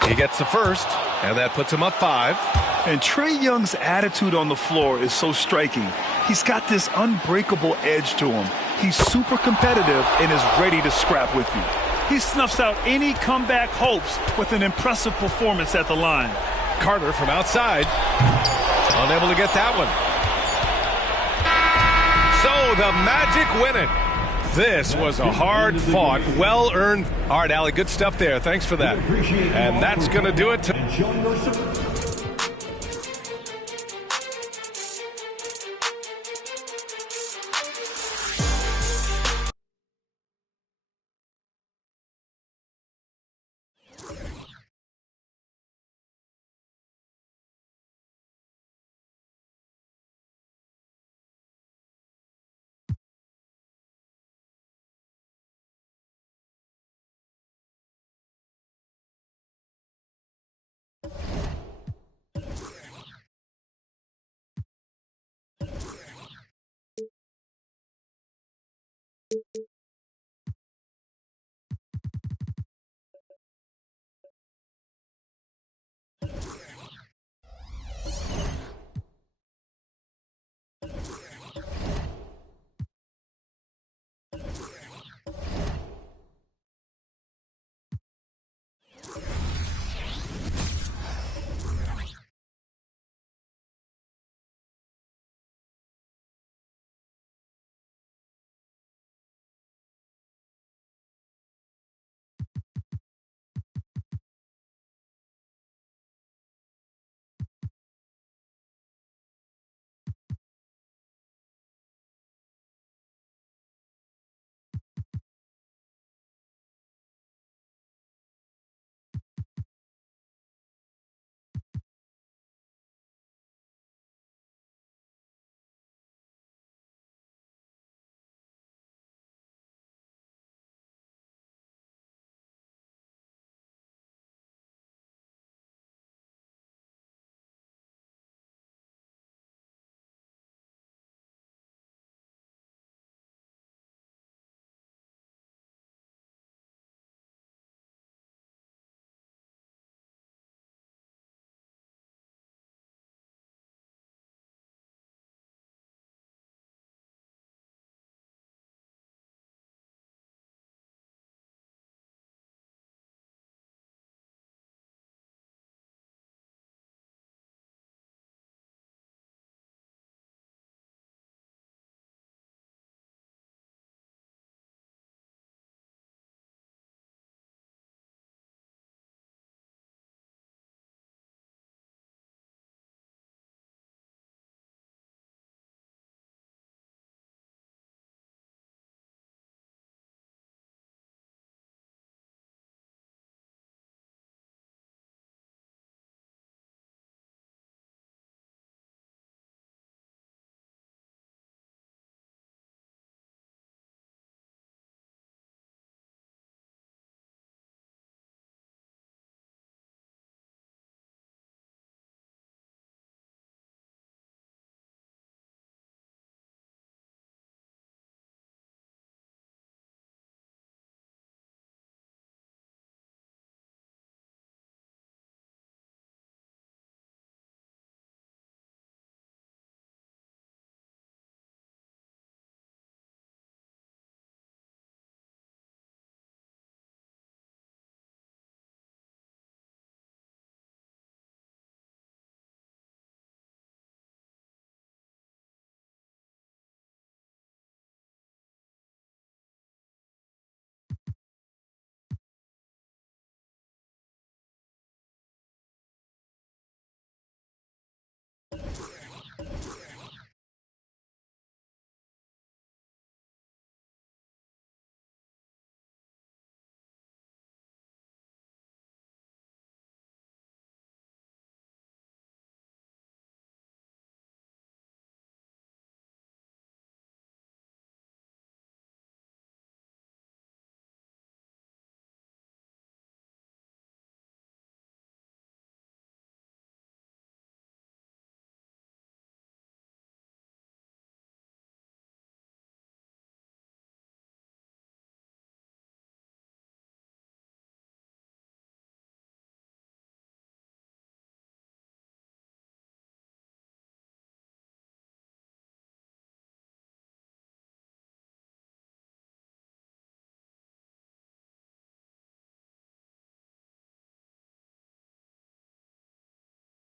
He gets the first, and that puts him up 5. And Trae Young's attitude on the floor is so striking. He's got this unbreakable edge to him. He's super competitive and is ready to scrap with you. He snuffs out any comeback hopes with an impressive performance at the line. Carter from outside. Unable to get that one. So the Magic win it. This was a hard-fought, well-earned. All right, Allie, good stuff there. Thanks for that. And that's going to do it.